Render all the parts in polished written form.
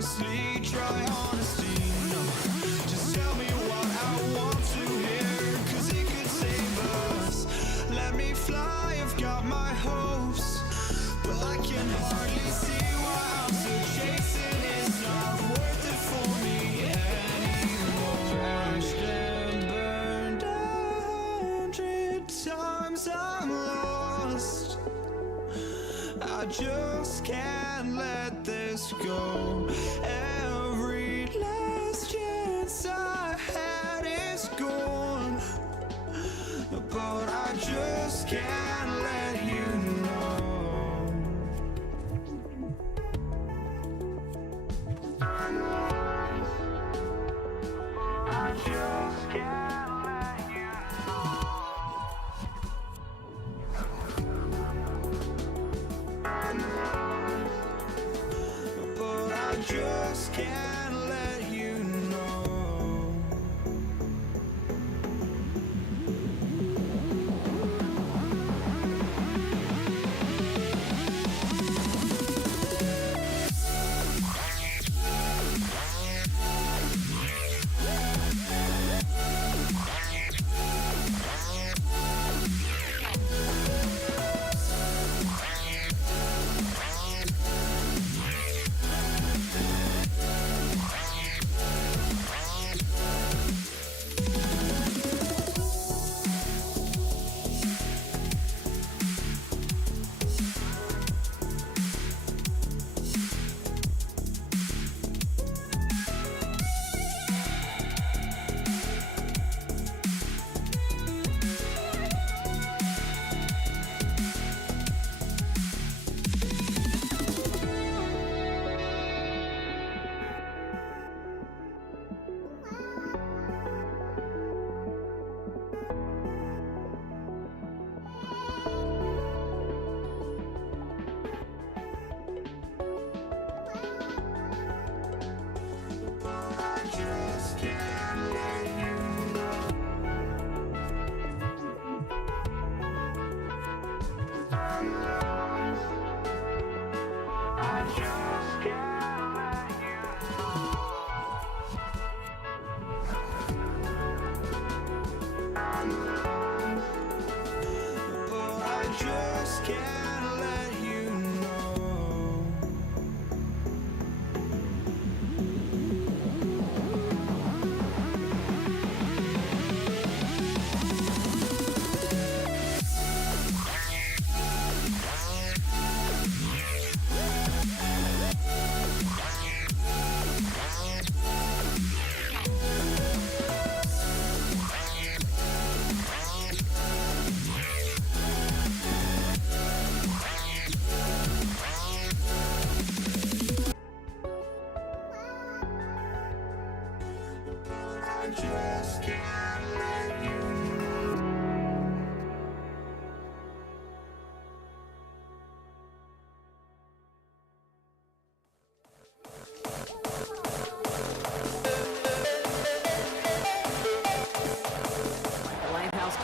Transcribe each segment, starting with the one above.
honestly, try honesty. No, just tell me what I want to hear, 'cause it could save us. Let me fly, I've got my hopes, but I can hardly see why I'm still chasing. It's not worth it for me anymore. Crashed and burned 100 times, I'm lost. I just can't let this go. Every last chance I had is gone, but I just can't let you know. I just can't let you know. But I just can't let you know.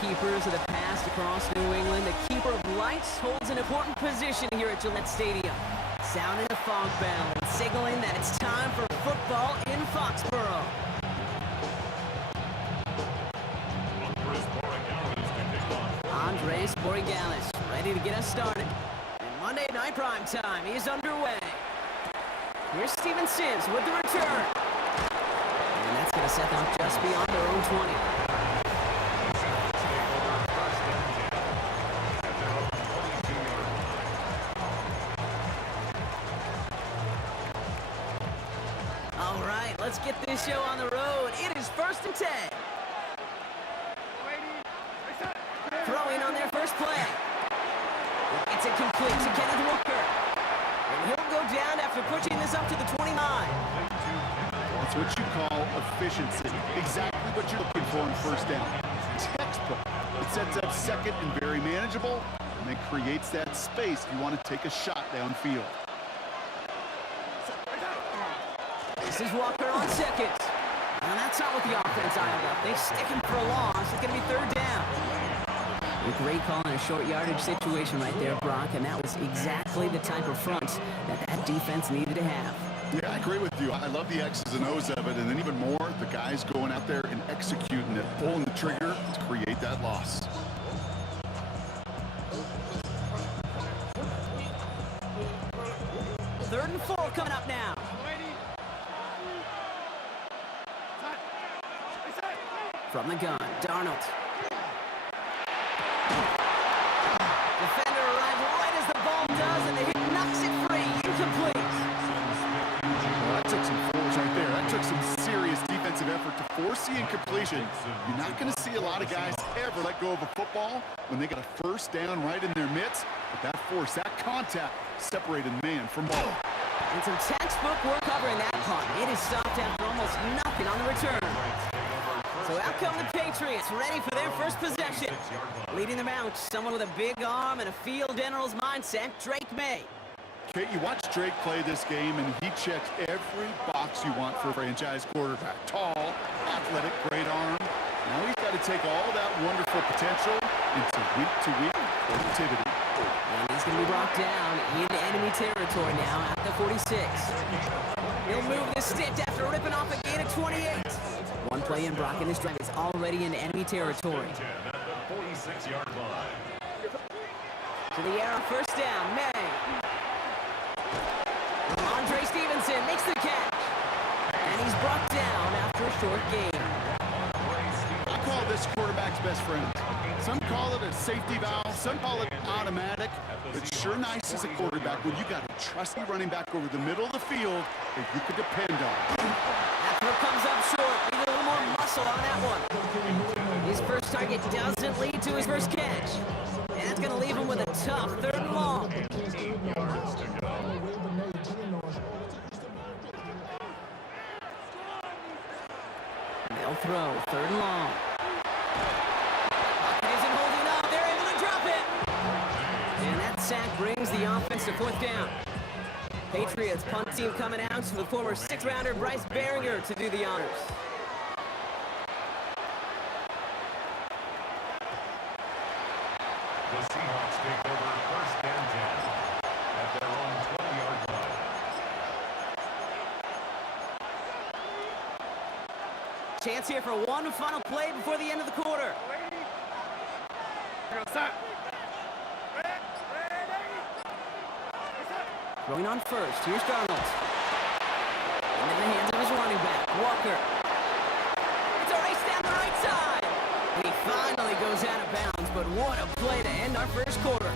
Keepers of the past across New England, the keeper of lights holds an important position here at Gillette Stadium, sounding the fog bell and signaling that it's time for football in Foxborough. Andres Borregales ready to get us started. And Monday Night Prime Time is underway. Here's Steven Sims with the return. And that's going to set them just beyond their own 20. All right, let's get this show on the road. It is 1st and 10. Throwing on their first play. It's incomplete to Kenneth Walker. And he'll go down after pushing this up to the 29. That's what you call efficiency. Exactly what you're looking for in first down. Textbook. It sets up second and very manageable, and it creates that space if you want to take a shot downfield. This is Walker on second. And that's not what the offense ironed up. They stick him for a loss. It's going to be 3rd down. A great call in a short yardage situation right there, Brock, and that was exactly the type of front that defense needed to have. Yeah, I agree with you. I love the X's and O's of it, and then even more, the guys going out there and executing it, pulling the trigger to create that loss. Third and 4 coming up now. From the gun, Darnold. Defender arrives right as the ball does, and the hit knocks it free. Incomplete. Well, that took some force right there. That took some serious defensive effort to force the incompletion. You're not going to see a lot of guys ever let go of a football when they got a first down right in their midst. But that force, that contact, separated man from ball. And some textbook work covering that punt. It is stopped after almost nothing on the return. So out come the Patriots, ready for their first possession. Leading them out, someone with a big arm and a field general's mindset, Drake May. Kate, you watch Drake play this game, and he checks every box you want for a franchise quarterback. Tall, athletic, great arm. Now he's got to take all that wonderful potential into week-to-week productivity. And he's going to be brought down in enemy territory now at the 46. He'll move the stick after ripping off a gain of 28. One play in, Brock, and this drive is already in enemy territory. To the air, first down, May. Andre Stevenson makes the catch. And he's brought down after a short gain. I call this quarterback's best friend. Some call it a safety valve, some call it automatic. It's sure nice as a quarterback when you got a trusty running back over the middle of the field that you could depend on. That throw comes up short. Need a little more muscle on that one. His first target doesn't lead to his first catch. And that's going to leave him with a tough third and long. They'll throw third and long. Pocket isn't holding up. They're able to drop it. And that sack brings the offense to fourth down. Patriots punt team coming out with former sixth-rounder Bryce Baringer to do the honors. The Seahawks take over first and 10 at their own 20-yard line. Chance here for one final play before the end of the quarter. Throwing on first. Here's Darnold. And in the hands of his running back, Walker. It's a race down the right side. He finally goes out of bounds, but what a play to end our first quarter.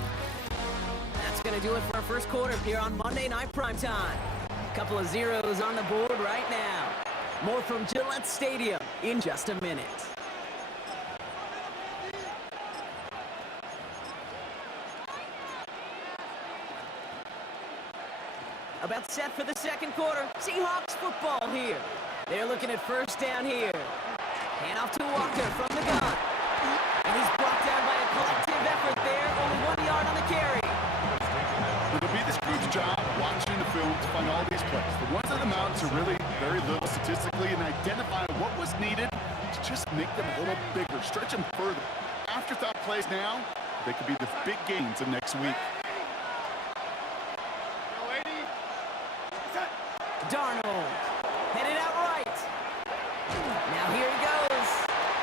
That's going to do it for our first quarter here on Monday Night Primetime. A couple of zeros on the board right now. More from Gillette Stadium in just a minute. About set for the second quarter. Seahawks football here. They're looking at first down here. Hand off to Walker from the gun. And he's brought down by a collective effort there. Only 1 yard on the carry. It'll be this group's job watching the film to find all these plays. The ones that amount to really very little statistically and identify what was needed to just make them a little bigger, stretch them further. Afterthought plays now, they could be the big gains of next week. Darnold, headed out right. Now here he goes.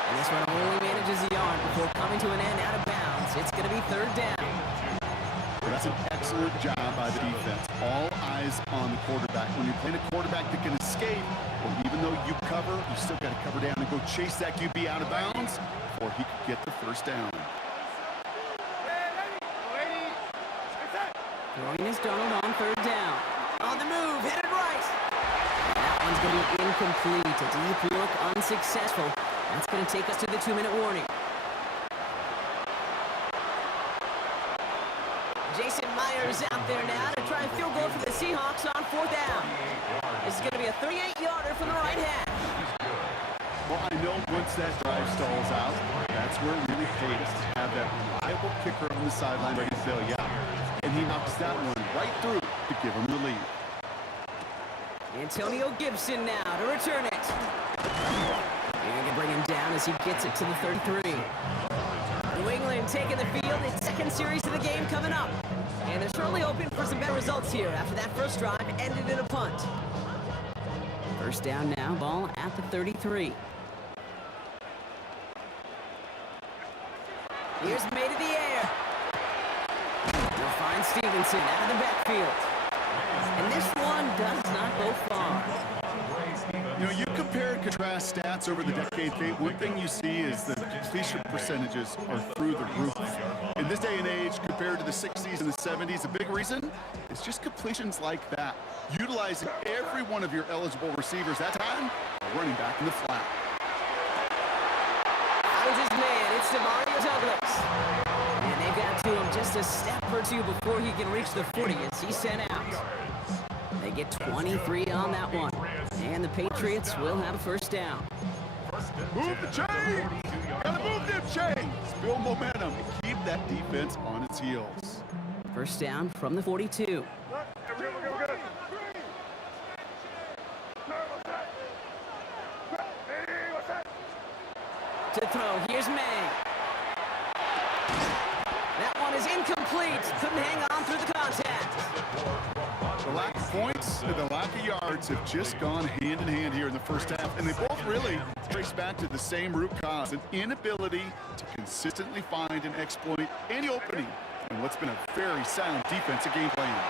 And this one only manages a yard before coming to an end out of bounds. It's going to be third down. Well, that's an excellent job by the defense. All eyes on the quarterback. When you're playing a quarterback that can escape, well, even though you cover, you still got to cover down and go chase that QB out of bounds before he could get the first down. Throwing is Darnold on third down. On the move, headed right. That one's going to be incomplete. A deep look, unsuccessful. That's going to take us to the 2-minute warning. Jason Myers out there now to try and field goal for the Seahawks on fourth down. This is going to be a 38-yarder from the right hash. Well, I know once that drive stalls out, that's where it really pays to have that reliable kicker on the sideline ready to bail you out. And he knocks that one right through to give him the lead. Antonio Gibson now to return it. You're going to bring him down as he gets it to the 33. New England taking the field. Its second series of the game coming up. And they're certainly hoping for some better results here after that first drive ended in a punt. First down now, ball at the 33. Here's made in the air. They'll find Stevenson out of the backfield. And this one does not go far. You know, you compare and contrast stats over the decade, Kate. One thing you see is the completion percentages are through the roof. In this day and age, compared to the 60s and the 70s, a big reason is just completions like that. Utilizing every one of your eligible receivers. That time, running back in the flat. Finds his man. It's Demario Douglas. And they got to him just a step or two before he can reach the 40 as he's sent out. They get 23 on that one. And the Patriots will have a first down. Move the chain! Gotta move them chains! Build momentum and keep that defense on its heels. First down from the 42. To throw, here's May. That one is incomplete. Couldn't hang on through the contact. The lack of points and the lack of yards have just gone hand in hand here in the first half, and they both really trace back to the same root cause, an inability to consistently find and exploit any opening in what's been a very sound defensive game plan.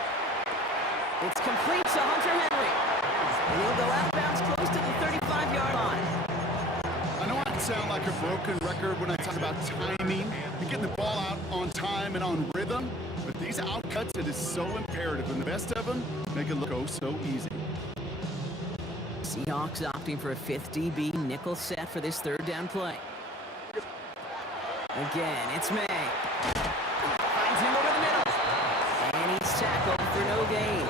It's complete to Hunter Henry. And he'll go out of bounds close to the 35-yard line. I know I can sound like a broken record when I talk about timing and getting the ball out on time and on rhythm, but these outcuts, it is so imperative, and the best of them make it look oh so easy. Seahawks opting for a fifth DB nickel set for this third down play. Again, it's May. Finds him over the middle. And he's tackled for no gain.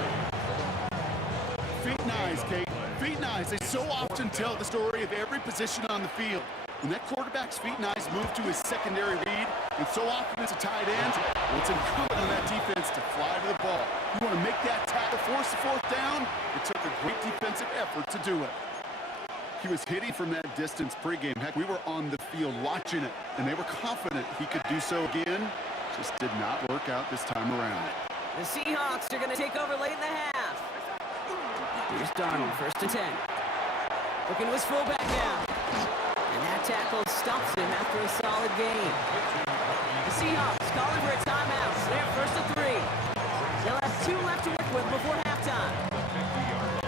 Feet nice, Kate. Feet nice. They so often tell the story of every position on the field. When that quarterback's feet nice move to his secondary read, and so often it's a tight end, well, it's incumbent on that defense to fly to the ball. You want to make that tackle, force the fourth down? It took a great defensive effort to do it. He was hitting from that distance pregame. Heck, we were on the field watching it, and they were confident he could do so again. Just did not work out this time around. The Seahawks are going to take over late in the half. Here's Darnold, first and 10. Looking to his fullback now. And that tackle stops him after a solid gain. The Seahawks calling for a timeout. They're first and 3. They'll have 2 left to work with before halftime.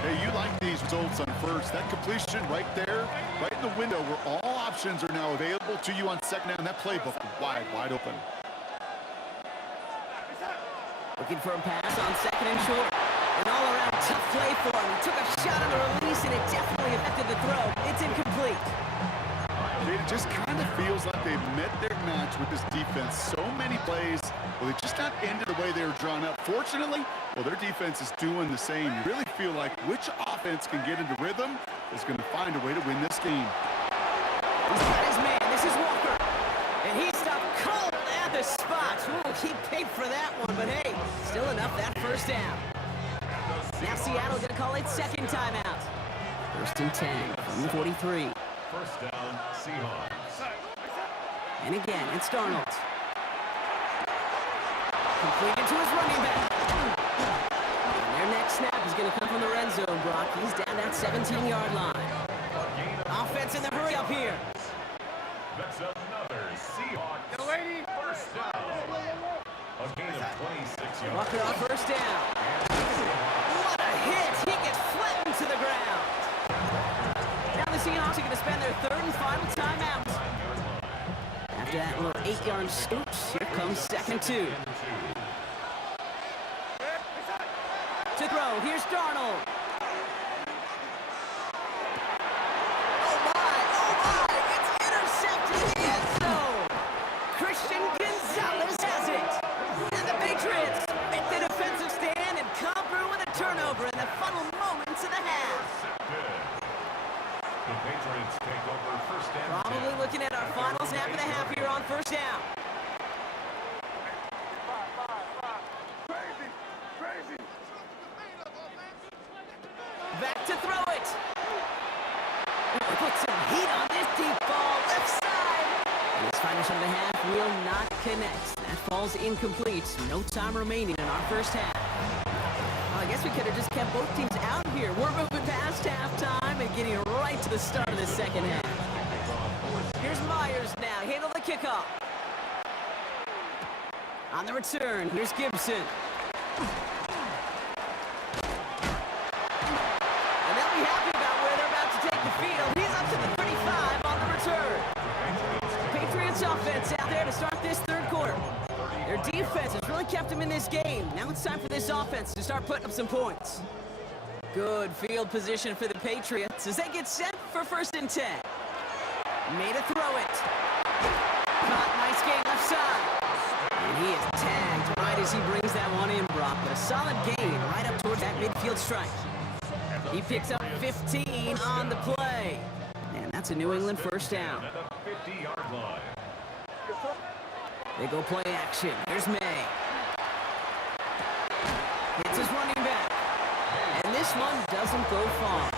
Hey, you like these results on first. That completion right there, right in the window where all options are now available to you on second down. That playbook wide open. Looking for a pass on second and short. An all-around tough play for him. He took a shot on the release, and it definitely affected the throw. It's incomplete. It just kind of feels like they've met their match with this defense. So many plays, well, they just not ended the way they were drawn up. Fortunately, well, their defense is doing the same. You really feel like which offense can get into rhythm is going to find a way to win this game. He's got his man. This is Walker. And he stopped cold at the spot. Ooh, he paid for that one, but hey, still enough that first down. Now Seattle going to call it second timeout. First and 10 from the 43. First down, Seahawks. And again, it's Darnold. Completed to his running back. And their next snap is going to come from the red zone, Brock. He's down that 17-yard line. Offense in the hurry up here. That's another Seahawks first down. A gain of 26 yards. Walker on first down. What a hit! He gets flattened to the ground. Now the Seahawks are going to spend their third and final timeout. After that little 8-yard scoops, here comes second 2. To throw, here's Darnold. Oh my, it's intercepted in the end zone. Christian Gonzalez has it. And the Patriots make the defensive stand and come through with a turnover in the final moments of the half. The Patriots take over first down. Probably looking at our final snap of the half here on first down. Back to throw it. Put some heat on this deep ball, left side. And this final shot of the half will not connect. That falls incomplete. No time remaining in our first half. Well, I guess we could have just kept both teams out here. We're moving past halftime, excitement getting right to the start of the second half. Here's Myers now, handle the kickoff. On the return, here's Gibson. And they'll be happy about where they're about to take the field. He's up to the 35 on the return. Patriots offense out there to start this third quarter. Their defense has really kept them in this game. Now it's time for this offense to start putting up some points. Good field position for the Patriots as they get set for 1st and 10. Made a throw it. Caught, nice game left side. And he is tagged right as he brings that one in, Brock. But a solid gain right up towards that midfield strike. He picks up 15 on the play. And that's a New England first down. At the 50-yard line. They go play action. Here's May. Hits his running back. And this one doesn't go far.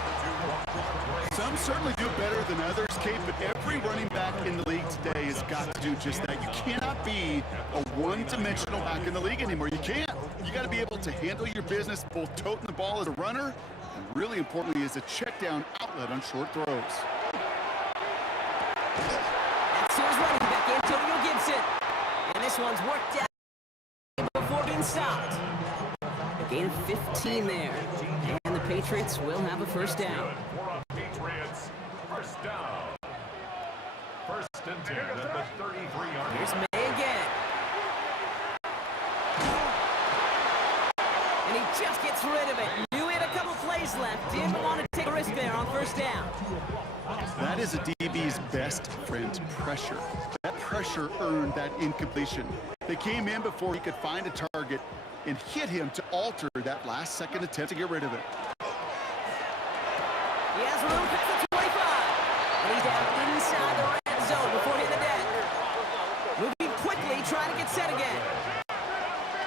Some certainly do better than others, Kate, but every running back in the league today has got to do just that. You cannot be a one-dimensional back in the league anymore. You can't. You got to be able to handle your business, both toting the ball as a runner, and really importantly as a check-down outlet on short throws. That's his running back, Antonio Gibson. And this one's worked out before being stopped. A gain of 15 there. And the Patriots will have a first down. Patriots, first down. 1st and 10 at the 33-yard line. Here's May again. And he just gets rid of it. Knew he had a couple plays left. Didn't want to take a risk there on 1st down. That is a DB's best friend, pressure. That pressure earned that incompletion. They came in before he could find a target and hit him to alter that last-second attempt to get rid of it. He has room past the 25. And he's down inside the red zone before hitting the net. Moving quickly, trying to get set again.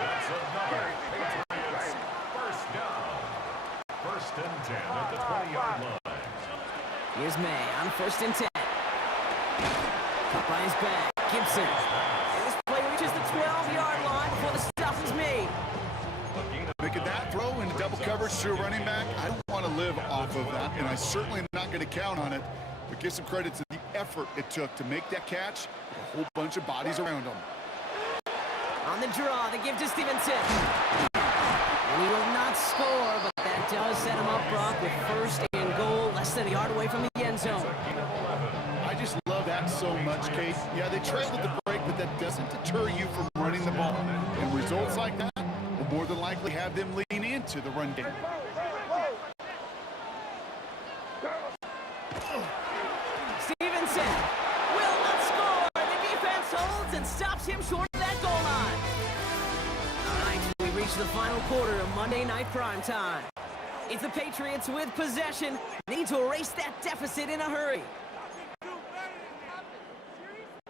That's another Patriots first down. 1st and 10 at the 20-yard line. Here's May on 1st and 10. Caught by his back. Gibson. And this play reaches the 12-yard line before the stop is made. Making that throw into double coverage to a running back, I don't want to live off of that, and I certainly am not going to count on it. But give some credit to the effort it took to make that catch with a whole bunch of bodies around him. On the draw, the give to Stevenson. And he will not score, but that does set him up, Brock, with 1st and goal, less than a yard away from the end zone. I just love that so much, Kate. Yeah, they trailed at the break, but that doesn't deter you from running the ball. And results like that will more than likely have them lean into the run game. Stevenson will not score. The defense holds and stops him short of that goal line. All right, we reach the final quarter of Monday Night Primetime. It's the Patriots with possession. Need to erase that deficit in a hurry.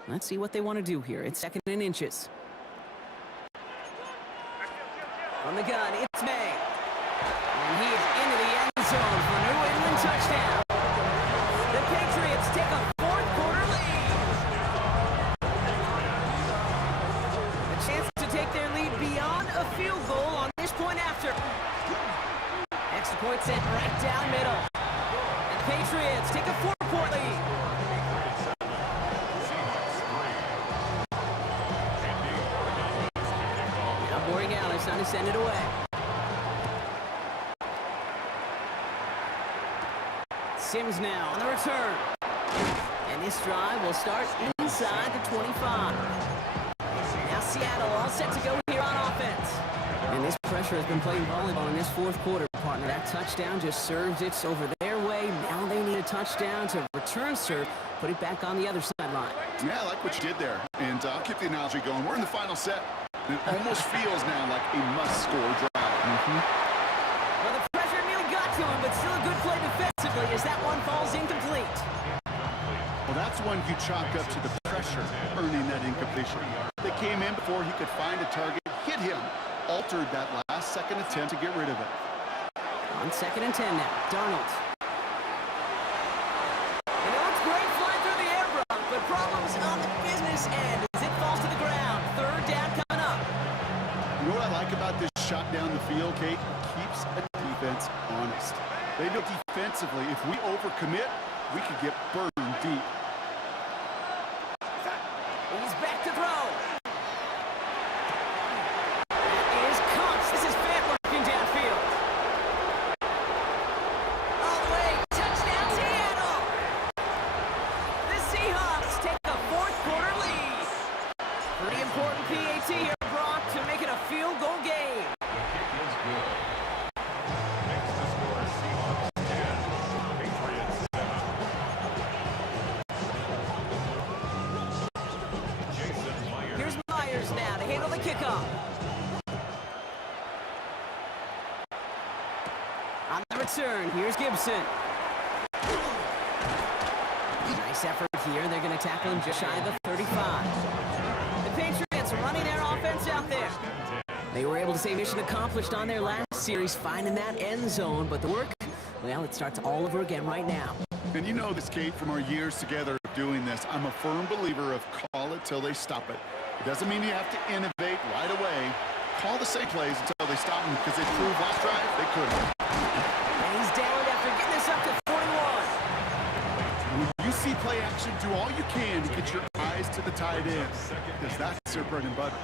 Let's see what they want to do here. It's 2nd and inches. From the gun, it's May. And he is into the end zone for a New England touchdown. The Patriots take a 4th quarter lead. A chance to take their lead beyond a field goal on this point after. Extra point sent right down middle. And the Patriots take a 4-point lead. Now Borregales trying to send it away. Sims now on the return. And this drive will start inside the 25. Now Seattle all set to go here on offense. And this pressure has been playing volleyball in this 4th quarter, partner. That touchdown just serves it over their way. Now they need a touchdown to return serve, put it back on the other sideline. Yeah, I like what you did there. And I'll keep the analogy going. We're in the final set. It almost feels now like a must-score drive. Well, the pressure nearly got to him, but still a good play defensively as that one falls incomplete. Well, that's one you chalk up to the pressure earning that incompletion. They came in before he could find a target, hit him, altered that last-second attempt to get rid of it. On 2nd and 10 now, Darnold. And it looks great flying through the air, Brock, but problems on the business end as it falls to the ground. 3rd down coming up. You know what I like about this shot down the field, Kate? It keeps a defense honest. They know defensively, if we overcommit, we could get burned deep. He's back to throw. That is Cox. This is Fant working downfield. All the way. Touchdown, Seattle. The Seahawks take a fourth-quarter lead. Pretty important PAT here, Brock, to make it a field goal game. The kick is good. Makes the score Seahawks 10, Patriots 7. Jason Myers. Here's Myers now to handle the kickoff. On the return, here's Gibson. Nice effort here. They're going to tackle him just shy of the 35. The Patriots running their offense out there. They were able to say mission accomplished on their last series, finding that end zone. But the work, well, it starts all over again right now. And you know this, Kate, from our years together of doing this, I'm a firm believer of call it till they stop it. It doesn't mean you have to innovate right away. Call the same plays until they stop them, because they proved last drive they couldn't. And he's down after getting this up to 41. When you see play action, do all you can to get your eyes to the tight end, because that's their bread and butter.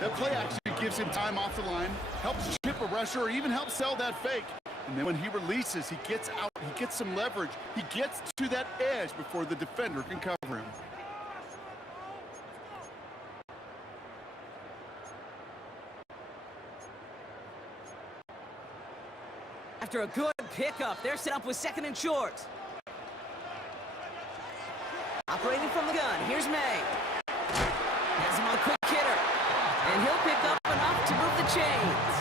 That play action gives him time off the line, helps chip a rusher, or even helps sell that fake. And then when he releases, he gets out, he gets some leverage, he gets to that edge before the defender can cover him. After a good pickup, they're set up with second and short. Operating from the gun, here's May. Has him on a quick hitter. And he'll pick up enough to move the chains.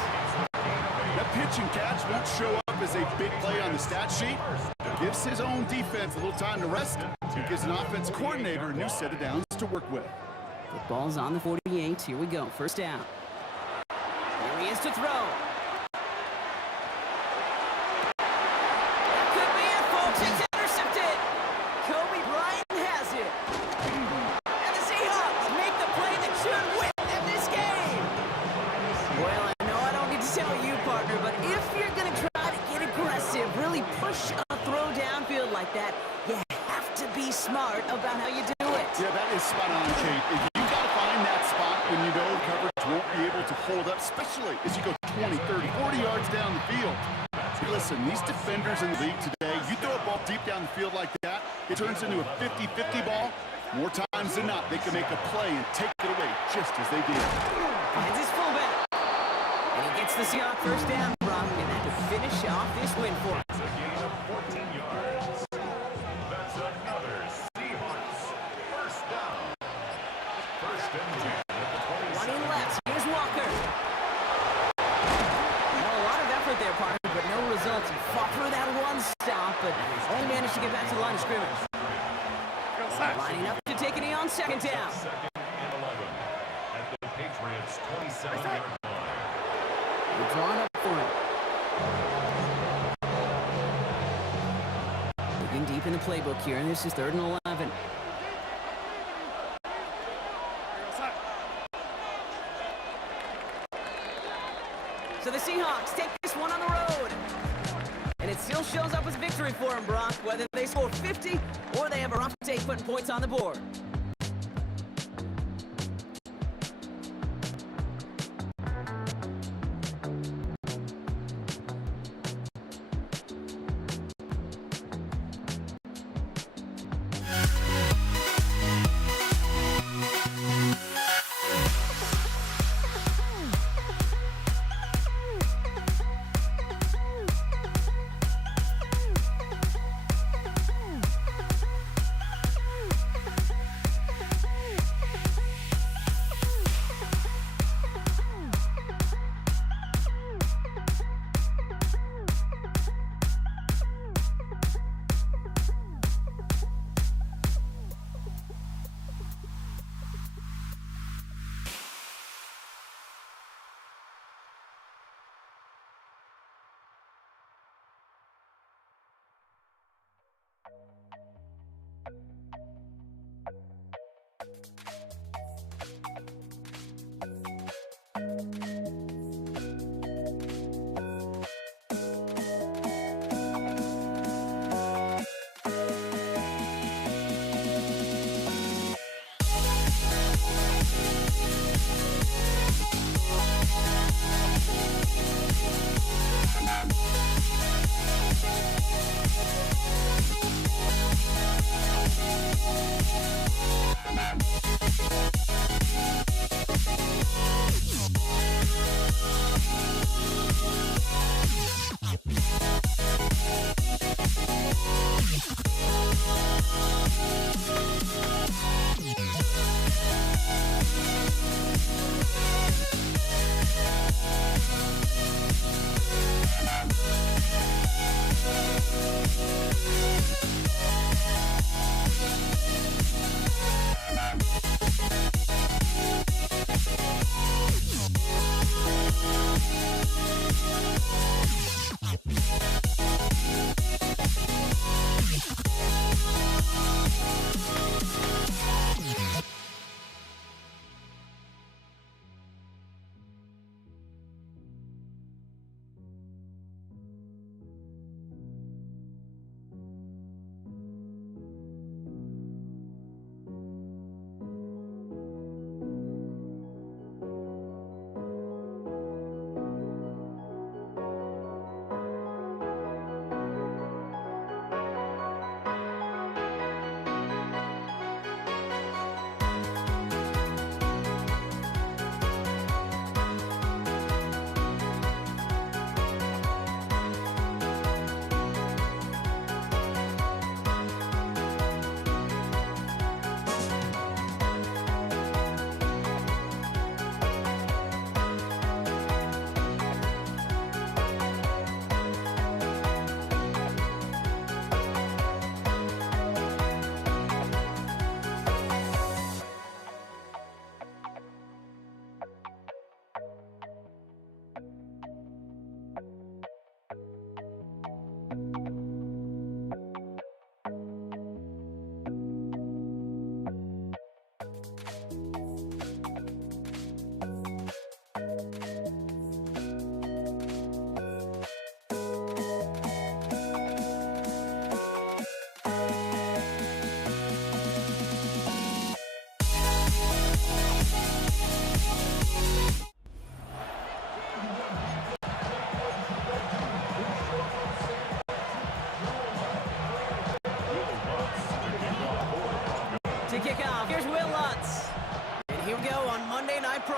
That pitch and catch won't show up as a big play on the stat sheet. It gives his own defense a little time to rest. It gives an offense coordinator a new set of downs to work with. Football's on the 48. Here we go, first down. Here he is to throw. That could be it, folks. It's intercepted. Kobe Bryant has it. And the Seahawks make the play that should win them this game. Well, I know I don't need to tell you, partner, but if you're going to try to get aggressive, really push a throw downfield like that, you have to be smart about how you do it. Yeah, that is spot on, Kate. If you got to find that spot when you know coverage won't be able to hold up, especially as you go 20, 30, 40 yards down the field. Hey, listen, these defenders in the league today, you throw a ball deep down the field like that, it turns into a 50-50 ball. More times than not, they can make a play and take it away just as they did. Finds his fullback. And he gets the Seahawks first down, Brock, and that to finish off this win for him. It's a gain of 14 yards. That's another Seahawks first down. First and 10 at the 27. Running left, here's Walker. Well, a lot of effort there, partner, but no results. He fought through that one stop, but only managed to get back to the line of scrimmage. Lining up to take a knee on second down. Second and 11 at the Patriots 27-yard line. We're drawn up for it. Looking deep in the playbook here, and this is 3rd and 11. So the Seahawks take this one on the road. And it still shows up as a victory for them, Brock, whether they score 50 or they have a rough day putting points on the board.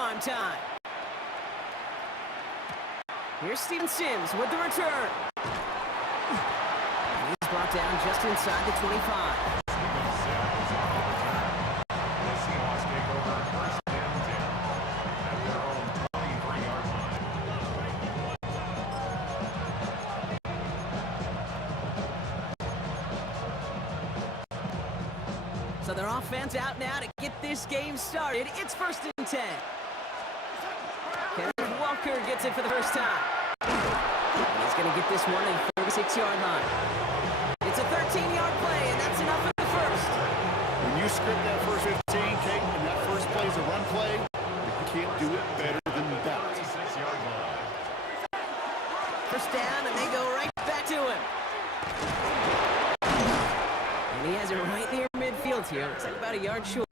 prime time. Here's Steven Sims with the return. And he's brought down just inside the 25. The Seahawks take over first and 10 at their own 23-yard line. So their offense out now to get this game started. It's first and 10. Kenneth Walker gets it for the first time. And he's going to get this one at the 36-yard line. It's a 13-yard play, and that's enough for the first. When you script that first 15, Kate, and that first play is a run play, you can't do it better than that. 36-yard line. First down, and they go right back to him. And he has it right near midfield here. Looks like about a yard short.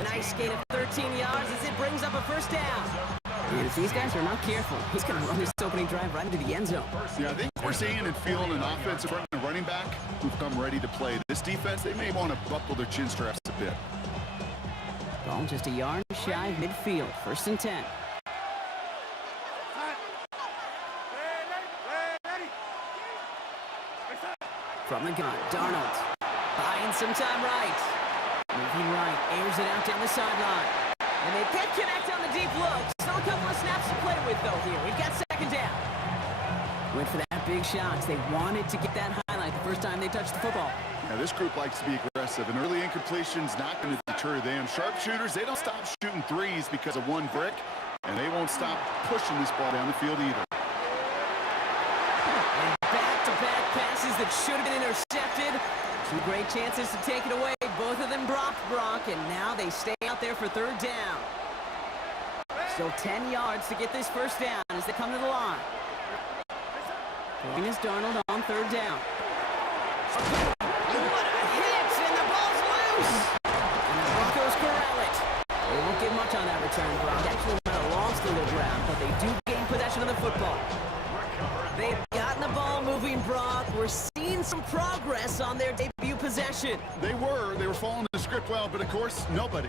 A nice gain of 13 yards as it brings up a first down. And if these guys are not careful, he's going to run this opening drive right into the end zone. Yeah, I think we're seeing and feeling an offensive front and running back who've come ready to play. This defense, they may want to buckle their chin straps a bit. Ball just a yard shy of midfield. First and 10. From the gun, Darnold. Buying some time right. Moving right, airs it out down the sideline. And they can't connect on the deep look. Still a couple of snaps to play with, though, here. We've got second down. Went for that big shot. They wanted to get that highlight the first time they touched the football. Now, this group likes to be aggressive. An early incompletion's not going to deter them. Sharpshooters, they don't stop shooting threes because of one brick, and they won't stop pushing this ball down the field either. And back-to-back passes that should have been intercepted. Two great chances to take it away. Both of them dropped, Brock, and now they stay out there for third down. Still 10 yards to get this first down as they come to the line. Going is Darnold on third down. What a hit, and the ball's loose! And the Broncos corral it. They won't get much on that return, Brock. Actually, might have lost a little ground, but they do gain possession of the football. They've gotten the ball moving, Brock. We're seeing some progress on their debut possession. They were following the script well, but of course, nobody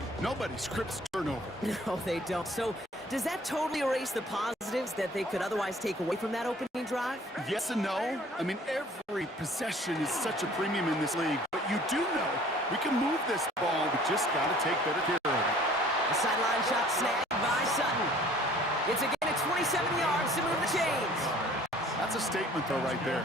scripts turnover. No, they don't. So, does that totally erase the positives that they could otherwise take away from that opening drive? Yes and no. I mean, every possession is such a premium in this league, but you do know we can move this ball. We just got to take better care of it. A sideline shot snagged by Sutton. It's again at 27 yards to move the chains. That's a statement, though, right there.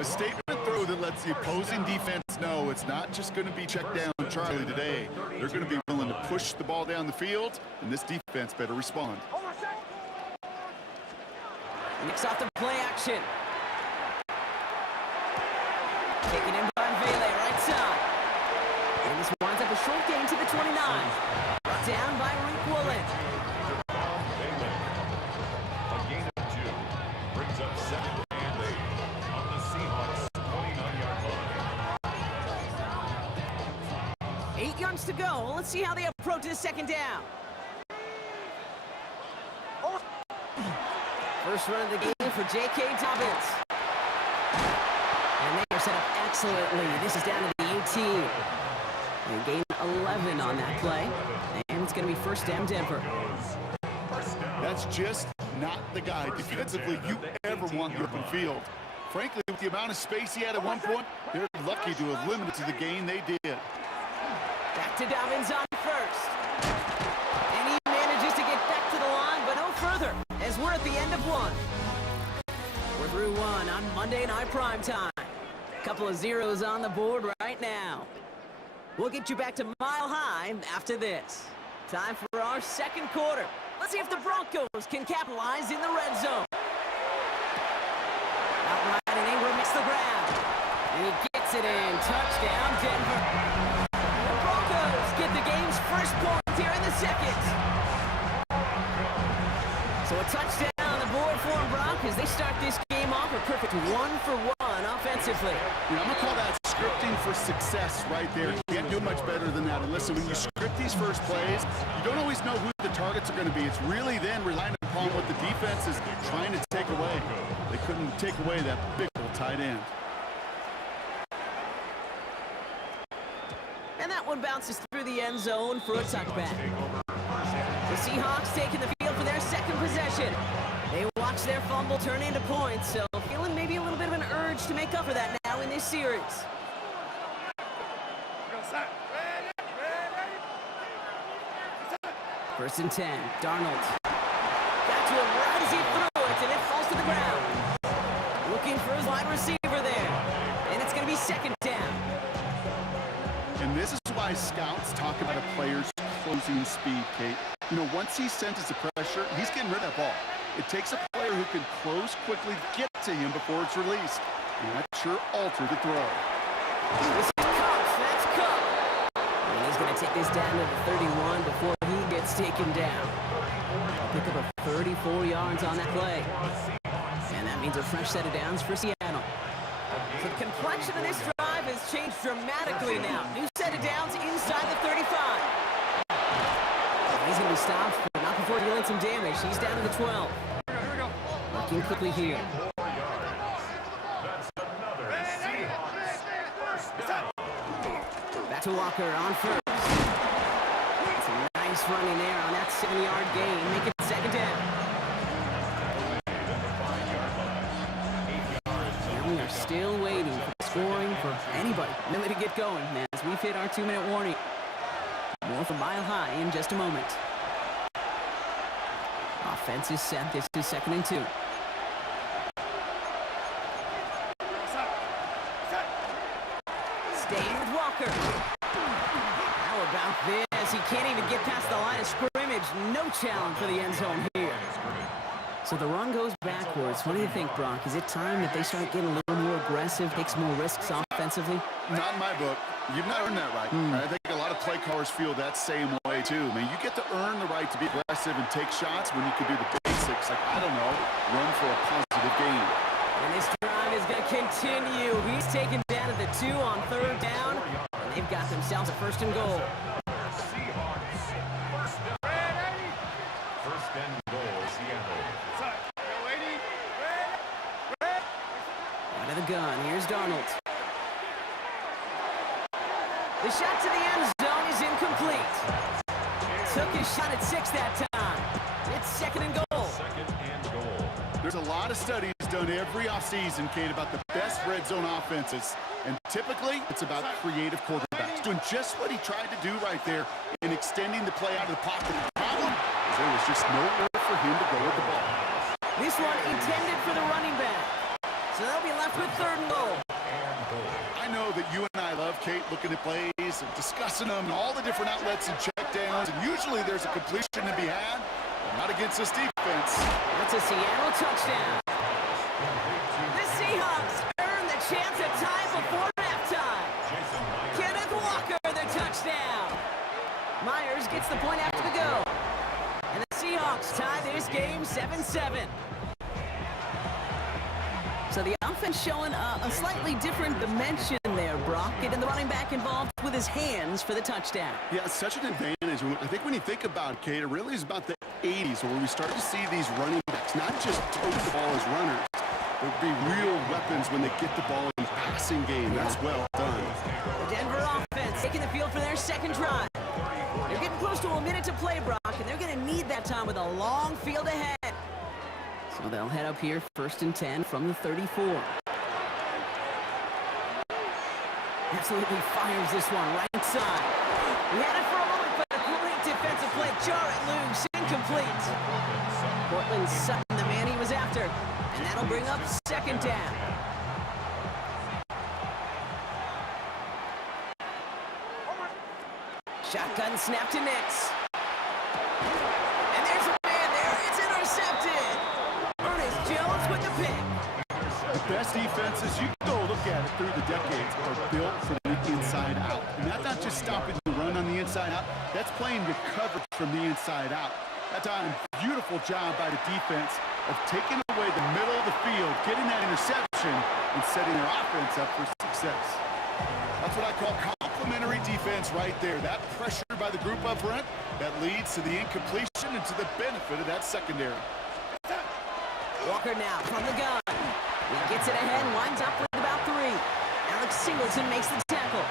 A statement throw that lets the opposing defense know it's not just going to be check down Charlie today. They're going to be willing to push the ball down the field, and this defense better respond. Mix off the play action. Taken in by Vele, right side. And this winds up a short gain to the 29. Brought down by Rick Woolen. A gain of 2 brings up 7th and 8 on the Seahawks 29-yard line. 8 yards to go. Let's see how they approach this second down. First run of the game for J.K. Dobbins. And they are set up excellently. This is down to the 18. They gain 11 on that play. And it's going to be first down Denver. That's just not the guy defensively you ever want in the open field. Frankly, with the amount of space he had at one point, they're lucky to have limited to the gain they did. Back to Dobbins on first. And he manages to get back to the line, but no further, as we're at the end of one. We're through one on Monday Night Primetime. Couple of zeros on the board right now. We'll get you back to Mile High after this. Time for our second quarter. Let's see if the Broncos can capitalize in the red zone. Outright, and Ingram makes the grab. And he gets it in. Touchdown, Denver. The Broncos get the game's first point here in the second. So a touchdown on the board for them, Brock, as they start this game off a perfect 1-for-1 offensively. You know, I'm going to call that scripting for success right there. You can't do much better than that. And listen, when you script these first plays, you don't always know who the targets are going to be. It's really then relying upon what the defense is trying to take away. They couldn't take away that big old tight end. And that one bounces through the end zone for a touchback. The Seahawks taking the field for their second possession. They watch their fumble turn into points, so feeling maybe a little bit of an urge to make up for that now in this series. First and 10, Darnold. Got to him right as he threw it, and it falls to the ground. Looking for his wide receiver there, and it's going to be second down. And this is why scouts talk about a player's closing speed, Kate. You know, once he senses the pressure, he's getting rid of that ball. It takes a player who can close quickly to get to him before it's released. And that sure altered the throw. This is Cox. That's Cox. And he's going to take this down to the 31 before he gets taken down. Pick up a 34 yards on that play. And that means a fresh set of downs for Seattle. So the complexion of this drive has changed dramatically now. New set of downs inside the 35. He's going to be stopped, but not before dealing some damage. He's down to the 12. Working quickly here. Back to Walker on first. It's a nice running there on that 7-yard gain. Make it second down. And we are still waiting for scoring for anybody really to get going as we've hit our 2-minute warning. More from Mile High in just a moment. Offense is set. This is second and 2. Staying with Walker. How about this? He can't even get past the line of scrimmage. No challenge for the end zone here. So the run goes backwards. What do you think, Brock? Is it time that they start getting a little more aggressive, take some more risks offensively? Not in my book. You've not earned that right. I think a lot of play callers feel that same way, too. I mean, you get to earn the right to be aggressive and take shots when you can do the basics, like, I don't know, run for a positive gain. And this drive is going to continue. He's taken down at the 2 on third down, and they've got themselves a first and goal. First and goal, Seattle. Out of the gun, here's Darnold. The shot to the end zone is incomplete. Took his shot at 6 that time. It's second and goal. Second and goal. There's a lot of studies done every offseason, Kate, about the best red zone offenses. And typically, it's about creative quarterbacks doing just what he tried to do right there in extending the play out of the pocket. The problem is there was just nowhere for him to go with the ball. This one intended for the running back. So they'll be left with third and goal. I know that you and I love, Kate, looking at plays and discussing them and all the different outlets and checkdowns. And usually there's a completion to be had, but not against this defense. That's a Seattle touchdown. The Seahawks earn the chance at time before halftime. Kenneth Walker, the touchdown. Myers gets the point after the go. And the Seahawks tie this game 7-7. So the offense showing a slightly different dimension there, Brock. Getting the running back involved with his hands for the touchdown. Yeah, it's such an advantage. I think when you think about it, Kate, it really is about the 80s where we start to see these running backs not just tote the ball as runners, but be real weapons when they get the ball in the passing game. That's well done. The Denver offense taking the field for their second drive. They're getting close to a minute to play, Brock, and they're going to need that time with a long field ahead. So they'll head up here, first and 10 from the 34. Absolutely fires this one right side. He had it for a moment, but a great defensive play. Jarrett loose, incomplete. Portland Sutton, the man he was after. And that'll bring up second down. Shotgun snap to Nix. And there's a man there. It's intercepted. Ernest Jones with the pick. The best defenses, you can go look at it through the decades, are built from the inside out. And that's not just stopping the run on the inside out. That's playing your coverage from the inside out. That time, beautiful job by the defense of taking away the middle of the field, getting that interception, and setting their offense up for success. That's what I call complementary defense right there. That pressure by the group up front, that leads to the incompletion and to the benefit of that secondary. Walker now from the gun. He gets it ahead and winds up with about 3. Alex Singleton makes the tackle.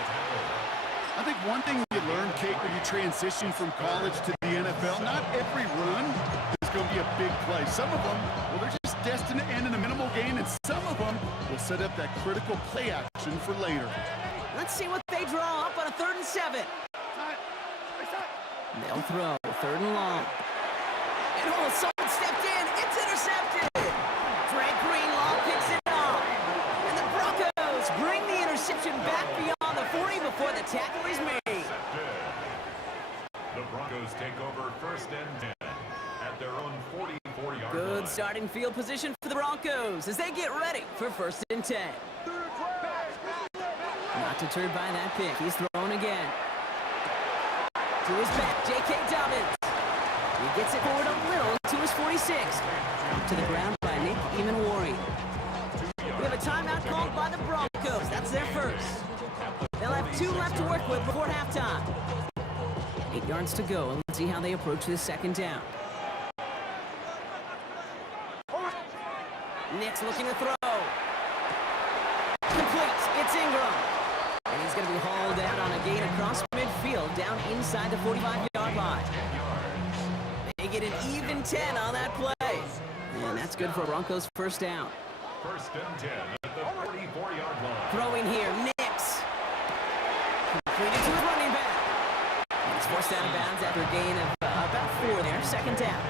I think one thing you learn, Kate, when you transition from college to the NFL, not every run is going to be a big play. Some of them, well, they're just destined to end in a minimal gain, and some of them will set up that critical play action for later. Let's see what they draw up on a 3rd and 7. They'll throw 3rd and long. And oh, someone stepped in. It's intercepted. Drake Greenlaw picks it off. And the Broncos bring the interception back beyond the 40 before the tackle is made. The Broncos take over 1st and 10 at their own 44-yard line. Good starting field position for the Broncos as they get ready for 1st and 10. Not deterred by that pick. He's thrown again. To his back, J.K. Dobbins. He gets it forward a little to his 46. To the ground by Nick Eamon-Wari. We have a timeout called by the Broncos. That's their first. They'll have 2 left to work with before halftime. 8 yards to go, and let's see how they approach this 2nd down. Nick's looking to throw. Complete. It's Ingram. And he's going to be hauled out on a gain across midfield down inside the 45-yard line. They get an even 10 on that play. And that's good for Broncos' 1st down. 1st and 10 at the 44-yard line. Throwing here, Nix. Completed to his running back. And he's forced out of bounds after a gain of about 4 there. 2nd down.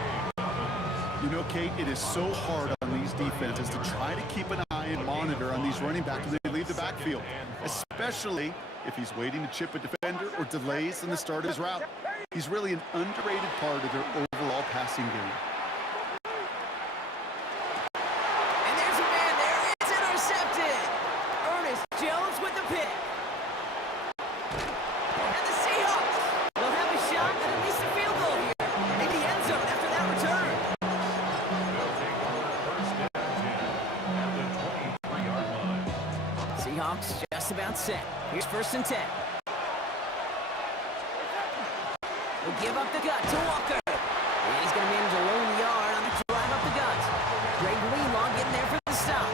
You know, Kate, it is so hard on these defenses to try to keep an eye and monitor on these running backs when they leave the backfield, especially if he's waiting to chip a defender or delays in the start of his route. He's really an underrated part of their overall passing game. And there's a man there. It's intercepted. Ernest Jones with the pick. And the Seahawks will have a shot at least a field goal here in the end zone after that return. They'll take over 1st and 10 at the 23-yard line. Seahawks just about set. Here's 1st and 10. Will give up the gut to Walker. And he's going to manage a lone yard on the drive up the gut. Drake Greenlaw getting there for the stop.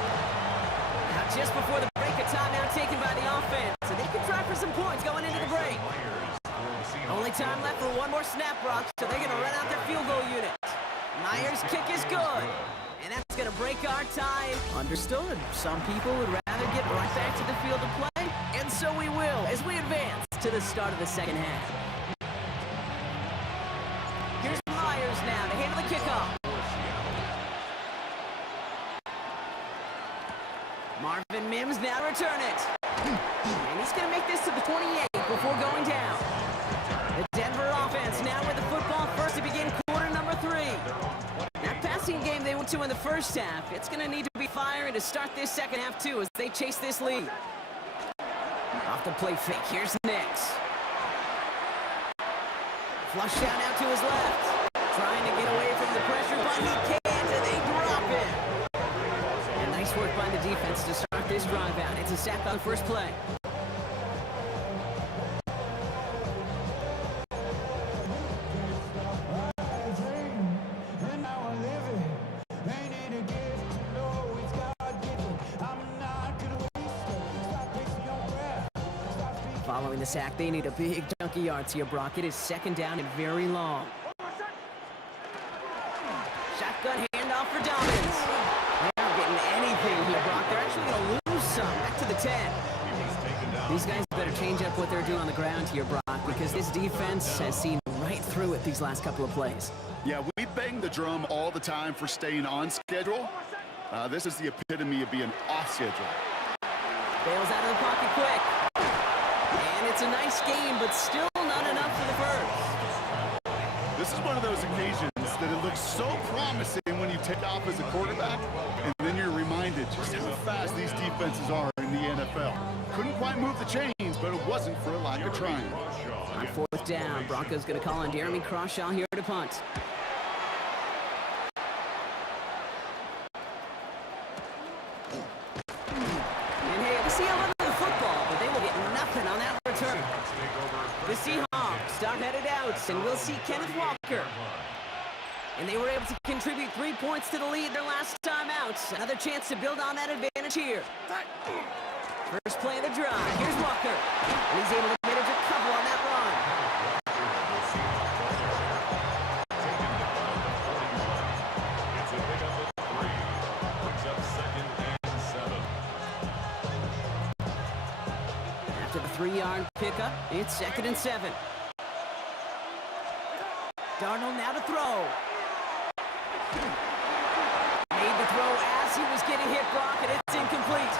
Now just before the break, a timeout taken by the offense. So they can try for some points going into the break. Only time left for one more snap, Brock, so they're going to run out their field goal unit. Myers' kick is good. And that's going to break our tie. Understood. Some people would rather get right back to the field to play. And so we will as we advance to the start of the 2nd half. Here's Myers now to handle the kickoff. Marvin Mims now to return it. And he's going to make this to the 28 before going down. The Denver offense now with the football first to begin quarter number 3. That passing game they went to in the 1st half, it's going to need to be firing to start this 2nd half too as they chase this lead. Off the play fake, here's Nix. Flush down out to his left. Trying to get away from the pressure, but he can't, and they drop it. And nice work by the defense to start this drive out. It's a sack on the first play. Following the sack, they need a big chunk of yards here, Brock. It is 2nd down and very long. Shotgun handoff for Dobbins. They're not getting anything here, Brock. They're actually going to lose some. Back to the 10. These guys better change up what they're doing on the ground here, Brock, because this defense has seen right through it these last couple of plays. Yeah, we bang the drum all the time for staying on schedule. This is the epitome of being off schedule. Bails out of the pocket quick. And it's a nice game, but still not enough for the first. This is one of those occasions that it looks so promising when you take off as a quarterback, and then you're reminded just how fast these defenses are in the NFL. Couldn't quite move the chains, but it wasn't for a lack of trying. On 4th down, Broncos going to call on Jeremy Crawshaw here to punt. And hey, the Seahawks love the football, but they will get nothing on that return. The Seahawks start headed out, and we'll see Kenneth Walker. And they were able to contribute 3 points to the lead their last time out. Another chance to build on that advantage here. First play of the drive. Here's Walker. And he's able to manage a couple 3-yard pickup. It's 2nd and 7. Darnold now to throw. Made the throw as he was getting hit, Brock, and it's incomplete.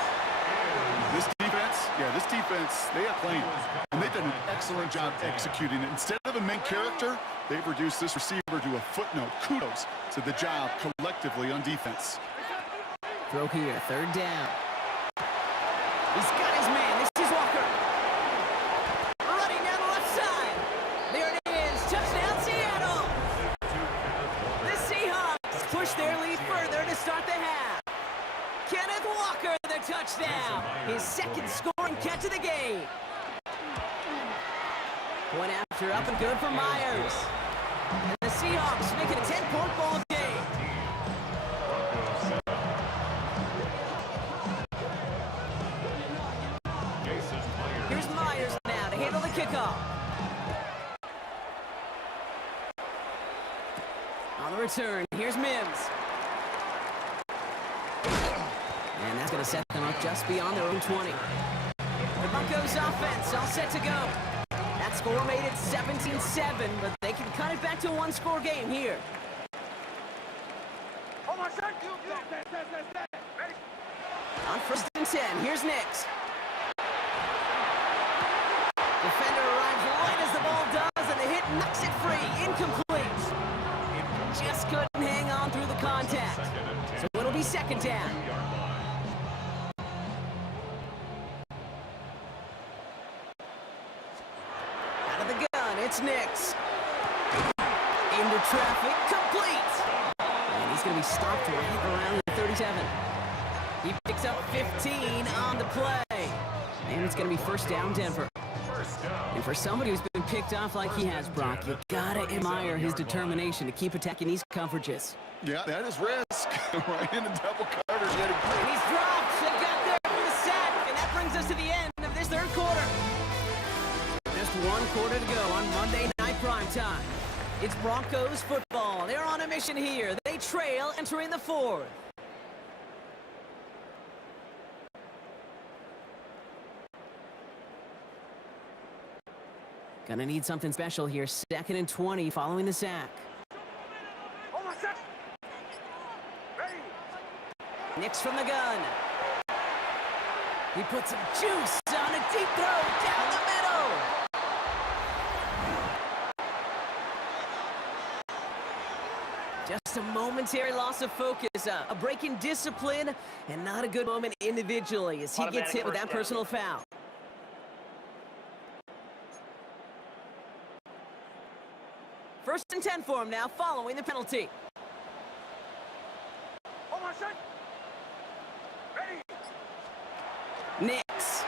This defense, they have plans, and they've done an excellent job executing it. Instead of a main character, they've reduced this receiver to a footnote. Kudos to the job collectively on defense. Throw here, 3rd down. He's got his man. This is Walker. Running down the left side. There it is. Touchdown, Seattle. The Seahawks push their lead further to start the half. Kenneth Walker, the touchdown. His 2nd scoring catch of the game. Point after, up and good for Myers. And the Seahawks make it a 10-point ball game. Here's Myers now to handle the kickoff. On the return, here's Mims. And that's going to set them up just beyond their own 20. The Broncos offense all set to go. That score made it 17-7, but they can cut it back to a one-score game here. On 1st and 10, here's Nix. Defender arrives right as the ball does, and the hit knocks it free. Incomplete. Just couldn't hang on through the contact. So it'll be 2nd down. Out of the gun, it's Nix. Into traffic, complete. And he's going to be stopped right around the 37. He picks up 15 on the play. And it's going to be 1st down, Denver. And for somebody who's been picked off like he has, Brock, you gotta admire his determination to keep attacking these coverages. Yeah, that is risk. Right in the double coverage. And he's dropped. They got there for the sack. And that brings us to the end of this 3rd quarter. Just 1 quarter to go on Monday Night Primetime. It's Broncos football. They're on a mission here. They trail entering the 4th. Gonna need something special here. 2nd and 20 following the sack. Nix from the gun. He puts some juice on a deep throw down the middle. Just a momentary loss of focus, a break in discipline, and not a good moment individually as he gets hit with that personal foul. First and 10 for him now, following the penalty. Nix.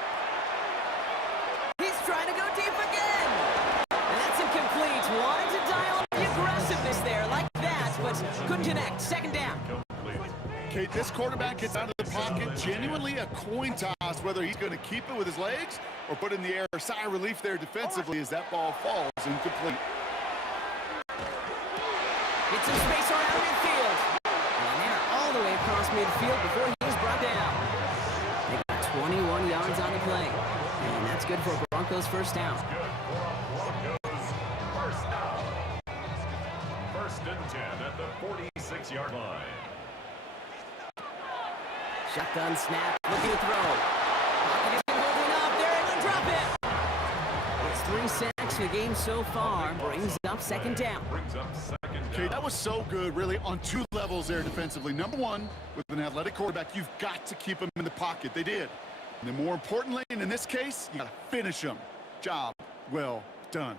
He's trying to go deep again. And that's incomplete. Wanted to dial up the aggressiveness there like that, but couldn't connect. 2nd down. Okay, this quarterback gets out of the pocket. Genuinely a coin toss whether he's going to keep it with his legs or put it in the air. Sigh of relief there defensively as that ball falls incomplete. Get some space around midfield. And they're all the way across midfield before he was brought down. They got 21 yards on the play. And that's good for Broncos' 1st down. First down. 1st and 10 at the 46-yard line. Shotgun snap, looking to throw. Pocket is holding up, they're able to drop it. It's 3 sacks for the game so far, brings up 2nd down. Okay, that was so good, really, on 2 levels there defensively. Number 1, with an athletic quarterback, you've got to keep him in the pocket. They did. And then more importantly, and in this case, you got to finish him. Job well done.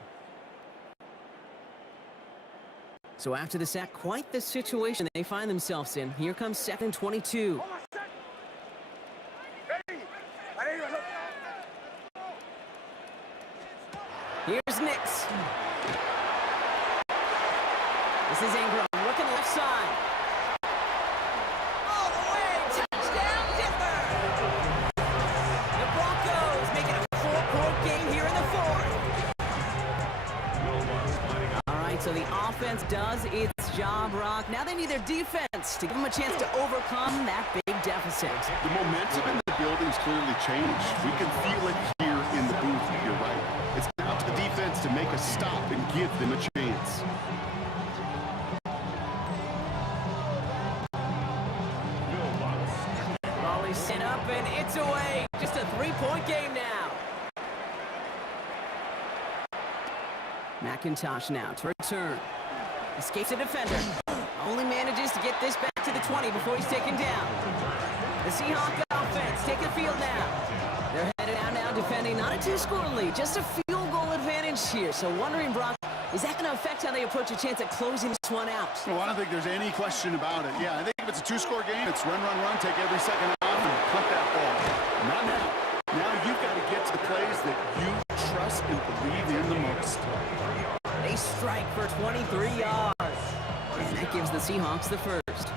So after the sack, quite the situation they find themselves in. Here comes 2nd and 22. Here's Nix. This is Ingram looking left side. All the way, touchdown Denver! The Broncos make it a 4-point game here in the 4th. All right, so the offense does its job, Rock. Now they need their defense to give them a chance to overcome that big deficit. The momentum in the building's clearly changed. We can feel it here in the booth, you're right. It's up to the defense to make a stop and give them a chance. Volley set up and it's away. Just a three-point game now. McIntosh now to return. Escapes a defender. Only manages to get this back to the 20 before he's taken down. The Seahawks offense take the field now. They're headed out now defending not a two-score lead, just a field goal advantage here. So wondering, Brock, is that going to affect how they approach a chance at closing this one out? Well, I don't think there's any question about it. Yeah, I think if it's a two-score game, it's run, run, run, take every second off and punt that ball. Not now. Now you've got to get to the plays that you trust and believe in the most. They strike for 23 yards. And that gives the Seahawks the first.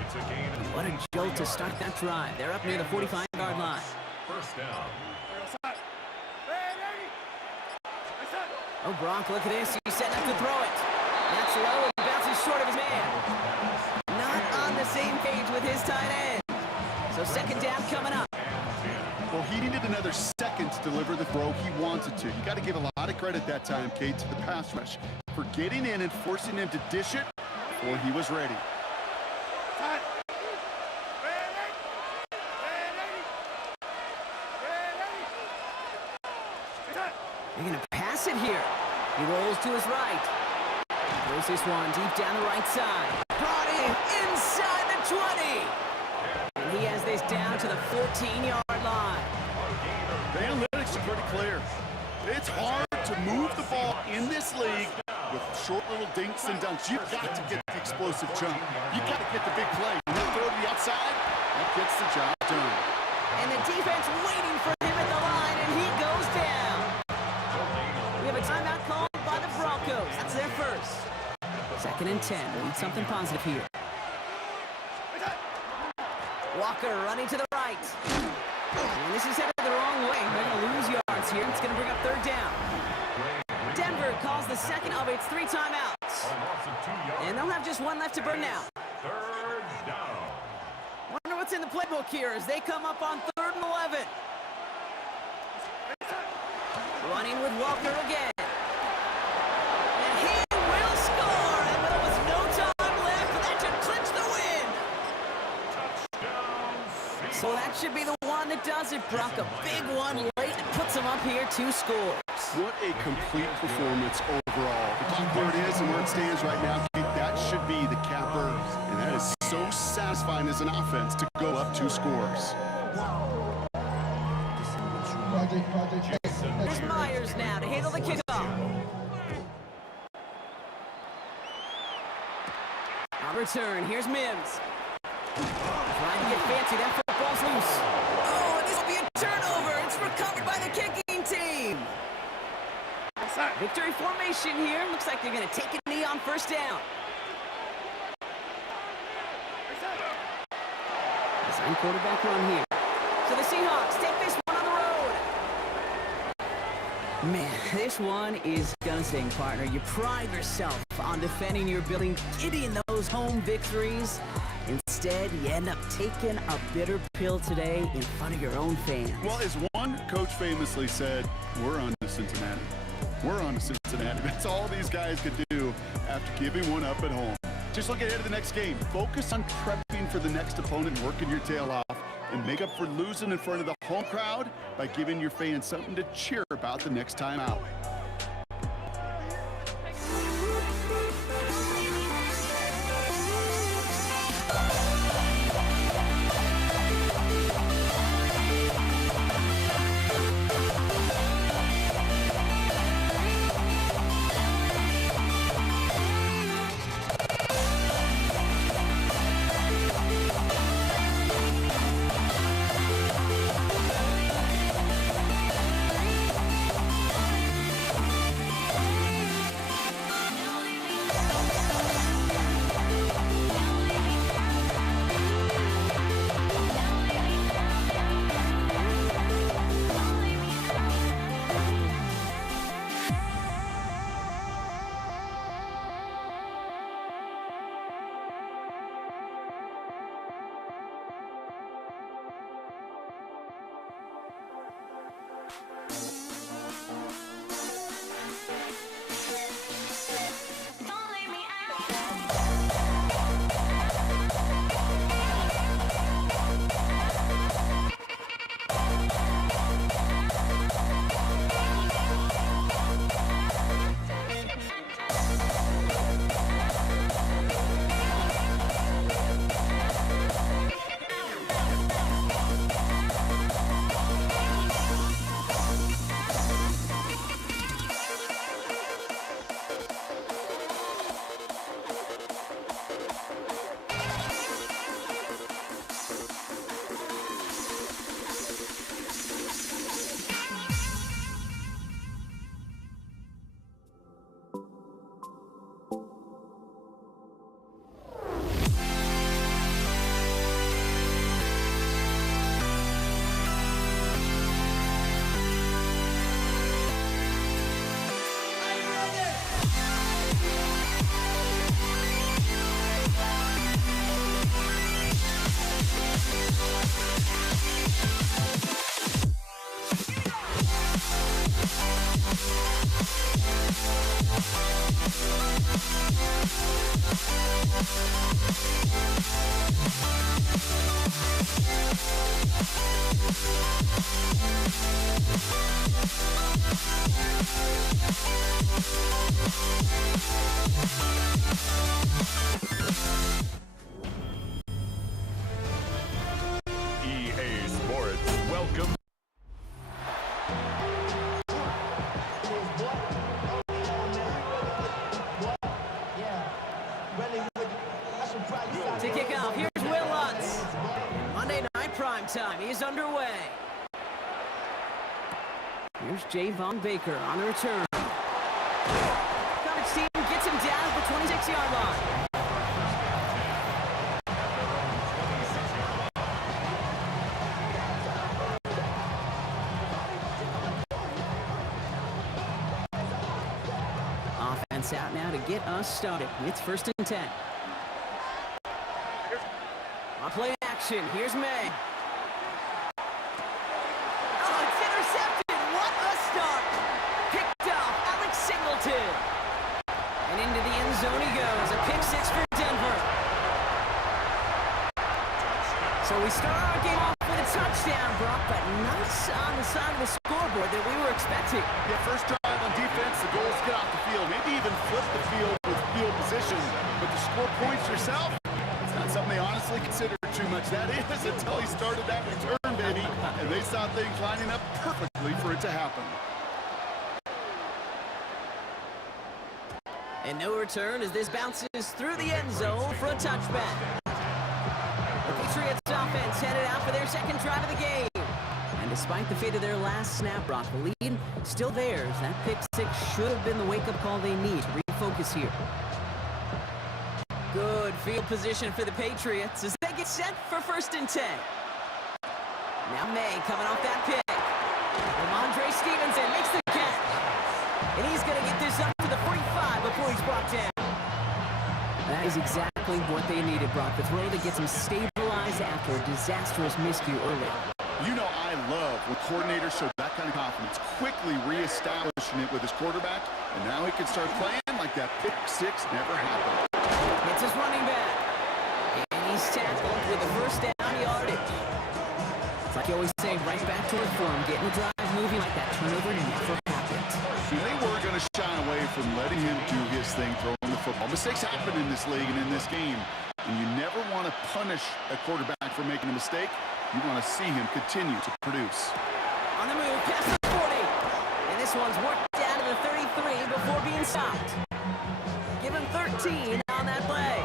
It's a gain of What a jolt to start that drive. They're up near the 45-yard line. first down. Oh, Brock, look at this. He's setting up to throw it. That's low and bounces short of his man. Not on the same page with his tight end. So second down coming up. Well, he needed another second to deliver the throw he wanted to. You got to give a lot of credit that time, Kate, to the pass rush for getting in and forcing him to dish it before he was ready. They're going to pass it here. He rolls to his right. Throws this one deep down the right side. Brought in inside the 20. And he has this down to the 14-yard line. The analytics are pretty clear. It's hard to move the ball in this league with short little dinks and dunks. You've got to get the explosive jump. You've got to get the big play. You throw to the outside, that gets the job done. And the defense waiting for him at the line, and he goes down. We have a timeout called by the Broncos. That's their first. Second and 10. We need something positive here. Walker running to the right. And this is headed the wrong way. They're going to lose yards here. It's going to bring up third down. Denver calls the second of its 3 timeouts. And they'll have just one left to burn now. Third down. Wonder what's in the playbook here as they come up on 3rd and 11. Running with Walker again. And he will score! And there was no time left. That should clinch the win! So that should be the one that does it, Brock. A big one late that puts them up here 2 scores. What a complete performance overall. Where it is and where it stands right now, that should be the capper. And that is so satisfying as an offense to go up 2 scores. Here's Myers now to handle the kickoff. On return, here's Mims. Trying to get fancy, that football's loose. Oh, and this will be a turnover. It's recovered by the kicking team. Victory formation here. Looks like they're going to take a knee on first down. Design quarterback run here. So the Seahawks take this one on the road. Man, this one is going to sting, partner. You pride yourself on defending your building, getting those home victories. Instead, you end up taking a bitter pill today in front of your own fans. Well, as one coach famously said, we're on to Cincinnati. We're on to Cincinnati. That's all these guys could do after giving one up at home. Just look ahead to the next game. Focus on prepping for the next opponent, working your tail off, and make up for losing in front of the home crowd by giving your fans something to cheer about the next time out. To kick off, here's Will Lutz. Monday Night Primetime is underway. Here's Javon Baker on the return. Coverage team gets him down at the 26-yard line. Offense out now to get us started. It's 1st and 10. On play action, here's May. Oh, it's intercepted. What a start. Picked off Alex Singleton. And into the end zone he goes. A pick 6 for Denver. So we start our game off with a touchdown, Brock, but not on the side of the scoreboard that we were expecting. Yeah, first drive on defense, the goal is get off the field. Maybe even flip the field with field position. But to score points yourself, it's not something they honestly consider too much. That is until he started that return, baby. And they saw things lining up perfectly for it to happen. And no return as this bounces through the end zone for a touchback. The Patriots offense headed out for their second drive of the game. And despite the fate of their last snap, Brock, the lead still theirs. That pick 6 should have been the wake-up call they need to refocus here. Good field position for the Patriots as they get set for 1st and 10. Now May coming off that pick. Ramondre Stevenson makes the catch. And he's going to get this up to the 45 before he's brought down. That is exactly what they needed, Brock. The throw that gets him stabilized after a disastrous miscue early. You know I love when coordinators show that kind of confidence, quickly reestablishing it with his quarterback, and now he can start playing like that pick 6 never happened. It's his running back. And he's tackled with the first down yardage. It's like you always say, right back to the form, getting the drive moving like that turnover never happened. They were going to shy away from letting him do his thing, throwing the football. Mistakes happen in this league and in this game, and you never want to punish a quarterback for making a mistake. You want to see him continue to produce. On the move, past the 40. And this one's worked down to the 33 before being stopped. Give him 13 on that play.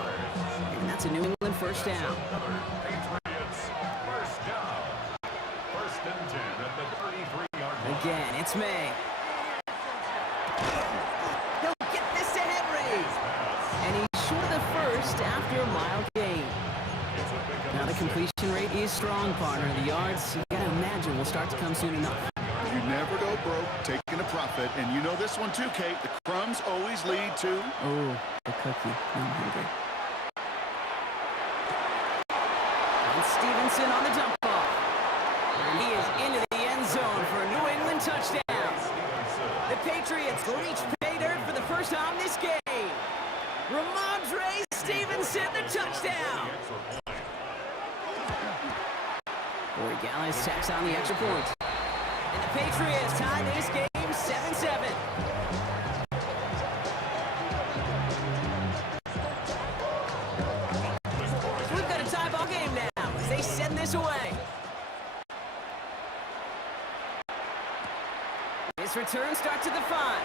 And that's a New England first down. Patriots first down. 1st and 10 at the 33-yard line. Again, it's May. He'll get this to Henry. And he's short of the first after a mild gain. Now the completion rate is strong, partner. The yards, you gotta imagine, will start to come soon enough. You never go broke taking a profit, and you know this one too, Kate. The crumbs always lead to... Oh, the cookie. I'm hungry. And Stevenson on the dump ball. And he is into the end zone for a New England touchdown. The Patriots reach pay dirt for the first time this game. Ramondre Stevenson, the touchdown. Corey Gallis tacks on the extra point. And the Patriots tie this game 7-7. We've got a tie ball game now as they send this away. This return starts at the 5.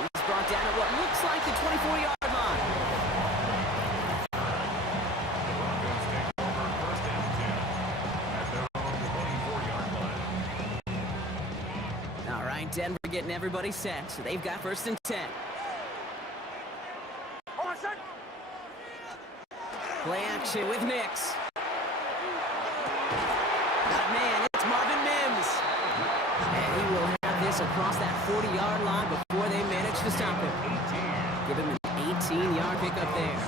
He's brought down at what looks like the 24-yard line. The Broncos take over 1st and 10 at their own 24-yard line. All right, Denver getting everybody set, so they've got 1st and 10. Play action with Nix. Got a man, it's Marvin Mims. And he will have this across that 40-yard line before they manage to stop him. Give him an 18-yard pickup there.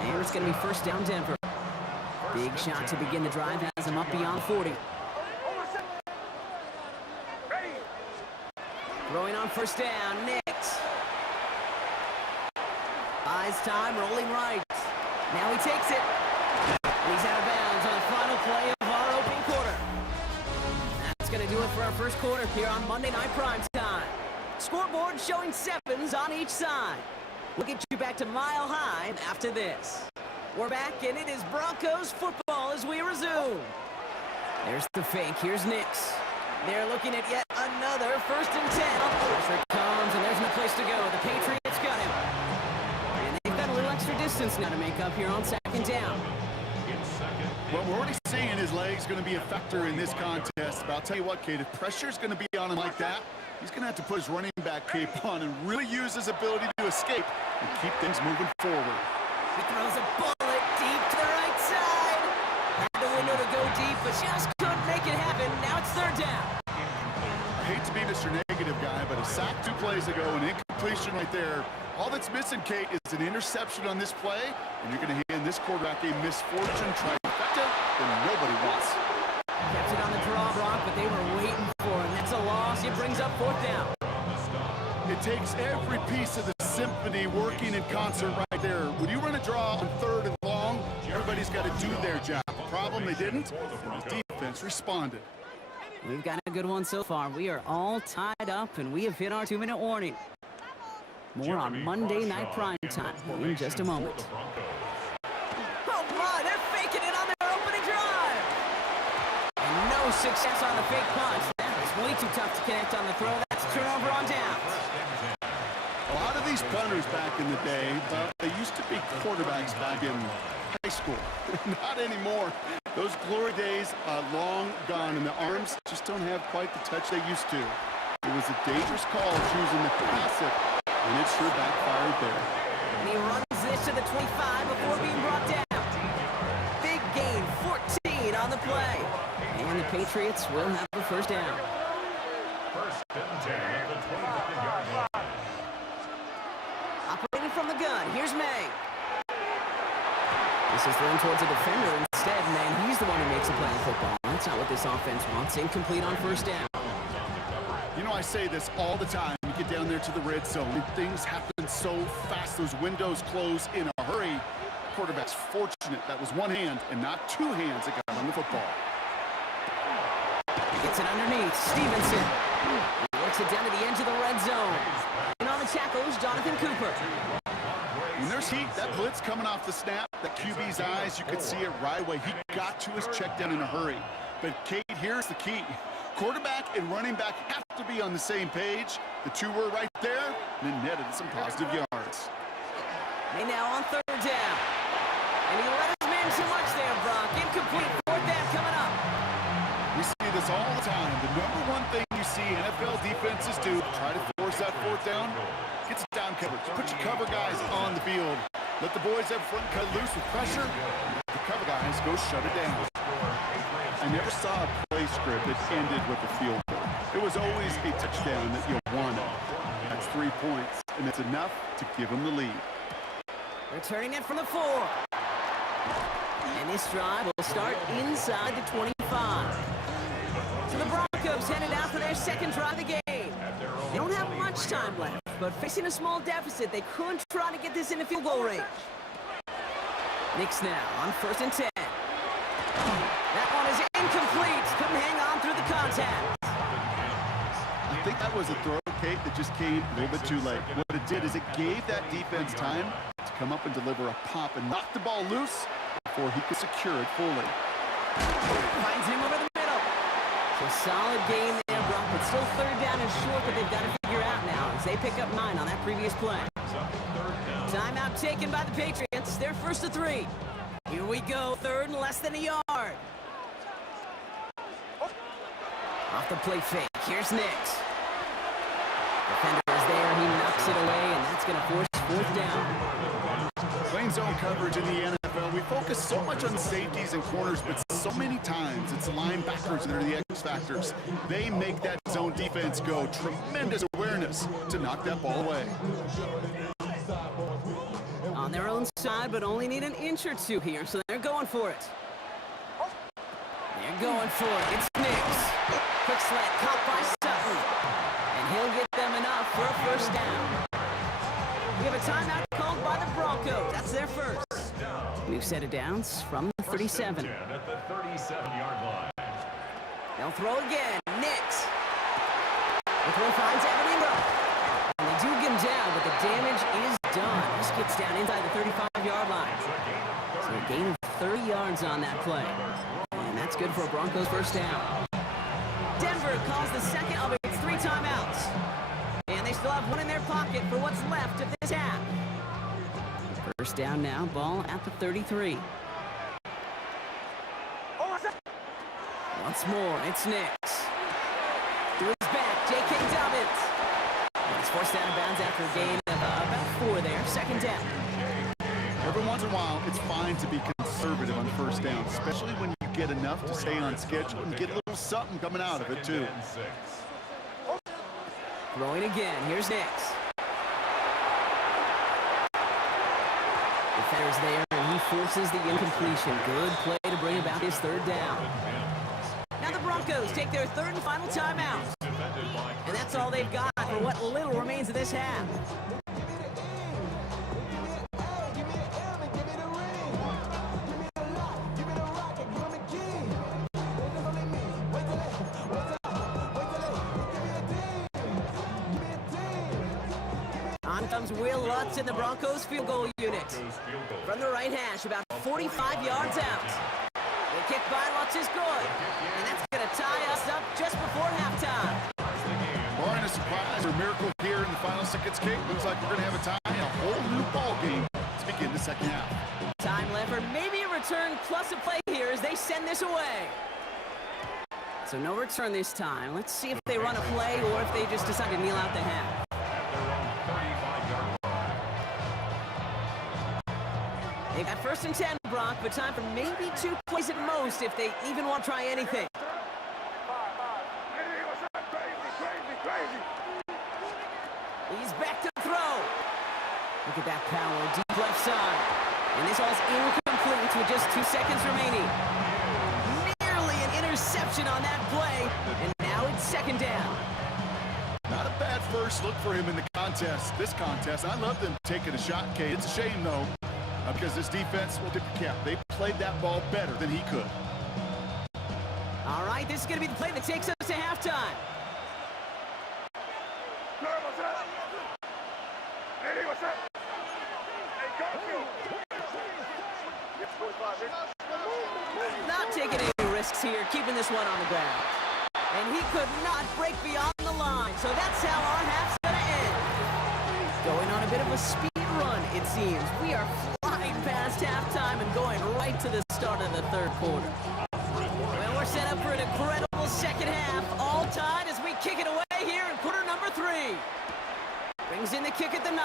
And it's going to be 1st down Denver. Big shot to begin the drive has him up beyond 40. Throwing on 1st down, Nix. Buys time, rolling right. Now he takes it. And he's out of bounds on the final play of our opening quarter. That's going to do it for our first quarter here on Monday Night Primetime. Scoreboard showing 7s on each side. We'll get you back to Mile High after this. We're back, and it is Broncos football as we resume. There's the fake. Here's Nix. They're looking at yet another 1st and 10. Pressure comes, and there's no place to go. The Patriots got him. And they've got a little extra distance distance now to make up here on second down. Well, we're already seeing his legs going to be a factor in this contest. But I'll tell you what, Kate, if pressure's going to be on him like that, he's going to have to put his running back cape on and really use his ability to escape and keep things moving forward. He throws a bullet deep to the right side. Had the window to go deep, but just couldn't make it happen. Now it's third down. I hate to be Mr. Negative guy, but a sack 2 plays ago, an incompletion right there. All that's missing, Kate, is an interception on this play, and you're going to hand this quarterback a misfortune trifecta that nobody wants. Kept it on the draw, Brock, but they were waiting for it. That's a loss. It brings up fourth down. It takes every piece of the symphony working in concert right there. When you run a draw on third and long, everybody's got to do their job. The problem, they didn't, and the defense responded. We've got a good one so far. We are all tied up, and we have hit our 2-minute warning. More on Monday Night Prime Time in just a moment. Oh my, they're faking it on their opening drive. And no success on the fake punch. That was way too tough to connect on the throw. That's a turnover on downs. A lot of these punters back in the day, they used to be quarterbacks back in high school. Not anymore. Those glory days are long gone, and the arms just don't have quite the touch they used to. It was a dangerous call choosing to pass it, and it sure backfired there. And he runs this to the 25 before being brought down. Big gain, 14 on the play. And the Patriots will have the first down. First and 10 at the 25-yard line. Operating from the gun, here's May. This is thrown towards a defender instead, man. He's the one who makes a play in football. That's not what this offense wants. Incomplete on first down. You know, I say this all the time. You get down there to the red zone, and things happen so fast. Those windows close in a hurry. Quarterback's fortunate that was one hand and not two hands that got on the football. He gets it underneath. Stevenson. He works it down to the edge of the red zone. And on the tackle is Jonathan Cooper. When there's heat, that blitz coming off the snap, the QB's eyes, you could see it right away. He got to his check down in a hurry. But, Kate, here's the key. Quarterback and running back have to be on the same page. The two were right there, and it netted some positive yards. They now on third down. And he let his man too much there, Brock. Incomplete. Fourth down coming up. We see this all the time. The number one thing you see NFL defenses do, try to force that fourth down, gets it down coverage. Put your cover guys on the field. Let the boys up front cut loose with pressure. The cover guys go shut it down. I never saw a play script that ended with a field goal. It was always a touchdown that you wanted. That's 3 points, and it's enough to give them the lead. Returning it from the 4. And this drive will start inside the 25. So the Broncos headed out for their second drive of the game. They don't have much time left, but facing a small deficit, they could try to get this into field goal range. Knicks now on first and 10. That one is incomplete. Couldn't hang on through the contact. I think that was a throw, Kate, that just came a little bit too late. What it did is it gave that defense time to come up and deliver a pop and knock the ball loose before he could secure it fully. Finds him over the middle. So solid game there, Brock, but still third down and short that they've got to figure out now as they pick up 9 on that previous play. Timeout taken by the Patriots. They're first to 3. Here we go, third and less than a yard. Off the play fake, here's Nix. Defender is there, he knocks it away, and that's going to force fourth down. Playing zone coverage in the NFL, we focus so much on safeties and corners, but so many times it's linebackers that are the X factors. They make that zone defense go. Tremendous awareness to knock that ball away. On their own side, but only need an inch or two here, so they're going for it. They're going for it. It's Nix. Quick slant caught by Sutton. And he'll get them enough for a first down. We have a timeout called by the Broncos. That's their first. New set of downs from the 37. At the 37-yard line. They'll throw again. Nix. The throw finds Evan Ingram. And they do get him down, but the damage is done. This gets down inside the 35-yard line. So a gain of 30 yards on that play. And that's good for a Broncos first down. Denver calls the second of its 3 timeouts. And they still have one in their pocket for what's left of this half. First down now, ball at the 33. Once more, it's Nix. To his back, J.K. Dobbins. He's forced out of bounds after a gain of about 4 there. Second down. Every once in a while, it's fine to be conservative on first down, especially when you get enough to stay on schedule and get a little something coming out of it, too. Throwing again. Here's Nix. Defender's there, and he forces the incompletion. Good play to bring about his third down. Now the Broncos take their third and final timeout. And that's all they've got for what little remains of this half. On comes Will Lutz in the Broncos field goal unit. From the right hash, about 45 yards out. The kick by Lutz is good. And that's going to tie us up just before halftime. Barring a surprise or miracle here in the final seconds kick, looks like we're going to have a tie and a whole new ball game to begin the second half. Time left for maybe a return plus a play here as they send this away. So no return this time. Let's see if they run a play or if they just decide to kneel out the half. They got first and 10, Brock, but time for maybe 2 plays at most if they even want to try anything. He's back to throw. Look at that power, deep left side. And this ball's incomplete with just 2 seconds remaining. Nearly an interception on that play, and now it's second down. Not a bad first look for him in the contest. This contest, I love them taking a shot, Kate. It's a shame, though, because this defense will tip the cap. They played that ball better than he could. All right, this is going to be the play that takes us to halftime. Not taking any risks here, keeping this one on the ground. And he could not break beyond the line, so that's how our half's going to end. Going on a bit of a speed run, it seems. We are flying past halftime and going right to the start of the third quarter. Well, we're set up for an incredible second half, all tied as we kick it away here in quarter number 3. Brings in the kick at the 9.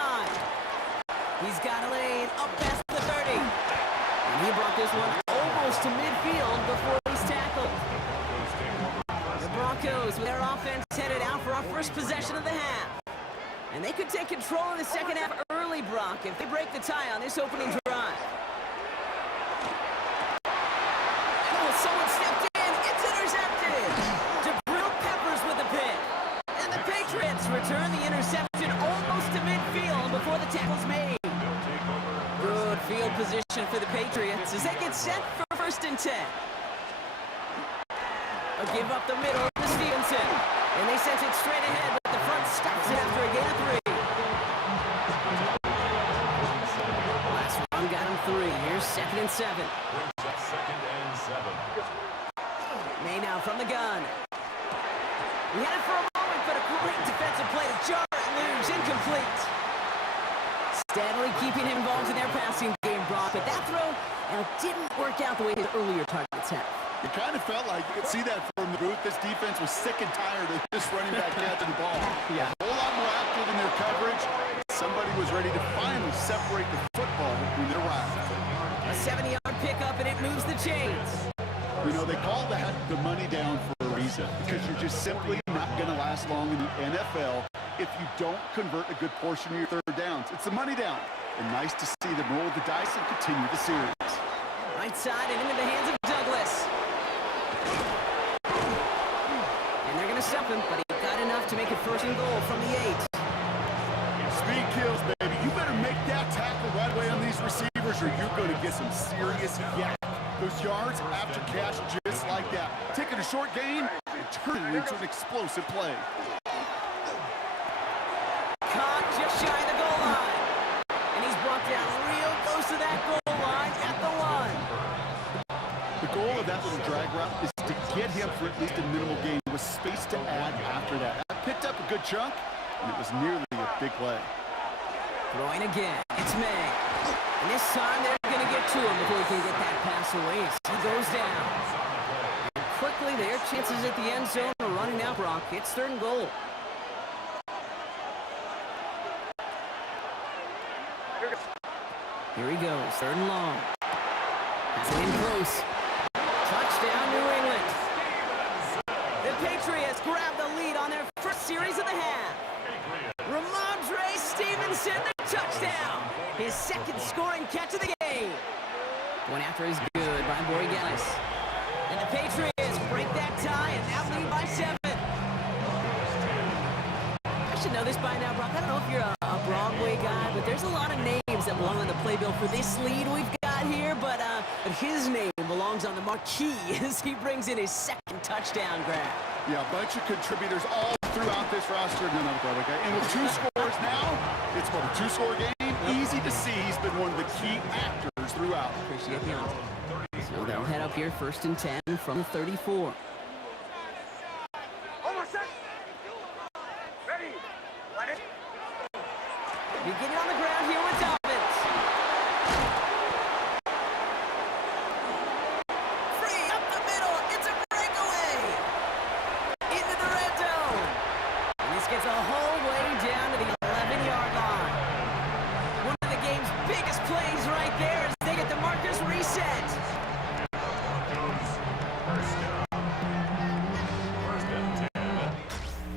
He's got a lane up past the 30. And he brought this one almost to midfield before he's tackled. The Broncos with their offense headed out for our first possession of the half. And they could take control of the second half early, Brock, if they break the tie on this opening drive. Oh, someone stepped in. It's intercepted. Jabril Peppers with the pick. And the Patriots return the interception almost to midfield before the tackle's made. Good field position for the Patriots as they get set for first and 10. A give up the middle to Stevenson. And they sent it straight ahead, but the front stops it after a gain of 3. Last run got him 3. Here's second and 7. May now from the gun. We had it for a moment, but a great defensive play to jar it loose. Incomplete. Steadily keeping him involved in their passing game, Brock. But that throw didn't work out the way his earlier targets have. It kind of felt like you could see that from the booth. This defense was sick and tired of this running back catching the ball. Yeah. A whole lot more active in their coverage. Somebody was ready to finally separate the football when it arrived. A 70-yard pickup, and it moves the chains. You know, they call that the money down for a reason, because you're just simply not going to last long in the NFL if you don't convert a good portion of your third downs. It's the money down. And nice to see them roll the dice and continue the series. Right side and into the hands of Douglas. And they're going to stop him, but he got enough to make it first and goal from the 8. Speed kills, baby. You better make that tackle right away on these receivers or you're going to get some serious yak. Those yards after catch just like that. Taking a short gain and turning it into an explosive play. Caught just shy of the goal line. And he's brought down real close to that goal line at the 1. The goal of that little drag route is to get him for at least a minimal gain with space to add after that. That picked up a good chunk, and it was nearly a big play. Throwing again. It's May. And this time they're going to get to him before he can get that pass away. So he goes down. And quickly, their chances at the end zone are running out, Brock. It's 3rd and goal. Here he goes. 3rd and long. Has it in close. Touchdown, New England. The Patriots grab the lead on their first series of the half. Ramondre Stevenson, the touchdown. His 2nd scoring catch of the game. One after is good by Borregales. And the Patriots break that tie and now lead by 7. I should know this by now, Brock. I don't know if you're a Broadway guy, but there's a lot of names that belong on the playbill for this lead we've got here, but his name belongs on the marquee as he brings in his 2nd touchdown grab. Yeah, a bunch of contributors all throughout this roster. No, not a Broadway guy. And with 2 scores now, it's about a 2-score game. Easy to see he's been one of the key actors throughout. Appreciate the honor. So they'll head up here 1st and 10 from the 34. Beginning on the ground here with Dobbins. Free up the middle. It's a breakaway. Into the red zone. And this gets a whole way down to the 11-yard line. One of the game's biggest plays right there as they get the markers reset.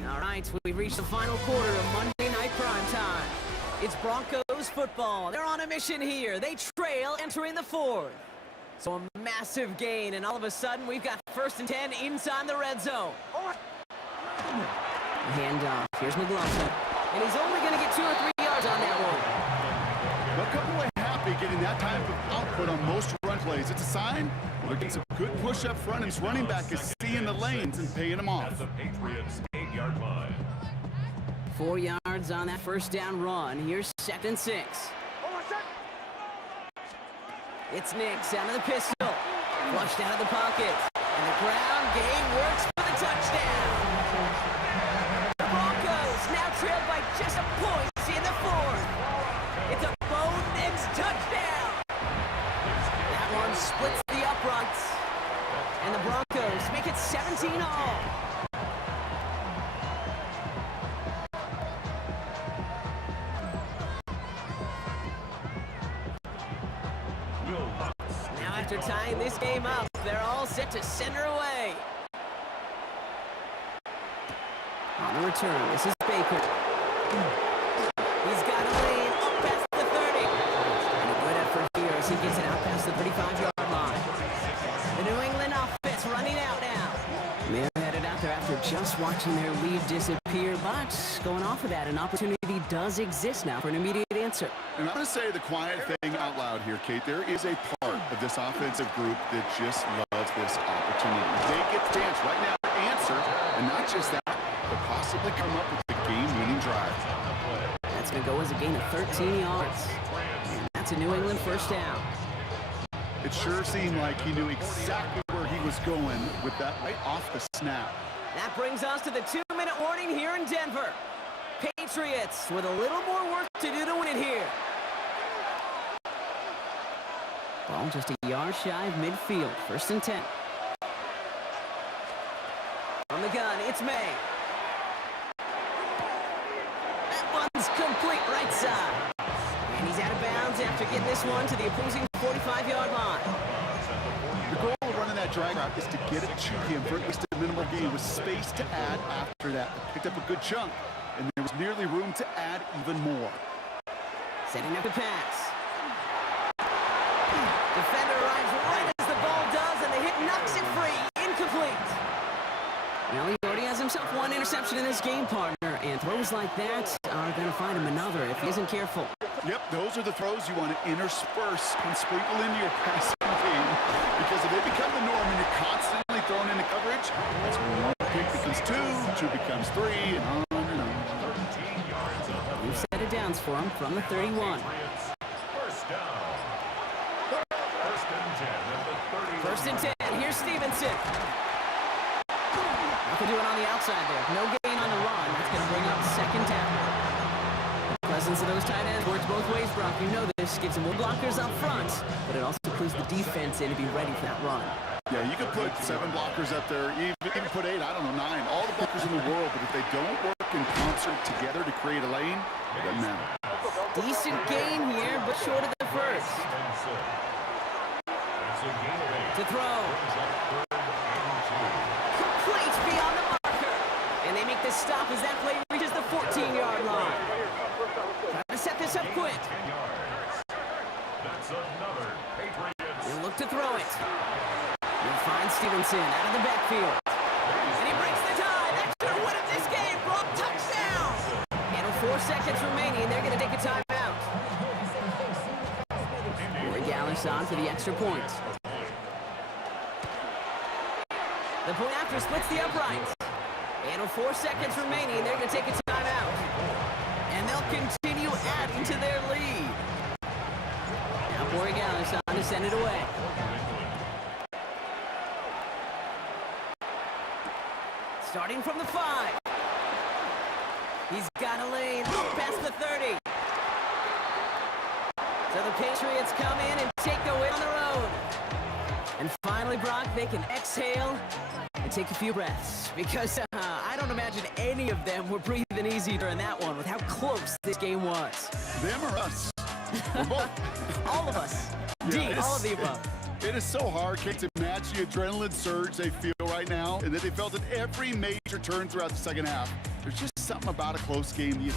All right, we've reached the final quarter of Monday Night Prime Time. It's Broncos football. They're on a mission here. They trail entering the 4th. So a massive gain, and all of a sudden we've got 1st and 10 inside the red zone. Handoff. Here's McLaughlin. And he's only going to get 2 or 3 yards on that one. A couple of happy getting that type of output on most run plays. It's a sign they're getting some good push up front. His running back is seeing the lanes and paying them off. The Patriots 8-yard line. 4 yards on that 1st down run. Here's 2nd and 6. It's Nix out of the pistol. Flushed out of the pocket. And the ground game works for the touchdown. The Broncos now trailed by just a point in the 4th. It's a Bo Nix touchdown. That one splits the uprights. And the Broncos make it 17 all. Now after tying this game up, they're all set to center away. On the return, this is Baker. He's got a lane up past the 30. And a good effort here as he gets it out past the 35-yard line. The New England offense running out now. They're headed out there after just watching their lead disappear, but going off of that, an opportunity does exist now for an immediate answer. And I'm going to say the quiet thing out loud here, Kate. There is a part of this offensive group that just loves this opportunity. They get the chance right now to answer, and not just that, but possibly come up with the game-winning drive. That's going to go as a gain of 13 yards. And that's a New England 1st down. It sure seemed like he knew exactly where he was going with that right off the snap. That brings us to the 2-minute warning here in Denver. Patriots with a little more work to do to win it here. Ball just a yard shy of midfield. 1st and 10. On the gun, it's May. That one's complete right side. And he's out of bounds after getting this one to the opposing 45-yard line. The goal of running that drag route is to get it to him for at least a minimal gain with space to add after that. Picked up a good chunk, and there was nearly room to add even more. Setting up the pass. Defender arrives right as the ball does, and the hit knocks it free. Incomplete. Now he already has himself one interception in this game, partner, and throws like that are going to find him another if he isn't careful. Yep, those are the throws you want to intersperse and sprinkle into your passing game, because if they become the norm and you're constantly thrown into coverage, that's when 1 pick becomes 2 becomes 3, and on and on. New set of downs for him from the 31. First down. First and 10 at the 30. 1st and 10. Here's Stevenson. Nothing doing on the outside there. No gain on the run. That's going to bring up 2nd down. Because presence of those tight ends works both ways, Brock. You know this. Gives them more blockers up front, but it also clues the defense in to be ready for that run. Yeah, you could put 7 blockers up there, even put 8, I don't know, 9, all the blockers in the world, but if they don't work in concert together to create a lane, it doesn't matter. Decent gain here, but short of the first. To throw. Complete beyond the marker. And they make this stop as that play reaches the 14-yard line. Trying to set this up quick. That's another Patriots. He'll look to throw it. He'll find Stevenson out of the backfield. And he breaks the tie. That should win him this game, bro. Touchdown. And with 4 seconds remaining, they're going to take a timeout. Corey Gallis on for the extra point. The point after splits the uprights. And with 4 seconds remaining, they're going to take a timeout. And they'll continue adding to their lead. Now Corey Gallis on to send it away. Starting from the 5. He's got a lane past the 30. So the Patriots come in and take the win on the road. And finally, Brock, they can exhale and take a few breaths. Because I don't imagine any of them were breathing easy during that one with how close this game was. Them or us? We're both. All of us. Yeah, D, all of the above. It is so hard, Kate, to match the adrenaline surge they feel right now and that they felt at every major turn throughout the second half. There's just something about a close game.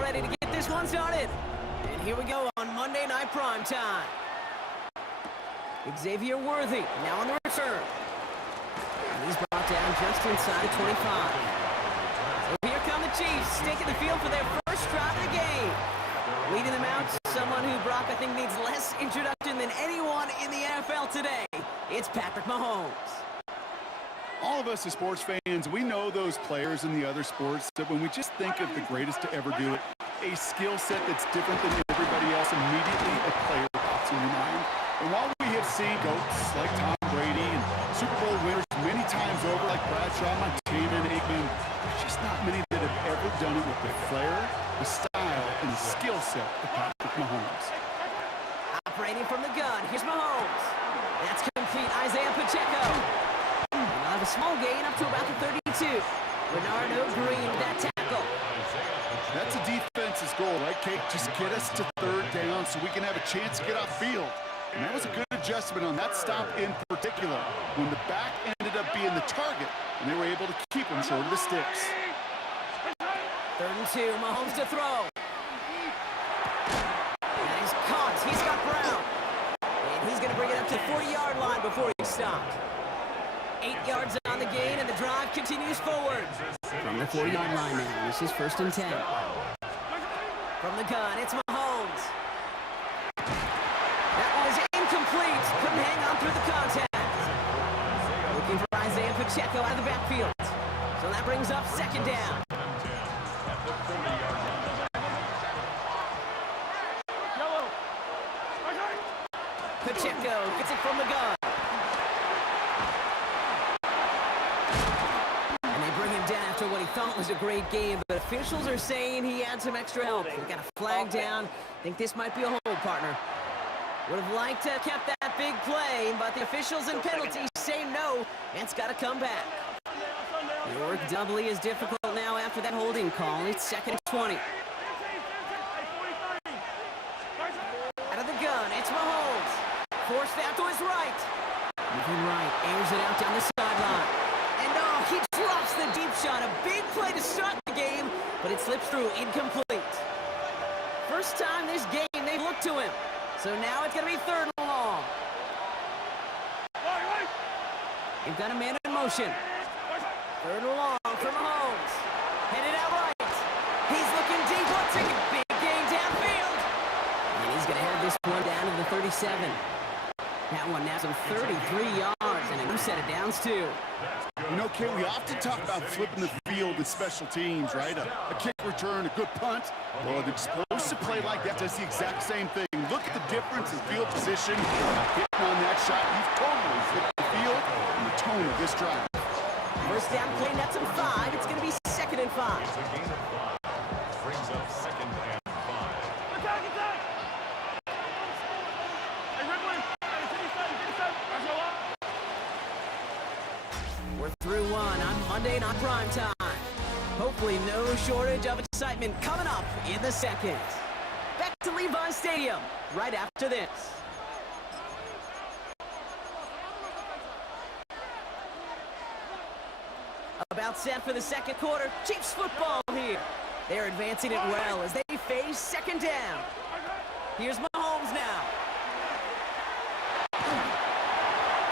about ready to get this one started. And here we go on Monday Night Primetime. Xavier Worthy now on the return. And he's brought down just inside of 25. So here come the Chiefs, taking the field for their first drive of the game. Leading them out, someone who Brock, I think, needs less introduction than anyone in the NFL today. It's Patrick Mahomes. All of us as sports fans, we know those players in the other sports that when we just think of the greatest to ever do it, a skill set that's different than everybody else, immediately a player pops in your mind. And while we have seen GOATs like Tom Brady and Super Bowl winners many times over like Bradshaw, Montana, and Aikman, there's just not many that have ever done it with the flair, the style, and the skill set of Patrick Mahomes. Operating from the gun, here's Mahomes. That's complete, Isaiah Pacheco. And they'll have a small gain up to about the 32. Bernardo Green with that tackle. That's a defense's goal, right, Kate? Just get us to third down so we can have a chance to get off field. And that was a good adjustment on that stop in particular, when the back ended up being the target, and they were able to keep him short of the sticks. 3rd and 2, Mahomes to throw. And he's caught, he's got Brown. And he's going to bring it up to the 40-yard line before he's stopped. 8 yards on the gain, and the drive continues forward. From the 40-yard line now, this is 1st and 10. From the gun, it's Mahomes. That was incomplete. Couldn't hang on through the contact. Looking for Isaiah Pacheco out of the backfield. So that brings up 2nd down. Pacheco gets it from the gun. And they bring him down after what he thought was a great game, but officials are saying he had some extra help. He got a flag down. Think this might be a hold, partner. Would have liked to have kept that big play, but the officials and penalties say no, and it's got to come back. The work doubly is difficult now after that holding call. It's 2nd and 20. Out of the gun, it's Mahomes. Forced out to his right. Moving right, airs it out down the sideline. And oh, he drops the deep shot. A big play to start the game, but it slips through incomplete. First time this game they've looked to him. So now it's going to be 3rd and long. They've got a man in motion. 3rd and long for Mahomes. Headed out right. He's looking deep. What's a big gain downfield. And he's going to have this one down to the 37. That one now some 33 yards and a new set of downs, too. You know, Kate, we often talk about flipping the field with special teams, right? A kick return, a good punt. Well, an explosive play like that does the exact same thing. Look at the difference in field position. Hitting on that shot, you've totally flipped the field and the tone of this drive. First down play, that's a 5. It's going to be 2nd and 5. Brings up 2nd and 5. Attack! We're through one on Monday Night Primetime. Hopefully no shortage of excitement coming up in the second. Back to Levi Stadium right after this. About set for the 2nd quarter. Chiefs football here. They're advancing it well as they face 2nd down. Here's Mahomes now.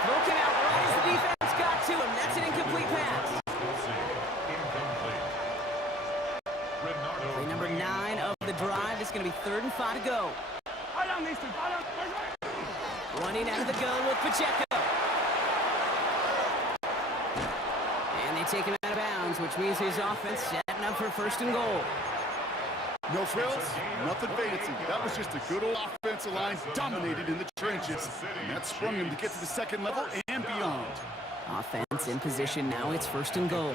Broken out right as the defense got to him. That's an incomplete pass. Play number 9 of the drive. It's going to be 3rd and 5 to go. Running out of the gun with Pacheco. And they take him out of bounds, which means his offense setting up for 1st and goal. No frills, nothing fancy. That was just a good old offensive line dominated in the trenches. And that sprung him to get to the 2nd level and beyond. Offense in position now. It's 1st and goal.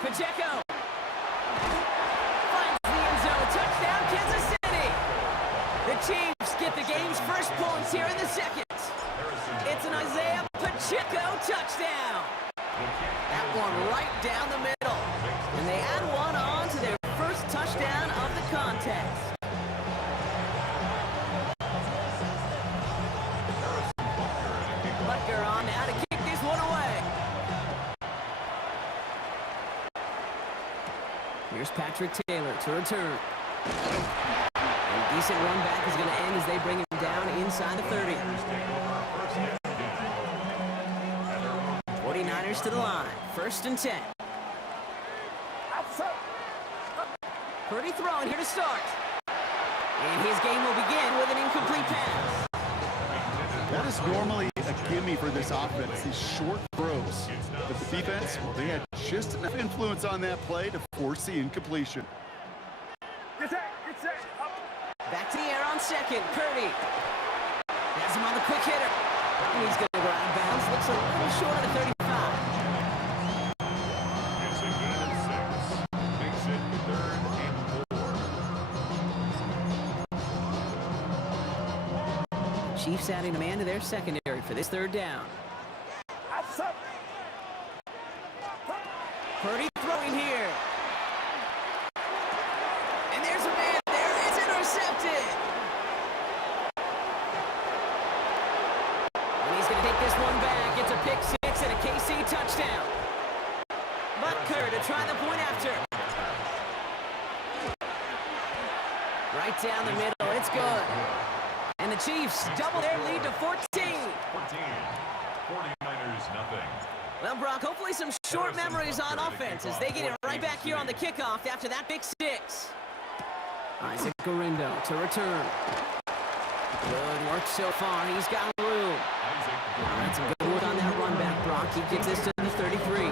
Pacheco. Finds the end zone. Touchdown, Kansas City. The Chiefs get the game's first points here in the 2nd. It's an Isaiah Pacheco touchdown. That one right down the middle. And they add one on to their first touchdown of the contest. Butker on now to kick this one away. Here's Patrick Taylor to return. And a decent run back is going to end as they bring him down inside the 30. 49ers to the line. 1st and 10. Purdy throwing here to start. And his game will begin with an incomplete pass. That is normally a gimme for this offense, these short throws. But the defense, well, they had just enough influence on that play to force the incompletion. Back to the air on 2nd. Purdy has him on the quick hitter. And he's going to go out of bounds. Looks a little short of the 35. It's a gain of 6. Makes it 3rd and 4. Chiefs adding a man to their secondary for this 3rd down. Purdy throwing here. And there's a man. There is intercepted. And he's going to take this one back. It's a pick 6 and a KC touchdown. Butker to try the point after. Right down the middle. It's good. And the Chiefs double their lead to 14. 49ers nothing. Well, Brock, hopefully some short memories on offense as they get it right back here on the kickoff after that big 6. Isaac Garindo to return. Good work so far. He's got room. All right, some good work on that run back, Brock. He gets this to the 33.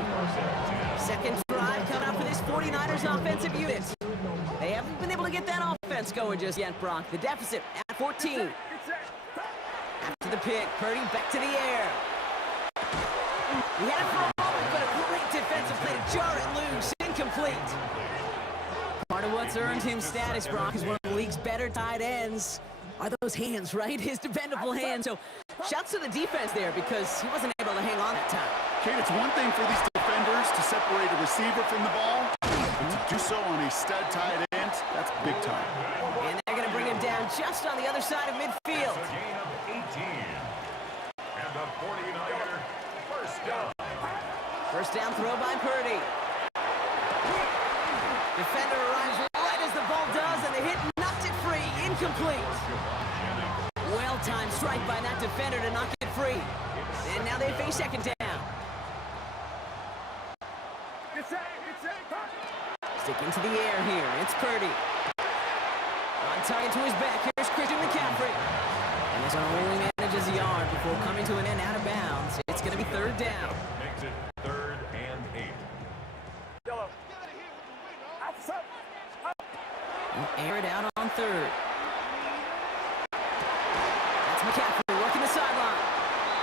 2nd drive coming up for this 49ers offensive unit. They haven't been able to get that offense going just yet, Brock. The deficit at 14. After the pick, Purdy back to the air. He had it for a moment, but a great defensive play to jar it loose. Incomplete. Part of what's earned him status, Brock, is one of the league's better tight ends. Are those hands, right? His dependable hands. So, shouts to the defense there because he wasn't able to hang on that time. Kate, it's one thing for these defenders to separate a receiver from the ball, but to do so on a stud tight end, that's big time. And they're going to bring him down just on the other side of midfield. A gain of 18. And the 49er first down. First down throw by Purdy. Defender arrives right as the ball does, and the hit knocked it free. Incomplete. Well-timed strike by that defender to knock it free. And now they face 2nd down. Sticking to the air here. It's Purdy. On target to his back. Here's Christian McCaffrey. And this one only manages a yard before coming to an end out of bounds. It's going to be 3rd down. Makes it 3rd and 8. Air it out on 3rd. That's McCaffrey working the sideline.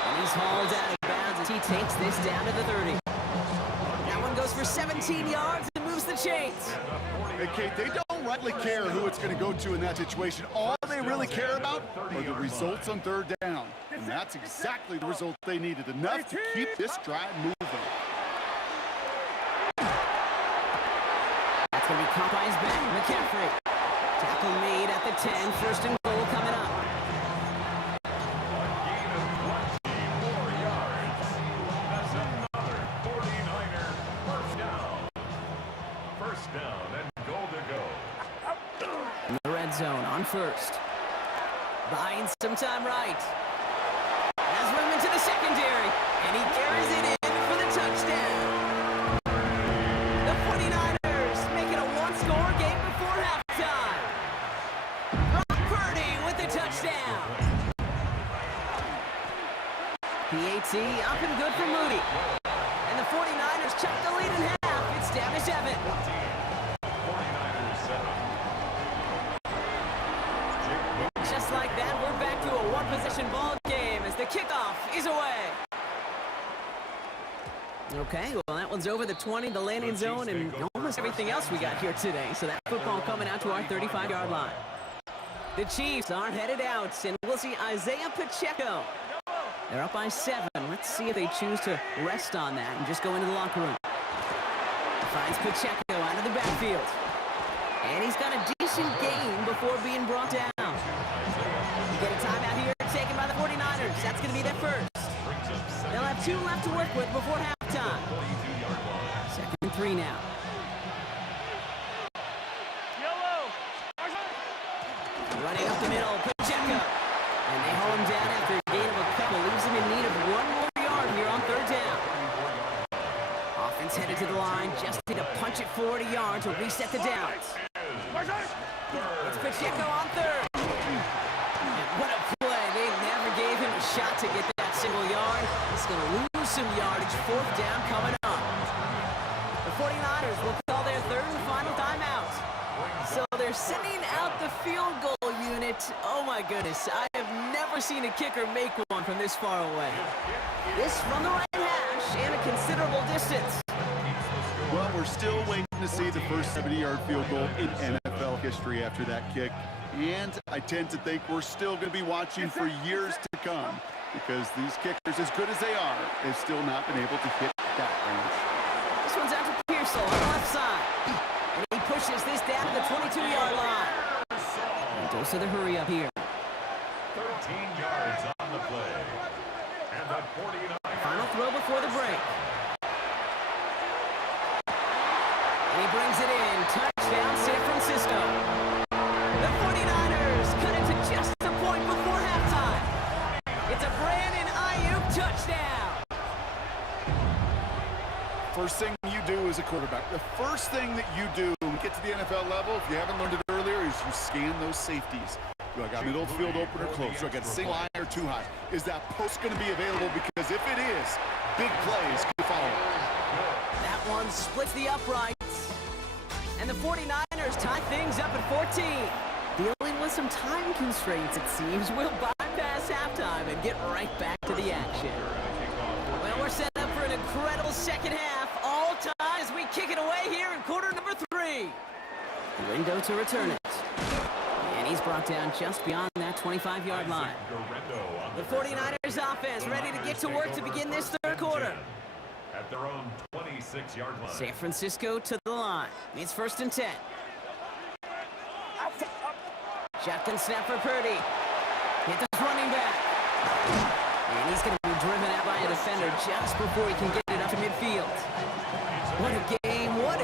And he's hauled out of bounds as he takes this down to the 30. That one goes for 17 yards and moves the chains. Hey, Kate, they don't rightly care who it's going to go to in that situation. All they really care about are the results on 3rd down. And that's exactly the result they needed, enough to keep this drive moving. That's going to be caught by his back. McCaffrey. Tackle made at the 10. 1st and goal coming up. A gain of 24 yards. That's another 49er first down. First down and goal to go. In the red zone on 1st. Buying some time right. Has room into the secondary. And he carries it in for the touchdown. The 49ers make it a one-score game before halftime. Brock Purdy with the touchdown. PAT up and good for Moody. And the 49ers chuck the lead in half. It's down to 7. 49ers 7. Just like that, we're back to a one-possession ball game as the kickoff is away. Okay, well, that one's over the 20, the landing zone, and almost everything else we got here today. So that football coming out to our 35-yard line. The Chiefs are headed out, and we'll see Isaiah Pacheco. They're up by 7. Let's see if they choose to rest on that and just go into the locker room. Finds Pacheco out of the backfield. And he's got a decent gain before being brought down. You get a timeout here taken by the 49ers. That's going to be their first. They'll have 2 left to work with before halftime. 2nd and 3 now. Running up the middle, Pacheco. And they hold him down after a gain of a couple. Leaves him in need of one more yard here on third down. Offense headed to the line. Just need to punch it forward a yard to reset the downs. It's Pacheco on third. And what a play. They never gave him a shot to get that single yard. He's going to lose some yardage. Fourth down coming up. The 49ers will call their third and final timeout. So they're sending out the field goal unit. Oh my goodness, I have never seen a kicker make one from this far away. This from the right hash and a considerable distance. Well, we're still waiting to see the first 70-yard field goal in NFL history after that kick. And I tend to think we're still going to be watching for years to come because these kickers, as good as they are, have still not been able to hit that range. This one's out to Pearsall on the left side. And he pushes this down to the 22-yard line. And dose of the hurry up here. 13 yards on the play. And the 49. Final throw before the break. And he brings it in. Touchdown, San Francisco. The 49ers cut it to just a point before halftime. It's a Brandon Ayuk touchdown. First thing you do as a quarterback, the first thing that you do when you get to the NFL level, if you haven't learned it earlier, is you scan those safeties. Do I got middle field open or close? Do I got single high or too high? Is that post going to be available? Because if it is, big plays can follow. That one splits the uprights. And the 49ers tie things up at 14. Dealing with some time constraints, it seems. We'll bypass halftime and get right back to the action. Well, we're set up for an incredible second half. All time as we kick it away here in quarter number 3. Window to return it. And he's brought down just beyond that 25-yard line. The 49ers offense ready to get to work to begin this third quarter. At their own 26-yard line. San Francisco to the line. It's first and 10. Shotgun snap for Purdy. Hit this running back. And he's going to be driven out by a defender just before he can get it up to midfield. What a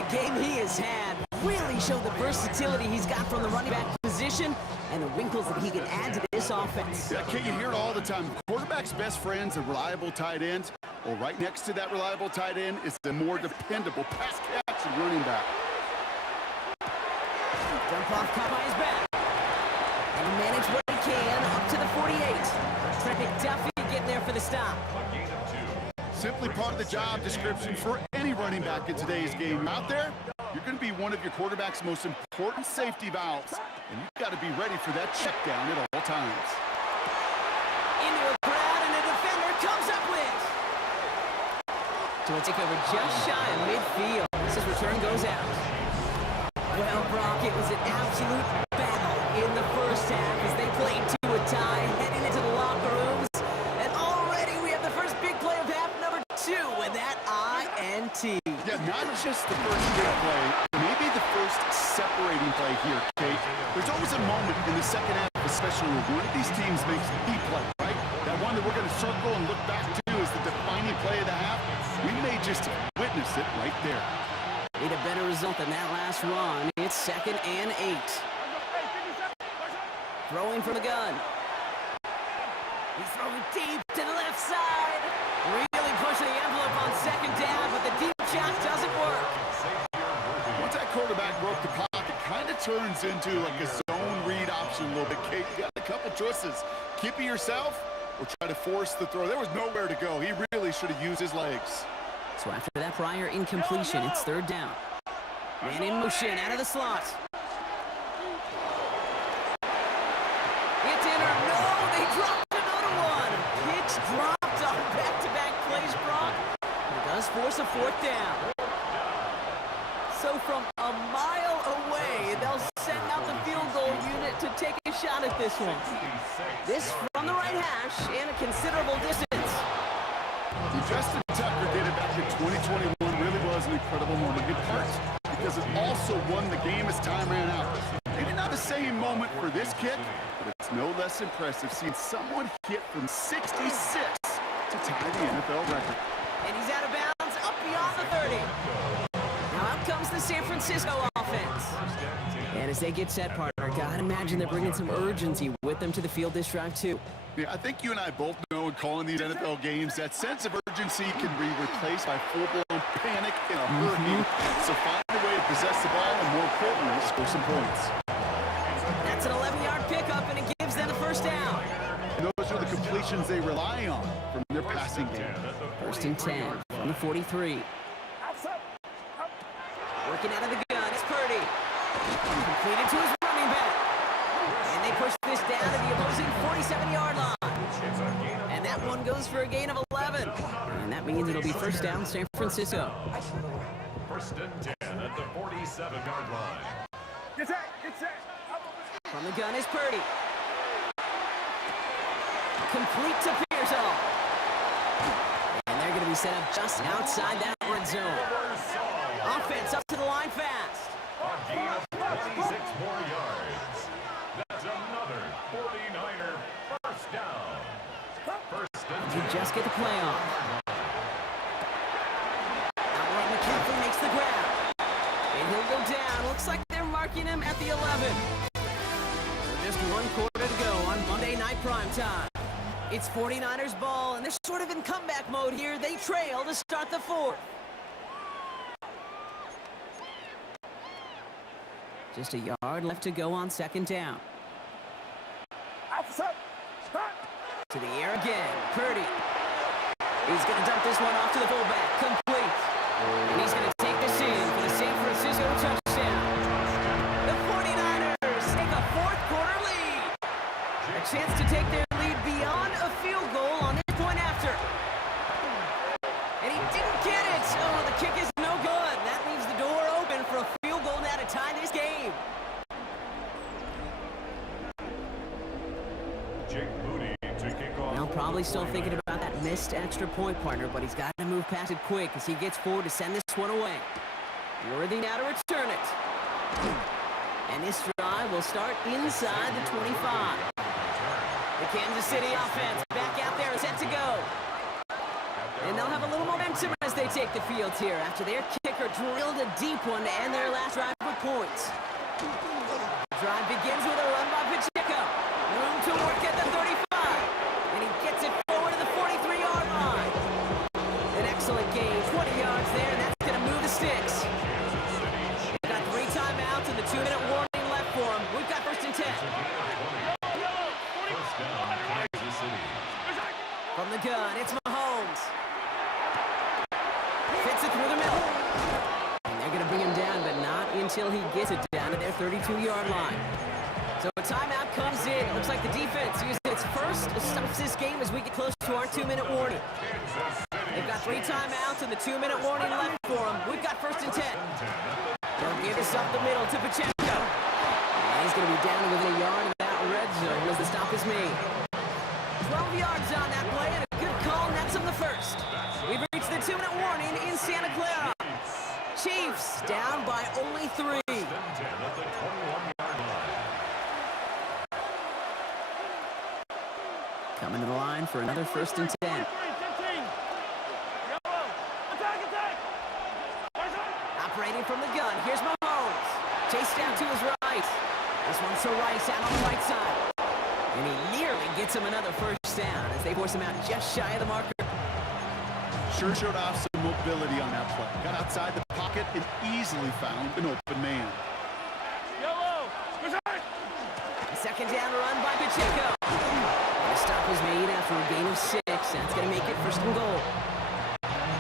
game he has had. Really showed the versatility he's got from the running back position and the wrinkles that he can add to this offense. Yeah, Kate, you hear it all the time. Quarterback's best friend's a reliable tight end. Well, right next to that reliable tight end is the more dependable pass catch and running back. Dump off caught by his back. And he managed what he can up to the 48. Trent McDuffie getting there for the stop. A gain of 2. Simply part of the job description for any running back in today's game. Out there, you're going to be one of your quarterback's most important safety valves, and you've got to be ready for that check down at all times. Into a crowd, and a defender comes up with. So we'll take over just shy of midfield. This return goes out. Well, Brock, it was an absolute battle in the first half as they played to a tie, heading into the locker rooms. And already we have the first big play of half number 2 with that INT. Yeah, not just the first big play, maybe the first separating play here, Kate. There's always a moment in the second half, especially when one of these teams makes a key play, right? That one that we're going to circle and look back to as the defining play of the half. We may just witness it right there. Need a better result than that last run. It's 2nd and 8. Throwing from the gun. He's throwing deep to the left side. Really pushing the envelope on 2nd down, but the deep shot doesn't work. Once that quarterback broke the pocket, kind of turns into like a zone read option a little bit. Kate, you got a couple choices. Keep it yourself or try to force the throw. There was nowhere to go. He really should have used his legs. So after that prior incompletion, it's 3rd down. Man in motion out of the slot. It's in or no, they dropped another one. Pitch dropped on back-to-back plays, Brock. It does force a 4th down. So from a mile away, they'll send out the field goal unit to take a shot at this one. This from the right hash and a considerable distance. Justin Tucker did it back in 2021. Really was an incredible moment. In part because it also won the game as time ran out. Maybe not the same moment for this kick, but it's no less impressive seeing someone hit from 66 to tie the NFL record. And he's out of bounds up beyond the 30. Now out comes the San Francisco offense. And as they get set, partner, gotta imagine they're bringing some urgency with them to the field this drive, too. Yeah, I think you and I both know in calling these NFL games that sense of urgency can be replaced by full-blown panic in a hurry. So find a way to possess the ball and, more importantly, score some points. That's an 11-yard pickup, and it gives them the first down. And those are the completions they rely on from their passing game. First and 10 from the 43. Working out of the gun, it's Purdy. Completed to his running back. And they push this down to the opposing 47-yard line. And that one goes for a gain of 11. And that means it'll be first down San Francisco. First and 10 at the 47-yard line. Get set, get set. From the gun is Purdy. Complete to Pearsall. And they're going to be set up just outside that red zone. Offense up to the line fast. A gain of 26 more yards. That's another 49er first down. First and You just get the play off. Outright McCaffrey makes the grab. And he'll go down. Looks like they're marking him at the 11. Just one quarter to go on Monday Night Prime Time. It's 49ers ball, and they're sort of in comeback mode here. They trail to start the fourth. Just a yard left to go on second down. To the air again, Purdy. He's going to dump this one off to the fullback. Complete. And he's going to take this in for the San Francisco touchdown. The 49ers take a fourth quarter lead. A chance to take their lead beyond a field goal on this point after. And he didn't get it. Oh, the kick is no good. That leaves the door open for a field goal now to tie this game. Jake Moody to kick off. Now probably still thinking about that missed extra point, partner, but he's got to move past it quick as he gets forward to send this one away. Worthy now to return it. And this drive will start inside the 25. The Kansas City offense back out there, set to go. And they'll have a little momentum as they take the field here after their kicker drilled a deep one to end their last drive with points. Drive begins with a run by Pacheco. Room to work at the 35. And he gets it forward to the 43-yard line. An excellent gain, 20 yards there, and that's going to move the sticks. They've got 3 timeouts and the 2-minute warning left for them. We've got first and 10. First down, Kansas City. From the gun, it's Mahomes. Fits it through the middle. And they're going to bring him down, but not until he gets it down to their 32-yard line. So a timeout comes in. Looks like the defense uses its first to stop this game as we get close to our 2-minute warning. They've got 3 timeouts and the 2-minute warning left for them. We've got first and 10. They'll give us up the middle to Pacheco. And he's going to be down within a yard of that red zone as the stop is made. 12 yards on that play and a good call nets him the first. We've reached the 2-minute warning in Santa Clara. Chiefs down by only 3. First and 10 at the 21-yard line. Coming to the line for another first and 10. Operating from the gun, here's Mahomes. Chased down to his right. This one's to Rice out on the right side. And he nearly gets him another first down as they force him out just shy of the marker. Sure showed off some mobility on that play. Got outside the pocket and easily found an open man. A second down run by Pacheco. And a stop is made after a gain of 6. That's going to make it first and goal.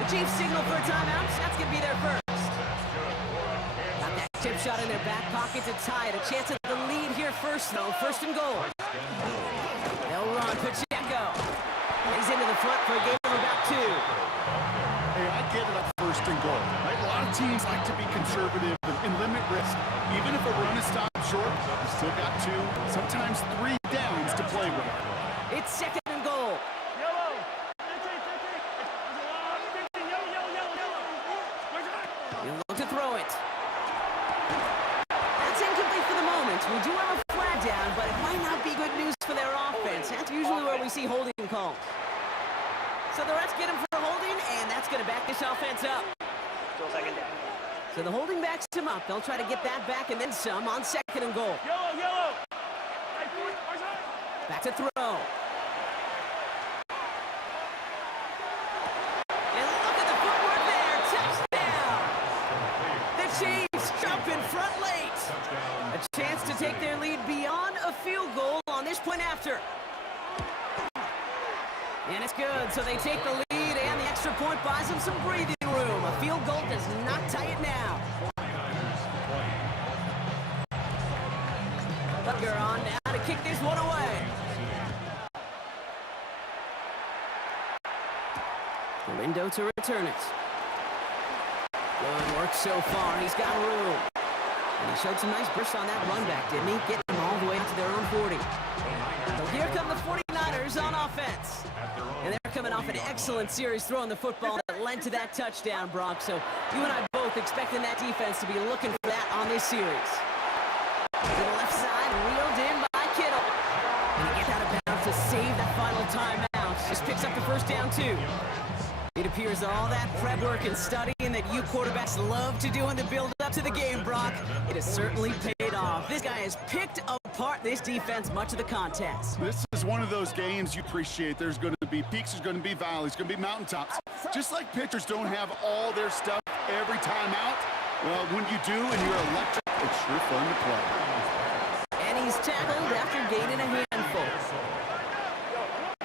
The Chiefs signal for a timeout. That's going to be their first. Got that chip shot in their back pocket to tie it. A chance at the lead here first, though. First and goal. They'll run Pacheco. He's into the front for a gain of about 2. Hey, I get it at first and goal. Right? A lot of teams like to be conservative and limit risk. Even if a run is stopped short, you still got 2, sometimes 3 downs to play with. It's second and goal. He'll look to throw it. That's incomplete for the moment. We do have a flag down, but it might not be good news for their offense. That's usually where we see holding calls. So the refs get him for holding, and that's going to back this offense up. Still second down. So the holding backs him up. They'll try to get that back and then some on 2nd and goal. Yellow, yellow. Hey, boy, where's that? Back to throw. And look at the footwork there. Touchdown. The Chiefs jump in front late. A chance to take their lead beyond a field goal on this point after. And it's good, so they take the lead, and the extra point buys them some breathing room. A field goal does not tie it now. Butker on now to kick this one away. Galindo to return it. Good work so far. He's got room. And he showed some nice burst on that run back, didn't he? Getting them all the way out to their own 40. So here come the 49ers on offense. And they're coming off an excellent series throwing the football that led to that touchdown, Brock. So you and I both expecting that defense to be looking for that on this series. To the left side, reeled in by Kittle. And he gets out of bounds to save that final timeout. Just picks up the first down, too. It appears that all that prep work and studying that you quarterbacks love to do in the build-up to the game, Brock, it has certainly paid off. This guy has picked apart this defense much of the contest. This is one of those games you appreciate. There's going to be peaks, there's going to be valleys, going to be mountaintops. Just like pitchers don't have all their stuff every time out, well, when you do and you're electric, it's sure fun to play. And he's tackled after gaining a handful.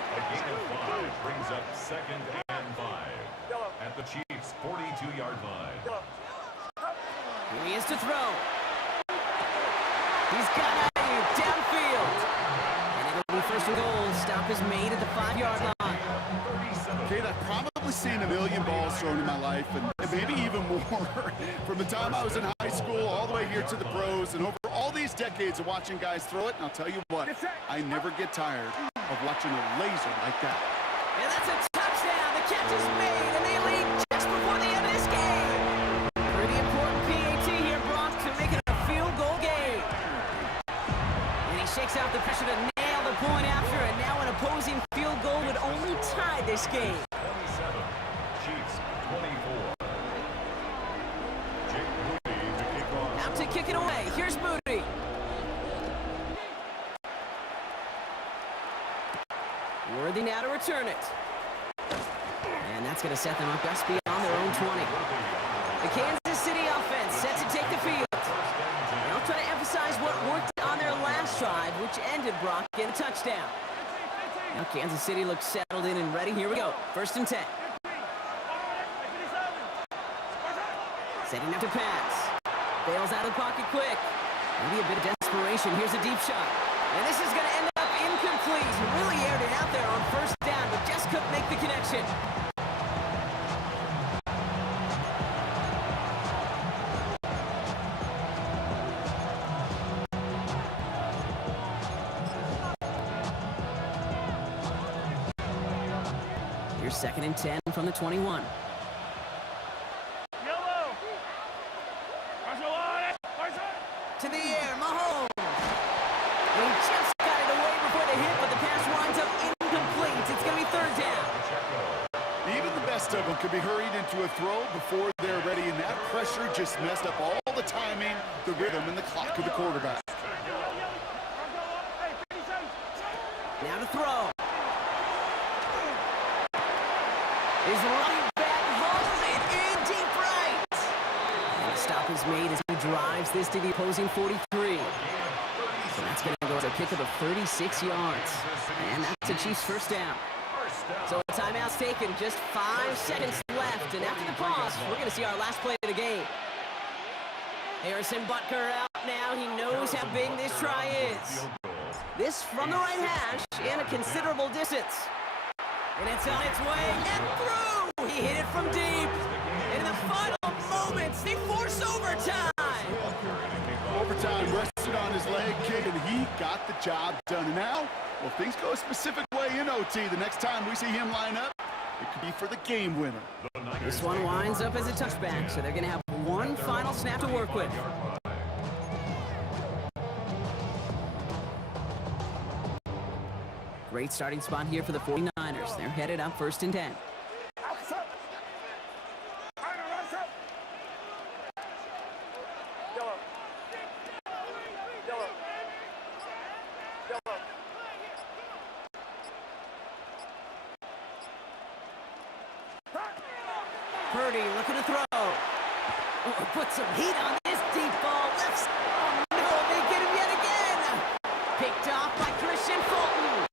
A gain of 5 brings up 2nd and 5 at the Chiefs' 42-yard line. Here he is to throw. He's got Ayuk downfield. And it'll be 1st and goal. Stop is made at the 5-yard line. Kate, I've probably seen a million balls thrown in my life, and maybe even more. From the time I was in high school all the way here to the pros, and over all these decades of watching guys throw it, and I'll tell you what, I never get tired of watching a laser like that. And that's a touchdown. The catch is made, and they lead just before the end of this game. Pretty important PAT here, Brock, to make it a field goal game. And he shakes out the pressure to nail the point after, and now an opposing field goal would only tie this game. 27, Chiefs 24. Jake Moody to kick off. Out to kick it away. Here's Moody. Worthy now to return it. And that's going to set them up just beyond their own 20. The Kansas City offense set to take the field. And I'll try to emphasize what worked on their last drive, which ended Brock in a touchdown. Now Kansas City looks settled in and ready. Here we go. 1st and 10. Setting up to pass. Bails out of the pocket quick. Maybe a bit of desperation. Here's a deep shot. And this is going to end up incomplete. Really aired it out there on 1st down, but just couldn't make the connection. Here's 2nd and 10 from the 21. Yellow. To the air, Mahomes. He just got it away before the hit, but the pass winds up incomplete. It's going to be 3rd down. Even the best of them could be hurried into a throw before they're ready, and that pressure just messed up all the timing, the rhythm, and the clock of the quarterback. Now to throw. His running back hauls it in deep right. And a stop is made as he drives this to the opposing 43. So that's going to go to a pickup of 36 yards. And that's the Chiefs' 1st down. So a timeout's taken, just 5 seconds left. And after the pause, we're going to see our last play of the game. Harrison Butker out now. He knows how big this try is. This from the right hash in a considerable distance. And it's on its way and through. He hit it from deep. And in the final moments, they force overtime. Overtime rested on his leg kick, and he got the job done. And now, well, if things go a specific way in OT, the next time we see him line up, it could be for the game winner. This one winds up as a touchback, so they're going to have one final snap to work with. Great starting spot here for the 49ers. They're headed up 1st and 10. Purdy looking to throw. Oh, put some heat on this deep ball. Left. Oh, no, they get him yet again. Picked off by Christian Fulton.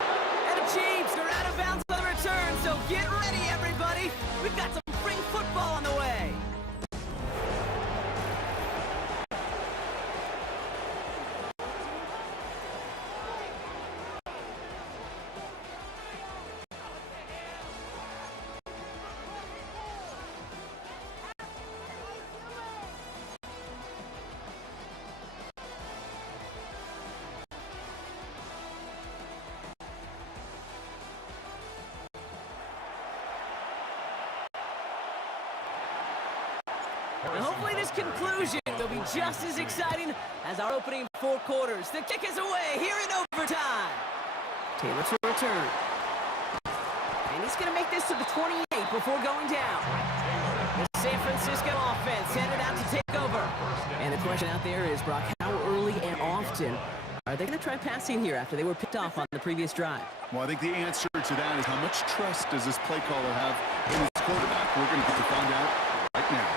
And the Chiefs are out of bounds on the return, so get ready, everybody. We've got some spring football on the way. And hopefully this conclusion will be just as exciting as our opening 4 quarters. The kick is away here in overtime. Taylor to return. And he's going to make this to the 28 before going down. The San Francisco offense headed out to take over. And the question out there is, Brock, how early and often are they going to try passing here after they were picked off on the previous drive? Well, I think the answer to that is how much trust does this play caller have in his quarterback? We're going to get to find out right now.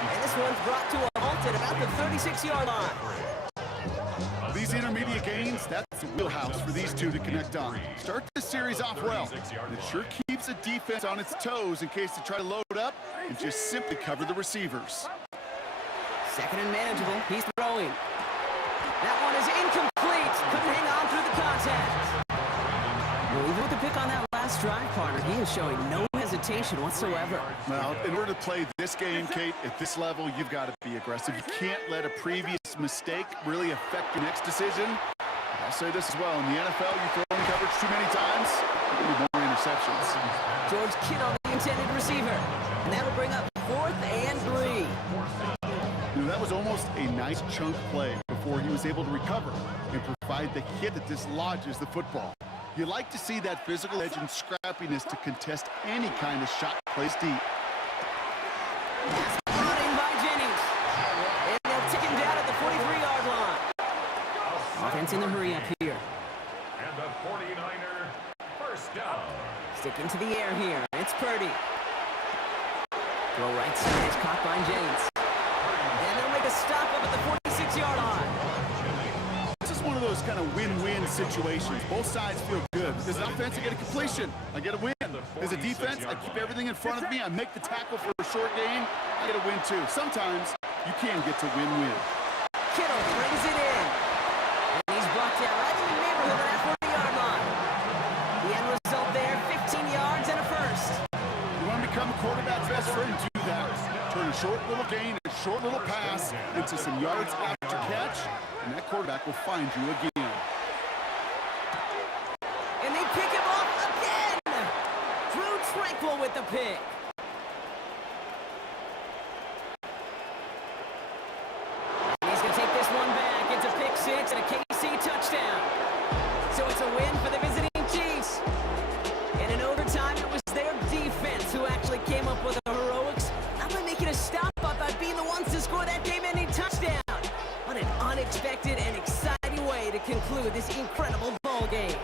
And this one's brought to a halt at about the 36-yard line. These intermediate gains, that's the wheelhouse for these two to connect on. Start this series off well. It sure keeps the defense on its toes in case they try to load up and just simply cover the receivers. Second and manageable. He's throwing. That one is incomplete. Couldn't hang on through the contact. Well, even with the pick on that last drive, partner, he is showing no hesitation whatsoever. Well, in order to play this game, Kate, at this level, you've got to be aggressive. You can't let a previous mistake really affect your next decision. I'll say this as well. In the NFL, you throw in coverage too many times, you'll be more interceptions. George Kittle, the intended receiver. And that'll bring up 4th and 3. You know, that was almost a nice chunk play before he was able to recover and provide the hit that dislodges the football. You like to see that physical edge and scrappiness to contest any kind of shot placed deep. Pass brought in by Jennings. And they'll tick him down at the 43-yard line. Offense in the hurry up here. And the 49er first down. Stick into the air here. It's Purdy. Throw right side is caught by Jennings. And they'll make a stop up at the 46-yard line. This is one of those kind of win-win situations. Both sides feel good. As an offense, I get a completion. I get a win. As a defense, I keep everything in front of me. I make the tackle for a short gain. I get a win, too. Sometimes you can get to win-win. Kittle brings it in. And he's blocked out right in the neighborhood of that 40-yard line. The end result there, 15 yards and a first. You want to become a quarterback's best friend? Do that. Turn a short little gain, a short little pass into some yards after catch, and that quarterback will find you again. And they pick him off again. Drew Tranquil with the pick. And he's going to take this one back. It's a pick 6 and a KC touchdown. So it's a win for the visiting Chiefs. And in overtime, it was their defense who actually came up with the heroics. Not by making a stop, but by being the ones to score that game-ending touchdown. What an unexpected and exciting way to conclude this incredible ball game.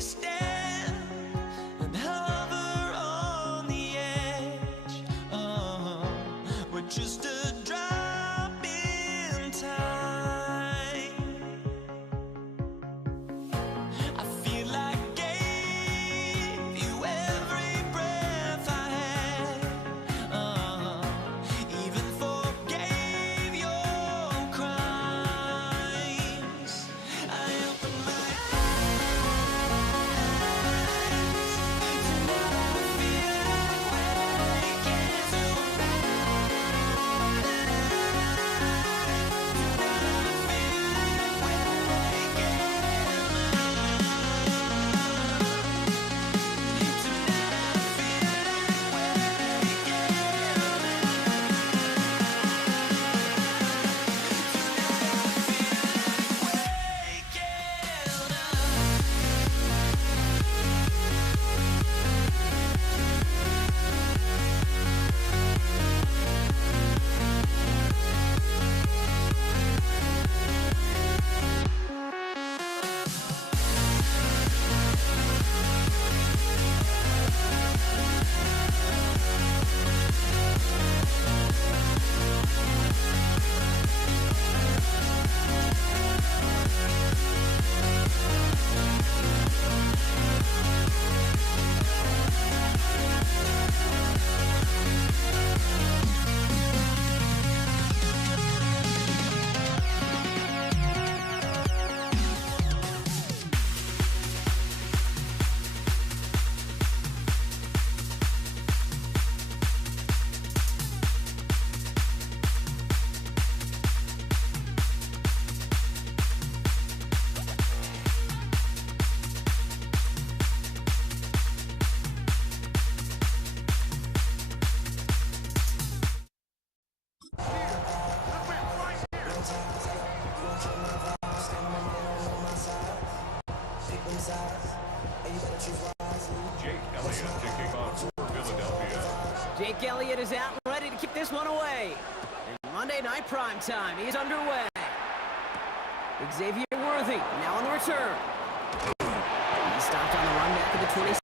you stand and hover on the edge. We're just a drop in time. I feel like I gave you every breath I had. Even forgave your crimes. I open my eyes to now I feel like waking to Jake Elliott kicking off for Philadelphia. Jake Elliott is out and ready to kick this one away. And Monday Night Prime Time is underway. Xavier Worthy now on the return. He stopped on the run back at the 27.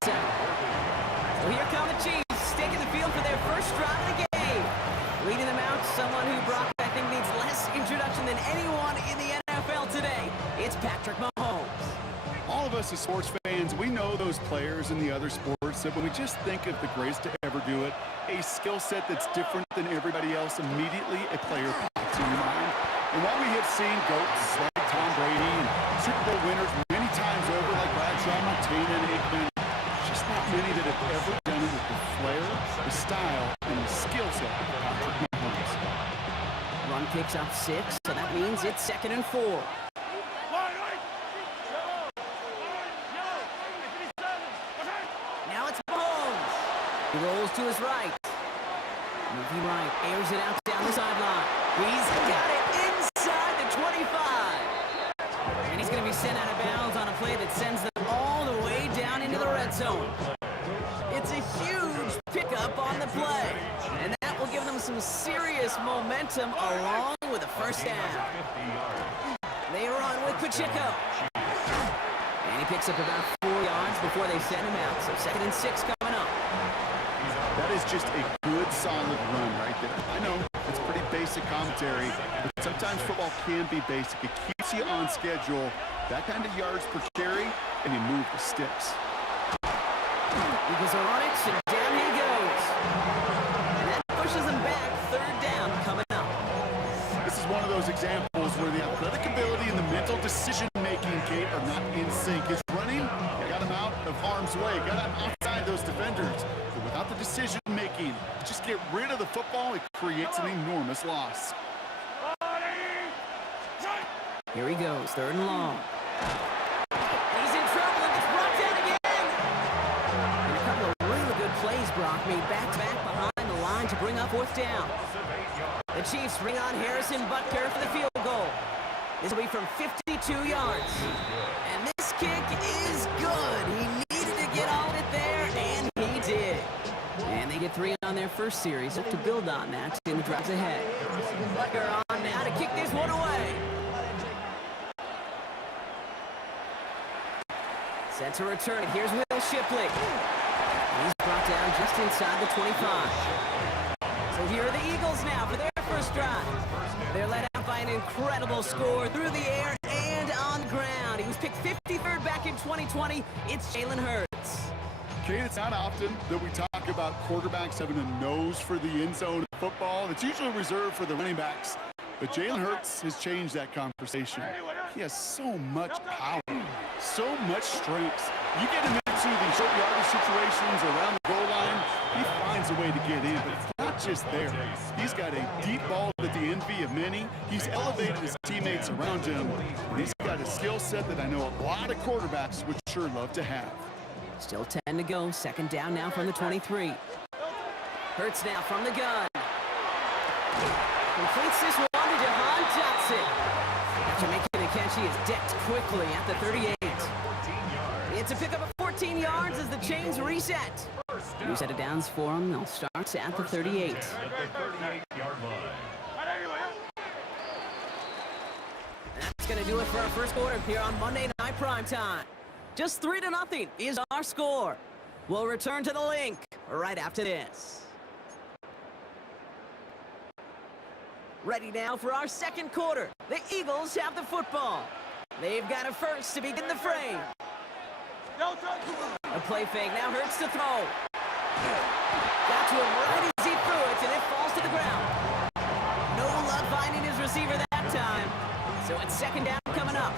So here come the Chiefs, taking the field for their first drive of the game. Leading them out, someone who Brock, I think, needs less introduction than anyone in the NFL today. It's Patrick Mahomes. All of us as sports fans, we know those players in the other sports that when we just think of the greatest to ever do it, a skill set that's different than everybody else, immediately a player pops in your mind. And while we have seen GOATs like Tom Brady and Super Bowl winners many times over like Bradshaw, Montana, and Aikman, there's just not many that have ever done it with the flair, the style, and the skill set of Patrick Mahomes. Run picks up 6, so that means it's 2nd and 4. Now it's Mahomes. He rolls to his right. Moving right, airs it out down the sideline. He's got it inside the 25. And he's going to be sent out of bounds on a play that sends them all the way down into the red zone. It's a huge pickup on the play. And that will give them some serious momentum along with a first down. They run with Pacheco. And he picks up about 4 yards before they send him out. So 2nd and 6 coming up. That is just a good, solid run right there. I know it's pretty basic commentary, but sometimes football can be basic. It keeps you on schedule, that kind of yards per carry, and you move the sticks. Eagles are on it, and down he goes. And that pushes them back. 3rd down coming up. This is one of those examples where the athletic ability and the mental decision-making, Kate, are not in sync. His running, got him out of harm's way, got him outside those defenders. But without the decision-making, just get rid of the football, it creates an enormous loss. Here he goes, 3rd and long. He's in trouble and gets brought down again. And a couple of really good plays, Brock, made back-to-back behind the line to bring up 4th down. The Chiefs bring on Harrison Butker for the field goal. This will be from 52 yards. And this kick is good. He needed to get all of it there, and he did. And they get 3 on their first series. Look to build on that in the drives ahead. Butker on now to kick this one away. Set to return. Here's Will Shipley. He's brought down just inside the 25. So here are the Eagles now for their first drive. They're led out by an incredible score through the air and on the ground. He was picked 53rd back in 2020. It's Jalen Hurts. Kate, it's not often that we talk about quarterbacks having a nose for the end zone of football. It's usually reserved for the running backs. But Jalen Hurts has changed that conversation. He has so much power, so much strength. You get him into the short yardage situations around the goal line, he finds a way to get in. But it's not just there. He's got a deep ball that the envy of many. He's elevated his teammates around him. And he's got a skill set that I know a lot of quarterbacks would sure love to have. Still 10 to go. Second down now from the 23. Hurts now from the gun. Completes this one to Jahan Johnson. After making a catch, he is decked quickly at the 38. It's a pickup of 14 yards as the chains reset. New set of downs for him. They'll start at the 38. That's going to do it for our first quarter here on Monday Night Primetime. Just 3-0 is our score. We'll return to the link right after this. Ready now for our second quarter. The Eagles have the football. They've got a first to begin the frame. A play fake now. Hurts to throw. Got to him right as he threw it, and it falls to the ground. No luck finding his receiver that time. So it's second down coming up.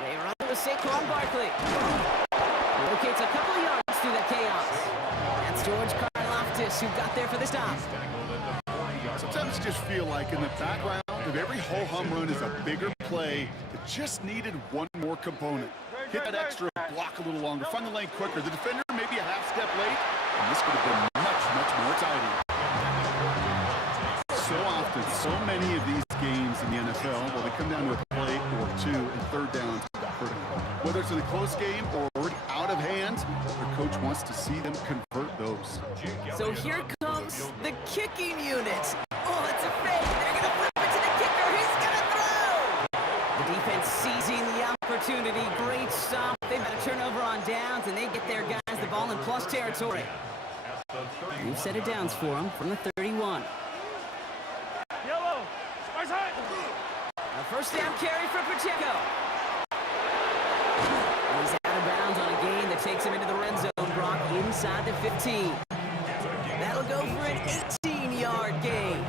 They run with Saquon Barkley. Locates a couple of yards through that chaos. That's George Karlaftis who got there for the stop. Sometimes you just feel like in the background of every ho-hum run is a bigger play that just needed one more component. Hit that extra block a little longer, find the lane quicker. The defender maybe a half step late, and this could have been much, much more tidy. So often, so many of these games in the NFL, well, they come down to a play or two, and third downs are critical. Whether it's in a close game or already out of hand, the coach wants to see them convert those. So here comes the kicking unit. Oh, it's a fake. They're going to flip it to the kicker. He's going to throw. The defense seizing the opportunity. Great stop. They've got a turnover on downs, and they get their guys the ball in plus territory. New set of downs for them from the 31. A first down carry for Pacheco. He's out of bounds on a gain that takes him into the red zone, Brock, inside the 15. That'll go for an 18-yard gain.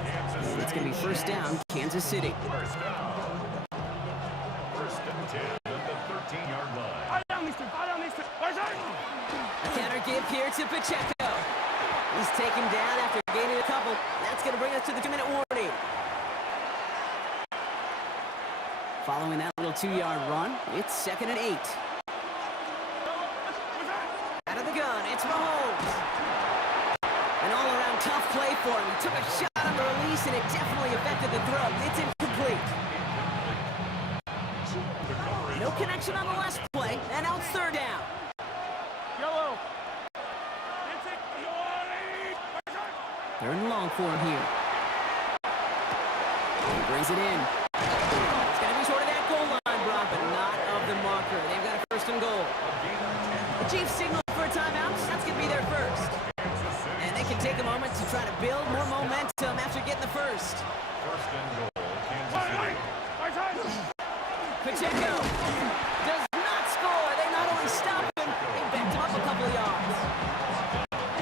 It's going to be first down, Kansas City. First and 10 at the 13-yard line. A counter give here to Pacheco. He's taken down after gaining a couple. That's going to bring us to the 2-minute warning. Following that little 2-yard run, it's second and 8. Out of the gun, it's Mahomes. An all-around tough play for him. He took a shot on the release, and it definitely affected the throw. It's incomplete. No connection on the last play, and now it's third down. Third and long for him here. He brings it in. It's going to be short of that goal line, Brock, but not of the marker. They've got a first and goal. The Chiefs signal for a timeout. That's going to be their first. And they can take a moment to try to build more momentum after getting the first. First and goal, Kansas City. Pacheco does not score. They not only stop him, they backed him up a couple of yards.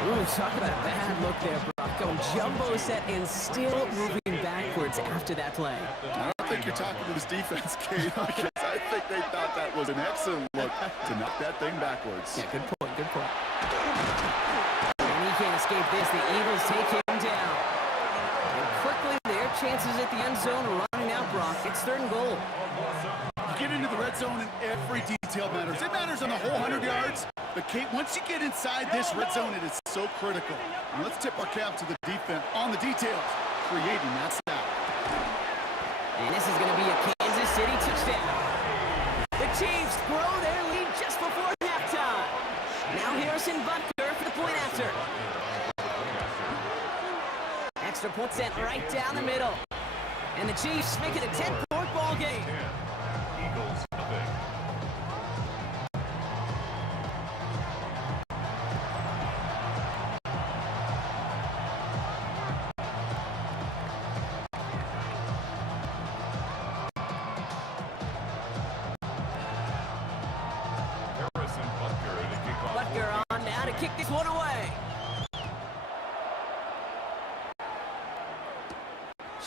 Ooh, talk about a bad look there, Brock. Going jumbo set and still moving backwards after that play. I don't think you're talking to this defense, Kate, because I think they thought that was an excellent look to knock that thing backwards. Yeah, good point, good point. And he can't escape this. The Eagles take him down. And quickly, their chances at the end zone are running out, Brock. It's third and goal. You get into the red zone and every detail matters. It matters on the whole 100 yards. But, Kate, once you get inside this red zone, it is so critical. And let's tip our cap to the defense on the details, creating that stop. And this is going to be a Kansas City touchdown. The Chiefs grow their lead just before halftime. Now Harrison Butker for the point after. Extra point sent right down the middle. And the Chiefs make it a 10-point ball game. Eagles nothing. Harrison Butker to kick off. Butker on now to kick this one away.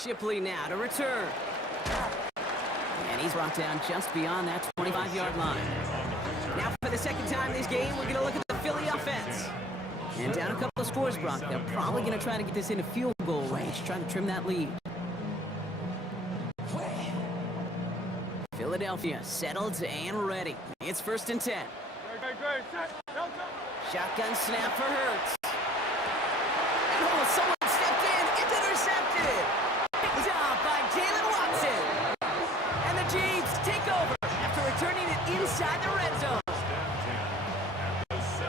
Shipley now to return. And he's brought down just beyond that 25-yard line. Now for the second time this game, we're going to look at the Philly offense. And down a couple of scores, Brock. They're probably going to try to get this into field goal range, trying to trim that lead. Philadelphia settled and ready. It's 1st and 10. Shotgun snap for Hurts. And oh, someone stepped in. It's intercepted. Picked up by Jalen Watson. And the Chiefs take over after returning it inside the red zone.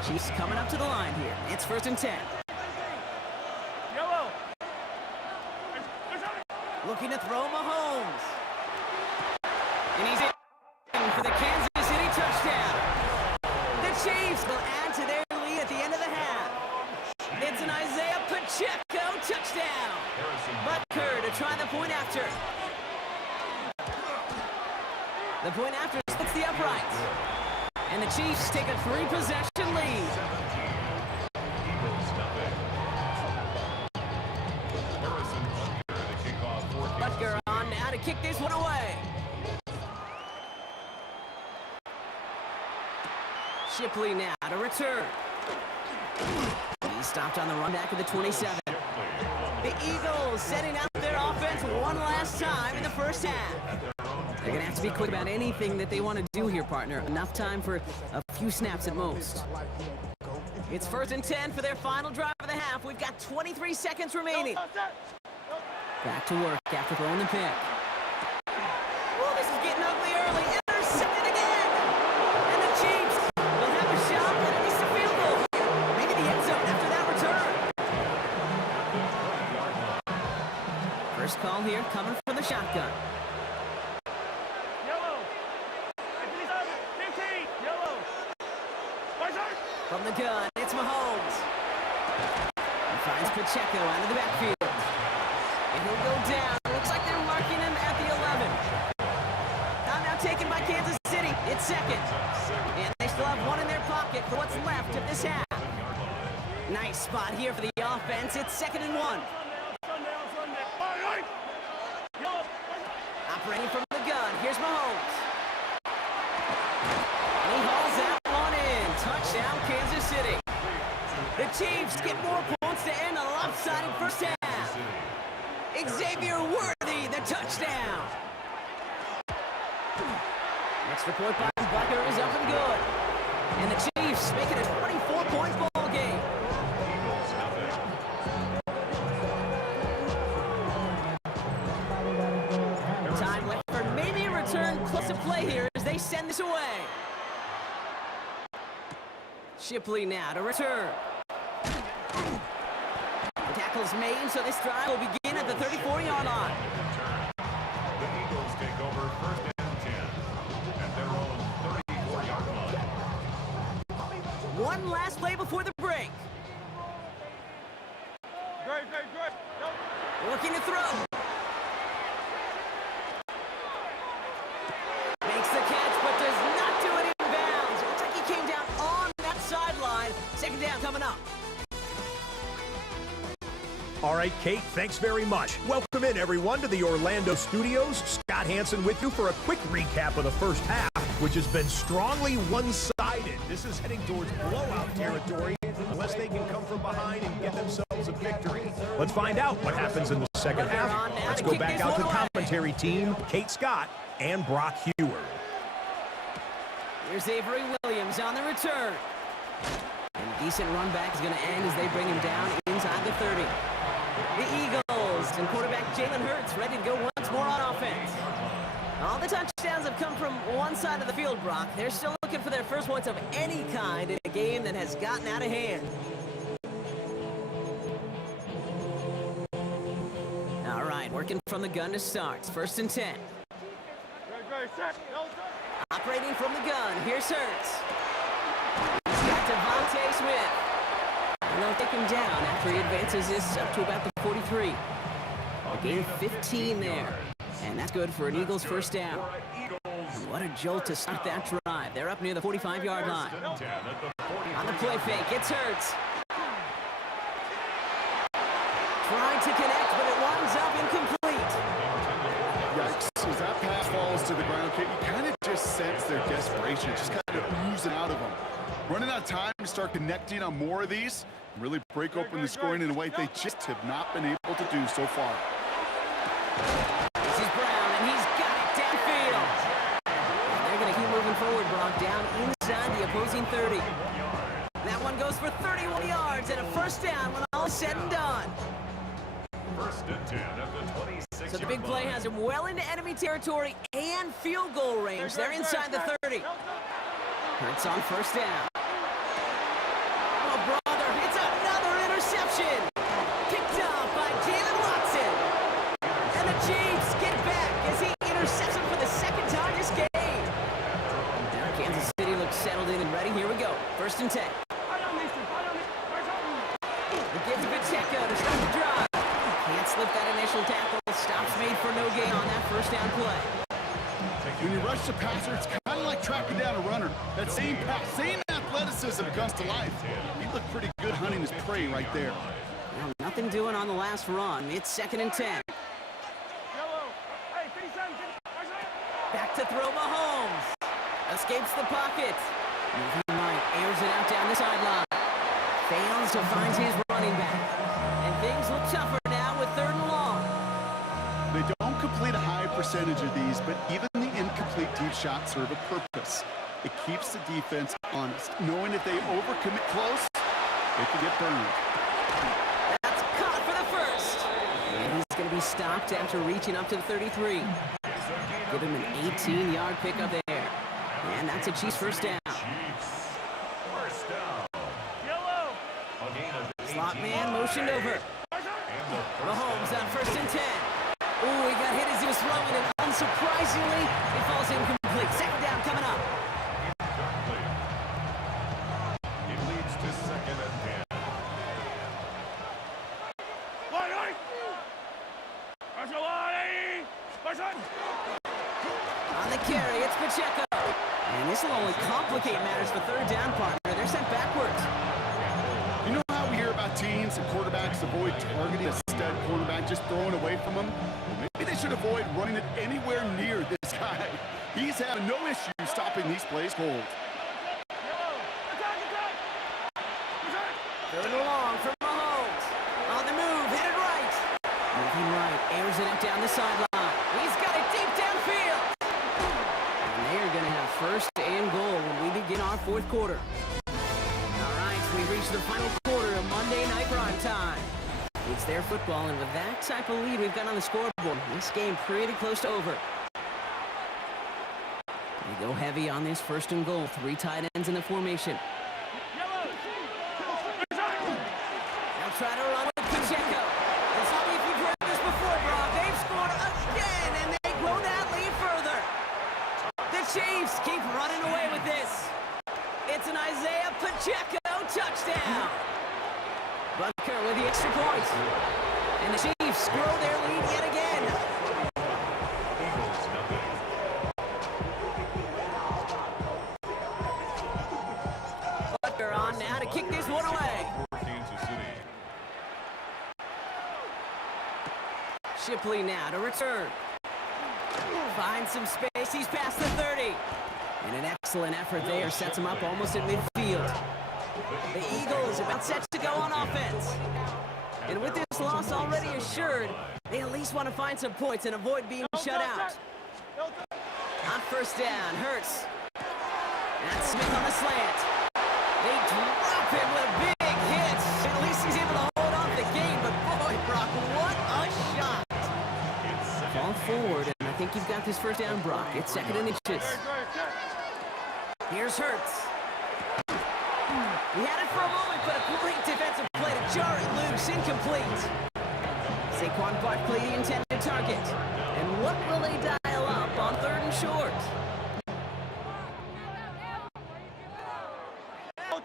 Chiefs coming up to the line here. It's 1st and 10. Yellow. Looking to throw Mahomes. And he's in for the Kansas City touchdown. The Chiefs will add to their lead at the end of the half. It's an Isaiah Pacheco touchdown. Butker to try the point after. The point after splits the uprights. And the Chiefs take a 3-possession lead. Eagles nothing. Harrison Butker to kick off for Butker on now to kick this one away. Shipley now to return. He stopped on the run back of the 27. The Eagles setting up their offense one last time in the first half. They're going to have to be quick about anything that they want to do here, partner. Enough time for a few snaps at most. It's 1st and 10 for their final drive of the half. We've got 23 seconds remaining. Back to work after throwing the pick. Well, this is getting ugly early. Intercepted again. And the Chiefs will have a shot at at least a field goal here. Maybe the end zone after that return. First call here coming from the shotgun. Yellow. 15. Yellow. From the gun, it's Mahomes. He finds Pacheco out of the backfield. And he'll go down. Looks like they're marking him at the 11. Now taken by Kansas City. It's 2nd. And they still have one in their pocket for what's left of this half. Nice spot here for the offense. It's 2nd and 1. Operating from the gun. Here's Mahomes. And he hauls that one in. Touchdown, Kansas City. The Chiefs get more points to end a lopsided first half. Xavier Worthy, the touchdown. Extra point by Butker is up and good. And the Chiefs make it a 24-point ball game. Time left for maybe a return close to play here as they send this away. Shipley now to return. The tackle's made, so this drive will begin at the 34-yard line. The Eagles take over 1st and 10 at their own 34-yard line. One last play before the break. Great. Looking to throw. Makes the catch, but does not do it in bounds. Looks like he came down on that sideline. 2nd down coming up. All right, Kate, thanks very much. Welcome in, everyone, to the Orlando studios. Scott Hansen with you for a quick recap of the first half, which has been strongly one-sided. This is heading towards blowout territory unless they can come from behind and get themselves a victory. Let's find out what happens in the second half. Let's go back out to the commentary team, Kate Scott and Brock Heward. Here's Avery Williams on the return. And decent run back is going to end as they bring him down inside the 30. The Eagles and quarterback Jalen Hurts ready to go once more on offense. All the touchdowns have come from one side of the field, Brock. They're still looking for their first points of any kind in a game that has gotten out of hand. All right, working from the gun to start. First and 10. Great, set. Operating from the gun, here's Hurts. He's got Devontae Smith. And they'll take him down after he advances this up to about the 43. A gain of 15 there. And that's good for an Eagles first down. What a jolt to start that drive. They're up near the 45-yard line. On the play fake, it's Hurts. Trying to connect, but it winds up incomplete. Yikes. As that pass falls to the ground, you kind of just sense their desperation, just kind of oozing out of them. Running out of time to start connecting on more of these, and really break open the scoring in a way they just have not been able to do so far. This is Brown, and he's got it downfield. And they're going to keep moving forward, Brock, down inside the opposing 30. That one goes for 31 yards and a first down when all is said and done. First and 10 at the 26. So the big play has him well into enemy territory and field goal range. They're inside the 30. Hurts on first down. Oh, brother, it's another interception. Picked up by Jalen Watson. And the Chiefs get back as he intercepts him for the second time this game. Now Kansas City looks settled in and ready. Here we go. First and 10. The give to Pacheco to start the drive. Can't slip that initial tackle. Stops made for no gain on that first down play. When you rush the passer, it's kind of like tracking down a runner. That same pass, same athleticism comes to life. He looked pretty good hunting his prey right there. Well, nothing doing on the last run. It's second and 10. Back to throw Mahomes. Escapes the pocket. Moving right, airs it out down the sideline. Fails to find his running back. And things look tougher now with third and long. They don't complete a high percentage of these, but even the incomplete deep shots serve a purpose. It keeps the defense honest, knowing if they overcommit close, they could get burned. That's caught for the first. And he's going to be stopped after reaching up to the 33. Give him an 18-yard pickup there. And that's a Chiefs first down. First down. Slot man motioned over. Mahomes on first and 10. Ooh, he got hit as he was throwing, and unsurprisingly, it falls incomplete. Second down coming up. It leads to second and 10. On the carry, it's Pacheco. And this will only complicate matters for third down, partner. They're sent backwards. You know how we hear about teams and quarterbacks avoid targeting a stud cornerback, just throwing away from him? Well, maybe they should avoid running it anywhere near this guy. He's having no issue stopping these plays cold. Third and long from Mahomes. On the move, headed right. Moving right, airs it up down the sideline. He's got it deep downfield. And they're going to have first and goal when we begin our fourth quarter. All right, we've reached the final quarter of Monday Night Prime Time. It's their football, and with that type of lead we've got on the scoreboard, this game pretty close to over. They go heavy on this first and goal. 3 tight ends in the formation. They'll try to run with Pacheco. And tell me if you've heard this before, Brock. They've scored again, and they grow that lead further. The Chiefs keep running away with this. It's an Isaiah Pacheco touchdown. Butker with the extra point. And the Chiefs grow their lead yet again. Eagles nothing. Butker on now to kick this one away. For Kansas City. Shipley now to return. Finds some space. He's past the 30. And an excellent effort there sets him up almost at midfield. The Eagles about set to go on offense. And with this loss already assured, they at least want to find some points and avoid being shut out. On first down, Hurts. And Smith on the slant. They drop him with a big hit. And at least he's able to hold off the game. But boy, Brock, what a shot. Ball forward, and I think you've got this first down, Brock. It's 2nd and inches. Here's Hurts. He had it for a moment, but a great defensive play to jar it loose, incomplete. Saquon Barkley, the intended target. And what will they dial up on 3rd and short? And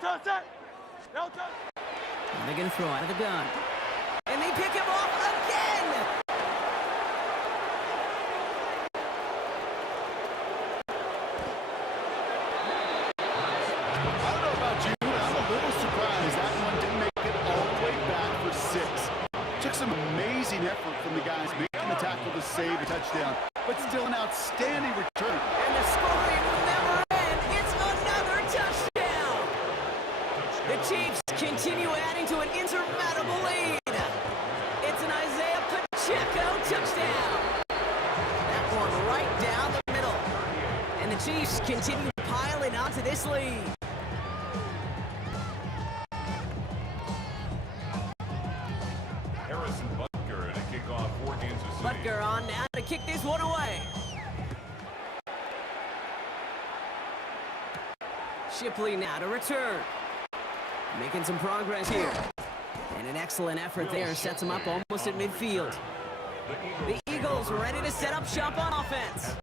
they're going to throw out of the gun. And they pick him off again! I don't know about you, but I'm a little surprised that one didn't make it all the way back for 6. Took some amazing effort from the guys making the tackle to save a touchdown, but still an outstanding return. And the scoring will never end. It's another touchdown! The Chiefs continue adding to an insurmountable lead. It's an Isaiah Pacheco touchdown. That one right down the middle. And the Chiefs continue piling onto this lead. Harrison Butker to kick off for Kansas City. Butker on now to kick this one away. Shipley now to return. Making some progress here. And an excellent effort there sets him up almost at midfield. The Eagles ready to set up shop on offense.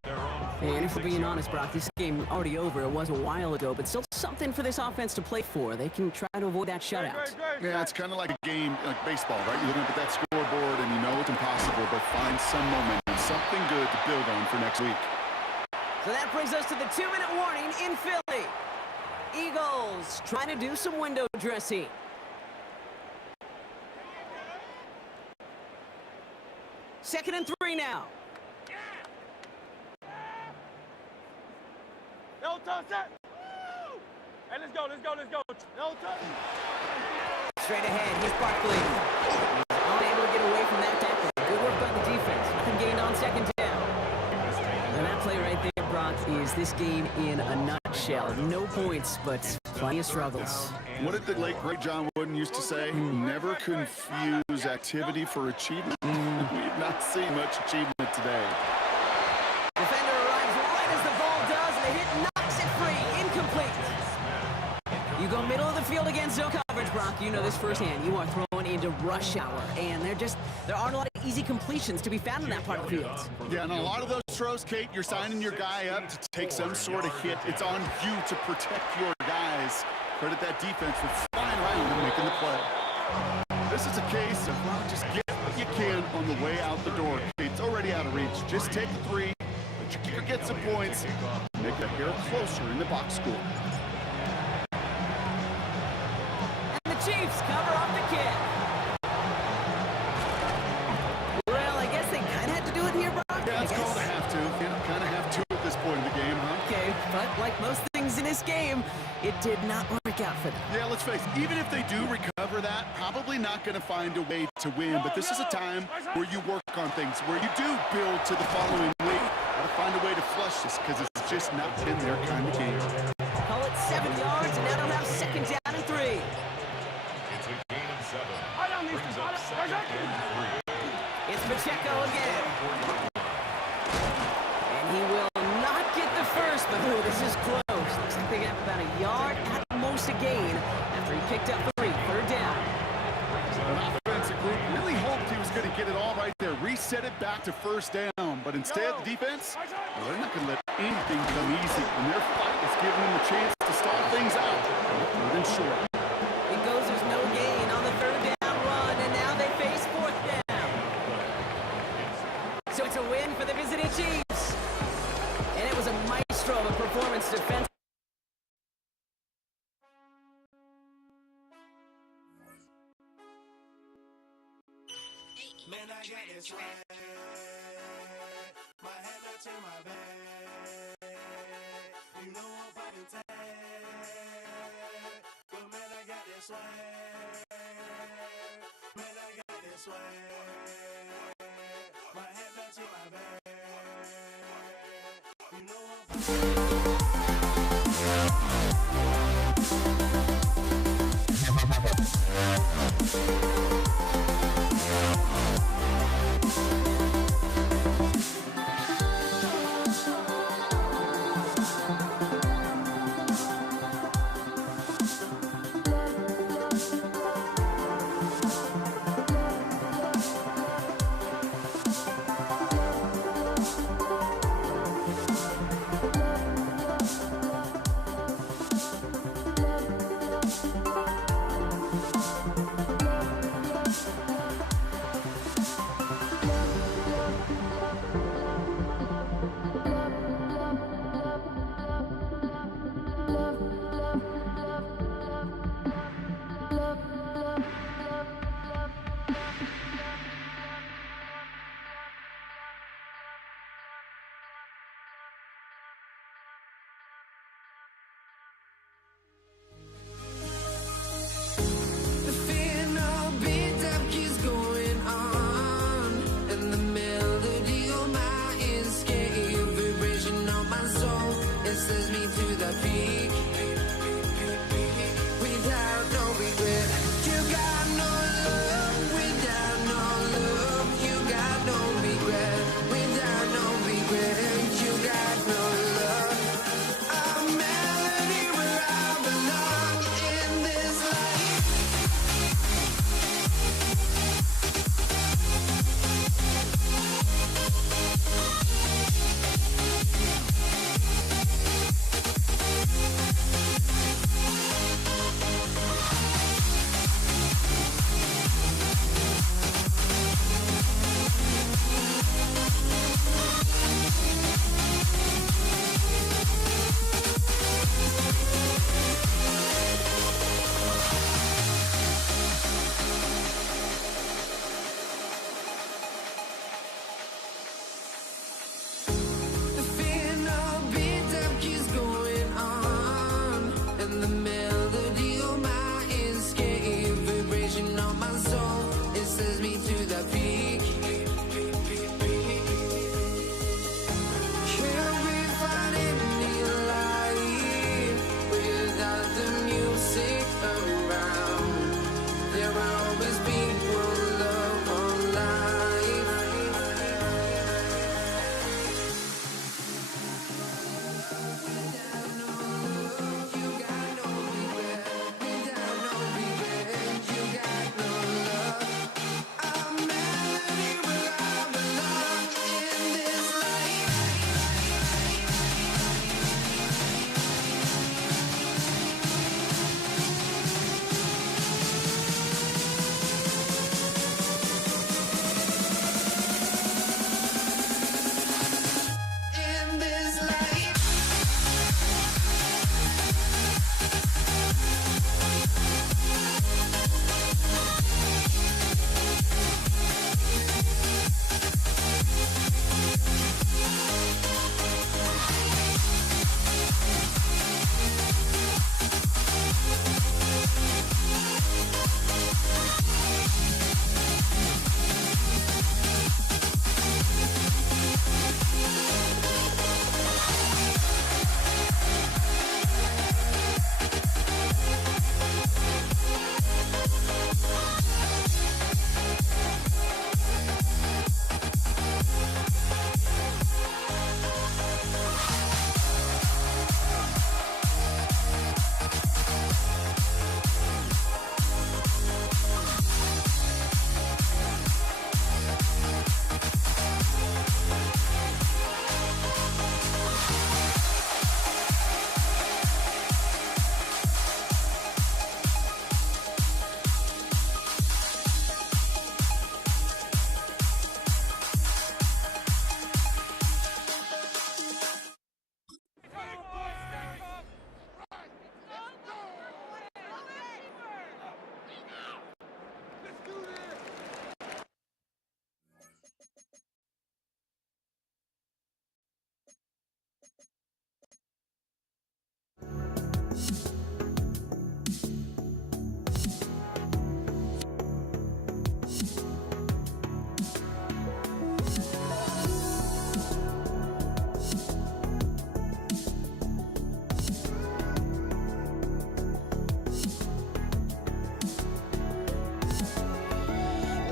And if we're being honest, Brock, this game already over. It was a while ago, but still something for this offense to play for. They can try to avoid that shutout. Yeah, it's kind of like a game, like baseball, right? You look up at that scoreboard and you know it's impossible, but find some momentum, something good to build on for next week. So that brings us to the 2-minute warning in Philly. Eagles trying to do some window dressing. Second and 3 now. No touch that. Hey, let's go. No touch. Straight ahead, here's Barkley. He's unable to get away from that tackle. Good work by the defense. Nothing gained on 2nd down. And that play right there, Brock, is this game in a nutshell. No points, but plenty of struggles. What did the late, great John Wooden used to say? Never confuse activity for achievement. We've not seen much achievement today. Defender arrives right as the ball does, and the hit knocks it free. Incomplete. You go middle of the field against zone coverage, Brock. You know this firsthand. You are thrown into rush hour, and there aren't a lot of easy completions to be found in that part of the field. Yeah, and a lot of those throws, Kate, you're signing your guy up to take some sort of hit. It's on you to protect your guys. Credit that defense for flying around and making the play. This is a case of, well, just get what you can on the way out the door. It's already out of reach. Just take the 3, let your kicker get some points, make a hair closer in the box score. And the Chiefs cover off the kick. Well, I guess they kind of had to do it here, Brock. Yeah, it's called a have to. Yeah, kind of have to at this point in the game, huh? Okay, but like most things in this game, it did not work out for them. Yeah, let's face it, even if they do recover that, probably not going to find a way to win. But this is a time where you work on things, where you do build to the following week. Got to find a way to flush this because it's just not been their kind of game. Call it 7 yards, and now they'll have 2nd down and 3. It's a gain of 7. Brings up 2nd and 3. It's Pacheco again. And he will not get the first, but this is close. Looks like they got about a yard at most a gain after he picked up 3. 3rd down. The offensive group really hoped he was going to get it all right there, reset it back to 1st down. But instead, the defense, well, they're not going to let anything come easy. And their fight is giving them a chance to stall things out. 3rd and short. It goes, there's no gain on the 3rd down run, and now they face 4th down. So it's a win for the visiting Chiefs. And it was a maestro of a performance defense. Man, I got this swag. My head up to my back. You know I'm fighting tag. But man, I got this swag. Man, I got this swag. My head up to my back. You know I'm The fear no beat-up keeps going on, and the melody on my escape, vibration on my soul, it sends me to the peak. Without no regret, you got no love. Without no love, you got no regret. Without no regret, you got no love. A melody where I belong in this life. The fear no beat-up keeps going on, and the melody on my escape, vibration on my soul, it sends me to the peak. Can't we find any light without the music around? There will always be one love on life. Without no love, you got no regret. Without no regret, you got no love. A melody where I belong in this life. In this life.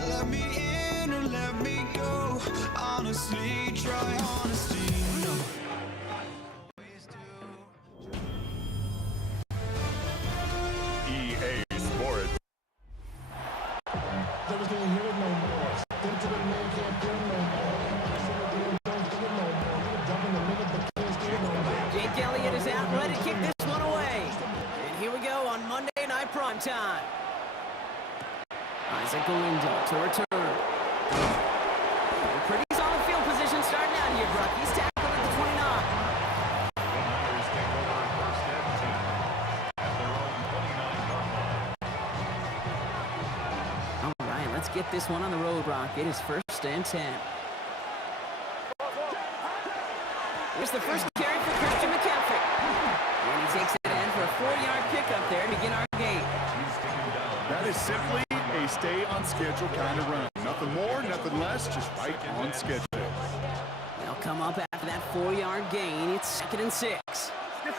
Let me in or let me go. Honestly, try honesty. No. Always do. EA Sports. Never gonna hear it no more. Think to the man can't feel no more. Don't feel no more. Jump in the middle, but can't feel no more. Jake Elliott is out, ready to kick this one away. And here we go on Monday Night Primetime. Ezekiel Window to return. Pretty solid field position starting out here, Brock. He's tackled at the 29. The Niners take over first and 10 at their own 29-yard line. All right, let's get this one on the road, Brock. It is first and 10. Here's the first carry for Christian McCaffrey. And he takes it in for a 4-yard pickup there to begin our game. He's taken down. That is simply a stay on schedule kind of run. Nothing more, nothing less, just right on schedule. They'll come up after that 4-yard gain. It's second and 6. From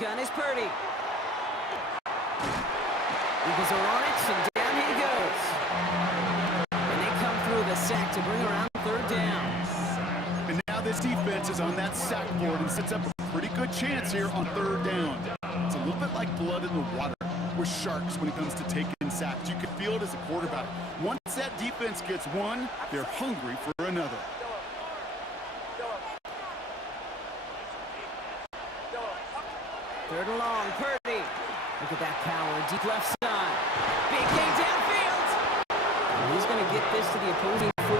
gun is Purdy. Eagles are on it, and down he goes. And they come through the sack to bring around third down. And now this defense is on that sack board and sets up a pretty good chance here on third down. It's a little bit like blood in the water with sharks when it comes to taking sacks. You can feel it as a quarterback. Once that defense gets one, they're hungry for another. Third and long, Purdy. Look at that power, deep left side. Big game downfield. And he's going to get this to the opposing 41.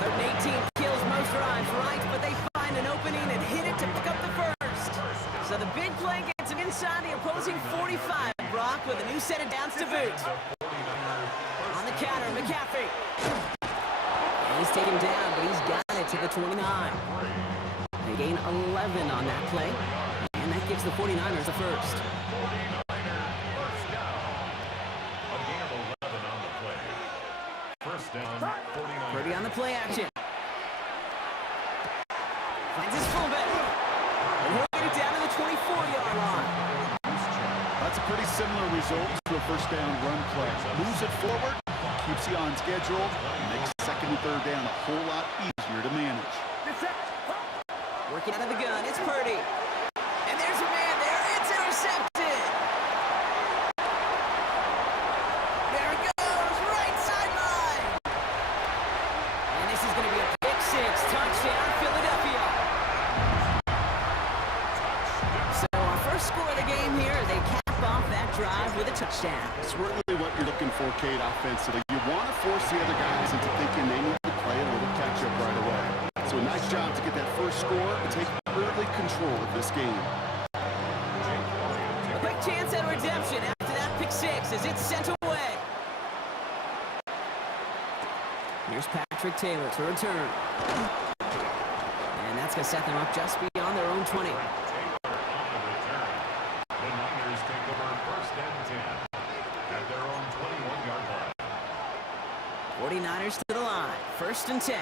Third and 18 kills most drives, right? But they find an opening and hit it to pick up the first. So the big play gets him inside the opposing 45. Brock with a new set of downs to boot. On the counter, McCaffrey. And he's taken down, but he's got it to the 29. They gain 11 on that play. And that gives the 49ers the first. 49er first down. A gain of 11 on the play. First down, 49ers. Purdy on the play action. Finds his fullback. And he'll get it down to the 24-yard line. That's a pretty similar result to a first down run play. Moves it forward, keeps you on schedule, makes second and third down a whole lot easier to manage. Working out of the gun, it's Purdy. And there's a man there, it's intercepted. There it goes, right sideline. And this is going to be a pick six, touchdown, Philadelphia. So our first score of the game here, they cap off that drive with a touchdown. It's really what you're looking for, Kate, offensively. You want to force the other guys into thinking they need to play a little catch-up right away. So a nice job to get that first score and take early control of this game. A quick chance at redemption after that pick six as it's sent away. Here's Patrick Taylor to return. And that's going to set them up just beyond their own 20. Taylor on the return. The Niners take over first and 10 at their own 21-yard line. 49ers to the line. First and 10.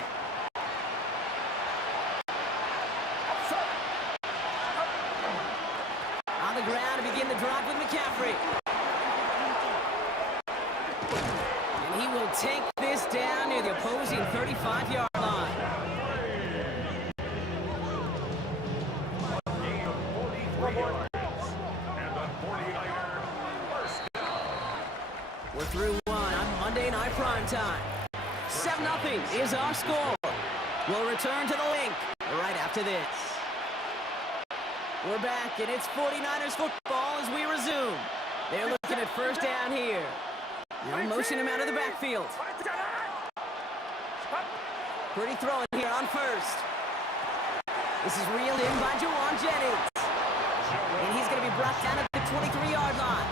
On the ground to begin the drive with McCaffrey. And he will take this down near the opposing 35-yard line. Gain of 43 yards. And the 49er first down. We're through one on Monday Night Primetime. 7-0 is our score. We'll return to the link right after this. We're back, and it's 49ers football as we resume. They're looking at first down here. They'll motion him out of the backfield. Pretty throwing here on first. This is reeled in by Jawan Jennings. And he's going to be brought down at the 23-yard line.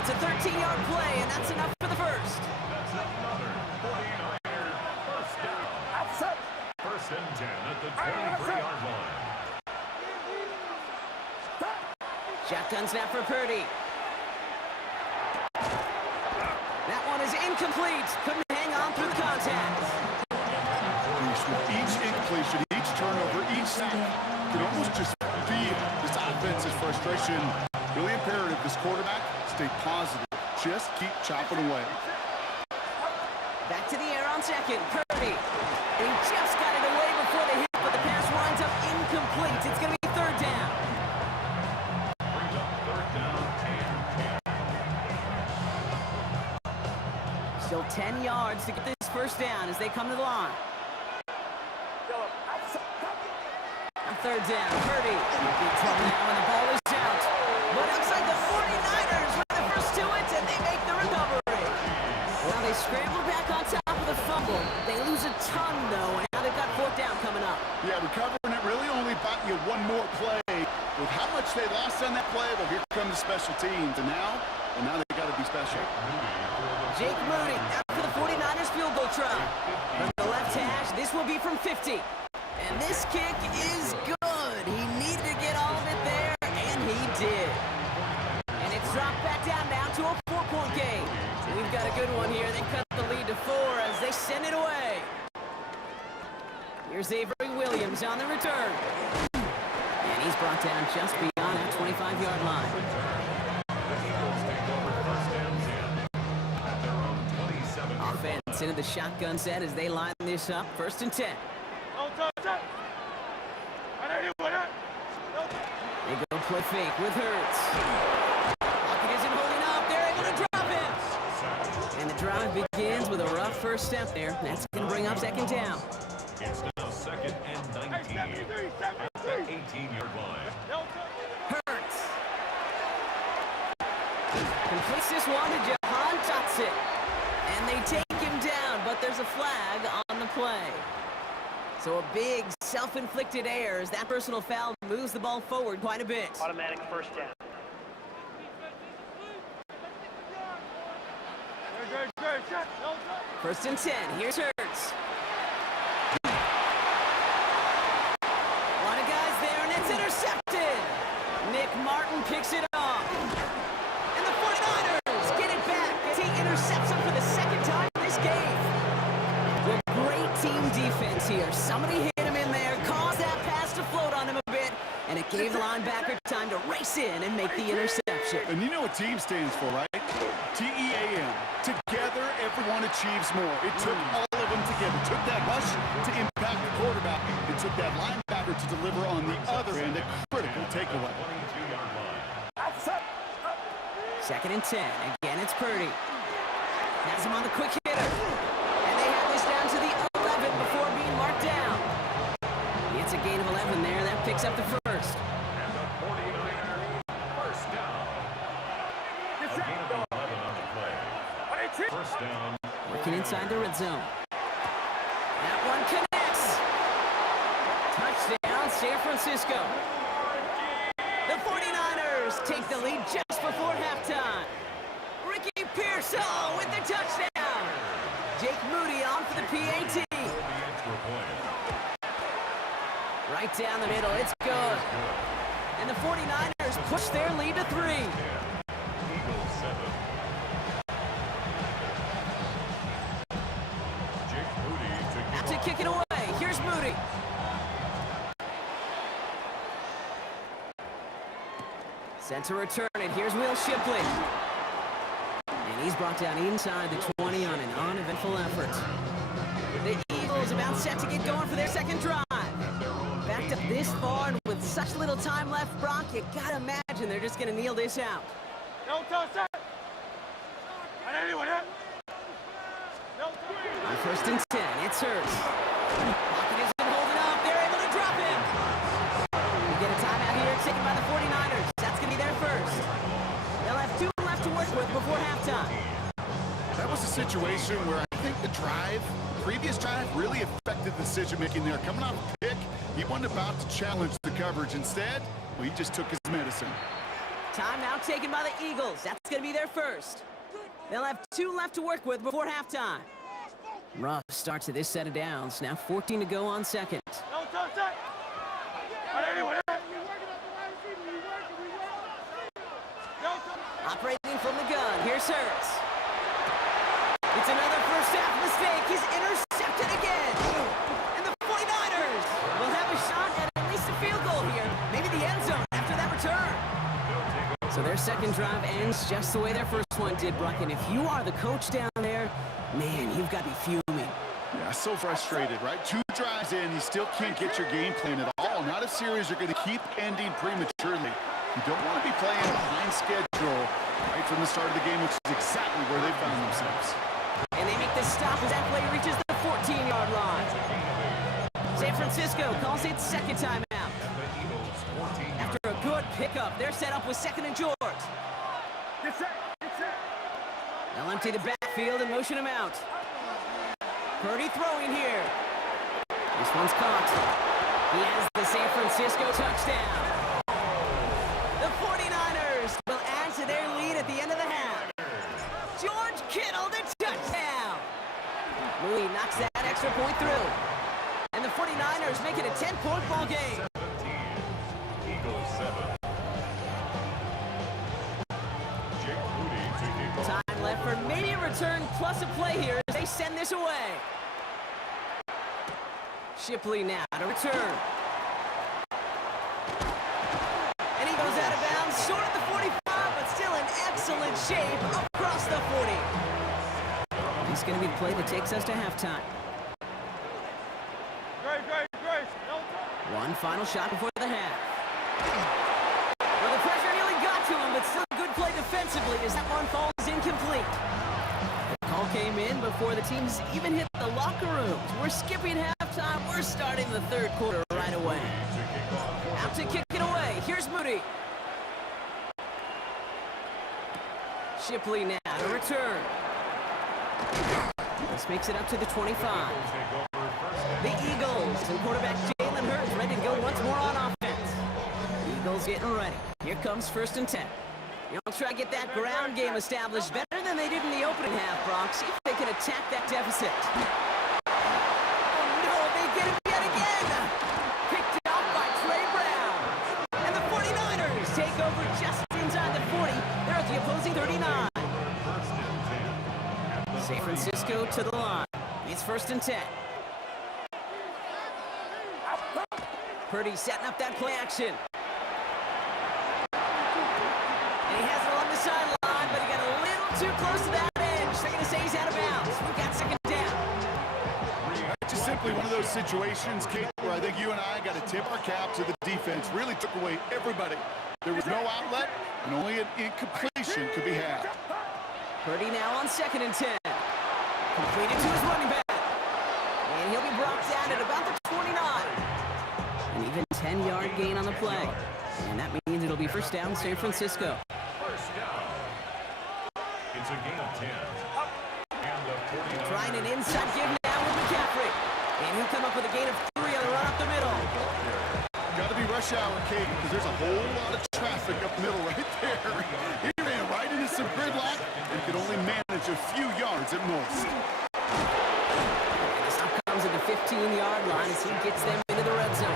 It's a 13-yard play, and that's enough for the first. That's another 49er first down. First and 10 at the 23-yard line. Shotgun snap for Purdy. That one is incomplete. Couldn't hang on through the contact. With each incompletion, each turnover, each sack, you can almost just feel this offense's frustration. Really imperative, this quarterback, stay positive. Just keep chopping away. Back to the air on second. Purdy. He just got it away before the hit, but the pass winds up incomplete. It's going to be third down. Brings up third down and 10. Still 10 yards to get this first down as they come to the line. On third down, Purdy. Big trouble now when the ball is out. But looks like the 49ers were the first to it, and they scramble back on top of the fumble. They lose a ton, though, and now they've got fourth down coming up. Yeah, recovering it really only bought you one more play. With how much they lost on that play, well, here come the special teams. And now they got to be special. Jake Moody after the 49ers field goal try. From the left hash, this will be from 50. And this kick is good. He needed to get all of it there, and he did. And it's dropped back down now to a 4-point game. We've got a good one here. They cut the lead to 4 as they send it away. Here's Avery Williams on the return. And he's brought down just beyond that 25-yard line. Offense into the shotgun set as they line this up. 1st and 10. They go play fake with Hurts. Lockett isn't holding up. They're able to drop him. And the drive begins with a rough first step there. That's going to bring up 2nd down. It's now 2nd and 19 at the 18-yard line. Hurts. Completes this one to Jahan Dotson. And they take him down, but there's a flag on the play. So a big self-inflicted error as that personal foul moves the ball forward quite a bit. Automatic first down. First and 10. Here's Hurts. A lot of guys there, and it's intercepted. Nick Martin picks it off. And the 49ers get it back as he intercepts him for the 2nd time in this game. Well, great team defense here. Somebody hit him in there, caused that pass to float on him a bit, and it gave the linebacker time to race in and make the interception. And you know what team stands for, right? T-E-A-M. Together, everyone achieves more. It took all of them together. It took that rush to impact the quarterback. It took that linebacker to deliver on the other end, a critical takeaway. 22-yard line. 2nd and 10. Again, it's Purdy. Has him on the quick hitter. And they have this down to the 11 before being marked down. It's a gain of 11 there. That picks up the first. And the 49ers first down. A gain of 11 on the play. First down. Working inside the red zone. That one connects. Touchdown, San Francisco. The 49ers take the lead just before halftime. Ricky Pearsall with the touchdown. Jake Moody on for the PAT. The extra point. Right down the middle, it's good. And the 49ers push their lead to 3. Eagles 7. Jake Moody Out to kick it away. Here's Moody. Set to return it. Here's Will Shipley. And he's brought down inside the 20 on an uneventful effort. The Eagles about set to get going for their 2nd drive. Backed up this far and with such little time left, Brock, you gotta imagine they're just gonna kneel this out. On 1st and 10, it's Hurts. Lockett isn't holding up. They're able to drop him. We get a timeout here taken by the 49ers. That's going to be their first. They'll have 2 left to work with before halftime. That was a situation where I think the previous drive, really affected the decision-making there. Coming off a pick, he wasn't about to challenge the coverage. Instead, well, he just took his medicine. Timeout taken by the Eagles. That's going to be their first. They'll have 2 left to work with before halftime. Rough start to this set of downs. Now 14 to go on 2nd. Operating from the gun. Here's Hurts. It's another first half mistake. He's intercepted again. And the 49ers will have a shot at least a field goal here. Maybe the end zone after that return. So their 2nd drive ends just the way their first one did, Brock. And if you are the coach down there, man, you've got to be fuming. Yeah, so frustrated, right? 2 drives in, you still can't get your game plan at all. Not a series you're going to keep ending prematurely. You don't want to be playing behind schedule right from the start of the game, which is exactly where they found themselves. And they make the stop as that play reaches the 14-yard line. San Francisco calls it 2nd timeout. After a good pickup, they're set up with 2nd and short. They'll empty the backfield and motion him out. Purdy throwing here. This one's caught. He has the San Francisco touchdown. The 49ers will add to their lead at the end of the half. George Kittle, the touchdown. Louis knocks that extra point through. And the 49ers make it a 10-point ball game. 17. Eagles 7. Jake Moody to kick off. Time left for maybe a return plus a play here as they send this away. Shipley now to return. And he goes out of bounds, short of the 45, but still in excellent shape across the 40. He's going to be the play that takes us to halftime. Grace. One final shot before the half. Well, the pressure nearly got to him, but still good play defensively as that one falls incomplete. The call came in before the teams even hit the locker rooms. We're skipping halftime. We're starting the third quarter right away. Out to kick it away. Here's Moody. Shipley now to return. This makes it up to the 25. The Eagles and quarterback Jalen Hurts ready to go once more on offense. Eagles getting ready. Here comes 1st and 10. You'll try to get that ground game established better than they did in the opening half, Bronx. See if they can attack that deficit. Oh no, they get it yet again! Picked off by Trey Brown. And the 49ers take over just inside the 40. They're at the opposing 39. San Francisco to the line. It's 1st and 10. Purdy setting up that play action. And he has it along the sideline, but he got a little too close to that edge. They're going to say he's out of bounds. We've got 2nd down. Just simply one of those situations, Kate, where I think you and I got to tip our cap to the defense. Really took away everybody. There was no outlet, and only an incompletion could be had. Purdy now on 2nd and 10. Completed to his running back. And he'll be brought down at about the 29. An even 10-yard gain on the play. And that means it'll be 1st down, San Francisco. First down. It's a gain of 10. And the 49ers. Trying an inside give now with McCaffrey. And he'll come up with a gain of 3 on the run up the middle. Got to be rush hour, Kate, because there's a whole lot of traffic up middle right there. He ran right into some gridlock and could only manage a few yards at most. And the stop comes at the 15-yard line as he gets them into the red zone.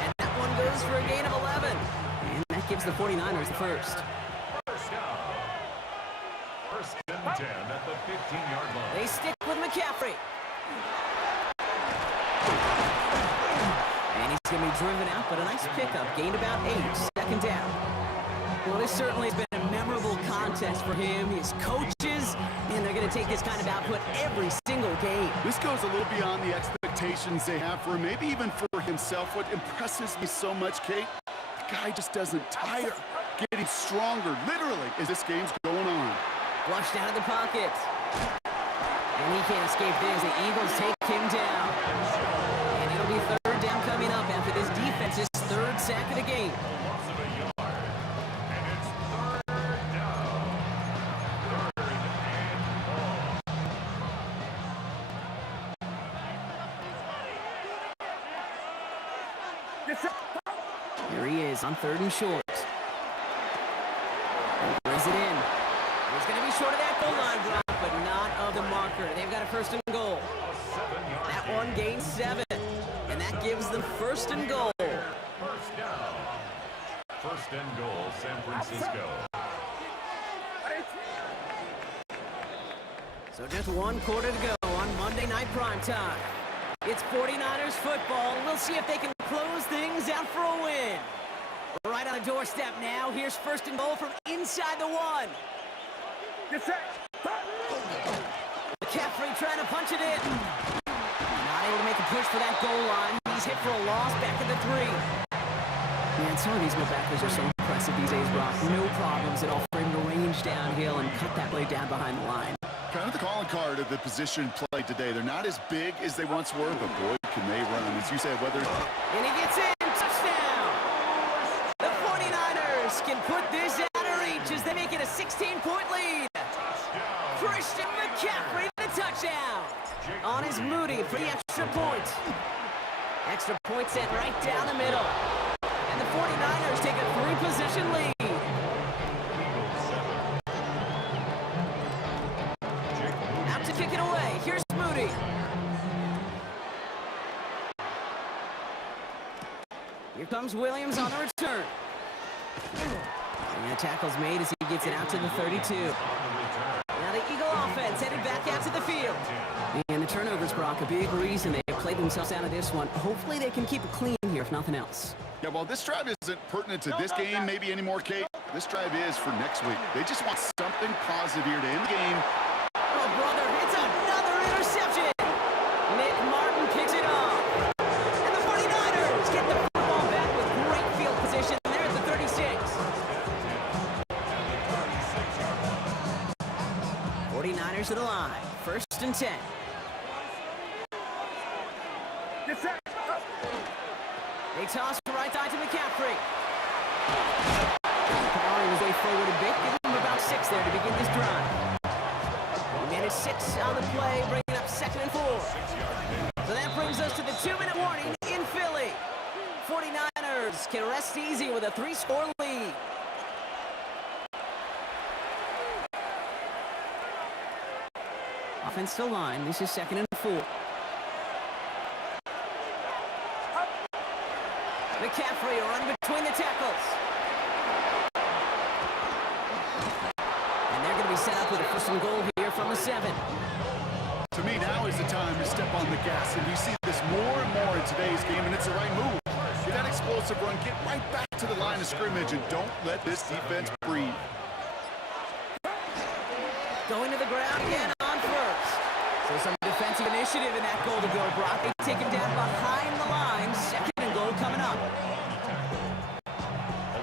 And that one goes for a gain of 11. And that gives the 49ers the first. First down. 1st and 10 at the 15-yard line. They stick with McCaffrey. And he's going to be driven out, but a nice pickup. Gained about 8. 2nd down. Well, this certainly has been a memorable contest for him, his coaches, and they're going to take this kind of output every single game. This goes a little beyond the expectations they have for him, maybe even for himself. What impresses me so much, Kate, the guy just doesn't tire. Getting stronger, literally, as this game's going on. Flushed out of the pocket. And he can't escape this. The Eagles take him down. And it'll be 3rd down coming up after this defense's 3rd sack of the game. Loss of a yard. And it's 3rd down. 3rd and long. Here he is on 3rd and short. Brings it in. He's going to be short of that goal line block, but not of the marker. They've got a 1st and goal. That one gains 7. And that gives them 1st and goal. First down. 1st and goal, San Francisco. So just 1 quarter to go on Monday Night Primetime. It's 49ers football. We'll see if they can close things out for a win. Right on the doorstep now. Here's 1st and goal from inside the 1. McCaffrey trying to punch it in. Not able to make a push for that goal line. He's hit for a loss back at the 3. Man, some of these backers are so impressive these days, Brock. No problems at all for him to range downhill and cut that blade down behind the line. Kind of the calling card of the position played today. They're not as big as they once were, but boy, can they run. As you said, whether... And he gets in. Touchdown! The 49ers can put this out of reach as they make it a 16-point lead. Touchdown. on is Moody for the extra point. Extra point sent right down the middle. And the 49ers take a 3-position lead. Out to kick it away. Here's Moody. Here comes Williams on the return. And the tackle's made as he gets it out to the 32. Now the Eagle offense headed back out to the field. And the turnovers, Brock, a big reason they played themselves out of this one. Hopefully they can keep it clean here, if nothing else. Yeah, well, this drive isn't pertinent to this game maybe anymore, Kate. This drive is for next week. They just want something positive here to end the game. Oh, brother, it's another interception. Nick Martin picks it up. And the 49ers get the football back with great field position. They're at the 36. 49ers to the line. 1st and 10. They toss to right side to McCaffrey. Powering his way forward a bit, giving him about 6 there to begin this drive. He managed 6 on the play, bringing up 2nd and 4. So that brings us to the 2-minute warning in Philly. 49ers can rest easy with a 3-score lead. Offensive line, this is 2nd and 4. McCaffrey run between the tackles. And they're going to be set up with a 1st and goal here from the 7. To me, now is the time to step on the gas, and you see this more and more in today's game, and it's the right move. With that explosive run, get right back to the line of scrimmage, and don't let this defense breathe. Going to the ground again on 1st. So some defensive initiative in that goal to go, Brock. They take him down behind the line. 2nd and goal coming up. A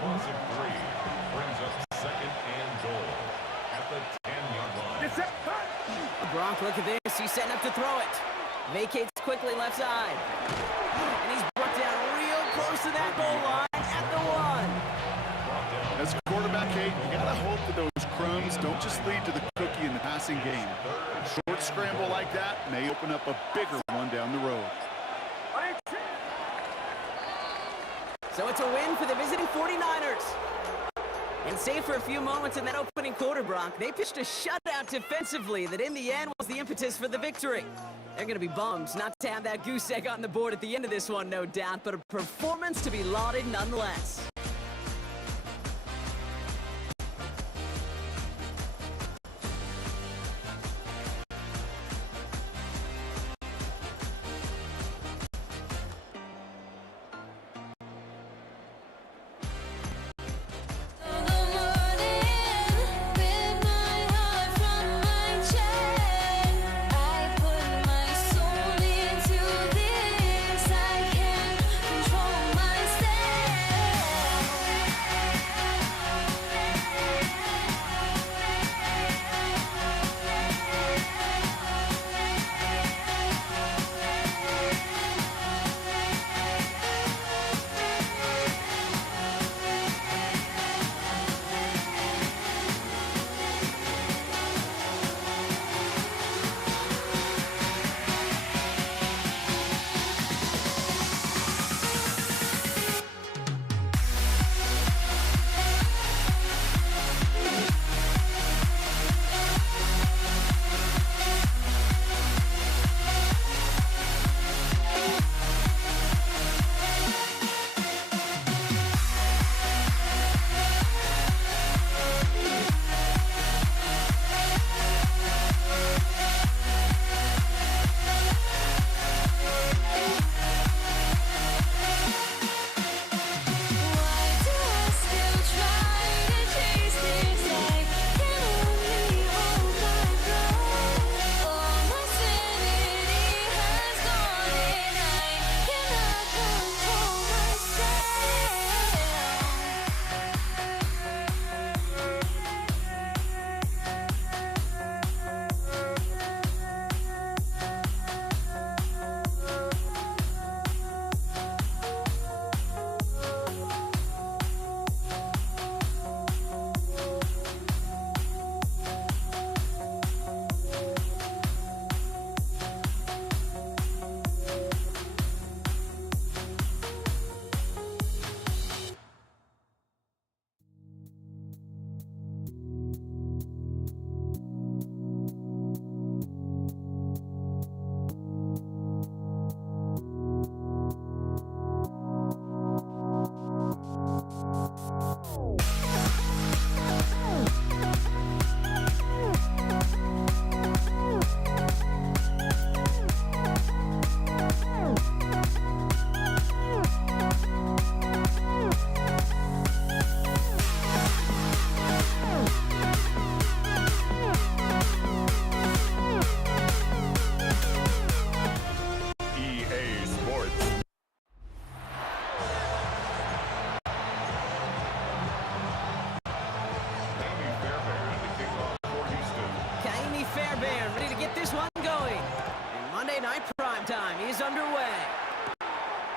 loss of 3 brings up 2nd and goal at the 10-yard line. Brock, look at this. He's setting up to throw it. Vacates quickly left side. And he's brought down real close to that goal line at the 1. As a quarterback, Kate, you gotta hope that those crumbs don't just lead to the cookie in the passing game. A short scramble like that may open up a bigger one down the road. So it's a win for the visiting 49ers. And save for a few moments in that opening quarter, Brock, they pitched a shutout defensively that in the end was the impetus for the victory. They're going to be bummed not to have that goose egg on the board at the end of this one, no doubt, but a performance to be lauded nonetheless.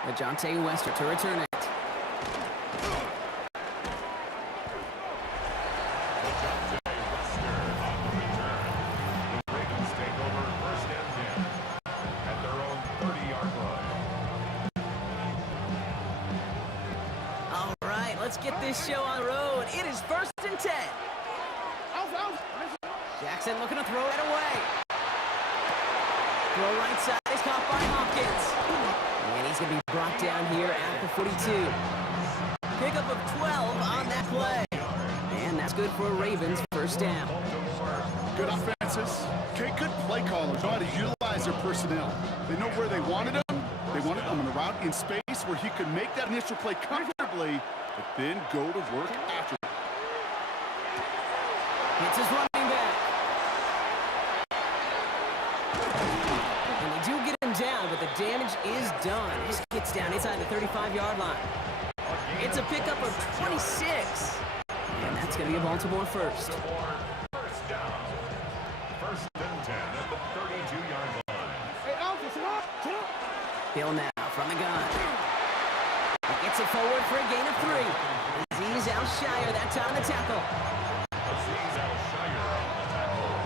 DeJounte Wester to return it. DeJounte Wester on the return. The Ravens take over first and 10 at their own 30-yard line. All right, let's get this show on the road. It is first and 10. Jackson looking to throw it away. Throw right side is caught by Hopkins. And he's going to be brought down here at the 42. Pickup of 12 on that play. And that's good for Ravens first down. Good offenses. Okay, good play callers know how to utilize their personnel. They know where they wanted him. They wanted him on a route in space where he could make that initial play comfortably, but then go to work after it. It's his running back. And they do get him down, but the damage is done. He gets down inside the 35-yard line. It's a pickup of 26. And that's going to be a Baltimore first. First down. First and 10 at the 32-yard line. Hill now from the gun. He gets it forward for a gain of 3. Azeez Al-Shire that time on the tackle. Azeez Al-Shire on the tackle.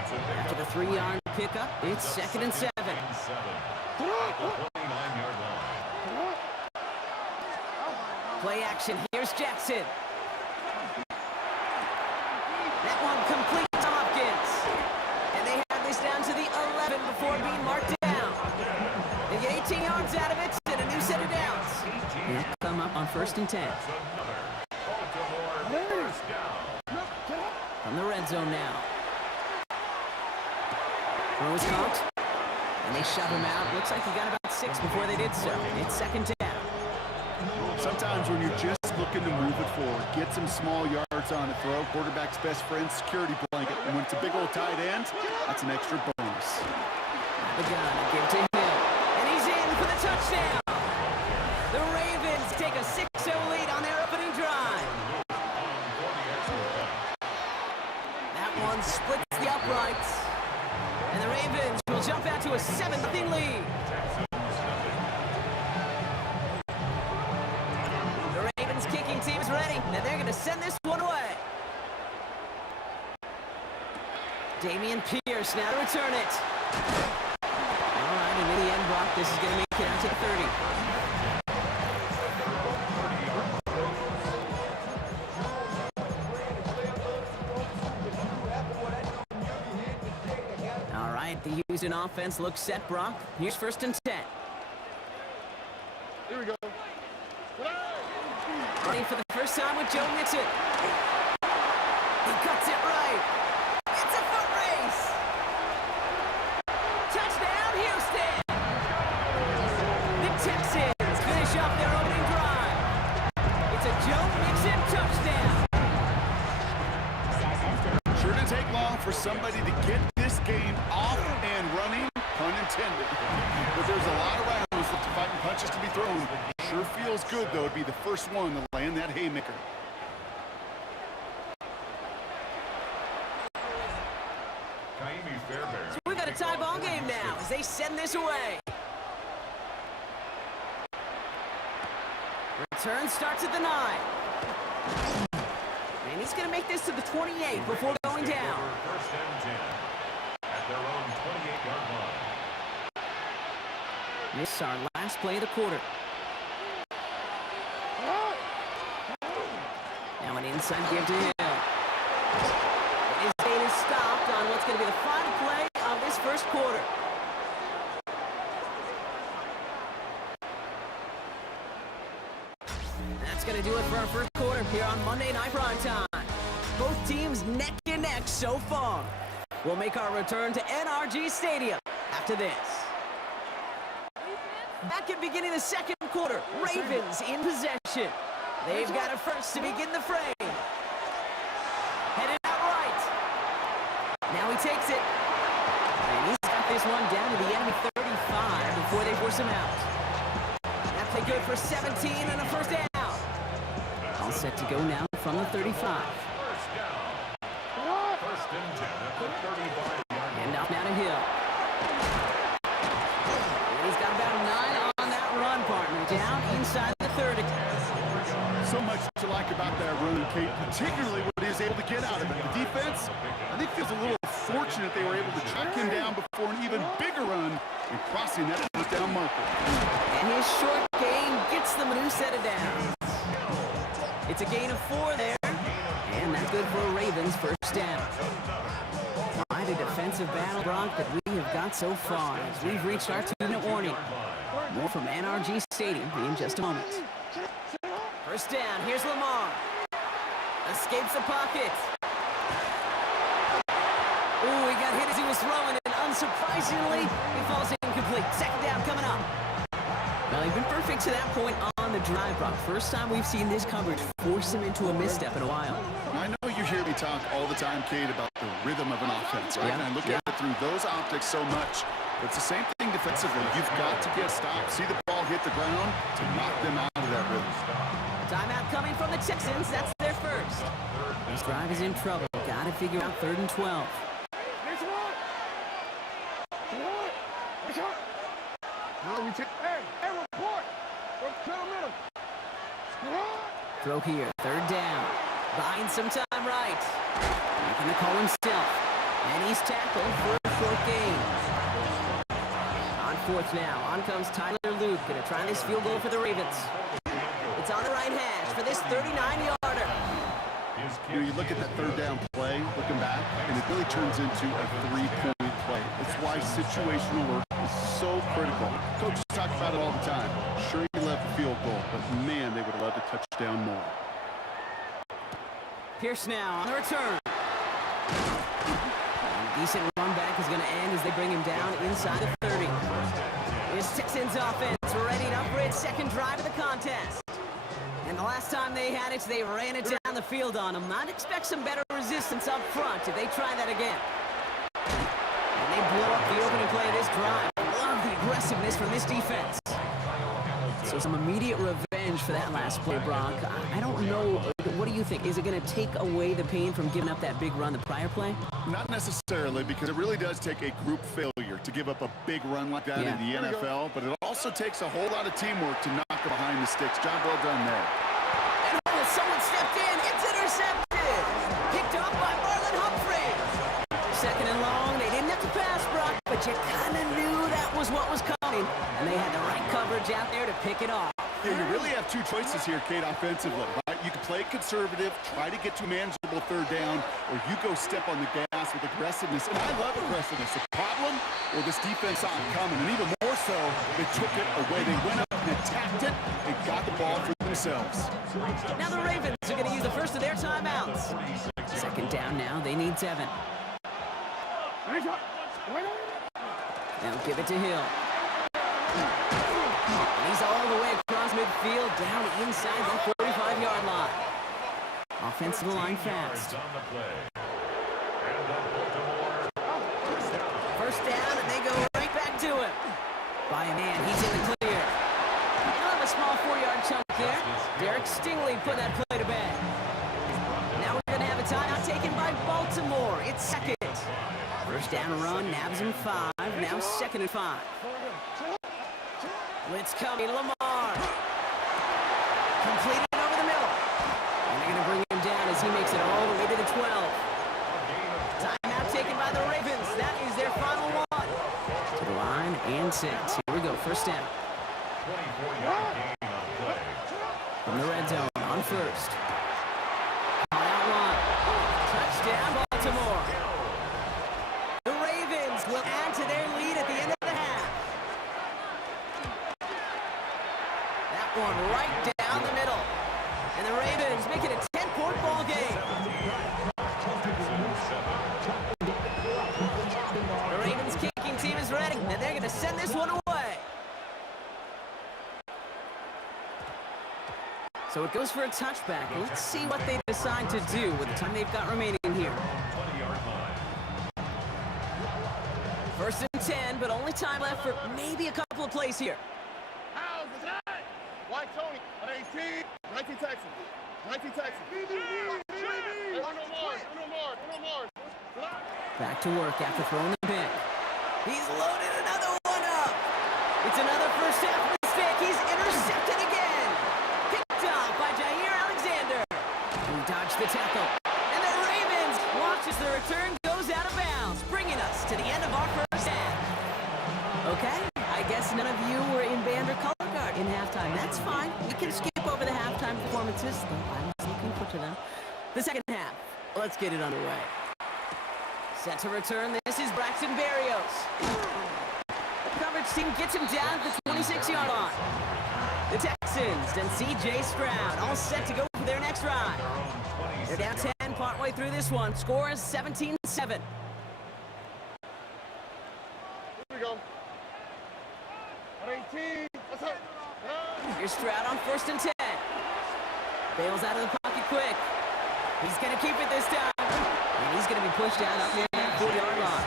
It's a After the 3-yard pickup, it's second and 7. 7 at the 29-yard line. Play action. Here's Jackson. That one complete to Hopkins. And they have this down to the 11 before being marked down. They get 18 yards out of it and a new set of downs. They'll come up on first and 10. Baltimore first down. From the red zone now. Throw is caught. And they shove him out. Looks like he got about 6 before they did so. It's second down. Sometimes when you're just looking to move it forward, get some small yards on a throw, quarterback's best friend, security blanket. And when it's a big old tight end, that's an extra bonus. The gun, give to Hill. And he's in for the touchdown. The Ravens take a 6-0 lead on their opening drive. That one splits the uprights. And the Ravens will jump out to a 7-0 lead. The Ravens kicking team is ready, and they're going to send this one away. Damian Pierce now to return it. All right, and in the end, Brock, this is going to make it out to the 30. All right, the Houston offense looks set, Brock. Here's first and 10. Here we go. Running for the first time with Joe Mixon. He cuts it right. It's a foot race. Touchdown, Houston. The Texans finish off their opening drive. It's a Joe Mixon touchdown. Sure didn't take long for somebody to get this game off and running, pun intended. But there's a lot of rounds left to fight and punches to be thrown. Sure feels good, though, to be the first one to land that haymaker. Kaimi Fairbairn. So we've got a tie ball game now as they send this away. Return starts at the 9. And he's going to make this to the 28 before going down. First and 10 at their own 28-yard line. This is our last play of the quarter. Now an inside give to Hill. His game is stopped on what's going to be the final play of this first quarter. That's going to do it for our first quarter here on Monday Night Primetime. Both teams neck and neck so far. We'll make our return to NRG Stadium after this. Back at beginning of the second quarter, Ravens in possession. They've got it first to begin the frame. Headed out right. Now he takes it. And he's got this one down to the enemy 35 before they force him out. That play good for 17 and a first down. All set to go now from the 35. First down. First and 10 at the 35-yard line. And off now to Hill. And he's got about 9 on that run So much to like about that run, Kate, particularly what he was able to get out of it. The defense, I think, feels a little fortunate they were able to track him down before an even bigger run and crossing that first down marker. And his short gain gets them a new set of downs. It's a gain of 4 there, and that's good for a Ravens first down. Quite a defensive battle, Brock, that we have got so far as we've reached our 2-minute warning. More from NRG Stadium in just a moment. First down, here's Lamar. Escapes the pocket. Ooh, he got hit as he was throwing, and unsurprisingly, he falls incomplete. Second down coming up. Well, he's been perfect to that point on the drive, Brock. First time we've seen this coverage force him into a misstep in a while. I know you hear me talk all the time, Kate, about the rhythm of an offense, right? Yeah. And I look at it through those optics so much. But it's the same thing defensively. You've got to get stopped, see the ball hit the ground to knock them out of that rhythm. Timeout coming from the Texans. That's their first. This drive is in trouble. Got to figure out 3rd and 12. Throw here. 3rd down. Buying some time right. Making the call himself. And he's tackled for a short gain. On 4th now. On comes Tyler Luke. Going to try this field goal for the Ravens. It's on the right hash for this 39-yarder. You know, you look at that 3rd down play, looking back, and it really turns into a 3-point play. It's why situational work is so critical. Coaches talk about it all the time. Sure, you love the field goal, but man, they would have loved a touchdown more. Pierce now on the return. And a decent run back is going to end as they bring him down inside the 30. This Texans offense ready to upgrade second drive of the contest. And the last time they had it, they ran it down the field on him. I'd expect some better resistance up front if they try that again. And they blow up the opening play of this drive. Love the aggressiveness from this defense. So some immediate revenge for that last play, Brock. I don't know. What do you think? Is it going to take away the pain from giving up that big run the prior play? Not necessarily, because it really does take a group failure to give up a big run like that in the NFL, but it also takes a whole lot of teamwork to knock it behind the sticks. Job well done there. And oh, someone stepped in. It's intercepted. Picked up by Marlon Humphrey. 2nd and long. They didn't have to pass, Brock, but you kind of knew that was what was coming, and they had the right coverage out there to pick it off. Yeah, you really have 2 choices here, Kate, offensively, right? You can play conservative, try to get to a manageable 3rd down, or you go step on the gas with aggressiveness. And I love aggressiveness. The problem, well, this defense saw it coming, and even more so, they took it away. They went up and attacked it and got the ball for themselves. Now the Ravens are going to use the first of their timeouts. 2nd down now. They need 7. Now give it to Hill. And he's all the way across midfield, down inside the 45-yard line. Offensive line fast. First down, and they go right back to him. By a man, he's in the clear. He'll have a small 4-yard chunk there. Derek Stingley put that play to bed. Now we're going to have a timeout taken by Baltimore. It's 2nd. First down run, nabs him 5. Now 2nd and 5. Blitz coming, Lamar. Completed over the middle. And they're going to bring him down as he makes it all the way to the 12. Timeout taken by the Ravens. That is their final one. To the line and set. Here we go, first down. From the red zone on first. On out one. Touchdown, Baltimore. The Ravens will add to their lead at the end of the half. That one right down the middle. And the Ravens make it a 10-point ball game. The Ravens kicking team is ready, and they're going to send this one away. So it goes for a touchback. Let's see what they decide to do with the time they've got remaining here. 1st and 10, but only time left for maybe a couple of plays here. White Tony on 18, 19 Texans. 19 Texans. Back to work after throwing the pick. He's loaded another one up. It's another first half mistake. He's intercepted again. Picked up by Jair the tackle. And the Ravens watches the return goes out of bounds, bringing us to the end of our first half. Okay, I guess none of you were in band or color guard in halftime. That's fine. We can skip over the halftime performances, though I was looking forward to them. The second half, let's get it underway. Set to return, this is Braxton Berrios. The coverage team gets him down at the 26-yard line. The Texans and C.J. Stroud all set to go for their next ride. They're down 10 partway through this one. Score is 17-7. Here we go. 18. Let's go. Here's Stroud on 1st and 10. Bails out of the pocket quick. He's going to keep it this time. And he's going to be pushed down up near that 4-yard line.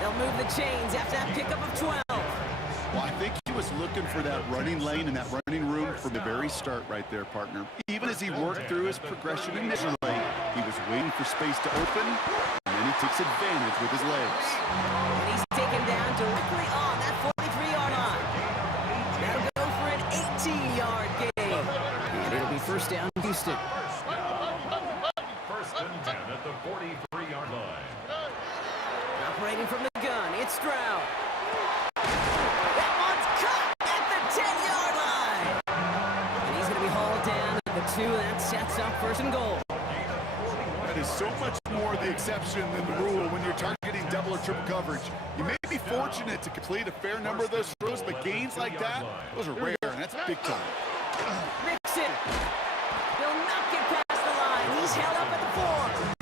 They'll move the chains after that pickup of 12. Well, I think he was looking for that running lane and that running room from the very start right there, partner. Even as he worked through his progression initially, he was waiting for space to open, and then he takes advantage with his legs. And he's taken down directly on that 43-yard line. That'll go for an 18-yard gain. And it'll be first down, Houston. First and 10 at the 43-yard line. Operating from the gun, it's Stroud. That one's caught at the 10-yard line. And he's going to be hauled down at the 2, and that sets up 1st and goal. That is so much more the exception than the rule when you're targeting double or triple coverage. You may be fortunate to complete a fair number of those throws, but gains like that, those are rare, and that's big time. Mixon. He'll not get past the line. He's held up at the 4.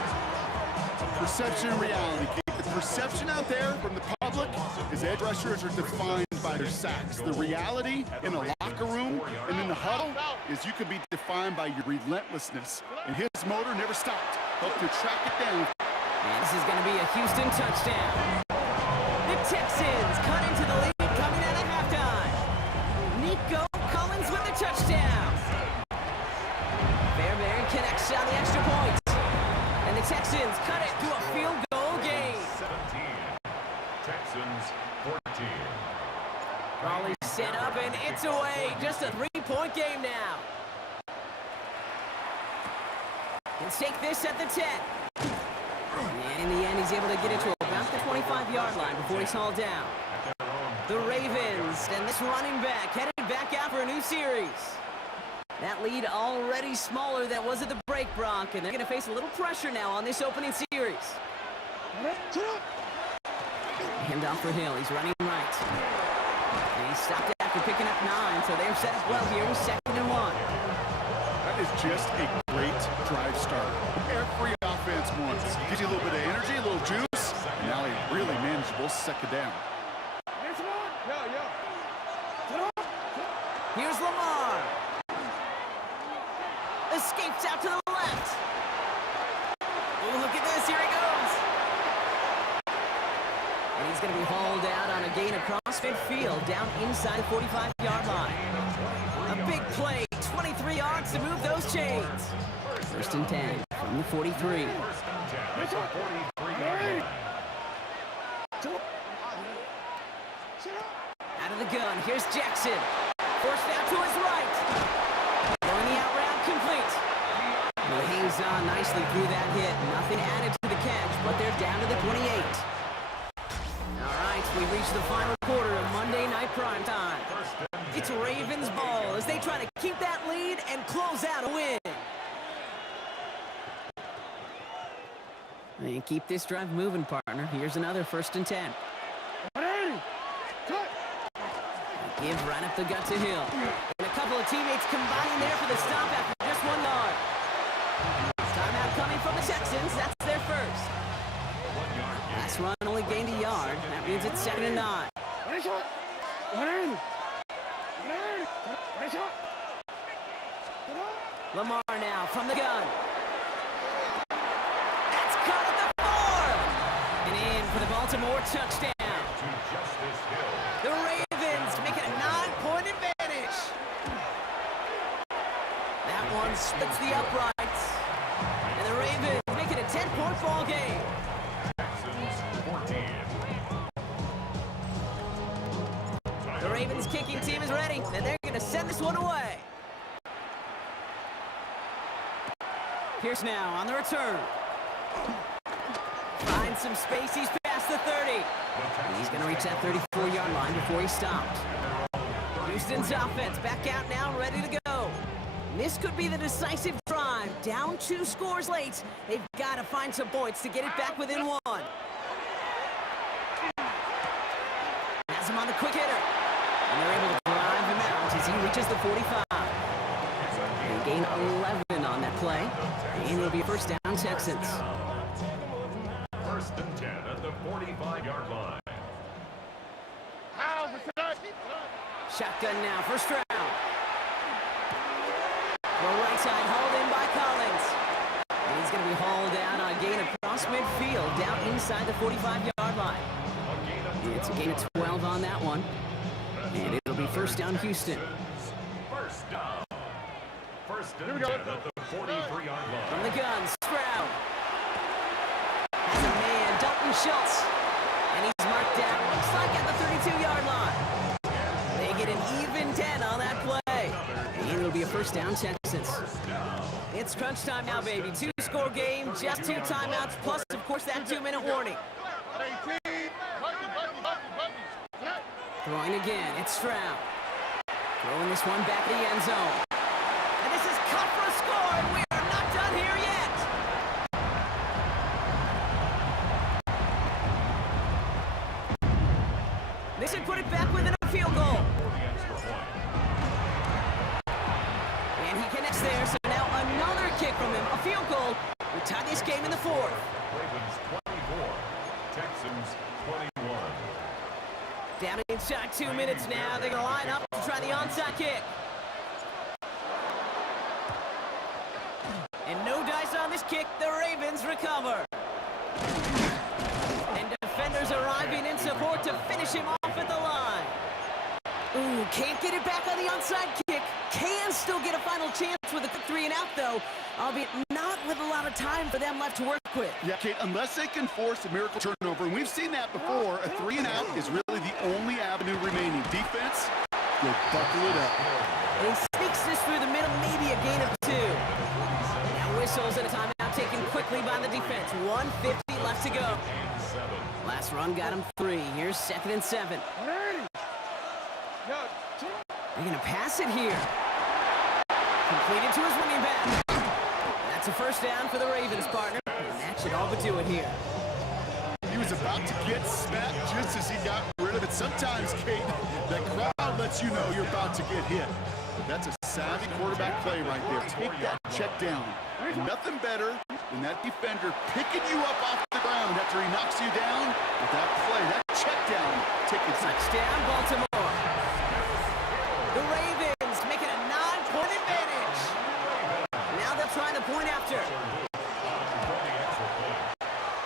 Perception and reality. The perception out there from the public is edge rushers are defined by their sacks. The reality in a locker room and in the huddle is you can be defined by your relentlessness. And his motor never stopped. Helped to track it down. And this is going to be a Houston touchdown. The Texans cut into the lead coming out of halftime. Nico Collins with the touchdown. Fairbairn connects on the extra point. And the Texans cut it to a field goal game. 17. Texans 14. Raleigh set up and it's away. Just a 3-point game now. Can take this at the 10. And in the end, he's able to get it to about the 25-yard line before he's hauled down. The Ravens and this running back headed back out for a new series. That lead already smaller than was at the break, Brock, and they're going to face a little pressure now on this opening series. Hand off for Hill. He's running right. And he's stopped after picking up 9, so they're set up well here in 2nd and 1. That is just a great drive start. Every offense wants. Gives you a little bit of energy, a little juice, and now a really manageable second down. Here's Lamar. Escapes out to the left. Oh, look at this. Here he goes. And he's going to be hauled out on a gain across midfield down inside the 45-yard line. A big play, 23 yards to move those chains. 1st and 10 from the 43. First and 10 at the 43-yard line. Out of the gun, here's Jackson. Forced out to his right. Going the out route complete. He hangs on nicely through that hit. Nothing added to the catch, but they're down to the 28. All right, we've reached the final quarter of Monday Night Prime Time. It's Ravens ball as they try to keep that lead and close out a win. And keep this drive moving, partner. Here's another 1st and 10. Give right up the gut to Hill. And a couple of teammates combining there for the stop after just 1 yard. Timeout coming from the Texans. That's their first. 1 yard gain. Last run only gained a yard. That means it's 2nd and 9. Lamar now from the gun. That's caught at the 4. And in for the Baltimore touchdown. To Justice Hill. The Ravens make it a 9-point advantage. That one splits the uprights. And the Ravens make it a 10-point ball game. Texans 14. The Ravens kicking team is ready, and they're going to send this one away. Here's now on the return. Finds some space. He's past the 30. He's going to reach that 34-yard line before he stopped. Houston's offense back out now, ready to go. This could be the decisive drive. Down 2 scores late. They've got to find some points to get it back within 1. Has him on the quick hitter. And they're able to drive him out as he reaches the 45. They gain 11 on that play. And it'll be a first down, Texans. First and 10 at the 45-yard line. Shotgun now, first round. Well, right side, hauled in by Collins. And he's going to be hauled down on a gain across midfield, down inside the 45-yard line. It's a gain of 12 on that one. And it'll be first down, Houston. First down. First and 10 at the 43-yard line. From the gun, Stroud. Has a man, Dalton Schultz. And he's marked down, looks like at the 32-yard line. They get an even 10 on that play. And it'll be a first down, Texans. It's crunch time now, baby. 2-score game, just 2 timeouts, plus, of course, that 2-minute warning. Throwing again, it's Stroud. Throwing this one back to the end zone. And this is cut for a score, and we are not done here yet. They should put it back within a field goal. And he connects there, so now another kick from him. A field goal. We tie this game in the 4th. Ravens 24, Texans 21. Down inside 2 minutes now. They're going to line up to try the onside kick. And no dice on this kick. The Ravens recover. And defenders arriving in support to finish him off at the line. Ooh, can't get it back on the onside kick. Can still get a final chance with a quick 3-and-out, though, albeit not with a lot of time for them left to work with. Yeah, Kate, unless they can force a miracle turnover, and we've seen that before, a 3-and-out is really the only avenue remaining. Defense, you'll buckle it up. And he sneaks this through the middle, maybe a gain of 2. Now whistles and a timeout taken quickly by the defense. 1:50 left to go. Last run got him 3. Here's 2nd and 7. They're going to pass it here. Completed to his running back. That's a first down for the Ravens, partner. And that should all but do it here. He was about to get smacked just as he got rid of it. Sometimes, Kate, that crowd lets you know you're about to get hit. But that's a savvy quarterback play right there. Take that check down. Nothing better than that defender picking you up off the ground after he knocks you down with that play, that check down. Touchdown, Baltimore. The Ravens making a 9-point advantage. Now they'll try the point after.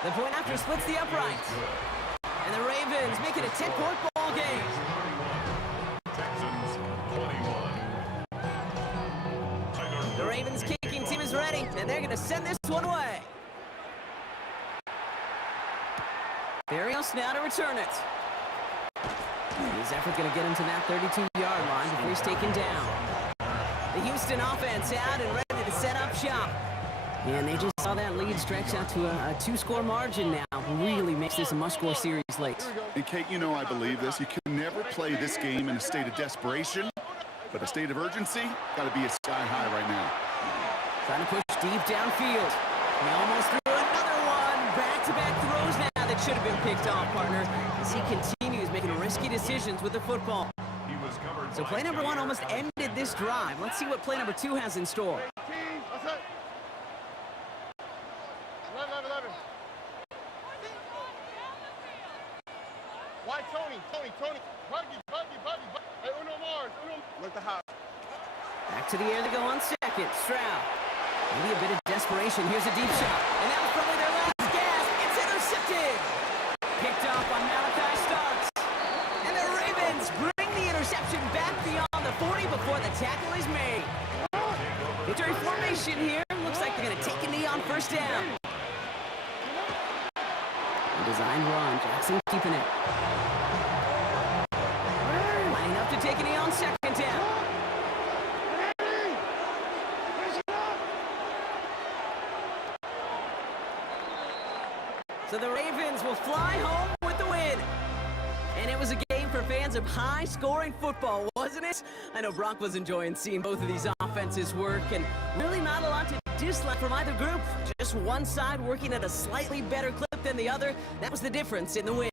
The point after splits the uprights. And the Ravens make it a 10-point ball game. Texans 21. The Ravens kicking team is ready, and they're going to send this one away. Berrios now to return it. His effort going to get him to that 32-yard line before he's taken down. The Houston offense out and ready to set up shop. And they just saw that lead stretch out to a 2-score margin now. Really makes this a must-score series late. And Kate, you know I believe this. You can never play this game in a state of desperation, but a state of urgency got to be a sky high right now. Trying to push deep downfield. He almost threw another one. Back-to-back throws now that should have been picked off, partner, as he continues making risky decisions with the football. So play number 1 almost ended this drive. Let's see what play number 2 has in store. Why Tony? Buggy. Hey, Uno Mars. Look the house. Back to the air they go on second. Stroud. Maybe a bit of desperation. Here's a deep shot. And that was probably their last gasp. It's intercepted. Picked off on Malachi Starks. And the Ravens bring the interception back beyond the 40 before the tackle is made. Victory formation here. Looks like they're going to take a knee on first down. A designed run. Jackson keeping it. Lining up to take a knee on second down. 1 So the Ravens will fly home with the win. And it was a game for fans of high-scoring football, wasn't it? I know Brock was enjoying seeing both of these offenses work, and really not a lot to dislike from either group. Just one side working at a slightly better clip than the other. That was the difference in the win.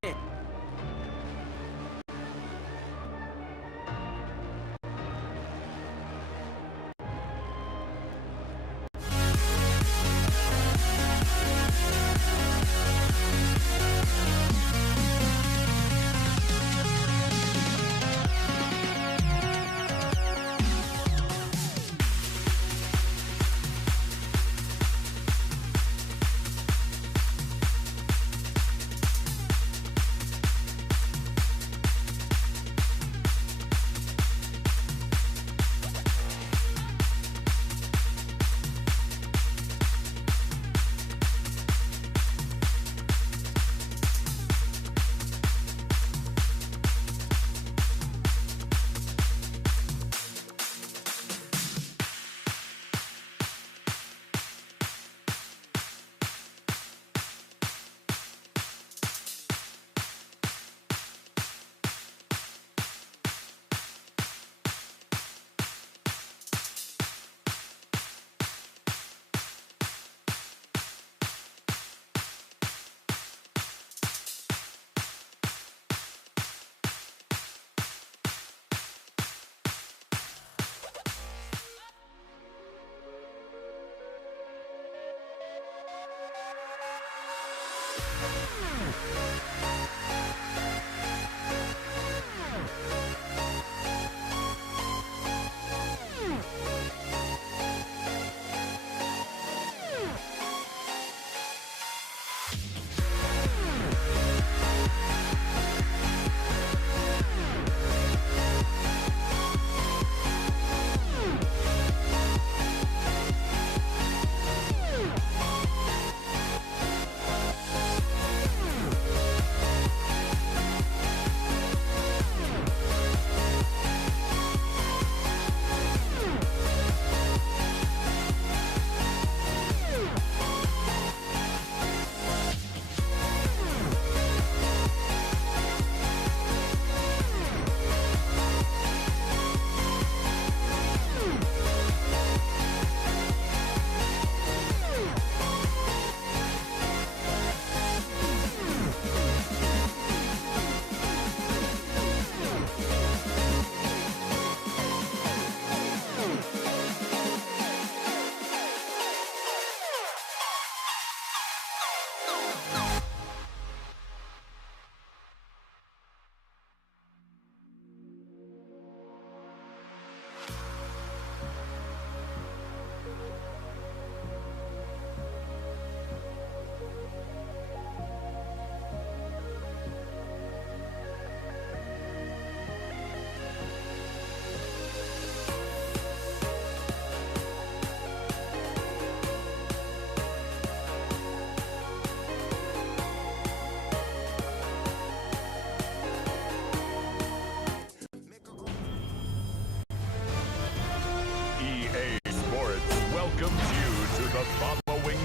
EA Sports welcomes you to the following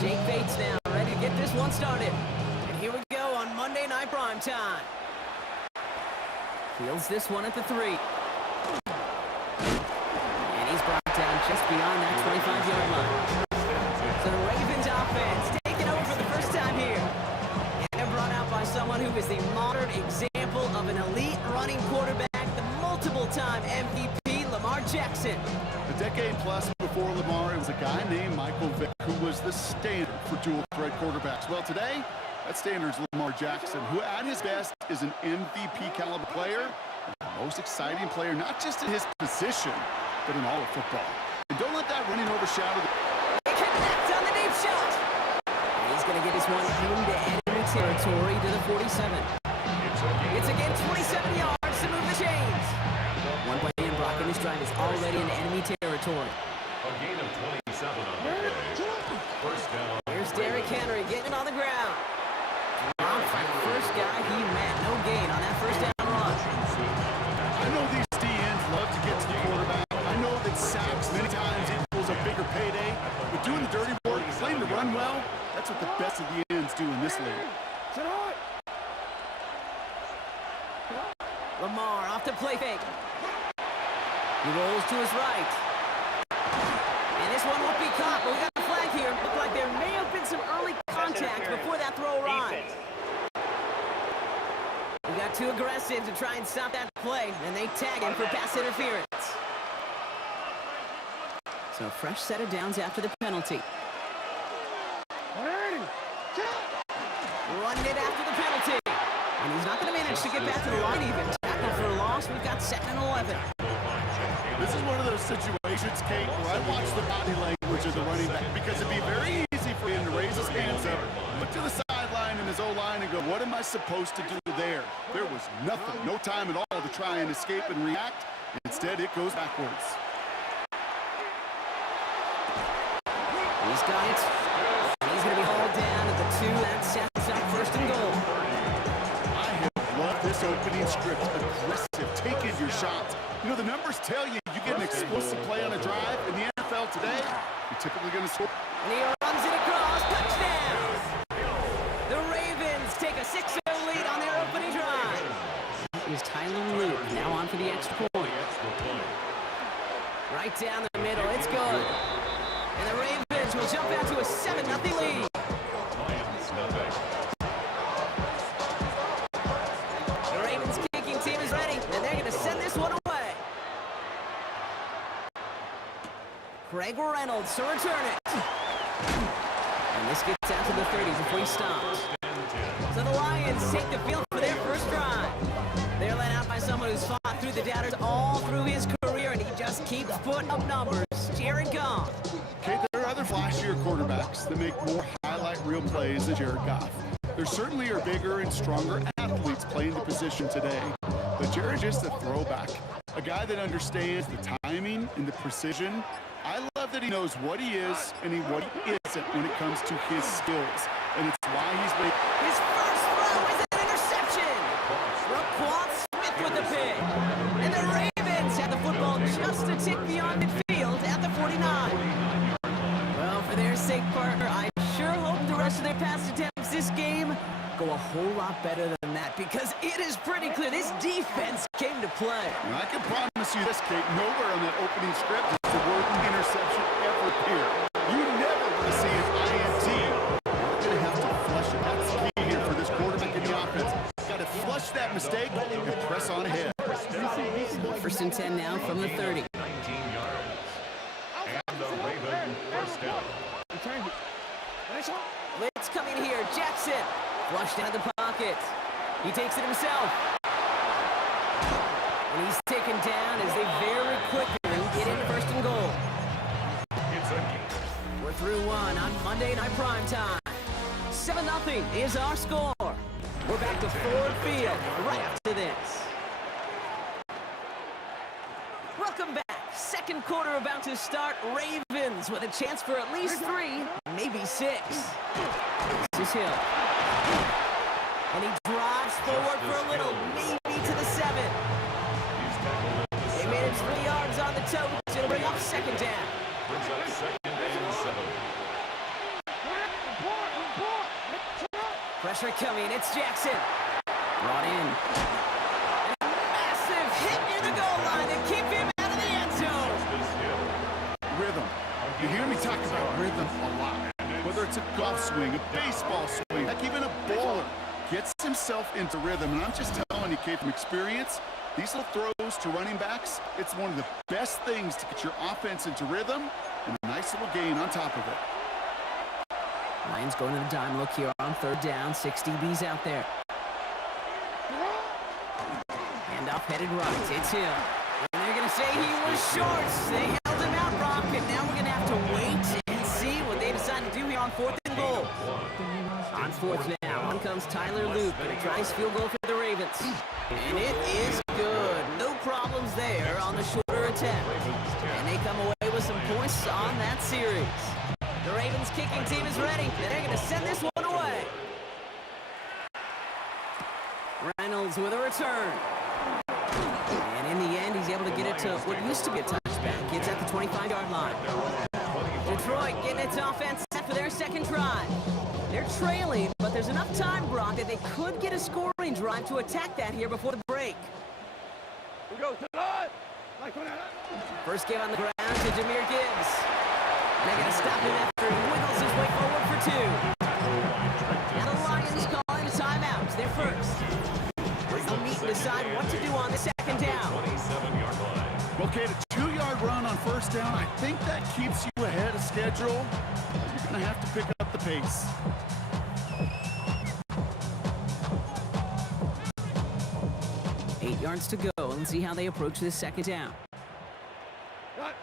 Jake Bates now, ready to get this one started. And here we go on Monday Night Prime Time. Fields this one at the 3. And he's brought down just beyond that 25-yard line. So the Ravens offense taking over for the first time here. And they're brought out by someone who is the modern example of an elite running quarterback, the multiple-time MVP, Lamar Jackson. A decade plus before Lamar, it was a guy named Michael Vick who was the standard for dual-threat quarterbacks. Well, today, that standard is Lamar Jackson, who at his best is an MVP-caliber player, and the most exciting player, not just in his position, but in all of football. And don't let that running overshadow the... They connect on the deep shot. And he's going to get this one into enemy territory to the 47. It's again 27 yards to move the chains. One play in, Brock in this drive is already in enemy territory. A gain of 27 on the play. First down. Here's Derrick Henry getting it on the ground. Brock, the first guy he met, no gain on that Lamar off to play fake. He rolls to his right. And this one won't be caught, but we got a flag here. Looked like there may have been some early contact before that throw arrived. We got too aggressive to try and stop that play, and they tag him for pass interference. So a fresh set of downs after the penalty. Running it after the penalty. And he's not going to manage to get back to the line even. Tackle for a loss. We've got 2nd and 11. This is one of those situations, Kate, where I watch the body language of the running back because it'd be very easy for him to raise his hands up, look to the sideline and his O-line and go, what am I supposed to do there? There was nothing, no time at all to try and escape and react. Instead, it goes backwards. He's got it. He's going to be hauled down at the 2. That sets up 1st and goal. I have loved this opening script. Aggressive, taking your shots. You know, the numbers tell you get an explosive play on a drive. In the NFL today, you're typically going to score. And he runs it across. Touchdown! The Ravens take a 6-0 lead on their opening drive. Here's Tyler Luke now on for the extra point. Right down the middle. It's good. And the Ravens will jump out to a 7-0 lead. The Ravens kicking team is ready, and they're going to send this one away. Craig Reynolds to return it. And this gets out to the 30 before he stops. So the Lions take the field for their first drive. They're led out by someone who's fought through the doubters all through his career, and he just keeps putting up numbers. Jared Goff. Okay, there are other flashier quarterbacks that make more highlight reel plays than Jared Goff. There certainly are bigger and stronger athletes playing the position today, but Jared's just a throwback. A guy that understands the timing and the precision. I love that he knows what he is and what he isn't when it comes to his skills, and it's why he's made... His first throw is an interception. Raquan Smith with the pick. And the Ravens have the football just a tick beyond midfield at the 49. Well, for their sake, Parker, I sure hope the rest of their pass attempts this game go a whole lot better than that, because it is pretty clear this defense came to play. And I can promise you this, Kate, nowhere on that opening script does the word interception ever appear. You never want to see an INT. You're going to have to flush it. That's key here for this quarterback in the offense. Got to flush that mistake and press on ahead. 1st and 10 now from the 30. 19 yards. And the Ravens first down. Blitz coming here. Jackson flushed out the pocket. He takes it himself. And he's taken down as they very quickly get in 1st and goal. We're through one on Monday Night Prime Time. 7-0 is our score. We're back to Ford Field right after this. Welcome back. 2nd quarter about to start. Ravens with a chance for at least 3, maybe 6. This is Hill. And he drives forward for a little, maybe to the 7. They made it 3 yards on the toe. It'll bring up 2nd down. Pressure coming. It's Jackson. Brought in. And a massive hit near the goal line to keep him out of the end zone. Rhythm. You hear me talk about rhythm a lot. Whether it's a golf swing, a baseball swing, heck, even a bowler gets himself into rhythm. And I'm just telling you, Kate, from experience, these little throws to running backs, it's one of the best things to get your offense into rhythm and a nice little gain on top of it. Lions going to the dime look here on 3rd down. 6 DBs out there. Handoff headed right. It's Hill. And they're going to say he was short. They held him out, Brock, and now we're going to have to wait and see what they decide to do here on 4th and goal. On 4th now, on comes Tyler Luke, and a tries field goal for the Ravens. And it is good. No problems there on the shorter attempt. And they come away with some points on that series. The Ravens kicking team is ready, and they're going to send this one away. Reynolds with a return. And in the end, he's able to get it to what used to be a touchback. Gets at the 25-yard line. Detroit getting its offense set for their 2nd drive. They're trailing, but there's enough time, Brock, that they could get a scoring drive to attack that here before the break. We go to the line. Like when First give on the ground to Jahmyr Gibbs. They're going to stop him after he wiggles his way forward for 2. Now the Lions calling a timeout. They're first. They'll meet and decide what to do on the second down. 27-yard line. Okay, the 2-yard run on first down, I think that keeps you ahead of schedule. You're going to have to pick up the pace. Eight yards to go. Let's see how they approach this second down. cut.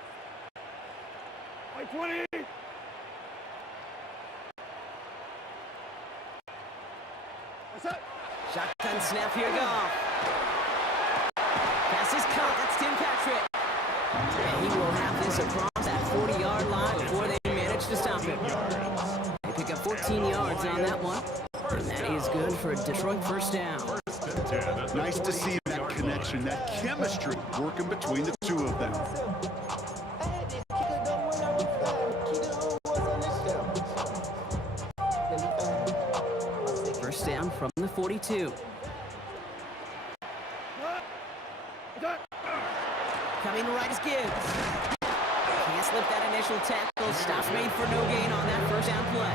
Like 20. What's up? Shotgun snap here, Goff. Pass is caught. That's Tim Patrick. And he will have this across that 40-yard line before they manage to stop him. They pick up 14 yards on that one. And that is good for a Detroit first down. Nice to see that connection, that chemistry working between the two of them. First down from the 42. Coming right is Gibbs. Can't slip that initial tackle. Stops made for no gain on that first down play.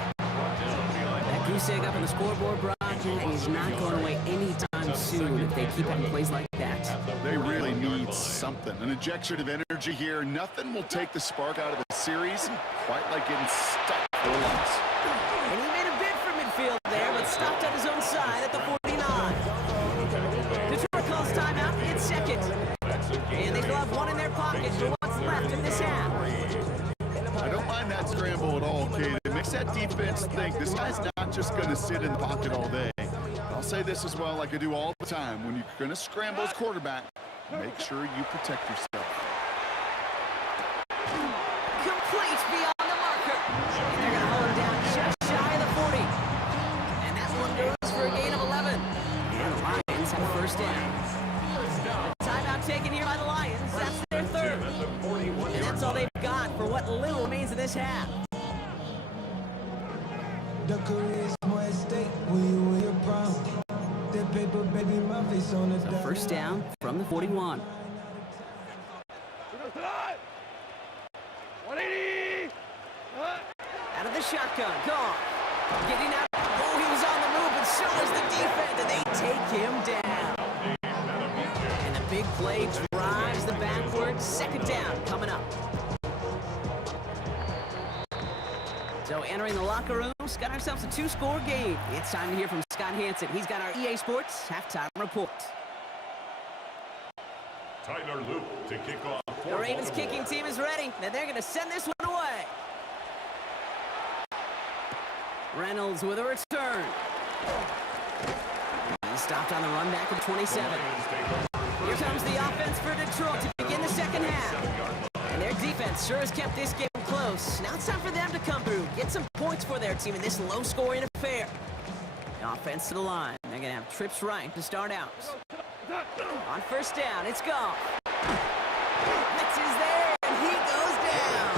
That goose egg up on the scoreboard, Brock, is not going away anytime soon if they keep having plays like that. They really need something. An injection of energy here. Nothing will take the spark out of the series quite like getting stuck for a loss. And he made a bid for midfield there, but stopped at his own side at the 49. Detroit calls timeout in second. And they still have one in their pocket for what's left in this half. I don't mind that scramble at all, Kate. It makes that defense think this guy's not just going to sit in the pocket all day. I'll say this as well, like I do all the time. When you're going to scramble as quarterback, make sure you protect yourself. Complete beyond the marker. And they're going to hold him down just shy of the 40. And that one goes for a gain of 11. And the Lions have first down. Timeout taken here by the Lions. That's their third. And that's all they've got for what little remains of this half. The career's more at stake when you wear your crown. That paper, baby, my face on the So first down from the 41. We go to the line. 180. Out of the shotgun. Goff. Getting out. Oh, he was on the move, but so was the defense, and they take him down. And the big play drives the backwards. Second down coming up. So entering the locker room, got ourselves a 2-score game. It's time to hear from Scott Hanson. He's got our EA Sports halftime report. Tyler Luke to kick off. The Ravens kicking team is ready, and they're going to send this one away. Reynolds with a return. He's stopped on the run back at 27. Here comes the offense for Detroit to begin the second half. And their defense sure has kept this game close. Now it's time for them to come through, get some points for their team in this low-scoring affair. The offense to the line. They're going to have trips right to start out. On first down, it's Goff. Blitz is there, and he goes down.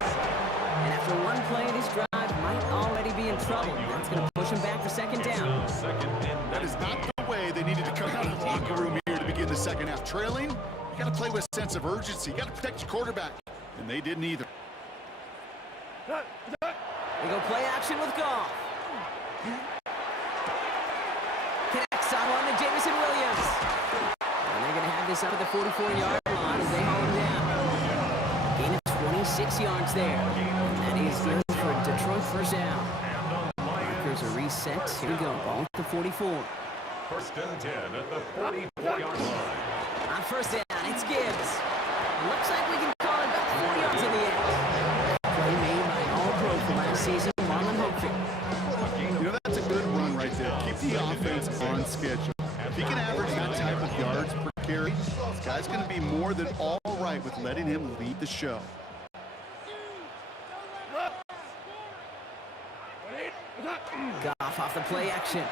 And after one play, this drive might already be in trouble. That's going to push him back for second down. That is not the way they needed to come out of the locker room here to begin the second half. Trailing, you got to play with a sense of urgency. You got to protect your quarterback, and they didn't either. They go play action with Goff. Connects on one to Jameson Williams. And they're going to have this up at the 44-yard line as they hold him down. Gain of 26 yards there. And that is good for a Detroit first down. Markers are reset. Here we go. Ball at the 44. First and 10 at the 44-yard line. On first down, it's Gibbs. It looks like we can call it about 4 yards in the end. Play made by All-Pro from last season, Marlon Humphrey. You know, that's a good run right there. Keep the offense on schedule. If he can average that type of yards per carry, this guy's going to be more than all right with letting him lead the show. Goff off the play action.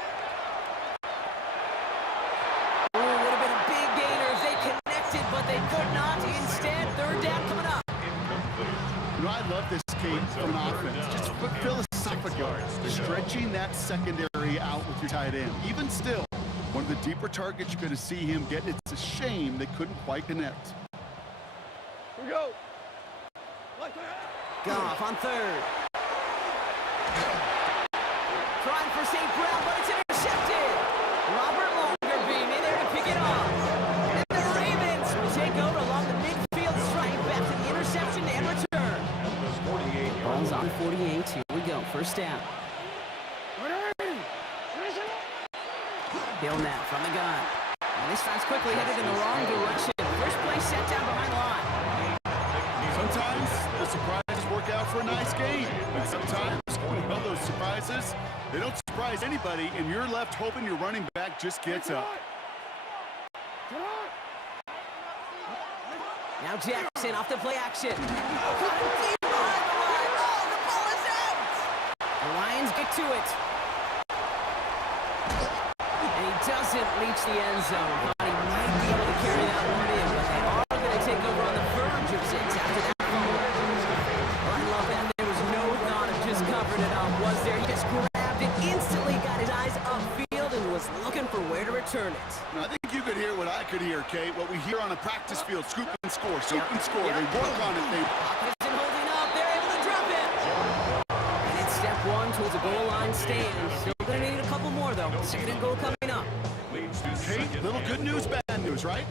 Oh, would have been a big gainer if they connected, but they could not. Instead, third down coming up. You know, I love this, Kate, from an offense. Just philosophical. Stretching that secondary out with your tight end. Even still, One of the deeper targets you're going to see him get. It's a shame they couldn't quite connect. Here we go. Goff on third. Trying for St. Brown, but it's intercepted. Robert Longerbeam in there to pick it off. And the Ravens will take over along the midfield stripe after the interception and return. Ball's on 48. Here we go. First down. Hill now from the gun. And this time's quickly headed in the wrong direction. First play set down behind line. Sometimes the surprises work out for a nice game. And sometimes, well, those surprises, they don't surprise anybody, and you're left hoping your running back just gets up. Now Jackson off the play action. Caught him deep behind the line. Oh, the ball is out! The Lions get to it. And he doesn't reach the end zone. Thought he might be able to carry that one in, but they are going to take over on the verge of six after that fumble. Well, I love that. There was no thought of just covering it up, was there? He just grabbed it, instantly got his eyes upfield, and was looking for where to return it. Now, I think you could hear what I could hear, Kate. What we hear on a practice field, scoop and score, scoop and score. They work on it. Pocket isn't holding up. They're able to drop it. And it's step one towards a goal line stand. Still going to need a couple more, though. Second and goal coming up. Kate, little good news, bad news, right?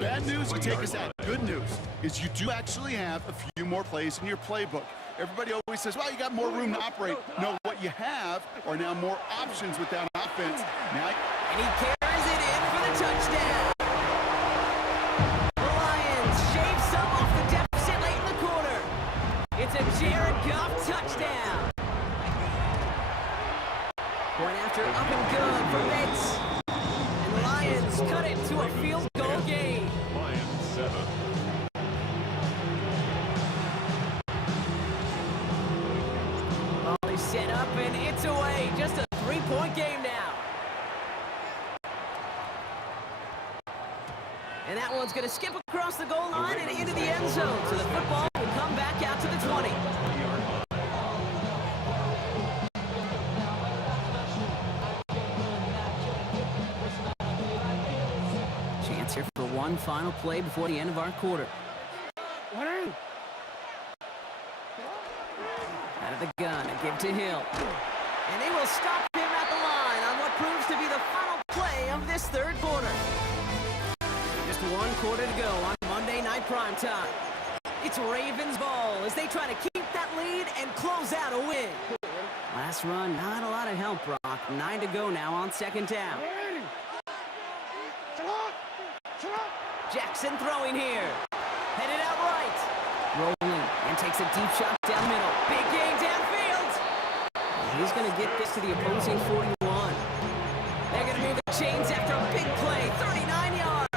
Bad news, you take us out. Good news is you do actually have a few more plays in your playbook. Everybody always says, well, you got more room to operate. No, what you have are now more options with that offense. Now, And he carries it in for the touchdown. The Lions shave some off the deficit late in the quarter. It's a Jared Goff touchdown. Going after up and good for Mitz. And the Lions cut it to a field goal game. Lions 7. Ball is set up and it's away. Just a 3-point game now. And that one's going to skip across the goal line and into the end zone. So the football will come back out to the 20. Chance here for one final play before the end of our quarter. Out of the gun, a give to Hill. And they will stop him at the line on what proves to be the final play of this third quarter. Just one quarter to go on Monday Night Primetime. It's Ravens ball as they try to keep that lead and close out a win. Last run, not a lot of help, Brock. 9 to go now on second down. Jackson throwing here. Headed out right. Rolling and takes a deep shot down middle. Big gain downfield. He's going to get this to the opposing 41. They're going to move the chains after a big play. 39 yards.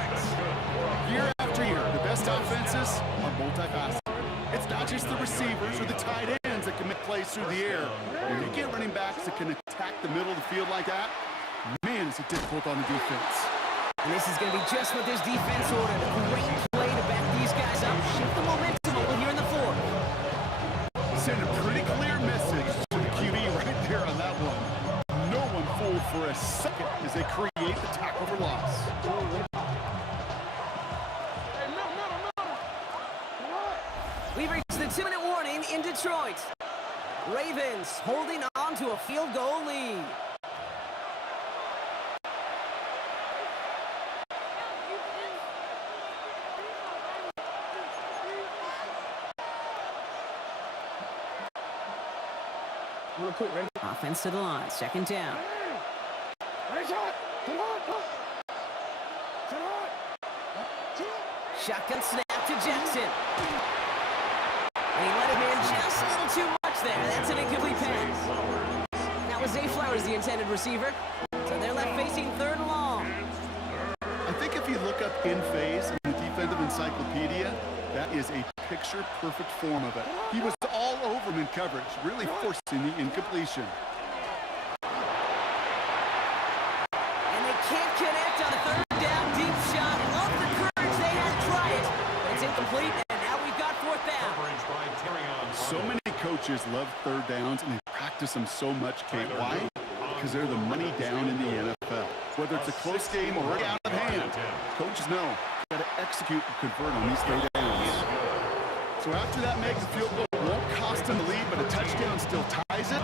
year after year, the best offenses are multifaceted. It's not just the receivers or the tight ends that can make plays through the air. When you get running backs that can attack the middle of the field like that, man, is it difficult on the defense. And this is going to be just what this defense ordered. A great play to back these guys up. Shift the momentum over here in the fourth. Send a pretty clear message to the QB right there on that one. No one fooled for a second as they create the tackle for loss. We've reached the 2-minute warning in Detroit. Ravens holding on to a field goal lead. Real quick, ready? Offense to the line, second down. Shotgun snap to Jackson. And he let him in just a little too much there. That's an incomplete pass. That was Zay Flowers, the intended receiver. So they're left facing third and long. I think if you look up in phase in the defensive encyclopedia, that is a picture-perfect form of it. He was all over him in coverage, really forcing the incompletion. And they can't connect on a third down deep shot. Love the courage they had to try it. But it's incomplete, and now we've got fourth down. Coverage by Terrion. So many coaches love third downs, and they practice them so much, Kate. Why? Because they're the money down in the NFL. Whether it's a close game or out of hand, coaches know got to execute and convert on these third downs. So after that make the field goal won't cost them the lead, but a touchdown still ties it,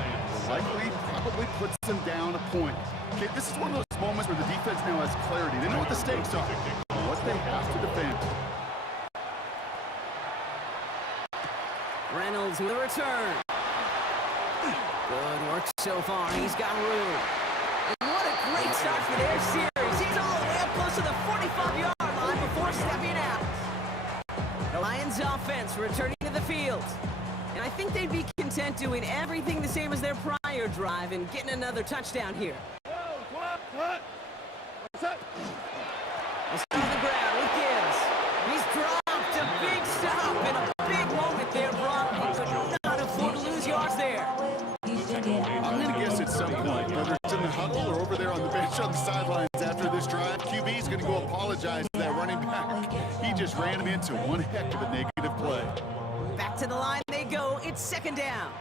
likely probably puts them down a point. Okay, this is one of those moments where the defense now has clarity. They know what the stakes are, what they have to defend. Reynolds with a return. Good work so far. He's got room. And what a great start for their series. He's all the way up close to the 45-yard line before stepping out. The Lions offense returning to the field. And I think they'd be content doing everything the same as their prior drive and getting another touchdown here. He'll start on the ground with Gibbs. He's dropped a big stop and a big moment there, Brock. He could not afford to lose yards there. I'm going to guess at some point, whether it's in the huddle or over there on the bench on the sidelines after this drive, QB's going to go apologize to that running back. He just ran him into one heck of a negative play. Back to the line they go. It's second down.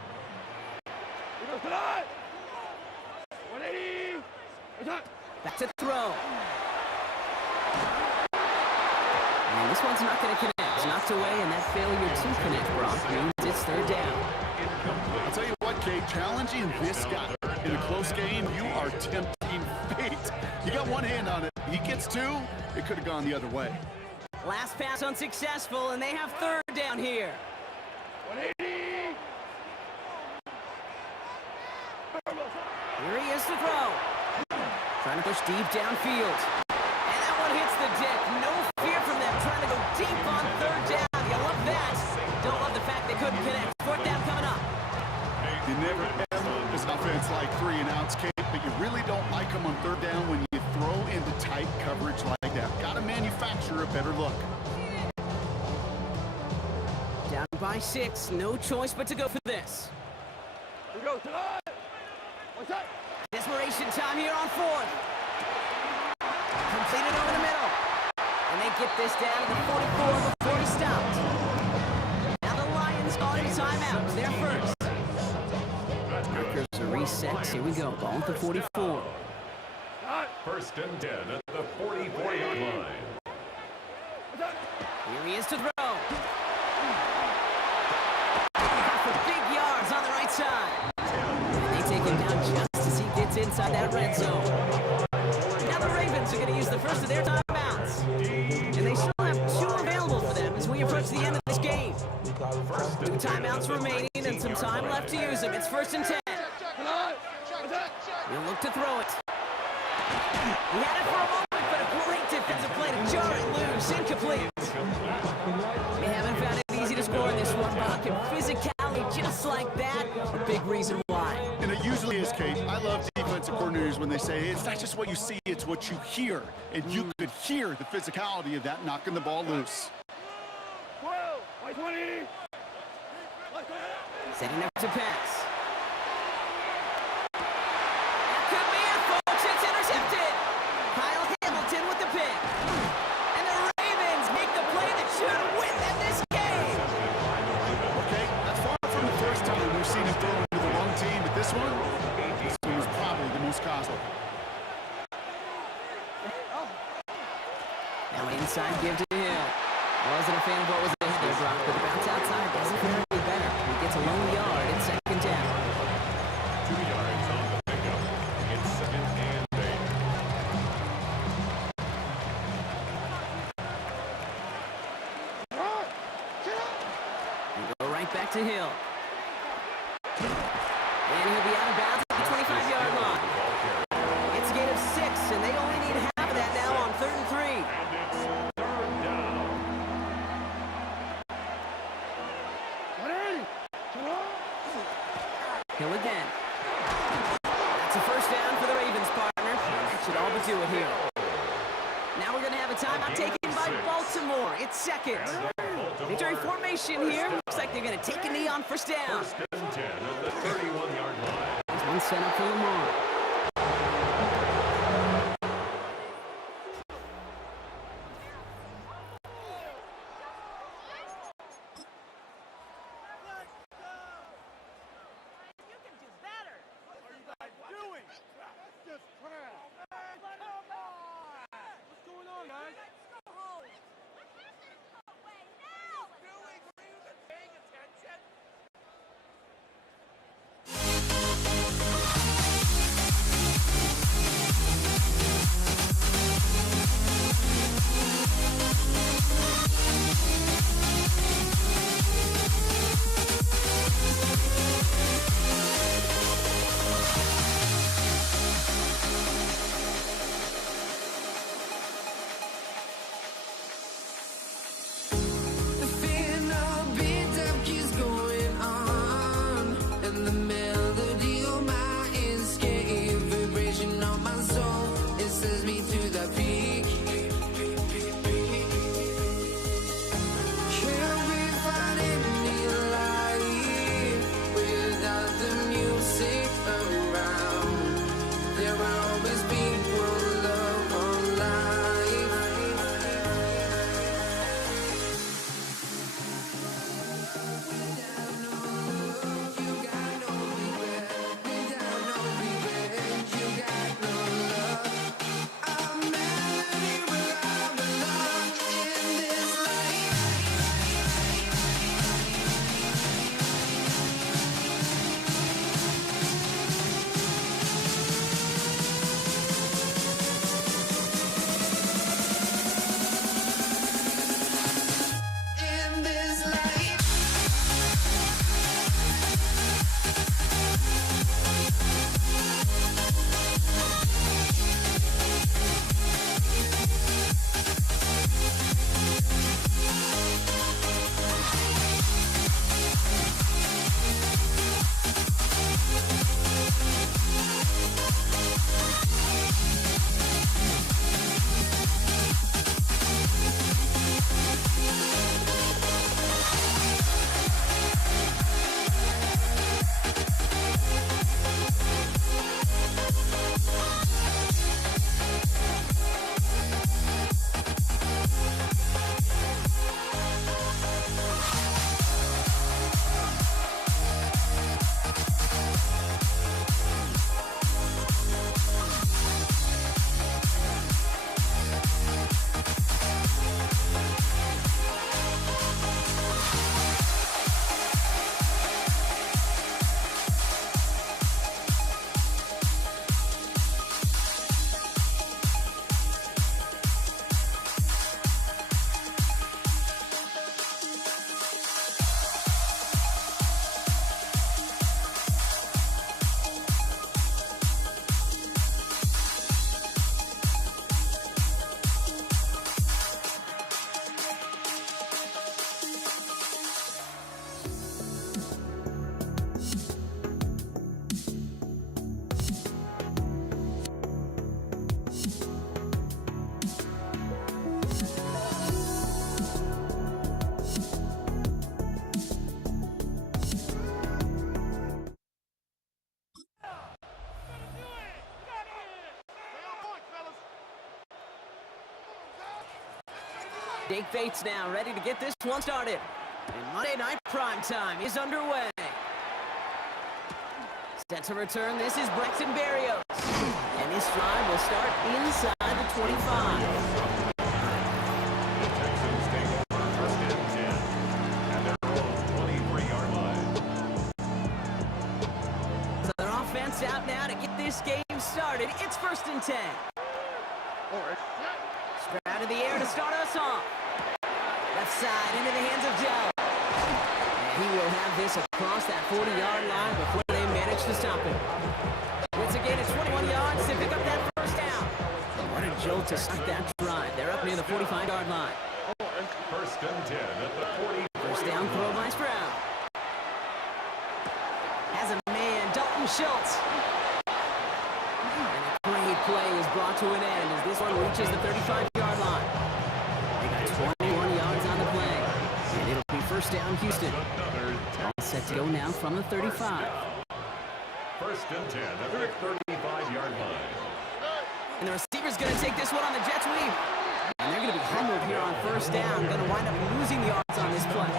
Back to throw. And this one's not going to connect. It's knocked away, and that failure to connect, Brock, means it's third down. I'll tell you what, Kate, challenging this guy in a close game, you are tempting fate. You got one hand on it. He gets two, it could have gone the other way. Last pass unsuccessful, and they have third down here. Here he is to throw. Trying to push deep downfield. And that one hits the deck. No fear from them. Trying to go deep on third down. You love that. Don't love the fact they couldn't connect. Fourth down coming up. You never ever this offense like 3 and outs, Kate, but you really don't like them on third down when you throw into tight coverage like that. Got to manufacture a better look. Down by 6. No choice but to go for this. We go tonight. What's that? Desperation time here on fourth. Completed over the middle. And they get this down to the 44 before he stopped. Now the Lions calling a timeout. They're first. There's a reset. Here we go. Ball at the 44. First and 10 at the 44-yard line. Here he is to throw. For big yards on the right side. And they take him down just as he gets inside that red zone. Now the Ravens are going to use the first of their timeouts. And they still have 2 available for them as we approach the end of this game. 2 timeouts remaining and some time left to use them. It's first and 10. He'll look to throw it. He had it for a moment, but a great defensive play to jar it loose. Incomplete. They haven't found it easy to score in this one, Brock. And physicality just like that, a big reason why. And it usually is, Kate. I love defensive coordinators when they say, hey, it's not just what you see, it's what you hear. And you could hear the physicality of that knocking the ball loose. 12, 20. Setting up to pass. That could be it, folks. It's intercepted. Kyle Hamilton with the pick. And the Ravens make the play that should win them this game. Okay, that's far from the first time we've seen him throw into the wrong team, but this one was probably the most costly. Now inside give to Hill. Wasn't a fan of what was ahead there, Brock, but the bounce outside doesn't fare any better. He gets a lone yard at second down. 2 yards on the pickup. It's second and 8. We go right back to Hill. And he'll be out of bounds at the 25-yard line. It's a gain of 6, and they only need half of that now on 3rd and 3. And it's third down. Hill again. That's a first down for the Ravens, partner. That should all but do it here. Now we're going to have a timeout taken by Baltimore. It's second. Victory formation here. Looks like they're going to take a knee on first down. First and 10 at the 31-yard line. There's one set up for Lamar. Jake Bates now ready to get this one started. And Monday Night Primetime is underway. Set to return, this is Braxton Berrios. And this drive will start inside the 25. The Texans take over first and 10 at their own 23-yard line. So their offense out now to get this game started. It's first and 10. Stroud in the air to start us off. Left side into the hands of Dell. And he will have this across that 40-yard line before they manage to stop him. It's a gain of 21 yards to pick up that first down. What a jolt to start that drive. They're up near the 45-yard line. First and 10 at the 40. First down throw by Stroud. Has a man, Dalton Schultz. And a great play is brought to an end as this one reaches the 35-yard line. They got 21 yards on the play. And it'll be first down Houston. All set to go now from the 35. First and 10 at the 35-yard line. And the receiver's going to take this one on the jet sweep. And they're going to be humbled here on first down. Going to wind up losing the yards on this play.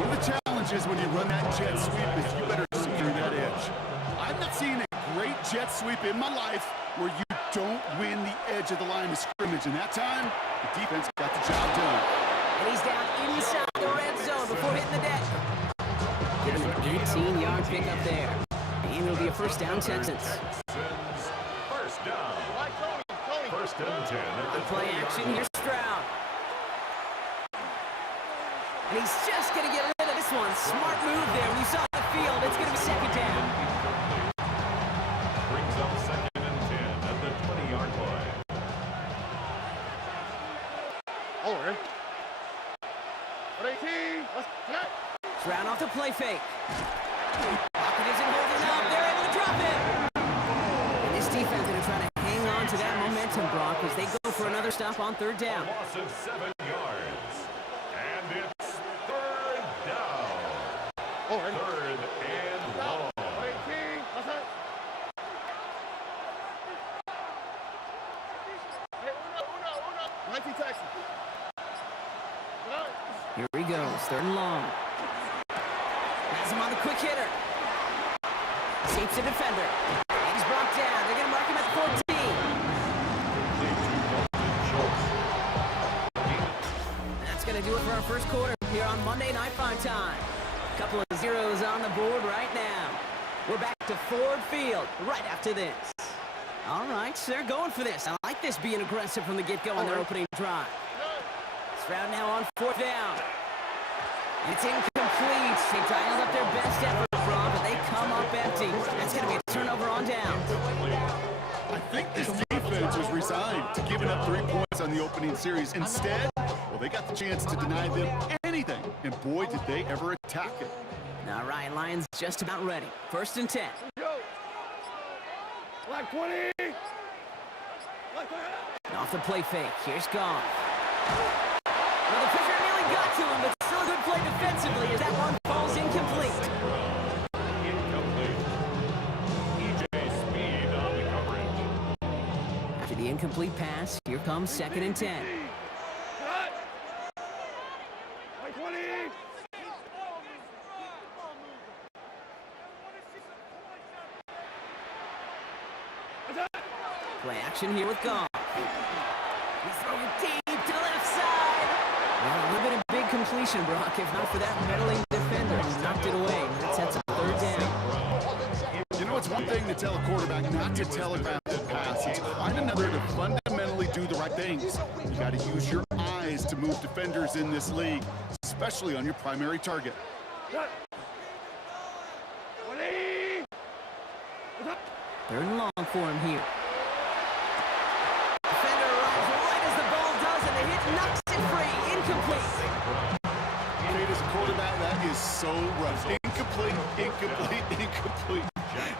One of the challenges when you run that jet sweep is you better secure that edge. I've not seen a great jet sweep in my life where you don't win the edge of the line of scrimmage. And that time, the defense got the job done. And he's down inside the red zone before hitting the deck. Get him an 18-yard pickup there. And it'll be a first down Texans. First down. First and 10 at the Play action, here's Stroud. And he's just going to get rid of this one. Smart move there. When you saw the field, it's going to be second down. brings up second and 10 at the 20-yard line. Stroud off the play fake. Pocket isn't holding up. They're able to drop it. And this defense going to try to hang on to that momentum, Brock, as they go for another stop on third down. A loss of 7 yards. And it's third down. Third and long. Here he goes, third and long. Has him on the quick hitter. Seeps the defender. And he's brought down. They're going to mark him at 14. That's going to do it for our first quarter here on Monday Night Primetime. Couple of zeros on the board right now. We're back to Ford Field right after this. All right, so they're going for this. I like this being aggressive from the get-go on their opening drive. Stroud now on fourth down. It's incomplete. They dialed up their best effort, Rob, but they come up empty. That's going to be a turnover on down. I think this defense was resigned to giving up 3 points on the opening series. Instead, well, they got the chance to deny them anything. And boy, did they ever attack it. All right, Lions just about ready. First and 10. Black 20. Off the play fake. Here's Goff. Well, the pitcher nearly got to him, but still a good play defensively as that one falls incomplete. Incomplete. EJ Speed on the coverage. After the incomplete pass, here comes second and 10. Black 20. Play action here with Goff. He's throwing deep to the left side. Well, a little bit of big completion, Brock, if not for that meddling defender. He knocked it away. That sets up third down. You know, it's one thing to tell a quarterback not to telegraph the pass. It's quite another to fundamentally do the right things. You got to use your eyes to move defenders in this league, especially on your primary target. Third and long for him here. Defender arrives right as the ball does, and the hit knocks it free. Incomplete. Kate, as a quarterback, that is so rough. Incomplete, incomplete, incomplete.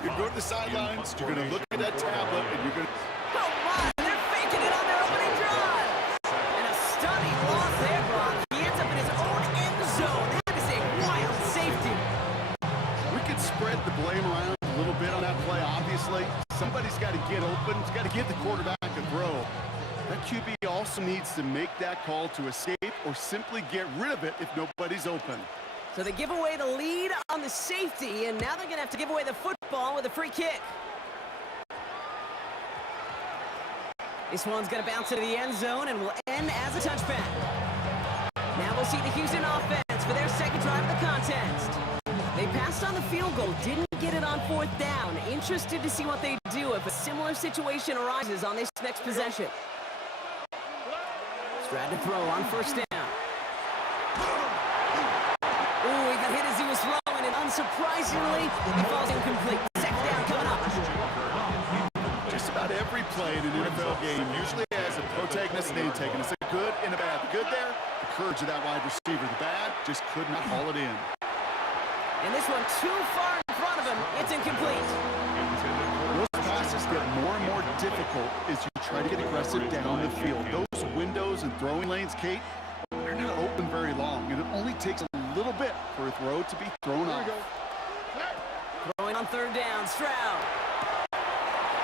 You're going to the sidelines, you're going to look at that tablet, and you're going to... Oh, my! They're faking it on their opening drive! And a stunning loss there, Brock. He ends up in his own end zone. That is a wild safety. We could spread the blame around a little bit on that play, obviously. Somebody's got to get open. It's got to give the quarterback a throw. That QB also also needs to make that call to escape or simply get rid of it if nobody's open. So they give away the lead on the safety, and now they're going to have to give away the football with a free kick. This one's going to bounce into the end zone and will end as a touchback. Now we'll see the Houston offense for their second drive of the contest. They passed on the field goal, didn't get it on fourth down. Interested to see what they do if a similar situation arises on this next possession. Stroud to throw on first down. Ooh, he got hit as he was throwing, and unsurprisingly, he falls incomplete. Second down coming up. Just about every play in an NFL game usually has a protagonist name taken. It's a good and a bad. The good there, the courage of that wide receiver. The bad, just could not haul it in. And this one too far in front of him. It's incomplete. Those passes get more and more difficult as you try to get aggressive down the field. Those windows and throwing lanes, Kate, they're not open very long, and it only takes a little bit for a throw to be thrown off. Throwing on third down, Stroud.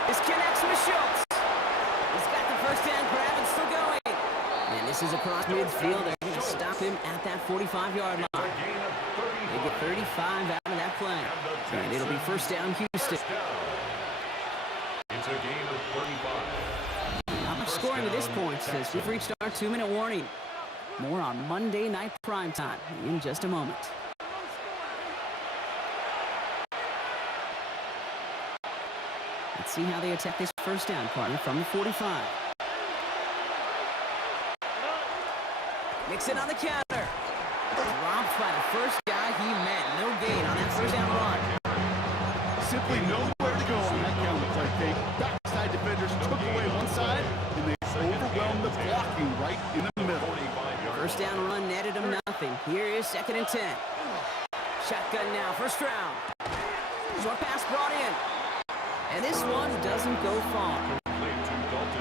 This connects with Schultz. He's got the first down grab and still going. And this is across midfield. They're going to stop him at that 45-yard line. They get 35 out of that play. And it'll be first down, Houston. It's a gain of 35. Not much scoring at this point, as we've reached our 2-minute warning. More on Monday Night Primetime in just a moment. Let's see how they attack this first down, partner, from the 45. Nixon on the counter. Dropped by the first guy he met. No gain on that first down run. Simply nowhere to go on that counter play, Kate. Backside defenders took away one side, and they overwhelmed the blocking right in the middle. First down run netted him nothing. Here is 2nd and 10. Shotgun now, first round. Short pass brought in. And this one doesn't go far.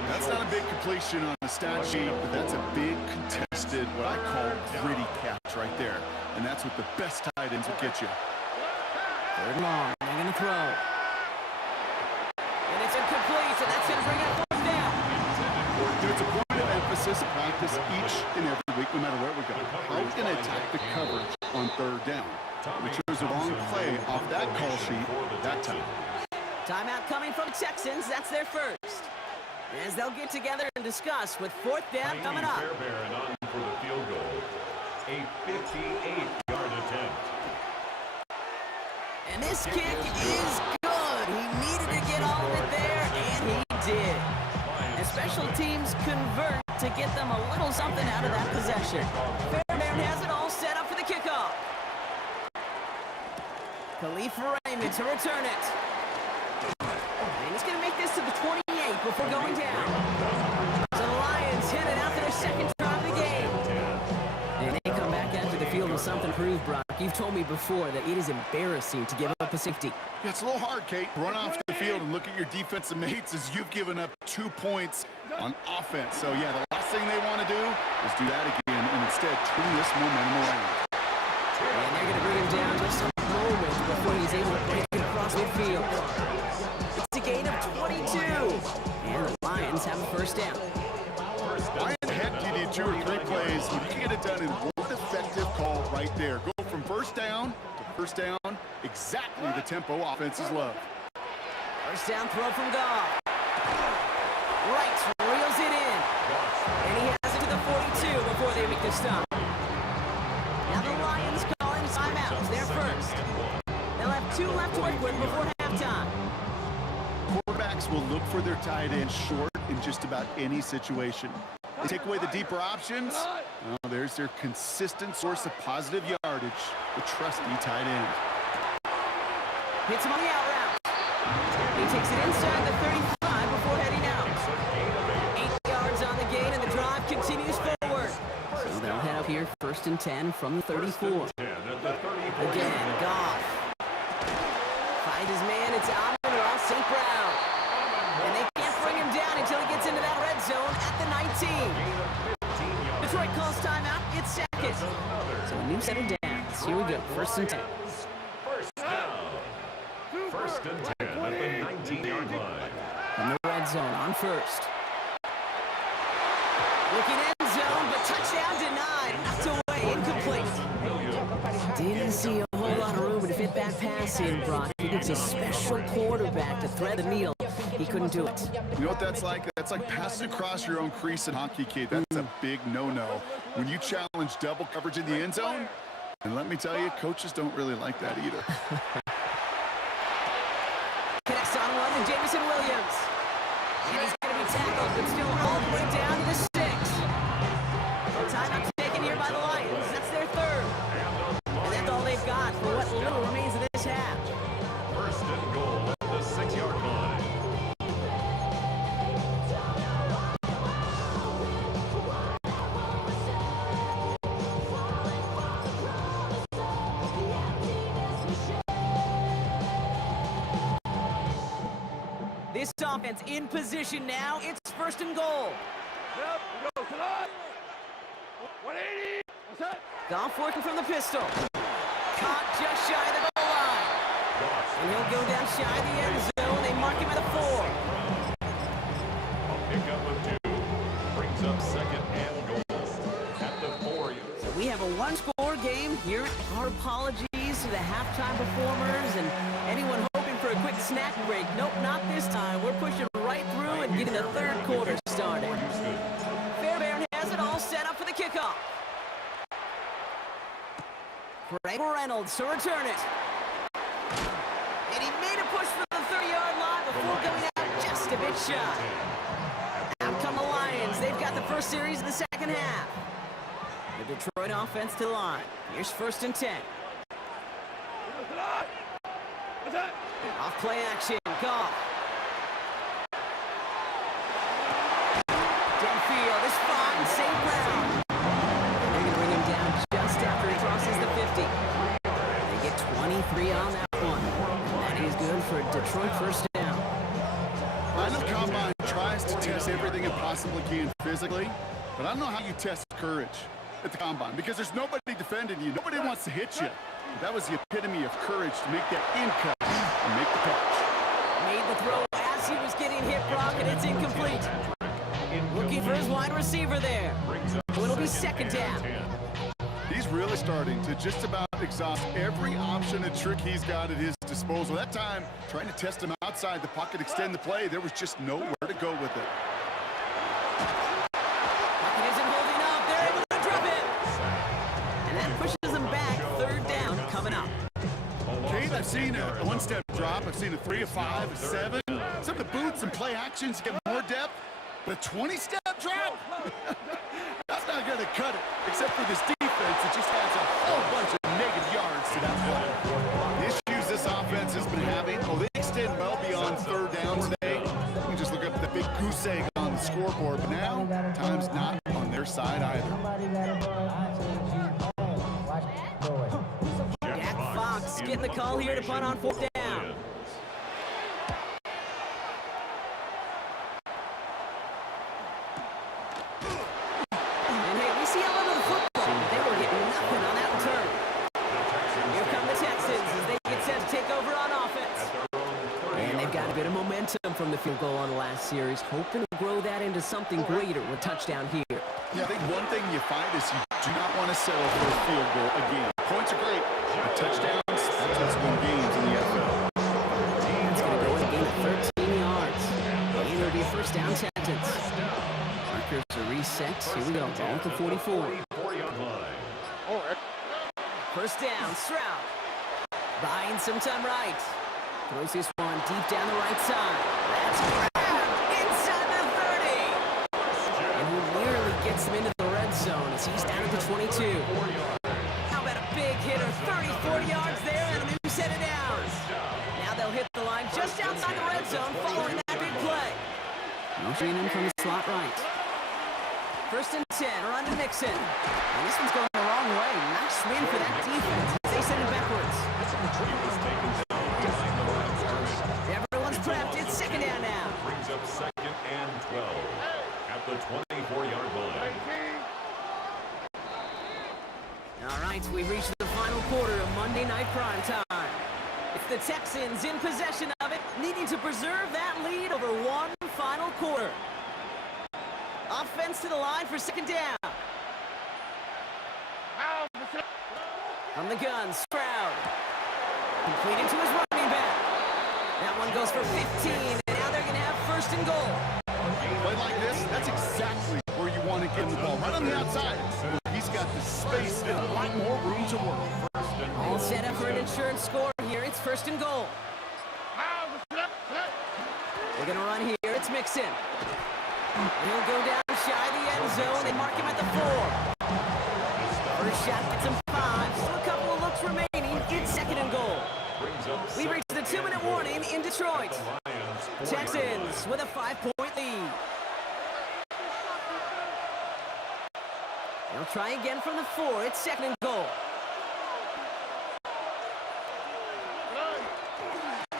That's not a big completion on the stat sheet, but that's a big contested, what I call gritty catch right there. And that's what the best tight ends will get you. Third and long, they're going to throw. And it's incomplete, so that's going to bring it fourth down. There's a point of emphasis in practice each and every week, no matter where we go. How are we going to attack the coverage on third down? We chose a wrong play off that call sheet that time. Timeout coming from the Texans. That's their first. As they'll get together and discuss with fourth down coming up. Fairbairn on for the field goal. A 58-yard attempt. And this kick is good. He needed to get all of it there, and he did. And special teams convert to get them a little something out of that possession. Fairbairn has it all set up for the kickoff. Khalif Raymond to return it. And he's going to make this to the 28 before going down. So the Lions headed out for their second drive of the game. And they come back out to the field with something to prove, Brock. You've told me before that it is embarrassing to give up a safety. Yeah, it's a little hard, Kate. Run off the field and look at your defensive mates as you've given up 2 points on offense. So, yeah, the last thing they want to do is do that again and instead turn this momentum around. And they're going to bring him down just a moment before he's able to break it across midfield. It's a gain of 22. And the Lions have a first down. Why in the heck do you need 2 or 3 plays when you can get it done in one effective call right there? Go from first down to first down, exactly the tempo offenses love. First down throw from Goff. Right, reels it in. And he has it to the 42 before they make the stop. Now the Lions calling timeouts. They're first. They'll have 2 left to work with before halftime. Quarterbacks will look for their tight end short in just about any situation. They take away the deeper options. Oh, there's their consistent source of positive yardage, the trusty tight end. Hits him on the out route. He takes it inside the 35 before heading out. 8 yards on the gain, and the drive continues forward. So they'll head up here, first and 10 from the 34. Again, Goff. Find his man, it's Amon-Ra St. Brown. And they can't bring him down until he gets into that red zone at the 19. Detroit calls timeout, it's second. So a new set of downs. Here we go, first and 10. First and 10 at the 19-yard line. From the red zone on first. Looking end zone, but touchdown denied. Knocked away, incomplete. Didn't see a whole lot of room to fit that pass in, Brock. He needs a special quarterback to thread the needle. He couldn't do it. You know what that's like? That's like passing across your own crease in hockey, Kate. That's a big no-no. When you challenge double coverage in the end zone, and let me tell you, coaches don't really like that either. Connects on one to Jameson Williams. And he's going to be tackled, but still all the way down to the 6. The timeout taken here by the Lions. That's their third. And that's all they've got for what little remains of this half. First and goal at the 6-yard line. This offense in position now. It's first and goal. Yep, we go tonight. 180. What's that? Goff working from the pistol. Caught just shy of the goal line. And he'll go down shy of the end zone. They mark him at a 4. A pickup of 2. Brings up second and goal at the 4. So we have a one-score game here. Our apologies to the halftime performers and anyone hoping for a quick snack break. Nope, not this time. We're pushing right through and getting the third quarter started. Fairbairn has it all set up for the kickoff. Frank Reynolds to return it. And he made a push for the 30-yard line before going out just a bit shy. Out come the Lions. They've got the first series of the second half. The Detroit offense to the line. Here's first and 10. Off play action. Goff. Downfield is fine. St. Brown. They're going to bring him down just after he crosses the 50. They get 23 on that one. That is good for a Detroit first down. I know Combine tries to test everything it possibly can physically, but I don't know how you test courage at the Combine because there's nobody defending you. Nobody wants to hit you. That was the epitome of courage to make that in cut and make the catch. Made the throw as he was getting hit, Brock, and it's incomplete. Looking for his wide receiver there. So it'll be second down. He's really starting to just about exhaust every option and trick he's got at his disposal. That time, trying to test him outside the pocket, extend the play, there was just nowhere to go with it. Pocket isn't holding up. They're able to drop it. And that pushes them back. Third down coming up. Kate, I've seen a one-step drop. I've seen a 3, a 5, a 7. Some of the boots and play actions get more depth. But a 20-step drop? That's not going to cut it, except for this defense that just adds a whole bunch of negative yards to that play. The issues this offense has been having, they extend well beyond third down today. You can just look up the big goose egg on the scoreboard, but now time's not on their side either. Jack Fox getting the call here to punt on fourth down. And hey, we see a little of the football, but they were getting nothing on that return. Here come the Texans as they get set to take over on offense. And they've got a bit of momentum from the field goal on the last series, hoping to grow that into something greater with touchdown here. Yeah, I think one thing you find is you do not want to settle for a field goal again. Points are great, but touchdowns, that's what's win games in the NFL. It's going to go in a gain of 13 yards. And it'll be a first down sentence. Markers are reset. Here we go. Ball at the 44. 4-yard line. First down, Stroud. Buying some time right. Throws this one deep down the right side. That's grabbed inside the 30. And he nearly gets them into the red zone as he's down at the 22. How about a big hitter? 30-40 yards there and a new set of downs. Now they'll hit the line just outside the red zone following that big play. Motioning in from the slot right. First and 10, run to Nixon. And this one's going the wrong way. Nice win for that defense. They send it backwards. Everyone's prepped. It's second down now. Brings up second and 12 at the 24-yard line. All right, we've reached the final quarter of Monday Night Prime Time. It's the Texans in possession of it, needing to preserve that lead over one final quarter. Offense to the line for second down. From the gun, Stroud. Completed to his running back. That one goes for 15, and now they're going to have first and goal. Play like this, that's exactly where you want to get the ball. Right on the outside. He's got the space and a lot more room to work. All set up for an insurance score here. It's first and goal. They're going to run here. It's Mixon. He'll go down shy of the end zone. They mark him at the 4. First shot gets him 5. Still a couple of looks remaining. It's second and goal. We reach the 2-minute warning in Detroit. Texans with a 5-point lead. They'll try again from the 4. It's second and goal.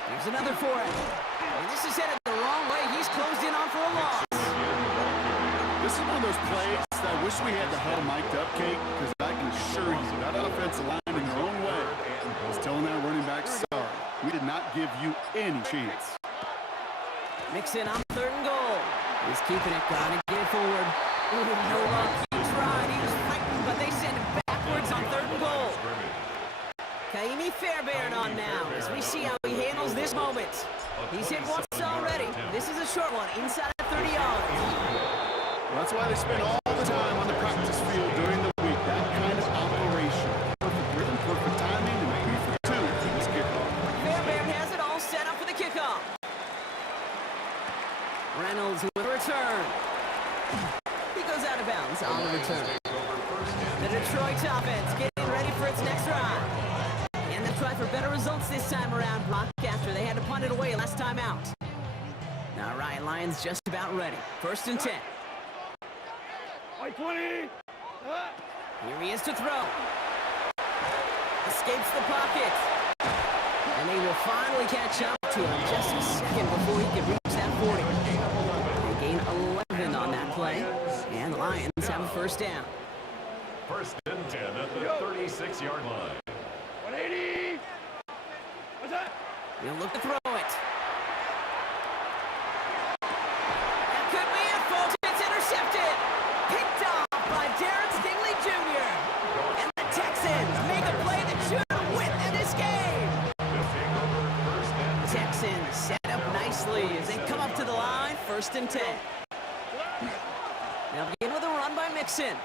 Here's another for him. And this is headed the wrong way. He's closed in on for a loss. This is one of those plays that I wish we had the huddle mic'd up, Kate, because I can assure you that offensive line in their own way was telling that running back, sorry, we did not give you any chance. Mixon on third and goal. He's keeping it, got to get it forward. Ooh, no luck. He tried. He was fighting, but they send it backwards on third and goal. Kaimi Fairbairn on now as we see how he handles this moment. He's hit once already. This is a short one, inside 30 yards. That's why they spend all the time on the practice field during the week. That kind of operation. Perfect rhythm, perfect timing, and maybe for 2 for this kickoff. Fairbairn has it all set up for the kickoff. Reynolds with a return. He goes out of bounds on the return. The Detroit offense getting ready for its next drive. And they'll try for better results this time around, Brock, after they had to punt it away last time out. All right, Lions just about ready. First and 10. 20. Here he is to throw. Escapes the pocket. And they will finally catch up to him just a second before he can reach that 40. They gain 11 on that play. And the Lions have a first down. First and 10 at the 36-yard line. 180. What's that? He'll look to throw it. That could be it, folks. It's intercepted. Picked off by Darren Stingley Jr. And the Texans make a play that should win in this game. Texans set up nicely as they come up to the line. First and 10. Now begin with a run by Mixon.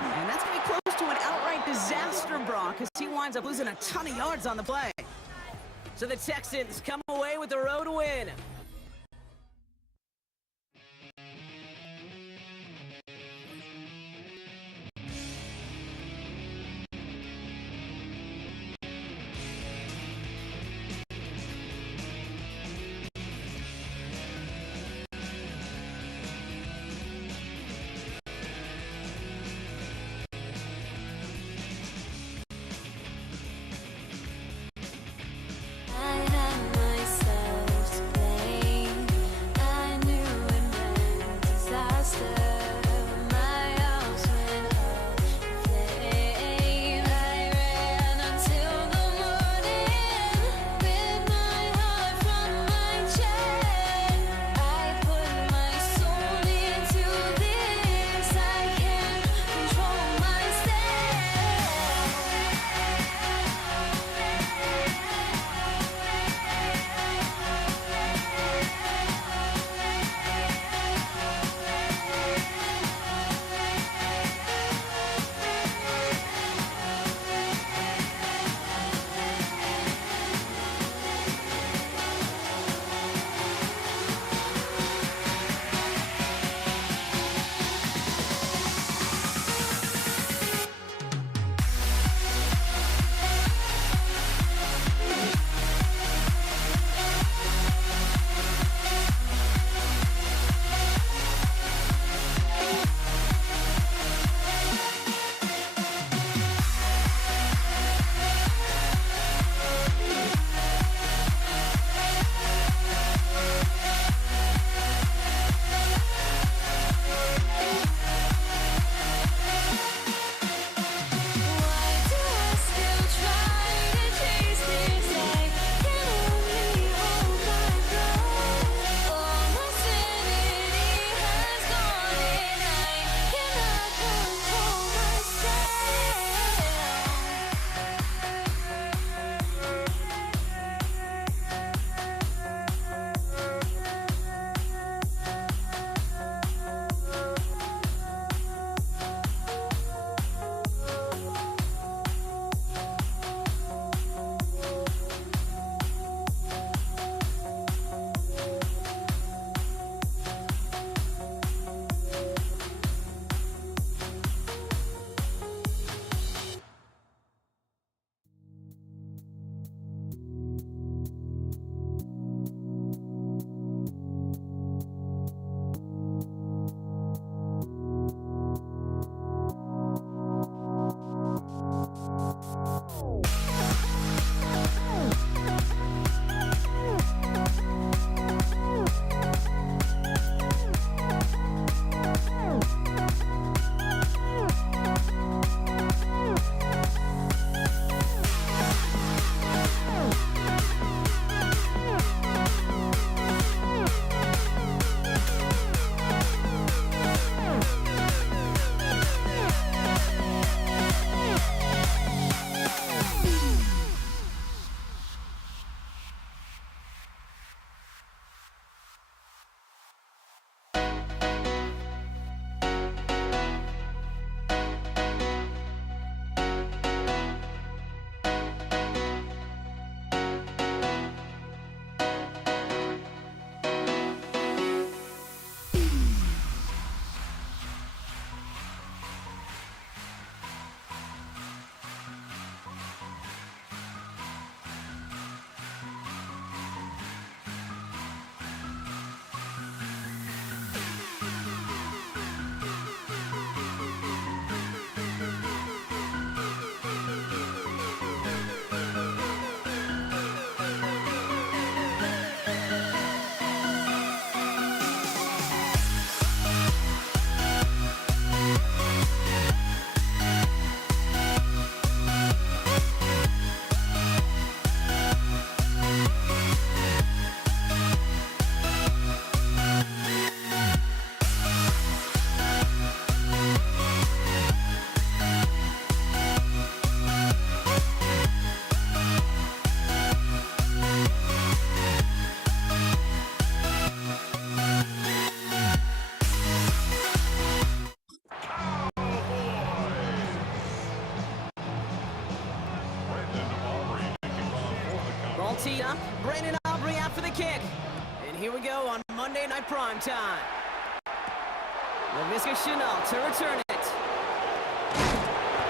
And that's going to be close to an outright disaster, Brock, because he winds up losing a ton of yards on the play. So the Texans come away with the road win. I have myself to blame. Brandon Aubrey out for the kick. And here we go on Monday Night Prime Time. LaVisca Chenault to return it.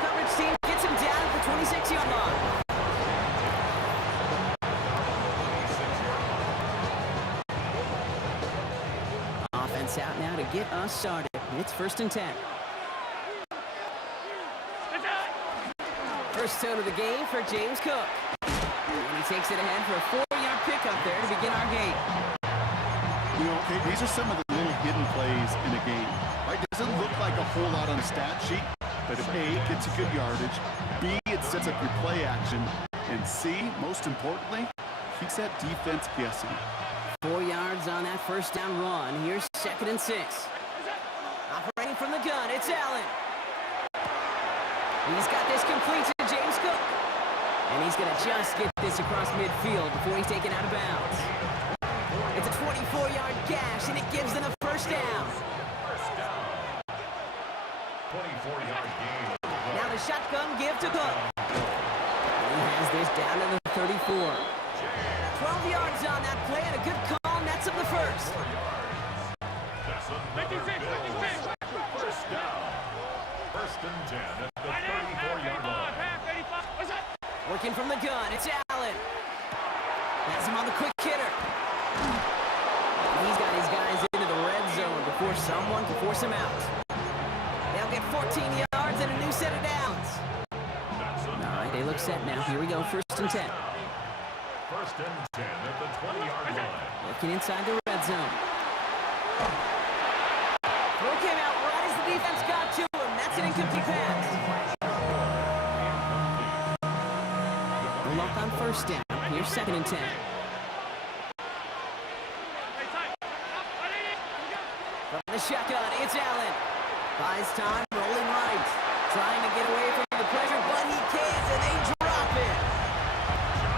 Coverage team gets him down at the 26-yard line. Offense out now to get us started. It's 1st and 10. First tone of the game for James Cook. And he takes it ahead for a 4-yard pickup there to begin our game. You know, okay, these are some of the little hidden plays in a game. Right? Doesn't look like a whole lot on a stat sheet, but if A, gets a good yardage, B, it sets up your play action, and C, most importantly, keeps that defense guessing. 4 yards on that first down run. Here's 2nd and 6. Operating from the gun, it's Allen. He's got this complete to James Cook. And he's going to just get this across midfield before he's taken out of bounds. It's a 24-yard gash, and it gives them a first down. 24-yard gain. Now the shotgun give to Cook. And he has this down to the 34. 12 yards on that play, and a good call nets him the first. That's another Bills. First down. 1st and 10 at the 34-yard line. Working from the gun, it's Allen. Has him on the quick hitter. He's got his guys into the red zone before someone can force him out. They'll get 14 yards and a new set of downs. All right, they look set now. Here we go, 1st and 10. 1st and 10 at the 20-yard line. Looking inside the red zone. Throw came out right as the defense got to him. That's an incomplete pass. The look on 1st down. Here's 2nd and 10. From the shotgun, it's Allen. Buys time, rolling right. Trying to get away from the pressure, but he can't, and they drop it.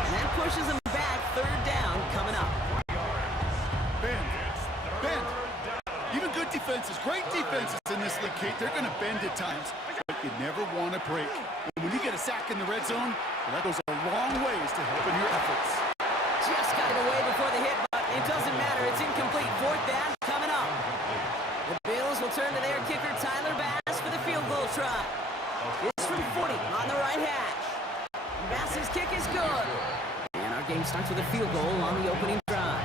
And that pushes him back. 3rd down coming up. Bend. Even good defenses, great defenses in this league, Kate, they're going to bend at times, but you never want to break. And when you get a sack in the red zone, well, that goes a long ways to helping your efforts. Just got it away before the hit, but it doesn't matter. It's incomplete. 4th down coming up. The Bills will turn to their kicker, Tyler Bass, for the field goal try. It's from 40 on the right hash. Bass's kick is good. And our game starts with a field goal on the opening drive.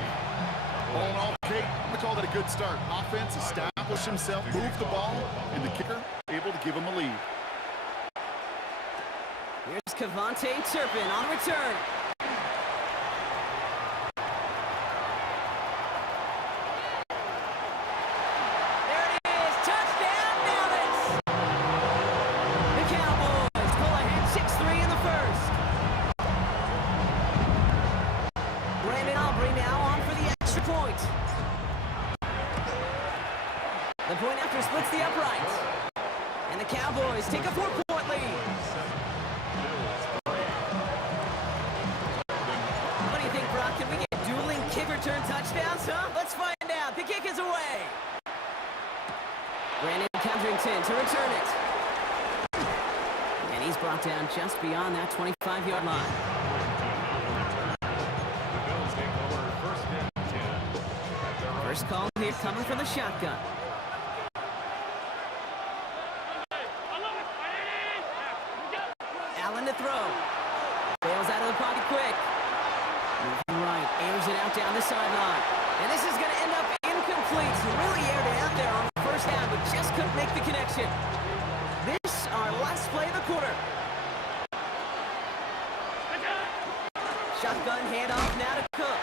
All in all, Kate, I'm going to call that a good start. Offense established himself, moved the ball, and the kicker able to give him a lead. Here's Kevontae Turpin on return. There it is. Touchdown, Dallas. The Cowboys pull ahead 6-3 in the first. Brandon Aubrey now on for the extra point. The point after splits the uprights. And the Cowboys take a 4-point lead. What do you think, Brock? Can we get dueling kick return touchdowns, huh? Let's find out. The kick is away. Brandon Codrington to return it. And he's brought down just beyond that 25-yard line. The Bills take over 1st and 10. At their own First call here coming from the shotgun. Allen to throw. Bails out of the pocket quick. Moving right, airs it out down the sideline. And this is going to end up incomplete. Really aired it out there on the first down, but just couldn't make the connection. This, our last play of the quarter. Shotgun handoff now to Cook.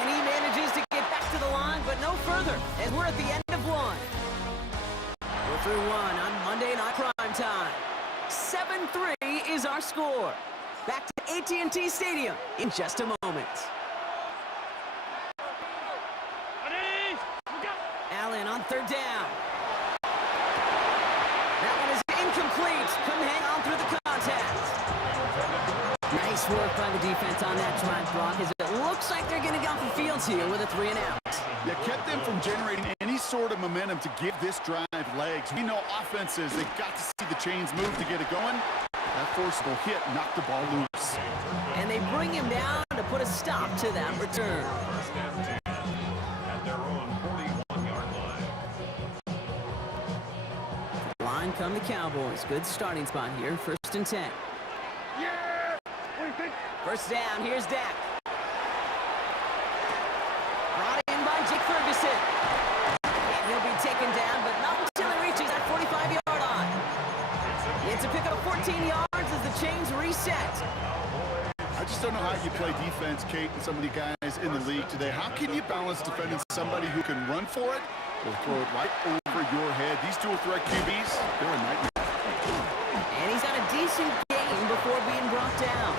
And he manages to get back to the line, but no further, as we're at the end of one. We're through one on Monday Night Prime Time. 7-3 is our score. Back to AT&T Stadium in just a moment. Allen on 3rd down. That one is incomplete. Couldn't hang on through the contact. Nice work by the defense on that drive, Brock, as it looks like they're getting off the field here with a 3-and-out. You kept them from generating any sort of momentum to give this drive legs. We know offenses, they've got to see the chains move to get it going. That forcible hit knocked the ball loose. And they bring him down to put a stop to that return. First and 10 at their own 41-yard line. Line come the Cowboys. Good starting spot here. First and 10. First down. Here's Dak. Brought in by Jake Ferguson. And he'll be taken down, but not until he reaches that 45-yard line. It's a pick up 14 yards as the chains reset. I just don't know how you play defense, Kate, and some of the guys in the league today. How can you balance defending somebody who can run for it or throw it right over your head? These dual-threat QBs, they're a nightmare. And he's had a decent game before being brought down.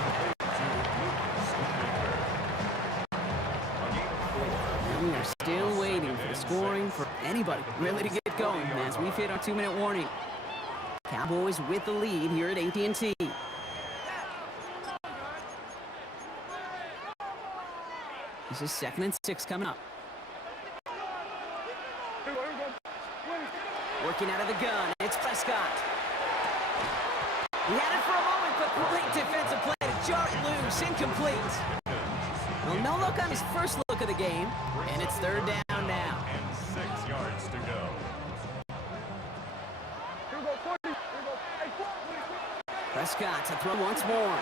And we are still waiting for the scoring for anybody really to get going as we've hit our 2-minute warning. Cowboys with the lead here at AT&T. This is 2nd and 6 coming up. Working out of the gun, it's Prescott. He had it for a moment, but great defensive play to jar it loose, incomplete. Well, no look on his first look of the game, and it's 3rd down now. And 6 yards to go. Prescott to throw once more.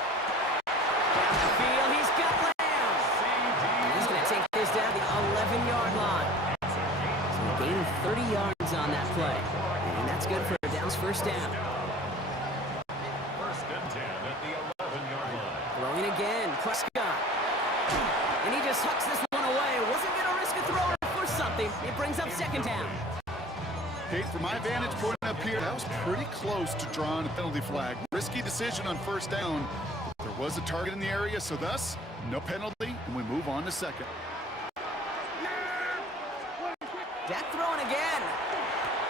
Down the field, he's got Lamb. He's going to take this down the 11-yard line. So a gain of 30 yards on that play. And that's good for a Downs first down. First and 10 at the 11-yard line. Throwing again, Prescott. And he just hucks this one away. Wasn't going to risk a throw or force something. It brings up 2nd down. Kate, from my vantage point up here, that was pretty close to drawing a penalty flag. Risky decision on 1st down. There was a target in the area, so thus, no penalty, and we move on to 2nd. Dak throwing again.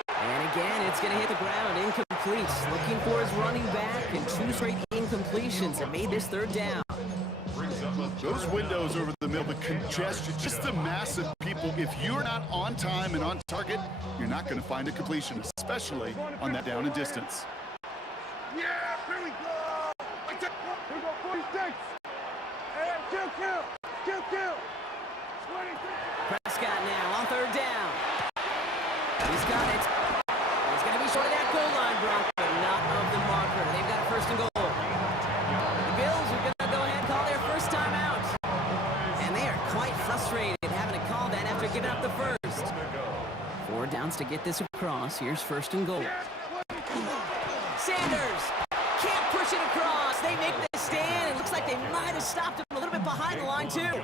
And again, it's going to hit the ground. Incomplete. Looking for his running back, and 2 straight incompletions have made this 3rd down. Those windows over the middle, the congestion, just the mass of people. If you're not on time and on target, you're not going to find a completion, especially on that down and distance. Yeah, here we go. Here we go, 46. Hey, kill. 26. Prescott now on 3rd down. He's got it. He's going to be short of that goal line, Brock, but not of the marker. They've got a 1st and goal. The Bills are going to go ahead and call their first time out. And they are quite frustrated having to call that after giving up the first. 4 downs to get this across. Here's 1st and goal. Sanders can't push it across. They make the stand. It looks like they might have stopped him a little bit behind the line, too.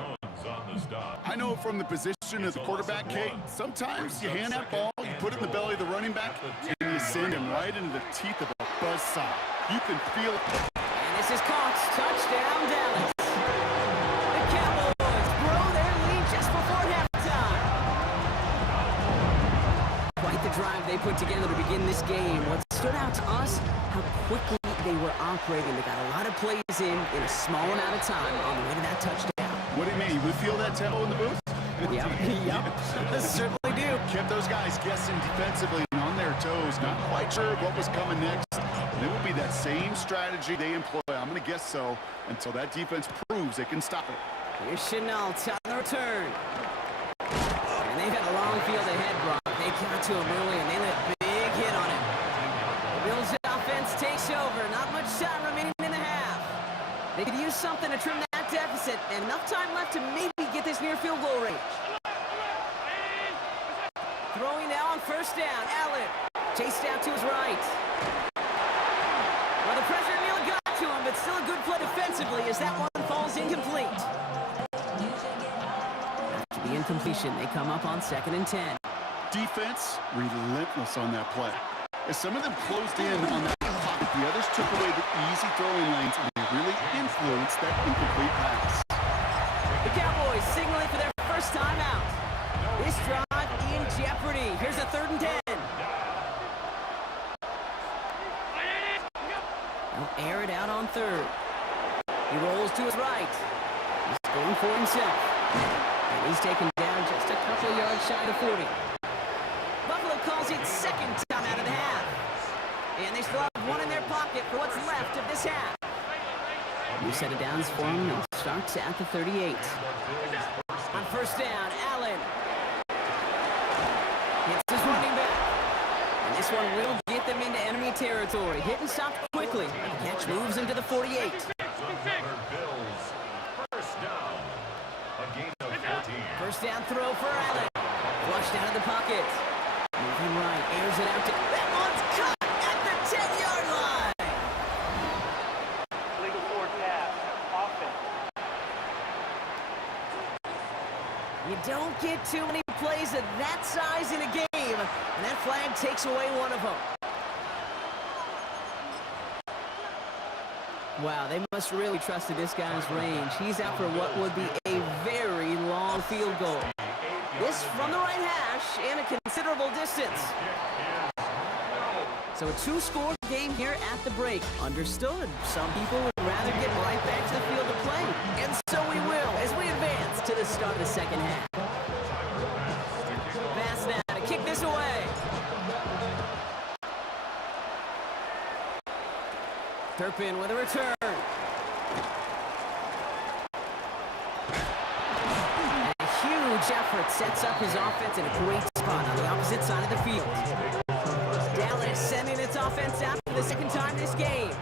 I know from the position of the quarterback, Kate, sometimes you hand that ball, you put it in the belly of the running back, and you send him right into the teeth of a buzzsaw. You can feel it. And this is caught. Touchdown, Dallas. The Cowboys grow their lead just before halftime. Quite the drive they put together to begin this game. What stood out to us, how quickly they were operating. They got a lot of plays in a small amount of time on the way to that touchdown. What do you mean? You feel that tempo in the booth? Yep, certainly do. Kept those guys guessing defensively and on their toes, not quite sure what was coming next. And it will be that same strategy they employ. I'm going to guess so until that defense proves they can stop it. Here's Chenault on the return. And they've got a long field ahead, Brock. They got to him early, and they let a big hit on him. The Bills' offense takes over. Not much time remaining in the half. They could use something to trim that deficit, and enough time left to maybe get this near field goal range. Throwing now on 1st down. Allen chased out to his right. Well, the pressure nearly got to him, but still a good play defensively as that one falls incomplete. After the incompletion, they come up on 2nd and 10. Defense relentless on that play. As some of them closed in on that pocket, the others took away the easy throwing lanes, and they really influenced that incomplete pass. The Cowboys signaling for their first time out. This drive in jeopardy. Here's a 3rd and 10. They'll air it out on 3rd. He rolls to his right. He's going for himself. And he's taken down just a couple yards shy of 40. Buffalo calls it 2nd time out of the half. And they still have one in their pocket for what's left of this half. New set of downs for him and starts at the 38. On first down, Allen. Hits his running back. And this one will get them into enemy territory. Hit and stop quickly. The catch moves into the 48. Bills. First down. A gain of 14. First down throw for Allen. Flushed out of the pocket. Moving right, airs it out to... That one's caught at the 10-yard line. Legal forward pass. Offense. You don't get too many plays of that size in a game, and that flag takes away one of them. Wow, they must really trusted this guy's range. He's out for what would be a very long field goal. This from the right hash and a considerable distance. So a two-score game here at the break. Understood. Some people would rather get right back to the field to play. And so we will as we advance to the start of the second half. Pass now to kick this away. Turpin with a return. A huge effort sets up his offense in a great spot on the opposite side of the field. Dallas sending its offense out for the second time this game.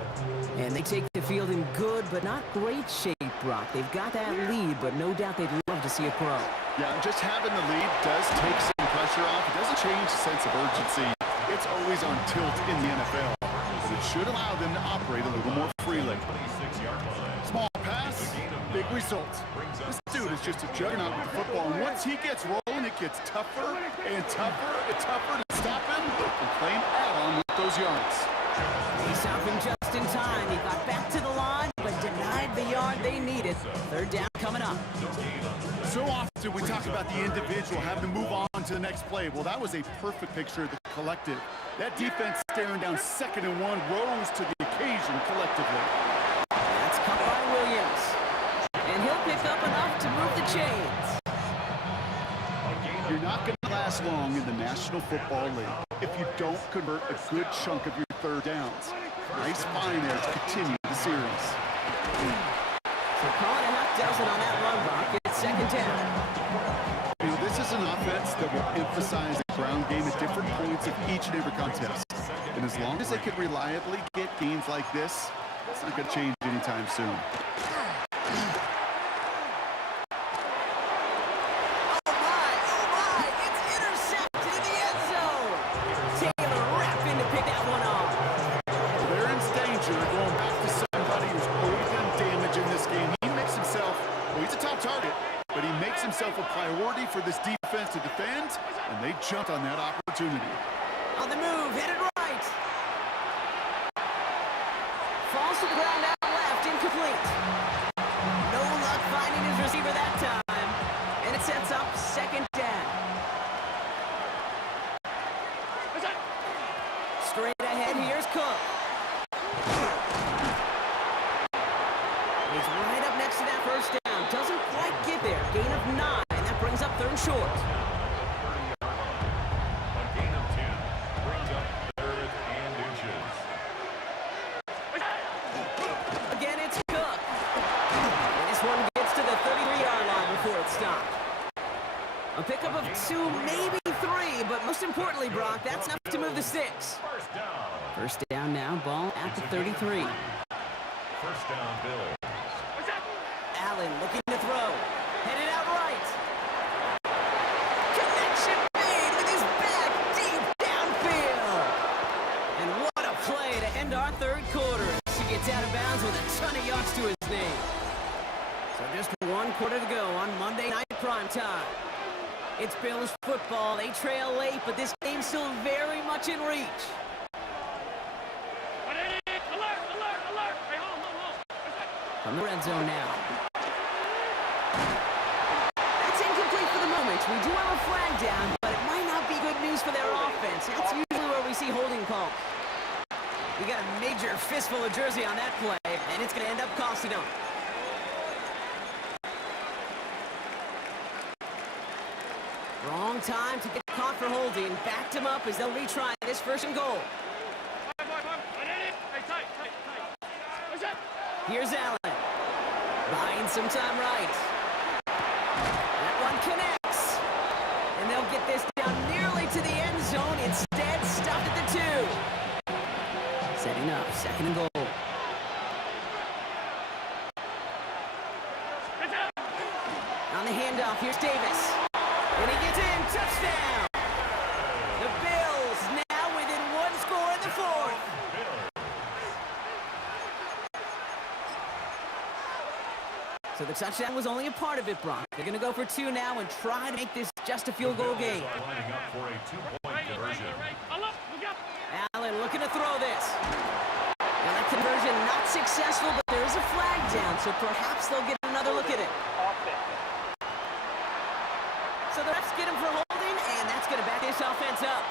And they take the field in good but not great shape, Brock. They've got that lead, but no doubt they'd love to see it grow. Yeah, just having the lead does take some pressure off. It doesn't change the sense of urgency. It's always on tilt in the NFL. But it should allow them to operate a little more freely. Small pass, big results. This dude is just a juggernaut with the football, and once he gets rolling, it gets tougher and tougher and tougher to stop him and claim add-on with those yards. They stopped him just in time. He got back to the line, but denied the yard they needed. Third down coming up. So often we talk about the individual having to move on to the next play. Well, that was a perfect picture of the collective. That defense staring down 2nd and 1 rose to the occasion collectively. That's caught by Williams. And he'll pick up enough to move the chains. You're not going to last long in the National Football League if you don't convert a good chunk of your third downs. Nice find there to continue the series. So calling a half dozen on that run block. It's second down. You know, this is an offense that will emphasize the ground game at different points of each and every contest. And as long as they can reliably get gains like this, it's not going to change anytime soon. A priority for this defense to defend, and they jumped on that opportunity. On the move, headed right. Falls to the ground out left, incomplete. No luck finding his receiver that time, and it sets up second down. Straight ahead, here's Cook. He's right up next to that first down. Doesn't quite get there. Gain of 9. That brings up third and short. A gain of 10 brings up 3rd and inches. Again, it's Cook. And this one gets to the 33-yard line before it's stopped. A pickup of 2, maybe 3, but most importantly, Brock, that's enough to move the sticks. First down. First down now, ball at the 33. First down, Bill. Allen looking to throw. Headed out right. Connection made with his back deep downfield. And what a play to end our third quarter. He gets out of bounds with a ton of yards to his name. So just 1 quarter to go on Monday Night Primetime. It's Bills football. They trail late, but this game's still very much in reach. From the red zone now. That's incomplete for the moment. We do have a flag down, but it might not be good news for their offense. That's usually where we see holding calls. We got a major fistful of jersey on that play, and it's going to end up costing them. Wrong time to get caught for holding. Backed him up as they'll retry this 1st and goal. Here's Allen. Buying some time right. That one connects. And they'll get this down nearly to the end zone. Instead, stopped at the 2. Setting up, 2nd and goal. On the handoff, here's Davis. And he gets in, touchdown! The Bills now within 1 score in the 4th. So the touchdown was only a part of it, Brock. They're going to go for 2 now and try to make this just a field goal game. Lining up for a 2-point conversion. Allen looking to throw this. And that conversion not successful, but there is a flag down, so perhaps they'll get another look at it. So the refs get him for holding, and that's going to back this offense up.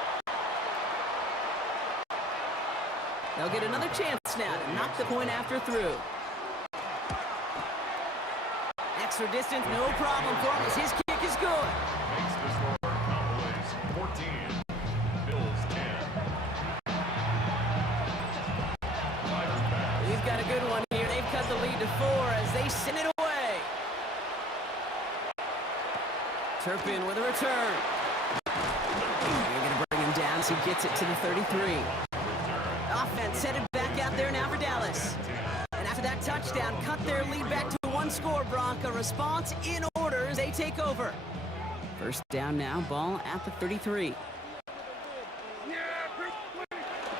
They'll get another chance now to knock the point after through. Extra distance, no problem for him as his kick is good. Makes the score Cowboys 14, Bills 10. We've got a good one here. They've cut the lead to 4 as they send it away. Turpin with a return. They're going to bring him down as he gets it to the 33. Offense headed back out there now for Dallas. And after that touchdown, cut their lead back to 1 score, Brock. A response in order as they take over. First down now, ball at the 33.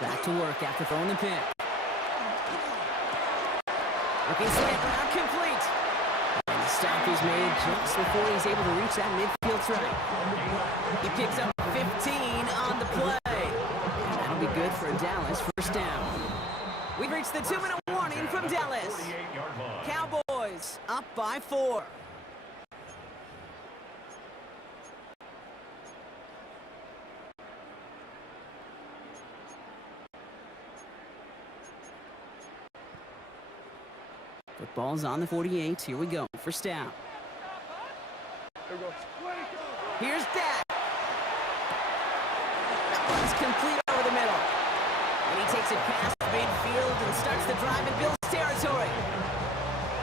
Back to work after throwing the pick. Looking slant route complete. And the stop is made just before he's able to reach that midfield try. He picks up 15 on the play. And that'll be good for a Dallas first down. We've reached the 2-minute warning from Dallas. Cowboys up by 4. Football's on the 48. Here we go. First down. Here's Dak. That one's complete over the middle. And he takes it past midfield and starts the drive in Bills territory.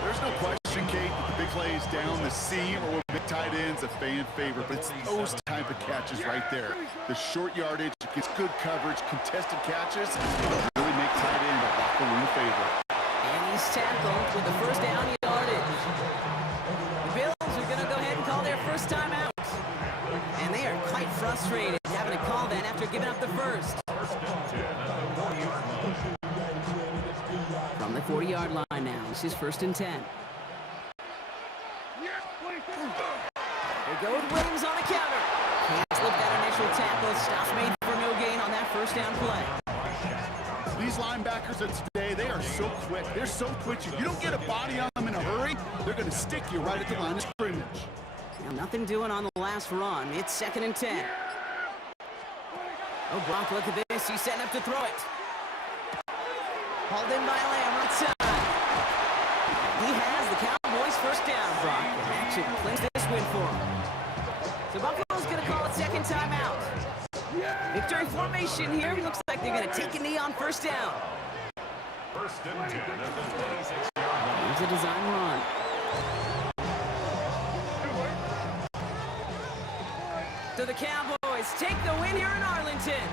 There's no question, Kate, that the big plays down the seam or with big tight ends a fan favorite, but it's those type of catches right there. The short yardage, gets good coverage, contested catches, it'll really make tight end a locker room favorite. And he's tackled with the first down yardage. The Bills are going to go ahead and call their first timeout. And they are quite frustrated having to call that after giving up the first. From the 40-yard line now, this is 1st and 10. They go with Williams on the counter. Can't slip that initial tackle. Stops made for no gain on that first down play. These linebackers of today, they are so quick. They're so twitchy. You don't get a body on them in a hurry, they're going to stick you right at the line of scrimmage. Now nothing doing on the last run. It's 2nd and 10. Oh, Brock, look at this. He's setting up to throw it. Hauled in by Lamb, right side. He has the Cowboys first down, Brock. And that should clinch this win for him. So Buffalo's going to call it second timeout. Victory formation here. Looks like they're going to take a knee on first down. 1st and 10 at the 26-yard line. Here's a design run. So the Cowboys take the win here in Arlington.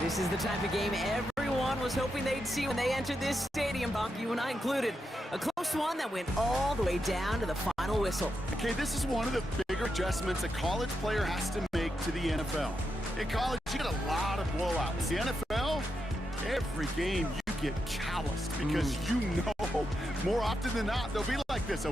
This is the type of game everyone was hoping they'd see when they entered this stadium, Buck, you and I included. A close one that went all the way down to the final whistle. Okay, this is one of the bigger adjustments a college player has to make to the NFL. In college, you get a lot of blowouts. The NFL, every game you get calloused because you know more often than not they'll be like this.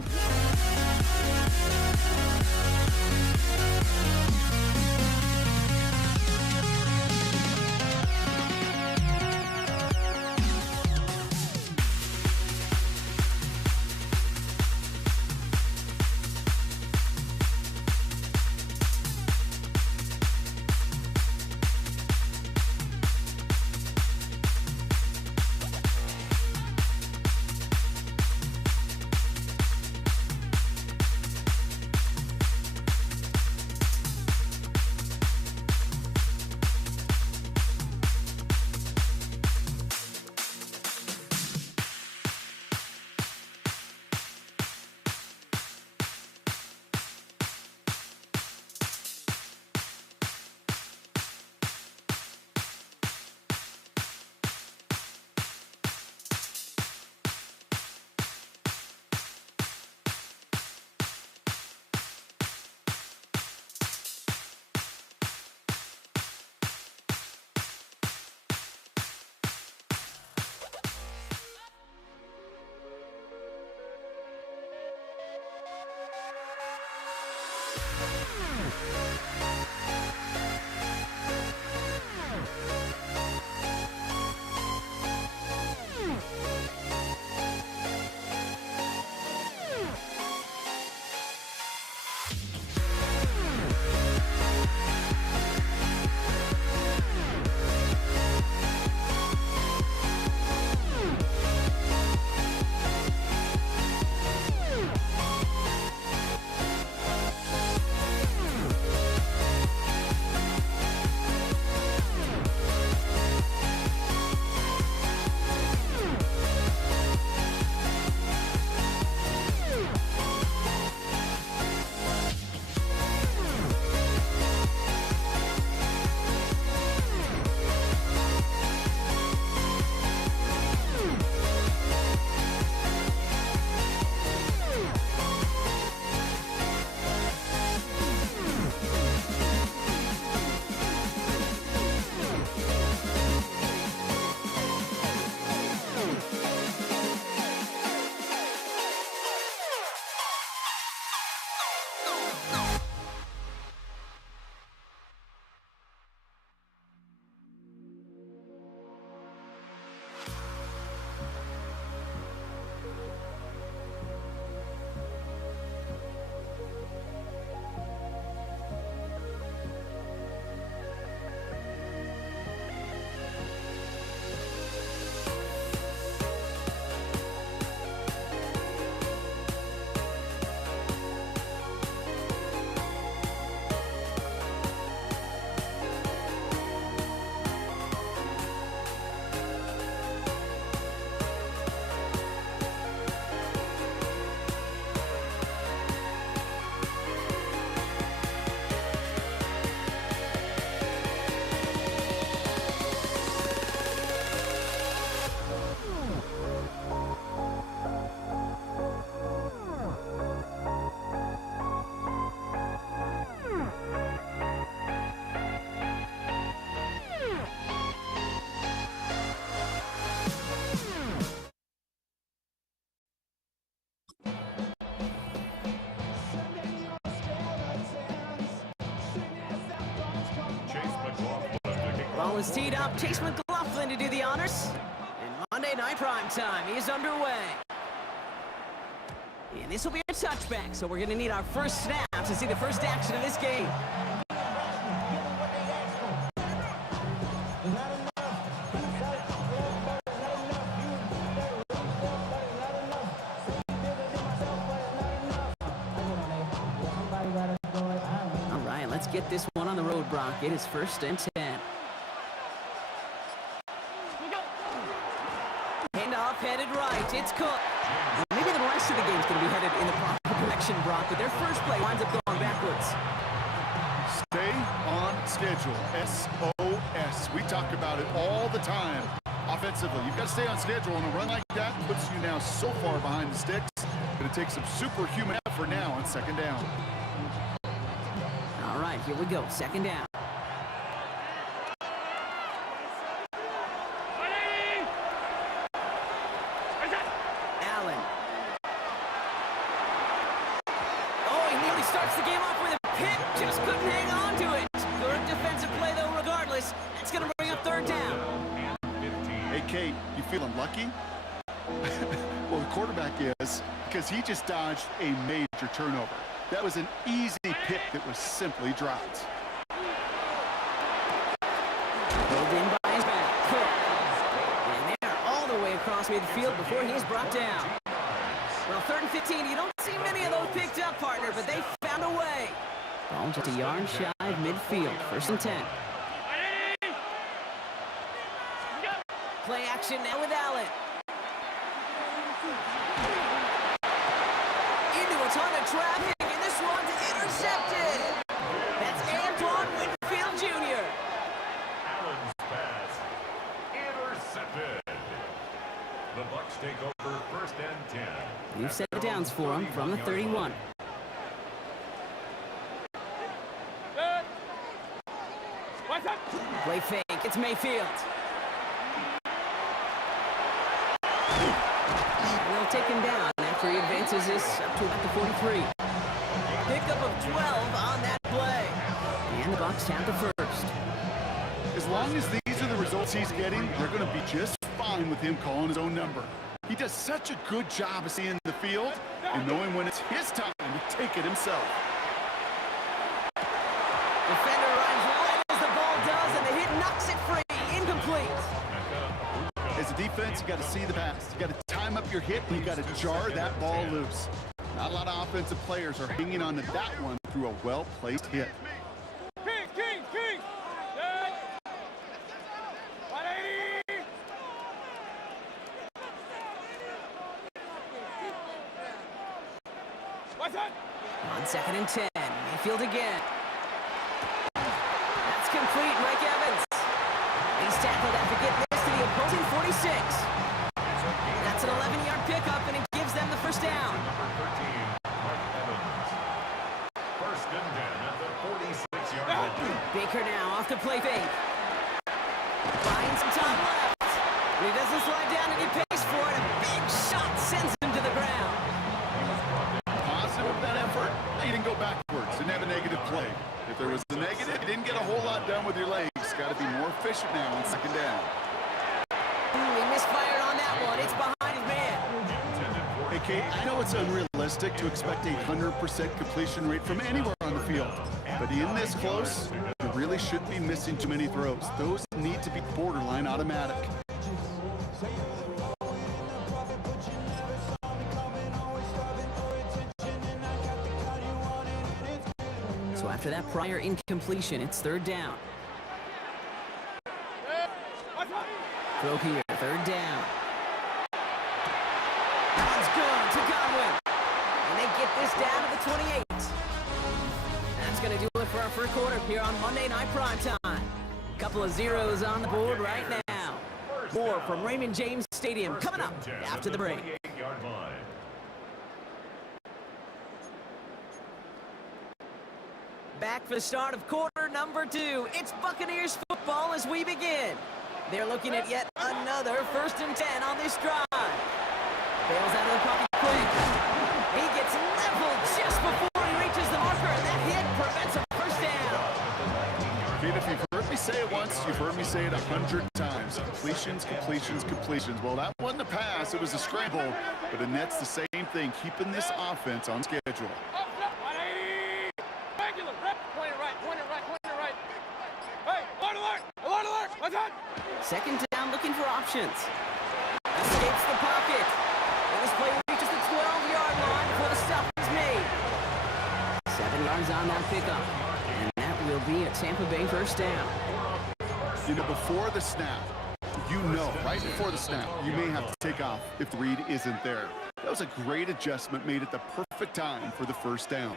Ball is teed up. Chase McLaughlin to do the honors. And Monday Night Prime Time is underway. And this will be a touchback, so we're going to need our first snap to see the first action of this game. All right, let's get this one on the road, Brock. It is 1st and 10. Handoff headed right. It's Cook. Maybe the rest of the game's going to be headed in the proper direction, Brock, but their first play winds up going backwards. Stay on schedule. SOS. We talk about it all the time. Offensively, you've got to stay on schedule, and a run like that puts you now so far behind the sticks that it takes some superhuman effort now on 2nd down. All right, here we go. 2nd down. Allen. Oh, he nearly starts the game off with a pick. Just couldn't hang on to it. Good defensive play, though, regardless. That's going to bring up 3rd down. Hey, Kate, you feeling lucky? Well, the quarterback is, because he just dodged a major turnover. That was an easy pick that was simply dropped. Pulled in by his back. Cook. And they're all the way across midfield before he's brought down. Well, 3rd and 15, you don't see many of those picked up, partner, but they found a way. Ball just a yard shy of midfield. 1st and 10. Play action now with Allen. Into a ton of traffic, and this one's intercepted. That's Antoine Winfield Jr. Allen's pass intercepted. The Bucs take over 1st and 10. We've set the downs for him from the 31. Play fake, it's Mayfield. They'll take him down after he advances this up to about the 43. Pickup of 12 on that play. And the Bucs have the 1st. As long as these are the results he's getting, they're going to be just fine with him calling his own number. He does such a good job of seeing the field and knowing when it's his time to take it himself. Defender runs right as the ball does, and the hit knocks it free. Incomplete. As a defense, you got to see the pass. You got to time up your hit, and you got to jar that ball loose. Not a lot of offensive players are hanging on to that one through a well-placed hit. King! Dead! 180! What's that? On 2nd and 10, Mayfield again. That's complete, Mike Evans. He's tackled after getting this to the opposing 46. That's an 11-yard pickup, and it gives them the 1st down. Number 13, Mark Evans. 1st and 10 at the 46-yard line. Baker now off the play fake. Finds some time left. And he doesn't slide down to get pace for it. A big shot sends him to the ground. Positive of that effort, he didn't go backwards, didn't have a negative play. If there was a negative, you didn't get a whole lot done with your legs. Got to be more efficient now on 2nd down. He misfired on that one. It's behind his man. Hey, Kate, I know it's unrealistic to expect a 100% completion rate from anywhere on the field. But in this close, you really shouldn't be missing too many throws. Those need to be borderline automatic. So after that prior incompletion, it's 3rd down. Throw here, 3rd down. That's good to Godwin. And they get this down to the 28. That's going to do it for our 1st quarter here on Monday Night Prime Time. Couple of zeros on the board right now. More from Raymond James Stadium coming up after the break. Back for the start of quarter number 2. It's Buccaneers football as we begin. They're looking at yet another 1st and 10 on this drive. Bails out of the pocket quick. He gets leveled just before he reaches the marker, and that hit prevents a 1st down. Kate, if you've heard me say it once, you've heard me say it 100 times. Completions, completions, completions. Well, that wasn't a pass, it was a scramble, but the net's the same thing, keeping this offense on schedule. Regular. Point it right. Hey, alert. What's that? Second down, looking for options. Escapes the pocket. And this play reaches the 12-yard line before the stop is made. 7 yards on that pickup. And that will be a Tampa Bay first down. You know, before the snap, right before the snap, you may have to take off if the read isn't there. That was a great adjustment made at the perfect time for the first down.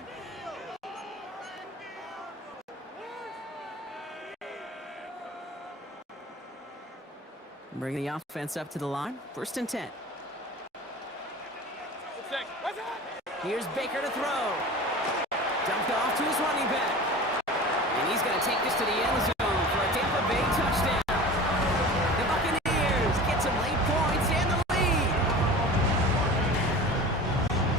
Bring the offense up to the line. First and 10. What's that? Here's Baker to throw. Dumped off to his running back. And he's going to take this to the end zone for a Tampa Bay touchdown. The Buccaneers get some late points and the lead.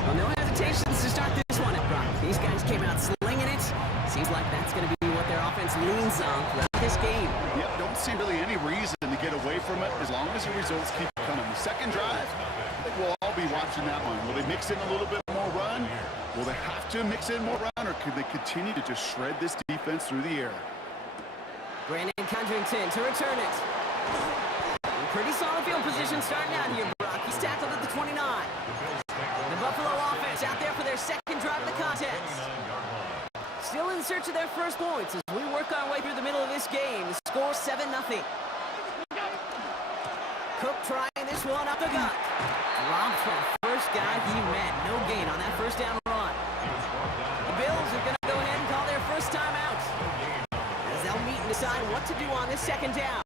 Well, no hesitations to start this one at Brock. These guys came out slinging it. Seems like that's going to be what their offense leans on throughout this game. Yep, don't see really any reason to get away from it as long as the results keep coming. The second drive, I think we'll all be watching that one. Will they mix in a little bit more run? Will they have to mix in more run, or could they continue to just shred this defense through the air? Brandon Condrington to return it. In pretty solid field position starting out here, Brock. He's tackled at the 29. The Buffalo offense out there for their second drive of the contest. Still in search of their first points as we work our way through the middle of this game. The score 7-0. Cook trying this one up the gut. Dropped for the first guy he met. No gain on that first down run. The Bills are going to go ahead and call their first time out, as they'll meet and decide what to do on this second down.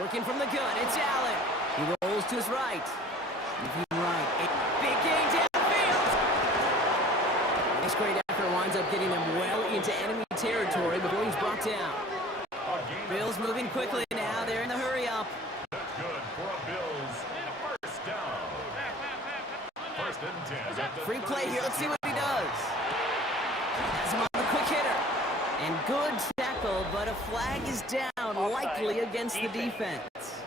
Working from the gun, it's Allen. He rolls to his right. Right. A big gain downfield. This great effort winds up getting them well into enemy territory before he's brought down. Bills moving quickly now. They're in the hurry up. Good for a Bills first down. First and 10. Free play here. Let's see what he does. Has him on the quick hitter. And good tackle, but a flag is down, likely against the defense.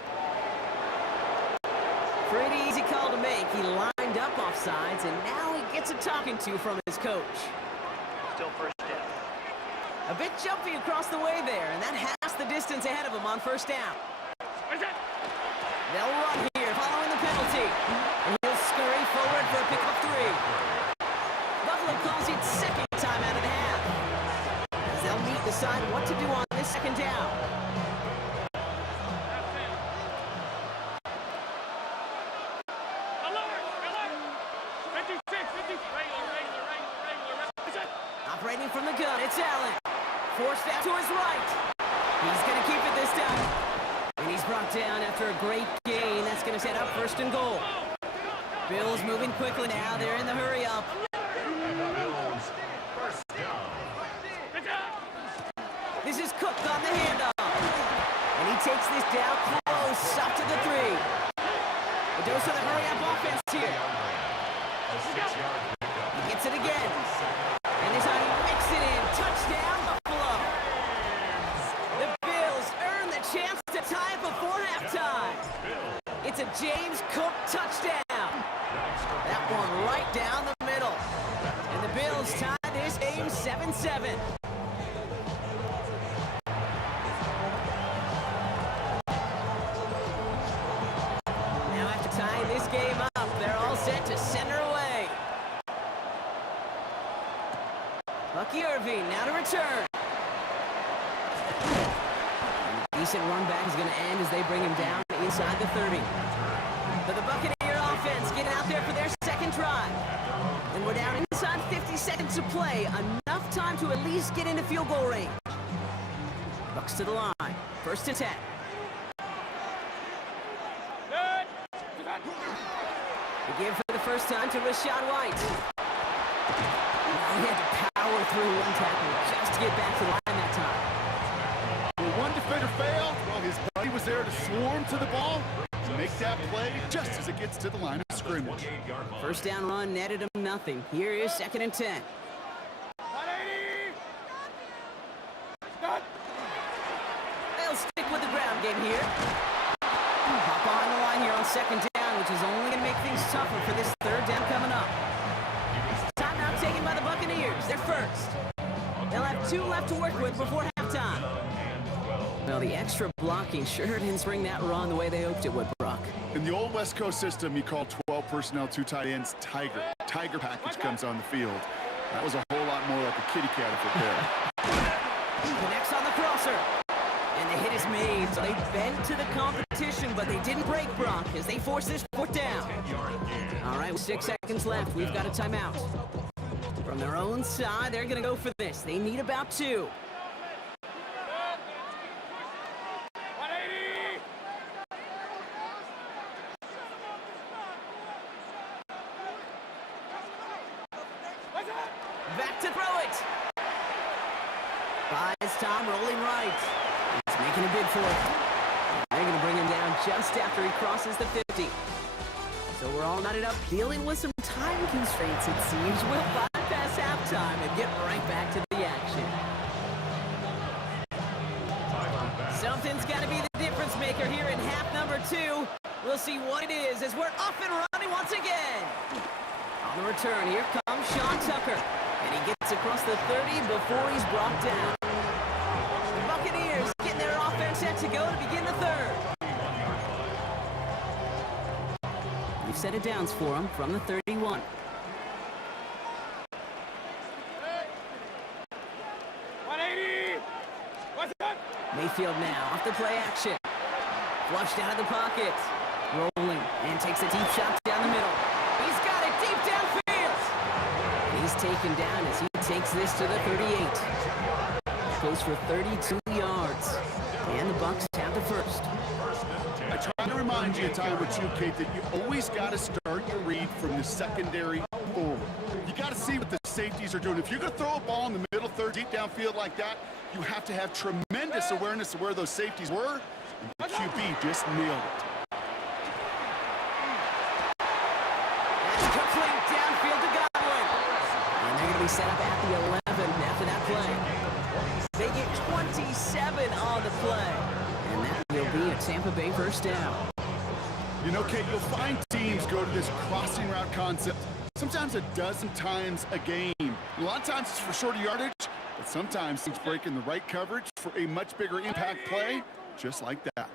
Pretty easy call to make. He lined up offsides, and now he gets a talking to from his coach. Still first down. A bit jumpy across the way there, and that halves the distance ahead of him on first down. They'll run here following the penalty. And he'll scurry forward for a pickup 3. Buffalo calls it second time out of the half, as they'll meet and decide what to do on this second down. Operating from the gun, it's Allen. Forced out to his right. He's going to keep it this time. And he's brought down after a great gain. That's going to set up first and goal. Bills moving quickly now. They're in the hurry up. This is Cook on the handoff. And he takes this down close, up to the 3. A dose of the hurry up offense here. He gets it again. And this time he mixes it in. Touchdown, Buffalo. The Bills earn the chance to tie it before halftime. It's a James Cook touchdown. That one right down the middle. And the Bills tie this game 7-7. Now after tying this game up, they're all set to center away. Bucky Irving now to return. Decent run back is going to end as they bring him down inside the 30. But the Buccaneer offense getting out there for their second drive. And we're down inside 50 seconds to play. Enough time to at least get into field goal range. Bucks to the line. First and 10. They give for the first time to Rachaad White. He had to power through one tackle just to get back to the line that time. When one defender failed, well, his buddy was there to swarm to the ball to make that play just as it gets to the line of scrimmage. scrimmage. 28-yard line. First down run netted him nothing. Here is 2nd and 10. 180. Start. They'll stick with the ground game here. Hop behind the line here on 2nd down, which is only going to make things tougher for this 3rd down coming up. Timeout taken by the Buccaneers. They're first. They'll have 2 left to work with before halftime. Well, the extra blocking sure didn't spring that run the way they hoped it would, Brock. In the old West Coast system, you call 12 personnel, 2 tight ends, Tiger. Tiger package comes on the field. That was a whole lot more like a kitty cat if it there. Connects on the crosser. And the hit is made. So they bent to the competition, but they didn't break, Brock, as they force this 4th down. All right, with 6 seconds left, we've got a timeout. From their own side, they're going to go for this. They need about 2. 180. What's up? Back to throw it. Buys Tom rolling right. He's making a bid for it. They're going to bring him down just after he crosses the 50. So we're all knotted up, dealing with some time constraints, it seems. We'll bypass halftime and get right back to the action. Something's got to be the difference maker here in half number 2. We'll see what it is as we're off and running once again. On the return, here comes Sean Tucker. And he gets across the 30 before he's brought down. The Buccaneers getting their offense set to go to begin the 3rd. We've set it downs for him from the 31. Hey. 180. What's up? Mayfield now off the play action. Flushed out of the pocket. Rolling and takes a deep shot down the middle. He's got it deep downfield. And he's taken down as he takes this to the 38. Goes for 32 yards. And the Bucs have the first. I try to remind you a time or two, Kate, that you always got to start your read from the secondary forward. You got to see what the safeties are doing. If you're going to throw a ball in the middle third, deep downfield like that, you have to have tremendous awareness of where those safeties were. And the QB just nailed it. That's complete downfield to Godwin. And they're going to be set up at the 11 after that play. They get 27 on the play. And that will be a Tampa Bay first down. You know, Kate, you'll find teams go to this crossing route concept sometimes a dozen times a game. A lot of times it's for shorter yardage, but sometimes teams break in the right coverage for a much bigger impact play, just like that.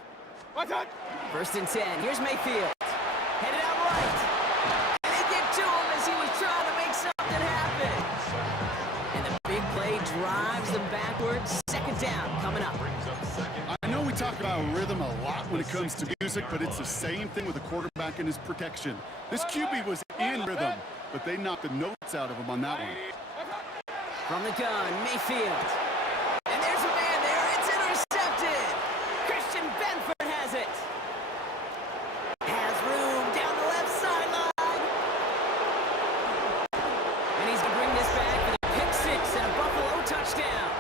What's up? 1st and 10. Here's Mayfield. Headed out right. And they get to him as he was trying to make something happen. And the big play drives them backwards. 2nd down coming up. I know we talk about rhythm a lot when it comes to music, but it's the same thing with the quarterback and his protection. This QB was in rhythm, but they knocked the notes out of him on that one. From the gun, Mayfield. And there's a man there. It's intercepted. Christian Benford has it. Has room down the left sideline. And he's going to bring this back for the pick 6 and a Buffalo touchdown.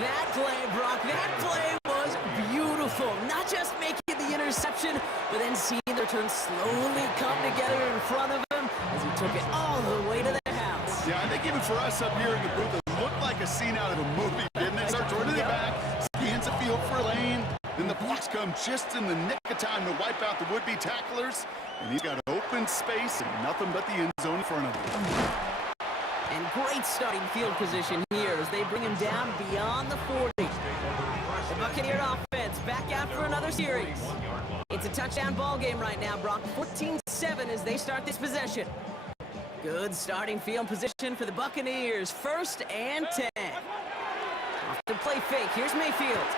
That play, Brock, that play was beautiful. Not just making the interception, but then seeing the return slowly come together in front of him as he took it all the way to the house. Yeah, I think even for us up here in the booth, it looked like a scene out of a movie, didn't it? Starts running it back, scans the field for a lane, then the blocks come just in the nick of time to wipe out the would-be tacklers, and he's got open space and nothing but the end zone in front of him. And great starting field position here as they bring him down beyond the 40. The Buccaneer offense back out for another series. It's a touchdown ball game right now, Brock. 14-7 as they start this possession. Good starting field position for the Buccaneers. 1st and 10. Off the play fake. Here's Mayfield.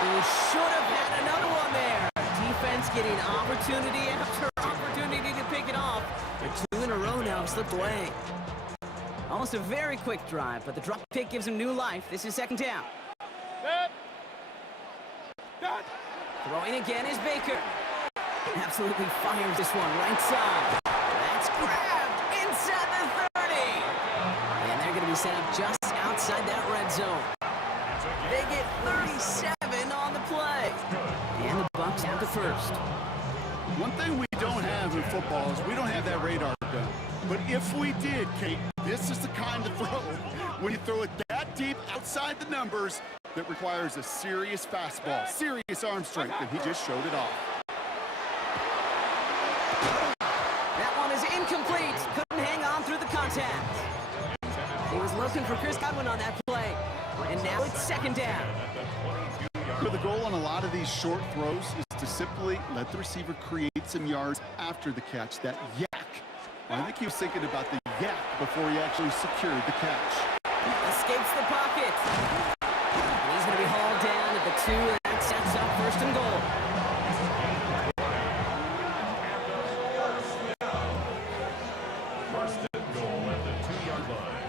Who should have had another one there. Defense getting opportunity after opportunity to pick it off. But 2 in a row now slipped away. Almost a very quick drive, but the drop pick gives him new life. This is 2nd down. Throwing again is Baker. Absolutely fires this one right side. That's grabbed inside the 30. And they're going to be set up just outside that red zone. They get 37 on the play. first. One thing we don't have in football is we don't have that radar gun. But if we did, Kate, this is the kind of throw when you throw it that deep outside the numbers that requires a serious fastball, serious arm strength, and he just showed it off. That one is incomplete. Couldn't hang on through the contact. He was looking for Chris Godwin on that play. And now it's second down. The goal on a lot of these short throws is to simply let the receiver create some yards after the catch, that yak. I think he was thinking about the yak before he actually secured the catch. Escapes the pocket. And he's going to be hauled down at the 2, and that sets up first and goal. First and goal at the 2-yard line.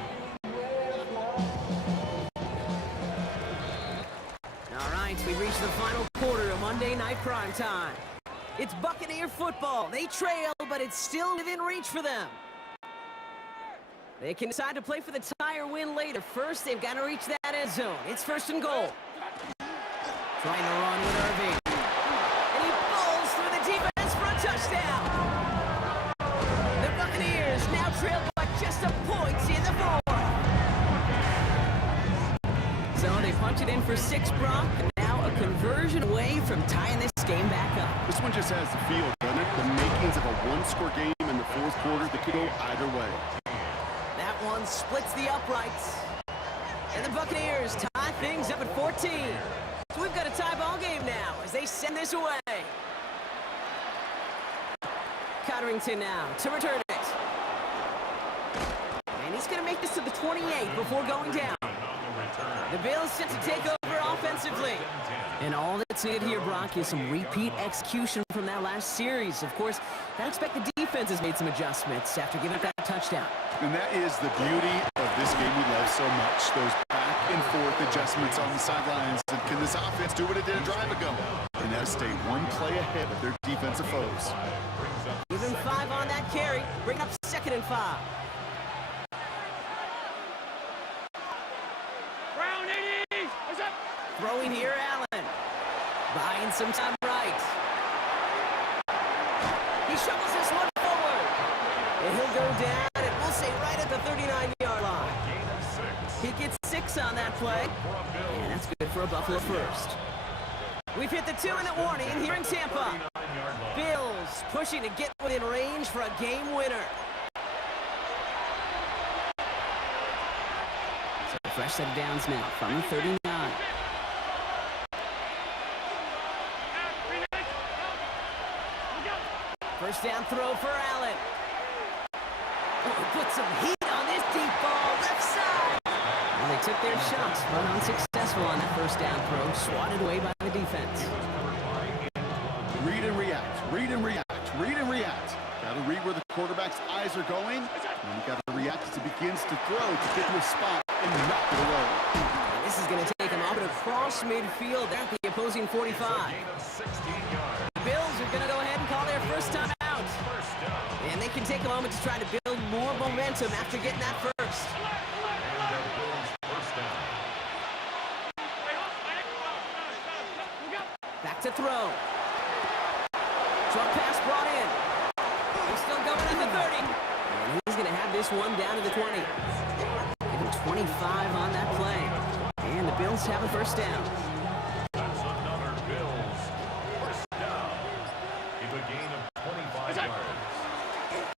All right, we've reached the final quarter of Monday Night Primetime. It's Buccaneer football. They trail, but it's still within reach for them. They can decide to play for the tie or win later. First, they've got to reach that end zone. It's first and goal. Trying to run with Irving. And he bowls through the defense for a touchdown. The Buccaneers now trail by just a point in the fourth. So they punch it in for 6, Brock. Now a conversion away from tying this game back up. This one just has the feel, doesn't it? The makings of a one-score game in the fourth quarter that could go either way. That one splits the uprights. And the Buccaneers tie things up at 14. So we've got a tie ball game now as they send this away. Cotterington now to return it. And he's going to make this to the 28 before going down. The Bills set to take over offensively. And all that's needed here, Brock, is some repeat execution from that last series. Of course, I expect the defense has made some adjustments after giving up that touchdown. And that is the beauty of this game we love so much. Those back and forth adjustments on the sidelines. And can this offense do what it did a drive ago? And now stay one play ahead of their defensive foes. Give him 5 on that carry. Bring up 2nd and 5. Brown 80! What's up? Throwing here, Allen. Buying some time right. He shovels this one forward. And he'll go down, and we'll say right at the 39-yard line. He gets 6 on that play. And that's good for a Buffalo first. We've hit the 2-minute warning here in Tampa. Bills pushing to get within range for a game winner. So fresh set of downs now from the 39. First down throw for Allen. Oh, put some heat on this deep ball, left side. Well, they took their shots, but unsuccessful on that first down throw, swatted away by the defense. Read and react, read and react, read and react. Got to read where the quarterback's eyes are going, and you got to react as he begins to throw to get to a spot and knock it away. And this is going to take him up and across midfield at the opposing 45. The Bills are going to go ahead and call their first time out. And they can take a moment to try to build more momentum after getting that first. Back to throw. Drop pass brought in. He's still going at the 30. And he's going to have this one down to the 20. Give him 25 on that play. And the Bills have a first down. That's another Bills first down. In the gain of 25 yards.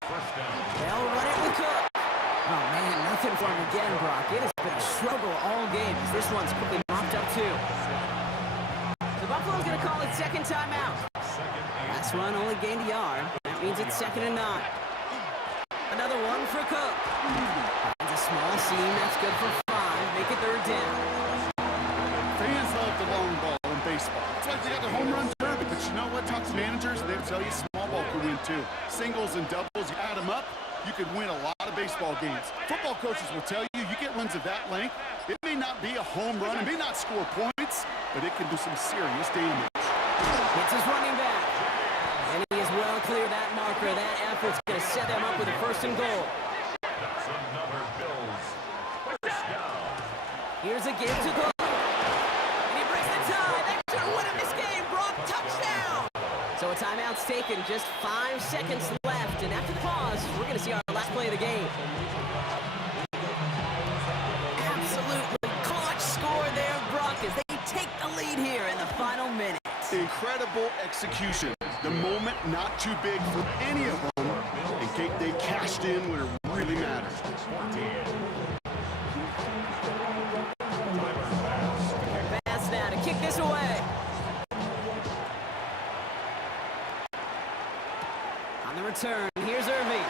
First down. They'll run it with Cook. Oh, man, nothing for him again, Brock. It has been a struggle all game. This one's quickly mopped up, too. So Buffalo's going to call it second timeout. Last run only gained a yard. That means it's 2nd and 9. Another one for Cook. Finds a small seam. That's good for 5. Make it 3rd down. Fans love the long ball in baseball. It's like they got the home run derby, but you know what? Talk to managers, they'll tell you small ball can win too. Singles and doubles, you add them up, you could win a lot of baseball games. Football coaches will tell you, you get runs of that length, it may not be a home run, it may not score points, but it can do some serious damage. It's his running back. And he has well cleared that marker. That effort's going to set them up with a 1st and goal. That's another Bills first down. Here's a give to Cook. And he breaks the tie. That should win him this game. Brock, touchdown. Well, timeout's taken. Just 5 seconds left. And after the pause, we're going to see our last play of the game. Absolutely clutch score there, Brock, as they take the lead here in the final minute. Incredible execution. The moment not too big for any of them. And Kate, they cashed in when it really mattered. Pass now to kick this away. On the return, here's Irving.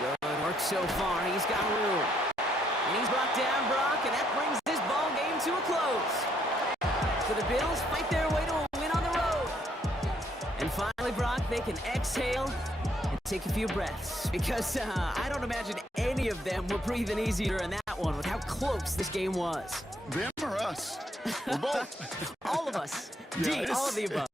Good work so far. He's got room. And he's brought down Brock, and that brings this ball game to a close. So the Bills fight their way to a win on the road. And finally, Brock, they can exhale and take a few breaths. Because I don't imagine any of them were breathing easier in that one with how close this game was. Them or us? We're both. All of us. Yeah, D, all of the above.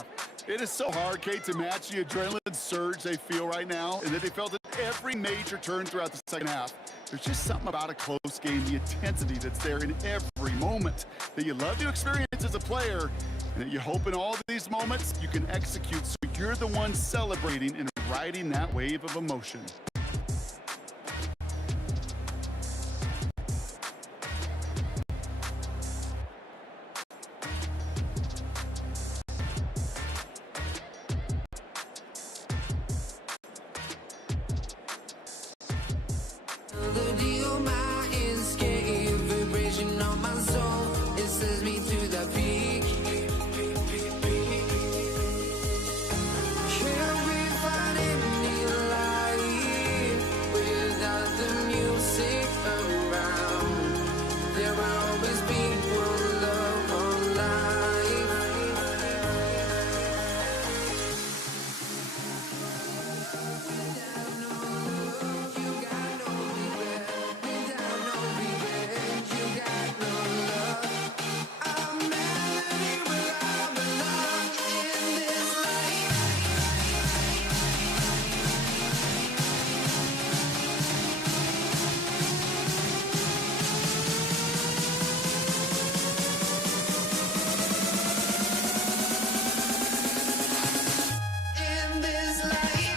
It is so hard, Kate, to match the adrenaline surge they feel right now, and that they felt at every major turn throughout the second half. There's just something about a close game, the intensity that's there in every moment, that you love to experience as a player, and that you hope in all these moments you can execute so you're the one celebrating and riding that wave of emotion. The deal, my escape, vibration on my soul, it sends me to the peak. Can't we find any light without the music around? There will always be one love on life. Without no love, you got no regret. Without no regret, you got no love. I'm melody where I belong in this life. In this life.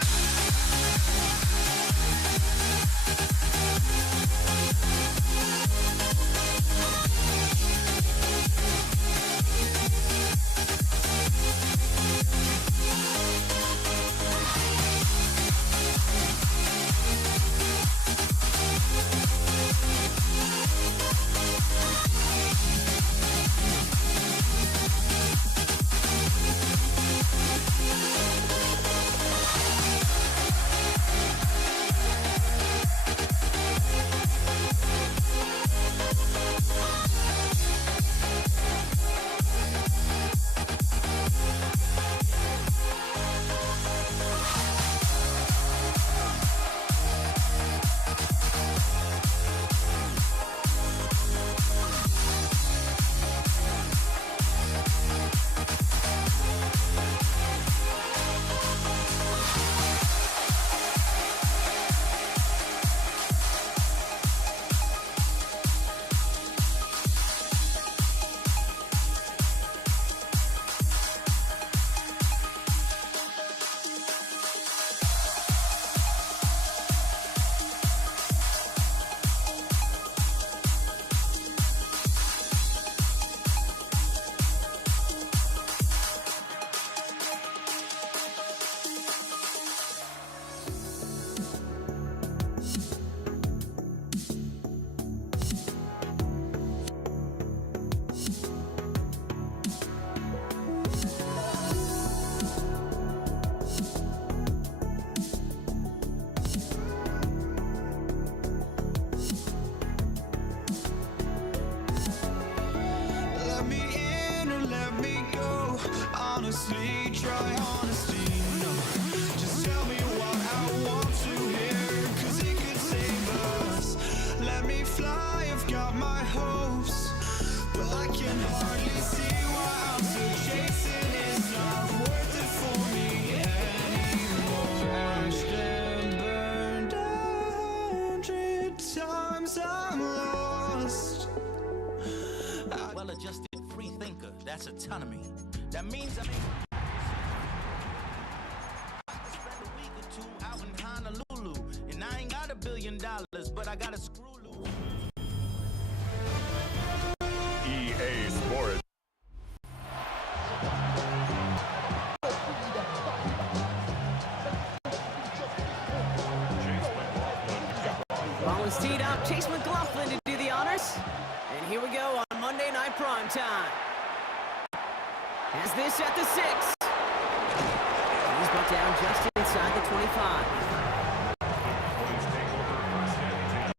Let me in or let me go. Honestly, try honesty. No, just tell me what I want to hear, 'cause it could save us. Let me fly, I've got my hopes, but I can hardly see why I'm still chasing. It's not worth it for me anymore. Crashed and burned 100 times, I'm lost. Well-adjusted free thinker, that's autonomy. That means ain't got $1 billion, but I got a screw loose. EA Sports. Ball is teed up. Chase McLaughlin to do the honors. And here we go on Monday Night Prime Time. Has this at the 6. He's brought down just inside the 25. Please take over first and 10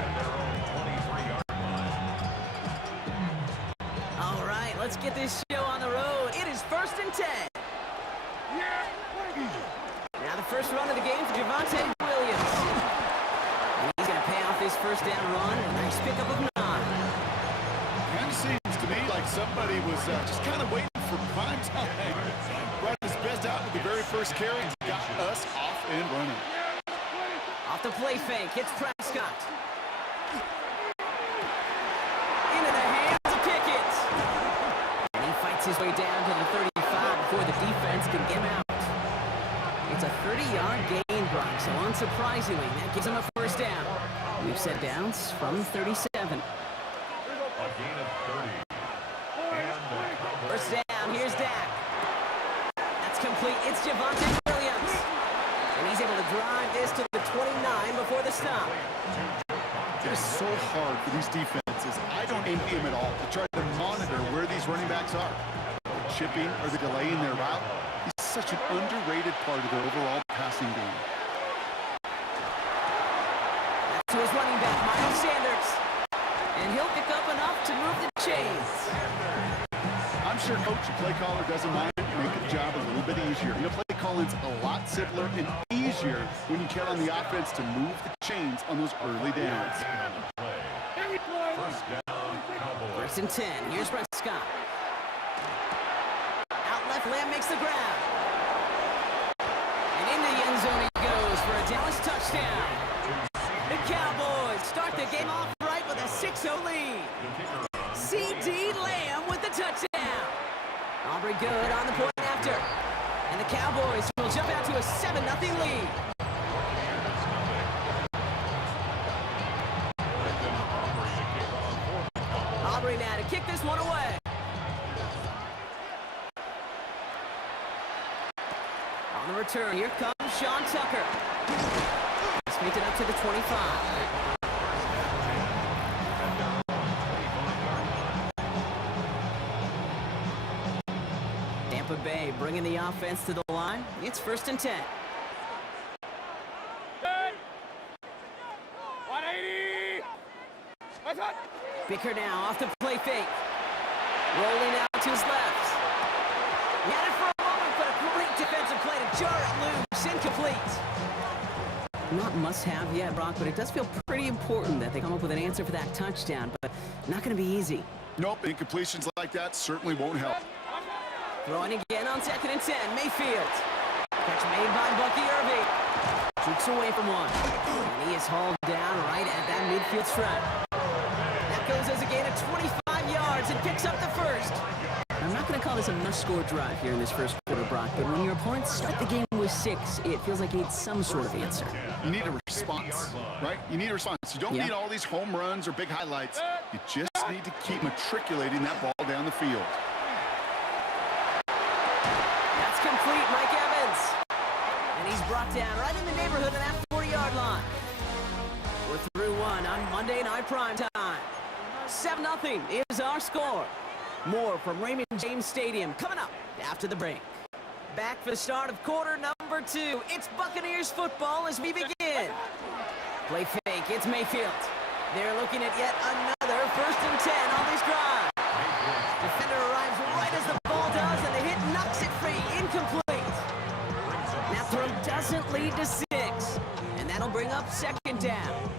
at their own 23-yard line. All right, let's get this show on the road. It is first and 10. Now the first run of the game for Javonte Williams. And he's going to pay off his first down run. A nice pickup of 9. Kind of seems to me like somebody was just kind of waiting for prime time. Brought his best out with the very first carry. Got us off and running. Off the play fake, hits Prescott. Into the hands of Pickett. And he fights his way down to the 35 before the defense can get him out. It's a 30-yard gain, Brock, so unsurprisingly, that gives him a first down. We've set downs from 37. A gain of 30. And First down, here's Dak. That's complete, it's Javonte Williams. And he's able to drive this to the 29 before the stop. It is so hard for these defenses. I don't envy them at all to try to monitor where these running backs are. Chipping or the delay in their route. He's such an underrated part of their overall passing game. Back to his running back, Miles Sanders. And he'll pick up enough to move the chains. I'm sure coach and play caller doesn't mind making the job a little bit easier. You know, play calling's a lot simpler and easier when you count on the offense to move the chains on those early downs. first down, Cowboys. First and 10, here's Prescott. Out left, Lamb makes the grab. And into the end zone he goes for a Dallas touchdown. The Cowboys start the game off right with a 6-0 lead. C.D. Lamb with the touchdown. Aubrey good on the point after. And the Cowboys will jump out to a 7-0 lead. Aubrey now to kick this one away. On the return, here comes Sean Tucker. He's picked it up to the 25. Tampa Bay bringing the offense to the line. It's first and 10. 180. That's hot. Bicker now off the play fake. Rolling out to his left. He had it for a moment, but a great defensive play to jar it loose. Incomplete. Not must-have yet, Brock, but it does feel pretty important that they come up with an answer for that touchdown, but not going to be easy. Nope, incompletions like that certainly won't help. Throwing again on 2nd and 10. Mayfield. Catch made by Bucky Irving. Shoots away from one. And he is hauled down right at that midfield stripe. That goes as a gain of 25 yards and picks up the first. I'm not going to call this a must-score drive here in this first quarter, Brock, but when your opponents start the game with 6, it feels like you need some sort of answer. You need a response, right? You need a response. You don't need all these home runs or big highlights. You just need to keep matriculating that ball down the field. That's complete, Mike Evans. And he's brought down right in the neighborhood of that 40-yard line. We're through one on Monday Night Prime Time. 7-0 is our score. More from Raymond James Stadium coming up after the break. Back for the start of quarter number 2. It's Buccaneers football as we begin. Play fake, it's Mayfield. They're looking at yet another first and 10 on this drive. Defender arrives right as the ball does, and the hit knocks it free. Incomplete. That throw doesn't lead to 6, and that'll bring up 2nd down.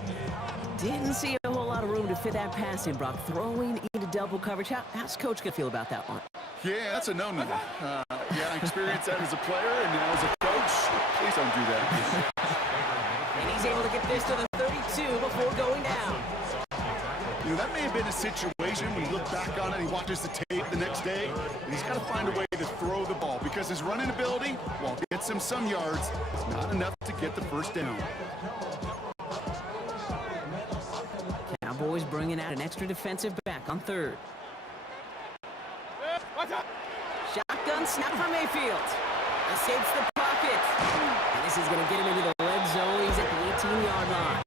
Didn't see a whole lot of room to fit that pass in, Brock. Throwing into double coverage. How's Coach going to feel about that one? Yeah, that's a no-no. Yeah, I experienced that as a player, and now as a coach, please don't do that. And he's able to get this to the 32 before going down. You know, that may have been a situation when you look back on it and he watches the tape the next day, and he's got to find a way to throw the ball because his running ability, while it gets him some yards, is not enough to get the first down. Cowboys bringing out an extra defensive back on third. Shotgun snap from Mayfield. Escapes the pocket. And this is going to get him into the red zone. He's at the 18-yard line.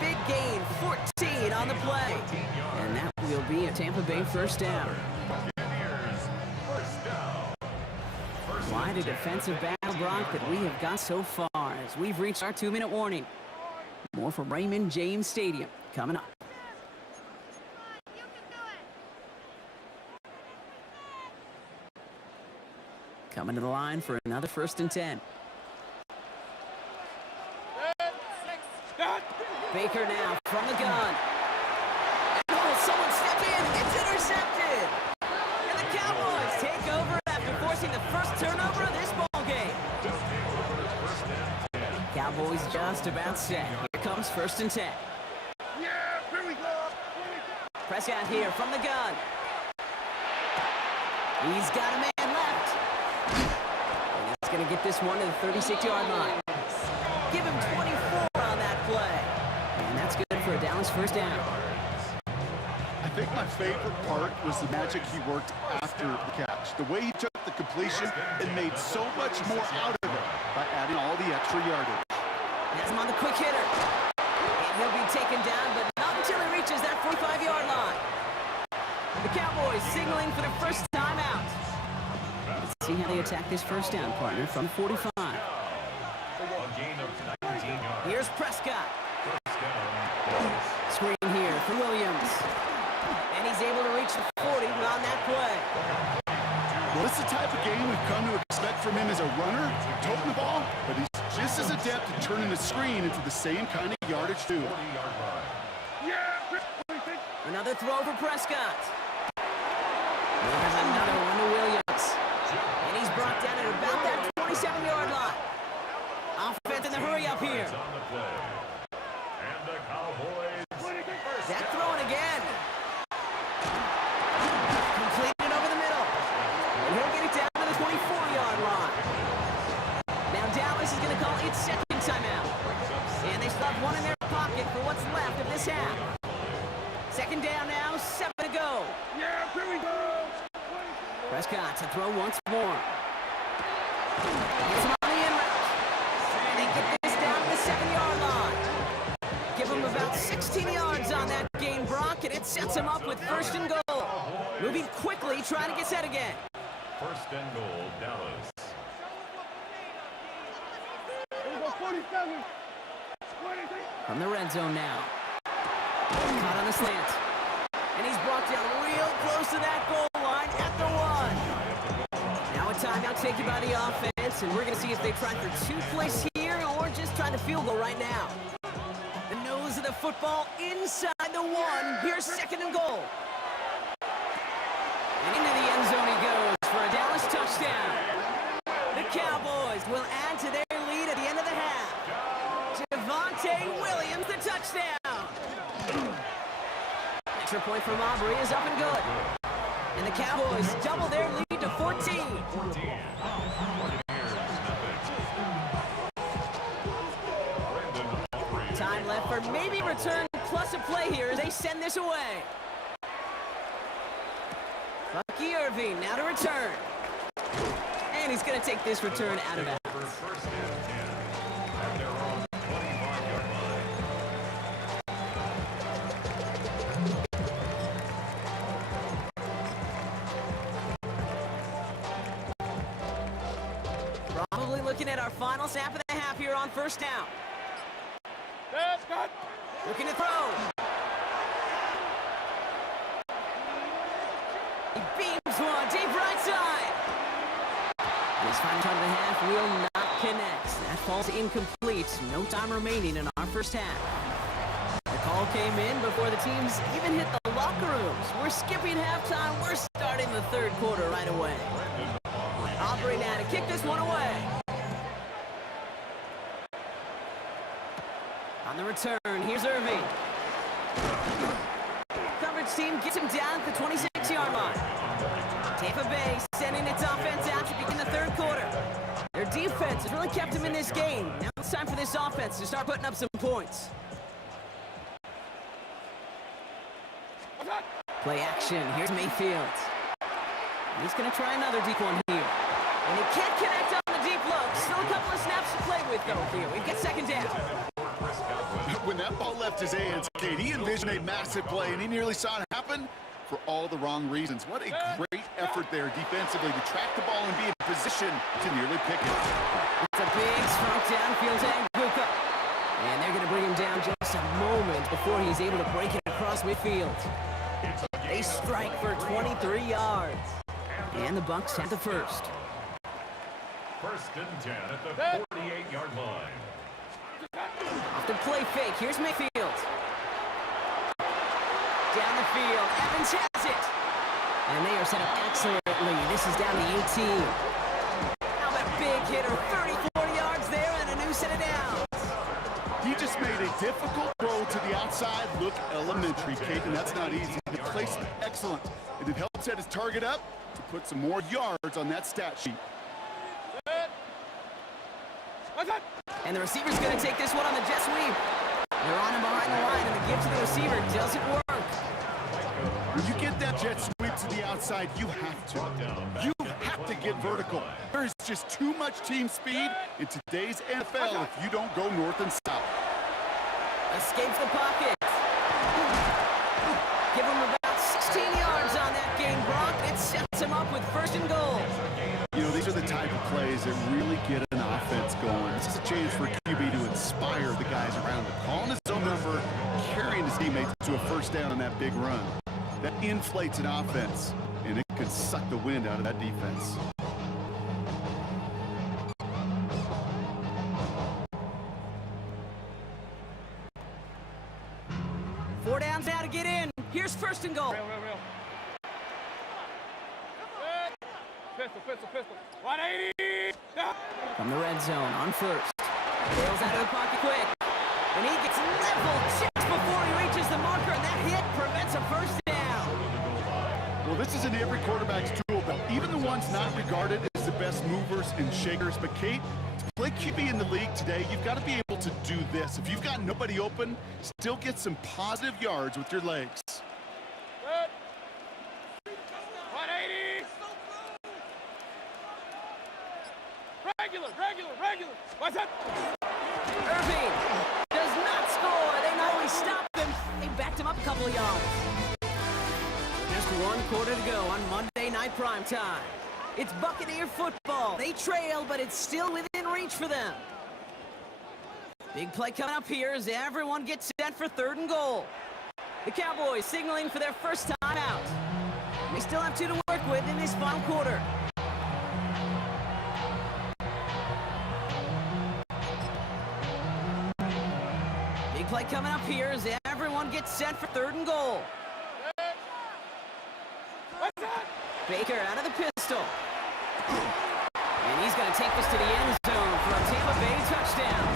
Big gain, 14 on the play. And that will be a Tampa Bay first down. Wide a defensive battle, Brock, that we have got so far as we've reached our 2-minute warning. More from Raymond James Stadium coming up. Coming to the line for another 1st and 10. Baker now from the gun. Oh, someone step in. It's intercepted. And the Cowboys take over after forcing the first turnover of this ball game. Cowboys just about set. Here comes 1st and 10. Prescott here from the gun. He's got a man left. And he's going to get this one to the 36-yard line. Give him 24 on that play. And that's good for a Dallas first down. I think my favorite part was the magic he worked after the catch. The way he took the completion and made so much more out of it by adding all the extra yardage. Has him on the quick hitter. And he'll be taken down, but not until he reaches that 45-yard line. The Cowboys signaling for the first time out. Let's see how they attack this first down, partner, from 45. Here's Prescott. Screen here for Williams. And he's able to reach the 40 on that play. Well, it's the type of game we've come to expect from him as a runner, toting the ball, but he's just as adept at turning the screen into the same kind of yardage, too. Another throw for Prescott. There's another one to Williams. And he's brought down at about that 27-yard line. Offense in the hurry up here. That throwing again. Completed over the middle. And he'll get it down to the 24-yard line. Now Dallas is going to call its second timeout. And they still have one in their pocket for what's left of this half. Second down now, 7 to go. Yeah, here we go. Prescott to throw once more. Gets him on the in route. And they get this down to the 7-yard line. Give him about 16 yards on that gain, Brock, and it sets him up with 1st and goal. Moving quickly, trying to get set again. 1st and goal, Dallas. Here we go, 47. From the red zone now. Caught on the slant. And he's brought down real close to that goal line at the 1. Now a timeout taken by the offense, and we're going to see if they try for 2 plays here or just try the field goal right now. The nose of the football inside the 1. Here's 2nd and goal. And into the end zone he goes for a Dallas touchdown. The Cowboys will add to their lead at the end of the half. Javonte Williams, the touchdown. Extra point from Aubrey is up and good. And the Cowboys double their lead to 14. Time left for maybe return plus a play here as they send this away. Bucky Irving now to return. And he's going to take this return out of bounds. Probably looking at our final snap of the half here on 1st down. Looking to throw. He beams one deep right side. This final time of the half will not connect. That falls incomplete. No time remaining in our first half. The call came in before the teams even hit the locker rooms. We're skipping halftime. We're starting the 3rd quarter right away. Aubrey now to kick this one away. On the return, here's Irving. coach team gets him down at the 26-yard line. Tampa Bay sending its offense out to begin the third quarter. Their defense has really kept them in this game. Now it's time for this offense to start putting up some points. Play action. Here's Mayfield. He's going to try another deep one here. And he can't connect on the deep look. Still a couple of snaps to play with, though, here. We've got second down. When that ball left his hands, Kate, he envisioned a massive play, and he nearly saw it happen for all the wrong reasons. What a great effort there defensively to track the ball and be in position to nearly pick it. It's a big strong downfield to Anguka. And they're going to bring him down just a moment before he's able to break it across midfield. They strike for 23 yards. And the Bucs have the first. First and 10 at the 48-yard line. Off the play fake, here's Mayfield. Down the field, Evans has it. And they are set up excellently. This is down to 18. How about a big hitter, 34 yards there and a new set of downs. He just made a difficult throw to the outside look elementary, Kate, and that's not easy. The placement excellent, and it helped set his target up to put some more yards on that stat sheet. And the receiver's going to take this one on the jet sweep. They're on him behind the line, and the give to the receiver doesn't work. When you get that jet sweep to the outside, you have to get vertical. There is just too much team speed in today's NFL if you don't go north and south. Escapes the pocket. Give him about 16 yards on that game, Brock. It sets him up with first and goal. You know, these are the type of plays that really get an offense going. This is a chance for QB to inspire the guys around him. Calling his own number, carrying his teammates to a first down on that big run. That inflates an offense, and it can suck the wind out of that defense. Four downs now to get in. Here's first and goal. Pistol. 180. From the red zone on first. Bails out of the pocket quick. And he gets leveled just before he reaches the marker, and that hit prevents a first down. Well, this isn't every quarterback's tool belt, even the ones not regarded as the best movers and shakers. But, Kate, to play QB in the league today, you've got to be able to do this. If you've got nobody open, still get some positive yards with your legs. 180. Regular. What's that? Irving does not score. They not only stopped him, they backed him up a couple of yards. Just one quarter to go on Monday Night Primetime. It's Buccaneer football. They trail, but it's still within reach for them. Big play coming up here as everyone gets set for third and goal. The Cowboys signaling for their first time out. They still have 2 to work with in this final quarter. Big play coming up here as everyone gets set for third and goal. Baker out of the pistol. And he's going to take this to the end zone for a Tampa Bay touchdown.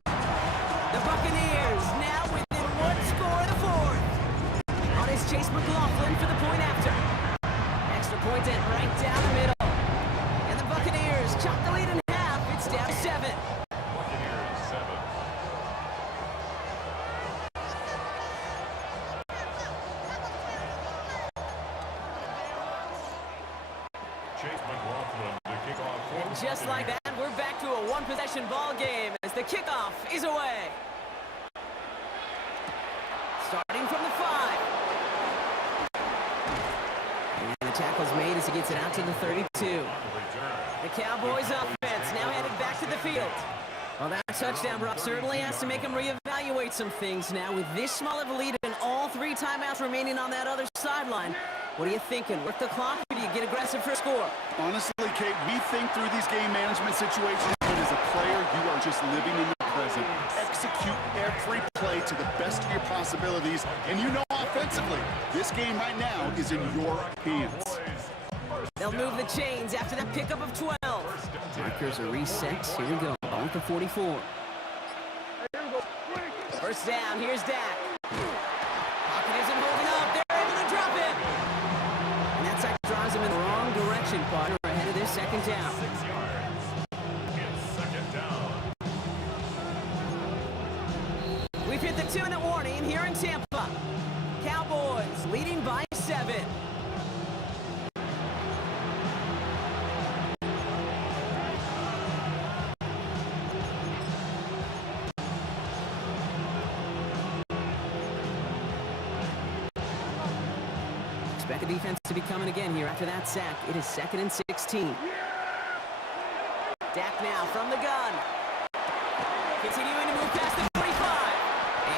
The Buccaneers now within 1 score of the fourth. On is Chase McLaughlin for the point after. Extra point in right down the middle. And the Buccaneers chop the lead in half. It's down to 7. Buccaneers 7. Chase McLaughlin to kick off. And just like that, we're back to a one-possession ball game as the kickoff is away. Starting from the 5. And the tackle's made as he gets it out to the 32. The Cowboys offense now headed back to the field. Well, that touchdown, Brock, certainly has to make him reevaluate some things now. With this small of a lead and all 3 timeouts remaining on that other sideline, what are you thinking? Work the clock, or do you get aggressive for a score? Honestly, Kate, we think through these game management situations, but as a player, you are just living in the present. Execute every play to the best of your possibilities, and you know offensively, this game right now is in your hands. They'll move the chains after that pickup of 12. Markers are reset. Here we go. On with the 44. First down. Here's Dak. Pocket isn't holding up. They're able to drop it. down. 6 yards. It's second down. We've hit the 2-minute warning here in Tampa. Cowboys leading by 7. Expect the defense to be coming again here after that sack. It is 2nd and 16. Dak now from the gun. Continuing to move past the 45.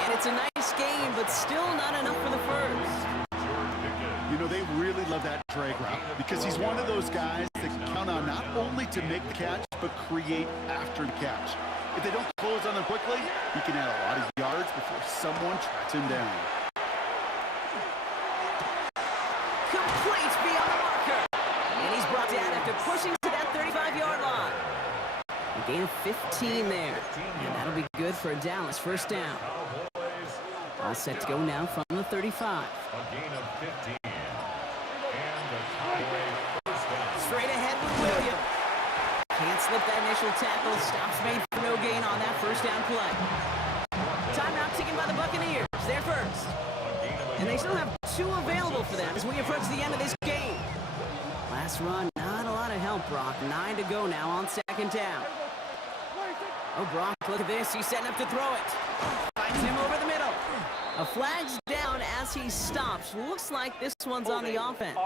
And it's a nice game, but still not enough for the first. You know, they really love that drag route because he's one of those guys that can count on not only to make the catch, but create after the catch. If they don't close on him quickly, he can add a lot of yards before someone tracks him down. Complete beyond the marker. And he's brought down after pushing to that 35-yard line. A gain of 15 there. And that'll be good for a Dallas first down. All set to go now from the 35. A gain of 15. And the Cowboys first down. Straight ahead with Williams. Can't slip that initial tackle. Stops made for no gain on that first down play. Timeout taken by the Buccaneers. They're first. And they still have 2 available for them as we approach the end of this game. Last run, not a lot of help, Brock. 9 to go now on second down. Oh, Brock, look at this. He's setting up to throw it. Finds him over the middle. A flag's down as he stops. Looks like this one's on the offense.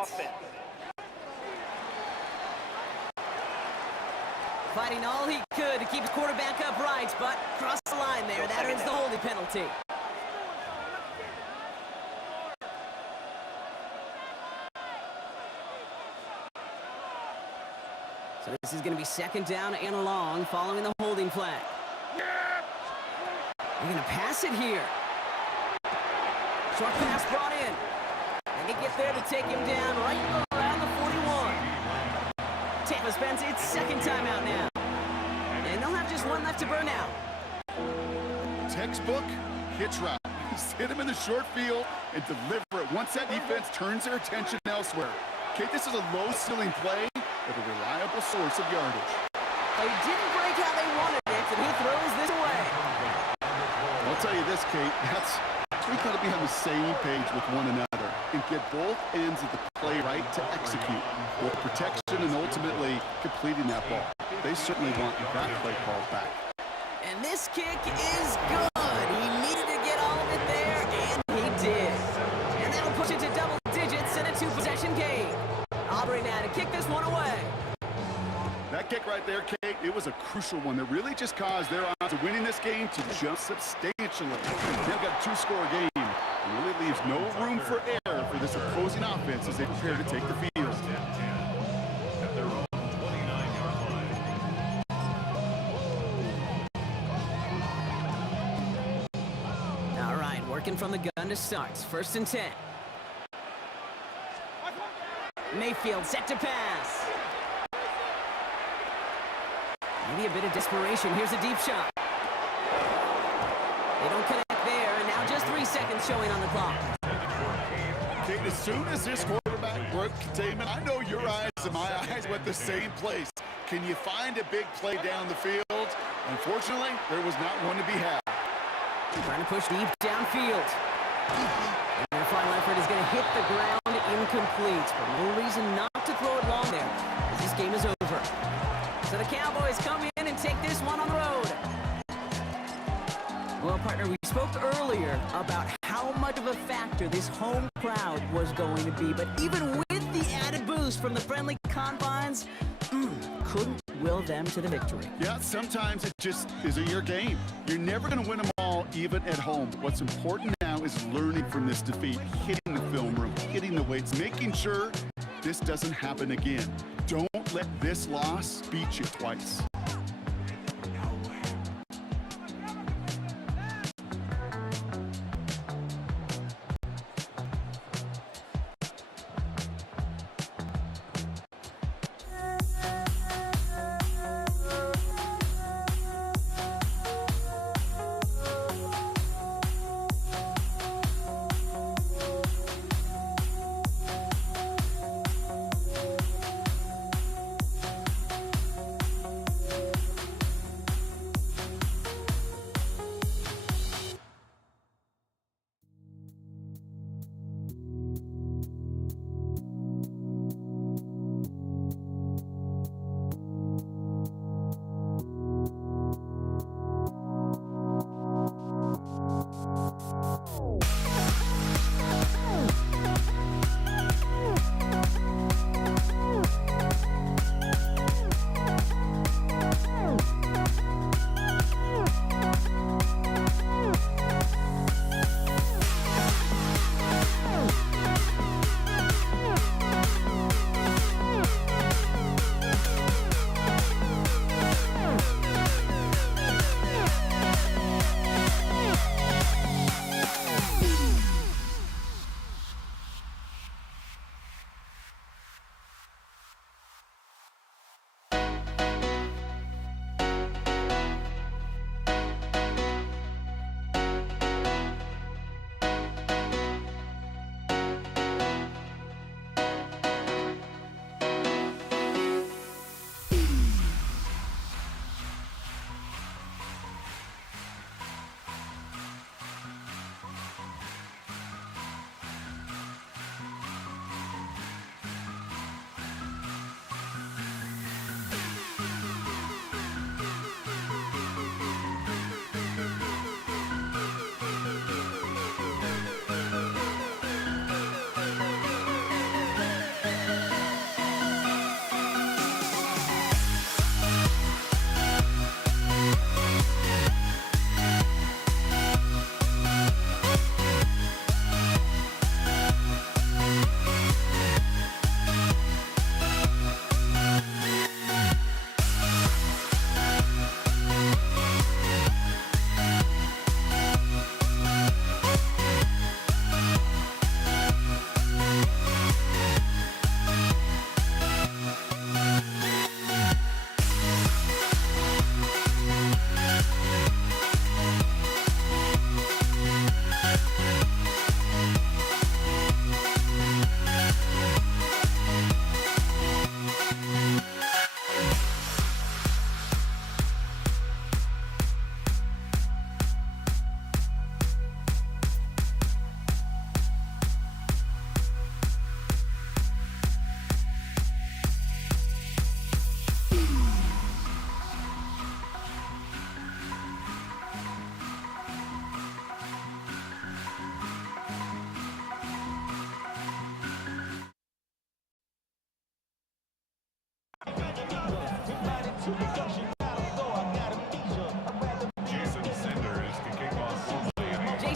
Fighting all he could to keep the quarterback upright, but crossed the line there. That earns the holding penalty. So this is going to be second down and long following the holding flag. They're going to pass it here. Short pass brought in. And they get there to take him down right around the 41. Tampa spends its second timeout now. And they'll have just one left to burn out. Textbook hitch route. Just hit him in the short field and deliver it once that defense turns their attention elsewhere. Okay, this is a low-ceiling play with a reliable source of yardage. They didn't break how they wanted it, and he throws this away. I'll tell you this, Kate, we got to be on the same page with one another and get both ends of the play right to execute, both protection and ultimately completing that ball. They certainly want that play called back. And this kick is good. He needed to get all of it there, and he did. And that'll push it to double digits in a 2-possession game. Aubrey now to kick this one away. That kick right there, Kate, it was a crucial one that really just caused their odds of winning this game to jump substantially. They've got a 2-score game. It really leaves no room for error for this opposing offense as they prepare to take the field. At their own 29-yard line. All right, working from the gun to start. 1st and 10. Mayfield set to pass. Maybe a bit of desperation. Here's a deep shot. They don't connect there, and now just 3 seconds showing on the clock. Kate, as soon as this quarterback broke containment, I know your eyes and my eyes went the same place. Can you find a big play down the field? Unfortunately, there was not one to be had. Trying to push deep downfield. And their final effort is going to hit the ground incomplete, but no reason not to throw it long there, as this game is over. So the Cowboys come in and take this one on the road. Well, partner, we spoke earlier about how much of a factor this home crowd was going to be, but even with the added boost from the friendly confines, couldn't will them to the victory. Yeah, sometimes it just isn't your game. You're never going to win them all, even at home. What's important now is learning from this defeat, hitting the film room, hitting the weights, making sure this doesn't happen again. Don't let this loss beat you twice.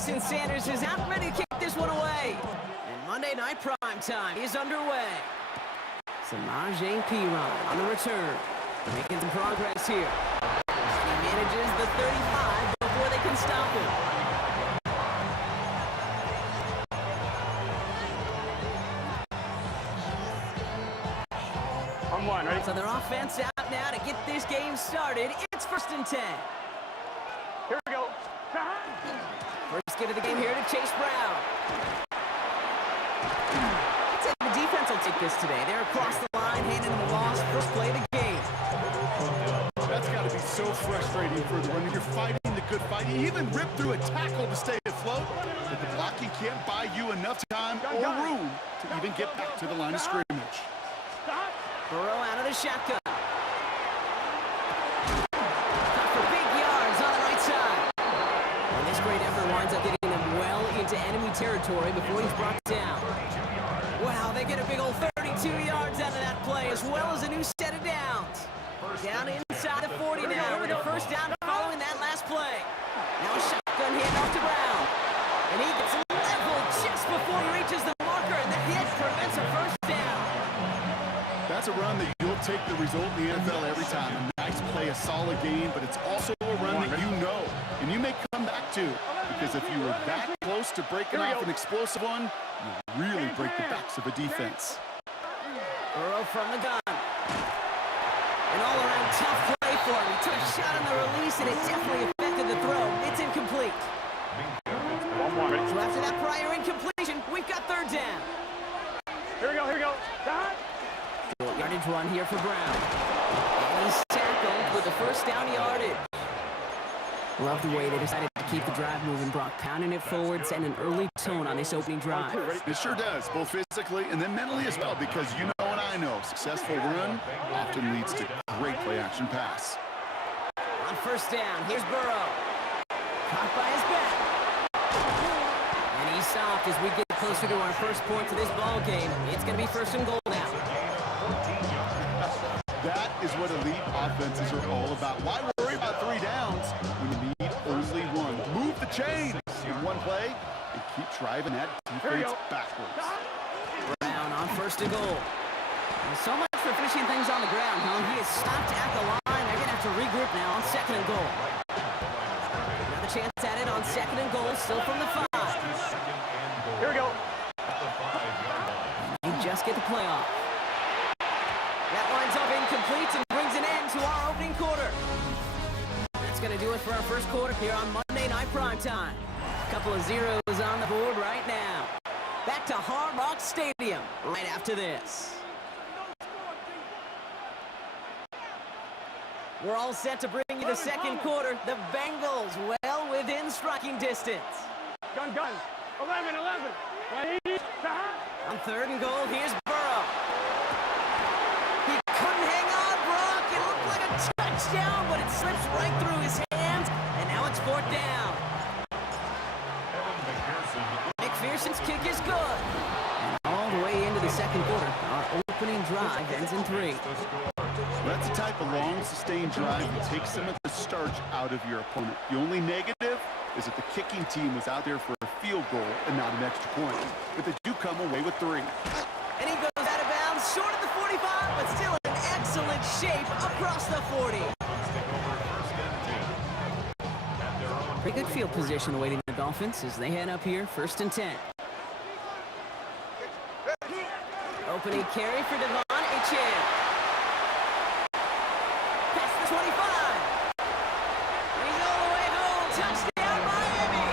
Jason Sanders is out ready to kick this one away. And Monday Night Prime Time is underway. Samaje Perine on the return. Making some progress here. He manages the 35 before they can stop him. On one, ready? So their offense out now to get this game started. It's 1st and 10. Here we go. First get of the game here to Chase Brown. I'd say the defense will take this today. They're across the line, handing them a loss. First play of the game. That's got to be so frustrating for the runner. You're fighting the good fight. You even rip through a tackle to stay afloat, but the blocking can't buy you enough time or room to even get back to the line of scrimmage. Burrow out of the shotgun. Cut for big yards on the right side. And this great effort winds up getting them well into enemy territory before he's brought down. Wow, they get a big old 32 yards out of that play, as well as a new set of downs. Down inside the 40 now with a first down following that last play. Now a shotgun handoff to Brown. And he gets leveled just before he reaches the marker, and the hit prevents a first down. That's a run that you'll take the result in the NFL every time. A nice play, a solid game, but it's also a run that you know, and you may come back to, because if you were that close to breaking off an explosive one, you really break the backs of a defense. Burrow from the gun. An all-around tough play for him. He took a shot on the release, and it definitely affected the throw. It's incomplete. So after that prior incompletion, we've got 3rd down. Here we go, here we go. Short yardage run here for Brown. And he's tackled with the first down yardage. Love the way they decided to keep the drive moving, Brock. Pounding it forward, setting an early tone on this opening drive. It sure does, both physically and then mentally as well, because you know and I know, successful run often leads to great play-action pass. On first down, here's Burrow. Caught by his back. And he's stopped as we get closer to our first point to this ball game. It's going to be 1st and goal now. That is what elite offenses are all about. Why worry about 3 downs when you need only one? Move the chains in one play and keep driving that defense backwards. Brown on 1st and goal. And so much for finishing things on the ground, huh? He is stopped at the line. They're going to have to regroup now on 2nd and goal. Another chance at it on 2nd and goal, still from the 5. Here we go. They just get the play off. That winds up incomplete and brings an end to our opening quarter. That's going to do it for our first quarter here on Monday Night Primetime. A couple of zeros on the board right now. Back to Hard Rock Stadium right after this. We're all set to bring you the second quarter. The Bengals well within striking distance. Gun. 11. On 3rd and goal, here's Burrow. He couldn't hang on, Brock. It looked like a touchdown, but it slips right through his hands, and now it's 4th down. McPherson's kick is good. And all the way into the second quarter, our opening drive ends in 3. That's the type of long, sustained drive that takes some of the starch out of your opponent. The only negative is that the kicking team was out there for a field goal and not an extra point. But they do come away with 3. And he goes out of bounds, short of the 45, but still in excellent shape across the 40. Pretty good field position awaiting the Dolphins as they head up here, 1st and 10. Opening carry for Devon Achane. Past the 25. He's all the way home. Touchdown, Miami.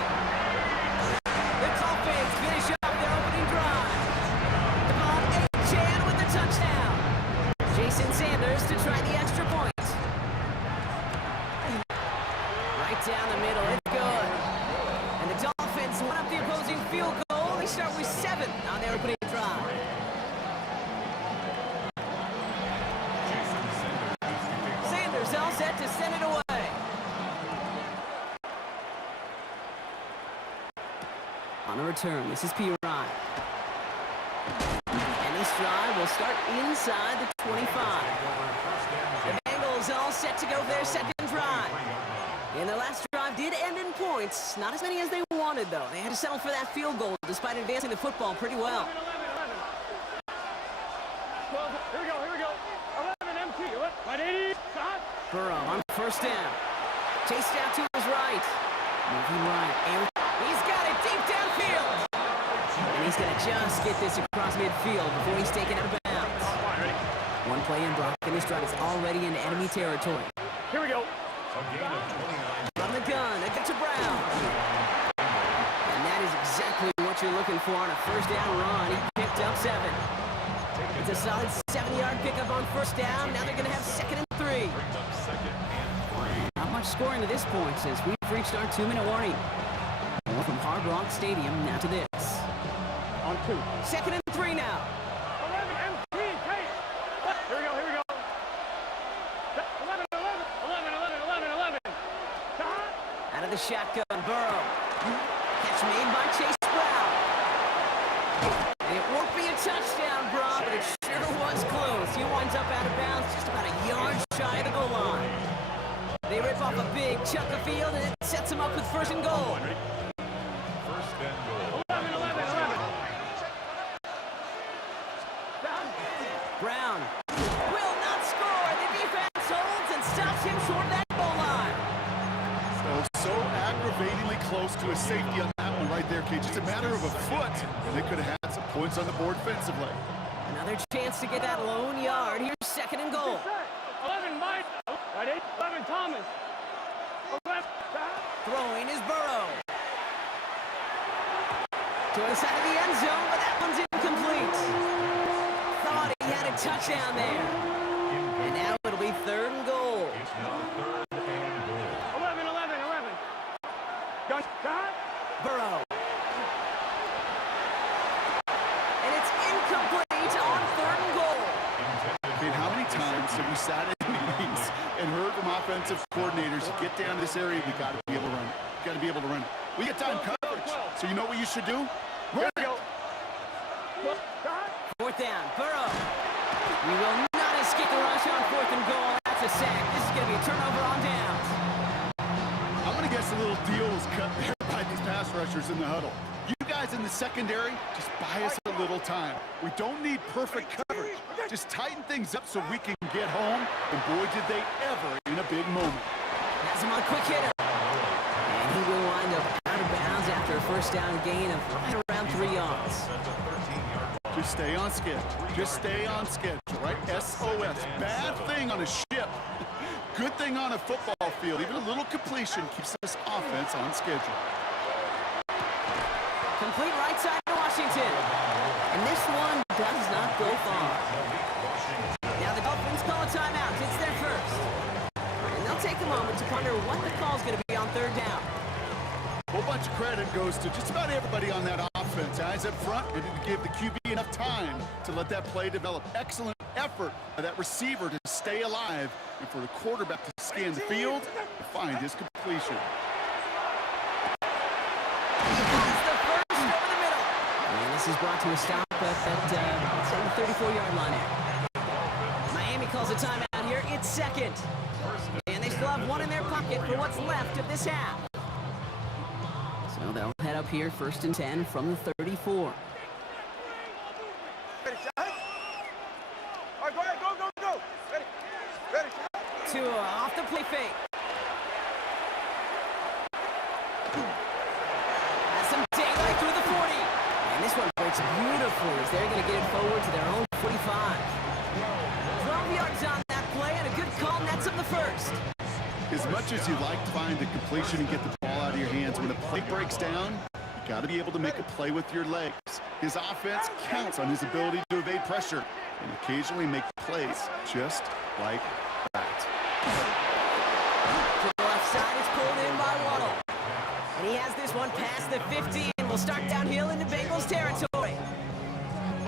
The Dolphins finish up their opening drive. Devon Achane with the touchdown. Jason Sanders to try the extra point. Right down the middle. It's good. And the Dolphins line up the opposing field goal. They start with 7 on their opening drive. Sanders all set to send it away. On the return, this is Perine. And this drive will start inside the 25. The Bengals all set to go for their second drive. And their last drive did end in points. Not as many as they wanted, though. They had to settle for that field goal despite advancing the football pretty well. 12, here we go. 11 MT, 180, shot. Burrow on first down. Chased out to his right. Moving right. And he's got it deep downfield. And he's going to just get this across midfield before he's taken out of bounds. One play in, Brock, and his drive is already in enemy territory. Here we go. A gain of 29. From the gun, it gets to Brown. And that is exactly what you're looking for on a first down run. He picked up 7. It's a solid 7-yard pickup on first down. Now they're going to have 2nd and 3. Brings up 2nd and 3. Not much scoring to this point since we've reached our 2-minute warning. More from Hard Rock Stadium now to this. On 2. 2nd and 3 now. 11 MT, Kate. Here we go. 11. Shot. Out of the shotgun, Burrow. Catch made by Chase Brown. It won't be a touchdown, Brown, but it sure was close. He winds up out of bounds just about a yard shy of the goal line. They rip off a big chunk of field, and it sets him up with 1st and goal. First and goal. 11. Brown will not score. The defense holds and stops him short of that goal line. So aggravatingly close to a safety on that one right there, Cage. It's a matter of a foot, and they could have had some points on the board defensively. Another chance to get that lone yard. Here's 2nd and goal. 11 Mike. 11 Thomas. 11. Throwing is Burrow. To the side of the end zone, but that one's incomplete. Thought he had a touchdown there. And now it'll be 3rd and goal. It's now 3rd and goal. 11. Gun. Shot. Burrow. And it's incomplete on 3rd and goal. I mean, how many times have we sat in meetings and heard from offensive coordinators, get down to this area, we got to be able to run it. Got to be able to run it. We get time coverage. So you know what you should do? Run it. 4th down, Burrow. We will not escape the rush on 4th and goal. That's a sack. This is going to be a turnover on downs. I'm going to guess a little deal was cut there by these pass rushers in the huddle. You guys in the secondary, just buy us a little time. We don't need perfect coverage. Just tighten things up so we can get home. And boy, did they ever in a big moment. Has him on a quick hitter. And he will wind up out of bounds after a first down gain of right around 3 yards. That's a 13-yard. Just stay on schedule. Just stay on schedule, right? SOS. Bad thing on a ship. Good thing on a football field. Even a little completion keeps this offense on schedule. Complete right side to Washington. And this one does not go far. Now the Dolphins call a timeout. It's their first. And they'll take a moment to ponder what the call's going to be on 3rd down. A whole bunch of credit goes to just about everybody on that offense. Eyes up front, ready to give the QB enough time to let that play develop. Excellent effort by that receiver to stay alive and for the quarterback to scan the field and find his completion. It's the first over the middle. And this is brought to a stop at the 34-yard line here. Miami calls a timeout here. It's 2nd. And they still have 1 in their pocket for what's left of this half. So they'll head up here 1st and 10 from the 34. Ready, shot. All right, go ahead, go. Ready, shot. Tua off the play fake. Has some daylight through the 40. And this one breaks beautifully as they're going to get it forward to their own 45. 12 yards on that play and a good call nets up the first. As much as you like to find the completion and get the ball out of your hands, when a play breaks down, you got to be able to make a play with your legs. His offense counts on his ability to evade pressure and occasionally make plays just like that. To the left side, it's pulled in by Waddle. And he has this one past the 50 and will start downhill into Bengals territory.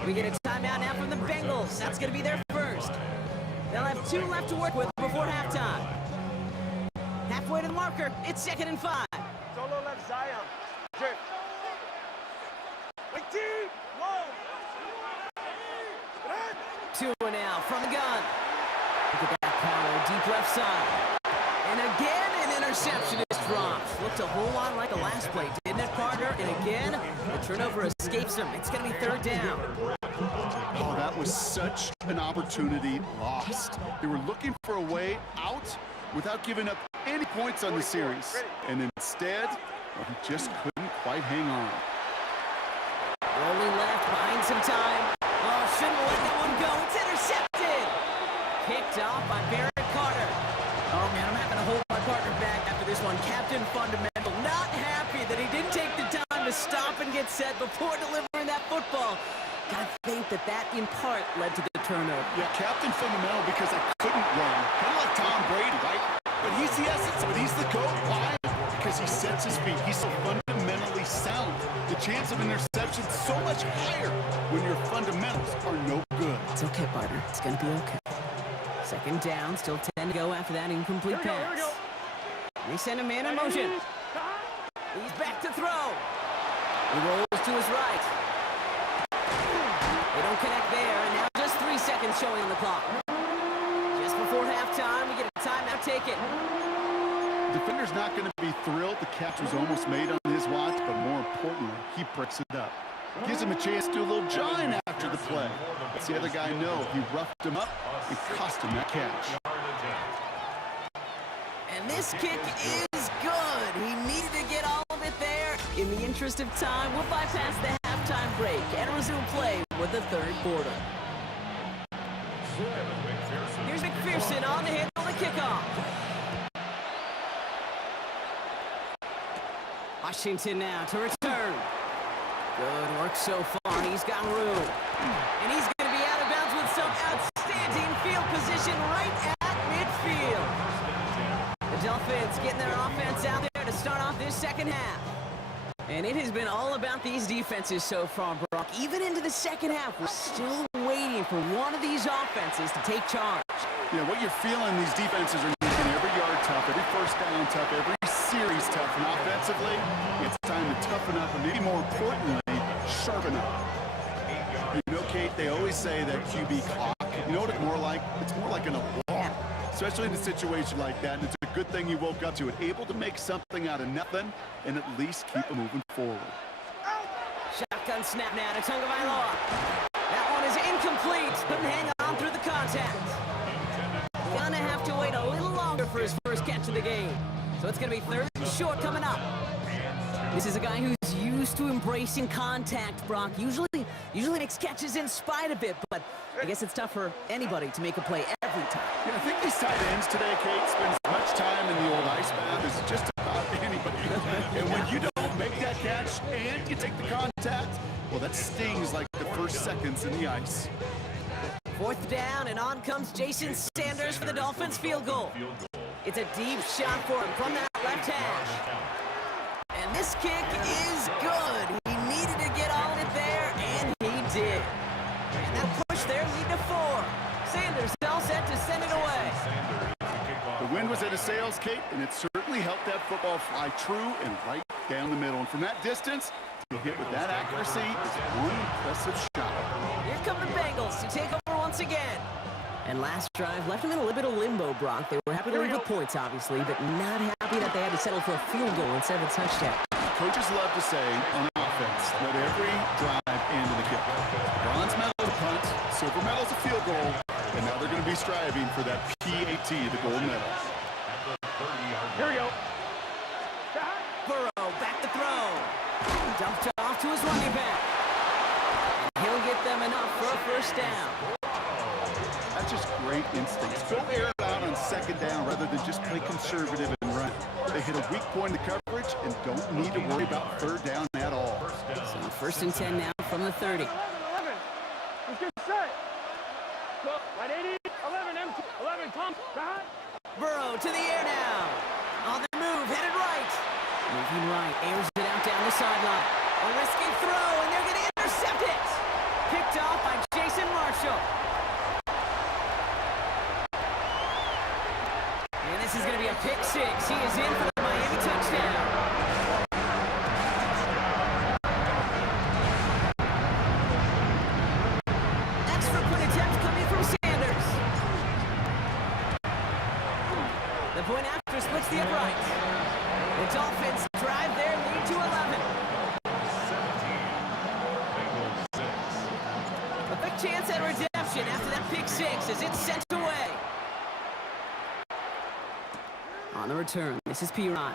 We get a timeout now from the Bengals. That's going to be their first. They'll have 2 left to work with before halftime. Halfway to the marker, it's 2nd and 5. Solo left, Zion. Jerk. Wait, deep, low. Tua now from the gun. Look at that power, deep left side. And again, an interception is dropped. Looked a whole lot like the last play, didn't it? partner, and again, the turnover escapes him. It's going to be third down. Oh, that was such an opportunity lost. They were looking for a way out without giving up any points on the series. And instead, well, he just couldn't quite hang on. Rolling left, behind some time. Oh, shouldn't let that one go. It's intercepted. Picked off by Barrett Carter. Oh, man, I'm having to hold my partner back after this one. Captain Fundamental, not happy that he didn't take the time to stop and get set before delivering that football. Gotta think that in part led to the turnover. Yeah, Captain Fundamental because I couldn't run. Kind of like Tom Brady, right? But he's the essence of it. He's the GOAT. Why? Because he sets his feet. He's so fundamentally sound. The chance of interception is so much higher when your fundamentals are no good. It's okay, partner. It's gonna be okay. Second down, still 10 to go after that incomplete pass. They send a man in motion. He's back to throw. He rolls to his right. They don't connect there, and now just 3 seconds showing on the clock. Just before halftime, we get a timeout taken. Defender's not going to be thrilled the catch was almost made on his watch, but more importantly, he breaks it up. Gives him a chance to do a little jawing after the play. Lets the other guy know he roughed him up and cost him that catch. And this kick is good. He needed to get all of it there. In the interest of time, we'll bypass the halftime break and resume play with the third quarter. Here's McPherson on to handle the kickoff. Washington now to return. Good work so far. He's got room. And he's going to be out of bounds with some outstanding field position right at midfield. The Dolphins getting their offense out there to start off this second half. And it has been all about these defenses so far, Brock. Even into the second half, we're still waiting for one of these offenses to take charge. Yeah, what you're feeling, these defenses are making every yard tough, every first down tough, every series tough. And offensively, it's time to toughen up and maybe more importantly, sharpen up. You know, Kate, they always say that QB clock. You know what it's more like? It's more like an alarm, especially in a situation like that. And it's a good thing you woke up to it, able to make something out of nothing and at least keep it moving forward. Shotgun snap now to Tagovailoa. That one is incomplete. Couldn't hang on through the contact. Gonna have to wait a little longer for his first catch of the game. So it's gonna be third and short coming up. This is a guy who's used to embracing contact, Brock. Usually makes catches in spite of it, but I guess it's tough for anybody to make a play every time. Yeah, I think these tight ends today, Kate, spend as much time in the old ice bath as just about anybody. And when you don't make that catch and you take the contact, well, that stings like the first seconds in the ice. Fourth down, and on comes Jason Sanders for the Dolphins field goal. It's a deep shot for him from that left hash. And this kick is good. He needed to get all of it there, and he did. And that push there lead to 4. Sanders all set to send it away. The wind was at his sails, Kate, and it certainly helped that football fly true and right down the middle. And from that distance, to hit with that accuracy is one impressive shot. Here come the Bengals to take over once again. And last drive left them in a little bit of limbo, Brock. They were happy to leave with points, obviously, but not happy that they had to settle for a field goal instead of a touchdown. Coaches love to say on offense, let every drive end in a kick. Bronze medal is a punt, silver medal is a field goal, and now they're going to be striving for that PAT, the gold medal. Here we go. Burrow back to throw. Dumped off to his running back. And he'll get them enough for a first down. That's just great instincts. Go air it out on second down rather than just play conservative and run. They hit a weak point in the coverage and don't need to worry about third down at all. So first and 10 now from the 30. 11. Let's get set. Go. Right 80. 11. Empty. 11. Pump. Right. Burrow to the air now. On the move, headed right. Moving right, airs it out down the sideline. A risky throw, and they're going to intercept it. Picked off by Jason Marshall. And this is going to be a pick 6. He is in for the Miami touchdown. Extra point attempt coming from Sanders. The point after splits the upright. The Dolphins drive their lead to 11. chance at redemption after that pick six as it's sent away. On the return, this is Pirine.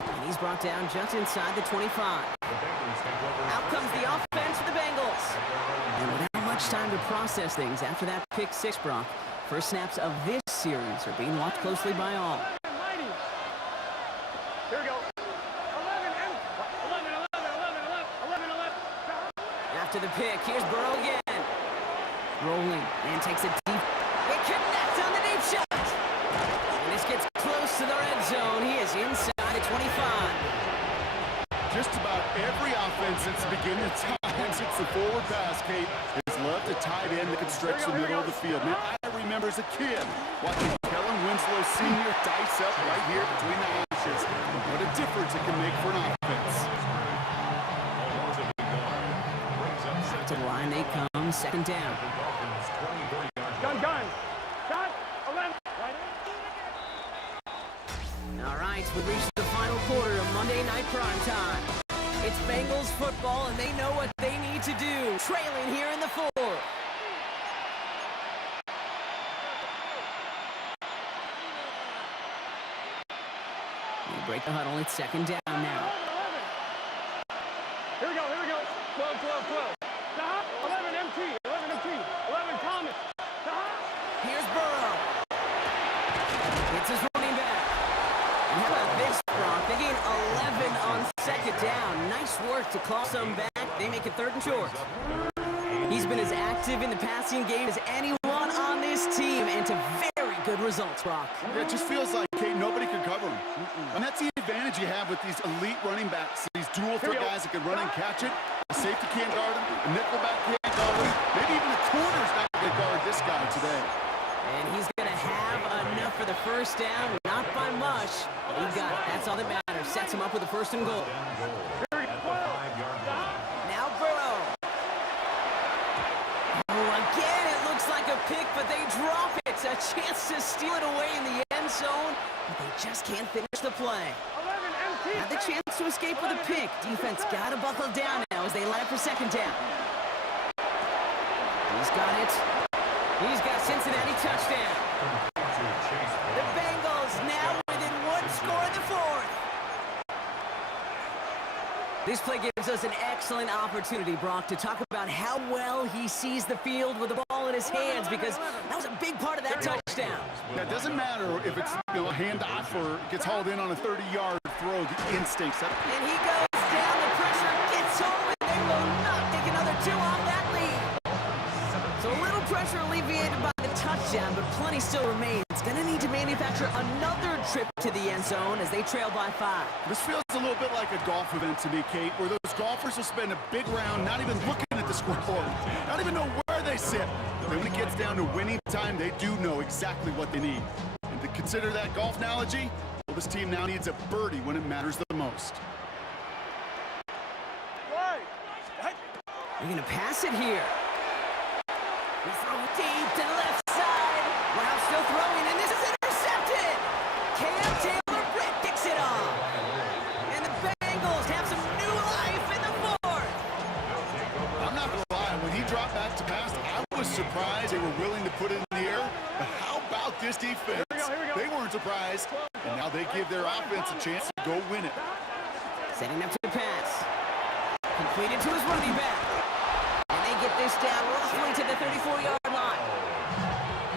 And he's brought down just inside the 25. Out comes the offense for the Bengals. And without much time to process things after that pick six, Brock, first snaps of this series are being watched closely by all. Here we go. 11. After the pick, here's Burrow again. Rolling and takes it deep. It connects on the deep shot. And this gets close to the red zone. He is inside the 25. Just about every offense since the beginning of time, since the forward pass, Kate, has loved a tight end that can stretch the middle of the field. Man, I remember as a kid watching Kellen Winslow Sr. dice up right here between the hashes. What a difference it can make for an offense. To the line they come, second down. Gun. Shot. 11. All right, we reached the final quarter of Monday Night Prime Time. It's Bengals football, and they know what they need to do. Trailing here in the fourth. They break the huddle. It's second down now. 11. Here we go. 12. 11 MT. 11 Thomas. Here's Burrow. It's his running back. And how about this, Brock? They gain 11 on second down. Nice work to claw some back. They make it third and short. He's been as active in the passing game as anyone on this team, and to very good results, Brock. Yeah, it just feels like, Kate, nobody can cover him. And that's the advantage you have with these elite running backs, these dual threat guys that can run and catch it. The safety can't guard him, the nickelback can't guard him, maybe even the corner's not going to guard this guy today. And he's going to have enough for the first down, not by much. He got it. That's all that matters. Sets him up with a first and goal. Now Burrow. Oh, again, it looks like a pick, but they drop it. A chance to steal it away in the end zone, but they just can't finish the play. 11 MT. Had the chance to escape with a pick. Defense got to buckle down now as they line up for second down. He's got it. He's got Cincinnati touchdown. The Bengals now within one score in the fourth. This play gives us an excellent opportunity, Brock, to talk about how well he sees the field with the ball in his hands, because that was a big part of that touchdown. Yeah, it doesn't matter if it's a handoff or gets hauled in on a 30-yard throw, the instincts. And he goes down, the pressure gets home, and they will not take another two off that lead. So a little pressure alleviated by the touchdown, but plenty still remains. Going to need to manufacture another trip to the end zone as they trail by 5. This feels a little bit like a golf event to me, Kate, where those golfers will spend a big round not even looking at the scoreboard, not even know where they sit. But when it gets down to winning time, they do know exactly what they need. And to consider that golf analogy, well, this team now needs a birdie when it matters the most. They're going to pass it here. They throw it deep to the left side. Wow, still throwing, and this is intercepted. Cam Taylor-Britt picks it off. And the Bengals have some new life in the fourth. I'm not going to lie, when he dropped back to pass, I was surprised they were willing to put it in the air. But how about this defense? Here we go. They weren't surprised, and now they give their offense a chance to go win it. Setting up to the pass. Completed to his running back. And they get this down roughly to the 34-yard line.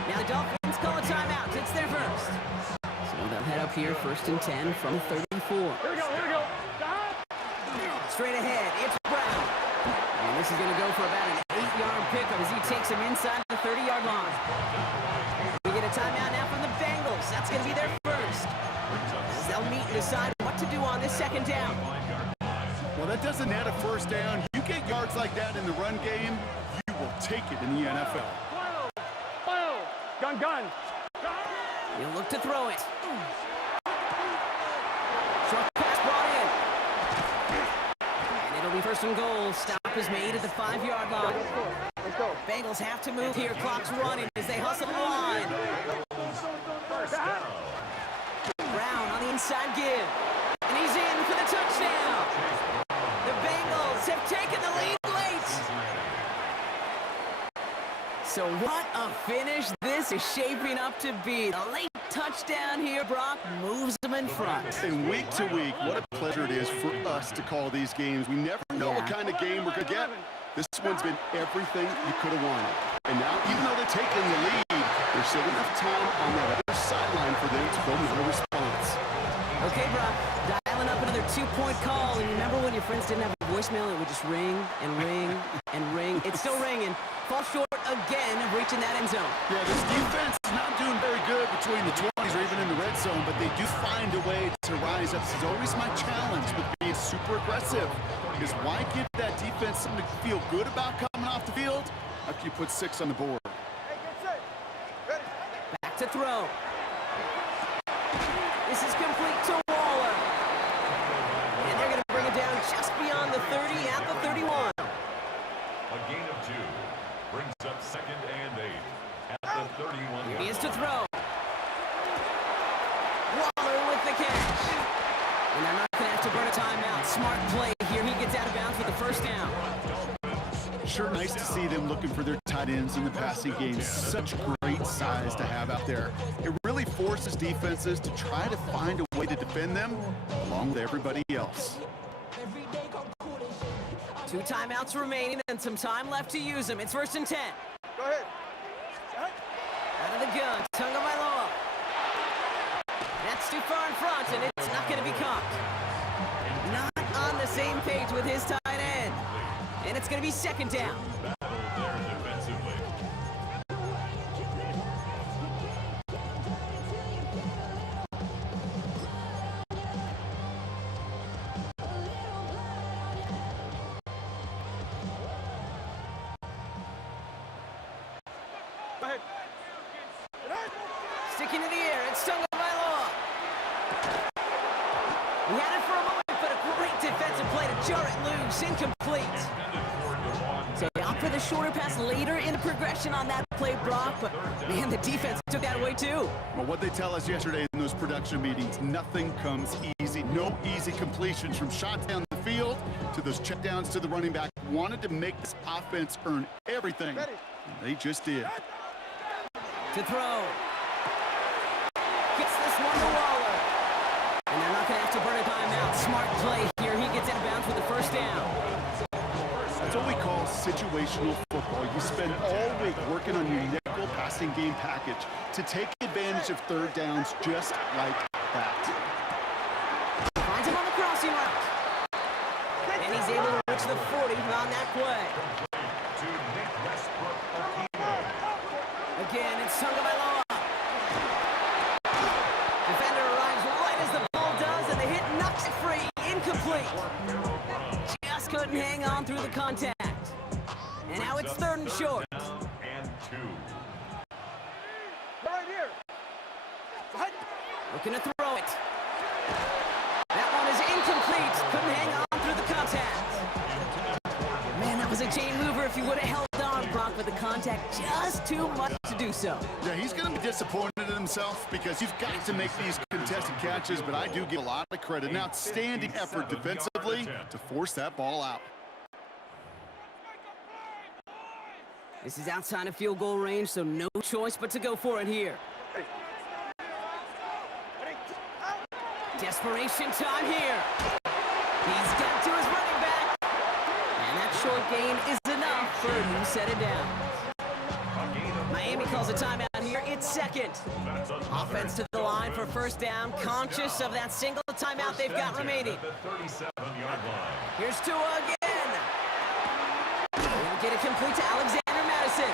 Now the Dolphins call a timeout. It's their first. So they'll head up here, 1st and 10 from 34. Here we go. Straight ahead, it's Brown. And this is going to go for about an 8-yard pickup as he takes him inside the 30-yard line. We get a timeout now from the Bengals. That's going to be their first. As they'll meet and decide what to do on this second down. Well, that doesn't add a first down. You get yards like that in the run game, you will take it in the NFL. Gun. He'll look to throw it. Short pass brought in. And it'll be 1st and goal. Stop is made at the 5-yard line. Let's go. Bengals have to move here. Clock's running as they hustle the line. Brown on the inside give. And he's in for the touchdown. The Bengals have taken the lead late. So what a finish this is shaping up to be. The late touchdown here, Brock, moves them in front. And week to week, what a pleasure it is for us to call these games. We never know what kind of game we're going to get. This one's been everything you could have wanted. And now, even though they're taking the lead, there's still enough time on that other sideline for them to go with a response. Okay, Brock, dialing up another 2-point call. And remember when your friends didn't have a voicemail? It would just ring and ring and ring. It's still ringing. Fall short again of reaching that end zone. Yeah, this defense is not doing very good between the 20s or even in the red zone, but they do find a way to rise up. This is always my challenge with being super aggressive, is why give that defense something to feel good about coming off the field after you put 6 on the board? Back to throw. This is complete to Waller. And they're going to bring it down just beyond the 30 at the 31. A gain of 2 brings up 2nd and 8 at the 31. Here he is to throw. Waller with the catch. And they're not going to have to burn a timeout. Smart play here. He gets out of bounds with the first down. Sure, nice to see them looking for their tight ends in the passing game. Such great size to have out there. It really forces defenses to try to find a way to defend them along with everybody else. 2 timeouts remaining and some time left to use them. It's 1st and 10. Go ahead. Out of the gun, Tagovailoa. That's too far in front, and it's not going to be caught. Not on the same page with his tight end. And it's going to be 2nd down. Battle there defensively. Go ahead. Sticking to the air, it's Tagovailoa. He had it for a moment, but a great defensive play to jar it loose. Incomplete. So they opt for the shorter pass later in the progression on that play, Brock. But, man, the defense took that away, too. Well, what they tell us yesterday in those production meetings, nothing comes easy. No easy completions from shots down the field to those checkdowns to the running back. Wanted to make this offense earn everything. And they just did. To throw. Gets this one to Waller. And they're not going to have to burn a timeout. Smart play here. He gets out of bounds with the first down. That's what we call situational football. You spend all week working on your nickel passing game package to take advantage of 3rd downs just like that. Finds him on the crossing route. And he's able to reach the 40 on that play. To Nick Westbrook-Okimo. Again, it's Tagovailoa. Defender arrives right as the ball does, and the hit knocks it free. Incomplete. Just couldn't hang on through the contact. And now it's 3rd and short. And 2. Right here. Looking to throw it. That one is incomplete. Couldn't hang on through the contact. Man, that was a chain mover if he would have held on, Brock, but the contact just too much to do so. Yeah, he's going to be disappointed in himself because you've got to make these contested catches, but I do give a lot of credit. An outstanding effort defensively to force that ball out. This is outside of field goal range, so no choice but to go for it here. Desperation time here. He's got to his running back. And that short gain is enough for a new set of downs. Miami calls a timeout here. It's 2nd. Offense to the line for 1st down. Conscious of that single timeout they've got remaining. Here's Tua again. He'll get it complete to Alexander Madison.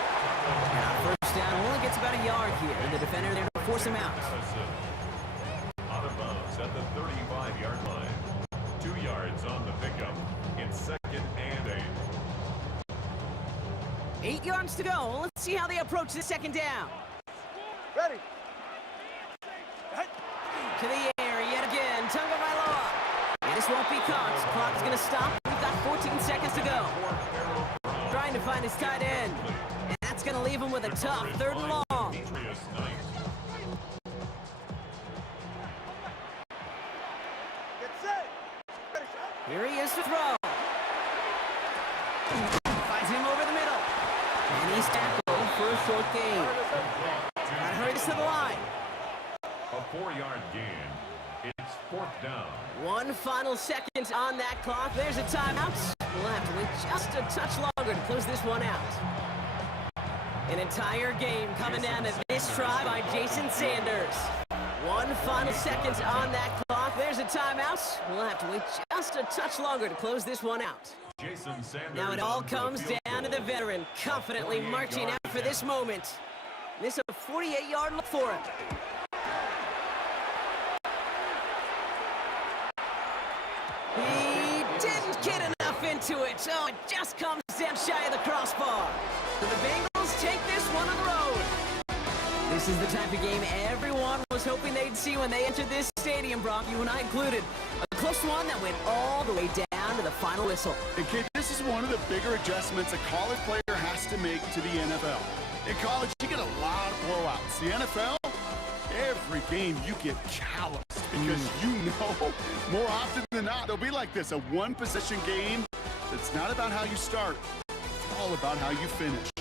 Now 1st down only gets about a yard here. And the defender there to force him out. Out of bounds at the 35-yard line. 2 yards on the pickup. It's 2nd and 8. 8 yards to go. Let's see how they approach the 2nd down. Ready. To the air yet again. Tagovailoa. And this won't be caught. Clock's going to stop. We've got 14 seconds to go. Trying to find his tight end. And that's going to leave him with a tough 3rd and long. Get set. Here he is to throw. Finds him over the middle. And he's tackled for a short gain. Gotta hurry this to the line. A 4-yard gain. It's 4th down. One final second on that clock. There's a timeout. We'll have to wait just a touch longer to close this one out. An entire game coming down to this try by Jason Sanders. One final second on that clock. There's a timeout. We'll have to wait just a touch longer to close this one out. Jason Sanders. Now it all comes down to the veteran, confidently marching out for this moment. This is a 48-yard look for him. He didn't get enough into it. Oh, it just comes down shy of the crossbar. So the Bengals take this one on the road. This is the type of game everyone was hoping they'd see when they entered this stadium, Brock, you and I included. A close one that went all the way down to the final whistle. And kid, this is one of the bigger adjustments a college player has to make to the NFL. In college, you get a lot of blowouts. The NFL, every game you get calloused because you know more often than not they'll be like this, a one-possession game that's not about how you start. It's all about how you finish.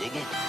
Dig it?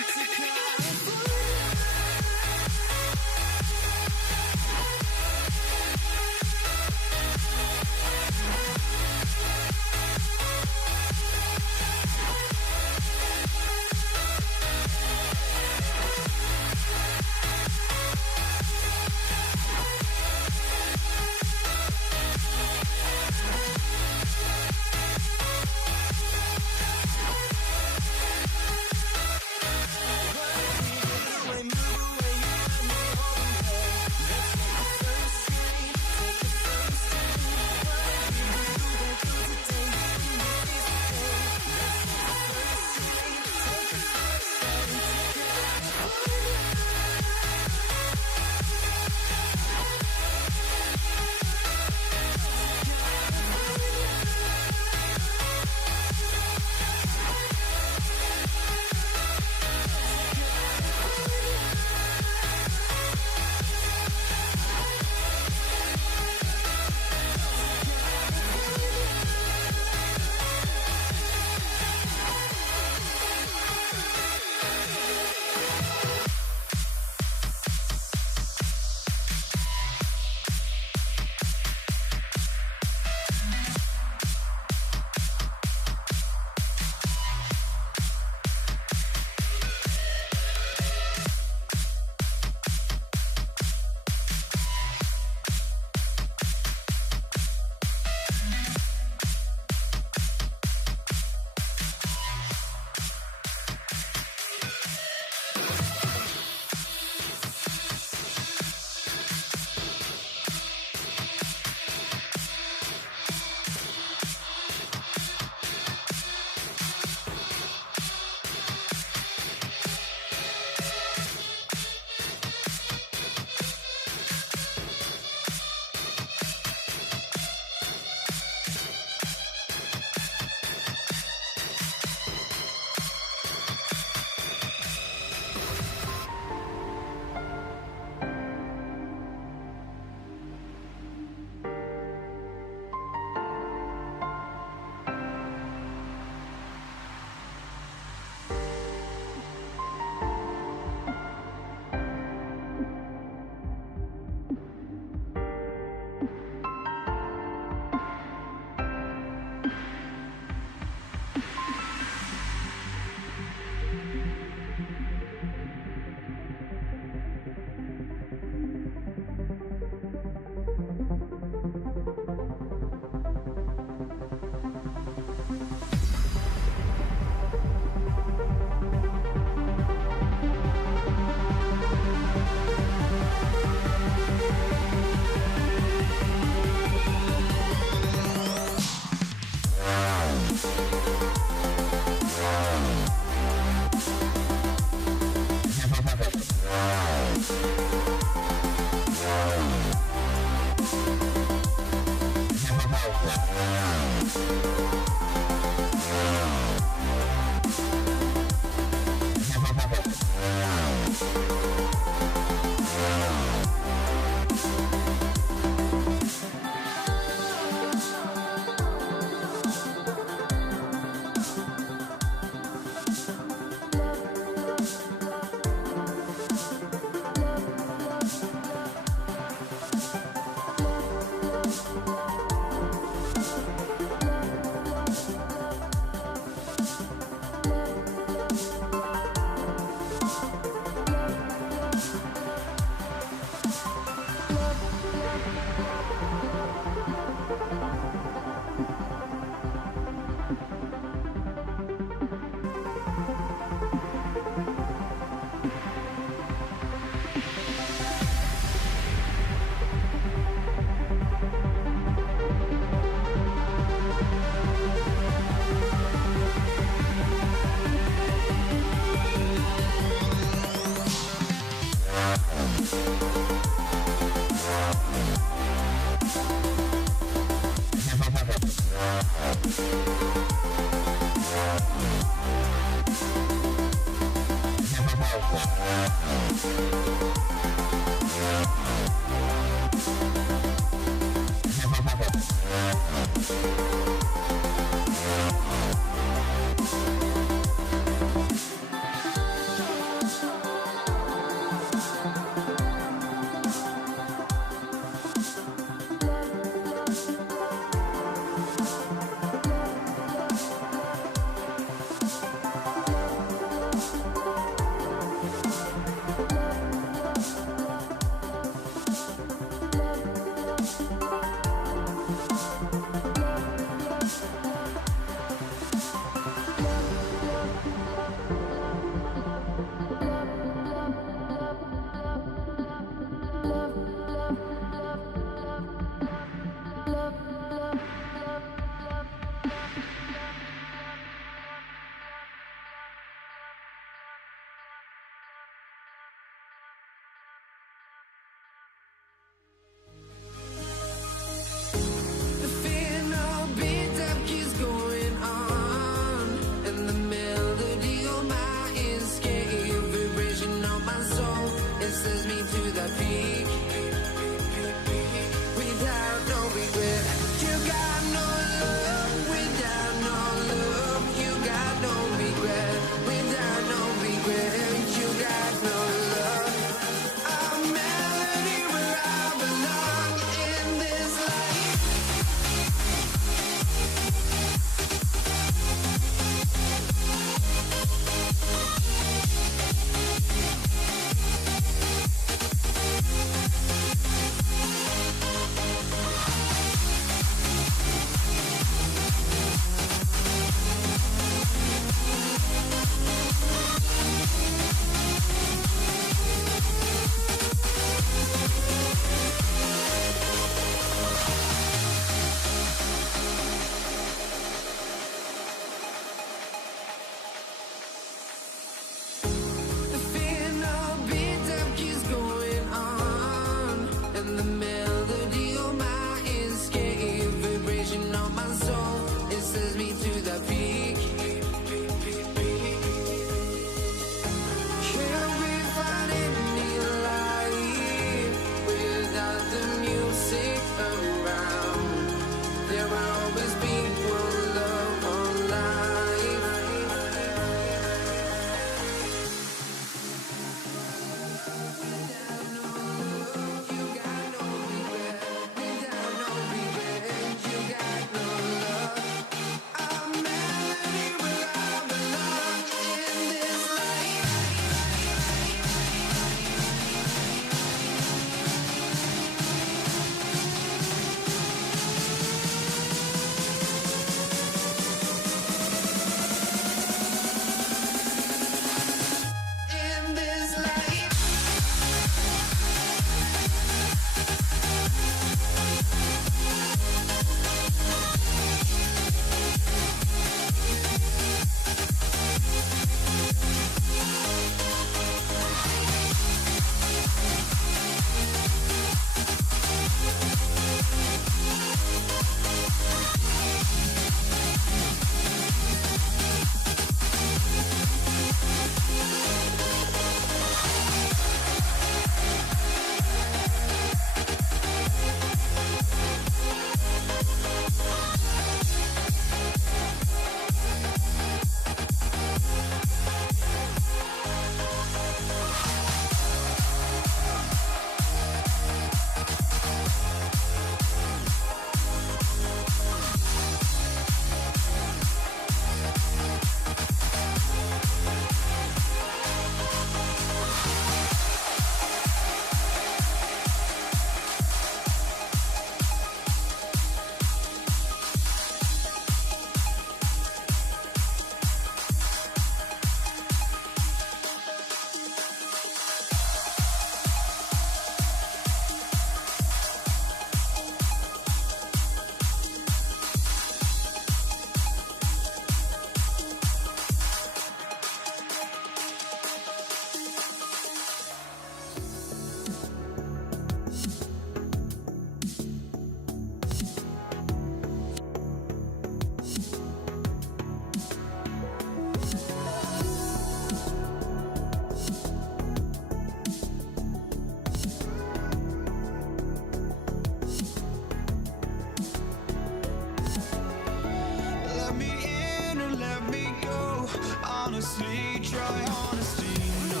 me try honesty, no.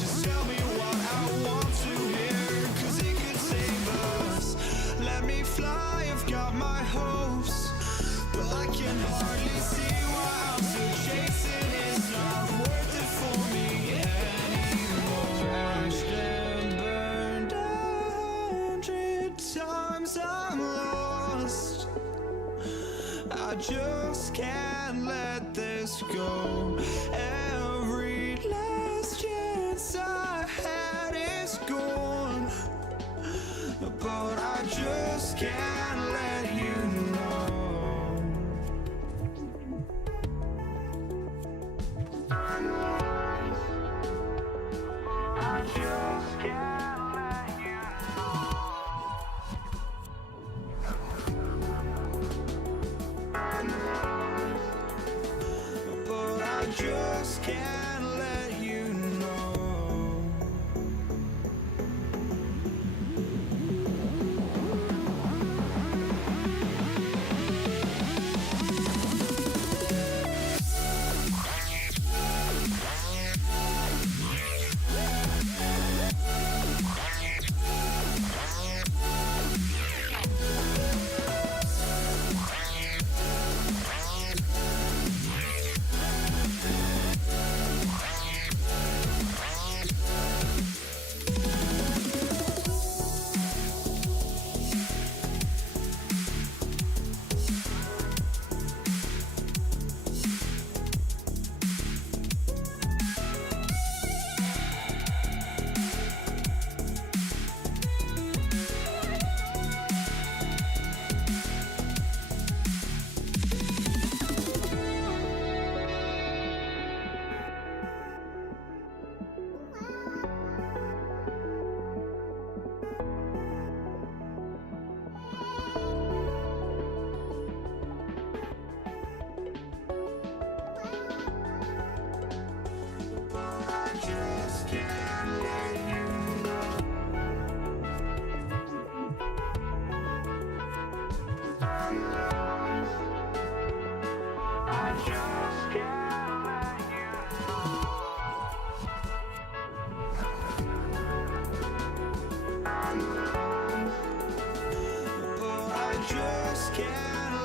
Just tell me what I want to hear, 'cause it could save us. Let me fly, I've got my hopes, but I can hardly see why I'm still chasing. It's not worth it for me anymore. Crashed and burned 100 times, I'm lost. I just can't let this go. Every last chance I had is gone, but I just can't let you know. I just can't let you know. But I just can't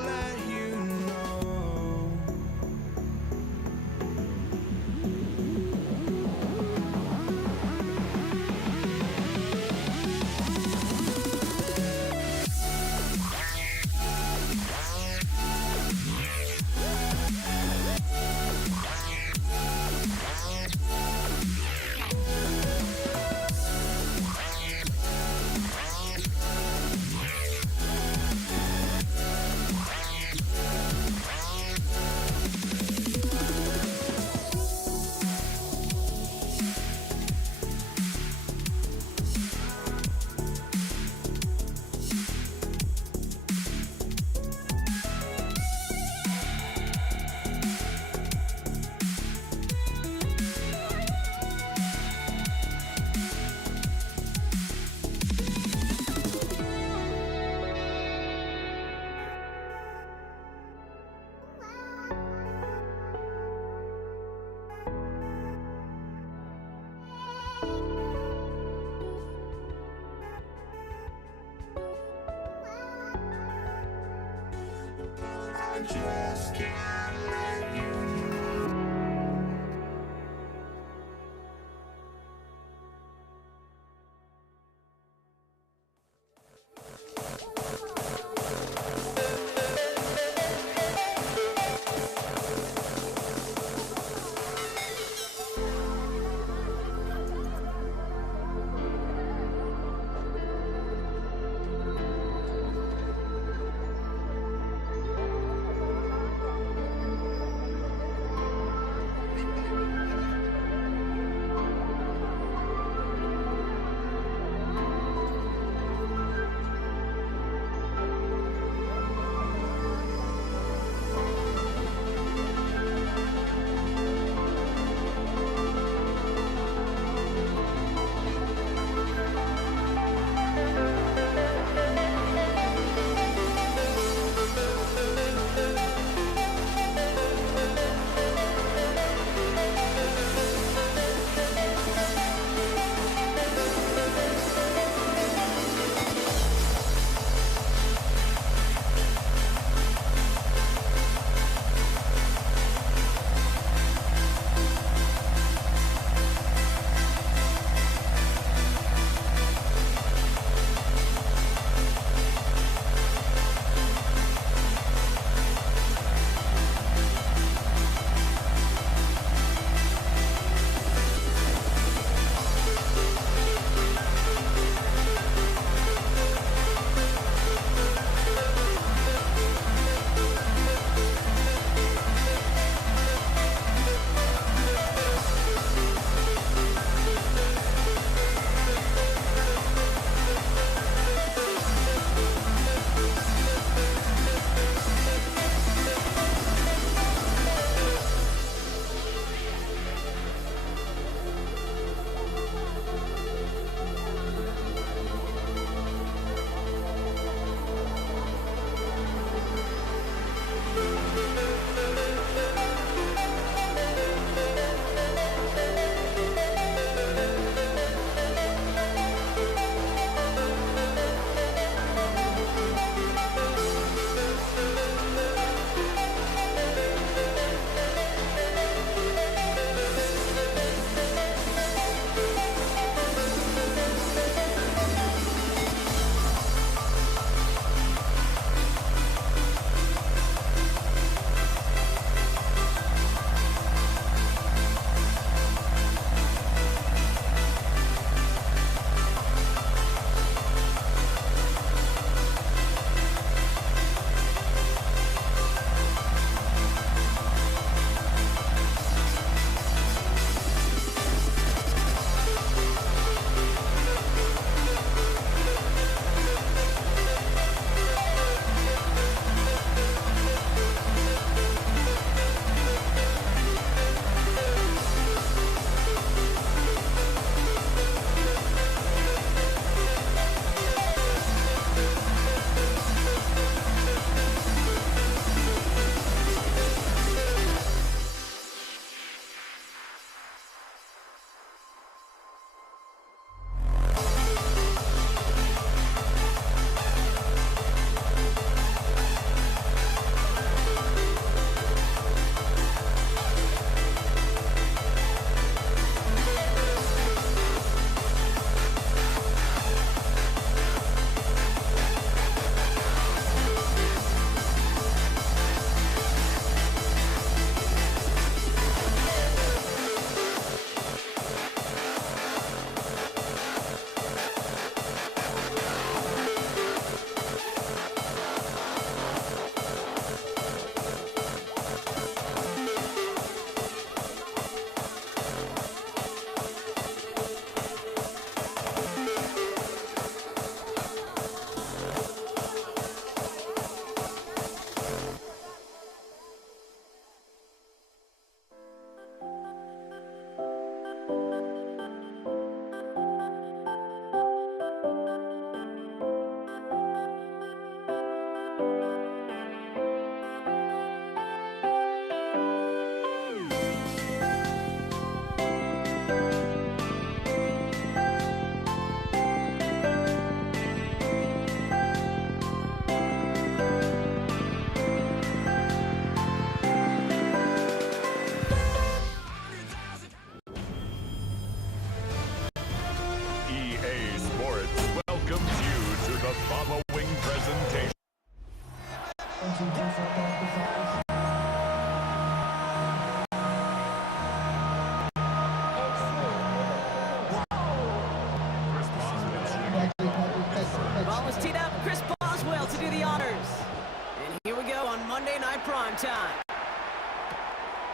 let you know. Just can't let you know.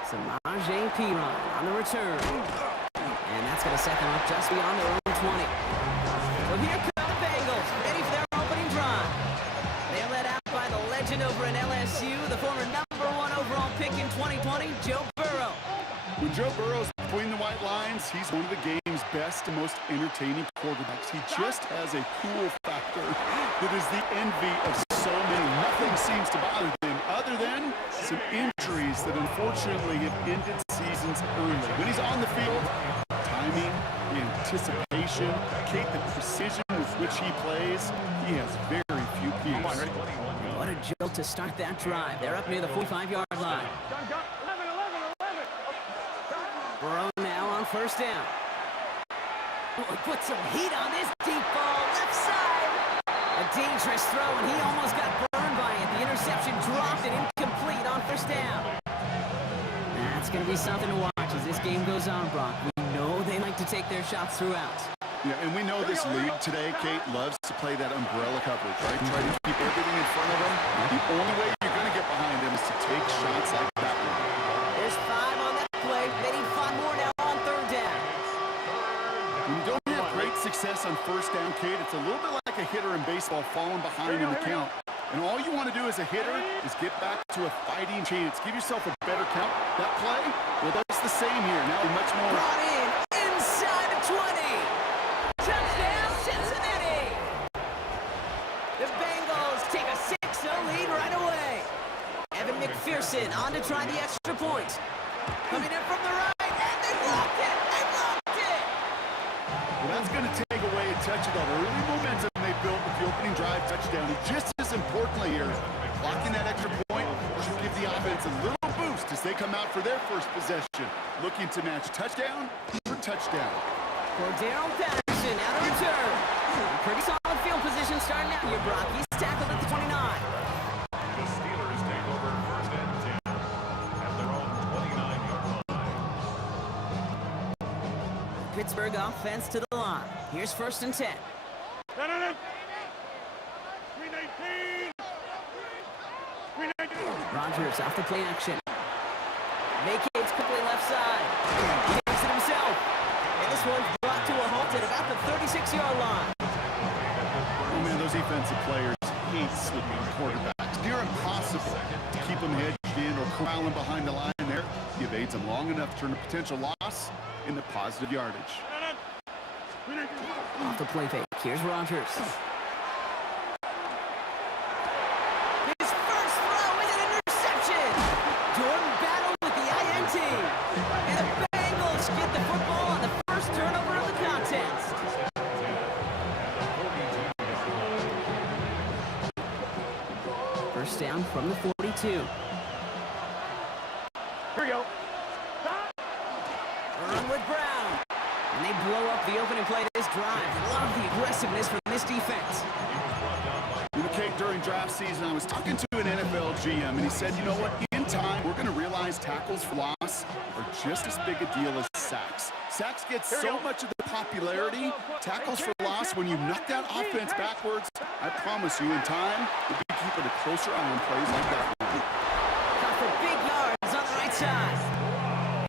Samaje Perine on the return. And that's going to set them up just beyond their own 20. Well, here come the Bengals, ready for their opening drive. They're led out by the legend over in LSU, the former #1 overall pick in 2020, Joe Burrow. When Joe Burrow's between the white lines, he's one of the game's best and most entertaining quarterbacks. He just has a cool factor that is the envy of so many. Nothing seems to bother them other than some injuries that unfortunately have ended seasons early. When he's on the field, timing, the anticipation, Kate, the precision with which he plays, he has very few peers. What a jolt to start that drive. They're up near the 45-yard line. Burrow now on first down. Oh, put some heat on this deep ball, left side. A dangerous throw, and he almost got burned by it. The interception dropped and incomplete on first down. That's going to be something to watch as this game goes on, Brock. We know they like to take their shots throughout. Yeah, and we know this league today, Kate, loves to play that umbrella coverage, right? Try to keep everything in front of them. The only way you're going to get behind them is to take shots like that one. There's 5 on that play. They need 5 more now on third down. When you don't have great success on first down, Kate, it's a little bit like a hitter in baseball falling behind in the count. And all you want to do as a hitter is get back to a fighting chance. Give yourself a better count. That play, well, that's the same here. Now much more. Brought in inside the 20. Touchdown, Cincinnati. The Bengals take a 6-0 lead right away. Evan McPherson on to try the extra point. Coming in from the right, and they blocked it. They blocked it. Well, that's going to take away a touch of that early momentum they built with the opening drive touchdown. And just as importantly here, blocking that extra point should give the offense a little boost as they come out for their first possession, looking to match touchdown for touchdown. Cordero Patterson out of return. Pretty solid field position starting out here, Brock. He's tackled at the 29. The Steelers take over first and 10 at their own 29-yard line. Pittsburgh offense to the line. Here's first and 10. No. 319. 319. Rodgers off the play action. Vacates quickly left side. He takes it himself. And this one's brought to a halt at about the 36-yard line. Oh, man, those defensive players hate slipping quarterbacks. Near impossible to keep them hedged in or corral them behind the line there. He evades them long enough to turn a potential loss into positive yardage. Off the play fake. Here's Rodgers. His first throw is an interception. Jordan battled with the INT. And the Bengals get the football on the first turnover of the contest. First down from the 42. Here we go. Run with Brown. And they blow up the opening play to this drive. Love the aggressiveness from this defense. Kate, during draft season, I was talking to an NFL GM, and he said, you know what, in time, we're going to realize tackles for loss are just as big a deal as sacks. Sacks get so much of the popularity. Tackles for loss, when you knock that offense backwards, I promise you, in time, we'll be keeping a closer eye on plays like that one. Got for big yards on the right side.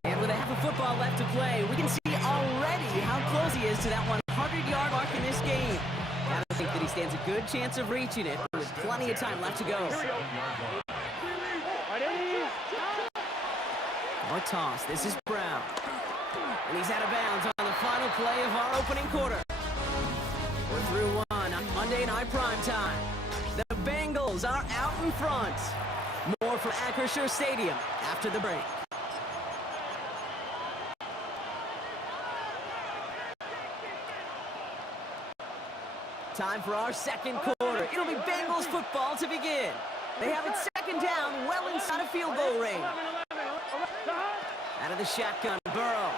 And with a half of football left to play, we can see already how close he is to that 100-yard mark in this game. I think that he stands a good chance of reaching it with plenty of time left to go. Or toss. This is Brown. And he's out of bounds on the final play of our opening quarter. We're through one on Monday Night Primetime. The Bengals are out in front. More from Acrisure Stadium after the break. Time for our second quarter. It'll be Bengals football to begin. They have it second down, well inside of field goal range. Out of the shotgun, Burrow.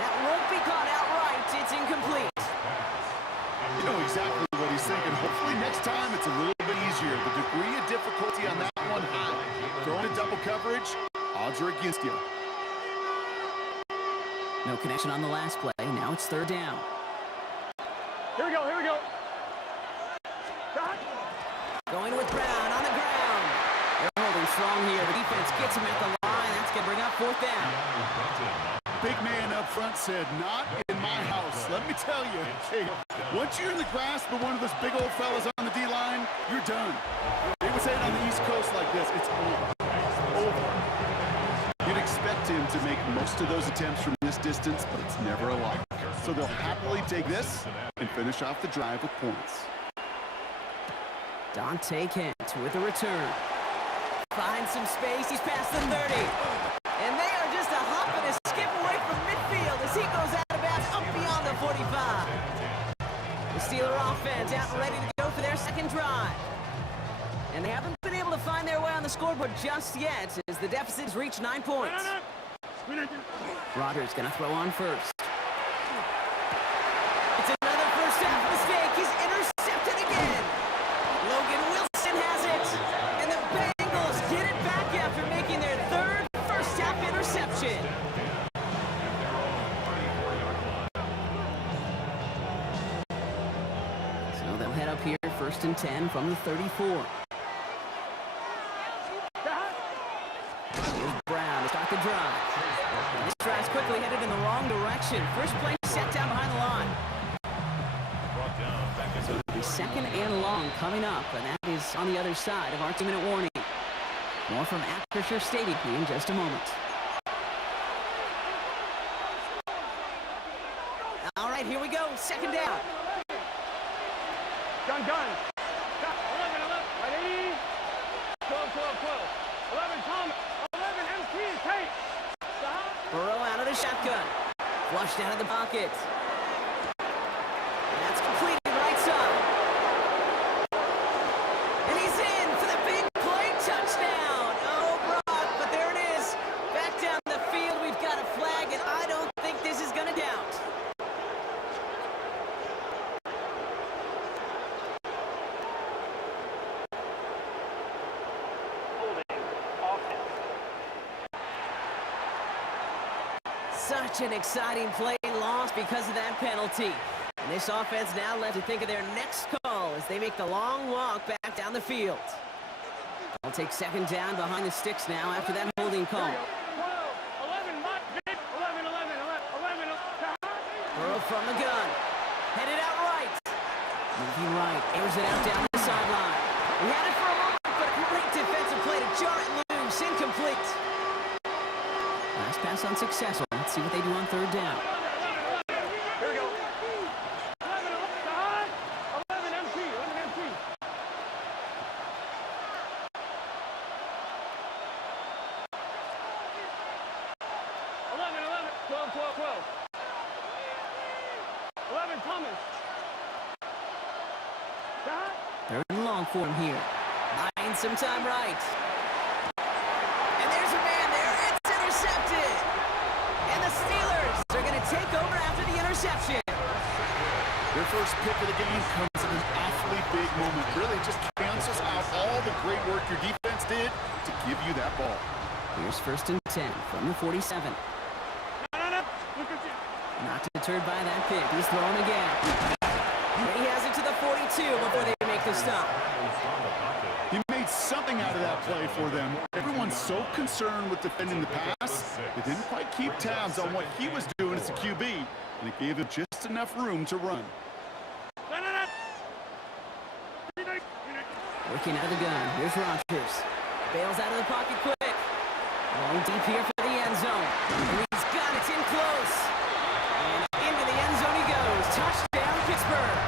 That won't be caught outright. It's incomplete. You know exactly what he's thinking. Hopefully next time it's a little bit easier. The degree of difficulty on that one high. Throwing a double coverage, odds are against you. No connection on the last play. Now it's third down. Here we go. Going with Brown on the ground. They're holding strong here. The defense gets him at the line. to bring up fourth down. Big man up front said, not in my house. Let me tell you, hey, once you're in the grasp of one of those big old fellas on the D-line, you're done. They would say it on the East Coast like this, it's over. You'd expect him to make most of those attempts from this distance, but it's never a lot. So they'll happily take this and finish off the drive with points. Dante Kent with the return. Finds some space, he's past the 30. And they are just a hop and a skip away from midfield as he goes out of bounds up beyond the 45. The Steeler offense out and ready to go for their second drive. And they haven't been able to find their way on the scoreboard just yet as the deficit's reached 9 points. Rodgers gonna throw on first. It's another first half mistake. He's intercepted again. Logan Wilson has it. And the Bengals get it back after making their third first half interception. So they'll head up here, 1st and 10 from the 34. Here's Brown to start the drive. And this drive's quickly headed in the wrong direction. First play set down behind the line. So it'll be second and long coming up, and that is on the other side of our 2-minute warning. More from Acrisure Stadium in just a moment. All right, here we go. Second down. Gun. 11, right 80. 12. 11, Thomas. 11, MT, Tate. Burrow out of the shotgun. Flushed out of the pocket. That's completed right side. And he's in for the big play touchdown. Oh, Brock, but there it is. Back down the field, we've got a flag, and I don't think this is going to count. Such an exciting play lost because of that penalty. And this offense now left to think of their next call as they make the long walk back down the field. They'll take second down behind the sticks now after that holding call. 11, 11. Burrow from the gun. Headed out right. Moving right. Airs it out down the sideline. He had it for a moment, but a great defensive play to jar it loose. Incomplete. Last pass unsuccessful. Let's see what they do on third down. Here we go. 11 MT. 12. 11, Thomas. Third and long for him here. Buying some time right. And there's a man there. It's intercepted. And the Steelers are going to take over after the interception. Their first pick of the game comes at an awfully big moment. Really just cancels out all the great work your defense did to give you that ball. Here's 1st and 10 from the 47. Not deterred by that pick. He's throwing again. He has it to the 42 before they make the stop. He made something out of that play for them. Everyone's so concerned with defending the pass, they didn't quite keep tabs on what he was doing as a QB, and it gave him just enough room to run. Working out of the gun. Here's Rodgers. Bails out of the pocket quick. Going deep here for the end zone. And he's got it in close. And into the end zone he goes. Touchdown, Pittsburgh.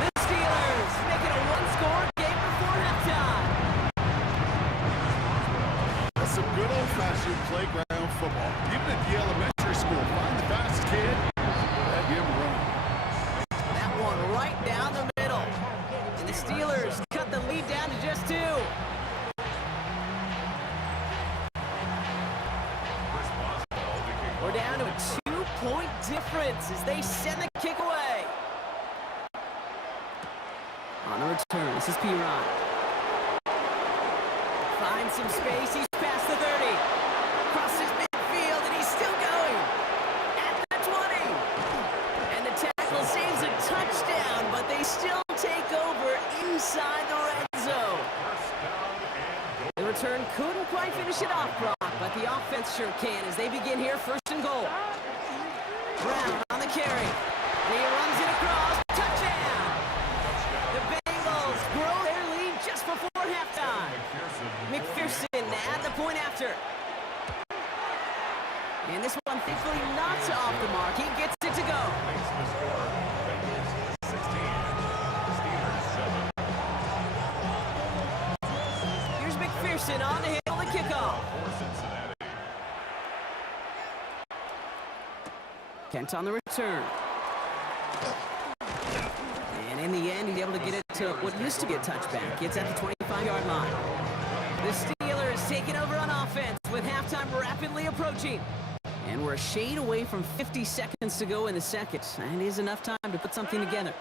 The Steelers make it a one-score game before halftime. That's some good old-fashioned playground football. Even at the elementary school, find the fastest kid, let him run. That one right down the middle. And the Steelers cut the lead down to just 2. We're down to a 2-point difference as they send the kick away. On the return, this is P-Rod. Finds some space, he's past the 30. Crosses midfield, and he's still going. At the 20. And the tackle saves a touchdown, but they still take over inside the red zone. The return couldn't quite finish it off, Brock, but but the offense sure can as they begin here, first and goal. Brown on the carry. And he runs it across. Touchdown! The Bengals grow their lead just before halftime. McPherson at the point after. And this one thankfully not off the mark. He gets it to go. Here's McPherson on to handle the kickoff. Kent on the return. And in the end, he's able to get it to what used to be a touchback. Gets at the 25-yard line. The Steelers taking over on offense with halftime rapidly approaching. And we're a shade away from 50 seconds to go in the second. And it is enough time to put something together.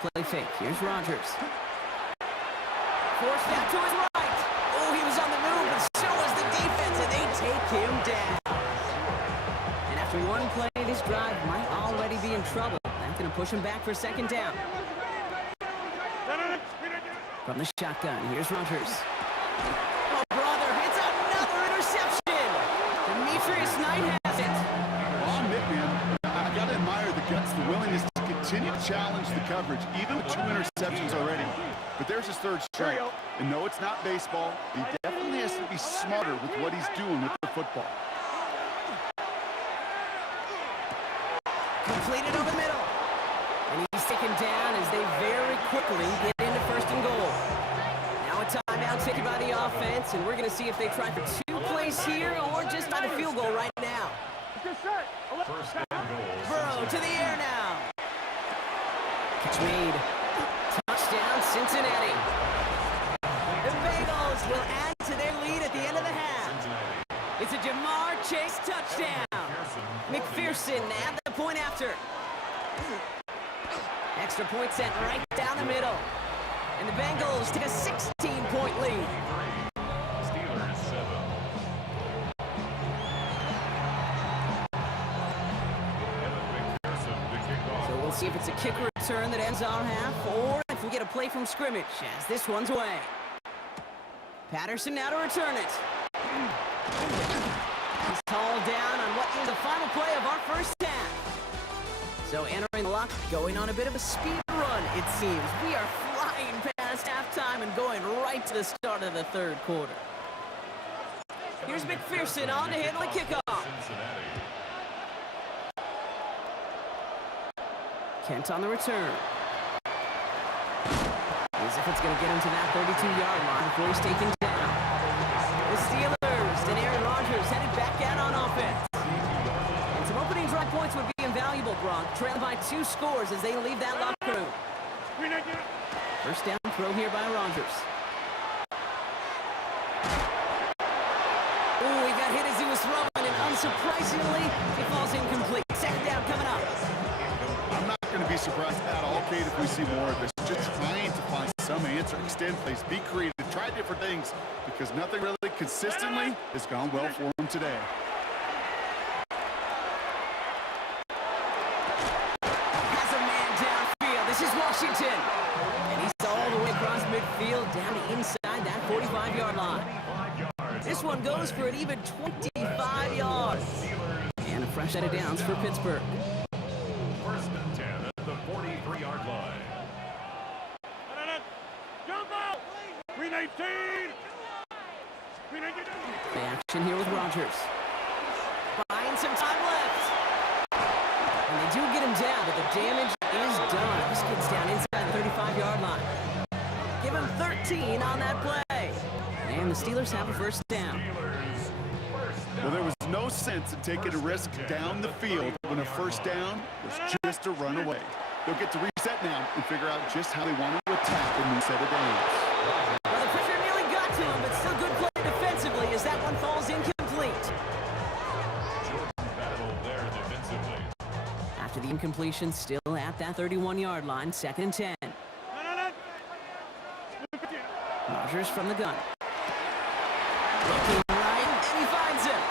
Play fake. Here's Rodgers. Forced out to his right. Oh, he was on the move, but so was the defense, and they take him down. And after one play, this drive might already be in trouble. That's going to push him back for second down. From the shotgun, here's Rodgers. Oh, brother, it's another interception. Demetrius Knight has it. I'll admit, man, I got to admire the guts, the willingness to continue to challenge the coverage, even with 2 interceptions already. But there's his third strike. And no, it's not baseball. He definitely has to be smarter with what he's doing with the football. Completed over the middle. And he's taken down as they very quickly get into first and goal. Now a timeout taken by the offense, and we're going to see if they try for 2 plays here or just try the field goal right now. First and goal. Burrow to the air now. Catch made. Touchdown, Cincinnati. The Bengals will add to their lead at the end of the half. It's a Jamar Chase touchdown. McPherson at the point after. Extra point sent right down the middle. And the Bengals take a 16-point lead. Steelers 7. So we'll see if it's a kick return that ends our half, or if we get a play from scrimmage, as this one's away. Patterson now to return it. He's called down on what is the final play of our first half. So entering the lock, going on a bit of a speed run, it seems. We are flying past halftime and going right to the start of the third quarter. Here's McPherson on to handle the kickoff. Kent on the return. As if it's going to get him to that 32-yard line before he's taken down. The Steelers and Aaron Rodgers headed back out on offense. And some opening drive points would be invaluable, Gronk, trailed by 2 scores as they leave that locker room. First down throw here by Rodgers. Oh, he got hit as he was throwing, and unsurprisingly, it falls incomplete. Second down coming up. I'm not going to be surprised at all, Kate, if we see more of this. Just trying to find some answer, extend plays, be creative, try different things, because nothing really consistently has gone well for him today. Has a man downfield. This is Washington. And he's all the way across midfield, down to inside that 45-yard line. This one goes for an even 25 yards. And a fresh set of downs for Pittsburgh. First and 10 at the 43-yard line. Jump out! 319! The action here with Rodgers. Buying some time left. And they do get him down, but the damage is done. This gets down inside the 35-yard line. Give him 13 on that play. And the Steelers have a first down. Well, there was no sense in taking a risk down the field when a first down was just a run away. They'll get to reset now and figure out just how they want to attack the new set of downs. Well, the pressure nearly got to him, but still good play defensively as that one falls incomplete. Jordan battle there defensively. After the incompletion, still at that 31-yard line, second and 10. Rodgers from the gun. Looking right, and he finds him.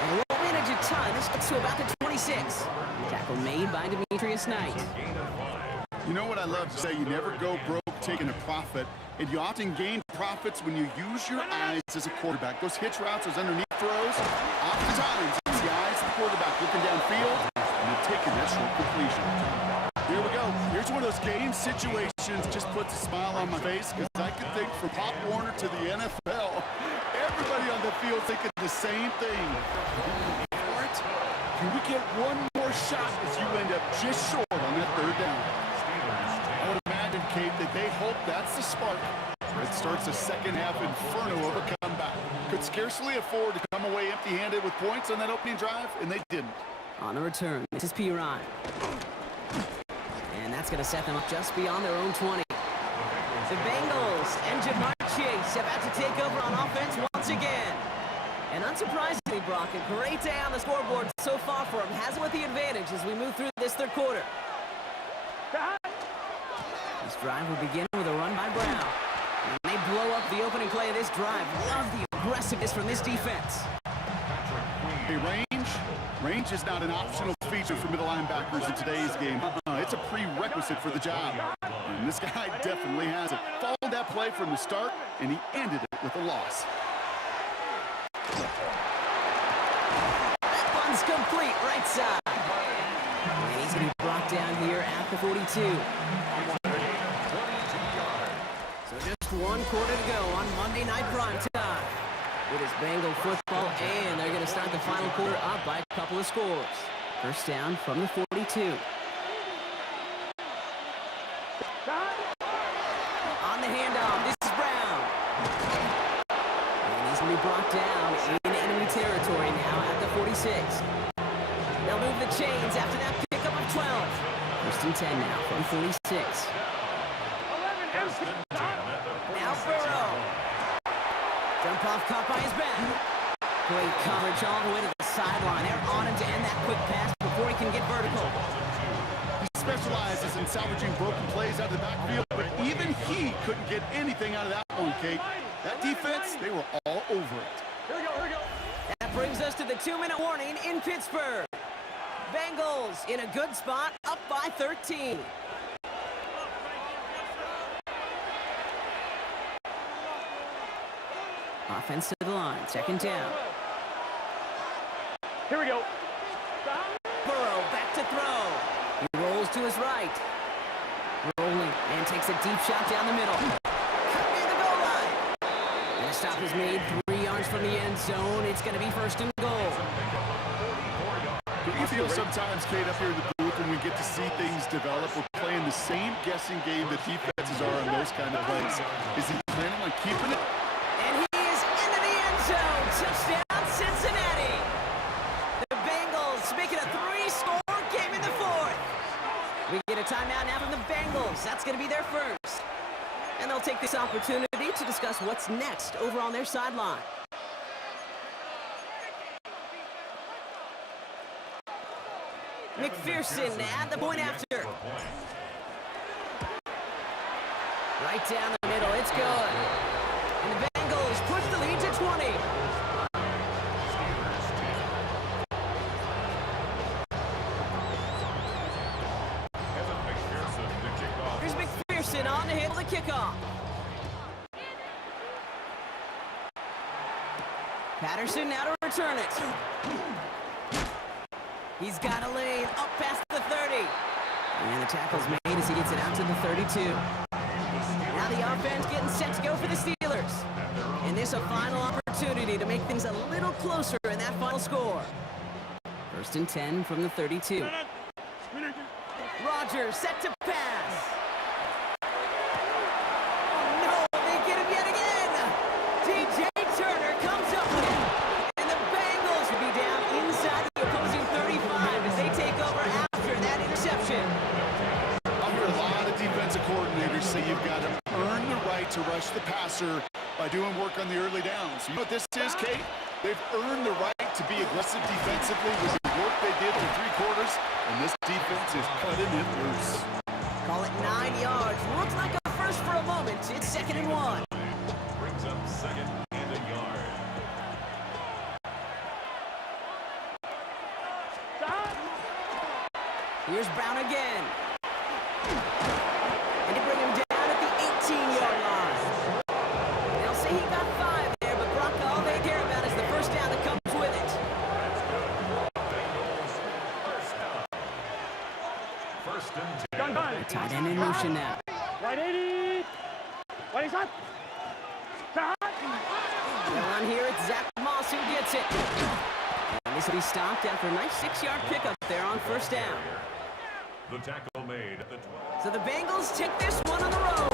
And he won't manage a ton. This gets to about the 26. Tackle made by Demetrius Knight. You know what I love to say? You never go broke taking a profit, and you often gain profits when you use your eyes as a quarterback. Those hitch routes, those underneath throws, oftentimes it's the eyes of the quarterback looking downfield and then taking that short completion. Here we go. Here's one of those game situations just puts a smile on my face because I could think from Pop Warner to the NFL, everybody on the field thinking the same thing. Can we get one more shot as you end up just short on that third down? I would imagine, Kate, that they hope that's the spark that starts a second-half inferno of a comeback. Could scarcely afford to come away empty-handed with points on that opening drive, and they didn't. On the return, this is Pirine. And that's going to set them up just beyond their own 20. The Bengals and Jamar Chase about to take over on offense once again. And unsurprisingly, Brock, a great day on the scoreboard so far for him. Has with the advantage as we move through this third quarter. This drive will begin with a run by Brown. And they blow up the opening play of this drive. Love the aggressiveness from this defense. Hey, range is not an optional feature for middle linebackers in today's game. It's a prerequisite for the job. And this guy definitely has it. Followed that play from the start, and he ended it with a loss. That one's complete, right side. And he's going to be brought down here at the 42. So just one quarter to go on Monday Night Prime Time. It is Bengal football, and they're going to start the final quarter up by a couple of scores. First down from the 42. On the handoff, this is Brown. And he's going to be brought down in enemy territory now at the 46. They'll move the chains after that pickup of 12. First and 10 now from 46. Now Burrow. Jump off caught by his back. Great coverage all the way to the sideline. They're on him to end that quick pass before he can get vertical. He specializes in salvaging broken plays out of the backfield, but even he couldn't get anything out of that one, Kate. That defense, they were all over it. Here we go. That brings us to the 2-minute warning in Pittsburgh. Bengals in a good spot, up by 13. Offense to the line, second down. Here we go. Burrow back to throw. He rolls to his right. Rolling and takes a deep shot down the middle. Cut near the goal line. And a stop is made 3 yards from the end zone. It's going to be first and goal. Do you feel sometimes, Kate, up here in the booth when we get to see things develop, we're playing the same guessing game that defenses are on those kind of plays? Is he planning on keeping it? And he is into the end zone. Touchdown, Cincinnati. The Bengals make it a 3-score game in the fourth. We get a timeout now from the Bengals. That's going to be their first. And they'll take this opportunity to discuss what's next over on their sideline. McPherson at the point after. Right down the middle, it's good. And the Bengals push the lead to 20. Here's McPherson on to handle the kickoff. Patterson now to return it. He's got a lane up past the 30. And the tackle's made as he gets it out to the 32. Now the offense getting set to go for the Steelers. And this a final opportunity to make things a little closer in that final score. First and 10 from the 32. Rodgers set to pass. Oh no, they get him yet again. DJ Turner comes up with it. And the Bengals will be down inside the opposing 35 as they take over after that interception. I'll hear a lot of defensive coordinators say you've got to earn the right to rush the passer by doing work on the early downs. You know what this is, Kate? They've earned the right to be aggressive defensively with the work they did in 3 quarters, and this defense is cutting it loose. Call it 9 yards. Looks like a first for a moment. It's second and 1. Brings up second and a yard. Here's Brown again. And they bring him down at the 18-yard line. First and 10. Gun, gun. Tight end in motion now. Right 80. Right shot. Shot. Well, on here, it's Zach Moss who gets it. And this will be stopped after a nice 6-yard pickup there on first down. The tackle made at the 12. So the Bengals take this one on the road.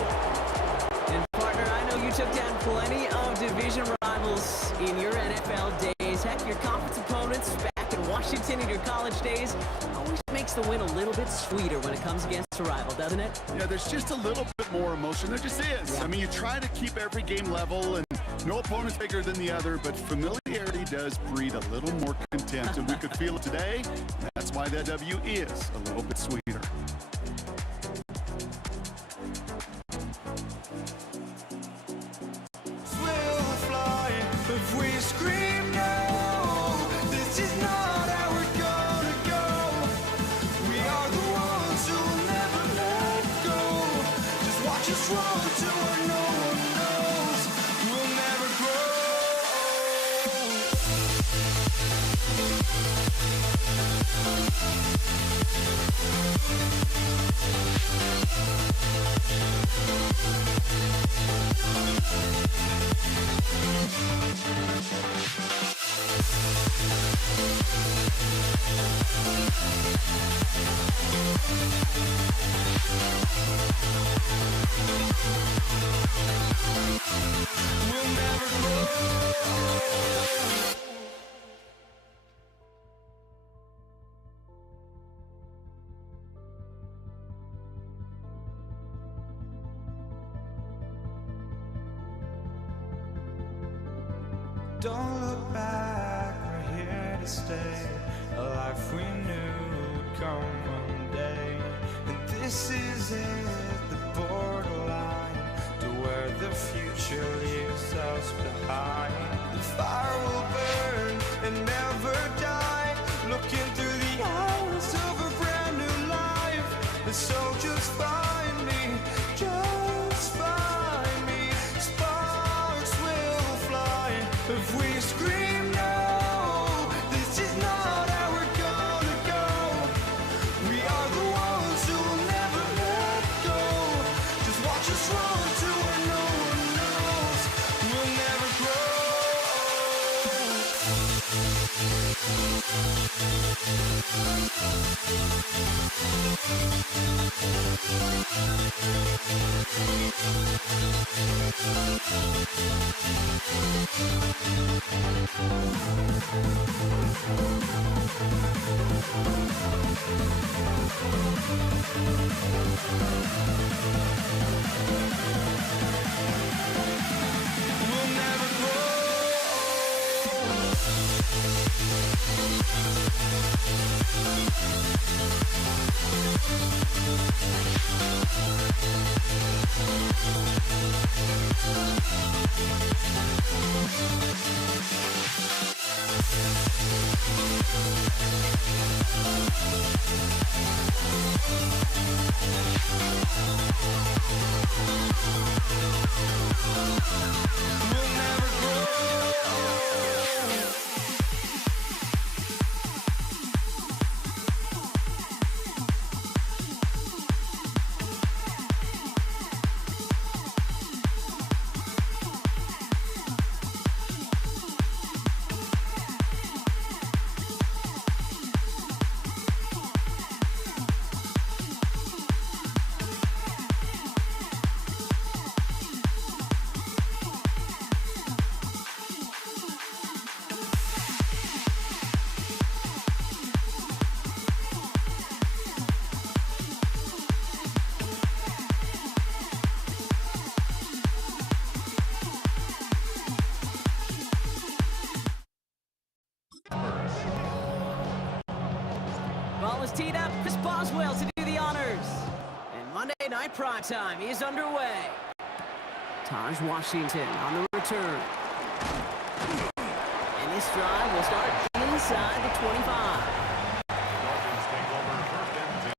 And partner, I know you took down plenty of division rivals in your NFL days. Heck, your conference opponents back in Washington in your college days always makes the win a little bit sweeter when it comes against a rival, doesn't it? Yeah, there's just a little bit more emotion. There just is. Yeah. I mean, you try to keep every game level, and no opponent's bigger than the other, but familiarity does breed a little more contempt, and we could feel it today. That's why that W is a little bit sweeter. Will fly if we scream no. This is not how we're gonna go. We are the ones who'll never let go. Just watch us run to where no one knows. We'll never grow. We'll never grow. Don't look back, we're here to stay. A life we knew would come one day. And this is it, the borderline to where the future leaves us behind. The fire will burn and never die. Looking through the eyes of a brand new life. And so just find me, just find me. Sparks will fly if we scream no. This is not how we're gonna go. We are the ones who'll never let go. Just watch us run to where no one knows. We'll never grow. We'll never grow. We'll never grow. Ball is teed up. Chris Boswell to do the honors. And Monday Night Primetime is underway. Taj Washington on the return. And this drive will start inside the 25. Dolphins take over first and 10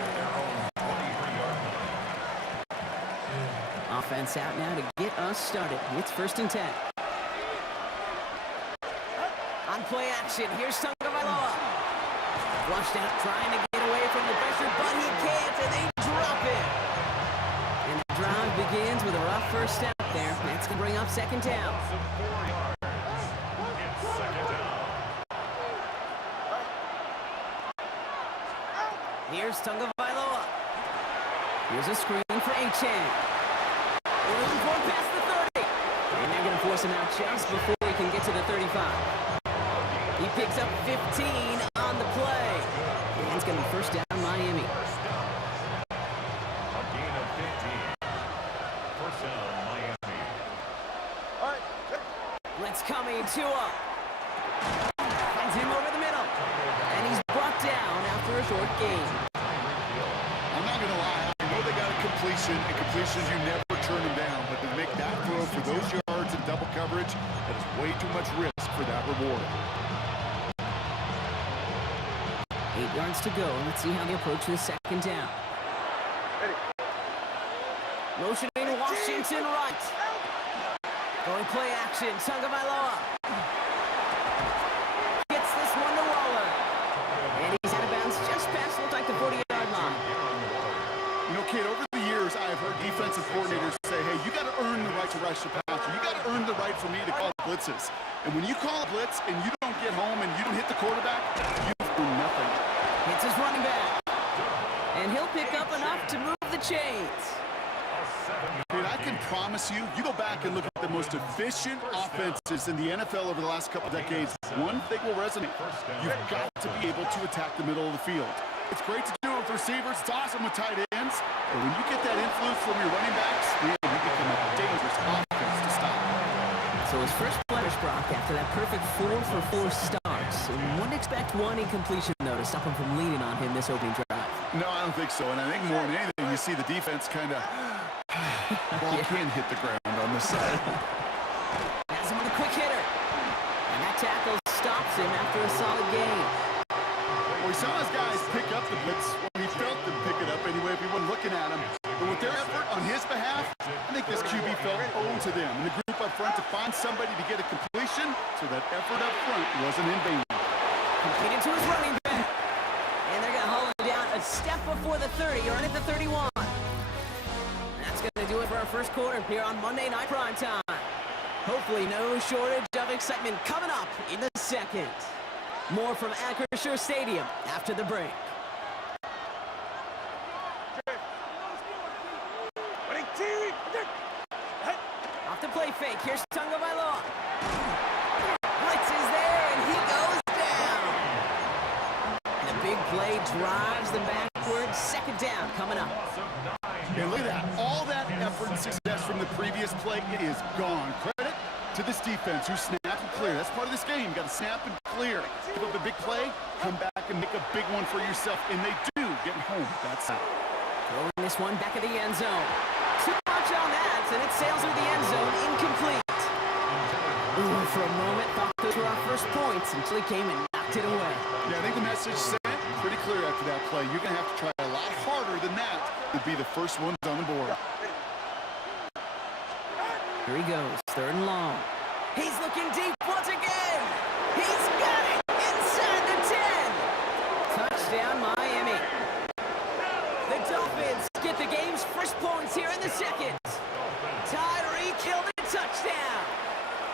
at their own 23-yard line. Offense out now to get us started. It's first and 10. On play action, here's Tagovailoa. Flushed out, trying to get away from the pressure, but he can't, and they drop it. And the drive begins with a rough first step there. That's going to bring up second down. Loss of 4 yards. It's second down. Here's Tagovailoa. Here's a screen for Achane. Looking for past the 30. And they're going to force him out just before he can get to the 35. He picks up 15 on the play. And it's going to be first down Miami. First down. A gain of 15. First down, Miami. Let's coming Tua. Finds him over the middle. And he's brought down after a short gain. I'm not going to lie. I know they got a completion, and completions, you never turn them down. But to make that throw for those yards in double coverage, that is way too much risk for that reward. 8 yards to go. Let's see how they approach this second down. Motioning Washington right. Going play action. Tagovailoa. Gets this one to Waller. And he's out of bounds just past, looked like the 40-yard line. You know, kid, over the years, I have heard defensive coordinators say, hey, you got to earn the right to rush the passer. You got to earn the right for me to call blitzes. And when you call a blitz and you don't get home and you don't hit the quarterback, you've done nothing. Hits his running back. And he'll pick up enough to move the chains. Dude, I can promise you, you go back and look at the most efficient offenses in the NFL over the last couple decades, one thing will resonate. You've got to be able to attack the middle of the field. It's great to do it with receivers. It's awesome with tight ends. But when you get that influence from your running backs, man, you become a dangerous offense to stop. So his first blemish, Brock, after that perfect 4-for-4 start. So you wouldn't expect one incompletion, though, to stop him from leaning on him this opening drive. No, I don't think so. And I think more than anything, you see the defense kind of ball can hit the ground on this side. Has him with a quick hitter. And that tackle stops him after a solid gain. Well, we saw his guys pick up the blitz. Well, he felt them pick it up anyway if he wasn't looking at him. But with their effort on his behalf, I think this QB felt owed to them. And the group up front to find somebody to get a completion so that effort up front wasn't in vain. Completed to his running back. And they're going to haul him down a step before the 30 or at the 31. That's going to do it for our first quarter here on Monday Night Primetime. Hopefully no shortage of excitement coming up in the second. More from Acrisure Stadium after the break. Off the play fake, here's Tagovailoa. Blitz is there, and he goes down. The big play drives them backwards. Second down coming up. And look at that. All that effort and success from the previous play, it is gone. Credit to this defense who snapped and clear. That's part of this game. You got to snap and clear. Give up a big play, come back and make a big one for yourself. And they do get home. That's it. Throwing this one back of the end zone. Too much on that, and it sails through the end zone. Incomplete. Ooh, for a moment, thought those were our first points until he came and knocked it away. Yeah, I think the message sent pretty clear after that play. You're going to have to try a lot harder than that to be the first ones on the board. Here he goes, third and long. He's looking deep once again. He's got it inside the 10. Touchdown, Miami. The Dolphins get the game's first points here in the second. Tyreek killed a touchdown.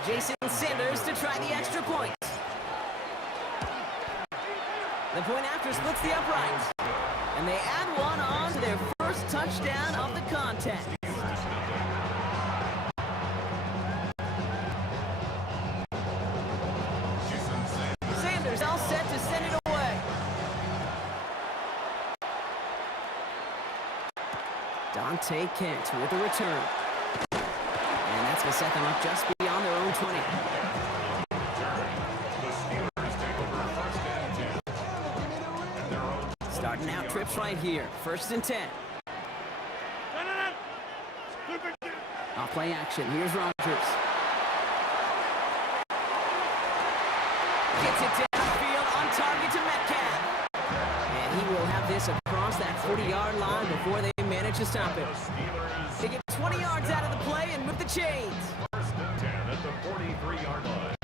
Jason Sanders to try the extra point. The point after splits the upright. And they add one on to their first touchdown of the contest. Sanders all set to send it away. Dante Kent with the return. And that's going to set them up just beyond their own 20. Starting out trips right here. First and 10. Off play action. Here's Rodgers. Gets it downfield on target to Metcalf. And he will have this across that 40-yard line before they manage to stop it. They get 20 yards out of the play and move the chains. First and 10 at the 43-yard line.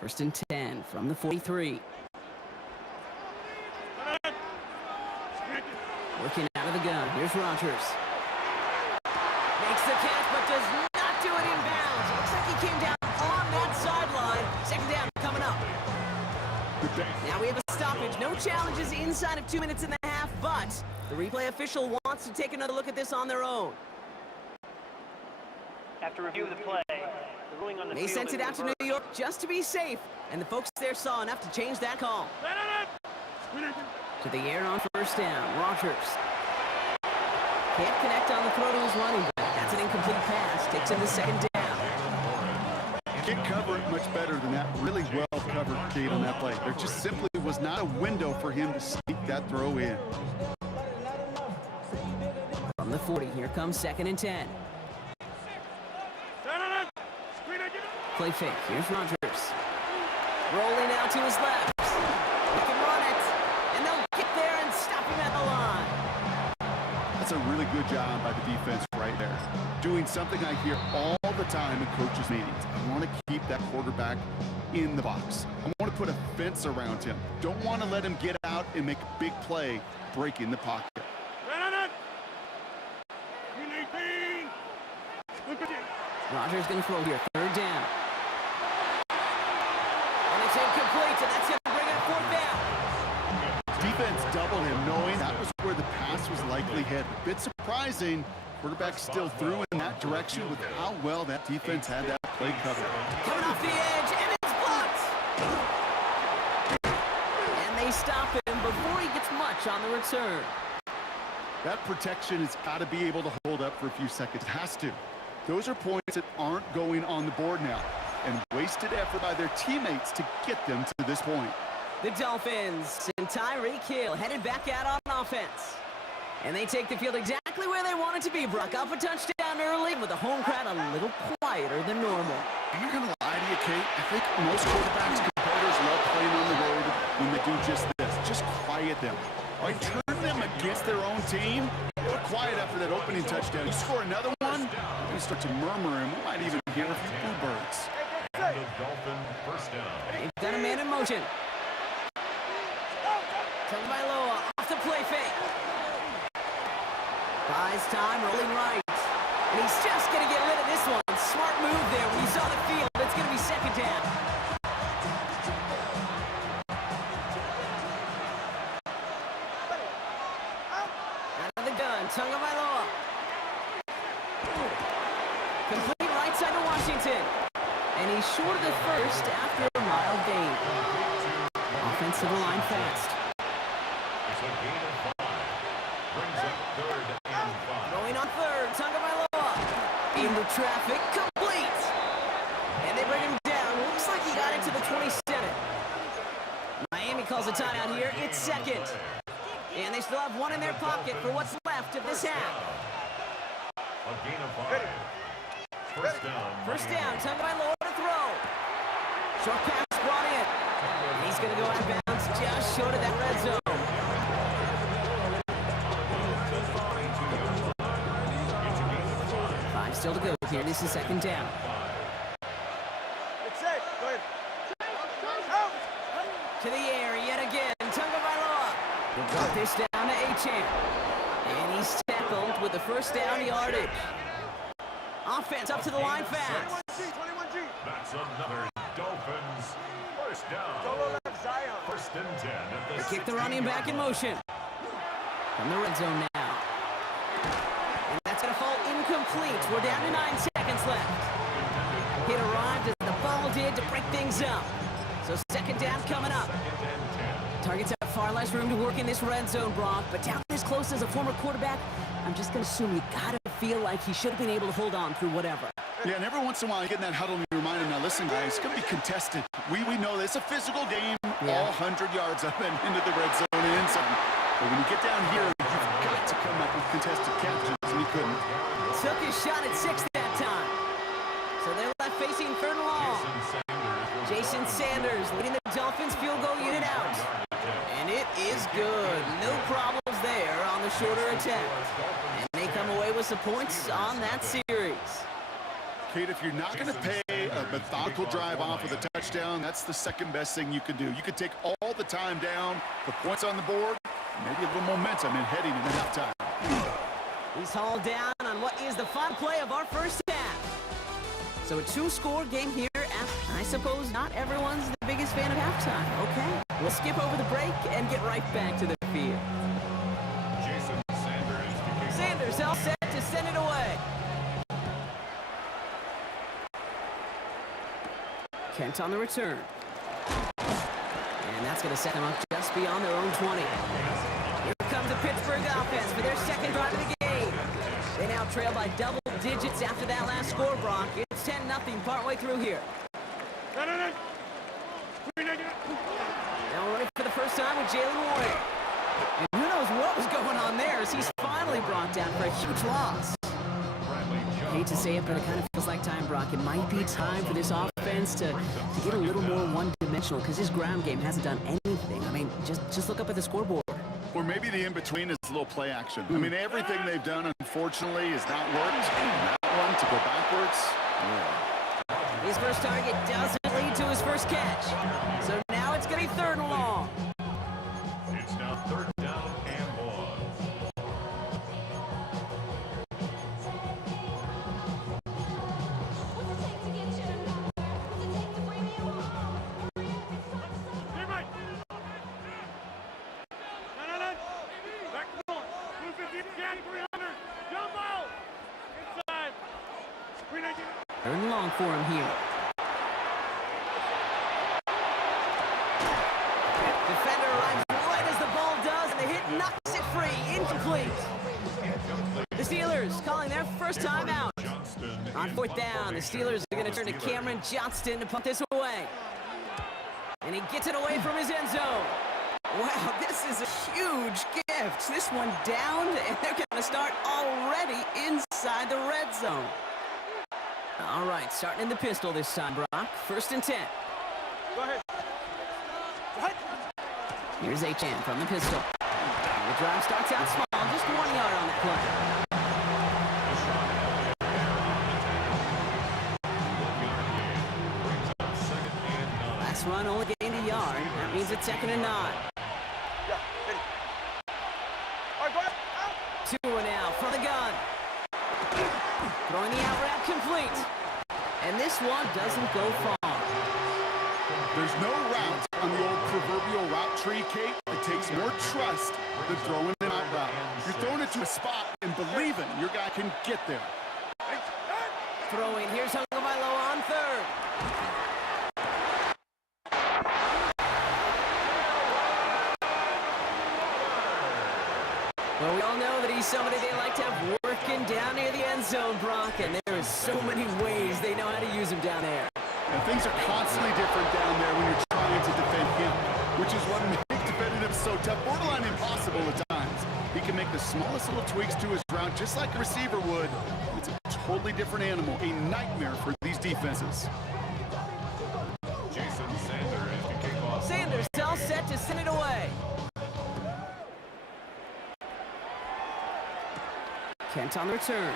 First and 10 from the 43. Working out of the gun. Here's Rodgers. Makes the catch, but does not do it in bounds. Looks like he came down on that sideline. Second down coming up. Now we have a stoppage. No challenges inside of 2 minutes and a half, but the replay official wants to take another look at this on their own. After review of the play, the ruling on the They field sent is it out to reversed. New York just to be safe, and the folks there saw enough to change that call. To the air on first down. Rodgers can't connect on the throw to his running back. That's an incomplete pass. Takes him to second down. Can't cover it much better than that. Really well covered, Kate, on that play. There just simply was not a window for him to sneak that throw in. From the 40, here comes second and 10. Play fake. Here's Rodgers. Rolling out to his left. He can run it. And they'll get there and stop him at the line. That's a really good job by the defense right there. Doing something I hear all the time in coaches' meetings. I want to keep that quarterback in the box. I want to put a fence around him. Don't want to let him get out and make a big play breaking the pocket. Rodgers going to throw here. Third down. And it's incomplete, and that's going to bring it fourth down. Defense doubled him, knowing that was where the pass was likely headed. A bit surprising. Quarterback still threw in that direction with how well that defense had that play covered. Coming off the edge, and it's blocked. And they stop him before he gets much on the return. That protection has got to be able to hold up for a few seconds. It has to. Those are points that aren't going on the board now, and wasted effort by their teammates to get them to this point. The Dolphins and Tyreek Hill headed back out on offense. And they take the field exactly where they want it to be. Brock off a touchdown early with the home crowd a little quieter than normal. I'm not going to lie to you, Kate. I think most quarterbacks, competitors love playing on the road when they do just this. Just quiet them. By turn them against their own team, they were quiet after that opening touchdown. You score another one, you're going to start to murmur, and we might even hear a few birds. And the Dolphin first down. They've got a man in motion. Tagovailoa off the play fake. Buys time, rolling right. And he's just going to get rid of this one. Smart move there when you saw the field. It's going to be second down. Out of the gun, Tagovailoa. Complete right side to Washington. And he's short of the first after a mild gain. Offensive line fast. It's a gain of 5. Brings up third and 5. Going on third, Tagovailoa. Into traffic, complete. And they bring him down. Looks like he got into the 27. Miami calls a timeout here. It's second. And they still have one in their pocket for what's left of this half. A gain of 5. First down. First down, Tagovailoa to throw. Short pass brought in. And he's going to go out of bounds just short of that red zone. 5 still to go here. This is second down. It's safe. Go ahead. To the air yet again. Tagovailoa will drop this down to Achane. And he's tackled with the first down yardage. Offense up to the line fast. 21G. That's another Dolphins first down. Solo left Zion. First and 10 at the Kick the 16 running back in motion. From the red zone now. And that's going to fall incomplete. We're down to 9 seconds left. Hit arrived as the ball did to break things up. So second down coming up. Targets have far less room to work in this red zone, Brock. But down this close as a former quarterback, I'm just going to assume you got to feel like he should have been able to hold on through whatever. Yeah, and every once in a while, you get in that huddle and you remind them, now listen, guys, it's going to be contested. We know this. It's a physical game, all 100 yards up and into the red zone and in some. But when you get down here, you've got to come up with contested catches, and he couldn't. Took his shot at 6 that time. So they're left facing third and long. Jason Sanders leading the Dolphins field goal unit out. And it is good. No problems there on the shorter attempt. And they come away with some points on that series. Kate, if you're not going to pay a methodical drive off with a touchdown, that's the second best thing you can do. You could take all the time down, the points on the board, maybe a little momentum in heading into halftime. He's hauled down on what is the final play of our first half. So a two-score game here. I suppose not everyone's the biggest fan of halftime. Okay, we'll skip over the break and get right back to the field. Jason Sanders. Sanders all set to send it away. Kent on the return. And that's going to set them up just beyond their own 20. Here comes the Pittsburgh offense for their second drive of the game. They now trail by double digits after that last score, Brock. It's 10-0 partway through here. Now running for the first time with Jalen Warren. And who knows what was going on there as he's finally brought down for a huge loss. I hate to say it, but it kind of feels like time, Brock. It might be time for this offense to get a little more one-dimensional because his ground game hasn't done anything. I mean, just look up at the scoreboard. Or maybe the in-between is a little play action. I mean, everything they've done, unfortunately, has not worked. And that one to go backwards, yeah. His first target doesn't lead to his first catch. So now it's going to be 3rd and long. It's now 3rd down and long. Third and long for him here. Defender arrives right as the ball does, and the hit knocks it free. Incomplete. The Steelers calling their first time out. On 4th down, the Steelers are going to turn to Cameron Johnston to punt this away. And he gets it away from his end zone. Wow, this is a huge gift. This one down, and they're going to start already inside the red zone. All right, starting in the pistol this time, Brock. 1st and 10. Go ahead. Here's H.M. from the pistol. The drive starts out small, just 1 yard on that play. Last run only gained a yard. That means it's 2nd and 9. All right, go ahead. 2 and out from the gun. Throwing the out route complete. And this one doesn't go far. There's no route on the old proverbial route tree, Kate. It takes more trust than throwing an out route. You're throwing it to a spot and believing your guy can get there. Throwing. Here's Tagovailoa on 3rd. Well, we all know that he's somebody they like to have working down near the end zone, Brock, and there is so many ways they know how to use him down there. And things are constantly different down there when you're trying to defend him, which is what makes defending him so tough, borderline impossible at times. He can make the smallest little tweaks to his route, just like a receiver would. It's a totally different animal, a nightmare for these defenses. Jason Sanders to kick off. Sanders all set to send it away. Kent on the return.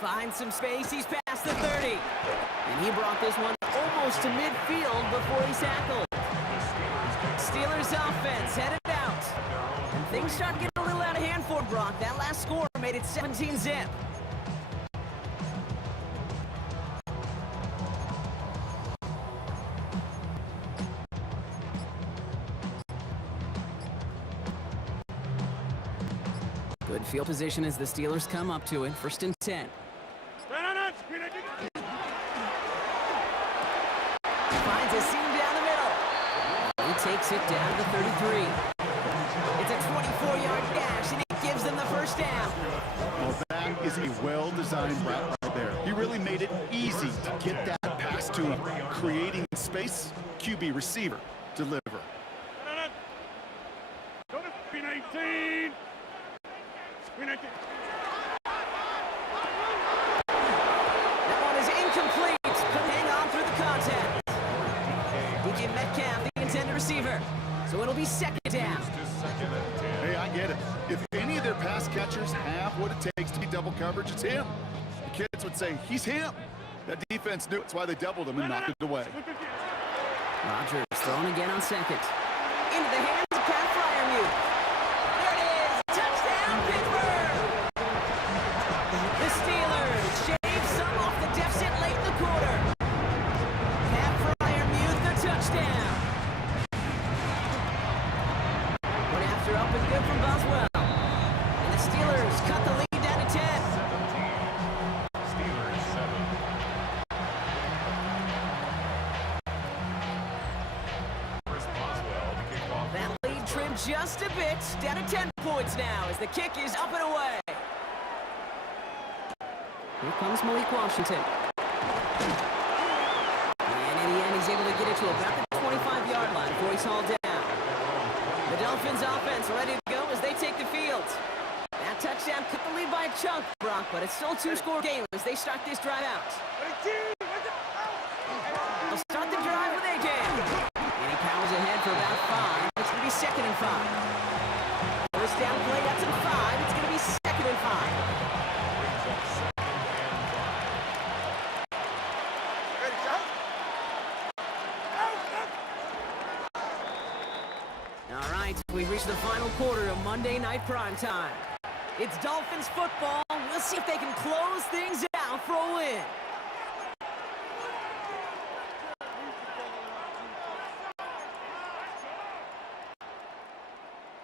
Finds some space. He's past the 30. And he brought this one almost to midfield before he's tackled. Steelers offense headed out. And things start getting a little out of hand for Brock. That last score made it 17-zip. Good field position as the Steelers come up to it. 1st and 10. Finds a seam down the middle. He takes it down to the 33. It's a 24-yard dash, and it gives them the first down. Well, that is a well-designed route right there. He really made it easy to get that pass to him. Creating space, QB receiver, deliver. Go to 18. That one is incomplete, but hang on through the contact. DJ Metcalf, the intended receiver. So it'll be 2nd down. Hey, I get it. If any of their pass catchers have what it takes to be double coverage, it's him. The kids would say, he's him. That defense knew it's why they doubled him and knocked it away. Rodgers thrown again on second. Into the hands of Pat Fryermuth. There it is. Touchdown, Pittsburgh. The Steelers shave some off the deficit late in the quarter. Pat Fryermuth, the touchdown. One after up and good from Boswell. And the Steelers cut the lead down to 10. 17. Steelers 7. Chris Boswell to kick off. That lead trimmed just a bit, down to 10 points now as the kick is up and away. Here comes Malik Washington. And in the end, he's able to get it to about the 25-yard line before he's hauled down. The Dolphins offense ready to go as they take the field. That touchdown cut the lead by a chunk, Brock, but it's still a two-score game as they start this drive out. They'll start the drive when they can. And he powers ahead for about 5. It's going to be 2nd and 5. First down play, that's at 5. It's going to be 2nd and 5. All right, we've reached the final quarter of Monday Night Primetime. It's Dolphins football. We'll see if they can close things out for a win.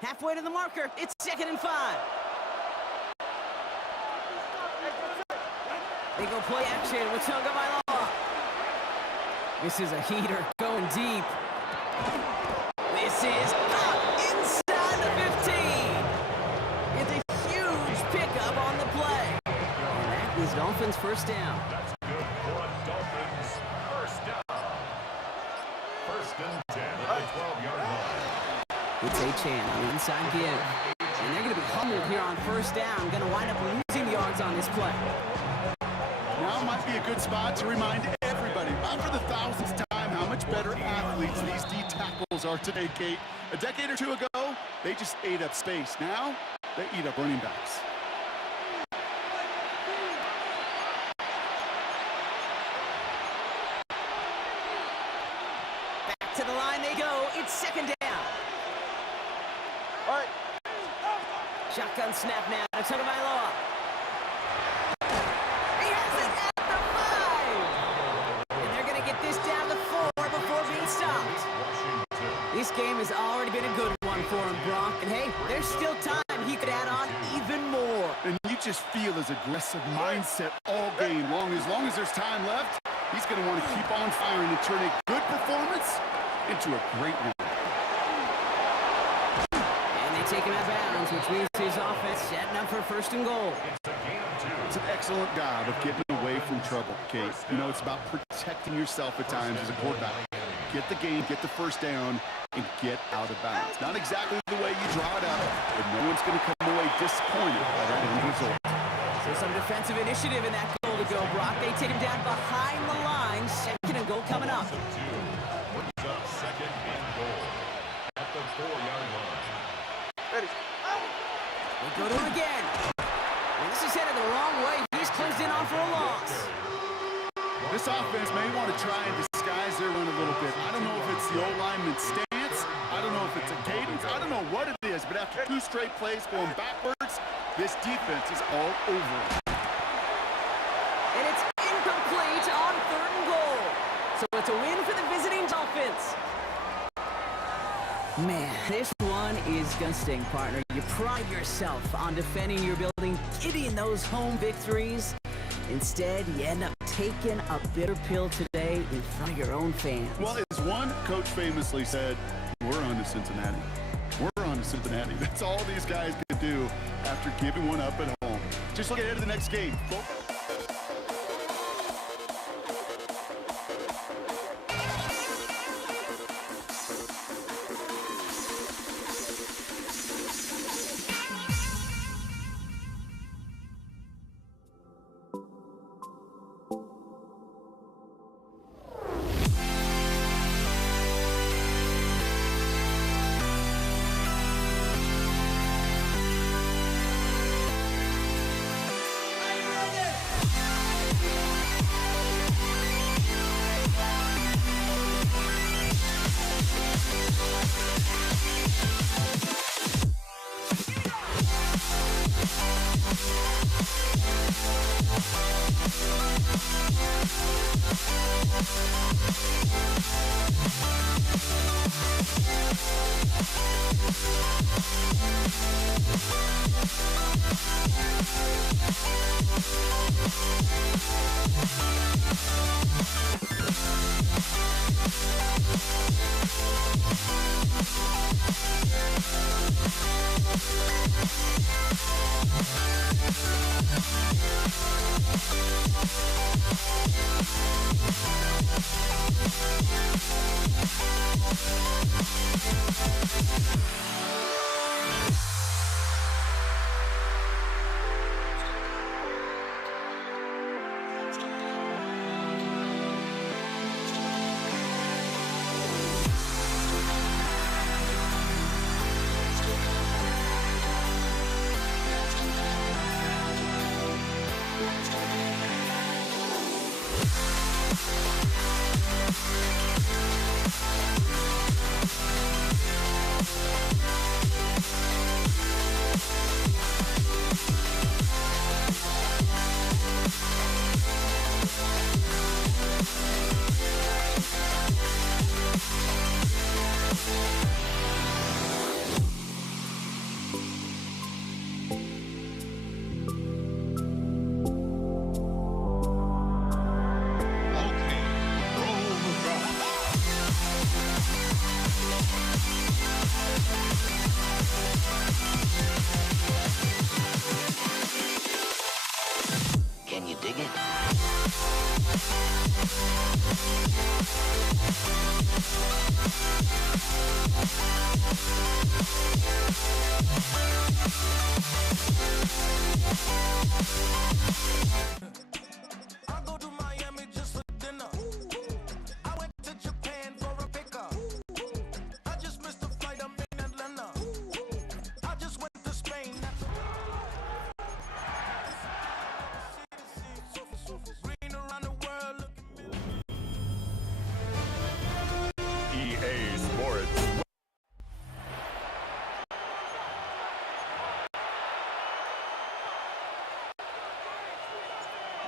Halfway to the marker, it's 2nd and 5. They go play action with Tagovailoa. This is a heater going deep. This is up inside the 15. It's a huge pickup on the play. And that is Dolphins first down. That's good for a Dolphins first down. 1st and 10 at the 12-yard line. It's Achane on the inside give. And they're going to be humbled here on first down. Going to wind up losing yards on this play. Now might be a good spot to remind everybody, not for the 1000th time, how much better athletes these D tackles are today, Kate. A decade or two ago, they just ate up space. Now, they eat up running backs. Back to the line they go. It's 2nd down. Shotgun snap now to Tagovailoa. He has it at the 5. And they're going to get this down to 4 before being stopped. This game has already been a good one for him, Brock. And hey, there's still time he could add on even more. And you just feel his aggressive mindset all game long. As long as there's time left, he's going to want to keep on firing and turn a good performance into a great one. And they take him out of bounds, which means his offense setting up for 1st and goal. It's an excellent job of getting away from trouble, Kate. You know, it's about protecting yourself at times as a quarterback. Get the game, get the first down, and get out of bounds. Not exactly the way you draw it up, but no one's going to come away disappointed by that end result. So some defensive initiative in that goal to go, Brock. They take him down behind the line. 2nd and goal coming up. Brings up 2nd and goal at the 4-yard line. They go to him again. And this is headed the wrong way. He's closed in on for a loss. This offense may want to try and disguise their run a little bit. I don't know if it's the old lineman's stance. I don't know if it's a cadence. I don't know what it is. But after 2 straight plays going backwards, this defense is all over it. And it's incomplete on 3rd and goal. So it's a win for the visiting Dolphins. Man, this one is gonna sting, partner. You pride yourself on defending your building, getting those home victories. Instead, you end up taking a bitter pill today in front of your own fans. Well, as one coach famously said, we're on to Cincinnati. We're on to Cincinnati. That's all these guys can do after giving one up at home. Just look ahead to the next game.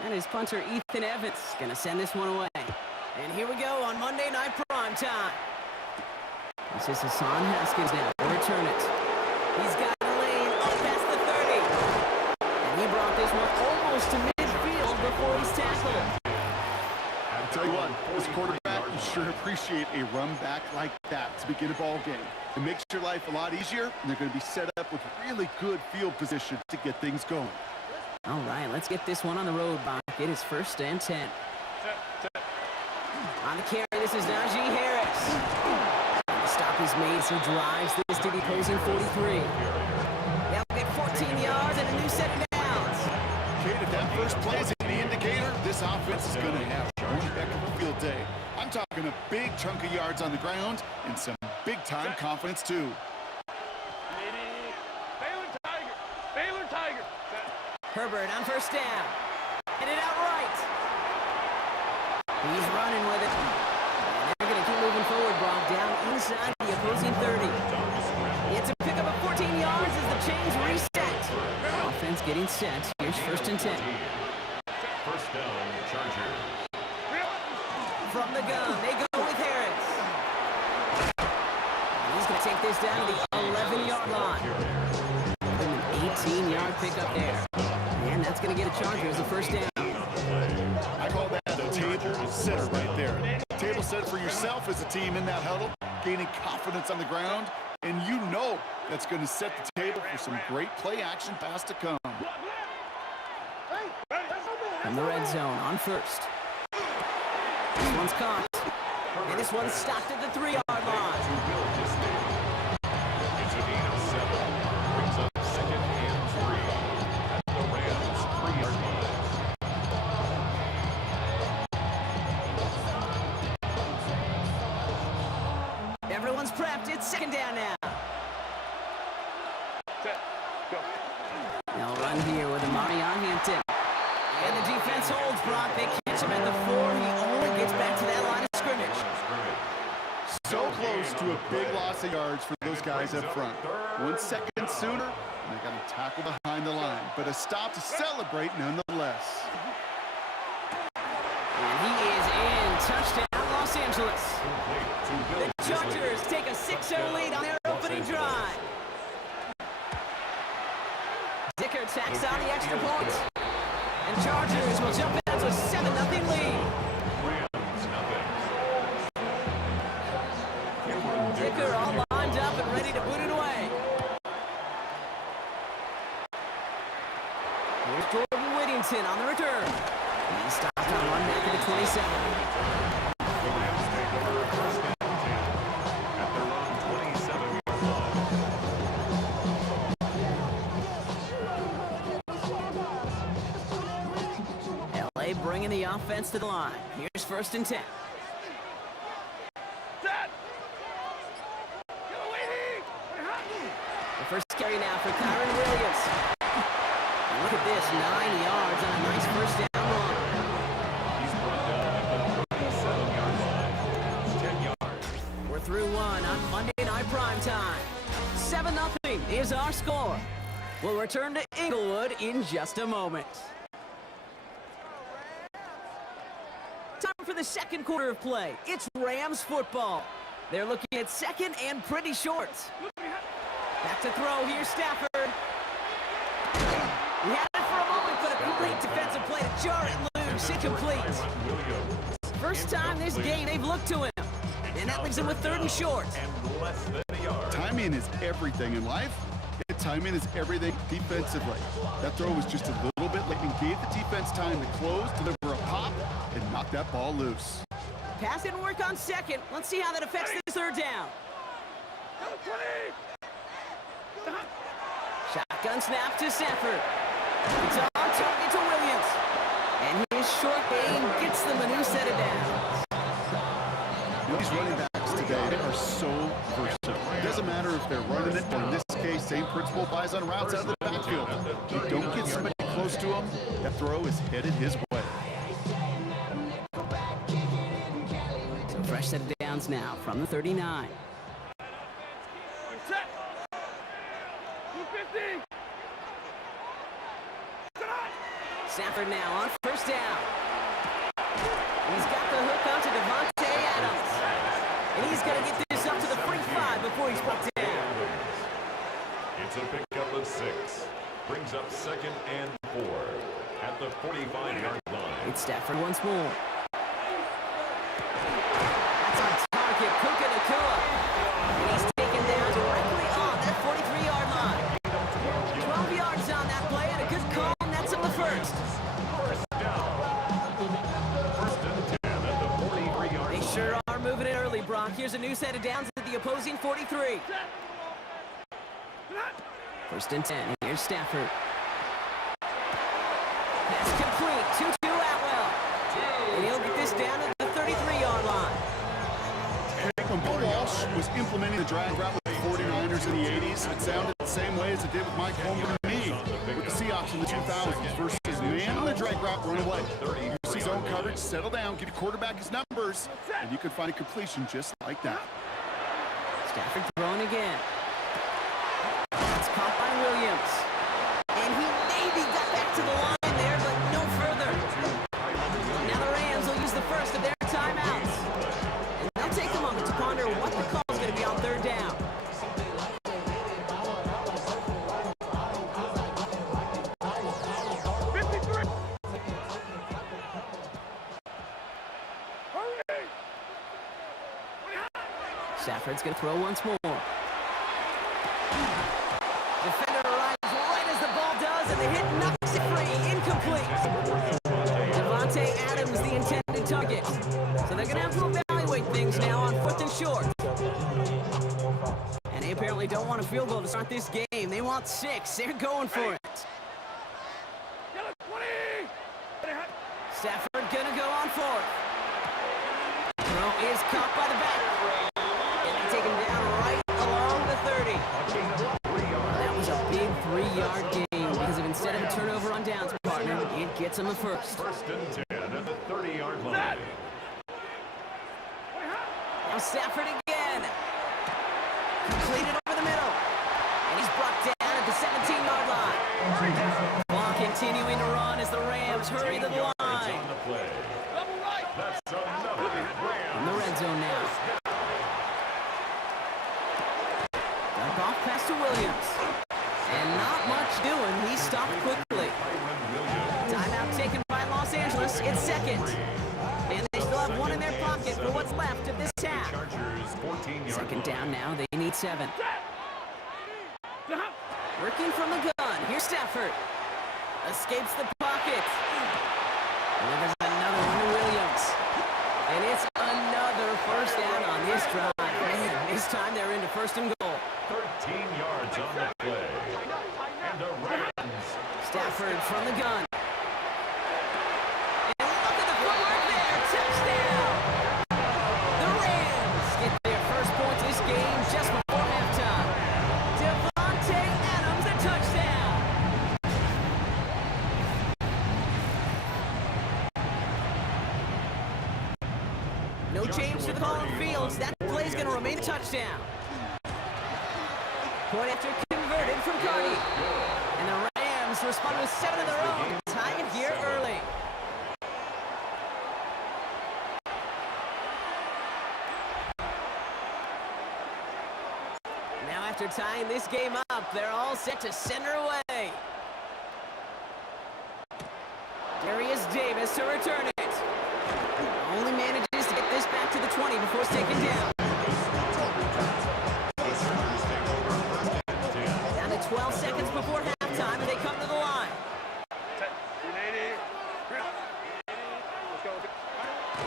And his punter, Ethan Evans, going to send this one away. And here we go on Monday Night Prime Time. This is Hassan Haskins now. He'll return it. He's got a lane up past the 30. And he brought this one almost to midfield before he's tackled. I'll tell you what, this quarterback, you sure appreciate a run back like that to begin a ball game. It makes your life a lot easier, and they're going to be set up with really good field position to get things going. All right, let's get this one on the road, Bach. It is 1st and 10. On the carry, this is Najee Harris. The stop is made as he drives this to the opposing 43. They'll get 14 yards and a new set of downs. Kate, if that first play is any indicator, this offense is going to have one heck of a field day. I'm talking a big chunk of yards on the ground and some big-time confidence, too. Baylor Tiger. Herbert on 1st down. Hit it out right. He's running with it. And they're going to keep moving forward, Brock, down inside the opposing 30. It's a pickup of 14 yards as the chains reset. Offense getting set. Here's 1st and 10. First down, Charger. From the gun, they go with Harris. And he's going to take this down to the 11-yard line. An 18-yard pickup there. And that's going to get a Charger as a 1st down. I call that a table setter right there. Table set for yourself as a team in that huddle, gaining confidence on the ground, and you know that's going to set the table for some great play-action pass to come. From the red zone on 1st. This one's caught. And this one's stopped at the 3-yard line. It's a gain of 7. Brings up 2nd and 3 at the Rams' 3-yard line. Everyone's prepped. It's 2nd down now. They'll run here with Amarion Hampton. And the defense holds, Brock. They catch him at the 4. He only gets back to that line of scrimmage. So close to a big loss of yards for those guys up front. 1 second sooner, and they got him tackled behind the line. But a stop to celebrate nonetheless. And he is in. Touchdown, Los Angeles. The Chargers take a 6-0 lead on their opening drive. Dicker tacks on the extra point. And Chargers will jump out to a 7-0 lead. Dicker all lined up and ready to boot it away. Here's Jordan Whittington on the return. He stopped on one back at the 27. At their own 27-yard line. LA bringing the offense to the line. Here's 1st and 10. The first carry now for Kyron Williams. And look at this, 9 yards on a nice 1st down run. He's brought down at the 37-yard line. 10 yards. We're through one on Monday Night Prime Time. 7-0 is our score. We'll return to Inglewood in just a moment. Time for the 2nd quarter of play. It's Rams football. They're looking at 2nd and pretty short. Back to throw, here's Stafford. He had it for a moment, but a great defensive play to jar it loose. Incomplete. First time this game they've looked to him. And that leaves him with 3rd and short. And less than a yard. Timing is everything in life. And timing is everything defensively. That throw was just a little bit late and gave the defense time to close, deliver a pop, and knock that ball loose. Pass didn't work on 2nd. Let's see how that affects this 3rd down. Shotgun snap to Stafford. It's on target to Williams. And his short game gets them a new set of downs. These running backs today, they are so versatile. It doesn't matter if they're running it, or in this case, same principle applies on routes out of the backfield. If you don't get somebody close to him, that throw is headed his way. So fresh set of downs now from the 39. Stafford now on first down. He's got the hook onto Devontae Adams. And he's going to get this up to the 45 before he's brought down. It's a pickup of 6. Brings up 2nd and 4 at the 45-yard line. It's Stafford once more. That's on target, Puka Nacua. And he's taken down directly on that 43-yard line. 12 yards on that play and a good call, and that's on the first. First down. First and 10 at the 43-yard They line. sure are moving it early, Brock. Here's a new set of downs at the opposing 43. First and 10. Here's Stafford. Pass complete. 2-2 Atwell. And he'll get this down at the 33-yard line. When Bill Walsh was implementing the drag route with the 49ers in the 80s, it sounded the same way as it did with Mike Holmgren and me with the Seahawks in the 2000s versus man on the drag route, run away. Use his own coverage, settle down, give your quarterback his numbers, and you can find a completion just like that. Stafford throwing again. It's caught by Williams. And he maybe got back to the line there, but no further. Now the Rams will use the first of their timeouts. And they'll take a moment to ponder what the call is going to be on third down. Stafford's going to throw once more. Defender arrives right as the ball does, and the hit knocks it free. Incomplete. Devontae Adams, the intended target. So they're going to have to evaluate things now on 4th and short. And they apparently don't want a field goal to start this game. They want 6. They're going for it. Stafford going to go on 4th. Throw is caught by the back. And they take him down right along the 30. That was a big 3-yard gain because if instead of a turnover on downs, partner, it gets him the first. First and 10 at the 30-yard line. Now Stafford again. Completed over the middle. And he's brought down at the 17-yard line. Ball continuing to run as the Rams hurry to the line. On the play. That's another In the red zone now. Dump off pass to Williams. And not much doing. He stopped quickly. Timeout taken by Los Angeles. It's 2nd. And they still have 1 in their pocket for what's left of this half. Chargers 14-yard 2nd down now. They need 7. Working from the gun. Here's Stafford. Escapes the pocket. Delivers another one to Williams. And it's another first down on this drive. Man, this time they're into 1st and goal. 13 yards on the play. And the Rams. Stafford from the gun. And look at the footwork there. Touchdown! The Rams get their first points this game just before halftime. Devontae Adams, a touchdown! No change to the call on Fields. That play's going to remain a touchdown. Point after converted from Cardi. And the Rams respond with 7 of their own, tying it here early. Now after tying this game up, they're all set to send her away. Darius Davis to return it. Only manages to get this back to the 20 before it's taken down. Down to 12 seconds before halftime, and they come to the line.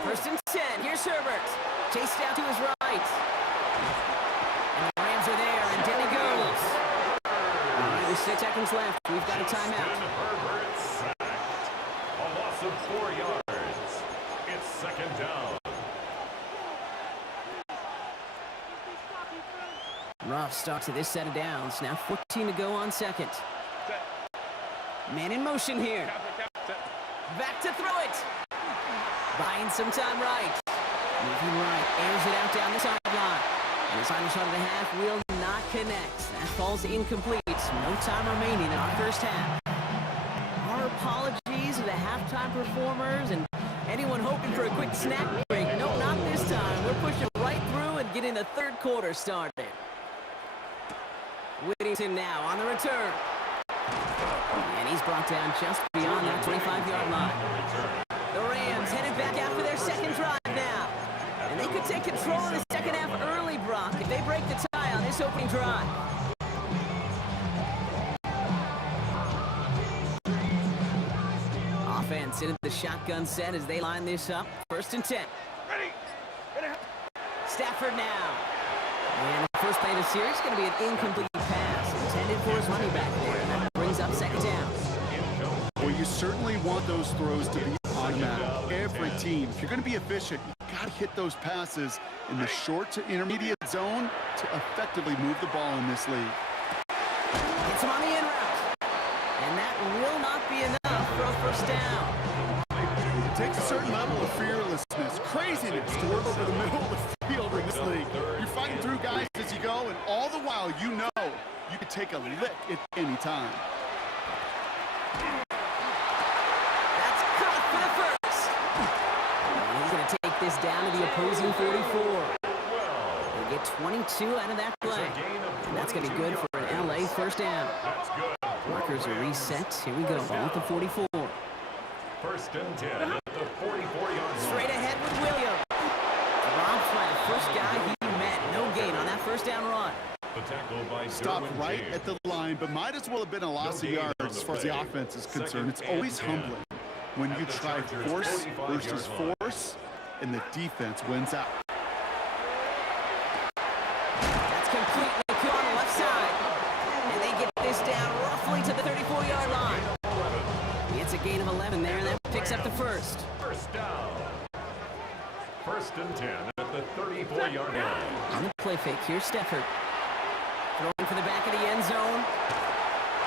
First and 10. Here's Herbert. Chased out to his right. And the Rams are there, and Denny goes. All right, with 6 seconds left, we've got a timeout. Herbert sacked. A loss of 4 yards. It's 2nd down. Rough start to this set of downs. Now 14 to go on 2nd. Man in motion here. Back to throw it. Buying some time right. Moving right. Airs it out down the sideline. And his final shot of the half will not connect. That falls incomplete. No time remaining in our first half. Our apologies. halftime performers and anyone hoping for a quick snack break. No, not this time. We're pushing right through and getting the third quarter started. Whittington now on the return. And he's brought down just beyond that 25-yard line. The Rams headed back after their second drive now. And they could take control of the second half early, Brock, if they break the tie on this opening drive. Offense into the shotgun set as they line this up. 1st and 10. Stafford now. And the first play of the series is going to be an incomplete pass intended for his running back there. And that brings up 2nd down. Well, you certainly want those throws to be automatic. Every team, if you're going to be efficient, you got to hit those passes in the short to intermediate zone to effectively move the ball in this league. Gets him on the in route. And that will not be enough for a 1st down. It takes a certain level of fearlessness, craziness to work over the middle of the field in this league. You're fighting through guys as you go, and all the while you know you can take a lick at any time. That's caught for the 1st. And he's going to take this down to the opposing 44. They get 22 out of that play. And that's going to be good for an LA 1st down. Markers are reset. Here we go with the 44. 1st and 10 at the 44-yard line. Straight ahead with Williams. Rob Flat, first guy he met. No gain on that 1st down run. The tackle by Stopped Derwin right James. at the line, but might as well have been a loss of yards as far as the offense is concerned. It's always humbling when you try force versus force, and the defense wins out. That's completely caught on the left side. And they get this down roughly to the 34-yard line. It's a gain of 11 there, and that picks up the 1st. 1st down. 1st and 10 at the 34-yard line. On the play fake, here's Stafford. Throwing for the back of the end zone.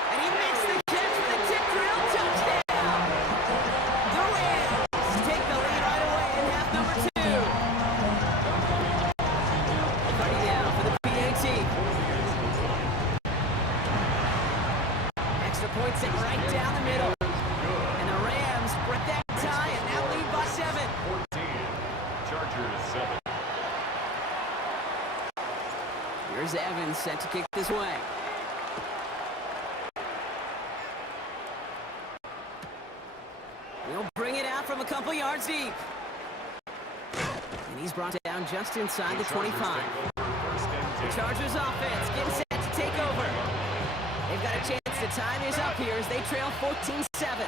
And he makes the catch for the tip drill touchdown. The Rams take the lead right away in half number 2. Party down for the PAT. Extra point set right down the middle. And the Rams break that tie and now lead by 7. 14. Chargers 7. Here's Evans set to kick this way. He'll bring it out from a couple yards deep. And he's brought down just inside the 25. The Chargers offense getting set to take over. They've got a chance to tie this up here as they trail 14-7.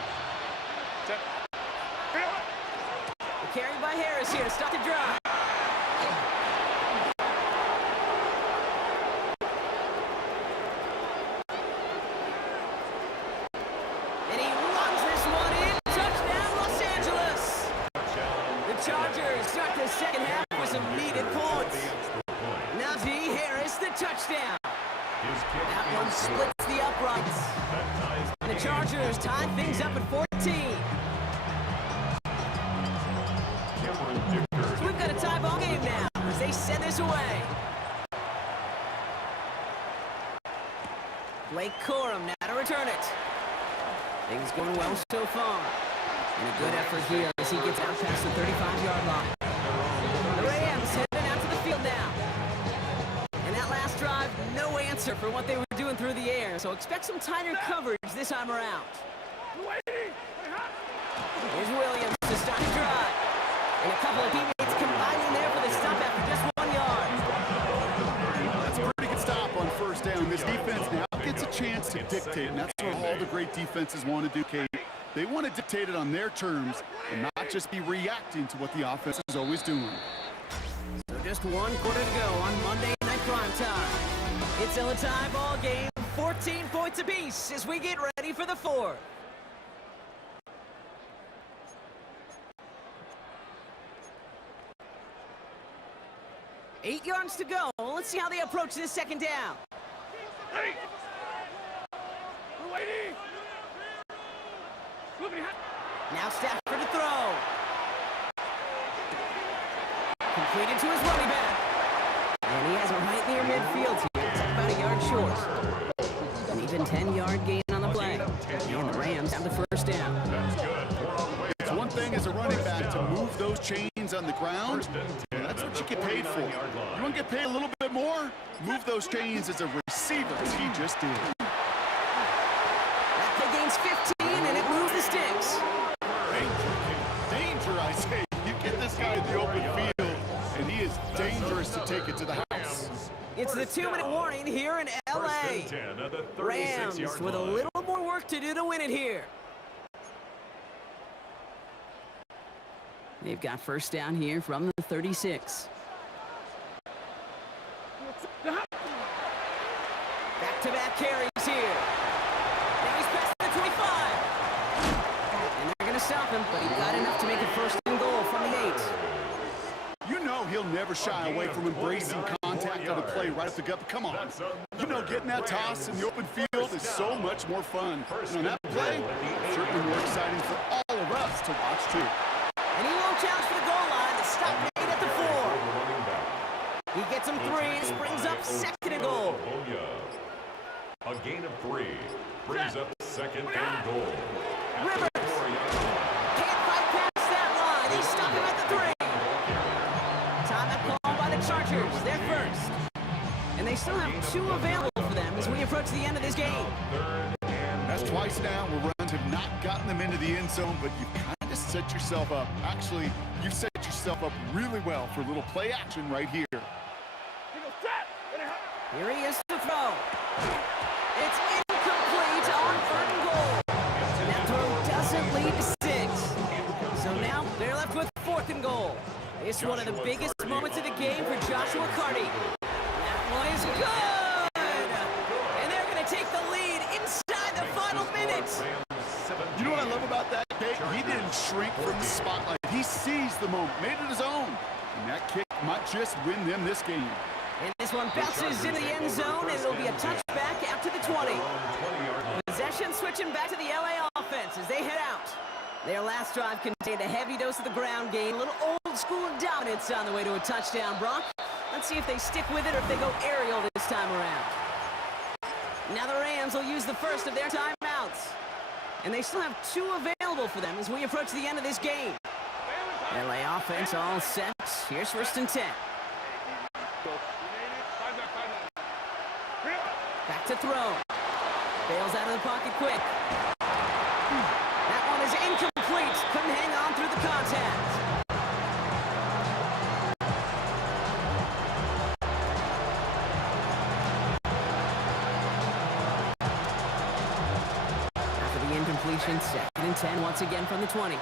The carry by Harris here to start the drive. And he runs this one in. Touchdown, Los Angeles. The Chargers start the second half with some needed points. Najee Harris, the touchdown. That one splits the uprights. And the Chargers tie things up at 14. So we've got a tie ball game now as they send this away. Blake Corum now to return it. Things going well so far. And a good effort here as he gets out past the 35-yard line. The Rams heading out to the field now. And that last drive, no answer for what they were doing through the air. So expect some tighter coverage this time around. Here's Williams to start the drive. And a couple of teammates combining there for the stop after just 1 yard. That's a pretty good stop on 1st down. This defense now gets a chance to dictate, and that's what all the great defenses want to do, Kate. They want to dictate it on their terms and not just be reacting to what the offense is always doing. So just 1 quarter to go on Monday Night Prime Time. It's still a tie ball game, 14 points apiece as we get ready for the 4th. Eight yards to go. Let's see how they approach this second down. Now Stafford to throw. Completed to his running back. And he has it right near midfield here. It's about a yard short. An even 10-yard gain on the play. And the Rams have the 1st down. those chains on the ground, and that's what you get paid for. You want to get paid a little bit more? Move those chains as a receiver, as he just did. That play gains 15, and it moves the sticks. Danger, I say. You get this guy in the open field, and he is dangerous to take it to the house. It's the 2-minute warning here in L.A. Rams with a little more work to do to win it here. They've got first down here from the 36. Back-to-back carries here. Now he's past the 25. And they're going to stop him, but he got enough to make it first and goal from the 8. You know he'll never shy away from embracing contact on a play right up the gut. Come on. You know getting that toss in the open field is so much more fun. And on that play, certainly more exciting for all of us to watch too. And he won't challenge for the goal line to stop Nate at the 4. He gets him 3 and springs up second and goal. A gain of 3 brings up second and goal. Rivers can't fight past that line. They stop him at the 3. Timeout called by the Chargers. They're first. And they still have 2 available for them as we approach the end of this game. That's twice now where runs have not gotten them into the end zone, but you've kind of set yourself up. Actually, you've set yourself up really well for a little play action right here. Here he is to throw. It's incomplete on 3rd and goal. That throw doesn't lead to 6. So now they're left with 4th and goal. It's one of the biggest moments of the game for Joshua Carty. That one is good! And they're going to take the lead inside the final minute. You know what I love about that kick? He didn't shrink from the spotlight. He seized the moment, made it his own. And that kick might just win them this game. And this one bounces into the end zone, and it'll be a touchback out to the 20. Possession switching back to the LA offense as they head out. Their last drive contained a heavy dose of the ground game, a little old-school dominance on the way to a touchdown, Brock. Let's see if they stick with it or if they go aerial this time around. Now the Rams will use the first of their timeouts. And they still have 2 available for them as we approach the end of this game. LA offense all set. Here's 1st and 10. Back to throw. Bails out of the pocket quick. That one is incomplete. Couldn't hang on through the contact. After the incompletion, 2nd and 10 once again from the 20.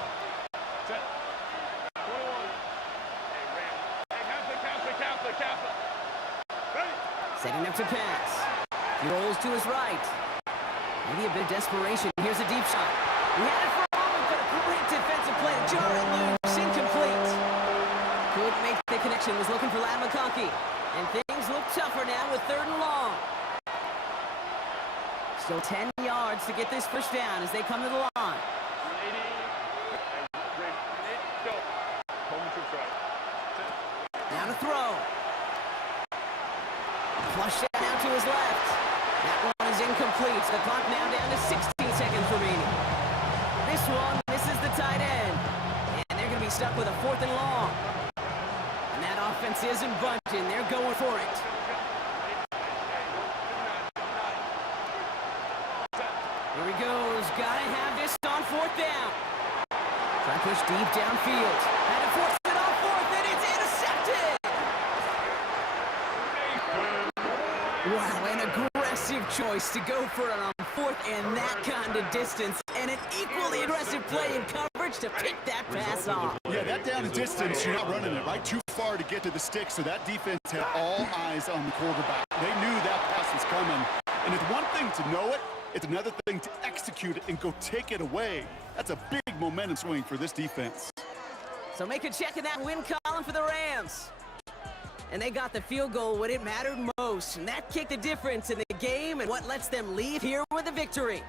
Setting up to pass. He rolls to his right. Maybe a bit of desperation. Here's a deep shot. He had it for a moment, but a great defensive play to jar it loose. Incomplete. Couldn't make the connection. Was looking for Ladd McConkey. And things look tougher now with 3rd and long. Still 10 yards to get this first down as they come to the line. Now to throw. Flush that out to his left. That one is incomplete. The clock now down to 16 seconds remaining. This one misses the tight end. And they're going to be stuck with a 4th and long. And that offense isn't budging. They're going for it. Here he goes. Got to have this on 4th down. Try push deep downfield. Had to force it on 4th, and it's intercepted. Wow, an aggressive choice to go for it on 4th and that kind of distance, and an equally aggressive play in coverage to pick that pass off. Yeah, that down and distance, you're not running it, right? Too far to get to the stick, so that defense had all eyes on the quarterback. They knew that pass was coming, and it's one thing to know it, it's another thing to execute it and go take it away. That's a big momentum swing for this defense. So make a check in that win column for the Rams. And they got the field goal when it mattered most. And that kicked the difference in the game and what lets them leave here with a victory.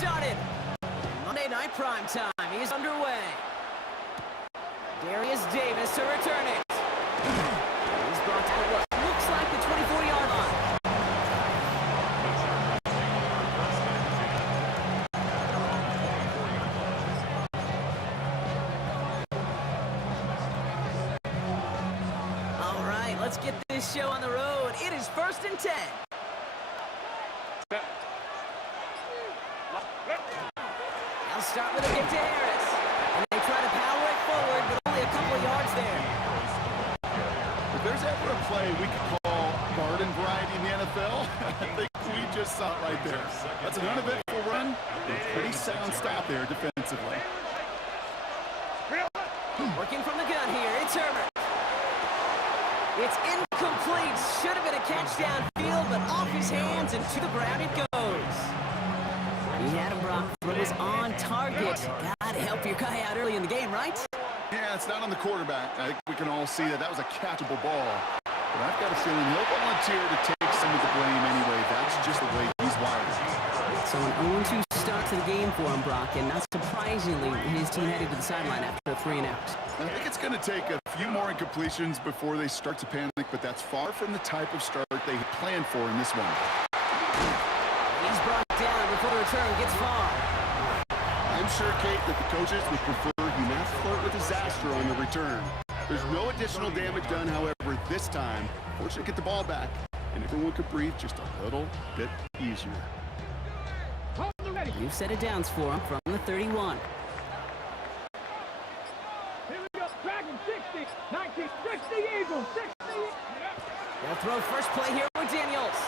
started. Monday Night Prime Time is underway. Darius Davis to return it. He's brought down at what looks like the 24-yard line. All right, let's get this show on the road. It is 1st and 10. They'll start with a kick to Harris. And they try to power it forward, but only a couple of yards there. If there's ever a play we could call garden variety in the NFL, I think we just saw it right there. That's an uneventful run, and a pretty sound stop there defensively. Working from the gun here, it's Herbert. It's incomplete. Should have been a catch downfield, but off his hands and to the ground it goes. He had him, Brock. It was on target. Gotta help your guy out early in the game, right? Yeah, it's not on the quarterback. I think we can all see that was a catchable ball. But I've got a feeling he'll volunteer to take some of the blame anyway. That's just the way he's wired. So an 0-2 start to the game for him, Brock, and not surprisingly, his team headed to the sideline after a 3-and-out. I think it's going to take a few more incompletions before they start to panic, but that's far from the type of start they had planned for in this one. He's brought down before the return gets far. I'm sure, Kate, that the coaches would prefer he not flirt with disaster on the return. There's no additional damage done, however, this time. Fortunately, get the ball back, and everyone could breathe just a little bit easier. You've set it down for him from the 31. Here we go. Dragon 60, 19, 60, Eagles, 60. They'll throw first play here with Daniels.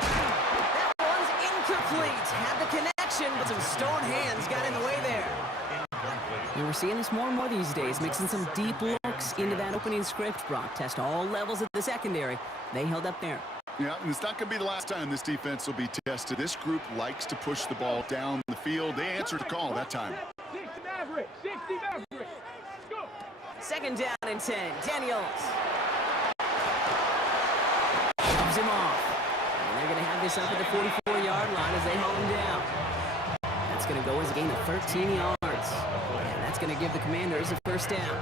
That one's incomplete. Had the connection, but some stone hands got in the way there. And we're seeing this more and more these days, mixing some deep looks into that opening script. Brock test all levels of the secondary. They held up there. Yeah, and it's not going to be the last time this defense will be tested. This group likes to push the ball down the field. They answered the call that time. 60 Maverick, 60 Maverick. Go. 2nd down and 10. Daniels. Shoves him off. And they're going to have this up at the 44-yard line as they haul him down. That's going to go as a gain of 13 yards. And that's going to give the Commanders a 1st down.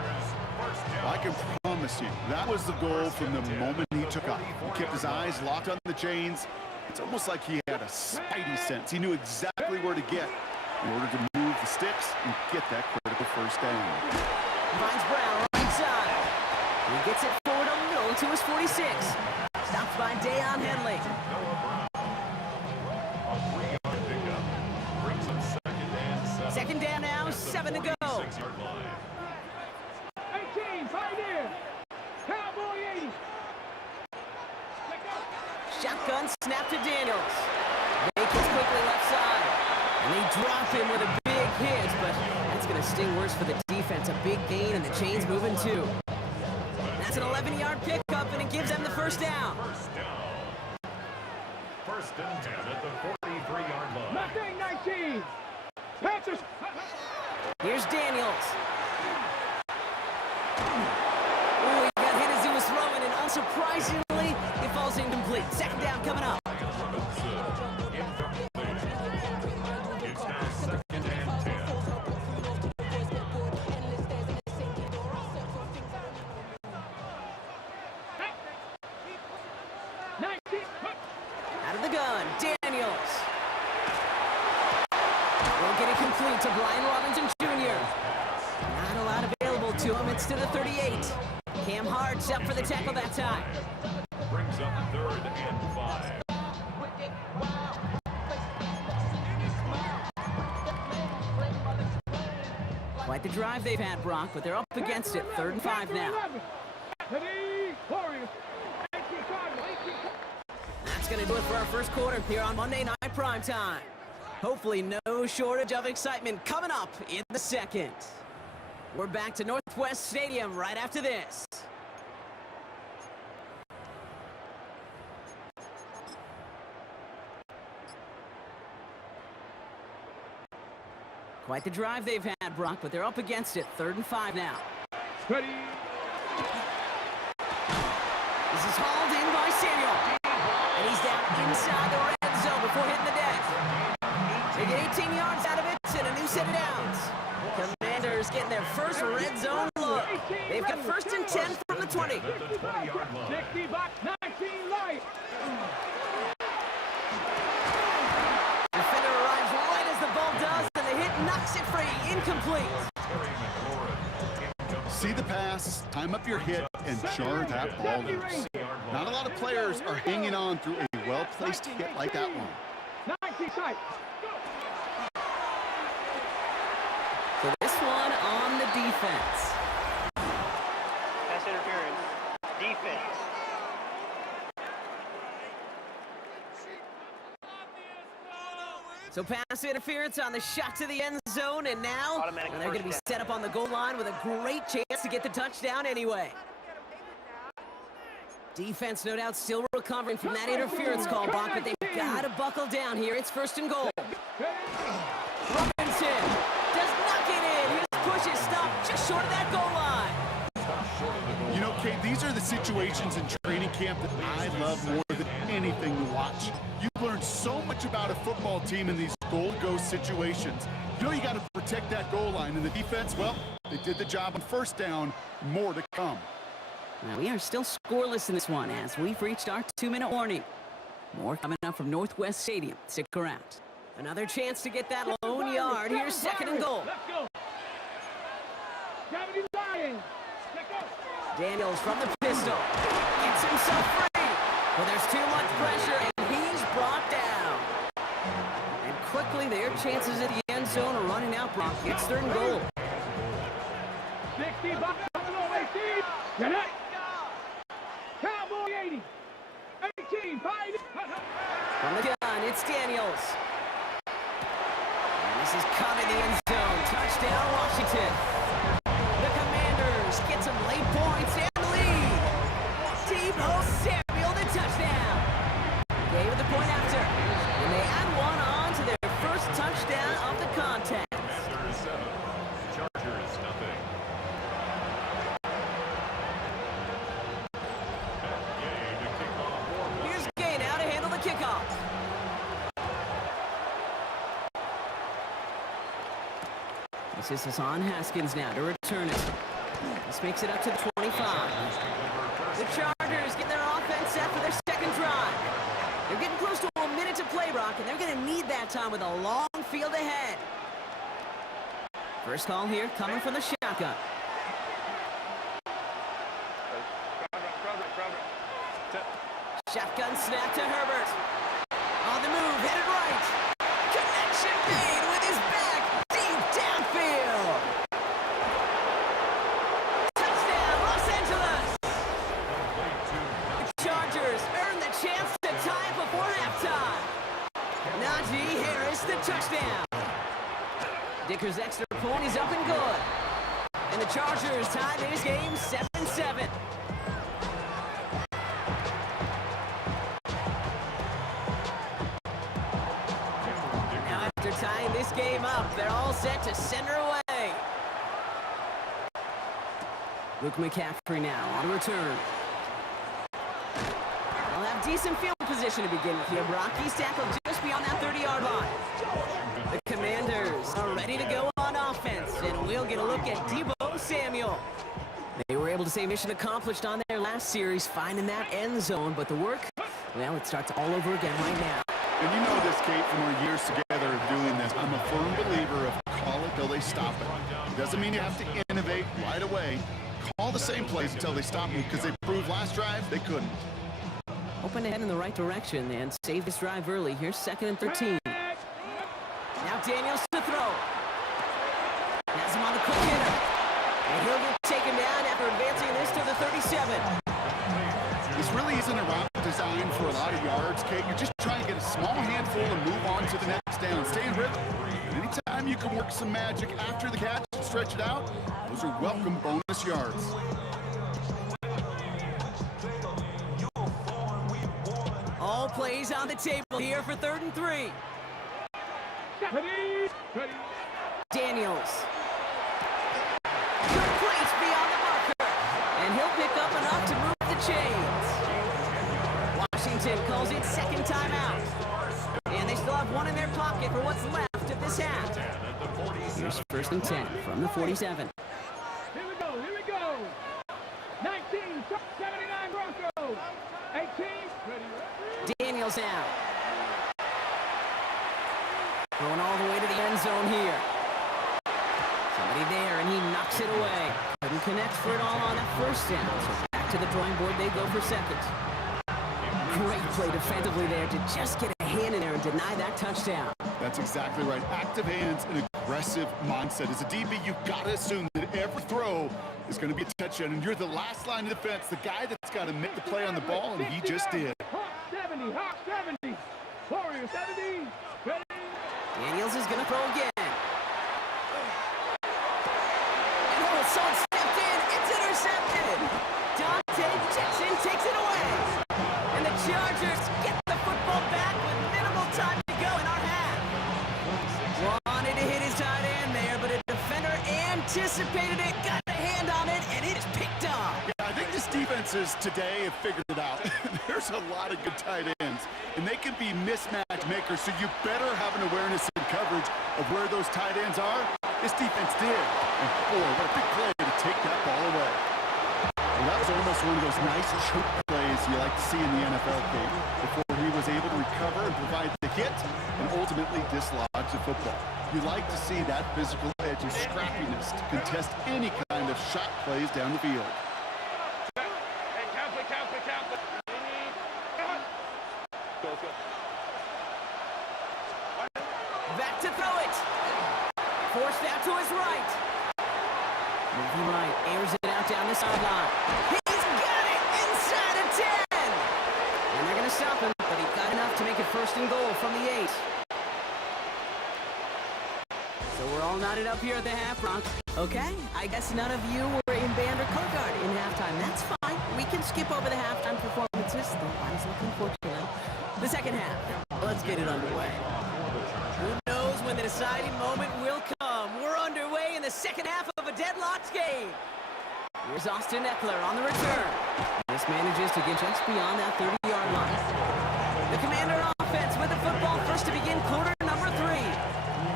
I can promise you, that was the goal from the moment he took off. He kept his eyes locked on the chains. It's almost like he had a spidey sense. He knew exactly where to get in order to move the sticks and get that critical 1st down. Finds Brown right side. He gets it forward on the middle to his 46. Stopped by Deion Henley. A 3-yard pickup brings them 2nd and 7. 2nd down now, 7 to go. 6-yard line. 18, Pioneer. Cowboy 80. Shotgun snap to Daniels. Bakes quickly left side. And they drop him with a big hit, but that's going to sting worse for the defense. A big gain, and the chain's moving too. That's an 11-yard pickup, and it gives them the 1st down. 1st down. 1st and 10 at the 43-yard line. Mustang 19. Panthers. Here's Daniels. Ooh, he got hit as he was throwing, and unsurprisingly, it falls incomplete. 2nd down coming up. It's now 2nd and 10. 19. Out of the gun, Daniels. Won't get it complete to Brian Robinson Jr. Not a lot available to him. It's to the 38. Cam Hart's up for the tackle that time. Brings up 3rd and 5. Quite the drive they've had, Brock, but they're up against it. 3rd and 5 now. That's going to do it for our 1st quarter here on Monday Night Prime Time. Hopefully no shortage of excitement coming up in the 2nd. We're back to Northwest Stadium right after this. Quite the drive they've had, Brock, but they're up against it. 3rd and 5 now. Ready. This is hauled in by Samuel. And he's down inside the red zone before hitting the deck. They get 18 yards out of it and a new set of downs. Commanders getting their first red zone look. They've got 1st and 10 from the 20. 20-yard line. 60 back, 19 light. Defender arrives right as the ball does, and the hit knocks it free. Incomplete. See the pass, time up your hit, and jar that ball loose. Not a lot of players are hanging on through a well-placed hit like that one. 90 sight. So this one on the defense. Pass interference. Defense. So pass interference on the shot to the end zone, and now Automatic they're going to be first set up on the goal line with a great chance to get the touchdown anyway. Defense, no doubt, still recovering from that interference call, Bach, but they've got to buckle down here. It's 1st and goal. Robinson does not get in. His push is stopped just short of that goal line. You know, Kate, these are the situations in training camp that I love more than anything to watch. You learn so much about a football team in these goal-to-go situations. You know you got to protect that goal line, and the defense, well, they did the job on 1st down. More to come. Now, we are still scoreless in this one as we've reached our 2-minute warning. More coming up from Northwest Stadium. Stick around. Another chance to get that lone yard. Here's 2nd and goal. Let's go. Gravity lying. Let's go. Daniels from the pistol. Gets himself free. Well, there's too much pressure, and he's brought down. And quickly, their chances at the end zone are running out, Brock. It's 3rd and goal. 60 back. 18. Get it. Cowboy 80. 18. Fight it. From the gun, it's Daniels. And this is caught in the end zone. Touchdown, Washington. The Commanders get some late points and lead. Deebo Samuel, the touchdown. Gave it the point after. And they add one on to their first touchdown of the contest. Commanders 7, Chargers nothing. Gay to kick off for Here's Gay now to handle the kickoff. This is Hassan Haskins now to return it. This makes it up to the 25. The Chargers get their offense set for their 2nd drive. They're getting close to a minute to play, Brock, and they're going to need that time with a long field ahead. First call here coming from the shotgun. Shotgun snap to Herbert. On the move, headed right. Connection made with his back. Deep downfield. Touchdown, Los Angeles. The Chargers earn the chance to tie it before halftime. Najee Harris, the touchdown. Dicker's extra point is up and good. And the Chargers tie this game 7-7. Now after tying this game up, they're all set to send her away. Luke McCaffrey now on return. They'll have decent field position to begin with here, Brock. He's tackled just beyond that 30-yard line. The Commanders are ready to go on offense, and we'll get a look at Deebo Samuel. They were able to say mission accomplished on their last series, finding that end zone, but the work, well, it starts all over again right now. And you know this, Kate, from our years together of doing this. I'm a firm believer of call it till they stop it. It doesn't mean you have to innovate right away. Call the same plays until they stop them, because they proved last drive they couldn't. Open ahead in the right direction and save this drive early. Here's 2nd and 13. Now Daniels to throw. Has him on the quick hitter. And he'll get taken down after advancing this to the 37. This really isn't a route designed for a lot of yards, Kate. You're just trying to get a small handful and move on to the next down. Stay in rhythm. Anytime you can work some magic after the catch and stretch it out, those are welcome bonus yards. All plays on the table here for 3rd and 3. Daniels. Complete beyond the marker. And he'll pick up enough to move the chains. Washington calls it 2nd timeout. And they still have one in their pocket for what's left Here's 1st and 10 from the 47. Here we go, here we go. 19, 79 Broncos. 18, ready. Daniels out. Going all the way to the end zone here. Somebody there, and he knocks it away. Couldn't connect for it all on that 1st down. So back to the drawing board they go for 2nd. Great play defensively there to just get a hand in there and deny that touchdown. That's exactly right. Active hands and aggressive mindset. As a DB, you've got to assume that every throw is going to be a touchdown, and you're the last line of defense, the guy that's got to make the play on the ball, and he just did. Hawk 70, Hawk 70. Warrior 70. Ready. Daniels is going to throw again. And Olson stepped in. It's intercepted. Dante Jackson takes it away. And the Chargers get the football back with minimal time to go in our half. Wanted to hit his tight end there, but a defender anticipated it, got a hand on it, and it is picked off. Yeah, I think this defenses today have figured it out. There's a lot of good tight ends, and they can be mismatch makers, so you better have an awareness and coverage of where those tight ends are. This defense did. And boy, what a big play to take that ball away. Well, that was almost one of those nice choke plays you like to see in the NFL, Kate, before he was able to recover and provide the hit and ultimately dislodge the football. You like to see that physical edge and scrappiness to contest any kind of shot plays down the field. Hey, count it. Go. Back to throw it. Forced out to his right. Moving right, airs it out down the sideline. He's got it inside of 10. And they're going to stop him, but he got enough to make it 1st and goal from the 8. So we're all knotted up here at the half, Bronx. Okay, I guess none of you were in band or color guard in halftime. That's fine. We can skip over the halftime performances, though I was looking forward to them. The 2nd half. Let's get it underway. Who knows when the deciding moment will come? We're underway in the 2nd half of a deadlocked game. Here's Austin Eckler on the return. This manages to get just beyond that 30-yard line. The Commander offense with the football first to begin quarter number 3.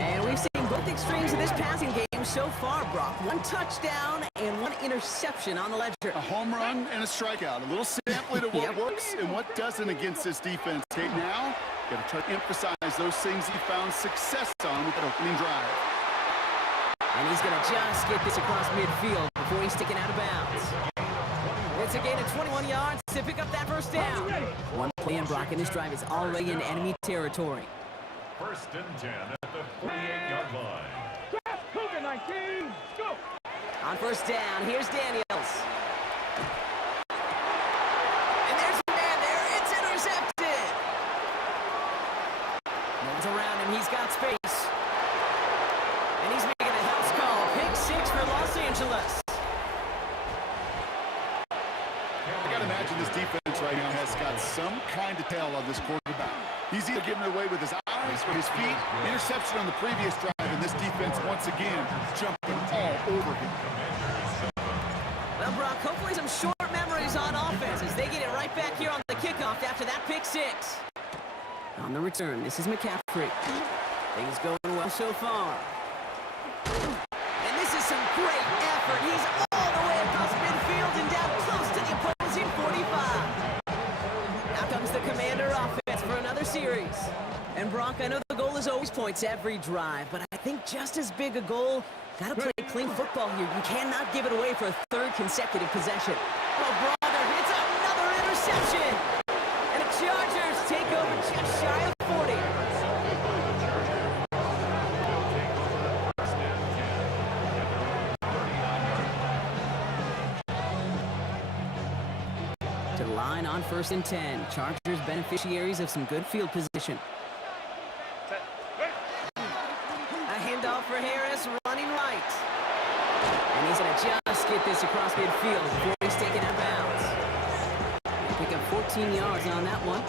And we've seen both extremes of this passing game so far, Brock. 1 touchdown and 1 interception on the ledger. A home run and a strikeout. A little sampling of what works and what doesn't against this defense. Kate, now got to try to emphasize those things he found success on with that opening drive. And he's going to just get this across midfield before he's taken out of bounds. It's a gain of 21 yards to pick up that 1st down. 1 play in Brock, and this drive is already in enemy territory. 1st and 10 at the 48-yard line. Cougar 19. Go. On 1st down, here's Daniels. And there's a man there. It's intercepted. No one's around him. He's got space. And he's making a house call. Pick 6 for Los Angeles. I got to imagine this defense right now has got some kind of tail on this quarterback. He's either giving it away with his eyes or his feet. Interception on the previous drive, and this defense once again jumping all over him. Well, Brock, hopefully some short memories on offense as they get it right back here on the kickoff after that pick 6. On the return, this is McCaffrey. Things going well so far. And this is some great effort. He's all the way across midfield and down close to the opposing 45. Now comes the Commander offense for another series. And Brock, I know the goal is always points every drive, but I think just as big a goal, gotta play clean football here. You cannot give it away for a 3rd consecutive possession. Oh, brother, it's another interception. And the Chargers take over just shy of 40. To the line on 1st and 10. Chargers beneficiaries of some good field position. A handoff for Harris, running right. And he's going to just get this across midfield before he's taken out of bounds. They pick up 14 yards on that one.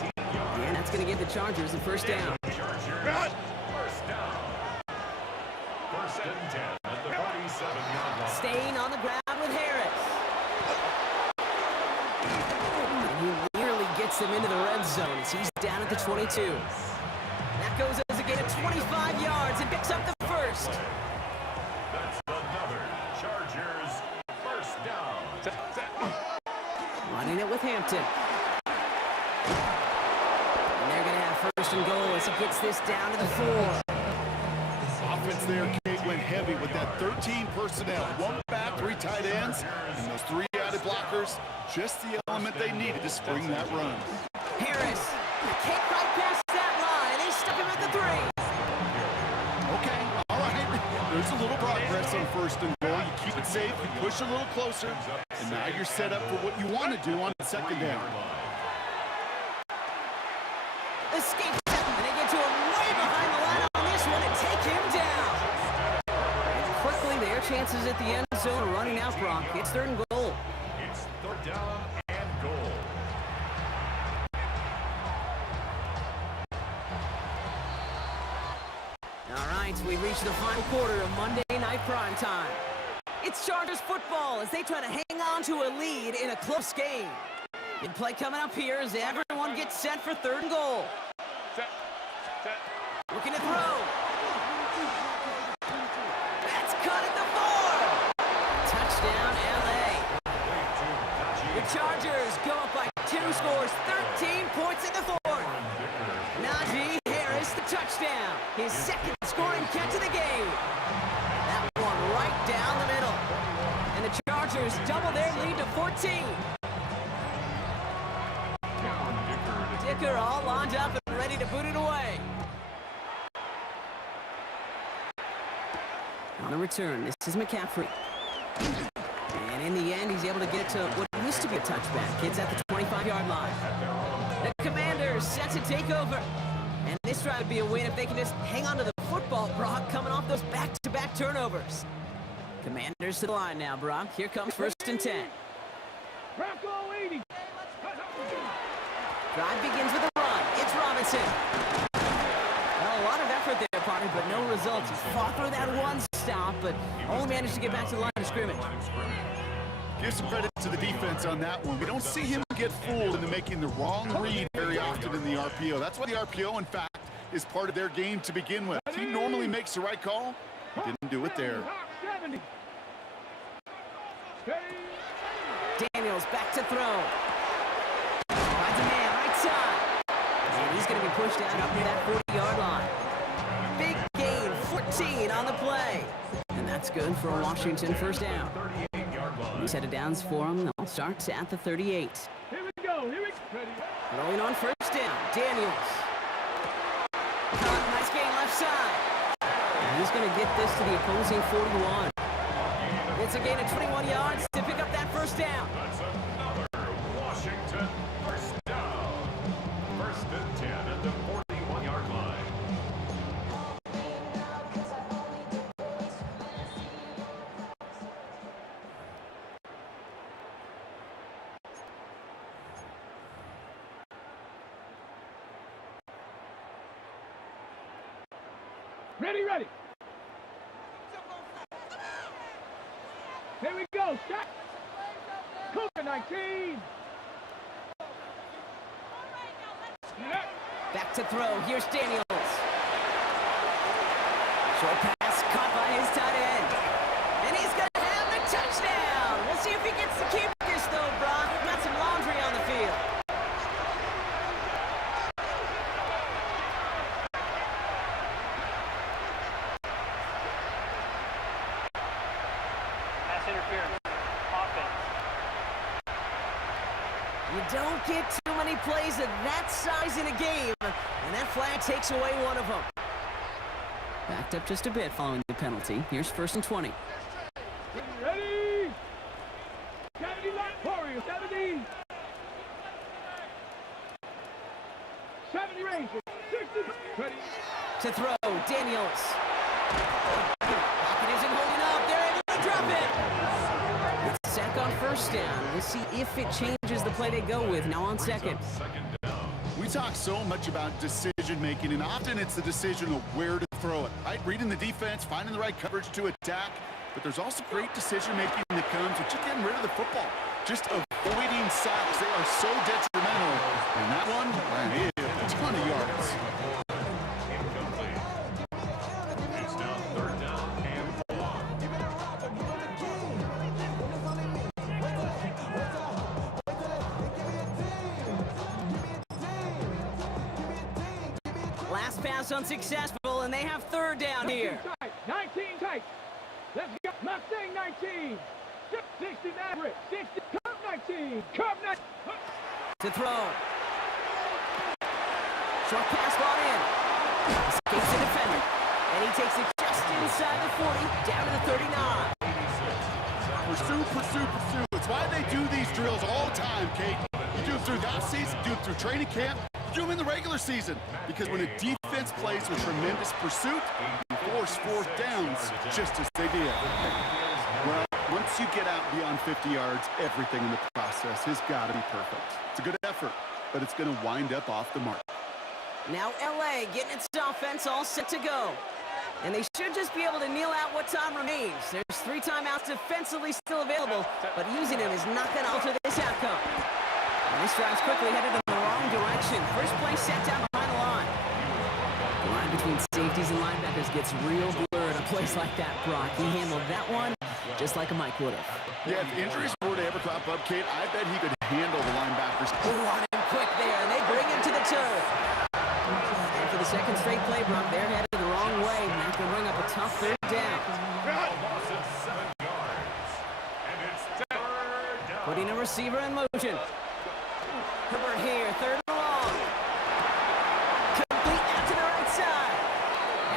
And that's going to give the Chargers the 1st down. Chargers, 1st down. 1st and 10 at the 47-yard line. Staying on the ground with Harris. And he nearly gets them into the red zone as he's down at the 22. That goes as a gain of 25 yards and picks up the 1st. Northampton. And they're going to have first and goal as he gets this down to the 4. Offense there, Kate, went heavy with that 13 personnel. 1 back, 3 tight ends, and those 3 added blockers. Just the element they needed to spring that run. Harris can't quite pass that line. They stuck him at the 3. Okay, all right. There's a little progress on first and goal. You keep it safe, you push a little closer, and now you're set up for what you want to do on second down. Escapes him, and they get to him way behind the line on this one and take him down. And quickly, their chances at the end zone are running out, Brock. It's 3rd and goal. It's 3rd down and goal. All right, we reach the final quarter of Monday Night Primetime. It's Chargers football as they try to hang on to a lead in a close game. Big play coming up here as everyone gets set for 3rd and goal. Looking to throw. That's caught at the 4. Touchdown, LA. The Chargers go up by 2 scores, 13 points in the 4th. Najee Harris, the touchdown. His 2nd scoring catch of the game. That one right down the middle. And the Chargers double their lead to 14. Dicker all lined up and ready to boot it away. On a return, this is McCaffrey. And in the end, he's able to get to what used to be a touchback. It's at the 25-yard line. The Commanders set to take over. And this drive would be a win if they can just hang on to the football, Brock, coming off those back-to-back turnovers. Commanders to the line now, Brock. Here comes 1st and 10. Bronco 80. Drive begins with a run. It's Robinson. Well, a lot of effort there, partner, but no results. He fought through that one stop, but only managed to get back to the line of scrimmage. Give some credit to the defense on that one. We don't see him get fooled into making the wrong read very often in the RPO. That's why the RPO, in fact, is part of their game to begin with. He normally makes the right call. He didn't do it there. 70. Daniels back to throw. Finds a man right side. And he's going to be pushed out up near that 40-yard line. Big gain, 14 on the play. And that's good for a Washington first down. New set of downs for him. They'll start at the 38. Here we go. Here we go. Rolling on first down. Daniels. Nice gain left side. And he's going to get this to the opposing 41. It's a gain of 21 yards to pick up that first down. That's another Washington first down. 1st and 10 at the 41-yard line. Ready, ready. Here we go. Shot. Cougar 19. Back to throw. Here's Daniels. Short pass caught by his tight end. And he's going to have the touchdown. We'll see if he gets to keep this, though, Brock. We've got some laundry on the field. Pass interference. Offense. You don't get too many plays of that size in a game, and that flag takes away one of them. Backed up just a bit following the penalty. Here's 1st and 20. Ready. 70 line Warriors. 70. 70 Rangers. 60. Ready. To throw, Daniels. Pocket isn't holding up. They're able to drop it. It's sack on first down. We'll see if it changes the play they go with. Now on 2nd. We talk so much about decision-making, and often it's the decision of where to throw it, right? Reading the defense, finding the right coverage to attack, but there's also great decision-making that comes with just getting rid of the football, just avoiding sacks. They are so detrimental, and that one, man, a ton of yards. It's now 3rd down and 4. pass unsuccessful, and they have third down here. 19 tight. Let's go. Mustang 19. 60 Maverick. 60. Curve 19. Curve 19. To throw. Short pass ball in. Escapes the defender. And he takes it just inside the 40, down to the 39. Pursue, pursue, pursue. It's why they do these drills all the time, Kate. You do it through the offseason, you do it through training camp, you do them in the regular season. Because when a defense plays with tremendous pursuit, you force fourth downs just as they did. Well, once you get out beyond 50 yards, everything in the process has got to be perfect. It's a good effort, but it's going to wind up off the mark. Now LA getting its offense all set to go. And they should just be able to kneel out what time remains. There's 3 timeouts defensively still available, but using them is not going to alter this outcome. And this drive's quickly headed in the wrong direction. First play set down behind the line. The line between safeties and linebackers gets real blurred a place like that, Brock. He handled that one just like a Mike would have. Yeah, if injuries were to ever crop up, Kate, I bet he could handle the linebackers. Ooh, on him quick there, and they bring him to the turf. And for the second straight play, Brock, they're headed the wrong way. And that's going to bring up a tough third down. Loss of 7 yards. And it's third down. Putting a receiver in motion. Herbert here, third and long. Complete out to the right side.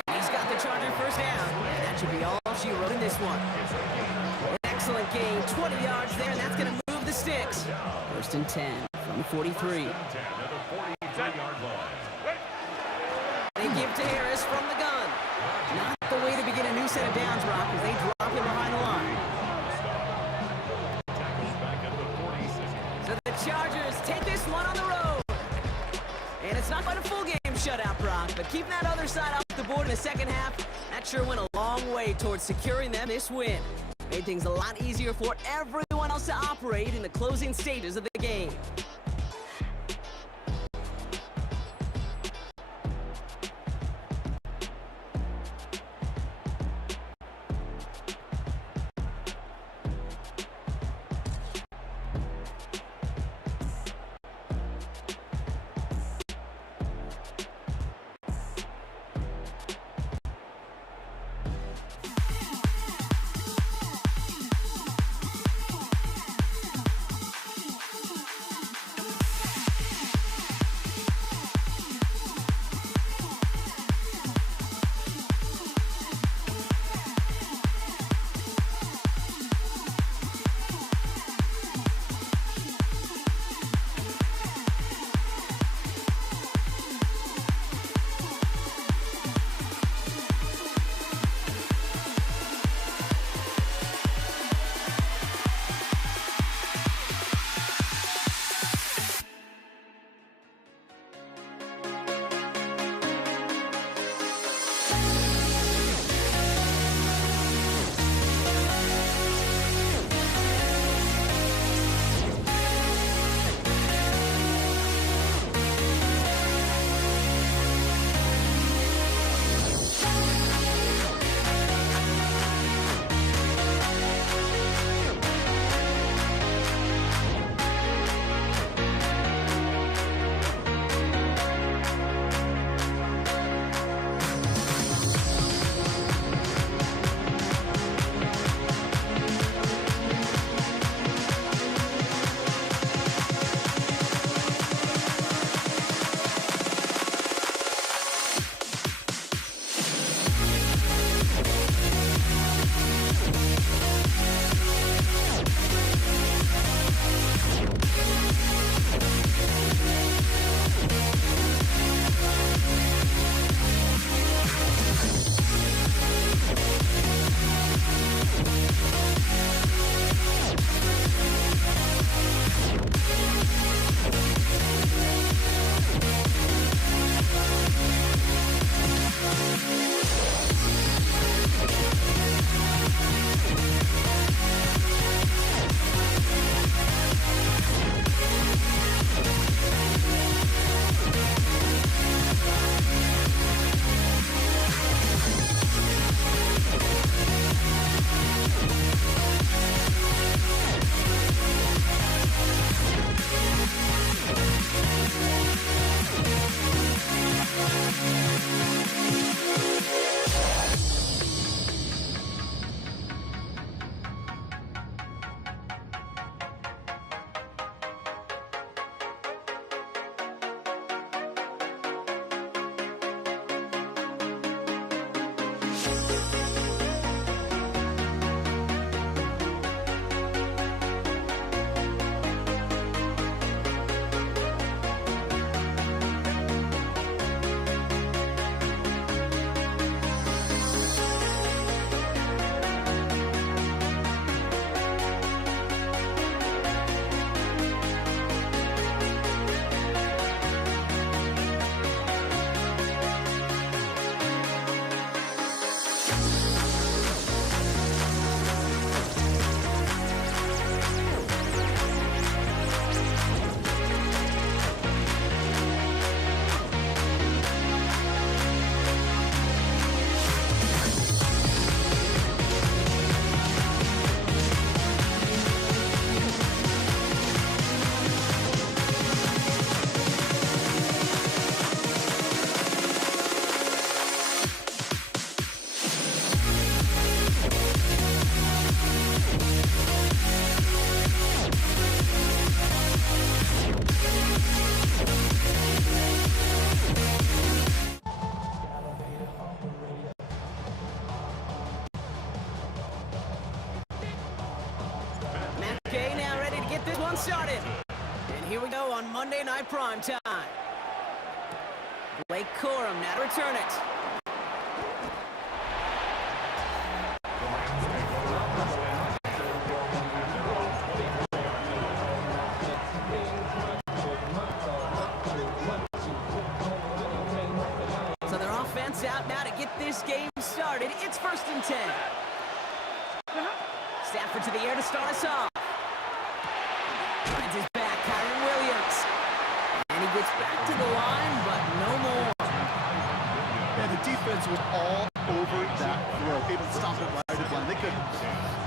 And he's got the Charger first down. And that should be all she wrote in this one. An excellent gain, 20 yards there, and that's going to move the sticks. First and 10 from the 43. They give to Harris from the gun. Not the way to begin a new set of downs, Rock, as they drop him behind the line. So the Chargers take this one on the road. And it's not quite a full game shutout, Brock, but keeping that other side off the board in the second half, that sure went a long way towards securing them this win. Made things a lot easier for everyone else to operate in the closing stages of the game. one started. And here we go on Monday Night Primetime. Blake Corum now to return it. So their offense out now to get this game started. It's 1st and 10. Stafford to the air to start us off. Finds his back, Kyron Williams. And he gets back to the line, but no more. Yeah, the defense was all over that throw, able to stop it right at line. They could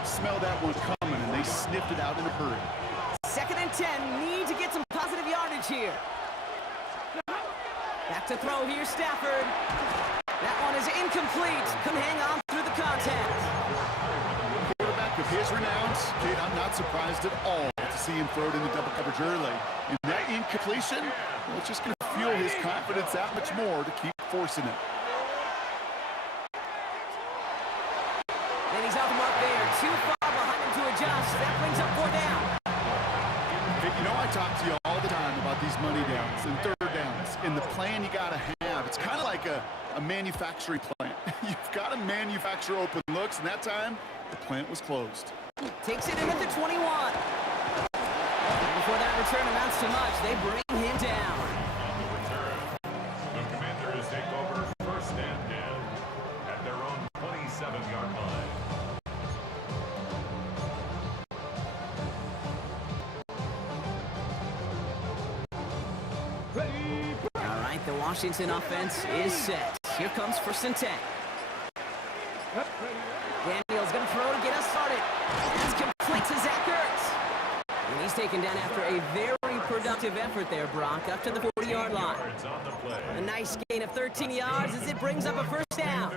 smell that one coming, and they sniffed it out in a hurry. 2nd and 10, need to get some positive yardage here. Back to throw here, Stafford. That one is incomplete. Couldn't hang on through the contact. Quarterback of his renowned, Kate, I'm not surprised at all to see him throw it into double coverage early. And that incompletion, well, it's just going to fuel his confidence that much more to keep forcing it. And he's off the mark there. Too far behind him to adjust. That brings up 4th down. Hey, you know, I talk to you all the time about these money downs and 3rd downs and the plan you got to have. It's kind of like a manufacturing plant. You've got to manufacture open looks, and that time, the plant was closed. Takes it in at the 21. Before that return amounts to much, they bring him down. The Commanders take over 1st and 10 at their own 27-yard line. All right, the Washington offense is set. Here comes 1st and 10. Daniels going to throw to get us started. That's complete to Zach Ertz. And he's taken down after a very productive effort there, Brock, up to the 40-yard line. A nice gain of 13 yards as it brings up a 1st down.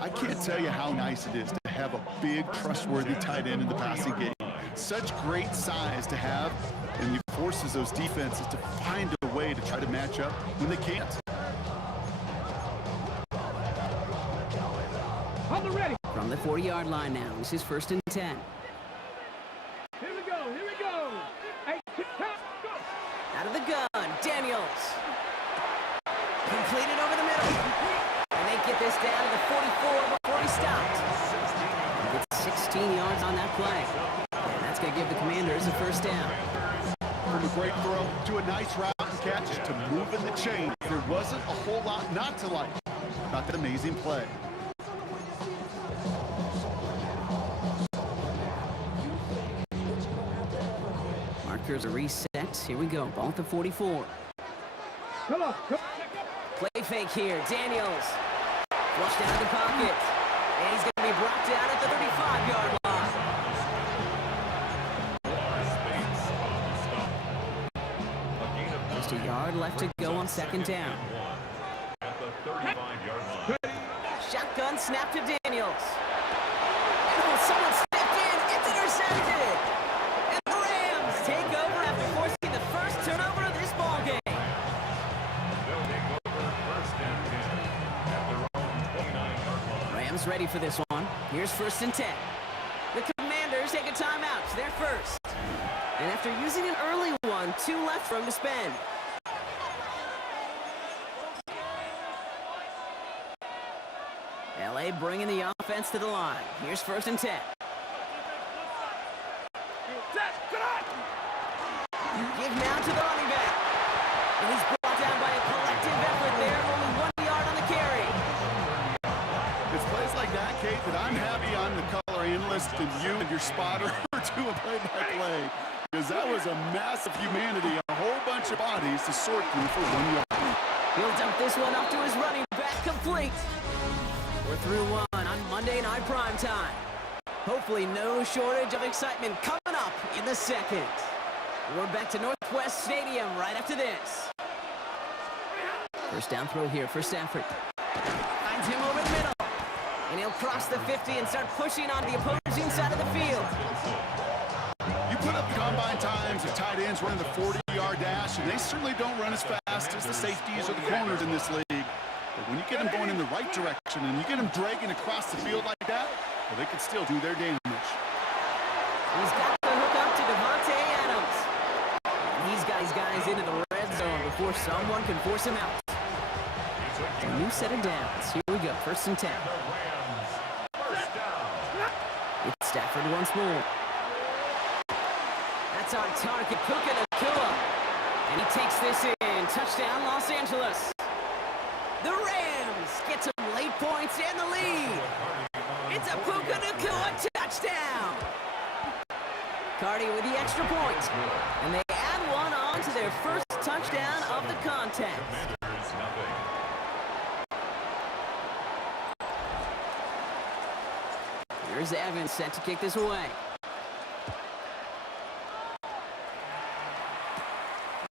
I can't tell you how nice it is to have a big, trustworthy tight end in the passing game. Such great size to have, and he forces those defenses to find a way to try to match up when they can't. On the ready. From the 40-yard line now, this is 1st and 10. Here we go. Here we go. 8, 6, go. Out of the gun, Daniels. Completed over the middle. And they get this down to the 44 before he stopped. He gets 16 yards on that play. And that's going to give the Commanders a 1st down. From a great throw to a nice route and catch to moving the chain. There wasn't a whole lot not to like about that amazing play. Markers are reset. Here we go. Ball at the 44. Come on. Play fake here. Daniels. Flush down the pocket. And he's going to be brought down at the 35-yard line. Just a yard left to go on 2nd down. At the 35-yard line. Shotgun snap to Daniels. Oh, someone stepped in. It's intercepted. And the Rams take over after forcing the 1st turnover of this ball game. They'll take over 1st and 10 at their own 29-yard line. Rams ready for this one. Here's 1st and 10. The Commanders take a timeout. They're first. And after using an early one, 2 left for him to spend. LA bringing the offense to the line. Here's 1st and 10. Give now to the running back. And he's brought down by a collective effort there. Only 1 yard on the carry. It's plays like that, Kate, that I'm happy I'm the color analyst and you and your spotter are doing play-by-play. Because that was a massive humanity, a whole bunch of bodies to sort through for 1 yard. He'll dump this one off to his running back, complete. We're through one on Monday Night Primetime. Hopefully no shortage of excitement coming up in the 2nd. We're back to Northwest Stadium right after this. 1st down throw here for Stafford. Finds him over the middle. And he'll cross the 50 and start pushing on the opposing side of the field. You put up combine times of tight ends running the 40-yard dash, and they certainly don't run as fast as the safeties or the corners in this league. But when you get them going in the right direction and you get them dragging across the field like that, well, they can still do their damage. He's got the hook up to Devontae Adams. before someone can force him out. A new set of downs. Here we go, 1st and 10. First down. It's Stafford once more. That's on target, Puka Nacua. And he takes this in. Touchdown, Los Angeles. The Rams get some late points and the lead. It's a Puka Nacua touchdown. Cardi with the extra point. And they add one on to their first touchdown of the contest. Commanders, nothing. Here's Evans set to kick this away.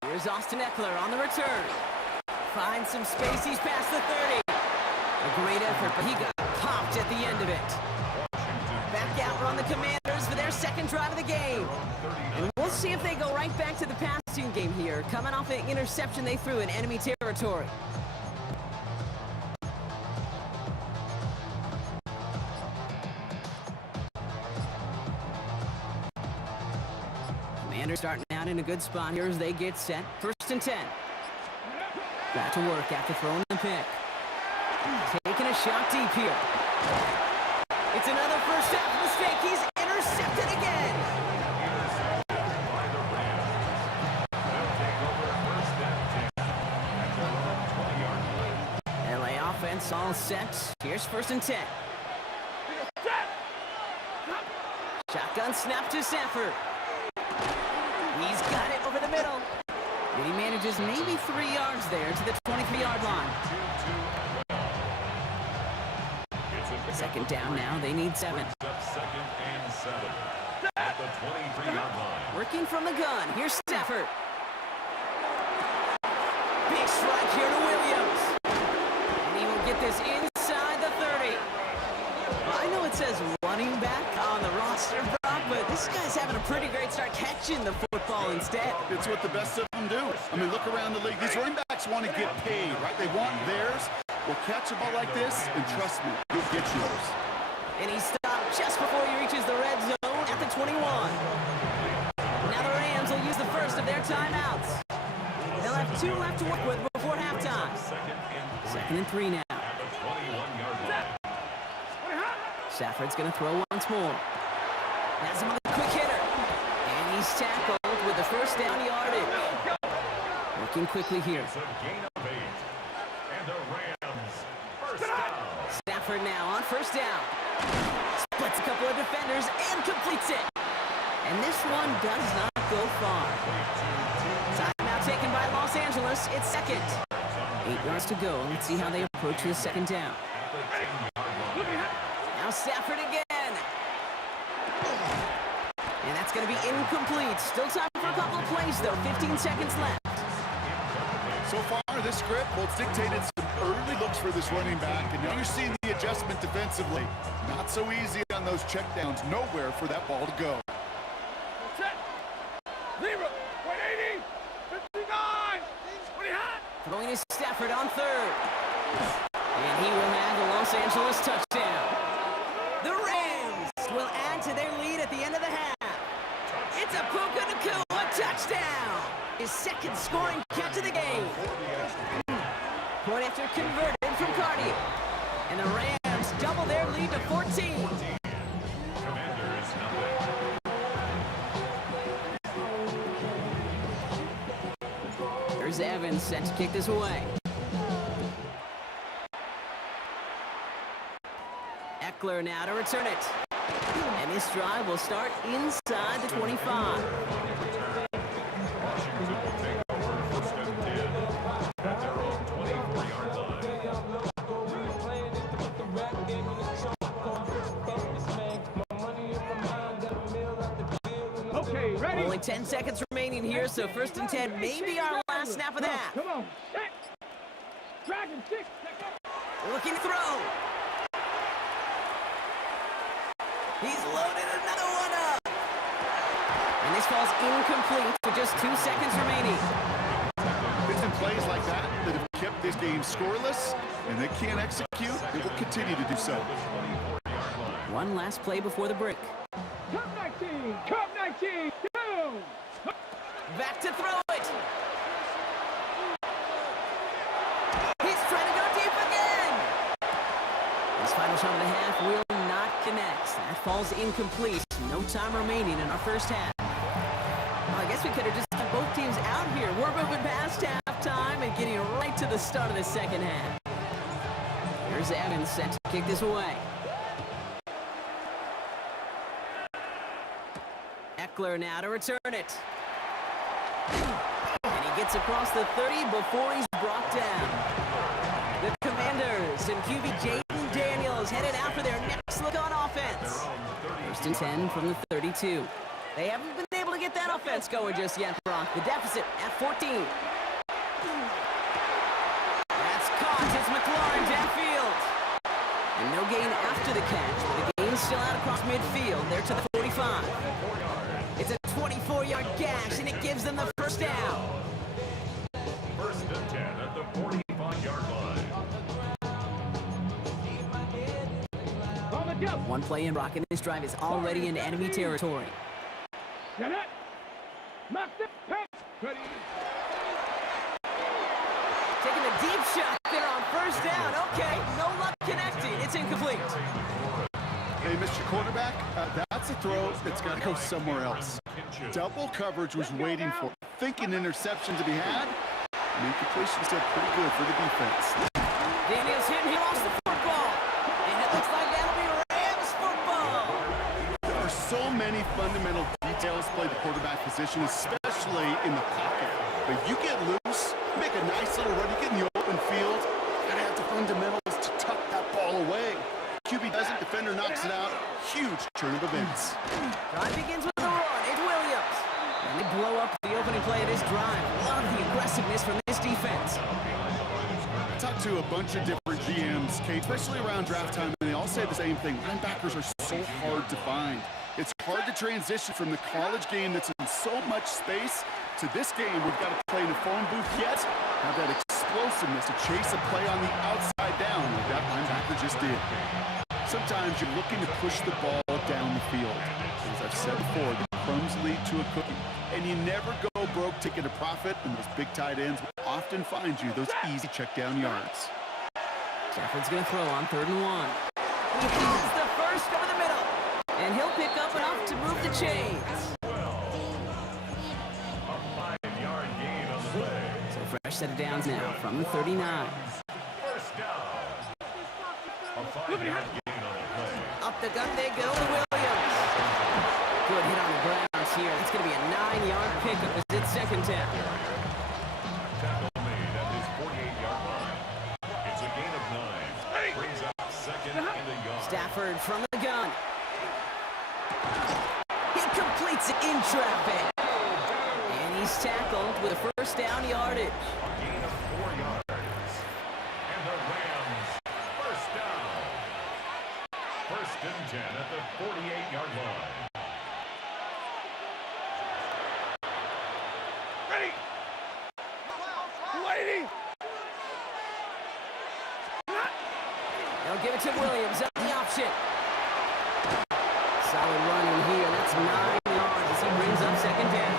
Here's Austin Eckler on the return. Finds some space, he's past the 30. A great effort, but he got popped at the end of it. Back out run the Commanders for their second drive of the game. And we'll see if they go right back to the passing game here, coming off an interception they threw in enemy territory. Commanders starting out in a good spot here as they get set. 1st and 10. Got to work after throwing the pick. Taking a shot deep here. It's another first half mistake. He's intercepted again. By the Rams. They'll take over 1st and 10 at their own 20-yard line. LA offense all set. Here's 1st and 10. Shotgun snap to Stafford. He's got it over the middle. And he manages maybe 3 yards there to the 23-yard line. Second down now. They need 7. Up 2nd and 7 at the 23-yard line. Working from the gun. Here's Stafford. Big strike here to Williams. And he will get this inside the 30. I know it says running back on the roster, Brock, but this guy's having a pretty great start catching the football instead. It's what the best of them do. I mean, look around the league. These running backs want to get paid, right? They want theirs. Well, catch a ball like this, and trust me, you'll get yours. And he stopped just before he reaches the red zone at the 21. Now the Rams will use the first of their timeouts. They'll have 2 left to work with before halftime. 2nd and 3 now. At the 21-yard line. Stafford's going to throw once more. That's another quick hitter. And he's tackled with the first down yardage. Working quickly here. It's a gain of 8. And the Rams, first down. Stafford now on 1st down. Splits a couple of defenders and completes it. And this one does not go far. Timeout taken by Los Angeles. It's 2nd. 8 yards to go. Let's see how they approach this 2nd down. Now Stafford again. And that's going to be incomplete. Still time for a couple of plays, though. 15 seconds left. So far, this script, well, it's dictated some early looks for this running back, and now you're seeing the adjustment defensively. Not so easy on those checkdowns. Nowhere for that ball to go. Set. 0, 180, 59, 20 hot. Throwing is Stafford on 3rd. And he will have the Los Angeles touchdown. The Rams will add to their lead at the end of the half. It's a Puka Nacua touchdown. His 2nd scoring catch of the game. Point after converted from Cardi. And the Rams double their lead to 14. Commanders, nothing. There's Evans set to kick this away. Eckler now to return it. And this drive will start inside the 25. Washington will take over 1st and 10 at their own 24-yard line. Okay, ready? Only 10 seconds remaining here, so 1st and 10 may be our last snap of the half. Come on. Set. Dragon 6. Looking to throw. He's loaded another one up. And this falls incomplete with just 2 seconds remaining. It's in plays like that that have kept this game scoreless, and they can't execute. It will continue to do so. One last play before the break. Cup 19. Cup 19. 2. Back to throw it. shot of the half will not connect. That falls incomplete. No time remaining in our first half. Well, I guess we could have just got both teams out here. We're moving past halftime and getting right to the start of the second half. Here's Evans set to kick this away. Eckler now to return it. And he gets across the 30 before he's brought down. The Commanders and QB Jaden Daniels headed out for their next look on offense. First and 10 from the 32. They haven't been able to get that offense going just yet, Brock. The deficit at 14. That's caught. It's McLaurin downfield. And no gain after the catch, but the gain's still out across midfield. They're to the 45. It's a 24-yard gash, and it gives them the first down. First and 10 at the 45-yard line. On the jump. One play in, Brock, and this drive is already in enemy territory. Get it. Knock it. Pass. Ready. Taking a deep shot there on first down. Okay, no luck connecting. It's incomplete. Hey, Mr. Quarterback, that's a throw that's got to go somewhere else. Double coverage was waiting for, thinking interception to be had. And incompletion still pretty good for the defense. Daniels hit, he lost the football. And it looks like that'll be Rams football. There are so many fundamental details play the quarterback position, especially in the pocket. But you get loose, make a nice little run, you get in the open field, you gotta have the fundamentals to tuck that ball away. QB doesn't, defender knocks it out. Huge turn of events. Drive begins with a run. It's Williams. And they blow up the opening play of this drive. Love the aggressiveness from this defense. I talked to a bunch of different GMs, Kate, especially around draft time, and they all say the same thing. Linebackers are so hard to find. It's hard to transition from the college game that's in so much space to this game. We've got to play in a phone booth yet. Have that explosiveness to chase a play on the outside down like that linebacker just did. Sometimes you're looking to push the ball down the field. As I've said before, the crumbs lead to a cookie. And you never go broke taking a profit, and those big tight ends will often find you those easy check down yards. Stafford's going to throw on 3rd and 1. He has the first over the middle. And he'll pick up enough to move the chains. A 5-yard gain on the play. So fresh set of downs now from the 39. First down. A 5-yard gain on the play. Up the gut they go to Williams. Good hit on the grounds here. That's going to be a 9-yard pickup as it's second down. Tackle made at his 48-yard line. It's a gain of 9. Brings up second in the yard. Stafford from the gun. He completes it in traffic. And he's tackled with a first down yardage. A gain of 4 yards. And the Rams, first down. First and 10 at the 48-yard line. Ready. Waiting. They'll give it to Williams on the option. Solid run in here. That's 9 yards as he brings up second down.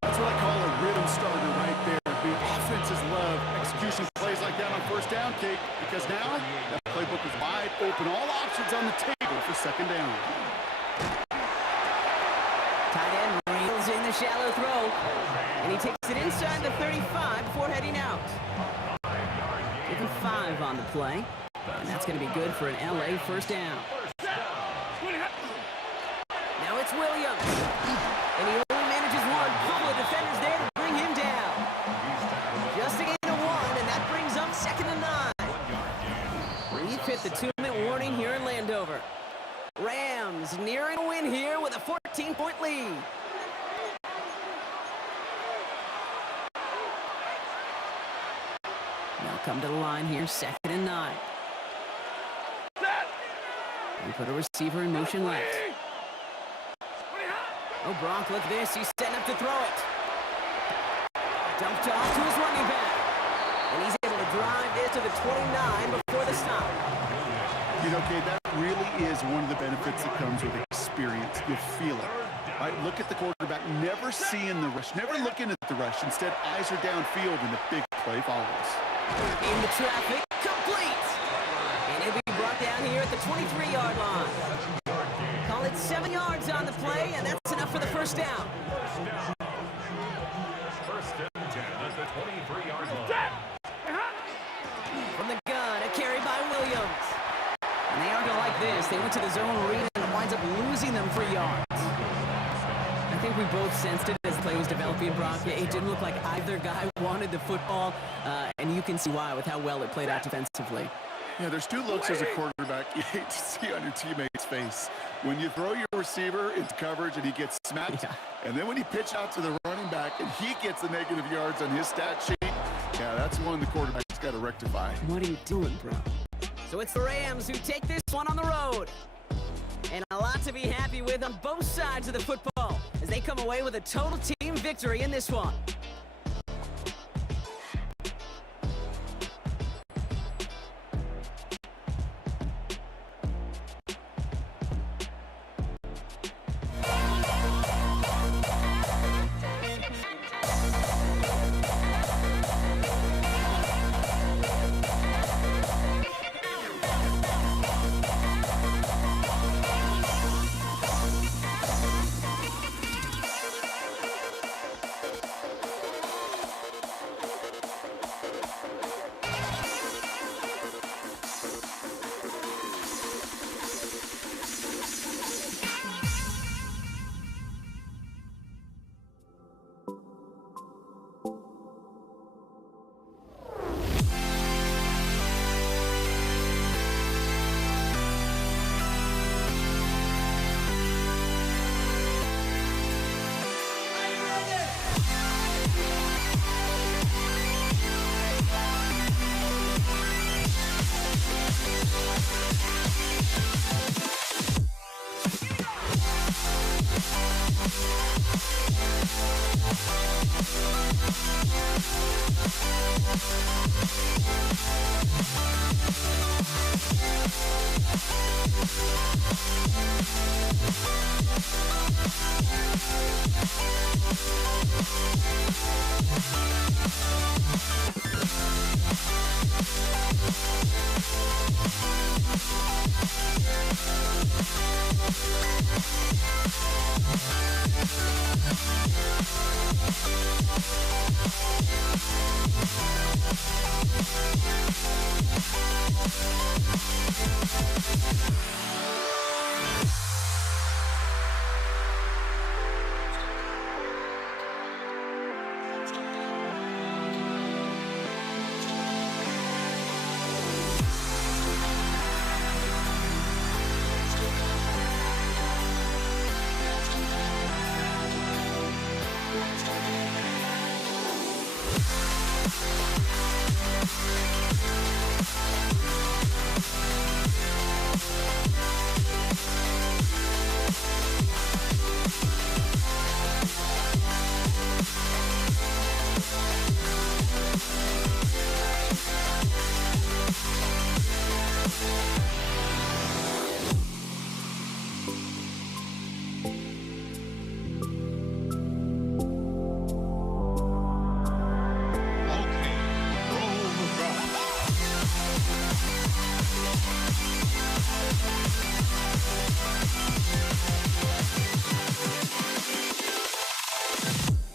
That's what I call a rhythm starter right there. The offenses love execution plays like that on first down, Kate, because now that playbook is wide open. All options on the table for second down. Tight end reels in the shallow throw. And he takes it inside the 35 before heading out. Give him 5 on the play. And that's going to be good for an LA first down. Now it's Williams. And he only manages one. Couple of defenders there to bring him down. Just a gain of 1, and that brings up second and 9. We've hit the 2-minute warning here in Landover. Rams nearing a win here with a 14-point lead. Now come to the line here, second and 9. We put a receiver in motion left. Oh, Bronk, look at this. He's setting up to throw it. Dumped off to his running back. And he's able to drive this to the 29 before the stop. You know, Kate, that really is one of the benefits that comes with experience. You'll feel it. Right? Look at the quarterback, never seeing the rush, never looking at the rush. Instead, eyes are downfield, and the big play follows. In the traffic, complete. And he'll be brought down 23-yard line. Call it 7 yards on the play, and that's enough for the first down. First and 10 at the 23-yard line. From the gun, a carry by Williams. And they aren't going to like this. They went to the zone read and winds up losing them for yards. I think we both sensed it as the play was developing, Brock. It didn't look like either guy wanted the football, and you can see why with how well it played out defensively. Yeah, there's two looks as a quarterback you hate to see on your teammate's face. When you throw your receiver into coverage and he gets smacked, and then when you pitch out to the running back and he gets the negative yards on his stat sheet, yeah, that's one the quarterback's got to rectify. What are you doing, bro? So it's the Rams who take this one on the road. And a lot to be happy with on both sides of the football as they come away with a total team victory in this one.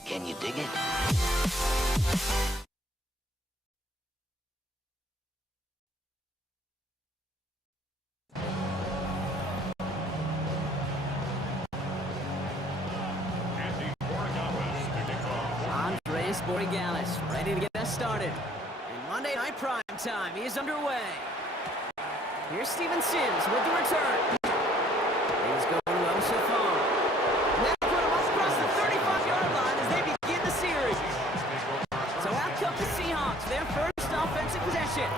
Can you dig it? Andres Borregales ready to get us started. And Monday Night Prime Time is underway. Here's Steven Sims with the return. He's going to El Shafon. And that put him up across the 35-yard line as they begin the series. So out come the Seahawks, their first offensive possession.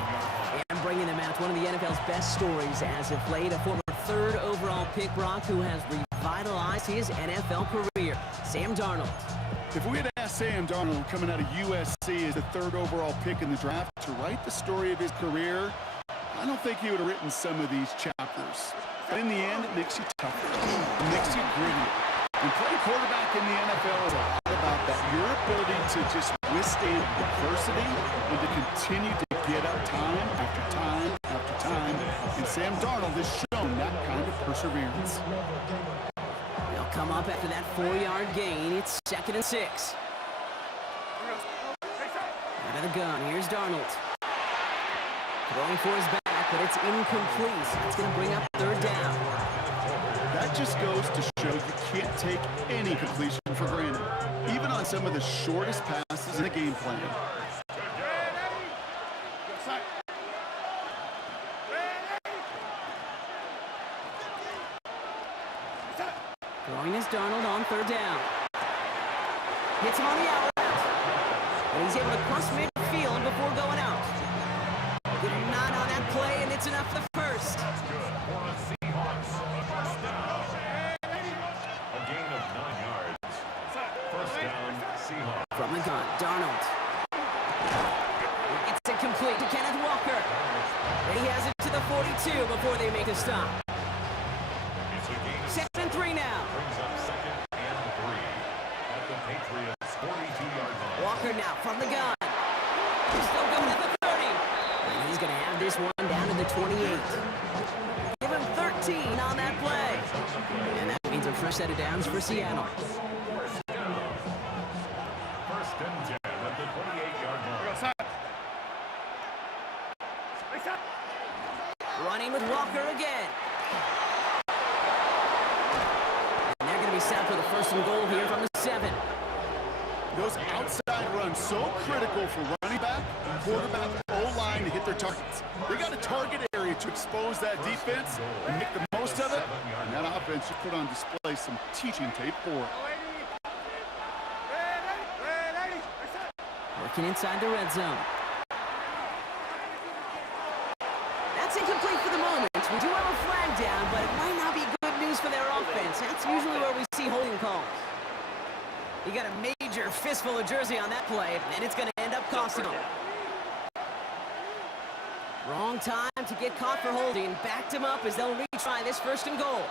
And bringing them out, one of the NFL's best stories as of late, a former third overall pick, Brock, who has revitalized his NFL career, Sam Darnold. If we had asked Sam Darnold coming out of USC as the third overall pick in the draft to write the story of his career, I don't think he would have written some of these chapters. But in the end, it makes you tougher. It makes you grittier. And playing quarterback in the NFL is a lot about that. Your ability to just withstand adversity and to continue to get up time after time after time And Sam Darnold has shown that kind of perseverance. They'll come up after that 4-yard gain. It's 2nd and 6. Out of the gun, here's Darnold. Throwing for his back, but it's incomplete. It's going to bring up 3rd down. That just goes to show you can't take any completion for granted, even on some of the shortest passes in the game plan. Throwing is Darnold on 3rd down. Hits him on the out route. And he's able to cross midfield before going out. Good 9 on that play, and it's enough for the first. That's good for the Seahawks. First down. A gain of 9 yards. First down, Seahawks. From the gun, Darnold. It's incomplete to Kenneth Walker. And he has it to the 42 before they make a stop. It's a gain of 2nd and 3 now. brings up 2nd and 3 at the Patriots' 42-yard line. Walker now from the gun. He's still going at the 30. And he's going to have this one down to the 28. Give him 13 on that play. And that means a fresh set of downs for Seattle. First down. First and 10 at the 28-yard line. Running with Walker again. And they're going to be set for the 1st and goal here from the 7. Those outside runs so critical for running back, quarterback, O-line to hit their targets. They got a target area to expose that defense and make the most of it. And that offense should put on display some teaching tape for it. Working inside the red zone. That's incomplete for the moment. We do have a flag down, but it might not be good news for their offense. That's usually where we see holding calls. You got a major fistful of jersey on that play, and it's going to end up costing them. Wrong time to get caught for holding. Backed him up as they'll retry this 1st and goal.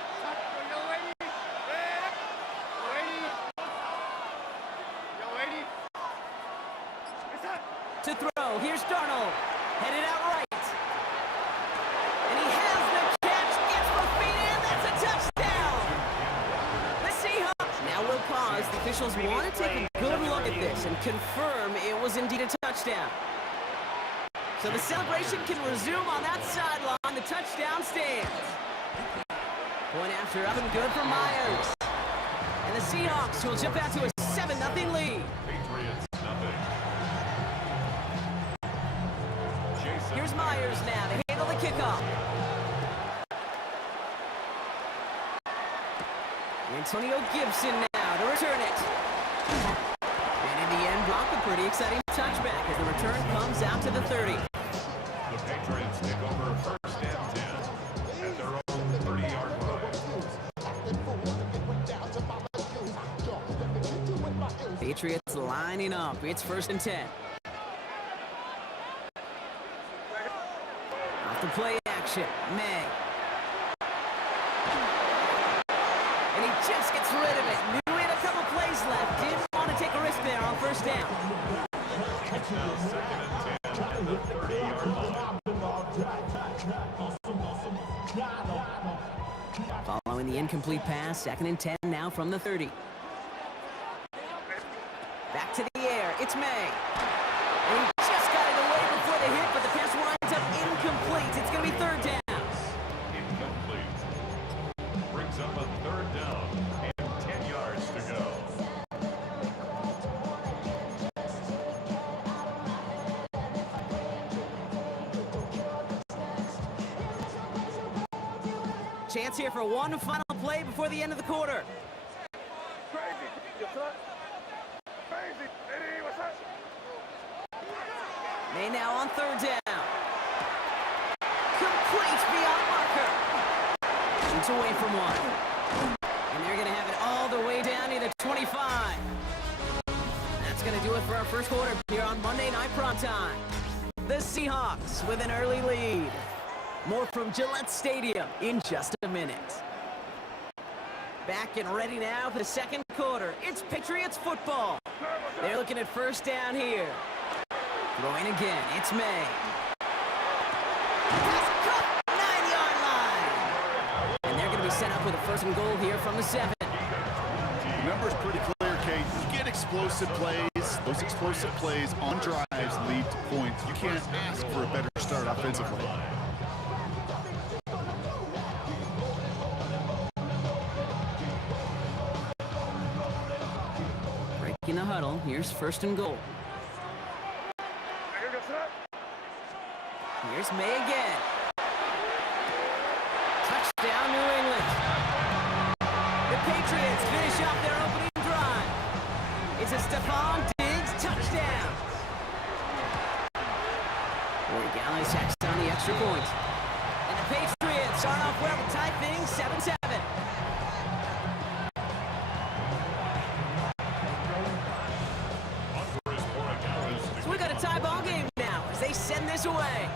To throw, here's Darnold. Headed out right. And he has the catch, gets both feet in, that's a touchdown! The Seahawks now will pause. The officials want to take a good look at this and confirm it was indeed a touchdown. So the celebration can resume on that sideline. The touchdown stands. Point after up and good for Myers. And the Seahawks will jump out to a 7-0 lead. Patriots, nothing. Here's Myers now to handle the kickoff. Antonio Gibson now to return it. And in the end, block a pretty exciting touchback as the return comes out to the 30. The Patriots take over 1st and 10 at their own 30-yard line. Patriots lining up. It's 1st and 10. Off the play action, May. And he just gets rid of it. Knew he had a couple plays left. Didn't want to take a risk there on 1st down. It's now 2nd and 10 at the 30-yard line. Following the incomplete pass, 2nd and 10 now from the 30. Back to the air, it's May. And he just got it away before the hit, but the pass winds up incomplete. It's going to be 3rd down. Incomplete. Brings up a 3rd down and 10 yards to go. Chance here for one final play before the end of the quarter. May now on 3rd down. Complete beyond marker. It's away from one. And they're going to have it all the way down to the 25. That's going to do it for our 1st quarter here on Monday Night Primetime. The Seahawks with an early lead. More from Gillette Stadium in just a minute. Back and ready now for the 2nd quarter. It's Patriots football. They're looking at 1st down here. Throwing again, it's May. Pass caught, 9 with a 1st and goal here from the 7. The number's pretty clear, Kate. You get explosive plays. Those explosive plays on drives lead to points. You can't ask for a better start offensively. Breaking the huddle. Here's 1st and goal. Here's May again. Touchdown, New England. The Patriots finish off their opening drive. It's a Stephon Diggs touchdown. Corey Galley checks on the extra point. And the Patriots start off well to tie things 7-7. So we got a tie ball game now as they send this away.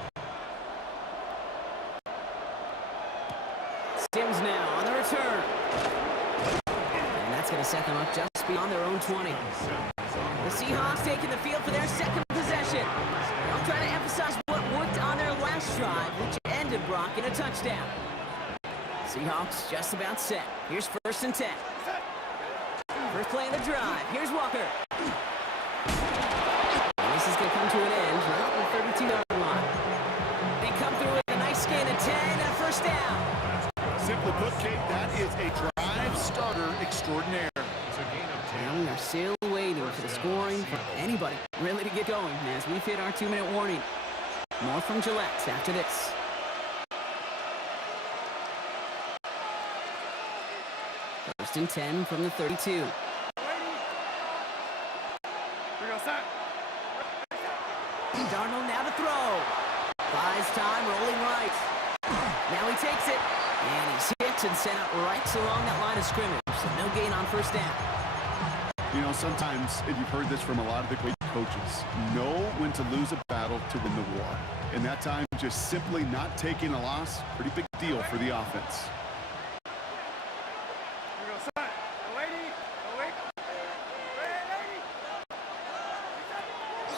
Sims now on the return. And that's going to set them up just beyond their own 20. The Seahawks taking the field for their 2nd possession. They'll try to emphasize what worked on their last drive, which ended Brock in a touchdown. Seahawks just about set. Here's 1st and 10. First play of the drive. Here's Walker. And this is going to come to an end right at the 32-yard line. They come through with a nice gain of 10 and a 1st down. Simply put, Kate, that is a drive starter extraordinaire. And we are still waiting for the scoring for anybody really to get going as we've hit our 2-minute warning. More from Gillette after this. First and 10 from the 32. Darnold now to throw. Buys time, rolling right. Now he takes it. And he's hit and sent out right along that line of scrimmage. So no gain on 1st down. You know, sometimes, and you've heard this from a lot of the great coaches, know when to lose a battle to win the war. And that time, just simply not taking a loss, pretty big deal for the offense.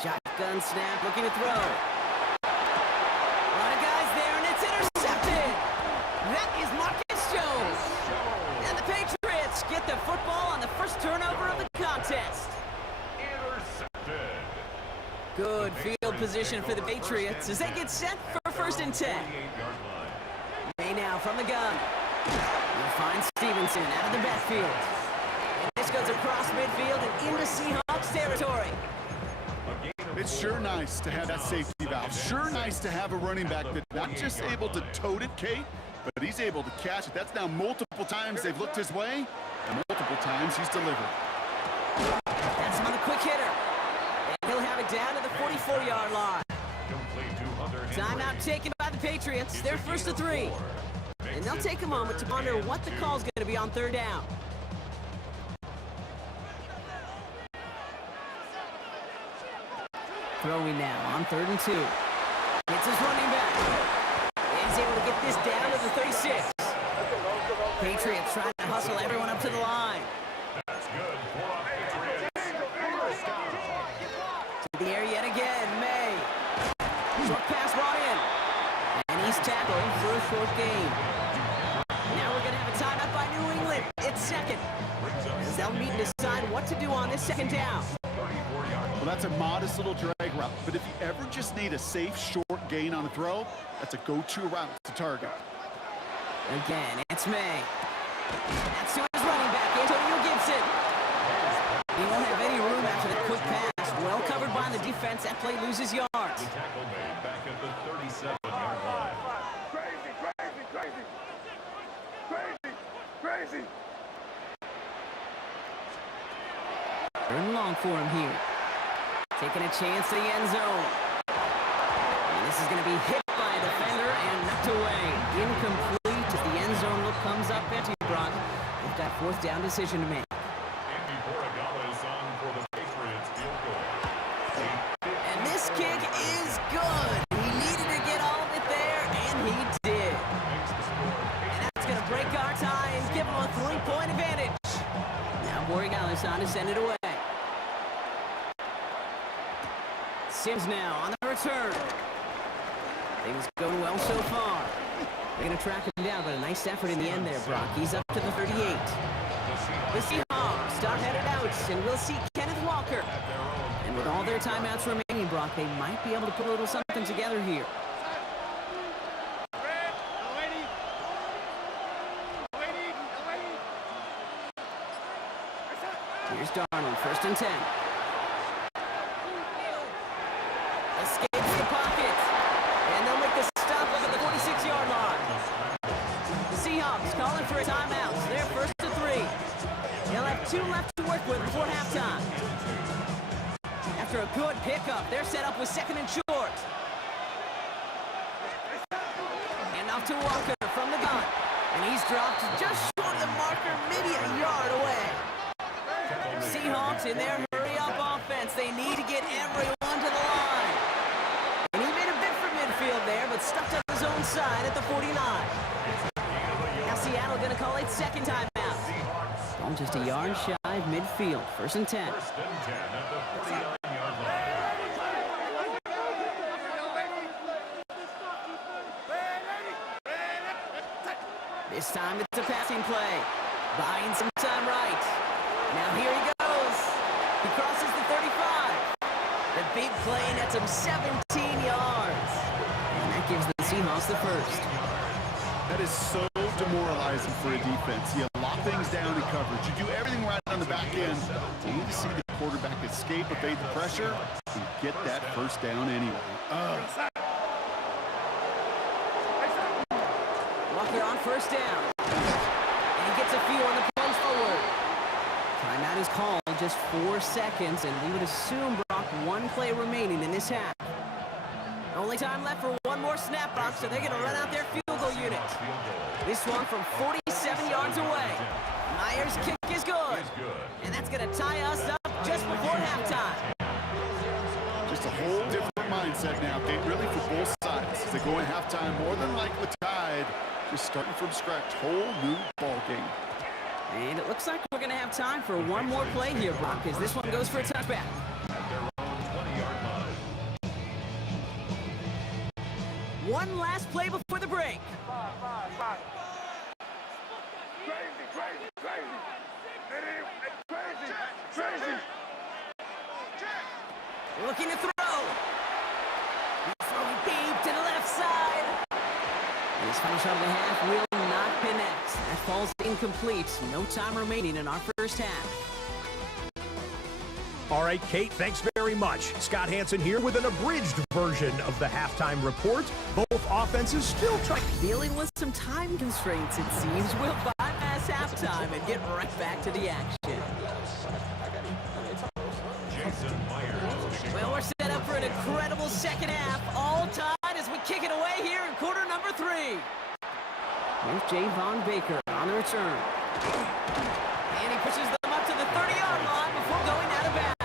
Shotgun snap, looking to throw. A lot of guys there, and it's intercepted. That is Marcus Jones. And the Patriots get the football on the 1st turnover of the contest. Intercepted. Good field position for the Patriots as they get set for 1st and 10. May now from the gun. He'll find Stevenson out of the backfield. And this goes across midfield and into Seahawks territory. It's sure nice to have that safety valve. Sure nice to have a running back that's not just able to tote it, Kate, but he's able to catch it. That's now multiple times they've looked his way, and multiple times he's delivered. That's on the quick hitter. And he'll have it down to the 44-yard line. Timeout taken by the Patriots. They're 1st to 3. And they'll take a moment to ponder what the call's going to be on 3rd down. Throwing now on 3rd and 2. It's his running back. He's able to get this down to the 36. Patriots trying to hustle everyone up to the line. That's good for Patriots. To the air yet again, May. Short pass brought in. And he's tackled for a short gain. Now we're going to have a timeout by New England. It's 2nd. As they'll meet and decide what to do on this 2nd down. Well, that's a modest little drag route, but if you ever just need a safe, short gain on a throw, that's a go-to route to target. Again, it's May. That's to his running back, Antonio Gibson. He won't have any room after the quick pass. Well covered by the defense. That play loses yards. The tackle made back at the 37-yard line. Crazy. Third and long for him here. Taking a chance to the end zone. And this is going to be hit by a defender and knocked away. Incomplete as the end zone look comes up empty, Brock. They've got 4th down decision to make. Andy Borregales on for the Patriots field goal. And this kick is good. He needed to get all of it there, and he did. And that's going to break our tie and give him a 3-point advantage. Now Borregales on to send it away. Sims now on the return. Things going well so far. They're going to track him down, but a nice effort in the end there, Brock. He's up to the 38. The Seahawks start headed out, and we'll see Kenneth Walker. And with all their timeouts remaining, Brock, they might be able to put a little something together here. Here's Darnold, 1st and 10. Escapes the pocket. And they'll make the stop up at the 46-yard line. The Seahawks calling for a timeout. They're 1st to 3. They'll have 2 left to work with before halftime. After a good pickup, they're set up with 2nd and short. And off to Walker from the gun. And he's dropped just short of the marker, maybe a yard away. Seahawks in their hurry-up offense. They need to get everyone to the line. And he made a bid for midfield there, but stuck to his own side at the 49. Now Seattle going to call it 2nd timeout. Ball just a yard shy of midfield. 1st and 10. 1st and 10 at the 49-yard line. This time it's a passing play. Buying some time right. Now here he goes. He crosses the 35. The big play nets him 17 yards. And that gives the Seahawks the 1st. That is so demoralizing for a defense. You lock things down in coverage. You do everything right on the back end. You need to see the quarterback escape, evade the pressure, and get that 1st down anyway. Walker on 1st down. And he gets a few on the plunge forward. Timeout is called, just 4 seconds, and we would assume, Brock, 1 play remaining in this half. Only time left for 1 more snap, Brock, so they're going to run out their field goal unit. This one from 47 yards away. Myers' kick is good. And that's going to tie us up just before halftime. Just a whole different mindset now, Kate, really for both sides. As they go in halftime, more than likely tied, just starting from scratch, whole new ball game. And it looks like we're going to have time for 1 more play here, Brock, as this one goes for a touchback. At their own 20-yard line. 1 last play before the break. Looking to throw. He's throwing deep to the left side. And his final shot of the half will not connect. That falls incomplete. No time remaining in our 1st half. All right, Kate, thanks very much. Scott Hanson here with an abridged version of the halftime report. Both offenses still trying. Dealing with some time constraints, it seems. We'll bypass halftime and get right back to the action. Jason Myers. Well, we're set up for an incredible 2nd half. All tied as we kick it away here in quarter number 3. Here's Javon Baker on the return. And he pushes them up to the 30-yard line before going out of bounds.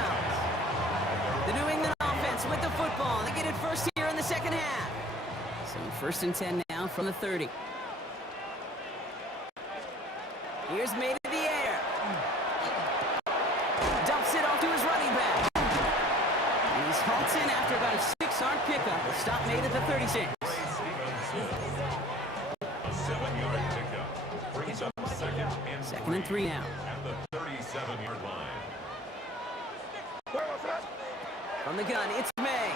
The New England offense with the football. They get it first here in the 2nd half. So 1st and 10 now from the 30. Here's made in the air. Dumps it off to his running back. And he's halts in after about a 6-yard pickup. A stop made at the 36. A 7-yard pickup brings up 2nd and 3 now. At the 37-yard line. From the gun, it's May.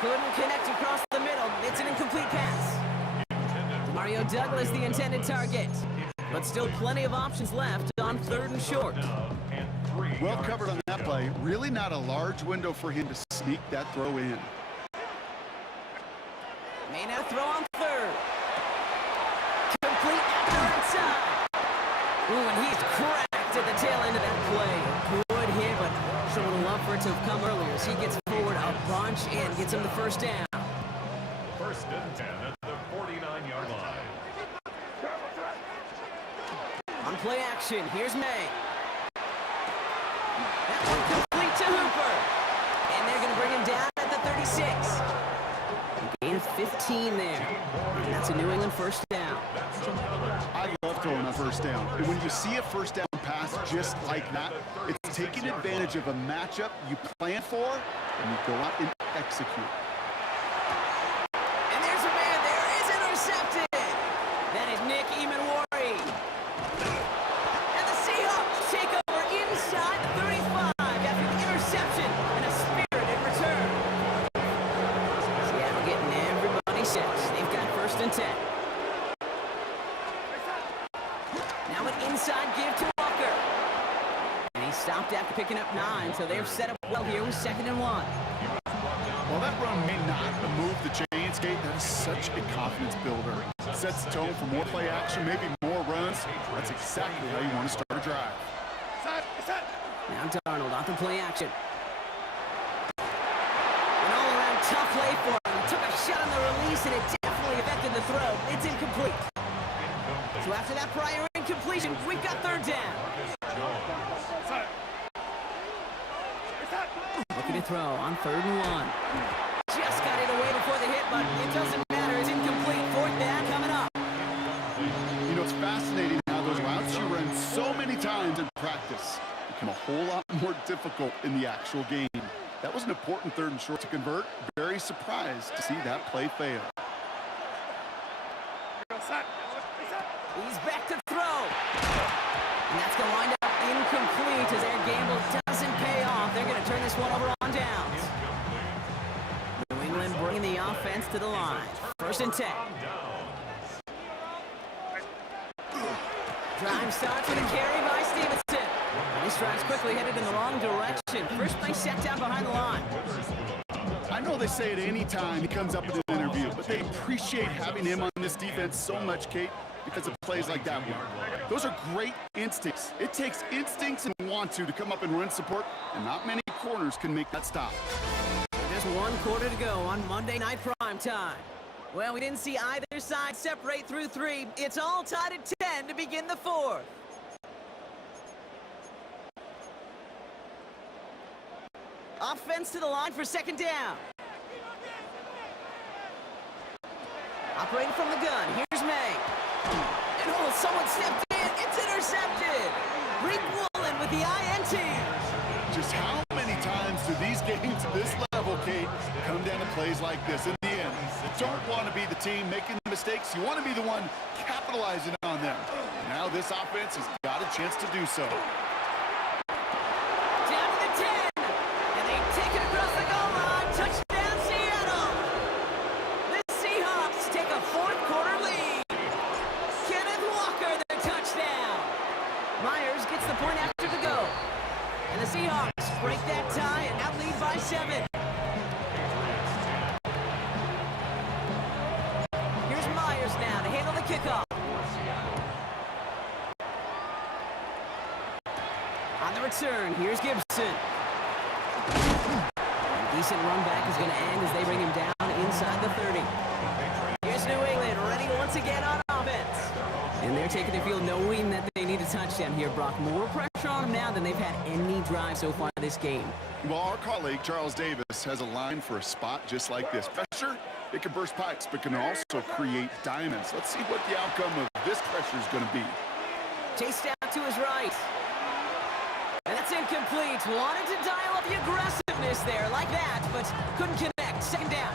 Couldn't connect across the middle. It's an incomplete pass. Mario Douglas, the intended target. But still plenty of options left on 3rd and short. Well covered on that play. Really not a large window for him to sneak that throw in. May now throw on 3rd. Complete after inside. Ooh, and he's cracked at the tail end of that play. A good hit, but should have loved for it to have come earlier as he gets forward a bunch and gets him the 1st down. 1st and 10 at the 49-yard line. On play action, here's May. That one complete to Hooper. And they're going to bring him down at the 36. A gain of 15 there. And that's a New England 1st down. I love throwing a 1st down. And when you see a 1st down pass just like that, it's taking advantage of a matchup you plan for, and you go out and execute. And there's a That is Nick Emanwari. And the Seahawks take over inside the 35 after the interception and a spirited return. Seattle getting everybody set. They've got 1st and 10. Now an inside give to Walker. And he stopped after picking up 9, so they're set up well here with 2nd and 1. While that run may not move the chains, Kate, that is such a confidence builder. It sets the tone for more play action, maybe more runs. That's exactly how you want to start a drive. Now Darnold off the play action. An all-around tough play for him. He took a shot on the release, and it definitely affected the throw. It's incomplete. So after that prior incompletion, we've got 3rd down. Looking to throw on 3rd and 1. Just got it away before the hit, but it doesn't matter. It's incomplete. 4th down coming up. You know, it's fascinating how those routes you run so many times in practice become a whole lot more difficult in the actual game. That was an important 3rd and short to convert. Very surprised to see that play fail. He's back to throw. And that's going to wind up incomplete as their gamble doesn't pay off. They're going to turn this one over on downs. New England bringing the offense to the line. 1st and 10. Drive starts with a carry by Stevenson. This drive's quickly headed in the wrong direction. First play set down behind the line. I know they say it any time he comes up in an interview, but they appreciate having him on this defense so much, Kate, because of plays like that one. Those are great instincts. It takes instincts and want to come up and run support, and not many corners can make that stop. Just 1 quarter to go on Monday Night Prime Time. Well, we didn't see either side separate through 3. It's all tied at 10 to begin the 4th. Offense to the line for 2nd down. Operating from the gun, here's May. And oh, someone stepped in. It's intercepted. Rick Woolen with the INT. Just how many times do these games at this level, Kate, come down to plays like this? In the end, you don't want to be the team making the mistakes. You want to be the one capitalizing on them. Now this offense has got a chance to do so. Down to the 10. And they take it across the goal line. Touchdown, Seattle. The Seahawks take a 4th quarter lead. Kenneth Walker, the touchdown. Myers gets the point after the go. And the Seahawks break that tie and now lead by 7. Here's Myers now to handle the kickoff. On the return, here's Gibson. A decent run back is going to end as they bring him down inside the 30. Here's New England ready once again on offense. And they're taking the field knowing that they need a touchdown here, Brock. More pressure on them now than they've had any drive so far this game. Well, our colleague, Charles Davis, has a line for a spot just like this. Pressure, it can burst pipes, but can also create diamonds. Let's see what the outcome of this pressure is going to be. Chased out to his right. And that's incomplete. Wanted to dial up the aggressiveness there like that, but couldn't connect. 2nd down.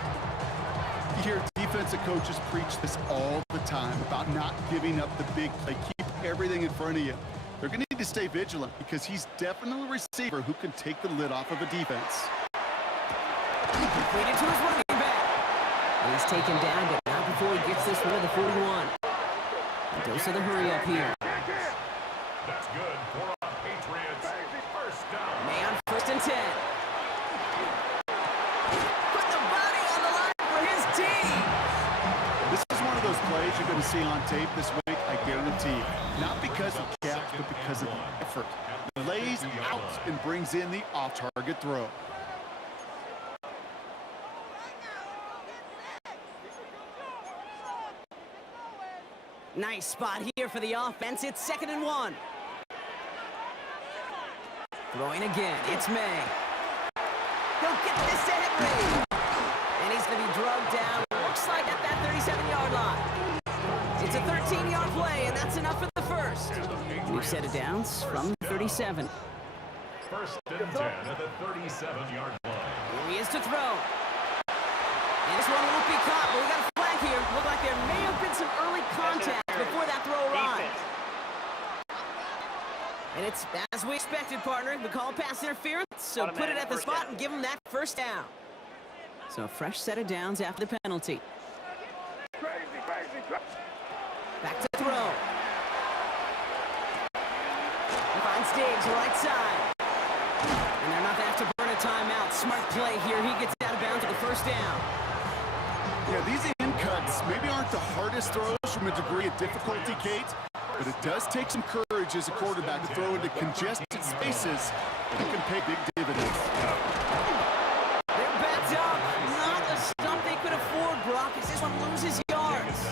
You hear defensive coaches preach this all the time about not giving up the big play. Keep everything in front of you. They're going to need to stay vigilant because he's definitely a receiver who can take the lid off of a defense. Completed to his running back. And he's taken down, but not before he gets this one to the 41. A dose of the hurry up here. That's good for a Patriots. 1st down. May on 1st and 10. Put the body on the line for his team. This is one of those plays you're going to see on tape this week, I guarantee. Not because of caps, but because of the effort. Lays out and brings in the off-target throw. Nice spot here for the offense. It's 2nd and 1. Throwing again. It's May. He'll get this to Henry. And he's going to be drugged down. Looks like at that 37-yard line. It's a 13-yard play, and that's enough for the 1st. We've set it down from 37. 1st and 10 at the 37-yard line. Here he is to throw. And this one won't be caught, but we got a flag here. Looked like there may have been some early contact And it's as we expected, partner. We call pass interference, so put it at the spot and give them that first down. So a fresh set of downs after the penalty. Back to throw. He finds Diggs, right side. And they're not going to have to burn a timeout. Smart play here. He gets out of bounds with the first down. Yeah, these in cuts maybe aren't the hardest throws from a degree of difficulty, Kate, but it does take some courage as a quarterback to throw into congested spaces that can pay big dividends. They're backed up. Not a stump they could afford, Brock, as this one loses yards.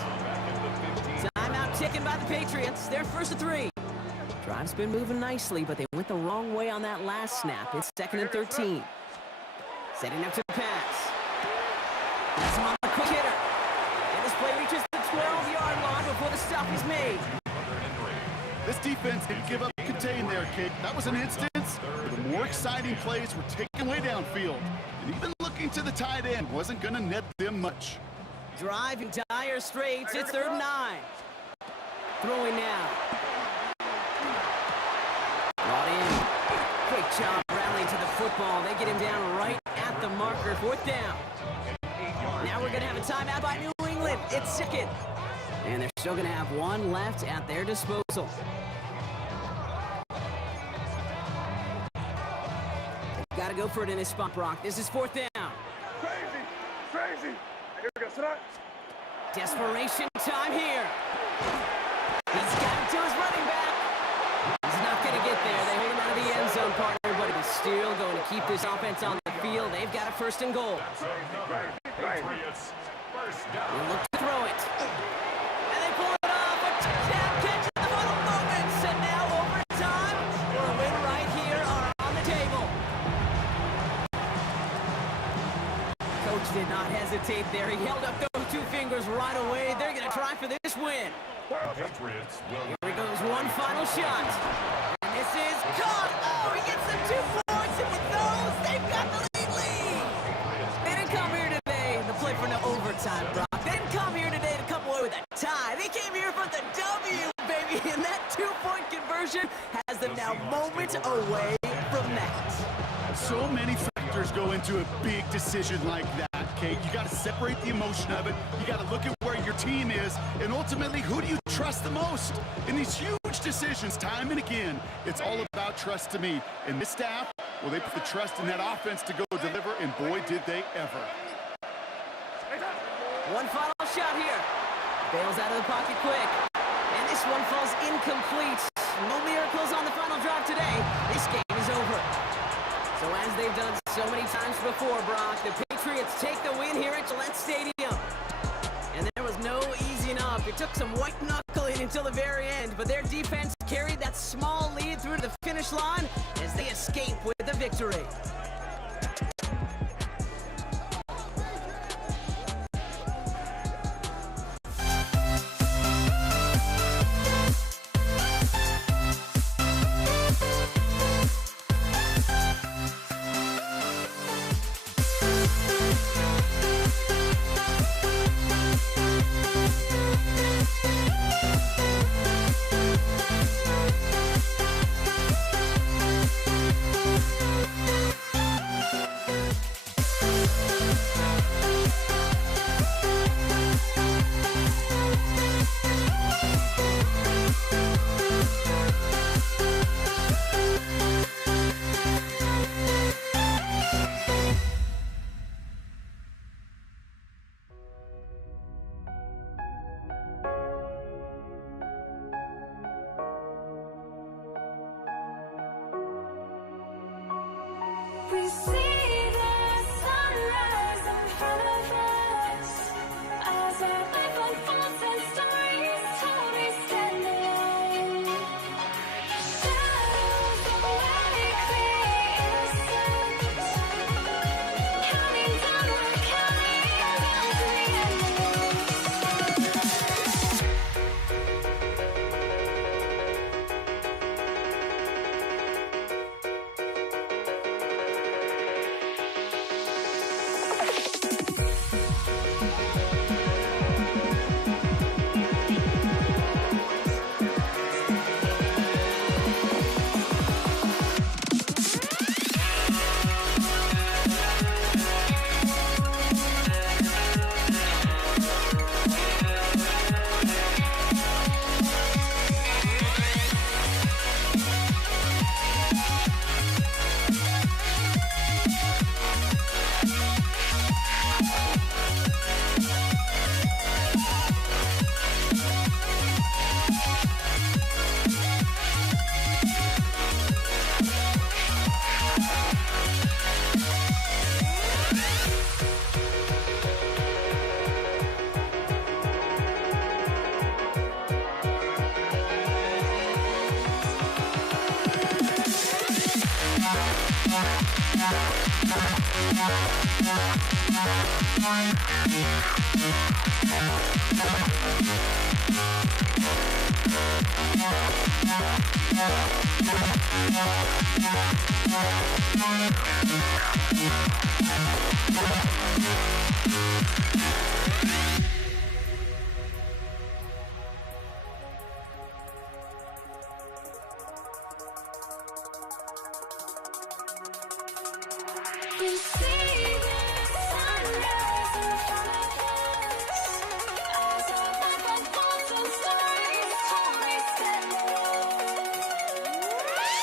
Timeout taken by the Patriots. They're first and 3. Drive's been moving nicely, but they went the wrong way on that last snap. It's 2nd and 13. Setting up to the pass. That's him on the quick hitter. And this play reaches the 12-yard line before the stop is made. This defense didn't give up contain there, Kate. That was an instance where the more exciting plays were taken way downfield. And even looking to the tight end wasn't going to net them much. Drive in dire straits. It's 3rd and 9. Throwing now. Brought in. Quick job rallying to the football. They get him down right at the marker. 4th down. Now we're going to have a timeout by New England. It's 2nd. And they're still going to have one left at their disposal. They've got to go for it in this spot, Brock. This is 4th down. Crazy. Here we go, sit up. Desperation time here. He's got it to his running back. He's not going to get there. They hold him out of the end zone, partner, but he's still going to keep this offense on the field. They've got a 1st and goal. Patriots, first down. They look to throw it. And they pull it off. A touchdown catch in the final moments. And now overtime for a win right here are on the table. Coach did not hesitate there. He held up those 2 fingers right away. They're going to try for this win. Patriots will Here he goes, one final shot. And this is caught. Oh, he gets them 2 points. And with those, they've got the lead. They didn't come here today to play for no overtime, Brock. They didn't come here today to come away with a tie. They came here for the W, baby. And that 2-point conversion has them now moments away from that. So many factors go into a big decision like that, Kate. You got to separate the emotion of it. You got to look at where your team is, and ultimately, who do you trust the most? In these huge decisions, time and again, it's all about trust to me. And this staff, well, they put the trust in that offense to go deliver, and boy, did they ever. One final shot here. Bails out of the pocket quick. And this one falls incomplete. No miracles on the final drive today. This game is over. So as they've done so many times before, Brock, the Patriots take the win here at Gillette Stadium. And there was no easing up. It took some white knuckling until the very end, but their defense carried that small lead through to the finish line as they escape with the victory. We see the sunrise in front of us as our life unfolds and stories told we stand alone. Shadows awake the innocent, counting down, we're counting down to the You see the sunrise in front of us. As our life unfolds and stories told we stand alone.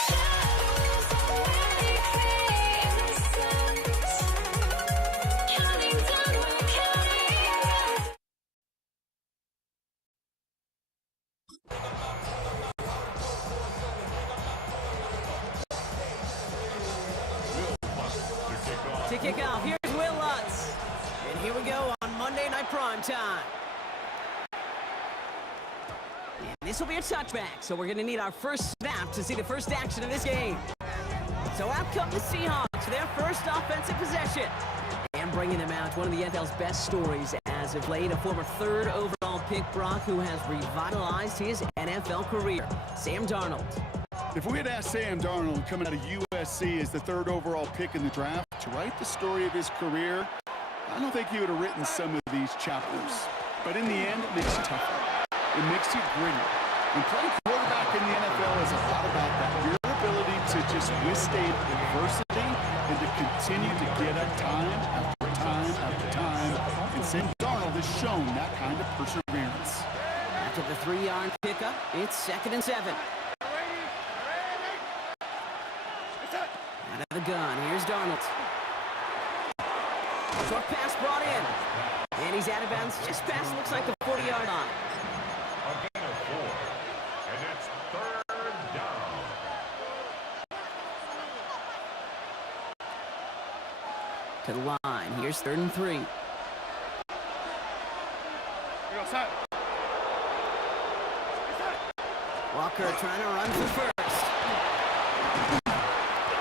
Shadows already fade in the suns. Counting down, we're counting up. To kick off, here's Will Lutz. And here we go on Monday Night Prime Time. And this will be a touchback, so we're going to need our first snap to see the first action of this game. So out come the Seahawks, their first offensive possession. And bringing them out, one of the NFL's best stories as of late, a former third overall pick, Brock, who has revitalized his NFL career, Sam Darnold. If we had asked Sam Darnold coming out of USC as the third overall pick in the draft to write the story of his career, I don't think he would have written some of these chapters. But in the end, it makes you tougher. It makes you grittier. And playing quarterback in the NFL is a lot about that. Your ability to just withstand adversity and to continue to get up time after time after time. And Sam Darnold has shown that kind of perseverance. After the 3-yard pickup, it's 2nd and 7. Out of the gun, here's Darnold. Short pass brought in. And he's out of bounds just past, looks like the 40-yard line. A gain of 4. And it's 3rd down. To the line, here's 3rd and 3. Walker trying to run for first.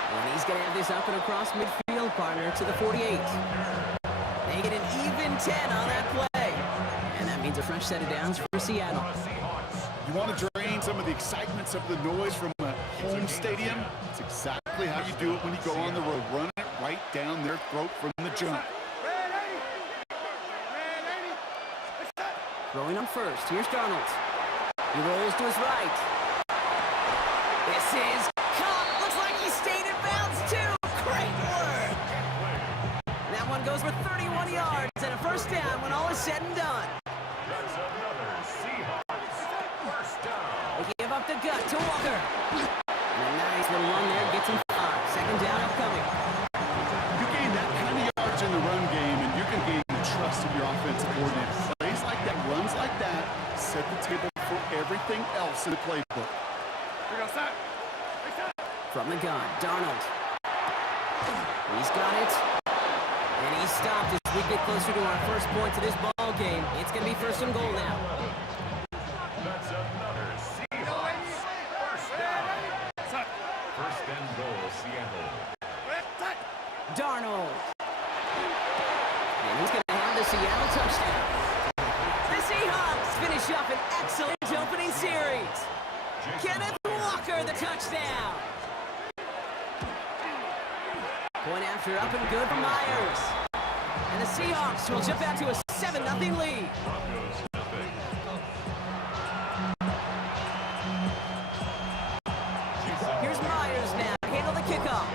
And he's going to have this up and across midfield, partner, to the 48. They get an even 10 on that play. And that means a fresh set of downs for Seattle. You want to drain some of the excitement, some of the noise from a home stadium? It's exactly how you do it when you go on the road. Run it right down their throat from the jump. Throwing on first, here's Darnold. He rolls to his right. This is caught. Looks like he stayed in bounds too. Great work. That one goes for 31 yards and a first down when all is said and done. That's another Seahawks first down. They give up the gut to Walker. And a nice little run there gets him 5. Second down upcoming. You gain that kind of yards in the run game, and you can gain the trust of your offensive coordinator. Plays like that, runs like that, set the table for everything else in the playbook. From the gun, Darnold. He's got it. And he's stopped as we get closer to our first points of this ball game. It's going to be 1st and goal now. That's another Seahawks first down. 1st and goal, Seattle. Darnold. And he's going to have the Seattle touchdown. The Seahawks finish up an excellent opening series. Kenneth Walker, the touchdown. Point after up and good for Myers. And the Seahawks will jump out to a 7-0 lead. Broncos nothing. Here's Myers now to handle the kickoff.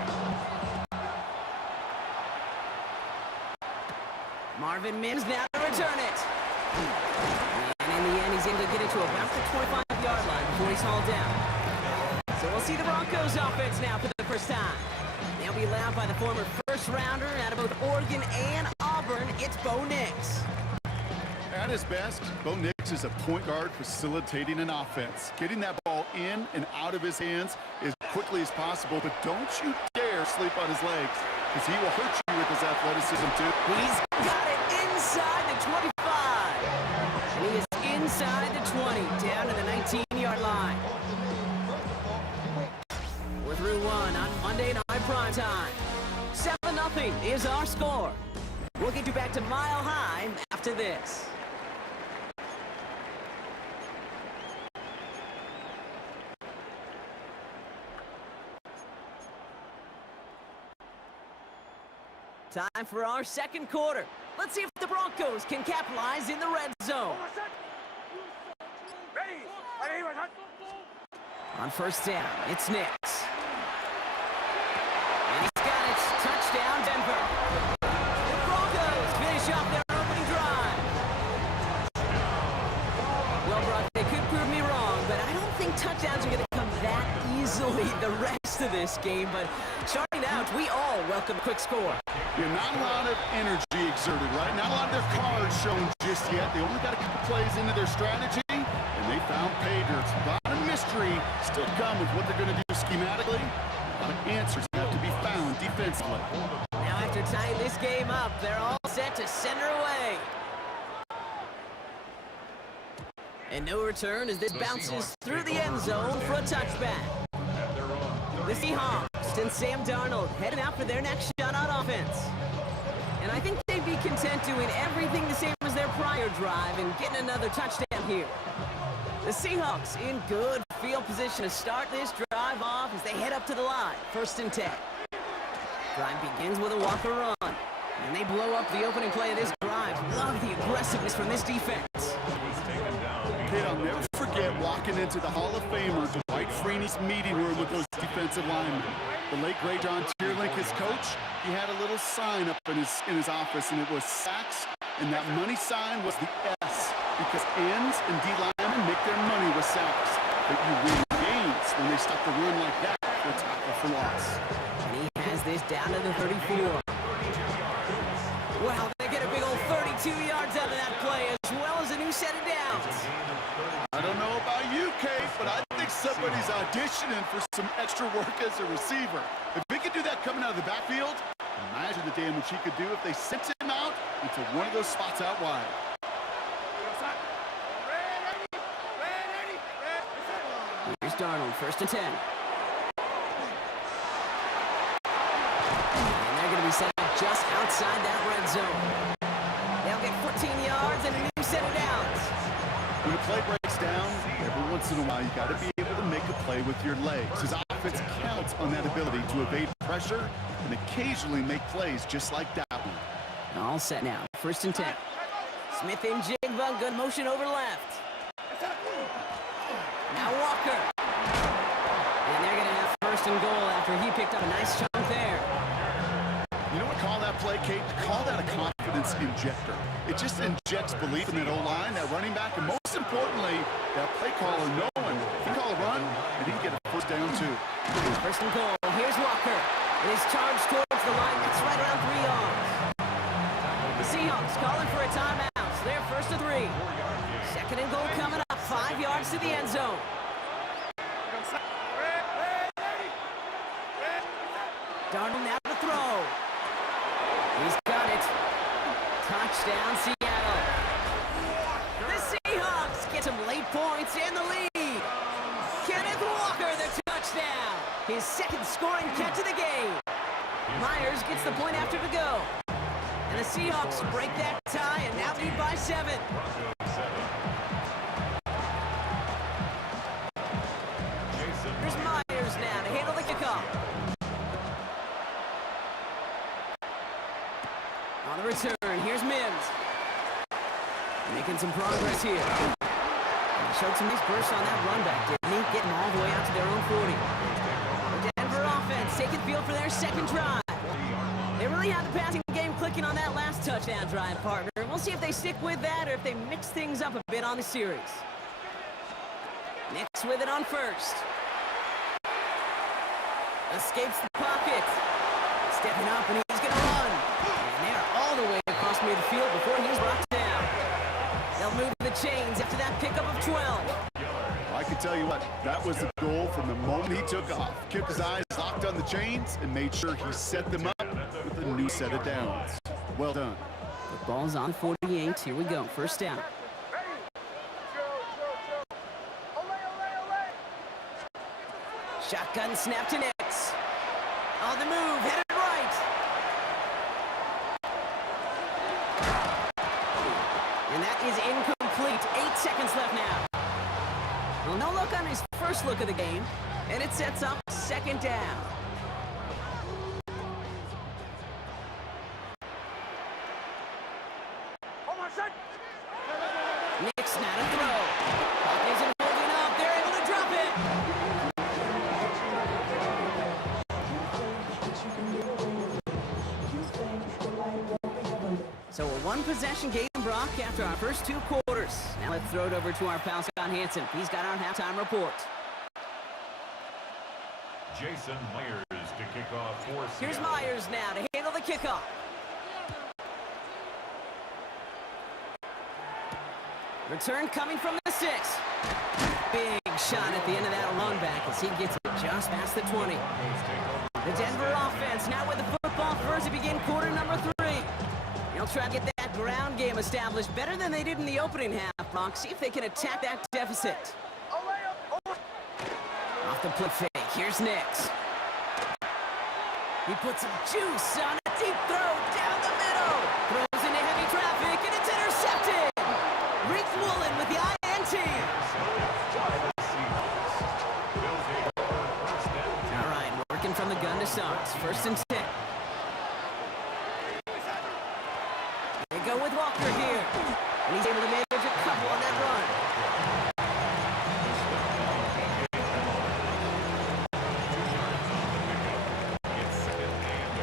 Marvin Mims now to return it. And in the end, he's able to get it to about the 25-yard line before he's hauled down. So we'll see the Broncos offense now for the first time. They'll be allowed by the former first-rounder out of both Oregon and Auburn. It's Bo Nix. At his best, Bo Nix is a point guard facilitating an offense. Getting that ball in and out of his hands as quickly as possible, but don't you dare sleep on his legs, because he will hurt you with his athleticism too. He's got it inside the 25. And he is inside the 20, down to the 19-yard line. We're through one on Monday Night Prime Time. 7-0 is our score. We'll get you back to Mile High after this. Time for our second quarter. Let's see if the Broncos can capitalize in the red zone. On first down, it's Nix. And he's got it. Touchdown, Denver. The Broncos finish off their opening drive. Well, Brock, they could prove me wrong, but I don't think touchdowns are going to come that easily the rest of this game. But starting out, we all welcome a quick score. Yeah, not a lot of energy exerted, right? Not a lot of their cards shown just yet. They only got a couple plays into their strategy, and they found pay dirt. A lot of mystery still come with what they're going to do schematically. A lot of answers have to be found defensively. Now after tying this game up, they're all set to send her away. And no return as this bounces through the end zone for a touchback. The Seahawks and Sam Darnold heading out for their next shot on offense. And I think they'd be content doing everything the same as their prior drive and getting another touchdown here. The Seahawks in good field position to start this drive off as they head up to the line. 1st and 10. Drive begins with a Walker run. And they blow up the opening play of this drive. Love the aggressiveness from this defense. Kid, I'll never forget walking into the Hall of Famer Dwight Freeney's meeting room with those defensive linemen. The late great John Tierlink, his coach, he had a little sign up in his office, and it was sacks, and that money sign was the S, because ends and D linemen make their money with sacks. But you win games when they stop the run like that for a tackle for loss. And he has this down to the 34. Wow, they get a big old 32 yards out of that play, as well as a new set of downs. I don't know about you, Kate, but I think somebody's auditioning for some extra work as a receiver. If he could do that coming out of the backfield, imagine the damage he could do if they sent him out into one of those spots out wide. Here's Darnold, 1st and 10. And they're going to be set up just outside that red zone. They'll get 14 yards and a new set of downs. When a play breaks down, every once in a while you got to be able to make a play with your legs. His offense counts on that ability to evade pressure and occasionally make plays just like that one. All set now, 1st and 10. Smith and Jigba, good motion over left. Now Walker. And they're going to have 1st and goal after he picked up a nice chunk there. You know what, call that play, Kate? Call that a confidence injector. It just injects belief in that O-line, that running back, and most importantly, that play caller knowing if you call a run, and he can get a 1st down too. 1st and goal. Here's Walker. It is charged towards the line. That's right around 3 yards. The Seahawks calling for a timeout. So they're 1st and 3. 2nd and goal coming up. 5 yards to the end zone. Darnold now to throw. He's got it. Touchdown, Seattle. The Seahawks get some late points and the lead. Kenneth Walker, the touchdown. His 2nd scoring catch of the game. Myers gets the point after to go. And the Seahawks break that tie and now lead by 7. Here's Myers now to handle the kickoff. On the return, here's Mims. Making some progress here. And he showed some nice bursts on that run back, didn't he? Getting all the way out to their own 40. The Denver offense taking field for their 2nd drive. They really had the passing game clicking on that last touchdown drive, partner. We'll see if they stick with that or if they mix things up a bit on the series. Nix with it on 1st. Escapes the pocket. Stepping up, and he's going to run. And they're all the way across midfield before he's brought down. They'll move the chains after that pickup of 12. I can tell you what, that was the goal from the moment he took off. Kept his eyes locked on the chains and made sure he set them up with a new set of downs. Well done. The ball's on 48. Here we go. 1st down. Shotgun snap to Nix. On the move, headed right. No look on his first look of the game, and it sets up second down. Nick's not a throw. Clock isn't holding up. They're able to drop it. So a one-possession game, Brock, after our first 2 quarters. Now let's throw it over to our pal Scott Hansen. He's got our halftime report. Jason Myers to kick off for Here's Seattle. Myers now to handle the kickoff. Return coming from the 6. Big shot at the end of that run back as he gets it just past the 20. The Denver offense now with the football first to begin quarter number 3. They'll try to get that ground game established better than they did in the opening half, Brock. See if they can attack that deficit. Off the play fake, here's Nix. He puts some juice on a deep throw down the middle. Throws into heavy traffic, and it's intercepted. Rick Woolen with the INT. All right, working from the gun to start. First and 10. They go with Walker here. And he's able to manage a couple on that run.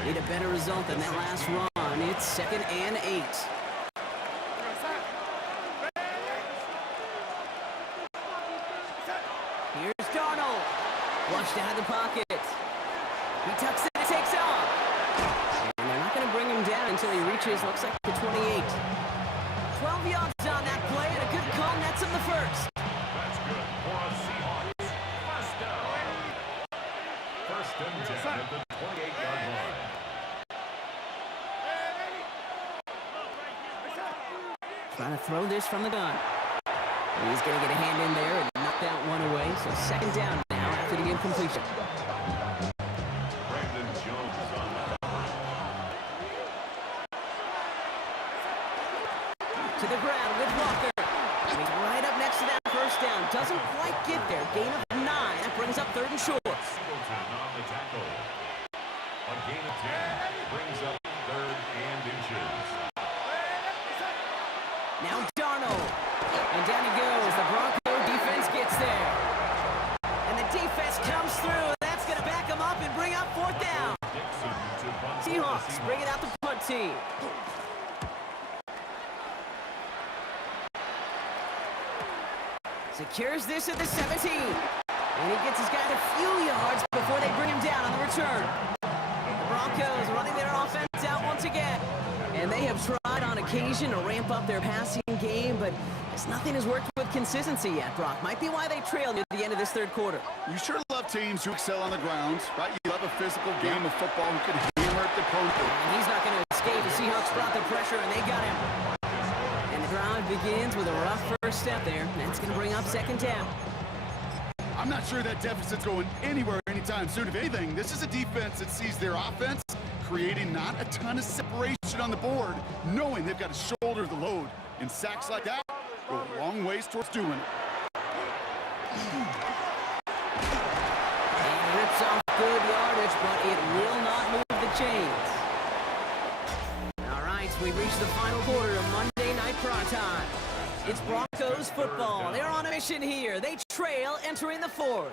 Need a better result than that last run. It's 2nd and 8. Here's Darnold. Flushed out of the pocket. He tucks it and takes off. And they're not going to bring him down until he reaches, looks like, the 28. 12 yards on that play, and a good call nets him the first. That's good for a Seahawks. First down. First and 10 at the 28-yard line. Trying to throw this from the gun. And he's going to get a hand in there and knock that one away. So second down now after the incompletion. Brandon Jones on the cover. To the ground with Walker. And he's right up next to that first down. Doesn't quite get there. Gain of 9. That brings up 3rd and short. Singleton on the tackle. A gain of 10 brings up 3rd and inches. Now Darnold. And down he goes. The Bronco defense gets there. And the defense comes through. That's going to back him up and bring up 4th down. Dixon to punt for the Seahawks bring it out the punt team. Secures this at the 17. And he gets his guy a few yards before they bring him down on the return. The Broncos running their offense out once again. And they have tried on occasion to ramp up their passing game, but nothing has worked with consistency yet, Brock. Might be why they trail near the end of this 3rd quarter. You sure love teams who excel on the ground, right? You love a physical game of football who can hammer at the opponent. And he's not going to escape. The Seahawks brought the pressure, and they got him. And the drive begins with a rough first step there. That's going to bring up 2nd down. I'm not sure that deficit's going anywhere anytime soon. If anything, this is a defense that sees their offense creating not a ton of separation on the board, knowing they've got to shoulder the load. And sacks like that go a long ways towards doing it. And rips off good yardage, but it will not move the chains. All right, we've reached the final quarter of Monday Night Primetime. It's Broncos football. They're on a mission here. They trail entering the 4th.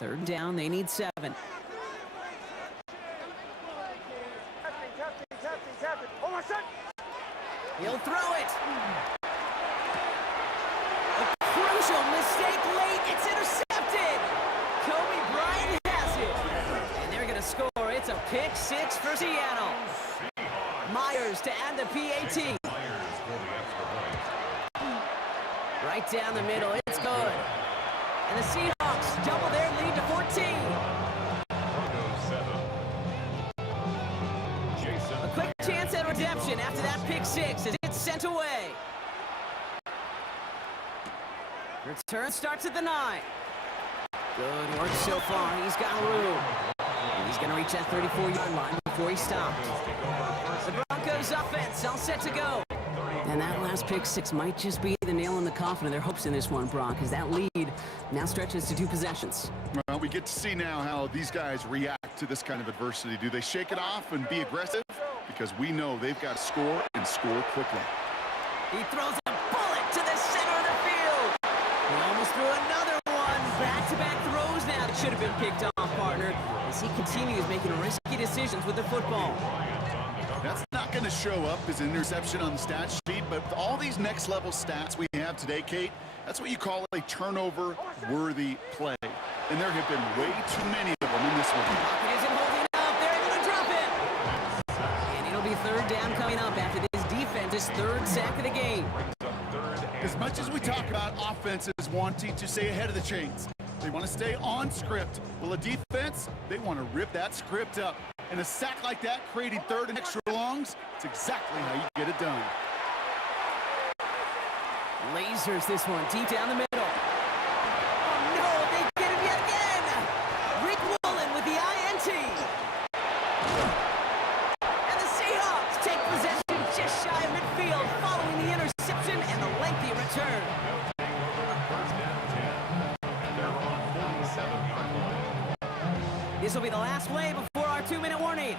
3rd down, they need 7. He'll throw it. A crucial mistake late. It's intercepted. Kobe Bryant has it. And they're going to score. It's a pick 6 for Seattle. Myers to add the PAT. Right down the middle. It's good. And the Seahawks double their lead to 14. A quick chance at redemption after that pick 6 as it's sent away. Return starts at the 9. Good work so far. He's got room. And he's going to reach that 34-yard line before he stops. The Broncos offense all set to go. And that last pick six might just be the nail in the coffin of their hopes in this one, Brock, as that lead now stretches to 2 possessions. Well, we get to see now how these guys react to this kind of adversity. Do they shake it off and be aggressive? Because we know they've got to score and score quickly. He throws a bullet to the center of the field. He almost threw another one. Back-to-back throws now that should have been picked off, partner, as he continues making risky decisions with the football. That's not going to show up as an interception on the stat sheet, but with all these next-level stats we have today, Kate, that's what you call a turnover-worthy play. And there have been way too many of them in this one. Pocket isn't holding up. They're able to drop it. And it'll be 3rd down coming up after this defense's 3rd sack of the game. As much as we talk about offenses wanting to stay ahead of the chains, they want to stay on script. Well, a defense, they want to rip that script up. And a sack like that, creating 3rd and extra longs, it's exactly how you get it done. Lasers this one deep down the middle. Oh, no, they get him yet again. Rick Woolen with the INT. And the Seahawks take possession just shy of midfield following the interception and the lengthy return. This will be the last play before our 2-minute warning.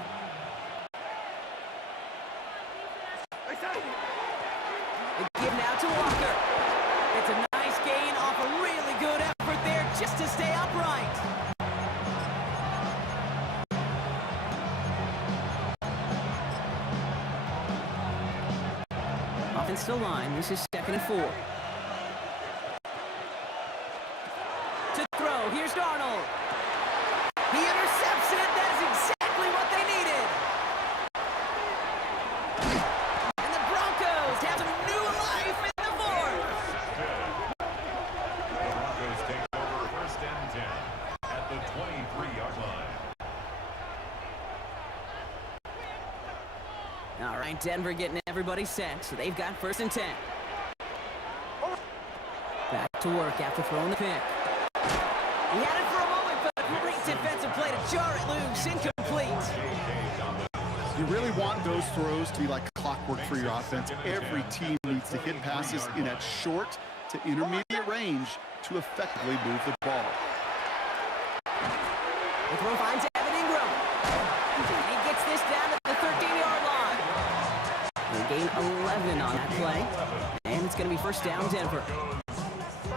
The give now to Walker. It's a nice gain off a really good effort there just to stay upright. Offensive line, this is 2nd and 4. To throw, here's Darnold. He intercepts it. That is exactly what they needed. And the Broncos have some new life in the 4th. The Broncos take over 1st and 10 at the 23-yard line. All right, Denver getting everybody set, so they've got 1st and 10. Back to work after throwing the pick. He had it for a moment, but great defensive play to jar it loose, incomplete. You really want those throws to be like clockwork for your offense. Every team needs to hit passes in that short to intermediate range to effectively move the ball. The throw finds Evan Ingram. And he gets this down at the 13-yard line. They gain 11 on that play. And it's going to be 1st down, Denver.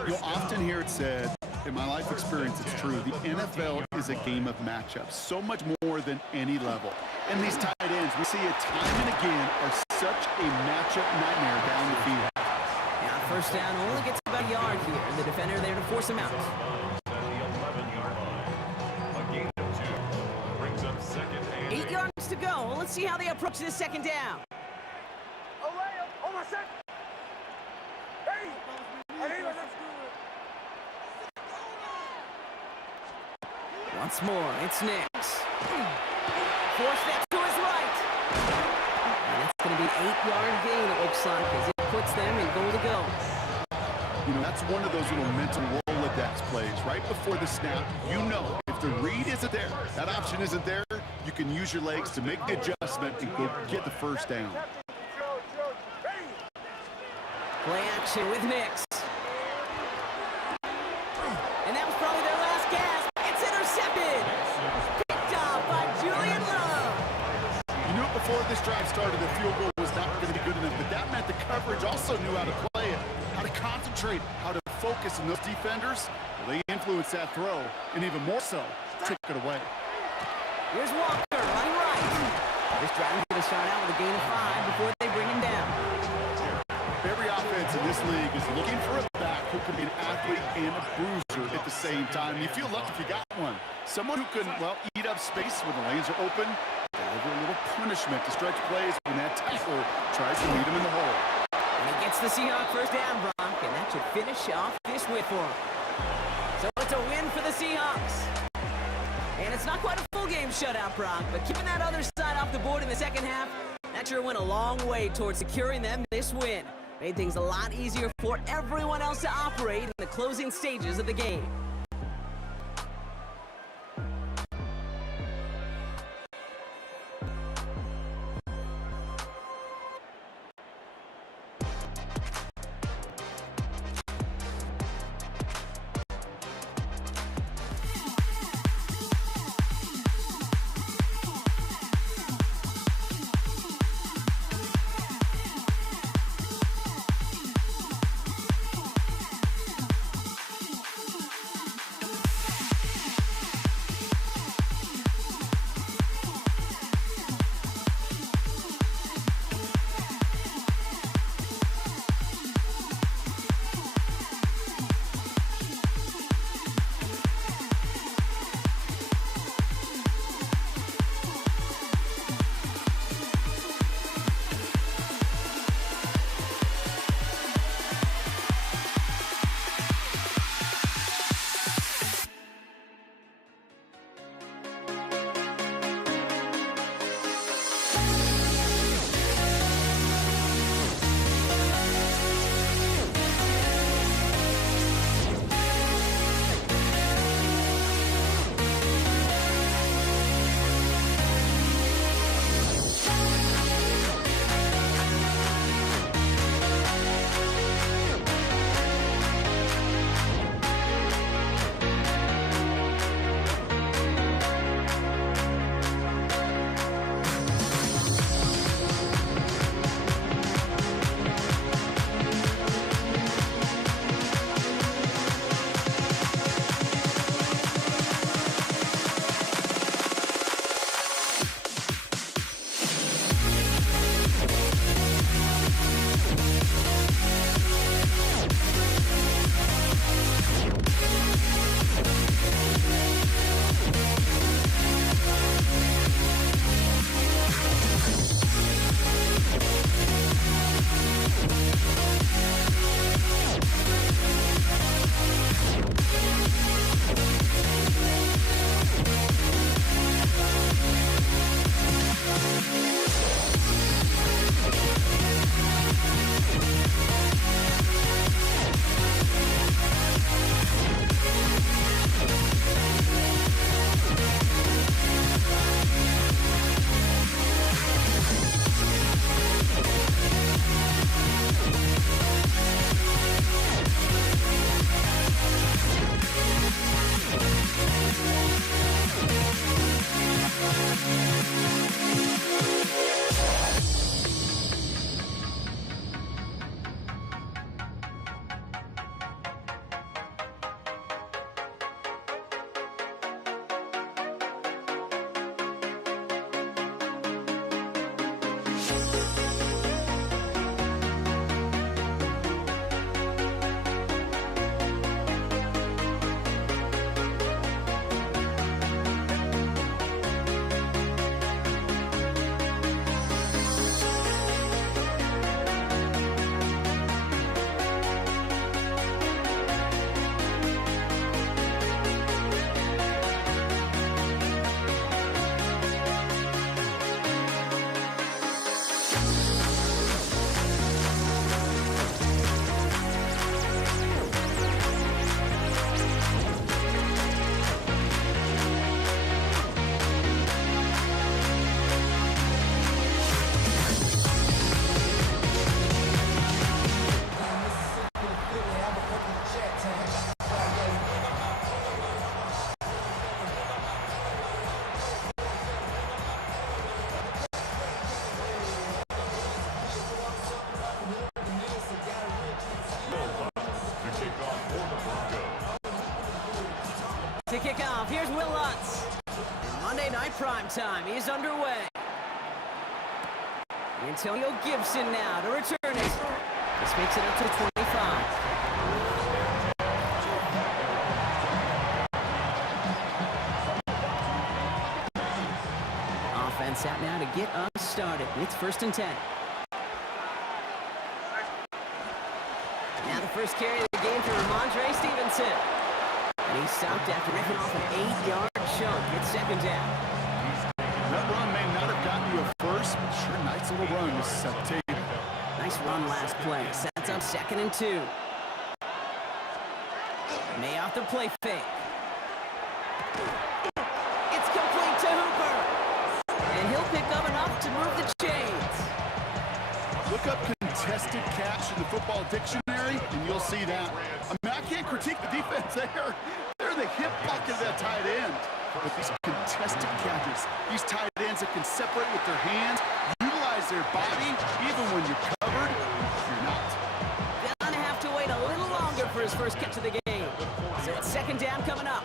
You'll often hear it said, in my life experience, it's true, the NFL is a game of matchups, so much more than any level. And these tight ends, we see it time and again, are such a matchup nightmare down the field. Now, 1st down only gets about a yard here. The defender there to force him out. At the 11-yard line. A gain of 2 brings up 2nd and 8 yards to go. Let's see how they approach this 2nd down. Once more, it's Nix. 4 steps to his right. And that's going to be an 8-yard gain, it looks like, as it puts them in goal to go. You know, that's one of those little mental Rolodex plays. Right before the snap, you know, if the read isn't there, that option isn't there, you can use your legs to make the adjustment and go get the 1st down. Play action with Nix. And that was probably their last gasp. It's intercepted. Picked off by Julian Love. You knew before this drive started the field goal was not going to be good enough, but that meant the coverage also knew how to play it, how to concentrate, how to focus on those defenders. Well, they influenced that throw, and even more so, took it away. Here's Walker running right. This drive is going to start out with a gain of 5 before they bring him down. Every offense in this league is looking for a back who can be an athlete and a bruiser at the same time. You feel lucky if you got one. Someone who can, well, eat up space when the lanes are open, deliver a little punishment to stretch plays when that tackler tries to lead him in the hole. And he gets the Seahawks 1st down, Brock, and that should finish off this win for him. So it's a win for the Seahawks. And it's not quite a full game shutout, Brock, but keeping that other side off the board in the 2nd half, that sure went a long way towards securing them this win. Made things a lot easier for everyone else to operate in the closing stages of the game. To kick off, here's Will Lutz. And Monday Night Primetime is underway. Antonio Gibson now to return it. This makes it up to 25. Offense out now to get us started. It's 1st and 10. Now the first carry of the game for Ramondre Stevenson. And he's stopped after ripping off an 8-yard chunk. It's 2nd down. That run may not have gotten you a first, but sure, nice little run to set the table. Nice run last play. Sets up 2nd and 2. May off the play fake. It's complete to Hooper. And he'll pick up enough to move the chains. Look up contested catch in the football dictionary, and you'll see that. I mean, I can't critique the defense there. They're the hip pocket of that tight end. But these contested catches, these tight ends that can separate with their hands, utilize their body, even when you're covered, you're not. Gonna have to wait a little longer for his first catch of the game. So it's 2nd down coming up.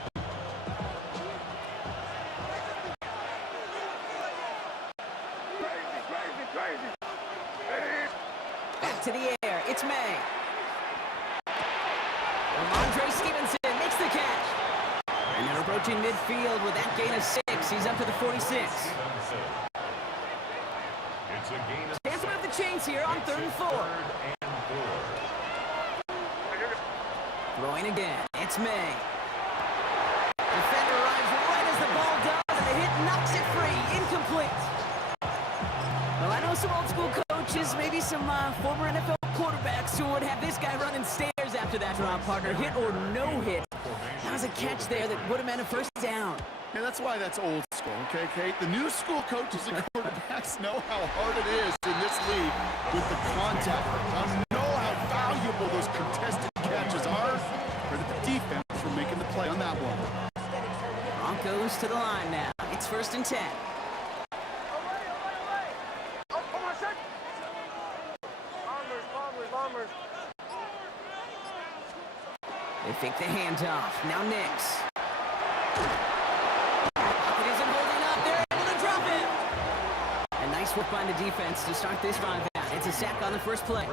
Back to the air, it's May. Ramondre Stevenson makes the catch. And they're approaching midfield with that gain of 6. He's up to the 46. It's a gain of Chance to move the chains here on 3rd and 4. 3rd and 4. Throwing again, it's May. Defender arrives right as the ball does, and the hit knocks it free. Incomplete. Well, I know some old school coaches, maybe some former NFL quarterbacks who would have this guy running stairs after that drop, partner. Hit or no hit. That was a catch there that would have meant a 1st down. Yeah, that's why that's old school, okay, Kate? The new school coaches and quarterbacks know how hard it is in this league with the contact. I know how valuable those contested catches are. Credit the defense for making the play on that one. Broncos to the line now. It's 1st and 10. They fake the handoff. Now Nix. Pocket isn't holding up. They're able to drop him. And nice work by the defense to start this drive out. It's a sack on the first play.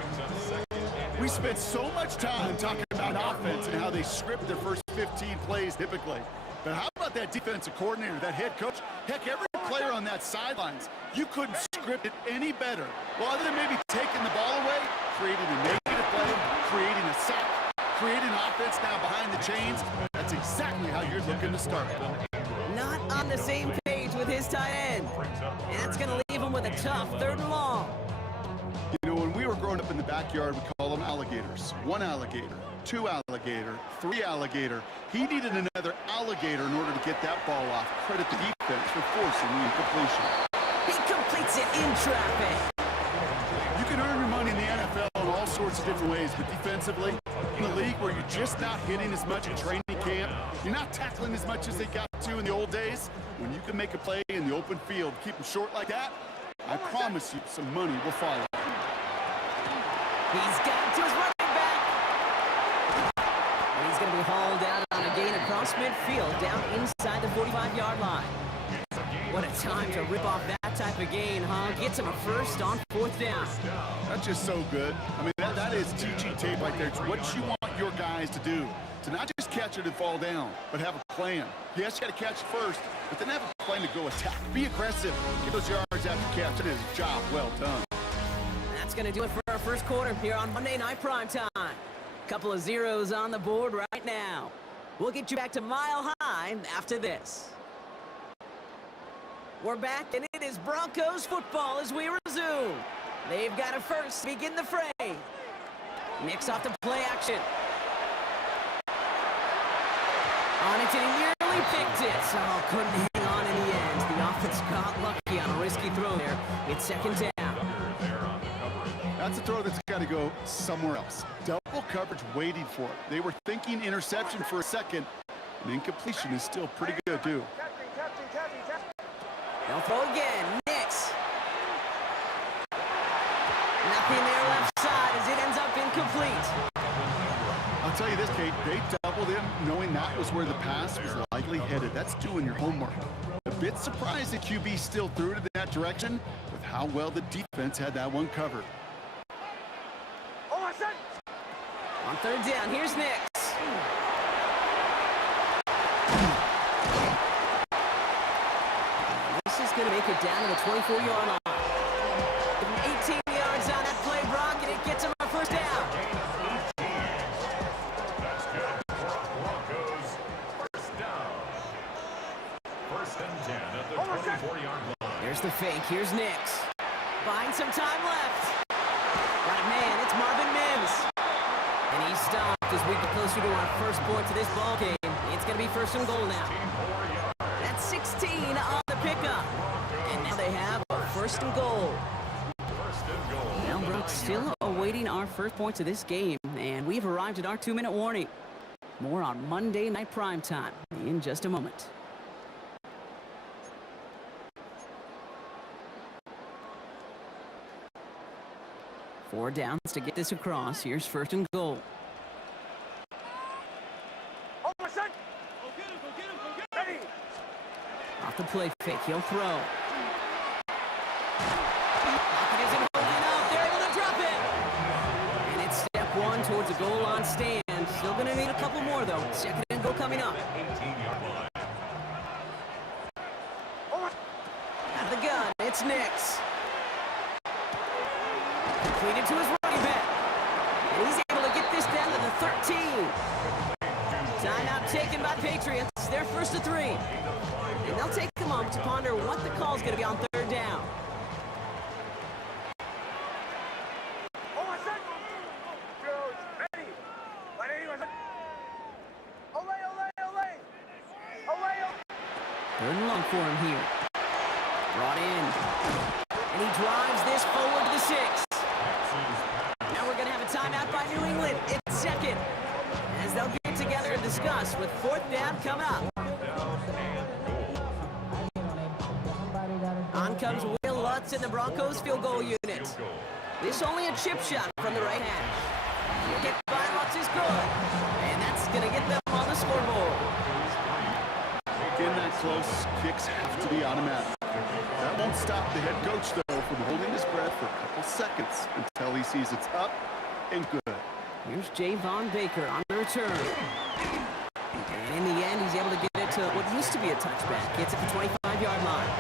We spent so much time talking about offense and how they script their first 15 plays typically. But how about that defensive coordinator, that head coach? Heck, every player on that sidelines, you couldn't script it any better. Well, other than maybe taking the ball away, creating a negative play, creating a sack, creating offense now behind the chains. That's exactly how you're looking to start. Not on the same page with his tight end. And that's going to leave him with a tough 3rd and long. You know, when we were growing up in the backyard, we call them alligators. 1 alligator, 2 alligator, 3 alligator. He needed another alligator in order to get that ball off. Credit the defense for forcing the incompletion. He completes it in traffic. You can earn your money in the NFL in all sorts of different ways, but defensively, in the league where you're just not hitting as much in training camp, you're not tackling as much as they got to in the old days, when you can make a play in the open field, keep them short like that, I promise you some money will follow. He's got it to his running back. And he's going to be hauled out on a gain across midfield, down inside the 45-yard line. What a time to rip off that type of gain, huh? Gets him a first on 4th down. That's just so good. I mean, that is teaching tape right there. It's what you want your guys to do. To not just catch it and fall down, but have a plan. Yes, you got to catch it first, but then have a plan to go attack. Be aggressive. Get those yards after catch. It is a job well done. That's going to do it for our first quarter here on Monday Night Primetime. Couple of zeros on the board right now. We'll get you back to Mile High after this. We're back, and it is Broncos football as we resume. They've got to first begin the fray. Knicks off the play action. On it, and he nearly picked it. Oh, couldn't hang on in the end. The offense got lucky on a risky throw there. It's 2nd down. That's a throw that's got to go somewhere else. Double coverage waiting for it. They were thinking interception for a second. An incompletion is still pretty good, too. They'll throw again. Knicks. Nothing there left side as it ends up incomplete. I'll tell you this, Kate, they doubled him knowing that was where the pass was likely headed. That's doing your homework. A bit surprised the QB still threw it in that direction with how well the defense had that one covered. On 3rd down, here's Knicks. This is going to make it down to the 24-yard line. 18 yards on that play, Brock, and it gets him a 1st down. That's good for Broncos. 1st down. 1st and 10 at the 24-yard line. There's the fake. Here's Knicks. Buying some time left. Got a man. It's Marvin Mims. And he stopped as we get closer to our first point to this ball game. It's going to be 1st and goal now. That's 16 on the pickup. And now they have a 1st and goal. Now, Brock, still awaiting our first points of this game. And we've arrived at our 2-minute warning. More on Monday Night Primetime in just a moment. Four downs to get this across. Here's 1st and goal. Off the play fake, he'll throw. Pocket isn't holding up. They're able to drop it. And it's step 1 towards the goal line stand. Still going to need a couple more, though. 2nd and goal coming up. 18-yard line. Out of the gun, it's Knicks. Completed to his running back. And he's able to get this down to the 13. Timeout taken by Patriots. They're 1st and 3. And they'll take a moment to ponder what the call is going to be on 3rd down. Third and long for him here. Brought in. And he drives this forward to the 6. Now we're going to have a timeout by New England. It's 2nd. As they'll get together and discuss with 4th down coming up. On comes Will Lutz in the Broncos field goal unit. This only a chip shot from the right hash. Kick by Lutz is good. And that's going to get them on the scoreboard. Getting that close, kicks have to be automatic. That won't stop the head coach, though, from holding his breath for a couple seconds until he sees it's up and good. Here's Javon Baker on the return. And in the end, he's able to get it to what used to be a touchback. Gets it to the 25-yard line.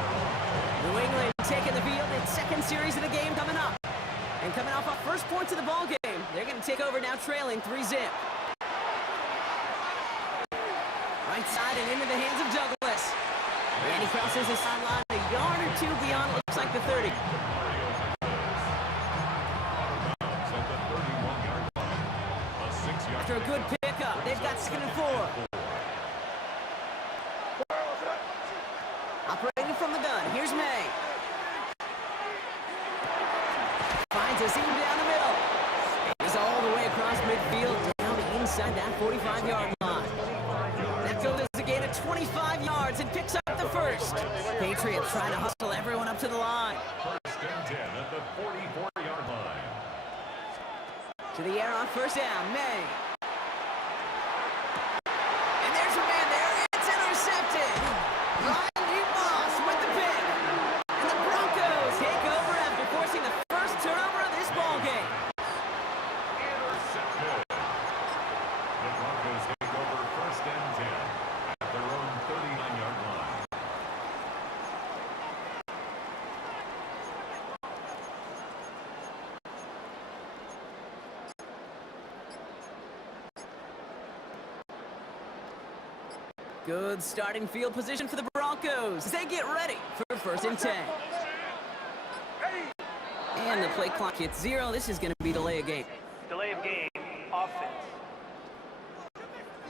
New England taking the field. Its 2nd series of the game coming up. And coming off our first points of the ball game, they're going to take over now trailing 3-zip. Right side and into the hands of Douglas. And he crosses the sideline a yard or 2 beyond, looks like the 30. After a good pickup, they've got 2nd and 4. Operating from the gun, here's May. Finds a seam down the middle. He's all the way across midfield, down inside that 45-yard line. That goes a gain of 25 yards and picks up the 1st. Patriots trying to hustle everyone up to the line. 1st and 10 at the 44-yard line. To the air on 1st down, May. And there's a man there. It's intercepted. Ryan Moss with the pick. And the Broncos Good starting field position for the Broncos as they get ready for 1st and 10. And the play clock hits 0. This is going to be delay of game. Delay of game. Offense.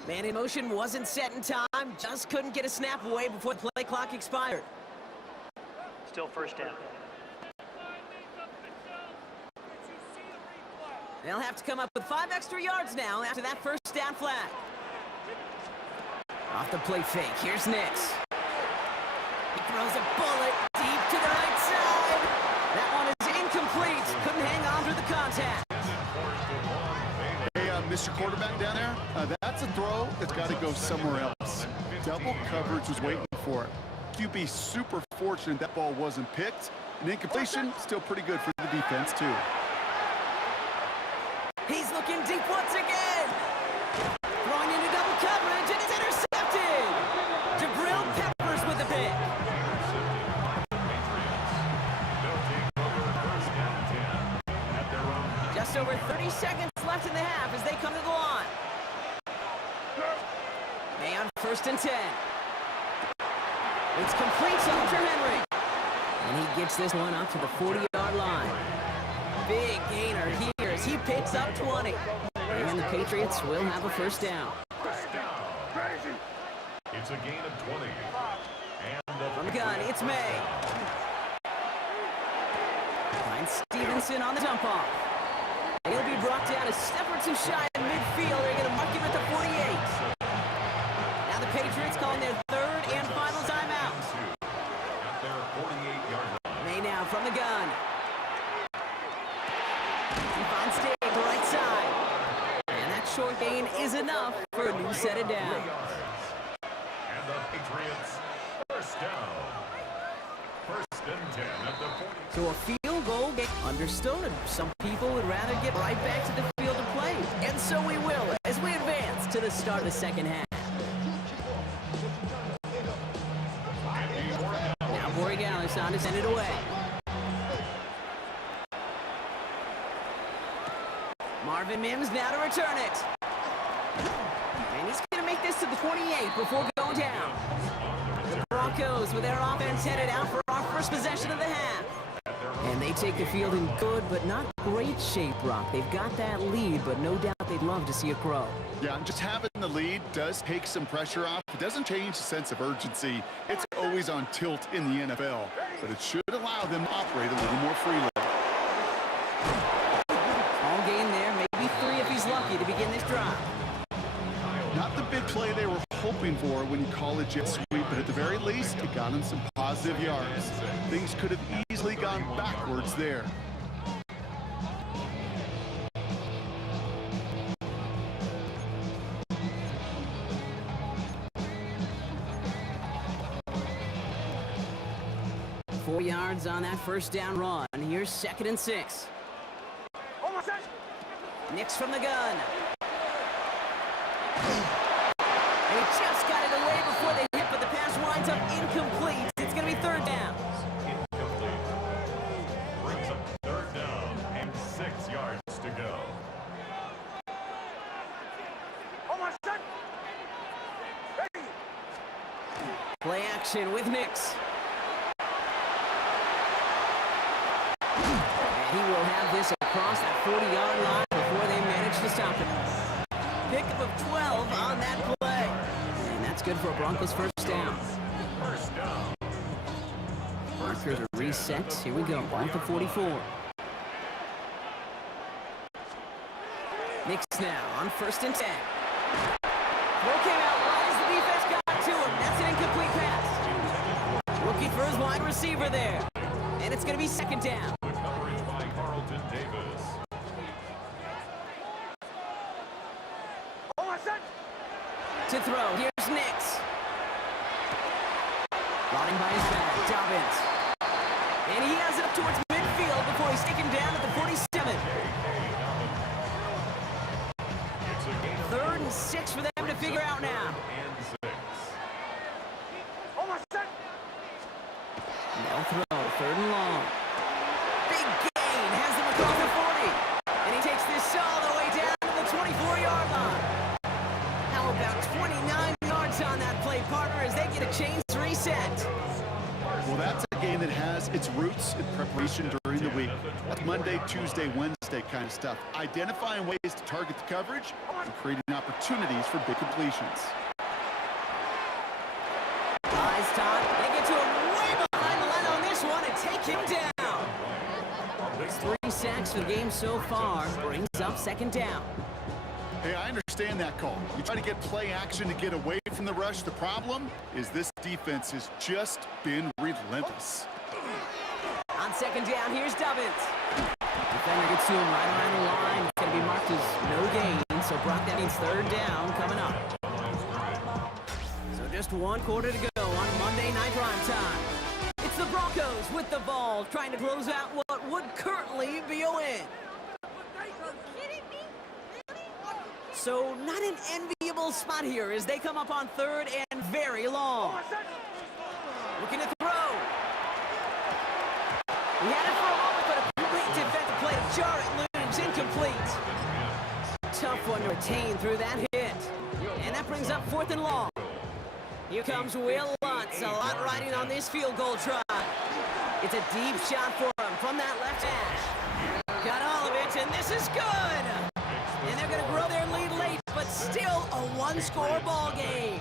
Man in motion wasn't set in time. Just couldn't get a snap away before the play clock expired. Still 1st down. They'll have to come up with 5 extra yards now after that 1st down flag. Off the play fake, here's Nix. He throws a bullet deep to the right side. That one is incomplete. Couldn't hang on through the contact. Hey, Mr. Quarterback down there, that's a throw that's got to go somewhere else. Double coverage was waiting for it. QB super fortunate that ball wasn't picked. An incompletion, still pretty good for the defense, too. He's looking deep once again. Throwing into double coverage, and it's intercepted. Jabril Peppers with the pick. Just over 30 seconds left in the half as they come to the line. May on 1st and 10. It's complete to Hunter Henry. And he gets this one up to the 40-yard line. Big gainer here as he picks up 20. And the Patriots will have a 1st down. It's a gain of 20. And From the gun, it's May. Finds Stevenson on the dump off. He'll be brought down a step or two shy in midfield. They're going to mark him at the 48. Now the Patriots calling their 3rd and final timeout. at their 48-yard line. May now from the gun. He finds Dave to right side. And that short gain is enough for a new set of downs. And the Patriots, 1st down. 1st and 10 at the 40. So a field goal game understood. Some people would rather get right back to the field to play. And so we will as we advance to the start of the 2nd half. Now Borregales on to send it away. Marvin Mims now to return it. And he's going to make this to the 28 before going down. The Broncos with their offense headed out for our 1st possession of the half. And they take the field in good but not great shape, Brock. They've got that lead, but no doubt they'd love to see it grow. Yeah, and just having the lead does take some pressure off. It doesn't change the sense of urgency. It's always on tilt in the NFL, but it should allow them to operate a little more freely. All gain there, maybe 3 if he's lucky to begin this drive. Not the big play they were hoping for when you call a jet sweep, but at the very least, it got them some positive yards. Things could have easily gone backwards there. Four yards on that 1st down run. Here's 2nd and 6. Nix from the gun. They just got it away before they hit, but the pass winds up incomplete. It's going to be 3rd down. Incomplete. Brings up 3rd down and 6 yards to go. Play action with Nix. And he will have this across that 40-yard line before they manage to stop him. Pickup of 12 on that play. And that's good for a Broncos 1st down. 1st down. Markers are reset. Here we go. Ball at the 44. Nix now on 1st and 10. Throw came out right as the defense got to him. That's an incomplete pass. Looking for his wide receiver there. And it's going to be 2nd down. The coverage by Carlton Davis. To throw, here's Nix. Running by his back, Dobbins. And he has it up towards midfield before he's taken down at the 47. 3rd and 6 for them to figure out now. And 6. No throw, 3rd and long. Big gain, has them across the 40. And he takes this all the way down to the 24-yard line. How about 29 yards on that play? play partner as they get a chains reset. Well, that's a game that has its roots in preparation during the week. That's Monday, Tuesday, Wednesday kind of stuff. Identifying ways to target the coverage and creating opportunities for big completions. Eyes time. They get to him way behind the line on this one and take him down. It's 3 sacks for the game so far. Brings up second down. Hey, I understand that call. You try to get play action to get away from the rush. The problem is this defense has just been relentless. On second down, here's Dobbins. Defender gets to him right around the line. It's going to be marked as no gain, so Brock, that means third down coming up. So just 1 quarter to go on Monday Night Prime Time. It's the Broncos with the ball, trying to close out what would currently be a win. So not an enviable spot here as they come up on third and very long. Looking to throw. He had it for a moment, but a complete defensive play to jar it loose. Incomplete. Tough one to retain through that hit. And that brings up 4th and long. Here comes Will Lutz. A lot riding on this field goal try. It's a deep shot for him from that left hash. Got all of it, and this is good. And they're going to grow their lead late, but still a 1-score ball game.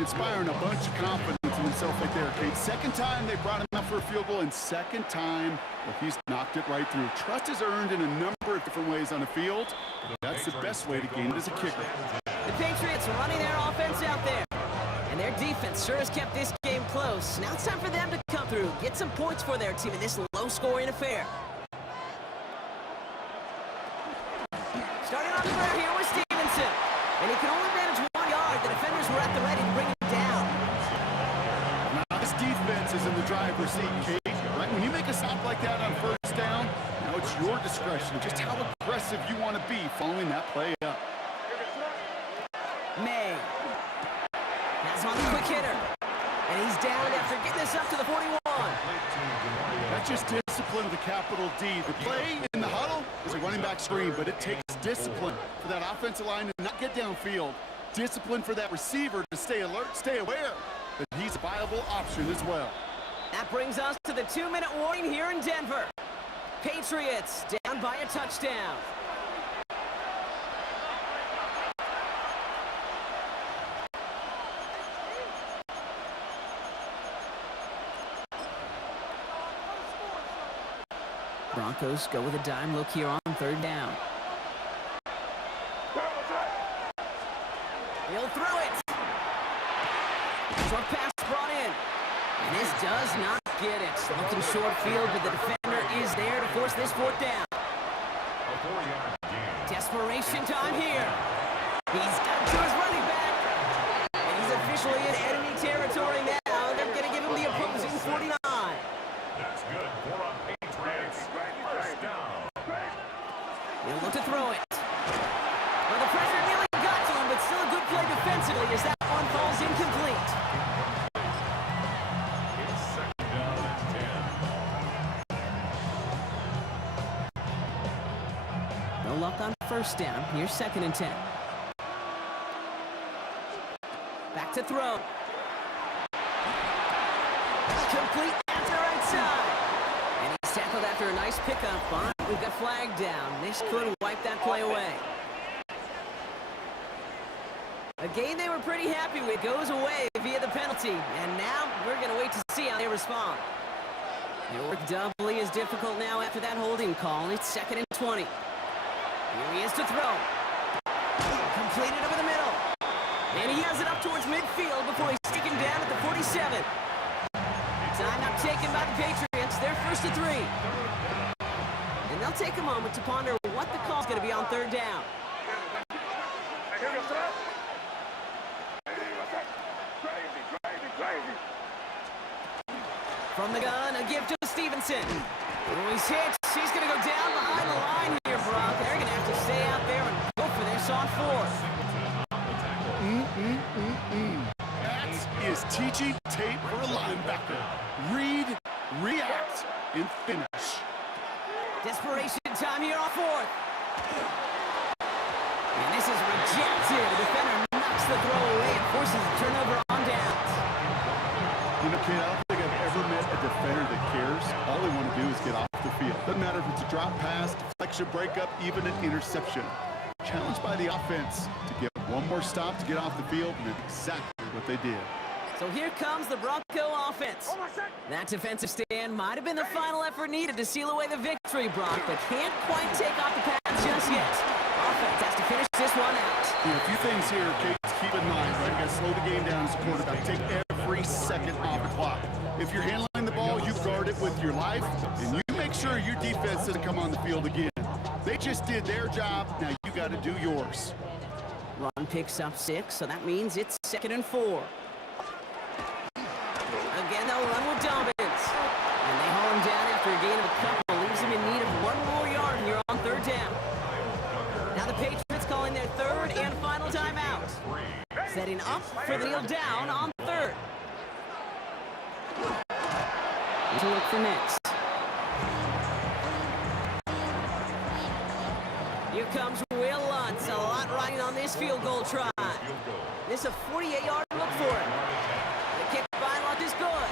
Inspiring a bunch of confidence in himself right there, Kate. Second time they brought him up for a field goal, and second time, well, he's knocked it right through. Trust is earned in a number of different ways on the field. That's the best way to gain it as a kicker. The Patriots running their offense out there. And their defense sure has kept this game close. Now it's time for them to come through, get some points for their team in this low-scoring affair. Starting on the ground here with Stevenson. And he can only manage 1 yard. The defenders were at the ready to bring him down. Now this defense is in the driver's seat, Kate. Right? When you make a stop like that on first down, now it's your discretion just how aggressive you want to be following that play up. May. That's on the quick hitter. And he's down after getting this up to the 41. That's just discipline with a capital D. The play in the huddle is a running back screen, but it takes discipline for that offensive line to not get downfield. Discipline for that receiver to stay alert, stay aware that he's a viable option as well. That brings us to the 2-minute warning here in Denver. Patriots down by a touchdown. Broncos go with a dime look here on third down. He'll throw it. Short pass brought in. And this does not get it. Looking short field, but the defender is there to force this 4th down. Desperation time here. He's got to his running back. And he's officially in enemy territory now. They're going to give him the opposing 49. That's good for a Patriots. First down. He'll look to throw it. Well, the pressure nearly got to him, but still a good play defensively as that one falls incomplete. It's second down and 10. No luck on first down. Here's 2nd and 10. Back to throw. Complete at the right side. And he's tackled after a nice pickup, but we've got flag down. This could wipe that play away. A game they were pretty happy with goes away via the penalty. And now we're going to wait to see how they respond. They work doubly as difficult now after that holding call. It's 2nd and 20. Here he is to throw. Completed over the middle. And he has it up towards midfield before he's taken down at the 47. Time up taken by the Patriots. They're 1st and 3. And they'll take a moment to ponder what the call's going to be on third down. From the gun, a gift to Stevenson. Oh, he's hit. He's going to go down behind the line here, Brock. They're going to have to stay out there and go for this on 4th. That is teaching tape for a linebacker. Read, react, and finish. Desperation time here on 4th. And this is rejected. The defender knocks the throw away and forces forces a turnover on downs. You know, Kate, I don't think I've ever met a defender that cares. All they want to do is get off the field. Doesn't matter if it's a drop pass, deflection, breakup, even an interception. Challenged by the offense to get one more stop to get off the field, and that's exactly what they did. So here comes the Bronco offense. That defensive stand might have been the final effort needed to seal away the victory, Brock, but can't quite take off the pass just yet. Offense has to finish this one out. A few things here, Kate, to keep in mind, right? You got to slow the game down as a quarterback. Take every second off the clock. If you're handling the ball, you guard it with your life, and you make sure your defense doesn't come on the field again. They just did their job. Now you got to do yours. Ron picks up 6, so that means it's 2nd and 4. Again, they'll run with Dobbins. And they haul him down after a gain of a couple. Leaves him in need of 1 more yard here on 3rd down. Now the Patriots calling their 3rd and final timeout. Setting up for the kneel down on 3rd. To look for next. Here comes Will Lutz. A lot riding on this field goal try. This is a 48-yard look for him. The kick by Lutz is good.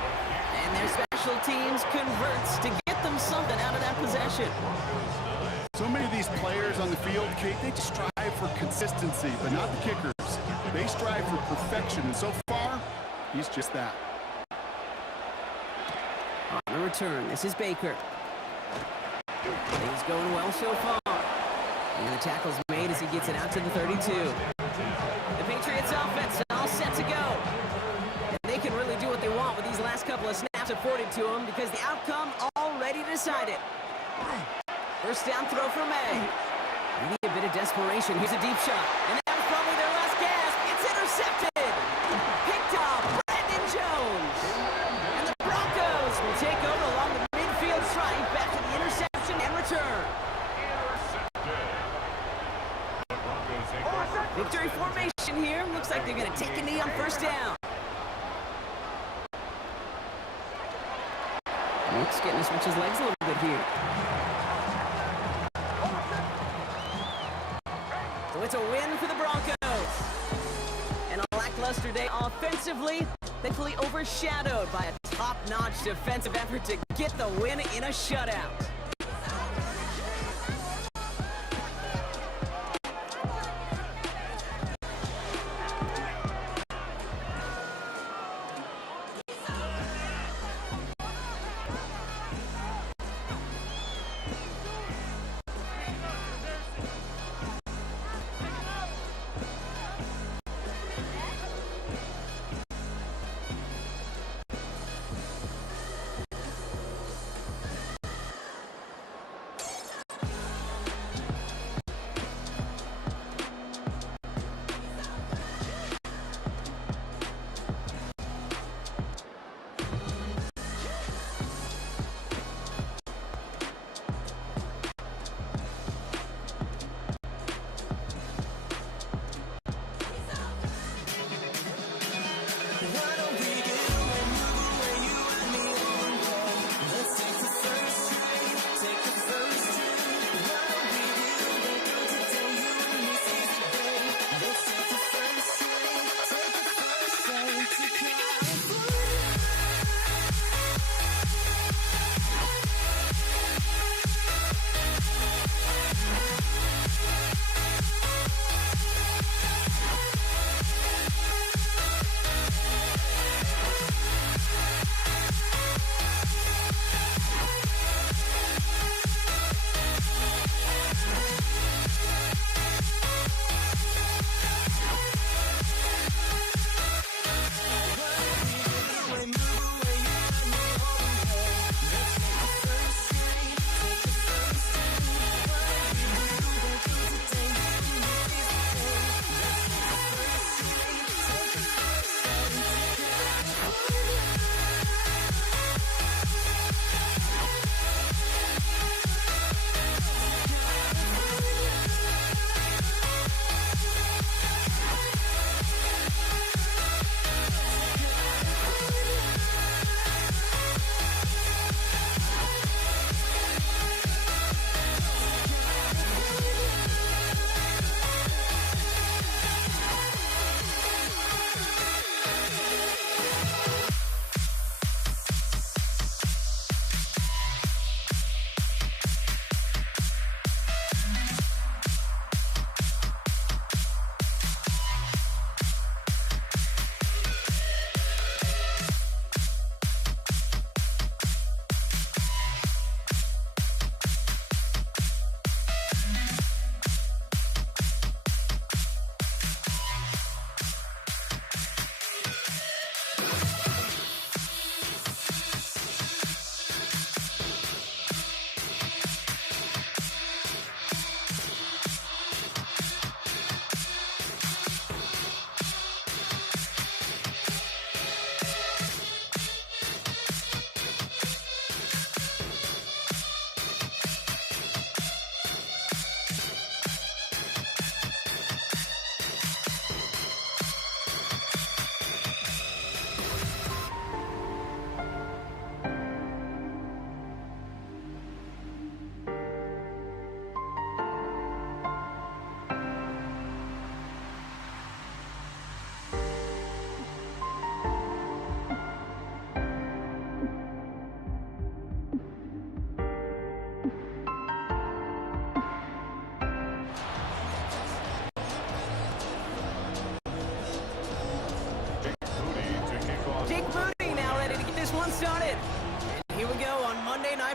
And their special teams converts to get them something out of that possession. So many of these players on the field, Kate, they just strive for consistency, but not the kickers. They strive for perfection, and so far, he's just that. On the return, this is Baker. Things going well so far. And the tackle's made as he gets it out to the 32. The Patriots offense all set to go. And they can really do what they want with these last couple of snaps afforded to them because the outcome already decided. First down throw for May. Maybe a bit of desperation. Here's a deep shot. And that was probably their last gasp. It's intercepted. Picked off Brandon Jones. And the Broncos will take over along the midfield stripe back to the interception and return. Victory formation here. Looks like they're going to take a knee on first down. Nick's getting to switch his legs a little bit here. So it's a win for the Broncos. And a lackluster day offensively, thankfully overshadowed by a top-notch defensive effort to get the win in a shutout.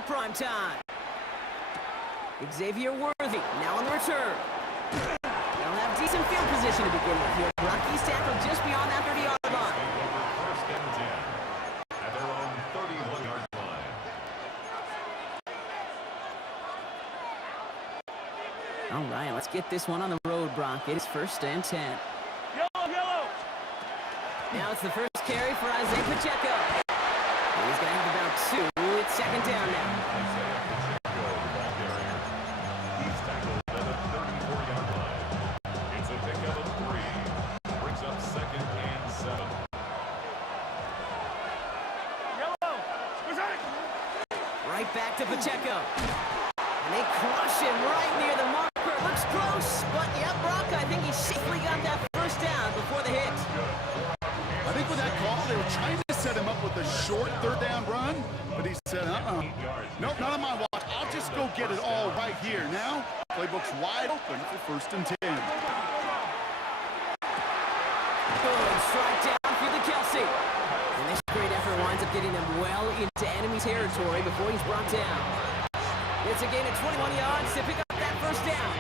prime time. Xavier Worthy now on the return. They'll have decent field position to begin with here. Rockies tackled just beyond that 30-yard line. First and 10 at their own 31-yard line. All right, let's get this one on the road, Brock. It is first and 10. Yellow. Now it's the first carry for Isaiah Pacheco. And he's going to have about 2. It's second down now. He's tackled at the 34-yard line. It's a pickup of 3. Brings up second and 7. Right back to Pacheco. And they crush him right near the marker. Looks close, but yeah, Brock, I think he safely got that first down before the hit. I think with that call, they were trying to set him up with a short third down run, but he said, nope, not on my watch. I'll just go get it all right here. Now, playbook's wide open for first and 10. Good strike down for the Kelsey. And this great effort winds up getting them well into enemy territory before he's brought down. It's a gain of 21 yards to pick up that first down.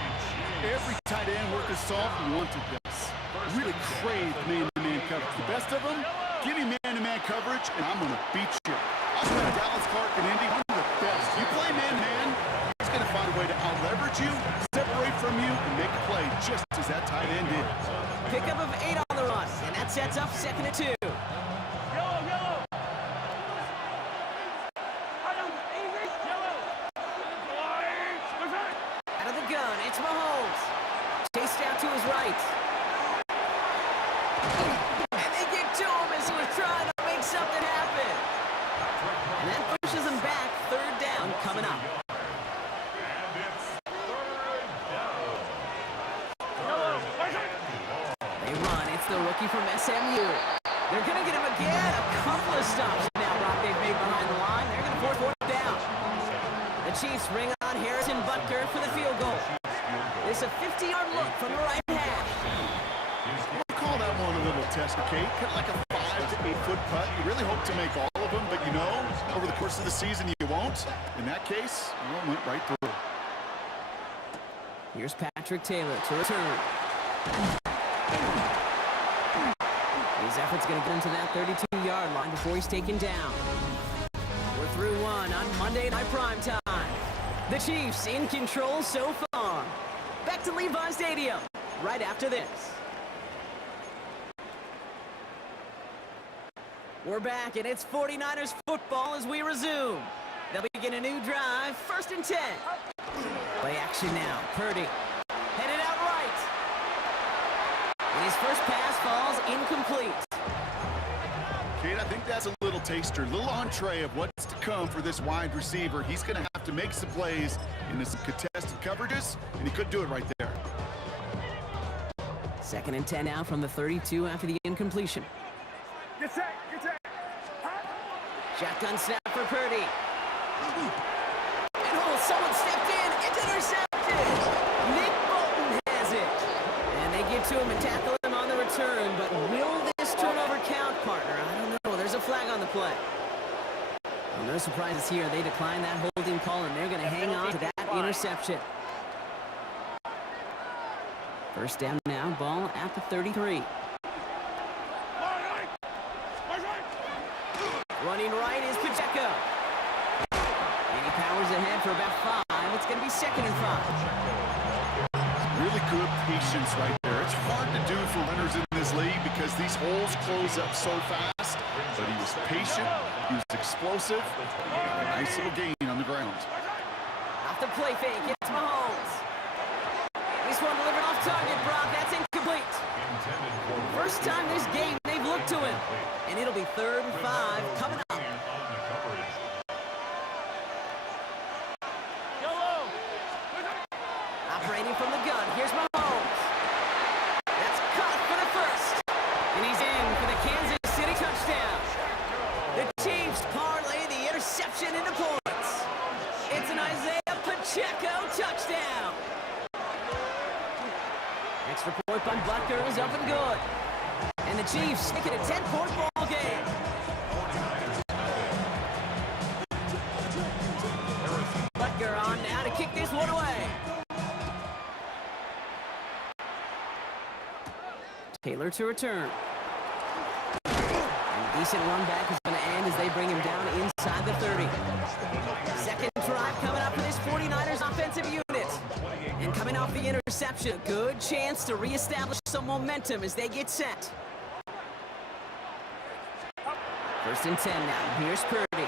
Every tight end worth his salt wanted this. Really crave man-to-man coverage. The best of them, give me man-to-man coverage, and I'm going to beat you. I'll play Dallas Clark and Indy, one of the best. You play man-to-man, he's going to find a way to out-leverage you, separate from you, and make a play just as that tight end did. Pickup of 8 on the run, and that sets up second and 2. Out of the gun, it's Mahomes. Chased out to his right. And they get to him as he was trying to make something happen. And that pushes him back. Third down coming up. And it's third down. They run. It's the rookie from SMU. They're going to get him again. A couple of stops now, Brock, they've made behind the line. They're going to force fourth down. The Chiefs bring on Harrison Butker for the field goal. It's a 50-yard look from the right half. We'll call that one a little test, okay? Kind of like a 5 to 8 foot putt. You really hope to make all of them, but you know, over the course of the season, you won't. In that case, it went right through. Here's Patrick Taylor to return. His effort's going to get him to that 32-yard line before he's taken down. We're through one on Monday Night Prime Time. The Chiefs in control so far. Back to Levi Stadium right after this. We're back, and it's 49ers football as we resume. They'll begin a new drive, first and 10. Play action now. Purdy headed out right. And his first pass falls incomplete. Kate, I think that's a little taster, a little entree of what's to come for this wide receiver. He's going to have to make some plays into some contested coverages, and he could do it right there. Second and 10 now from the 32 after the incompletion. Get set. Shotgun snap for Purdy. And someone stepped in. It's intercepted. Nick Bolton has it. And they get to him and tackle him on the return. But will this turnover count, partner? I don't know. There's a flag on the play. Well, no surprises here. They decline that holding call, and they're going to hang on to that interception. First down now. Ball at the 33. Running right is Pacheco. And he powers ahead for about 5. It's going to be second and 5. Really good patience right there. It's hard to do for runners in this league because these holes close up so fast. But he was patient, he was explosive, and a nice little gain on the ground. Off the play fake, it's Mahomes. This one delivered off target, Brock. That's incomplete. First time this game they've looked to him. And it'll be third and 5 coming up. Operating from the gun, here's Mahomes. That's caught for the first. And he's in for the Kansas City touchdown. The Chiefs parlay the interception into points. It's an Isaiah Pacheco touchdown. Extra point by Butker is up and good. And the Chiefs make it a 10-point ball game. Taylor to return. And a decent run back is going to end as they bring him down inside the 30. Second drive coming up for this 49ers offensive unit. And coming off the interception, good chance to reestablish some momentum as they get set. First and 10 now. Here's Purdy.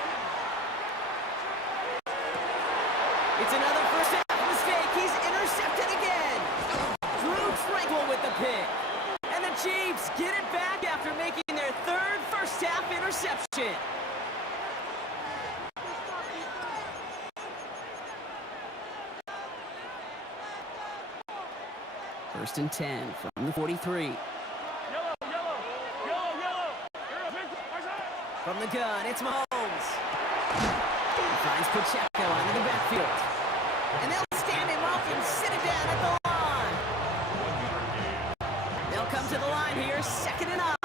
It's another first half mistake. He's intercepted again. Drew Tranquil with the pick. And the Chiefs get it back after making their third first half interception. First and 10 from the 43. From the gun, it's Mahomes. He finds Pacheco into the backfield. And they'll stand him up and sit it down at the line. They'll come to the line here, 2nd and 9.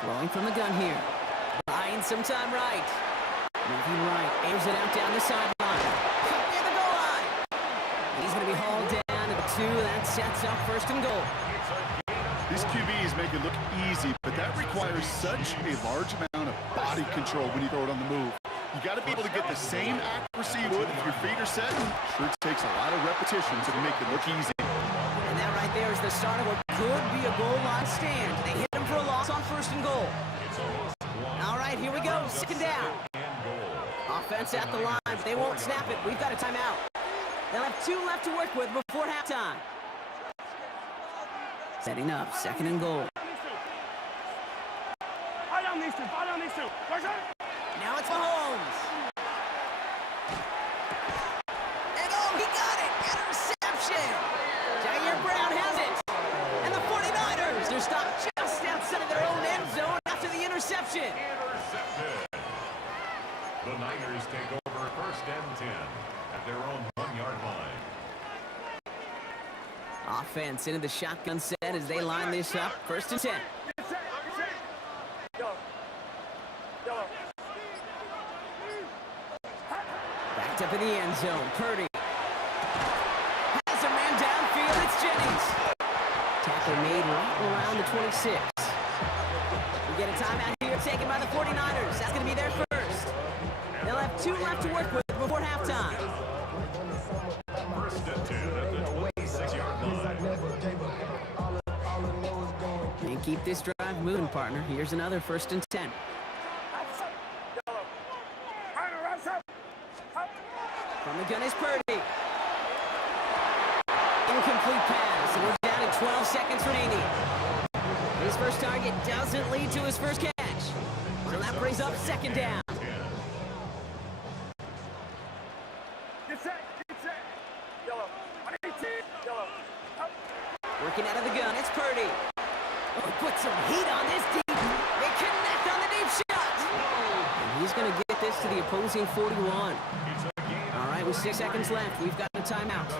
Throwing from the gun here. Buying some time right. Moving right, airs it out down the sideline. Cut near the goal line. He's going to be hauled down to the 2. That sets up 1st and goal. These QBs make it look easy, but that requires such a large amount of body control when you throw it on the move. You got to be able to get the same accuracy you would if your feet are set. Sure takes a lot of repetition to make it look easy. And that right there is the start of what could be a goal line stand. They hit him for a loss on 1st and goal. All right, here we go, 2nd down. Offense at the line, but they won't snap it. We've got a timeout. They'll have 2 left to work with before halftime. Setting up, 2nd and goal. Now it's Mahomes. And oh, he got it! Interception! Jair Brown has it! And the 49ers are stopped just outside of their own end zone after the interception. Intercepted. The Niners take over 1st and 10 at their own 1-yard line. Offense into the shotgun set as they line this up. 1st and 10. Backed up in the end zone. Purdy has a man downfield. It's Jennings. Tackle made right around the 26. We get a timeout here taken by the 49ers. That's going to be their first. They'll have 2 left to work with before halftime. 1st and 10 at the 26-yard line. And keep this drive moving, partner. Here's another 1st and 10. From the gun is Purdy. Incomplete pass, and we're down to 12 seconds remaining. His first target doesn't lead to his first catch. So that brings up 2nd down. Working out of the gun, it's Purdy. Oh, put some heat on this deep. They connect on the deep shot. And he's going to get this to the opposing 41. All right, with 6 seconds left, we've got a timeout.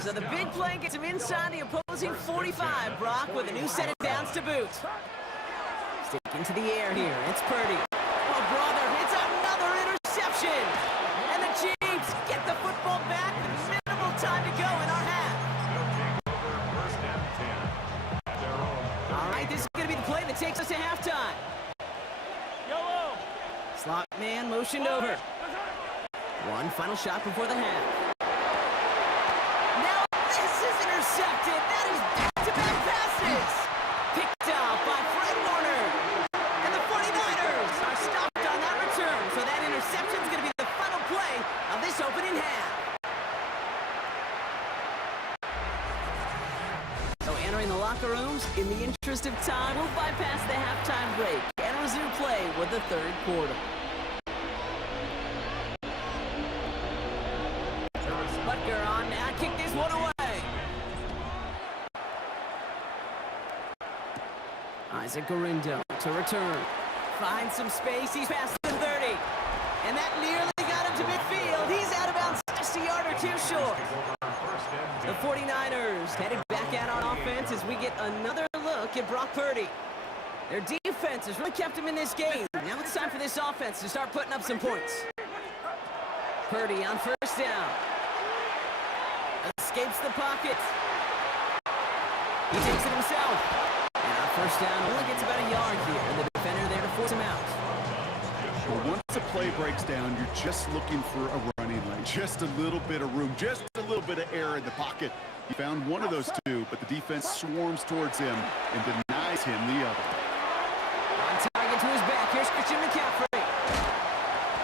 So the big play gets him inside the opposing 45, Brock, with a new set of downs to boot. Sticking to the air here, it's Purdy. Oh, brother, it's another interception. And the Chiefs get the football back with minimal time to go in our half. All right, this is going to be the play that takes us to halftime. Slot man motioned over. One final shot before the half. Now this is intercepted. That is back-to-back passes. Picked off by Fred Warner. And the 49ers are stopped on that return. So that interception is going to be the final play of this opening half. So entering the locker rooms, in the interest of time, we'll bypass the halftime break and resume play with the 3rd quarter. Butker on now, kick this one away. Isaac Gurindo to return. Finds some space, he's past the 30. And that nearly got him to midfield. He's out of bounds, just a yard or 2 short. The 49ers headed back out on offense as we get another look at Brock Purdy. Their defense has really kept him in this game. Now it's time for this offense to start putting up some points. Purdy on first down. Escapes the pocket. He takes it himself. And on first down, only gets about a yard here. And the defender there to force him out. Well, once a play breaks down, you're just looking for a running lane. Just a little bit of room, just a little bit of air in the pocket. He found one of those two, but the defense swarms towards him and denies him the other. On target to his back. Here's Christian McCaffrey.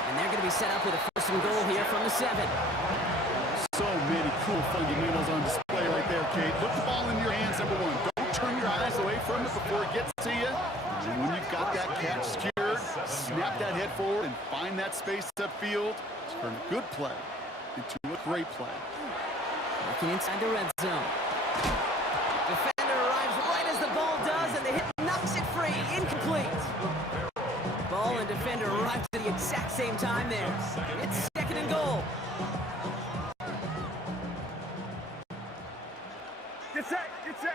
And they're going to be set up with a first and goal here from the 7. So many cool fundamentals on display right there, Kate. Put the ball in your hands, number one. Don't turn your eyes away from it before it gets to you. And when you've got that catch secured, snap that head forward and find that space upfield. Turn a good play into a great play. Looking inside the red zone. Defender arrives right as the ball does, and the hit knocks it free. Incomplete. Ball and defender arrive at the exact same time there. It's second and goal. Get set, get set.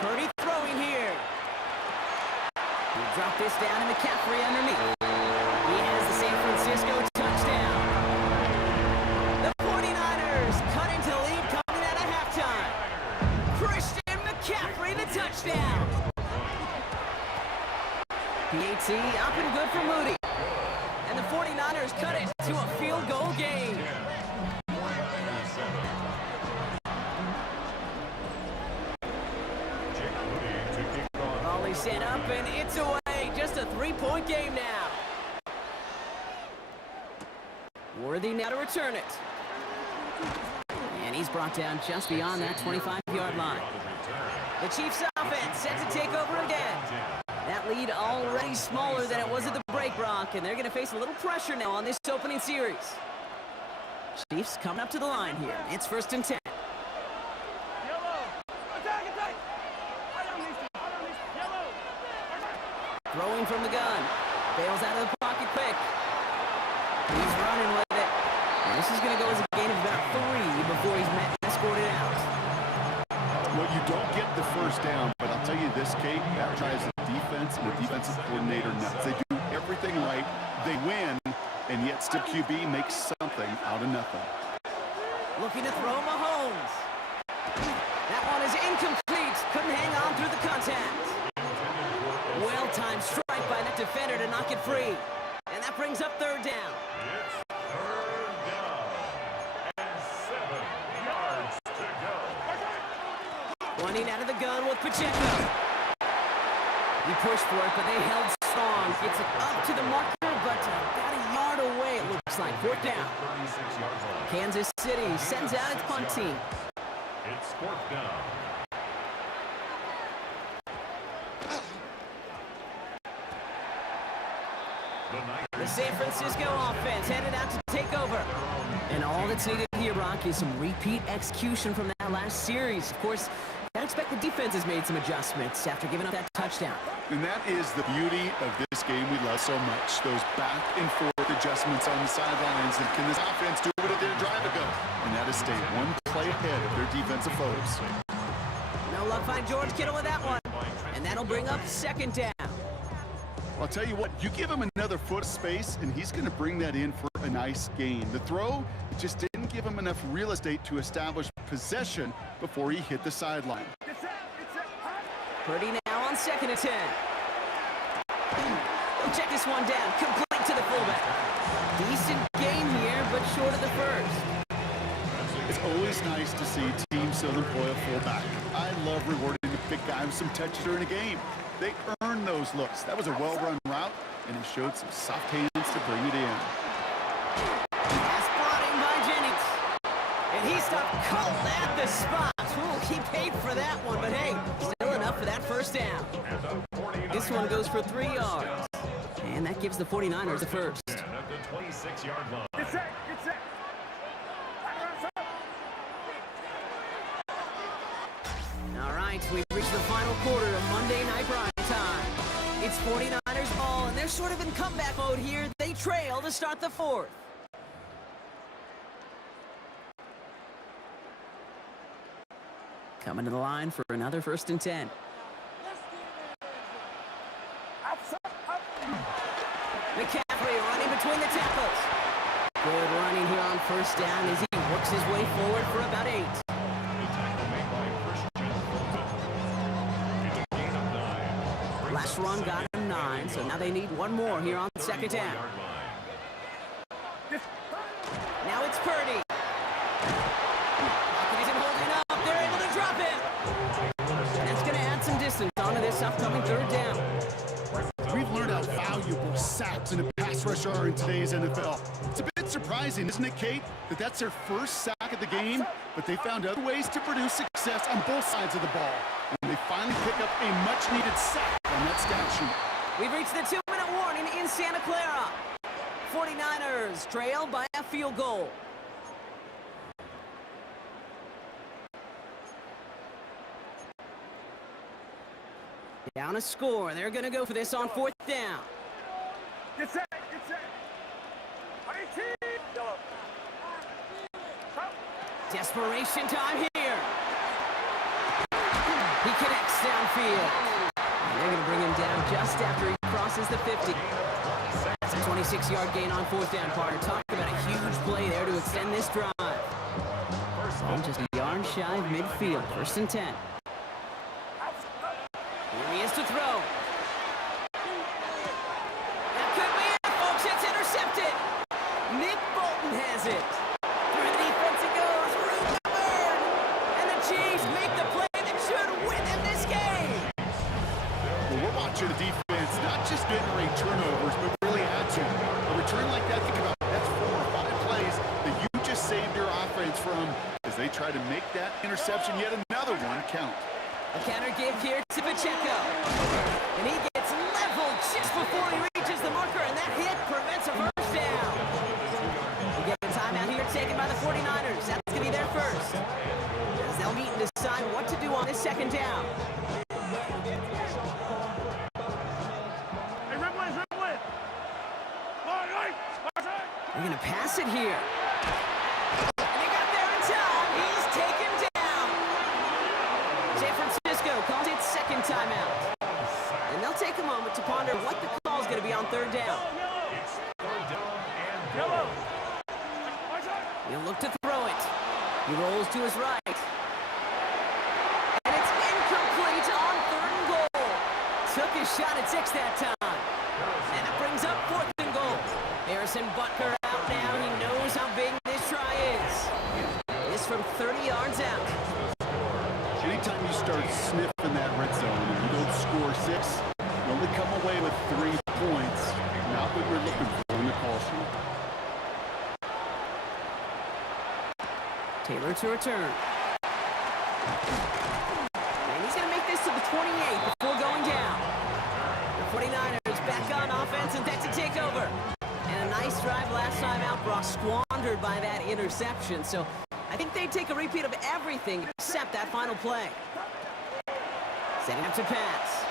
Purdy throwing here. He'll drop this down to McCaffrey underneath. He has the San Francisco touchdown. The 49ers cut into the lead coming out of halftime. Christian McCaffrey, the touchdown. PAT up and good for Moody. And the 49ers cut it to a field goal game. Volley set up and it's away. Just a 3-point game now. Worthy now to return it. And he's brought down just beyond that 25-yard line. The Chiefs offense set to take over again. That lead already smaller than it was at the break, Brock, and they're going to face a little pressure now on this opening series. Chiefs coming up to the line here. It's first and 10. Throwing from the gun. Bails out of the pocket quick. He's running with it. And this is going to go as a gain of about 3 before he's escorted out. Well, you don't get the first down, but I'll tell you this, Kate, that drives the defense and the defensive coordinator nuts. They do everything right. They win, and yet still QB makes something out of nothing. Looking to throw Mahomes. That one is incomplete. Couldn't hang on through the contact. Well-timed strike by that defender to knock it free. And that brings up third down. It's third down and 7 yards to go. Running out of the gun with Pacheco. He pushed for it, but they held strong. Gets it up to the marker, but about a yard away, it looks like. Fourth down. 36-yard line. Kansas City sends out its punt team. It's fourth down. The San Francisco offense headed out to take over. And all that's needed here, Brock, is some repeat execution from that last series. Of course, I expect the defense has made some adjustments after giving up that touchdown. And that is the beauty of this game we love so much. Those back and forth adjustments on the sidelines. And can this offense do what it did a drive ago? And that is stay one play ahead of their defensive foes. No luck finding George Kittle with that one. And that'll bring up second down. I'll tell you what, you give him another foot of space, and he's going to bring that in for a nice gain. The throw just didn't give him enough real estate to establish possession before he hit the sideline. Purdy now on second and 10. He'll check this one down, complete to the fullback. Decent gain here, but short of the first. It's always nice to see teams still employ a fullback. I love rewarding the big guy with some touches during a game. They earn those looks. That was a well-run route, and he showed some soft hands to bring it in. Pass brought in by Jennings. And he stopped cold at the spot. Ooh, he paid for that one, but hey, still enough for that first down. This one goes for 3 yards. And that gives the 49ers the first. At the 26-yard line. Get set, get set. All right, we've reached the final quarter of Monday Night Prime Time. It's 49ers ball, and they're sort of in comeback mode here. They trail to start the fourth. Coming to the line for another first and 10. McCaffrey running between the tackles. first down as he works his way forward for about 8. The tackle made by Christian Fulton. It's a gain of 9. Last run got him 9, so now they need one more here on second down. Now it's Purdy. Pocket isn't holding up. They're able to drop him. And that's going to add some distance onto this upcoming third down. We've learned how valuable sacks and a pass rush are in today's NFL. It's a bit surprising, isn't it, Kate, that that's their first sack of the game, but they found other ways to produce success on both sides of the ball. And they finally pick up a much-needed sack on that stat sheet. We've reached the 2-minute warning in Santa Clara. 49ers trail by a field goal. Down a score. They're going to go for this on 4th down. Get set, get set. 18. Desperation time here. He connects downfield. And they're going to bring him down just after he crosses the 50. That's a 26-yard gain on 4th down, partner. Talk about a huge play there to extend this drive. Ball just a yard shy of midfield. 1st and 10. Here he is to throw. That could be it, folks. It's intercepted. Nick Bolton has it. Through the defense it goes. Room to burn. And the Chiefs make the play that should win them this game. Well, we're watching the defense not just generate turnovers, but really add to. A return like that, think about it, that's 4 or 5 plays that you just saved your offense from as they try to make that interception, yet another one, count. A counter give here to Pacheco. And he gets leveled just before he reaches the marker, and that hit prevents a first down. We get a timeout here taken by the 49ers. That's going to be their first. As they'll meet and decide what to do on this second down. Hey, Rimway, Rimway. They're going to pass it here. And he got there in time. He's taken down. San Francisco calls it second timeout. And they'll take a moment to ponder what the call is going to be on 3rd down. It's 3rd down and goal. He'll look to throw it. He rolls to his right. And it's incomplete on 3rd and goal. Took his shot at 6 that time. And it brings up 4th and goal. Harrison Butker out now. He knows how big this try is. This from 30 yards out. Anytime you start sniffing that red zone and you don't score 6, you only come away with 3 points. Not what we're looking for in the call sheet. Taylor to return. And he's going to make this to the 28 before going down. The 49ers back on offense, and that's a takeover. And a nice drive last time out, Brock, squandered by that interception. So I think they take a repeat of everything except that final play. Setting up to pass.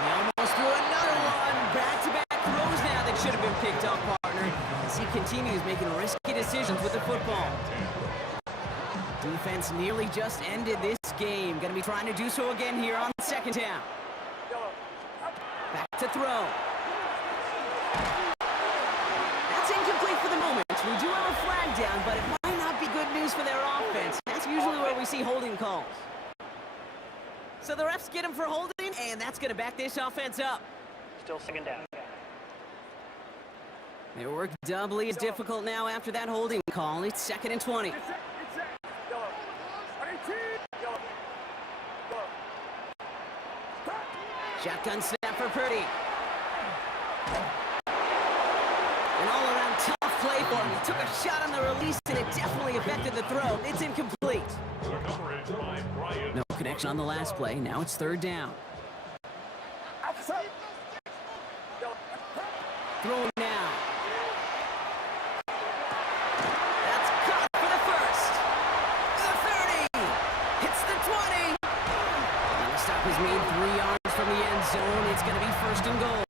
He almost threw another one. Back-to-back throws now that should have been picked up, partner, as he continues making risky decisions with the football. Defense nearly just ended this game. Going to be trying to do so again here on 2nd down. Back to throw. That's incomplete for the moment. We do have a flag down, but it might not be good news for their offense. That's usually where we see holding calls. So the refs get him for holding, and that's going to back this offense up. Still 2nd down. Their work doubly is difficult now after that holding call. It's 2nd and 20. Shotgun snap for Purdy. An all-around tough play for him. He took a shot on the release, and it definitely affected the throw. It's incomplete. No connection on the last play. Now it's 3rd down. Throwing now. That's caught for the first. The 30. Hits the 20. And the stop is made 3 yards from the end zone. It's going to be 1st and goal.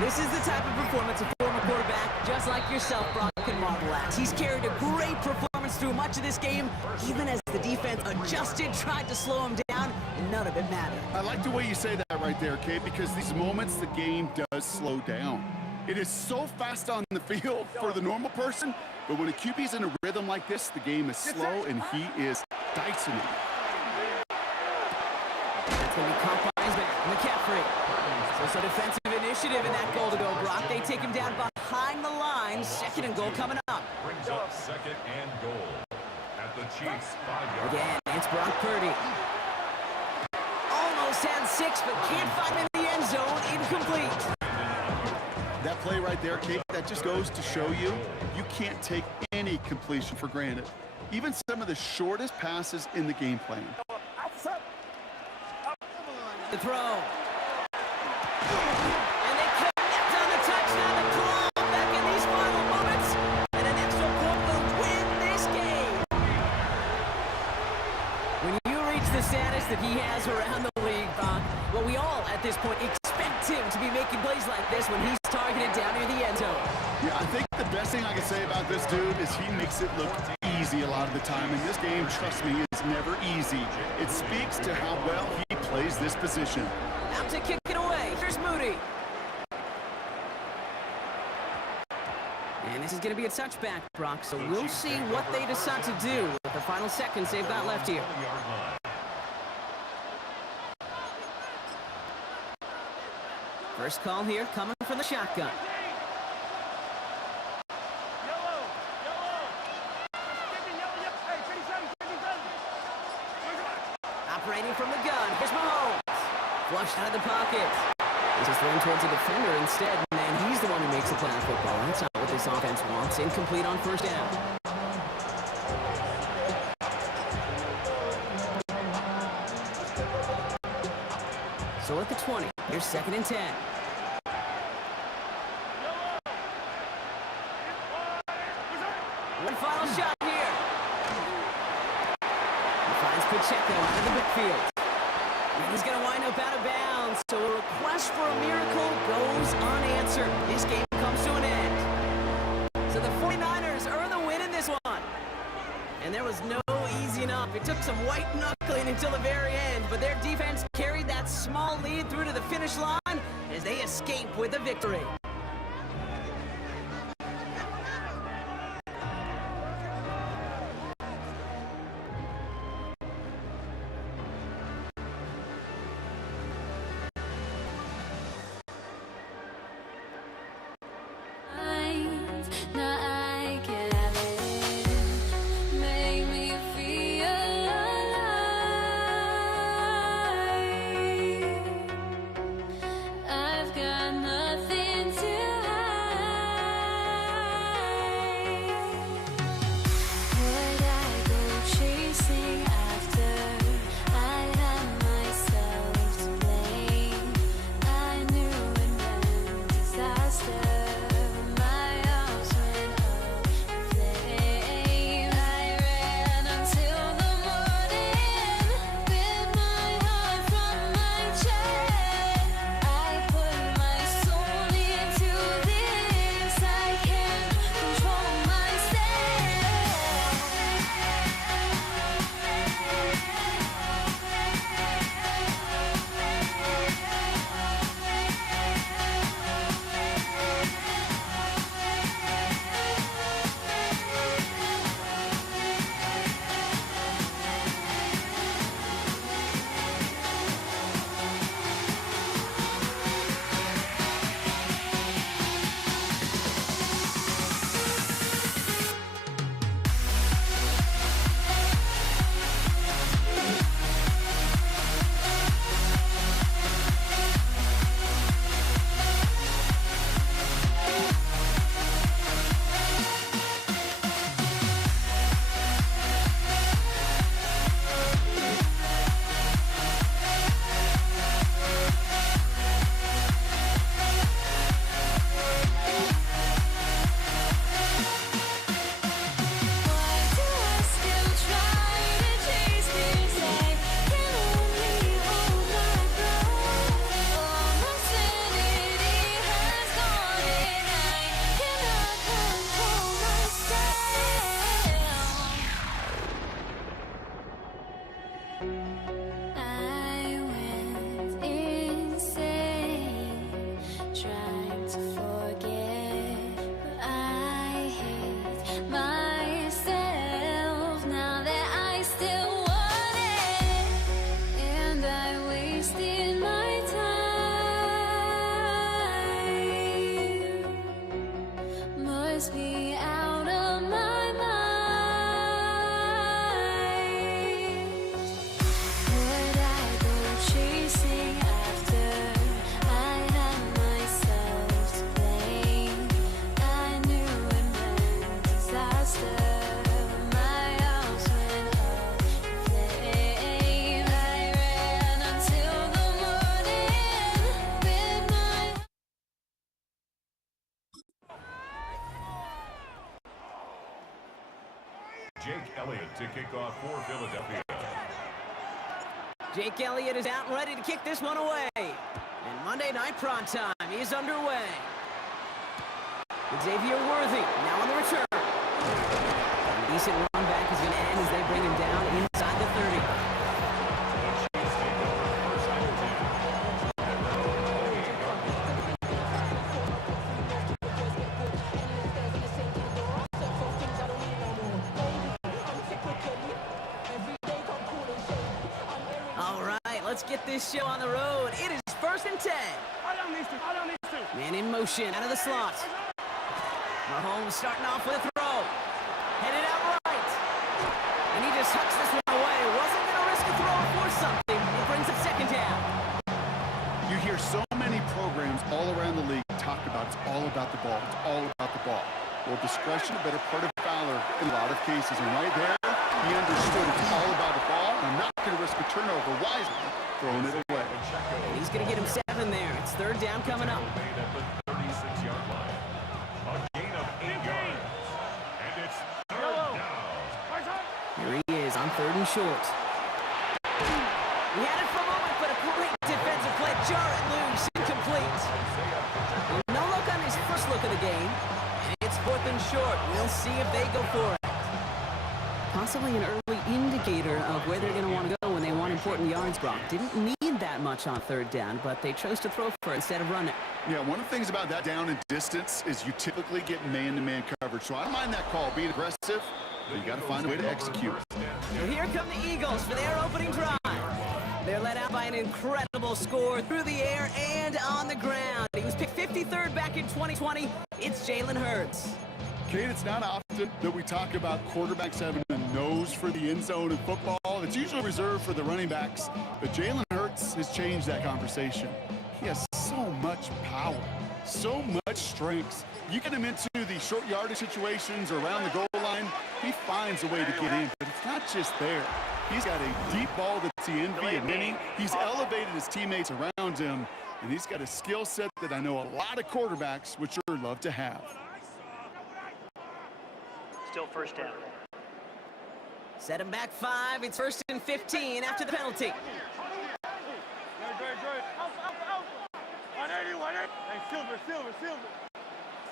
This is the type of performance a former quarterback, just like yourself, Brock, can marvel at. He's carried a great performance through much of this game, even as the defense adjusted, tried to slow him down, and none of it mattered. I like the way you say that right there, Kate, because these moments the game does slow down. It is so fast on the field for the normal person, but when a QB's in a rhythm like this, the game is slow, and he is dicing it. That's going to be caught by his back, McCaffrey. So some defensive initiative in that goal to go, Brock. They take him down behind the line. Second and goal coming up. Brings up second and goal at the Chiefs' 5-yard line. Again, it's Brock Purdy. Almost had 6, but can't find him in the end zone. Incomplete. That play right there, Kate, that just goes to show you, you can't take any completion for granted. Even some of the shortest passes in the game plan. The throw. And they connect on the touchdown. The claw back in these final moments. And an extra point will win this game. When you reach the status that he has around the league, Brock, well, we all at this point expect him to be making plays like this when he's targeted down near the end zone. Yeah, I think the best thing I can say about this dude is he makes it look easy a lot of the time. And this game, trust me, is never easy. It speaks to how well he plays this position. Out to kick it away. Here's Moody. And this is going to be a touchback, Brock. So we'll see what they decide to do with the final seconds they've got left here. First call here coming from the shotgun. Operating from the gun. Here's Mahomes. Flushed out of the pocket. This is thrown towards a defender instead. Man, he's the one who makes the play on football. That's not what this offense wants. Incomplete on first down. So at the 20, here's second and 10. One final shot here. He finds Pacheco out of the backfield. And he's going to wind up out of bounds. So a request for a miracle goes unanswered. This game comes to an end. So the 49ers earn the win in this one. And there was no easy enough. It took some white knuckling until the very end, but their defense carried that small lead through to the finish line as they escape with a victory. Now I can have it. Make me feel alive. I've got nothing Jake Elliott to kick off for Philadelphia. Jake Elliott is out and ready to kick this one away. And Monday Night Prime Time is underway. Xavier Worthy now on the return. A decent run back is going to end as they bring him down inside the 30. All right, let's get this show on the road. It is 1st and 10. Man in motion out of the slot. Mahomes starting off with a throw. Headed out right. And he just hucks this one away. Wasn't going to risk a throw for something. It brings up 2nd down. You hear so many programs all around the league talk about it's all about the ball. It's all about the ball. Well, discretion, a better part of Fowler in a lot of cases. And right there, he understood it's all about the ball. I'm not going to risk a turnover. Wisely throwing it away. And he's going to get him 7 there. It's 3rd down coming up. Made at the 36-yard line. A gain of 8 yards. And it's 3rd down. Here he is on 3rd and short. He had it for a moment, but a great defensive play. Jar it loose, incomplete. No look on his first look of the game. And it's 4th and short. We'll see if they go for it. Possibly an early indicator of where they're going to want to go when they want important yards, Brock. Didn't need that much on 3rd down, but they chose to throw for it instead of run it. Yeah, one of the things about that down and distance is you typically get man-to-man coverage. So I don't mind that call, being aggressive, but you got to find a way to execute. So here come the Eagles for their opening drive. They're led out by an incredible score through the air and on the ground. He was picked 53rd back in 2020. It's Jalen Hurts. Kate, it's not often that we talk about quarterbacks having a nose for the end zone in football. It's usually reserved for the running backs, but Jalen Hurts has changed that conversation. He has so much power, so much strength. You get him into the short yardage situations or around the goal line, he finds a way to get in, but it's not just there. He's got a deep ball that's the envy of many. He's elevated his teammates around him, and he's got a skill set that I know a lot of quarterbacks would sure love to have. Still 1st down. Set him back 5. It's 1st and 15 after the penalty. Good. 180. Hey, silver.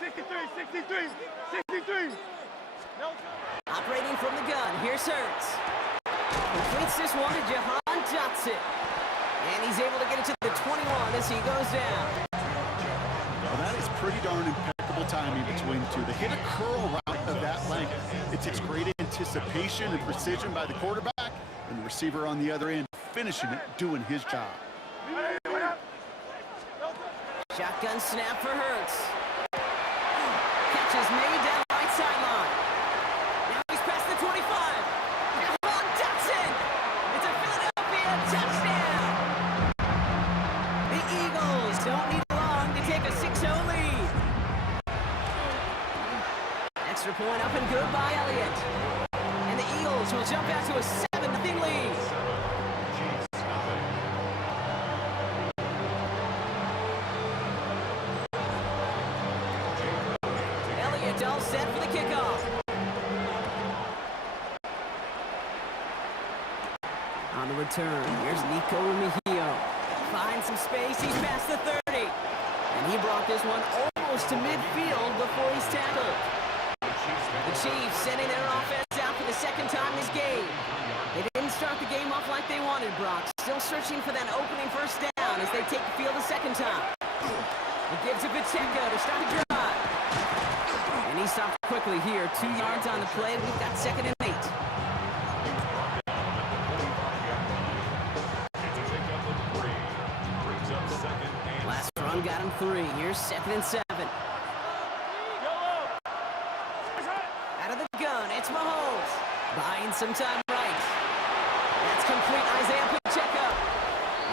63. Operating from the gun, here's Hurts. Completes this one to Jahan Dotson. And he's able to get it to the 21 as he goes down. Well, that is pretty darn impeccable timing between the two. They hit a curl route of that length. It takes great anticipation and precision by the quarterback, and the receiver on the other end finishing it, doing his job. Shotgun snap for Hurts. Catch is made down the right sideline. Now he's past the 25. Jahan Dotson. It's a Philadelphia touchdown. The Eagles don't need long to take a 6-0 lead. Extra point up and good by Elliott. And the Eagles will jump out to a 7-0 lead. Elliott all set for the kickoff. On the return, here's Nico Mejio. Finds some space, he's past the 30. And he brought this one almost to midfield before he's tackled. The Chiefs sending their offense out for the 2nd time this game. They didn't start the game off like they wanted, Brock. Still searching for that opening 1st down as they take the field a 2nd time. It gives it Pacheco to start the drive. And he stopped quickly here. 2 yards on the play. We've got 2nd and 8. Last run got him 3. Here's 2nd and 7. Out of the gun, it's Mahomes. Buying some time right. That's complete, Isaiah Pacheco.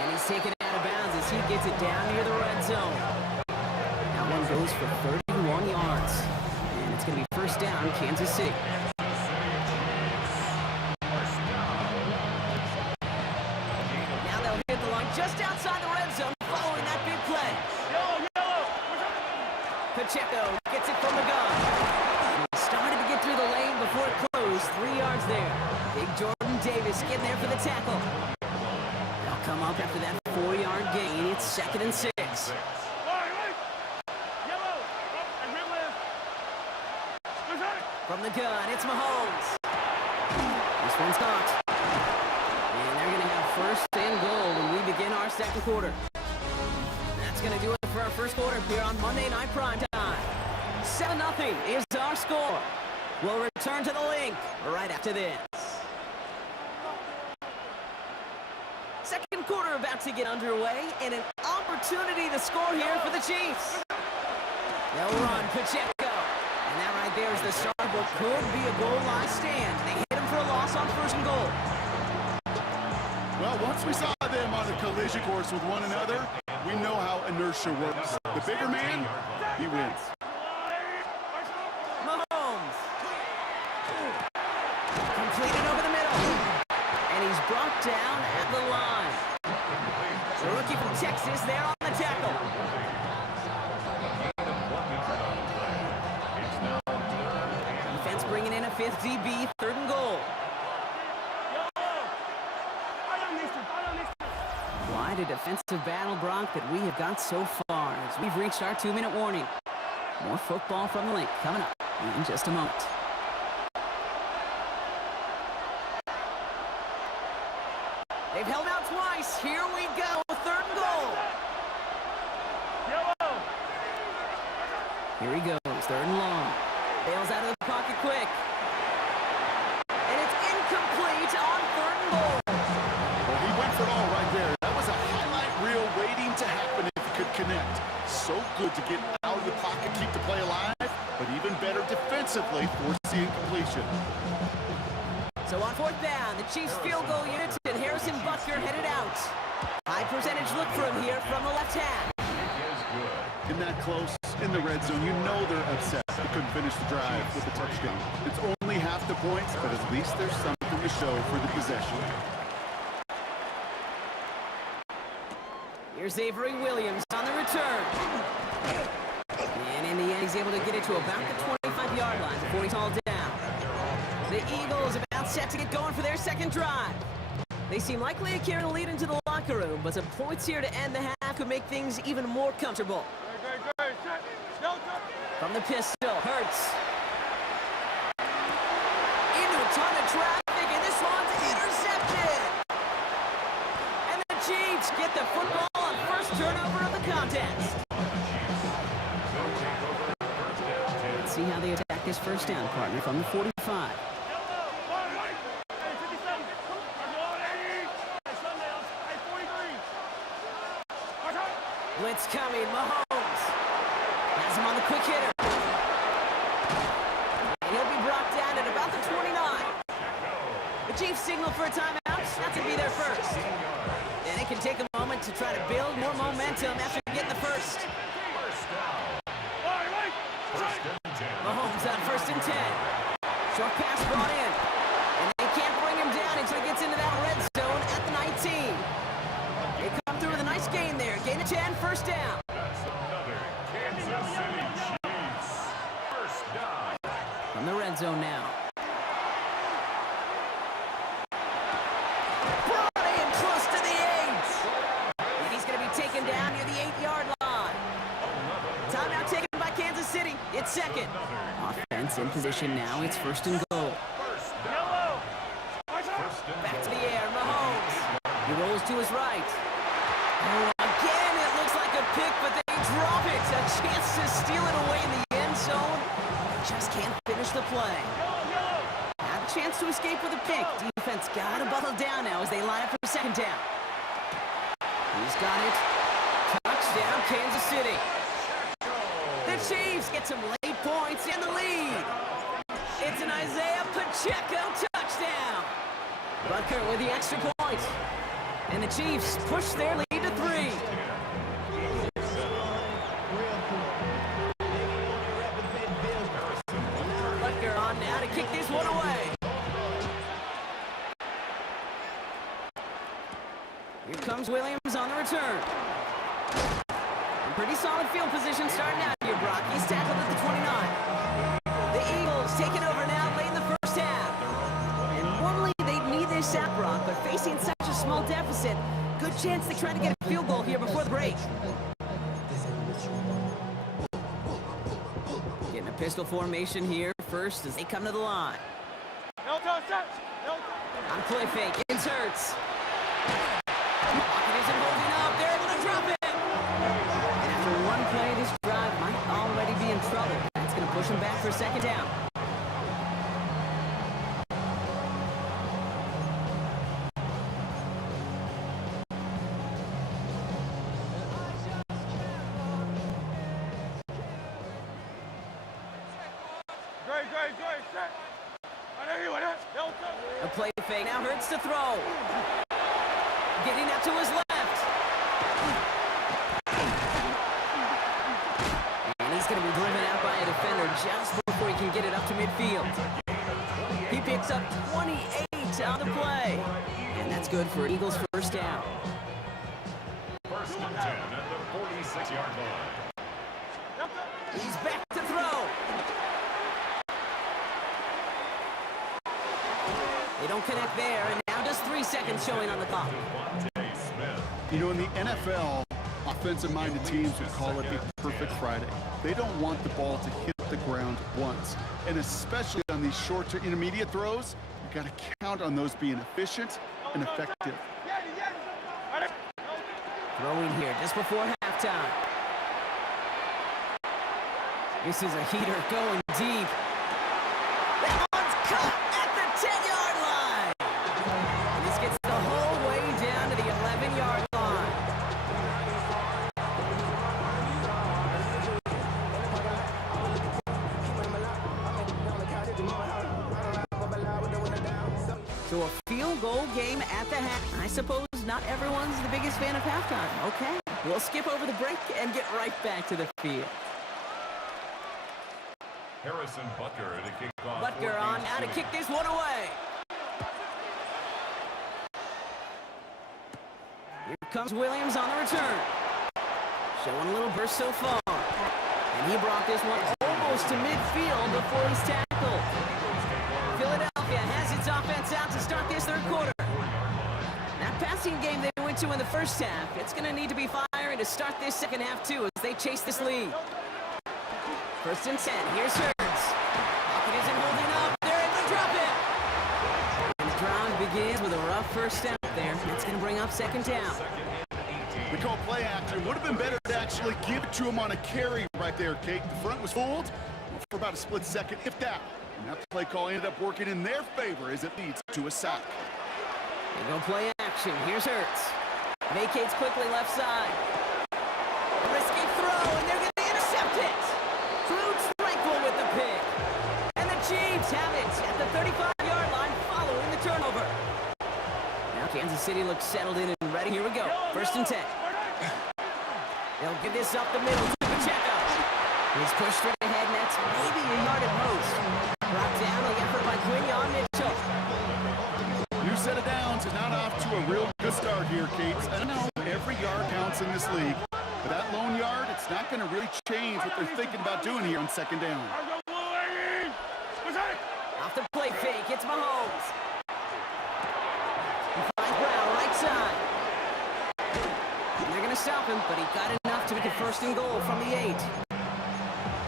And he's taken out of bounds as he gets it down near the red zone. That one goes for 31 yards. And it's going to be 1st down, Kansas City. Now they'll hit the line just outside the red zone following that big play. Pacheco gets it from the gun. He started to get through the lane before it closed. 3 yards Davis getting there for the tackle. They'll come up after that 4-yard gain. It's 2nd and 6. From the gun, it's Mahomes. This one's caught. And they're going to have 1st and goal when we begin our 2nd quarter. That's going to do it for our 1st quarter here on Monday Night Prime Time. 7-0 is our score. We'll return to the link right after this. 2nd quarter about to get underway, and an opportunity to score here for the Chiefs. They'll run Pacheco. And that right there is the start of what could be a goal line stand. They hit him for a loss on 1st and goal. Well, once we saw them on a collision course with one another, we know how inertia works. The bigger man, he wins. Mahomes. Completed over the middle. And he's brought down at the line. The rookie from Texas there on the tackle. Defense bringing in a 5th DB, 3rd and goal. Quite a defensive battle, Brock, that we have got so far as we've reached our 2-minute warning. More football from the link coming up in just a moment. They've held out twice. Here we go. 3rd and goal. Here he goes. 3rd and long. Bails out of the pocket quick. And it's incomplete on 3rd and goal. Well, he went for it all right there. That was a highlight reel waiting to happen if he could connect. So good to get out of the pocket, keep the play alive, but even better defensively, forcing incompletion. So on 4th down, the Chiefs field goal unit and Harrison Butker headed out. High percentage look for him here from the left hand. In that close, in the red zone, you know they're upset. They couldn't finish the drive with a touchdown. It's only half the points, but at least there's something to show for the possession. Here's Avery Williams on the return. And in the end, he's able to get it to about the 25-yard line before he's hauled down. The Eagles about set to get going for their 2nd drive. They seem likely to carry the lead into the locker room, but some points here to end the half could make things even more comfortable. From the pistol, Hurts. Into a ton of traffic, and this one's intercepted. And the Chiefs get the football on 1st turnover of the contest. Let's see how they attack this 1st down, partner, from the 45. Blitz coming, Mahomes. Has him on the quick hitter. And he'll be brought down at about the 29. The Chiefs signal for a timeout. That to be their 1st. And it can take a moment to try to build more momentum after getting the 1st. Mahomes on 1st and 10. Short pass brought in. And they can't bring him down until he gets into that red zone at the 19. They come through with a nice gain there. Gain of 10, 1st down. That's another Kansas City Chiefs 1st down. From the red zone now. Brought in close to the 8. And he's going to be taken down near the 8-yard line. Timeout taken by Kansas City. It's 2nd. Offense in position now. It's 1st and goal. Back to the air. Mahomes. He rolls to his right. Oh, again, it looks like a pick, but they drop it. A chance to steal it away in the end zone. Just can't finish the play. Have a chance to escape with a pick. Defense got to buckle down now as they line up for 2nd down. He's got it. Touchdown, Kansas City. The Chiefs get some late points in the lead. It's an Isaiah Pacheco touchdown. Butker with the extra point. And the Chiefs push their lead to 3. Butker on now to kick this one away. Here comes Williams on the return. And pretty solid field position starting out here, Brock. He's tackled at the 29. The Eagles taking over now late in the 1st half. And normally they'd need this sack, Brock. small deficit. Good chance they try to get a field goal here before the break. Getting a pistol formation here first as they come to the line. On play fake, it's Hurts. Pocket isn't holding up, they're able to drop it! And after one play, this drive might already be in trouble. That's going to push them back for second down. A play fake, now Hurts to throw. Getting up to his left. And he's going to be driven out by a defender just before he can get it up to midfield. He picks up 28 on the play. And that's good for Eagles' first down. First and 10 at the 46-yard line. He's back to throw. They don't connect there, and now just 3 seconds showing on the clock. You know, in the NFL, offensive-minded teams would call it a perfect Friday. They don't want the ball to hit the ground once. And especially on these short to intermediate throws, you got to count on those being efficient and effective. Throwing here just before halftime. This is a heater going deep. That one's caught at the 10-yard line. And this gets the whole way down to the 11-yard line. So a field goal game at the half. I suppose not everyone's the biggest fan of halftime. Okay, we'll skip over the break and get right back to the field. Harrison Butker to kick off. Butker on now to kick this one away. Here comes Williams on the return. Showing a little burst so far. And he brought this one almost to midfield before he's tackled. Philadelphia has its offense out to start this third quarter. That passing game they went to in the first half, it's going to need to be fiery to start this second half too as they chase this lead. First and 10, here's Hurts. Pocket isn't holding up, they're able to drop it. And the drive begins with a rough first down there. That's going to bring up second down. We call play action. Would have been better to actually give it to him on a carry right there, Kate. The front was fooled for about a split second, if that. And that play call ended up working in their favor as it leads to a sack. They go play action. Here's Hurts. Vacates quickly left side. Risky throw, and they're going to intercept it. Fruits Tranquil with the pick. And the Chiefs have it at the 35-yard line following the turnover. Now Kansas City looks settled in and ready. Here we go. First and 10. They'll give this up the middle to Pacheco. He's pushed straight ahead, and that's maybe a yard at most. Brought down the effort by Quinion Mitchell. New set of downs and not off to a real good start here, Kate. I don't know, every yard counts in this league. But that lone yard, it's not going to really change what they're thinking about doing here on second down. Off the play fake, it's Mahomes. He finds Brown right side. And they're going to stop him, but he got enough to make it first and goal from the 8.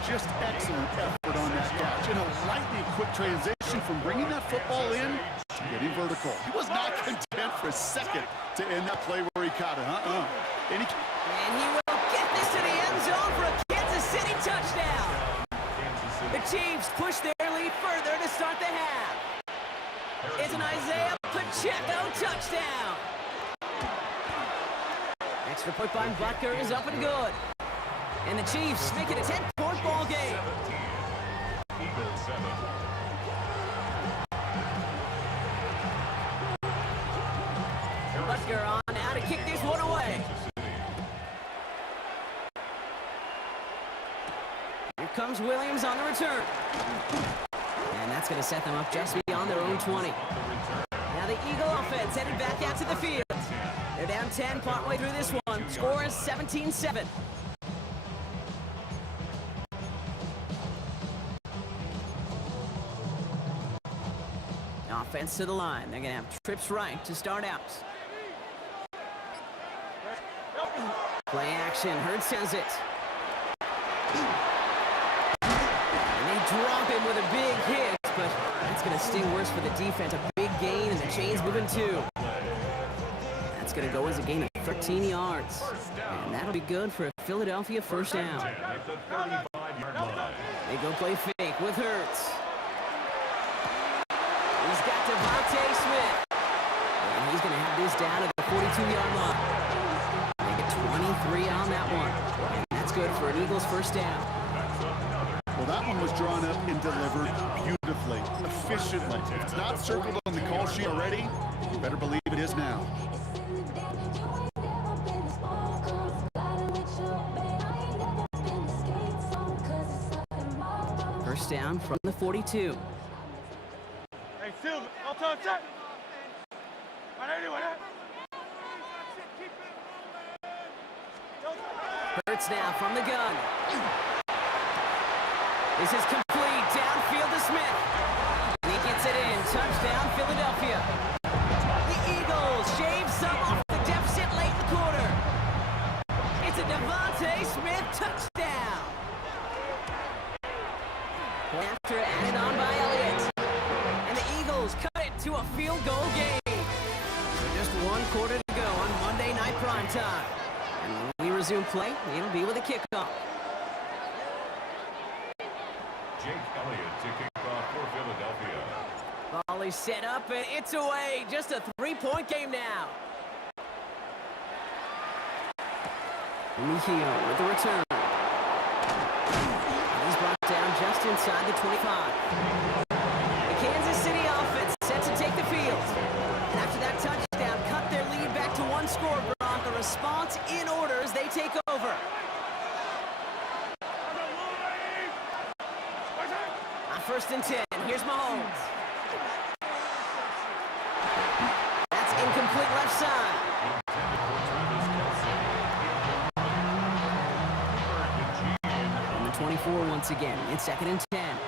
Just excellent effort on that catch. And a lightning quick transition from bringing that football in to getting vertical. He was not content for a second to end that play where he caught it. And he will get this to the end zone for a Kansas City touchdown. The Chiefs push their lead further to start the half. It's an Isaiah Pacheco touchdown. Extra point by Butker is up and good. And the Chiefs make it a 10-point ball game. Eagles 7. Butker on now to kick this one away. Here comes Williams on the return. And that's going to set them up just beyond their own 20. Now the Eagle offense headed back out to the field. They're down 10 partway through this one. Score is 17-7. Offense to the line. They're going to have trips right to start out. Play action. Hurts has it. And they drop him with a big hit, but that's going to sting worse for the defense. A big gain, and the chain's moving too. That's going to go as a gain of 13 yards. And that'll be good for a Philadelphia first down. At the 35-yard line. They go play fake with Hurts. He's got Devontae Smith. And he's going to have this down at the 42-yard line. They get 23 on that one. And that's good for an Eagles first down. Well, that one was drawn up and delivered beautifully, efficiently. If it's not circled on the call sheet already, you better believe it is now. First down from the 42. Hey, Silver, don't touch that. Hurts now from the gun. This is complete. Downfield to Smith. And he gets it in. Touchdown, Philadelphia. The Eagles shave some off the deficit late in the quarter. It's a Devontae Smith touchdown. After added on by Elliott. And the Eagles cut it to a field goal game. With just one quarter to go on Monday Night Primetime. And when we resume play, it'll be with a kickoff. Jake Elliott to kick off for Philadelphia. Ball is set up, and it's away. Just a three-point game now. Mejia with the return. He's brought down just inside the 25. The Kansas City offense set to take the field. And after that touchdown, cut their lead back to one score. Brought the response in order as they take over. On 1st and 10, here's Mahomes. That's incomplete left side. On the 24 once again. It's 2nd and 10.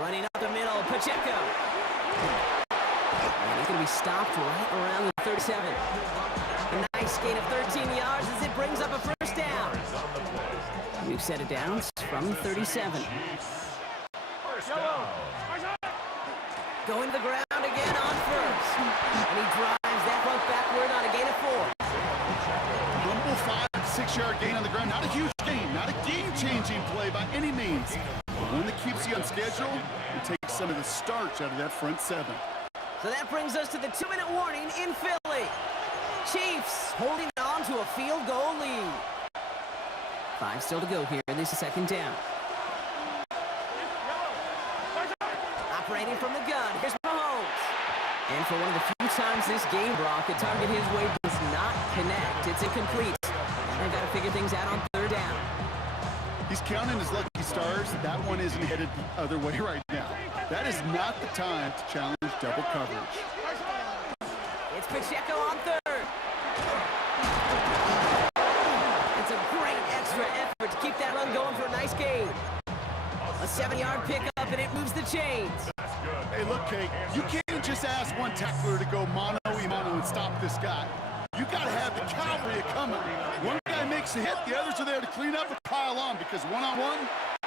Running up the middle, Pacheco. And he's going to be stopped right around the 37. A nice gain of 13 yards as it brings up a first down. We've set it down from 37. First down. Going to the ground again on first. And he drives that one backward on a gain of 4. Humble 5 to 6 yard gain on the ground. Not a huge gain, not a game-changing play by any means. But one that keeps you on schedule and takes some of the starch out of that front seven. So that brings us to the 2-minute warning in Philly. Chiefs holding on to a field goal lead. 5 still to go here. This is 2nd down. Operating from the gun. Here's Mahomes. And for one of the few times this game, Brock, the target his way does not connect. It's incomplete. They've got to figure things out on 3rd down. He's counting his lucky stars. That one isn't headed the other way right now. That is not the time to challenge double coverage. It's Pacheco on 3rd. It's a great extra effort to keep that run going for a nice gain. A 7-yard pickup, and it moves the chains. Hey, look, Kate, you can't just ask one tackler to go mano-a-mano and stop this guy. You got to have the cavalry coming. One guy makes a hit, the others are there to clean up and pile on, because one-on-one,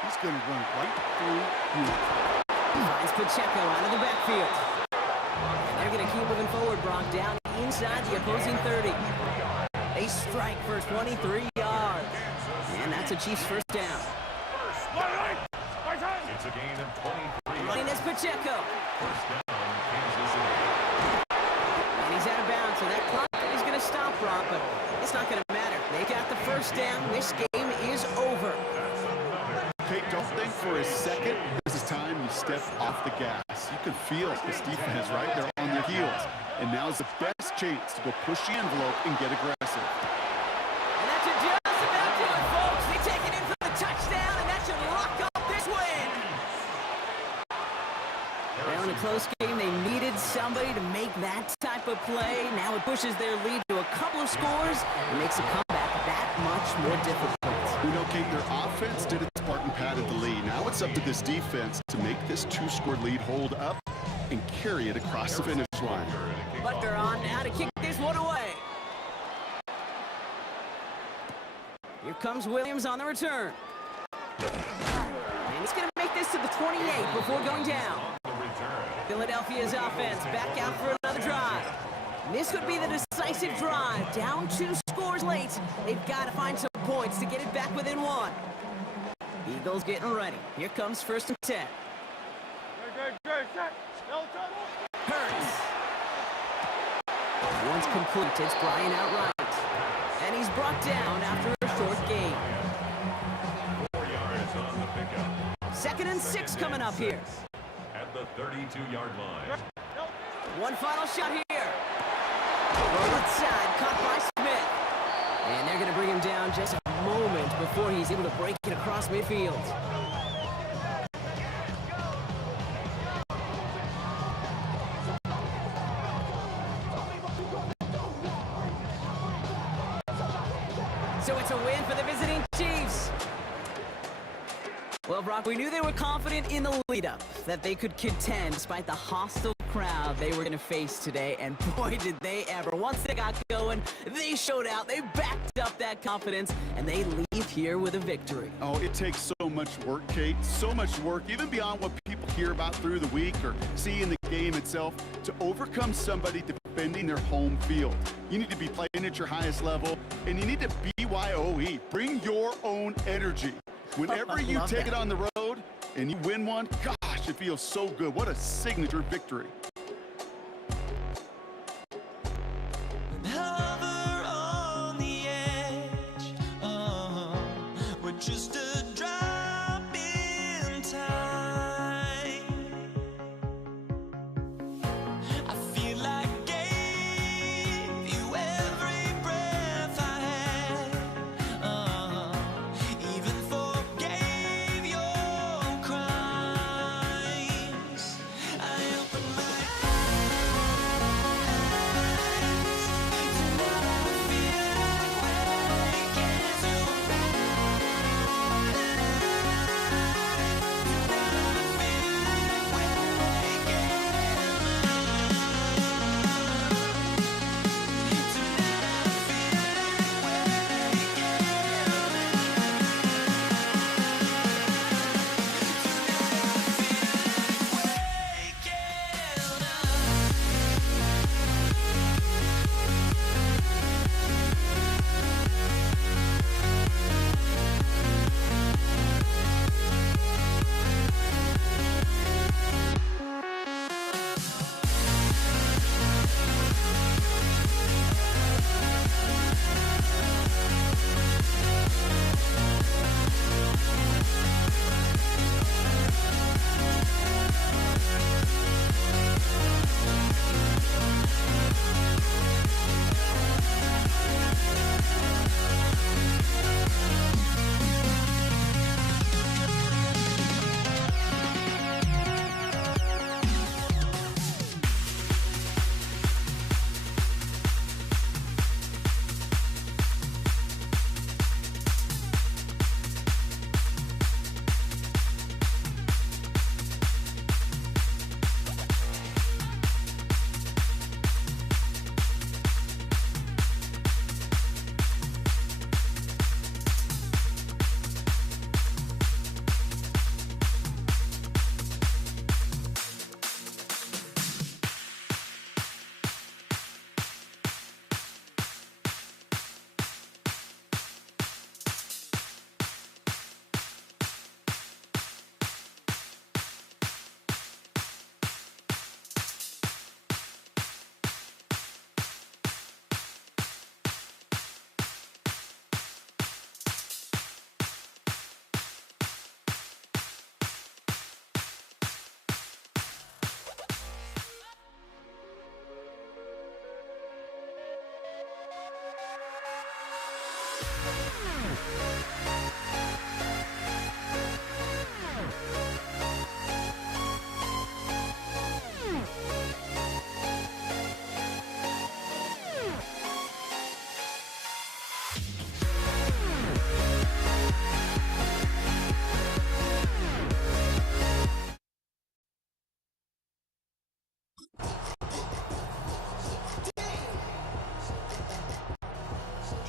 he's going to run right through you. Finds Pacheco out of the backfield. And they're going to keep moving forward, Brock, down inside the opposing 30. They strike for 23 yards. And that's a Chiefs first down. It's a gain of 23. Running is Pacheco. First down, Kansas City. And he's out of bounds, so that clock is going to stop, Brock, but it's not going to matter. They got the first down. This game is over. Kate, don't think for a second this is time you step off the gas. You can feel this defense, right? They're on their heels. And now is the best chance to go push the envelope and get aggressive. And that's just about do it, folks. They take it in for the touchdown, and that should lock up this win. Well, in a close game, they needed somebody to make that type of play. Now it pushes their lead to a couple of scores and makes a comeback that much more difficult. You know, Kate, their offense did its part and padded the lead. Now it's up to this defense to make this 2-score lead hold up and carry it across the finish line. But they're on now to kick this one away. Here comes Williams on the return. And he's going to make this to the 28 before going down. Philadelphia's offense back out for another drive. And this would be the decisive drive. Down 2 scores late. They've got to find some points to get it back within 1. Eagles getting ready. Here comes 1st and 10. Hurts. One's complete. It's Bryant outright. And he's brought down after a short gain. 4 yards on the pickup. 2nd and 6 coming up here. At the 32-yard line. One final shot here. Right side, caught by Smith. And they're going to bring him down just a moment before he's able to break it across midfield. So it's a win for the visiting Chiefs. Well, Brock, we knew they were confident in the lead-up, that they could contend despite the hostile crowd they were going to face today, and boy, did they ever. Once they got going, they showed out, they backed up that confidence, and they leave here with a victory. Oh, it takes so much work, Kate, so much work, even beyond what people hear about through the week or see in the game itself, to overcome somebody defending their home field. You need to be playing at your highest level, and you need to BYOE, bring your own energy. Whenever you take it on the road and you win one, gosh, it feels so good. What a signature victory. Hover on the edge, we're just a drop in time. I feel like I gave you every breath I had, even forgave your crimes. I open my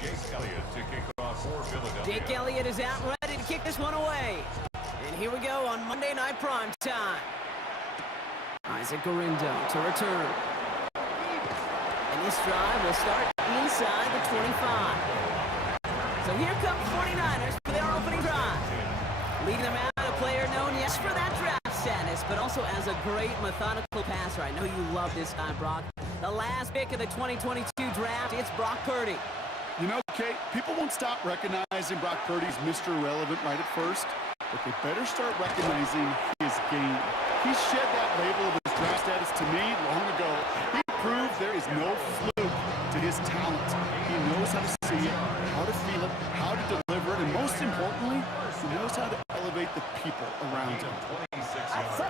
Jake Elliott to kick off for Philadelphia. Jake Elliott is out and ready to kick this one away. And here we go on Monday Night Prime Time. Isaac Garindo to return. And this drive will start inside the 25. So here come the 49ers for their opening drive. Leading them out, a player known, yes, for that draft status, but also as a great methodical passer. I know you love this guy, Brock. The last pick of the 2022 draft, it's Brock Purdy. You know, Kate, people won't stop recognizing Brock Purdy as Mr. Irrelevant right at first, but they better start recognizing his game. He shed that label of his draft status to me long ago. He proved there is no fluke to his talent. He knows how to see it, how to feel it, how to deliver it, and most importantly, he knows how to elevate the people around him. 26 yards.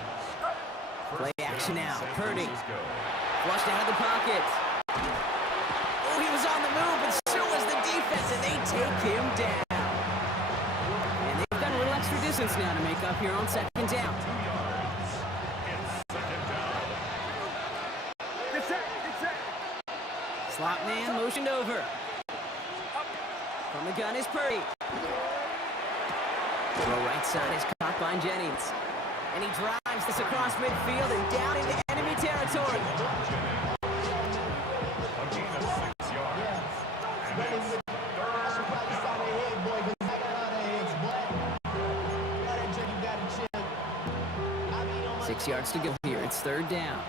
Play action now. Purdy flushed out of the pocket. Oh, he was on the move, but so was the defense, and they take him down. And they've got a little extra distance now to make up here on second down. Slot man motioned over. From the gun is Purdy. The right side is caught by Jennings. And he drives this across midfield and down into enemy territory. Six yards to go here. It's third down.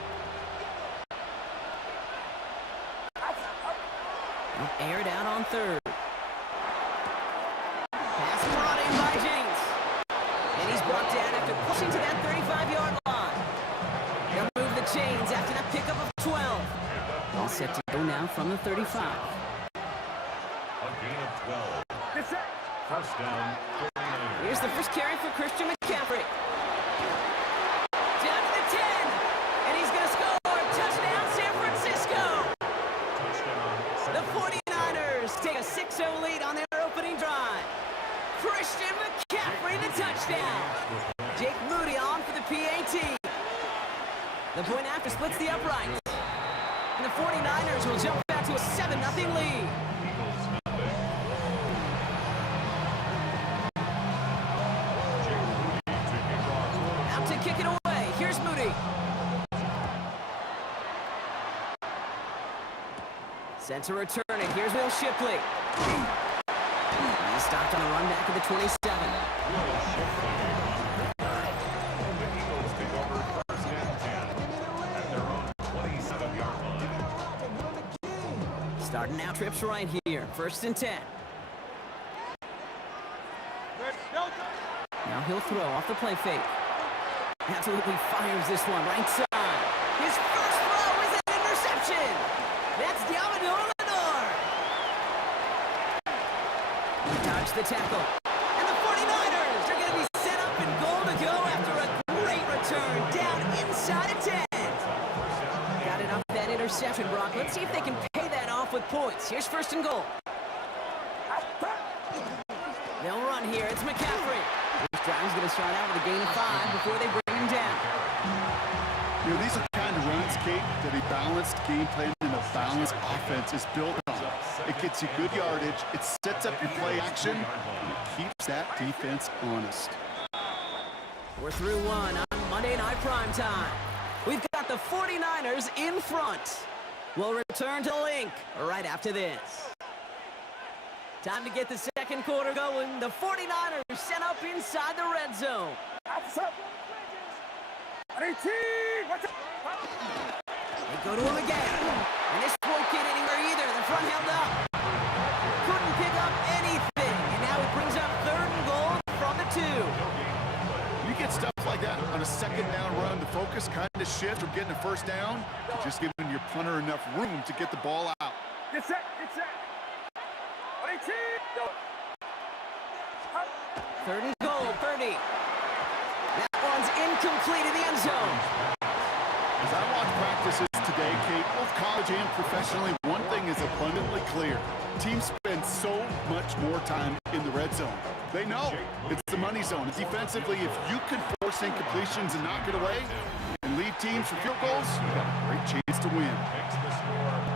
Aired out on third. Pass brought in by Jennings. And he's brought down after pushing to that 35-yard line. They'll move the chains after that pickup of 12. All set to go now from the 35. A gain of 12. First down, 49. Here's the first carry for Christian McCaffrey. Down to the 10. And he's going to score. Touchdown, San Francisco. The 49ers take a 6-0 lead on their opening drive. Christian McCaffrey, the touchdown. Jake Moody on for the PAT. The point after splits the uprights. And the 49ers will jump back to a 7-0 lead. Out to kick it away. Here's Moody. Sent to return it. Here's Will Shipley. He stopped on the run back of the 27. The Eagles take over first and 10 at their own 27-yard line. Starting now trips right here. First and 10. Now he'll throw off the play fake. Absolutely fires this one right side. His first throw is an interception. That's Diamador Lenore. He dodged the tackle. And the 49ers are going to be set up in goal to go after a great return down inside of 10. Got it off that interception, Brock. Let's see if they can pay that off with points. Here's first and goal. They'll run here. It's McCaffrey. This drive's going to start out with a gain of 5 before they bring him down. You know, these are the kind of runs, Kate, that a balanced game plan and a balanced offense is built on. It gets you good yardage, it sets up your play action, and it keeps that defense honest. We're through one on Monday Night Prime Time. We've got the 49ers in front. We'll return to Link right after this. Time to get the second quarter going. The 49ers set up inside the red zone. They go to him again. And this won't get anywhere either. The front held up. Couldn't pick up anything. And now it brings up third and goal from the 2. You get stuff like that on a second down run, the focus kind of shifts from getting a first down to just giving your punter enough room to get the ball out. Get set, get set. Third and goal, Purdy. That one's incomplete in the end zone. As I watch practices today, Kate, both college and professionally, one thing is abundantly clear. Teams spend so much more time in the red zone. They know it's the money zone. Defensively, if you can force incompletions and knock it away and lead teams for field goals, you've got a great chance to win.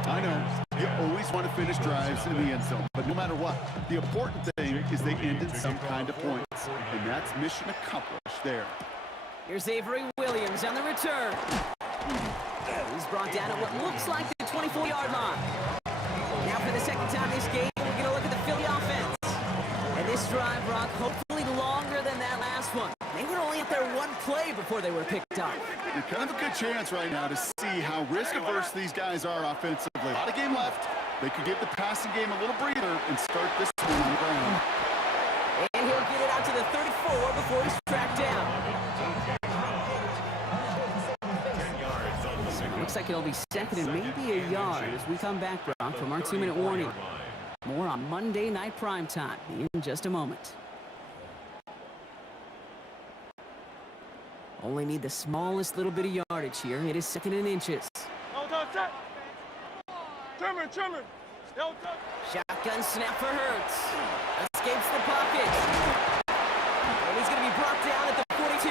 I I know you always want to finish drives in the end zone, but no matter what, the important thing is they end in some kind of points, and that's mission accomplished there. Here's Avery Williams on the return. He's brought down at what looks like the 24-yard line. Now for the second time this game, we're going to look at the Philly offense. And this drive, Brock, hopefully longer than that last one. They were only at their one play before they were picked up. It's kind of a good chance right now to see how risk-averse these guys are offensively. A lot of game left. They could give the passing game a little breather and start this one on the ground. And he'll get it out to the 34 before he's tracked down. Looks like it'll be second and maybe a yard as we come back, Brock, from our 2-minute warning. More on Monday Night Primetime in just a moment. Only need the smallest little bit of yardage here. It is second and inches. Shotgun snap for Hurts. Escapes the pocket. And he's going to be brought down at the 42.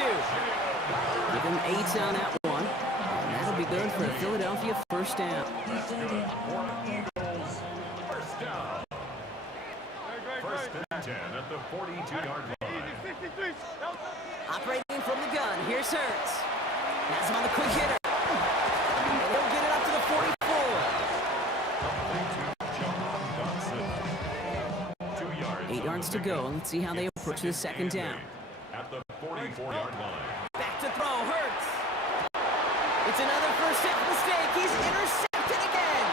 Give him 8 on that one. And that'll be good for a Philadelphia first down. First and 10 at the 42-yard line. Operating from the gun, here's Hurts. Has him on the quick hitter. And he'll get it up to the 44. 8 yards to go. Let's see how they approach the second down. At the 44-yard line. Back to throw, Hurts. It's another first down mistake. He's intercepted again.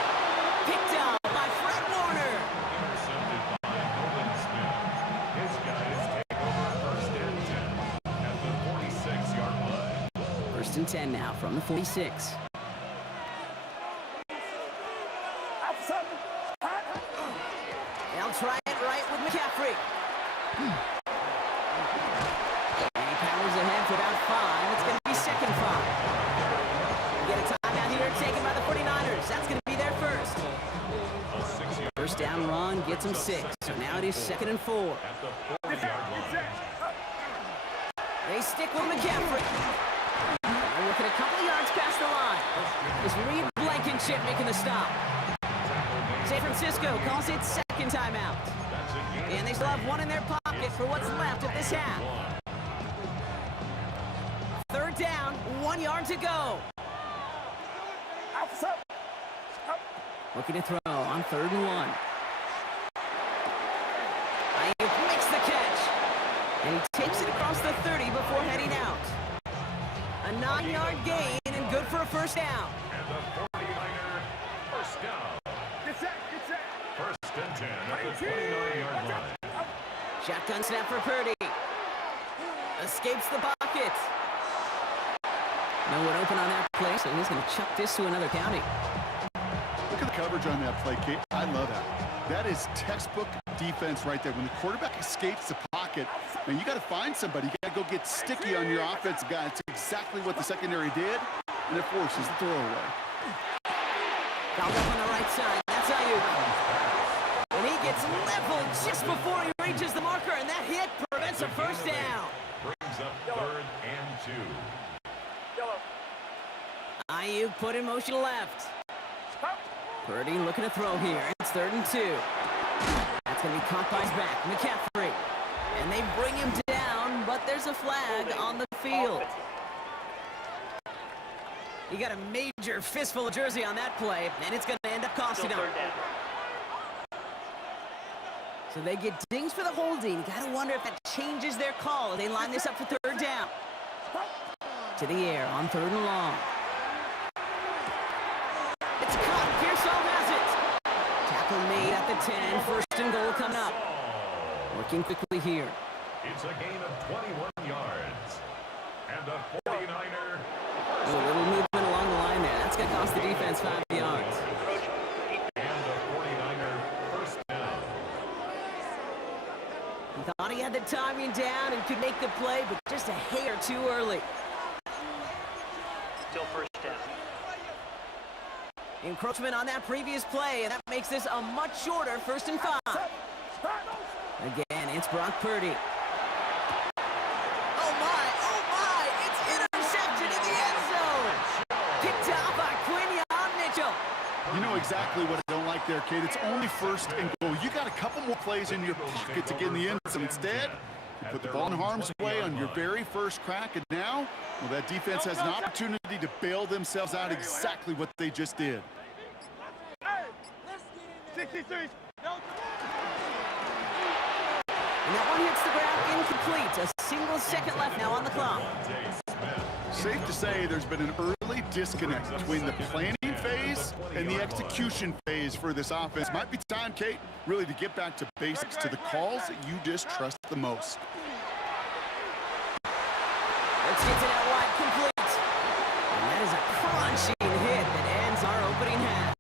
Picked out by Fred Warner. Intercepted by Nolan Smith. His guys take over first and 10 at the 46-yard line. First and 10 now from the 46. They'll try it right with McCaffrey. And he powers ahead for about 5. It's going to be second 5. We get a timeout here taken by the 49ers. That's going to be their first. First down run gets them 6. So now it is second and 4. At the 40-yard line. They stick with McCaffrey. They're looking a couple of yards past the line. It's Reed Blankenship making the stop. San Francisco calls it second timeout. And they still have one in their pocket for what's left of this half. Third down, 1 yard to go. Looking to throw on 3rd and 1. Ayuk makes the catch. And he takes it across the 30 before heading out. A 9-yard gain and good for a first down. And the 49er first down. First and 10 at the 29-yard line. Shotgun snap for Purdy. Escapes the pocket. No one open on that play, so he's going to chuck this to another county. Look at the coverage on that play, Kate. I love that. That is textbook defense right there. When the quarterback escapes the pocket, man, you got to find somebody. You got to go get sticky on your offensive guy. It's exactly what the secondary did, and it forces the throwaway. Fouled up on the right side. That's Ayuk. And he gets leveled just before he reaches the marker, and that hit prevents a first down. Brings up 3rd and 2. Ayuk put in motion left. Purdy looking to throw here. It's 3rd and 2. That's going to be caught by his back, McCaffrey. And they bring him down, but there's a flag on the field. You got a major fistful of jersey on that play, and it's going to end up costing them. So they get dings for the holding. You got to wonder if that changes their call as they line this up for 3rd down. To the air on 3rd and long. It's caught. Pearsall has it. Tackle made at the 10. First and goal coming up. Working quickly here. It's a gain of 21 yards. And the 49er. A little movement along the line there. That's going to cost the defense 5 yards. And the 49er first down. He thought he had the timing down and could make the play, but just a hair too early. Still first down. Encroachment on that previous play, and that makes this a much shorter 1st and 5. Again, it's Brock Purdy. Oh my, it's intercepted in the end zone. Picked out by Quinion Mitchell. You know exactly what I don't like there, Kate. It's only first and goal. You got a couple more plays in your pocket to get in the end zone. Instead, you put the ball in harm's way on your very first crack, and now, well, that defense has an opportunity to bail themselves out exactly what they just did. 63. And that one hits the ground incomplete. A single second left now on the clock. Safe to say there's been an early disconnect between the planning phase and the execution phase for this offense. Might be time, Kate, really to get back to basics, to the calls that you just trust the most. Let's get to that wide complete. And that is a crunching hit that ends our opening half.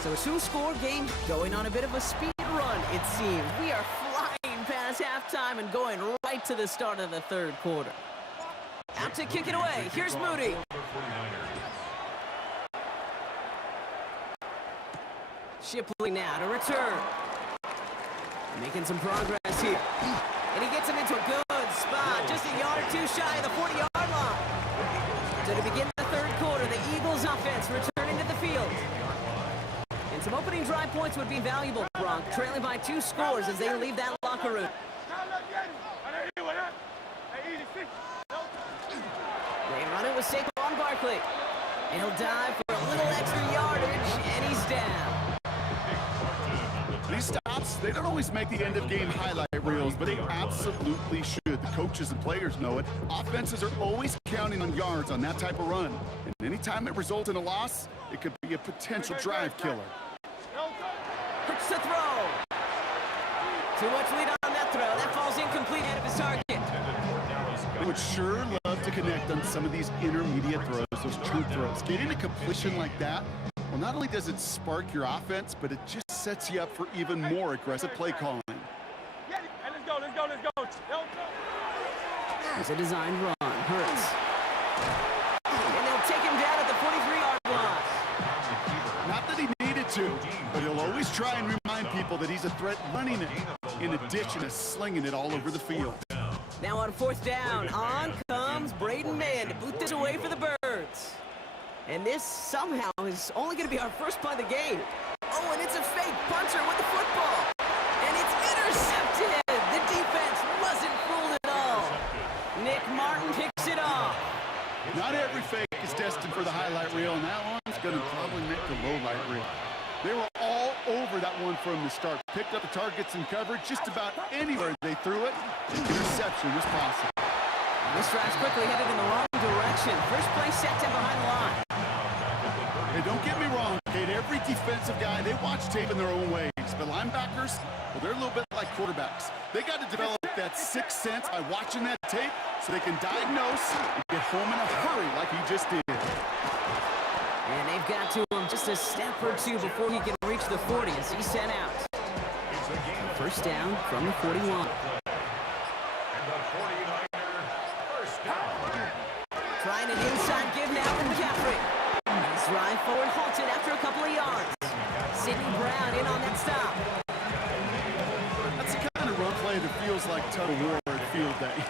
So a two-score game going on a bit of a speed run, it seems. We are flying past halftime and going right to the start of the third quarter. Out to kick it away. Here's Moody. Shipley now to return. Making some progress here. And he gets him into a good spot. Just a yard or two shy of the 40-yard line. So to begin the third quarter, the Eagles offense returning to the field. And some opening drive points would be valuable, Bronk, trailing by 2 scores as they leave that locker room. They run it with Saquon Barkley. And he'll dive for a little extra yardage, and he's down. These stops, they don't always make the end-of-game highlight reels, but they absolutely should. The coaches and players know it. Offenses are always counting on yards on that type of run. And anytime it results in a loss, it could be a potential drive killer. Hurts to throw. Too much lead on that throw. That falls incomplete ahead of his target. They would sure love to connect on some of these intermediate throws, those chunk throws. Getting a completion like that, well, not only does it spark your offense, but it just sets you up for even more aggressive play calling. Let's go. It's a designed run. Hurts. And they'll take him down at the 43-yard line. Not that he needed to, but he'll always try and remind people that he's a threat running it, in addition to slinging it all over the field. Now on 4th down, on comes Braden Mann to boot this away for the Birds. And this somehow is only going to be our first play of the game. Oh, and it's a fake punter with the football. And it's intercepted. The defense wasn't fooled at all. Nick Martin picks it off. Not every fake is destined for the highlight reel, and that one's going to probably make the low light reel. They were all over that one from the start. Picked up the targets and covered just about anywhere they threw it. The interception was possible. This drive's quickly headed in the wrong direction. First play set down behind the line. Hey, don't get me wrong, Kate. Every defensive guy, they watch tape in their own ways. But linebackers, well, they're a little bit like quarterbacks. They got to develop that sixth sense by watching that tape so they can diagnose and get home in a hurry like he just did. And they've got to him just a step or two before he can reach the 40 as he's sent out. First down from the 41. Trying an inside give now from McCaffrey. Nice drive forward, halted after a couple of yards. Sidney Brown in on that stop. That's the kind of run play that feels like tug of war at field day.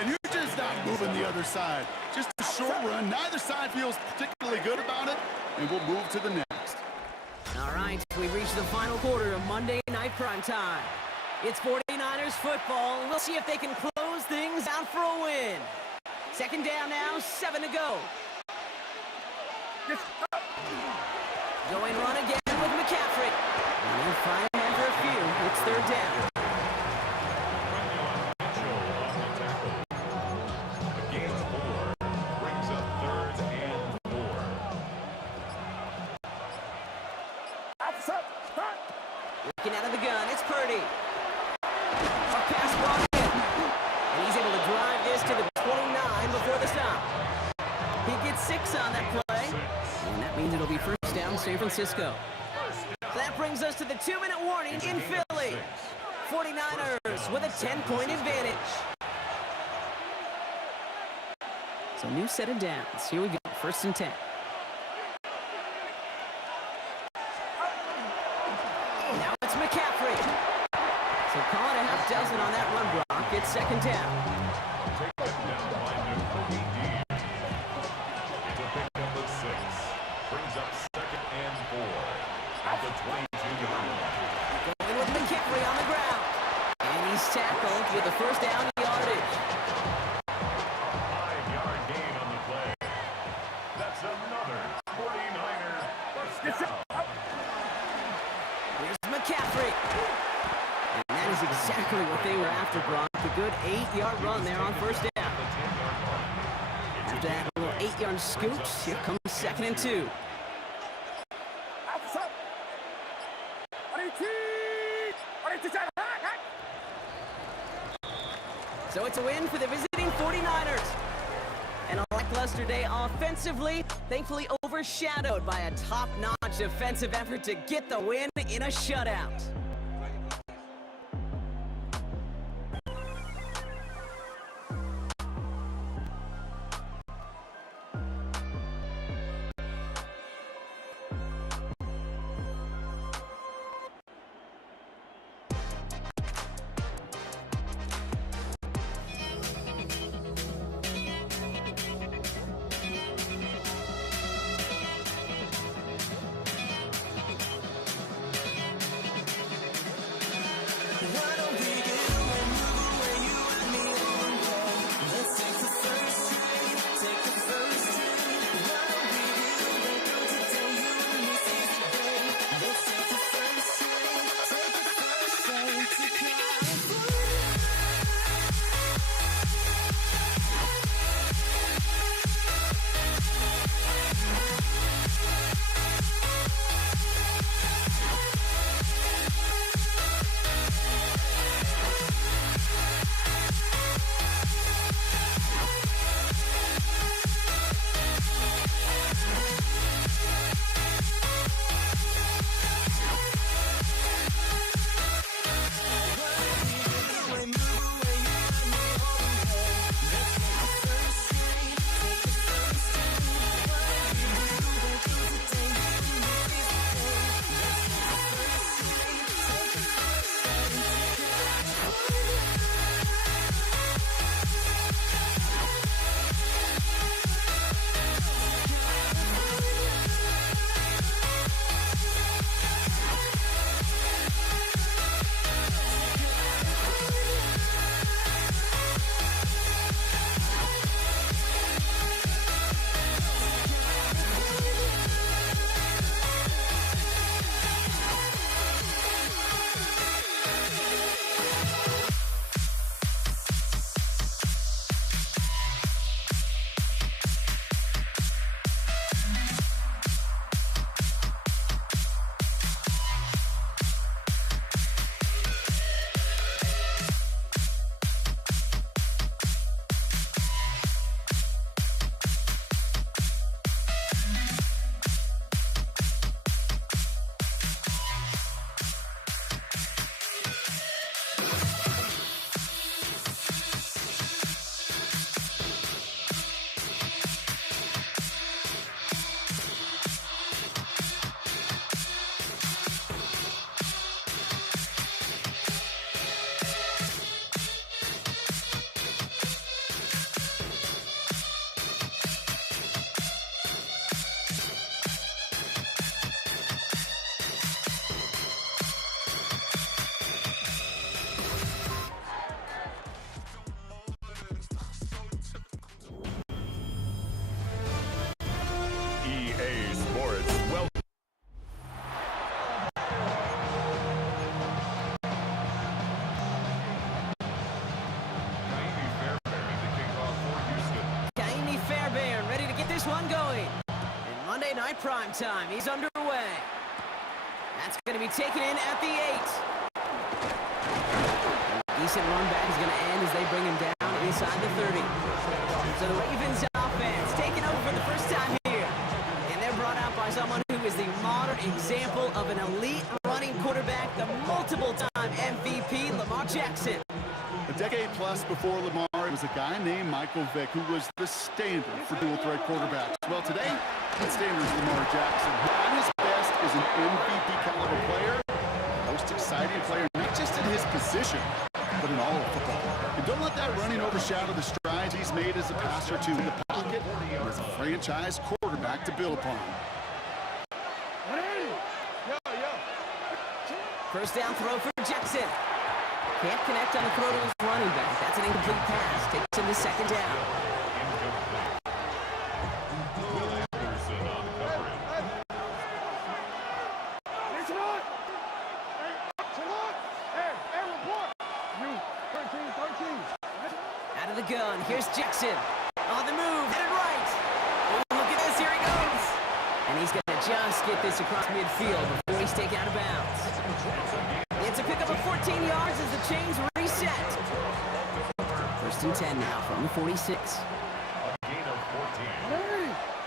And you're just not moving the other side. Just a short run. Neither side feels particularly good about it, and we'll move to the next. All right, we reached the final quarter of Monday Night Primetime. It's 49ers football, and we'll see if they can close things out for a win. Second down now, 7 to go. Going run again with McCaffrey. And they'll find him for a few. It's 3rd down. Looking out of the gun, it's Purdy. A pass brought in. And he's able to drive this to the 29 before the stop. He gets 6 on that play. And that means it'll be first down San Francisco. That brings us to the 2-minute warning in Philly. 49ers with a 10-point advantage. So new set of downs. Here we go. 1st and 10. Now it's McCaffrey. So call it a half dozen on that run block. It's 2nd down. tackle with the first down yardage. 5-yard gain on the play. That's another 49er first down. Here's McCaffrey. And that is exactly what they were after, Brock. A good 8-yard run there on first down. After that little 8-yard scooch, here comes 2nd and 2. So it's a win for the visiting 49ers. And a lackluster day offensively, thankfully overshadowed by a top-notch defensive effort to get the win in a shutout. this one going. And Monday Night Prime Time, he's underway. That's going to be taken in at the 8. Decent run back is going to end as they bring him down inside the 30. So the Ravens offense taking over for the first time here. And they're brought out by someone who is the modern example of an elite running quarterback, the multiple-time MVP, Lamar Jackson. A decade plus before Lamar, it was a guy named Michael Vick who was the standard for dual-threat quarterbacks. Well, today, that standard is Lamar Jackson, who at his best is an MVP-caliber player, most exciting player, not just in his position, but in all of football. And don't let that running overshadow the strides he's made as a passer to in the pocket and as a franchise quarterback to build upon. First down throw for Jackson. Can't connect on the throw to his running back. That's an incomplete pass. Takes him to second down. Anderson on coverage. Out of the gun. Here's Jackson. On the move. Headed right. Oh, look at this. Here he goes. And he's going to just get this across midfield before he's taken out of bounds. It's a pickup of 14 yards as the chains reset. First and 10 now from the 46. A gain of 14.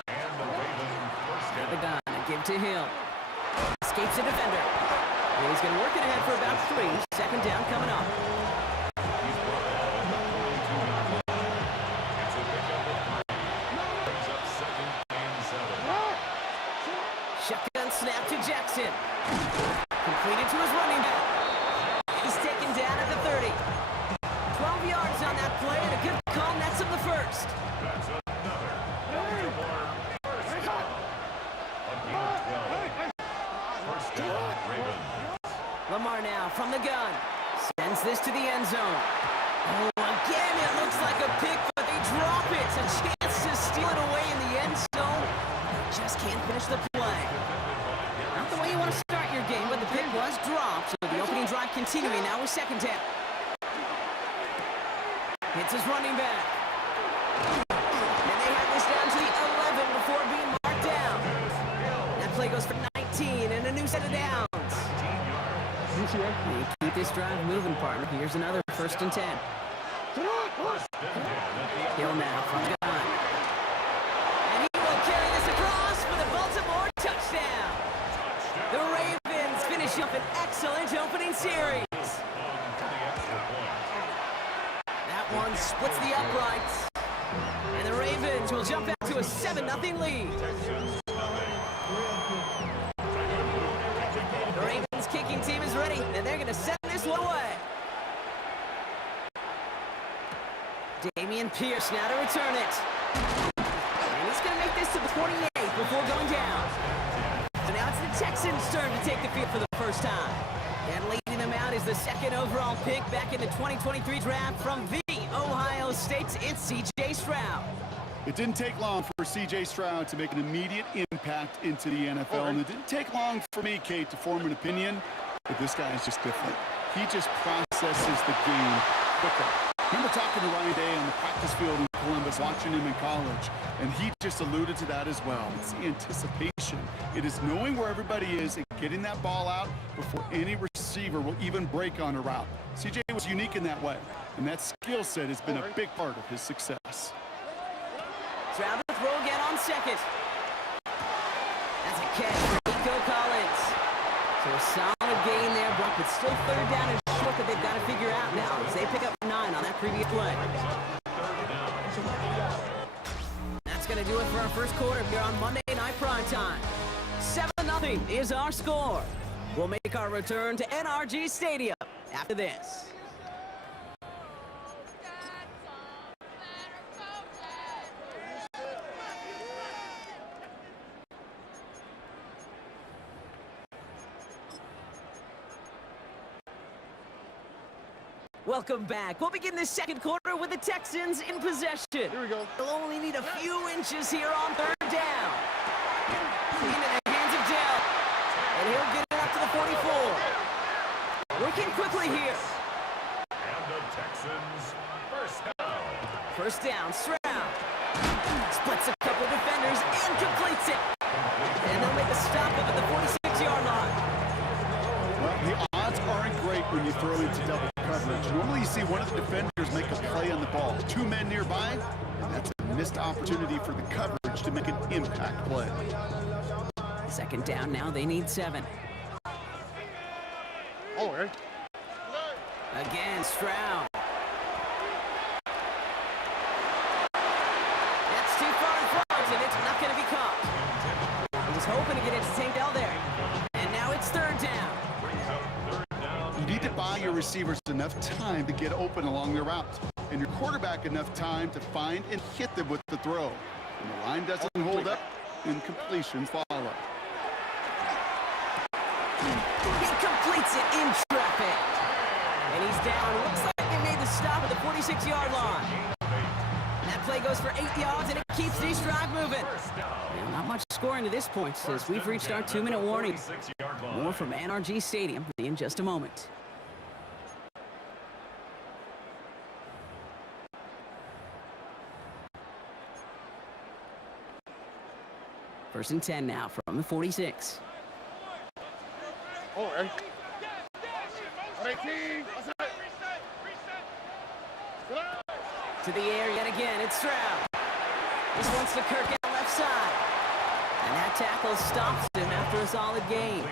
And the Ravens first Out down. the gun. A give to Hill. Escapes the defender. And he's going to work it ahead for about 3. Second down coming up. He's brought down at the 42-yard line. It's a pickup of 3. Brings up second and 7. Shotgun snap to Jackson. Completed to his running back. He's taken down at the 30. 12 yards on that play and a good call nets him the first. That's another Baltimore first down. A gain of 12. First down, Ravens. Lamar now from the gun. Sends this to the end zone. Oh, again, it looks like a pick, but they drop it. A chance to steal it away in the end zone. They just can't finish the play. Not the way you want to start your game, but the pick was dropped. So the opening drive continuing now with second down. Hits his running back. And they have this down to the 11 before being marked down. That play goes for 19 and a new set of downs. They keep this drive moving, partner. Here's another first and 10. Hill now from the gun. And he will carry this across for the Baltimore touchdown. The Ravens finish up an excellent opening series. That one splits the uprights. And the Ravens will jump out to a 7-0 lead. The Ravens kicking team is ready, and they're going to send this one away. Damian Pierce now to return it. And he's going to make this to the 28 before going down. So now it's the Texans' turn to take the field for the first time. And leading them out is the second overall pick back in the 2023 draft from the Ohio State. It's C.J. Stroud. It didn't take long for C.J. Stroud to make an immediate impact into the NFL, and it didn't take long for me, Kate, to form an opinion, but this guy is just different. He just processes the game quicker. Remember talking to Ryan Day on the practice field in Columbus, watching him in college, and he just alluded to that as well. It's the anticipation. It is knowing where everybody is and getting that ball out before any receiver will even break on a route. C.J. was unique in that way, and that skill set has been a big part of his success. Stroud to throw again on second. That's a catch for Nico Collins. So a solid gain there, Brock, but still third down and short that they've got to figure out now as they pick up 9 on that previous play. That's going to do it for our first quarter here on Monday Night Primetime. 7-0 is our score. We'll make our return to NRG Stadium after this. Welcome back. We'll begin this second quarter with the Texans in possession. Here we go. They'll only need a few inches here on third down. Into the hands of Dell. And he'll get it up to the 44. Working quickly here. And the Texans first down. First down, Stroud. Splits a couple defenders and completes it. And they'll make a stop up at the 46-yard line. Well, the odds aren't great when you throw into double coverage. Normally you see one of the defenders make a play on the ball. 2 men nearby, and that's a missed opportunity for the coverage to make an impact play. Second down now, they need 7. Again, Stroud. That's too far in front, and it's not going to be caught. He was hoping to get it to Tank Dell there. And now it's third down. You need to buy your receivers enough time to get open along their route, and your quarterback enough time to find and hit them with the throw. When the line doesn't hold up, incompletions follow. He completes it in traffic. And he's down. Looks like they made the stop at the 46-yard line. That play goes for 8 yards, and it keeps this drive moving. And not much scoring to this point, as we've reached our 2-minute warning. More from NRG Stadium in just a moment. First and 10 now from the 46. Oh, hey. To the air yet again, it's Stroud. This one's to Kirk out left side. And that tackle stops him after a solid gain.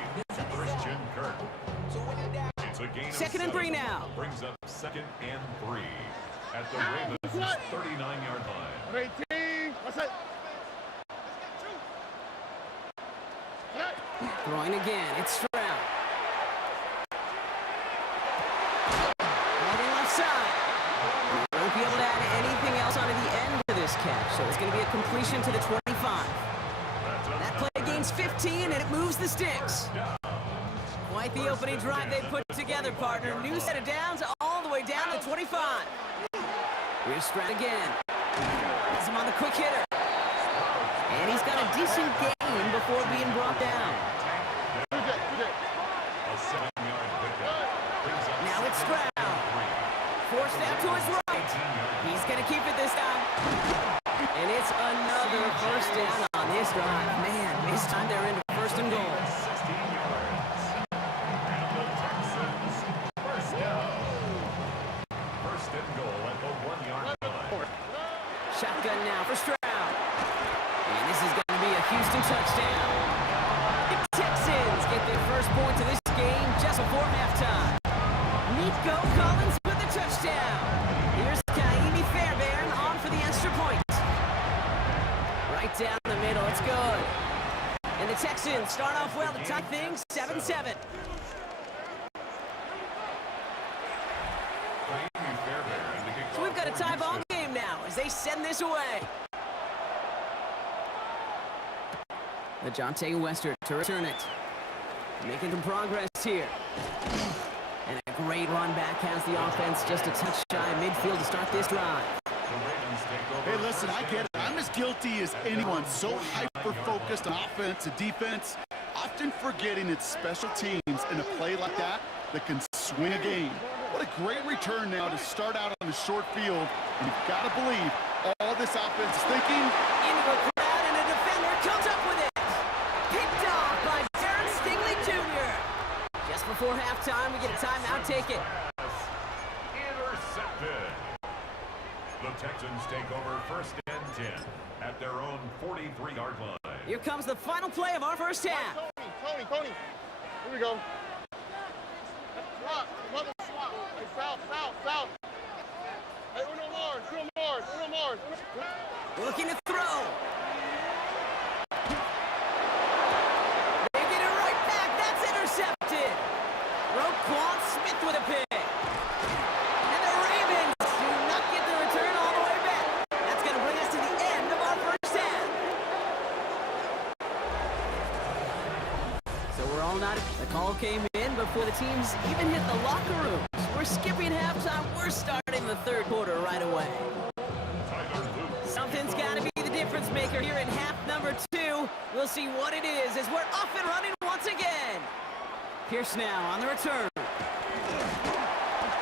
Christian Kirk. It's a gain of 2nd and 3 now. Brings up 2nd and 3 at the Ravens' 39-yard line. 18. What's that? Throwing again, it's Stroud. Holding left side. He won't be able to add anything else onto the end of this catch, so it's going to be a completion to the 25. That play gains 15, and it moves the sticks. Quite the opening drive they put together, partner. New set of downs all the way down to 25. Here's Stroud again. Has him on the quick hitter. And he's got a decent gain before being brought down. A 7-yard pickup. Brings up Now it's 2nd Stroud. and 3. Forced out to his right. He's going to keep it this time. And it's another first down on this drive. Man, this time they're into 1st and goal. 16 yards. And the Texans first down. 1st and goal at the 1-yard line. Shotgun now for Stroud. And this is going to be a Houston touchdown. The Texans get their first points of this game just before halftime. Nico Collins with the touchdown. Here's Kaimi Fairbairn on for the extra point. Right down the middle, it's good. And the Texans start off well to tie things 7-7. So we've got a tie ball game now as they send this away. The Jonte Wester to return it. Making some progress here. And a great run back has the offense just a touch shy of midfield to start this drive. Hey, listen, I get it. I'm as guilty as anyone. So hyper-focused on offense and defense, often forgetting it's special teams in a play like that can swing a game. What a great return now to start out on the short field. And you've got to believe all this offense is thinking. Into a crowd, and a defender comes up with it. Picked off by Darren Stingley Jr. Just before halftime, we get a timeout. Take it. Intercepted. The Texans take over 1st and 10 at their own 43-yard line. Here comes the final play of our first half. Tony. Here we go. Swap. Mother swap. Hey, south. Hey, Uno Mars. Looking to throw. They get it right back. That's intercepted. Roquan Smith with a pick. And the Ravens do not get the return all the way back. That's going to bring us to the end of our first half. So we're all not. The call came in before the teams even hit the locker rooms. We're skipping halftime. We're starting the 3rd quarter right away. Something's got to be the difference maker here in half number 2. We'll see what it is as we're off and running once again. Pierce now on the return.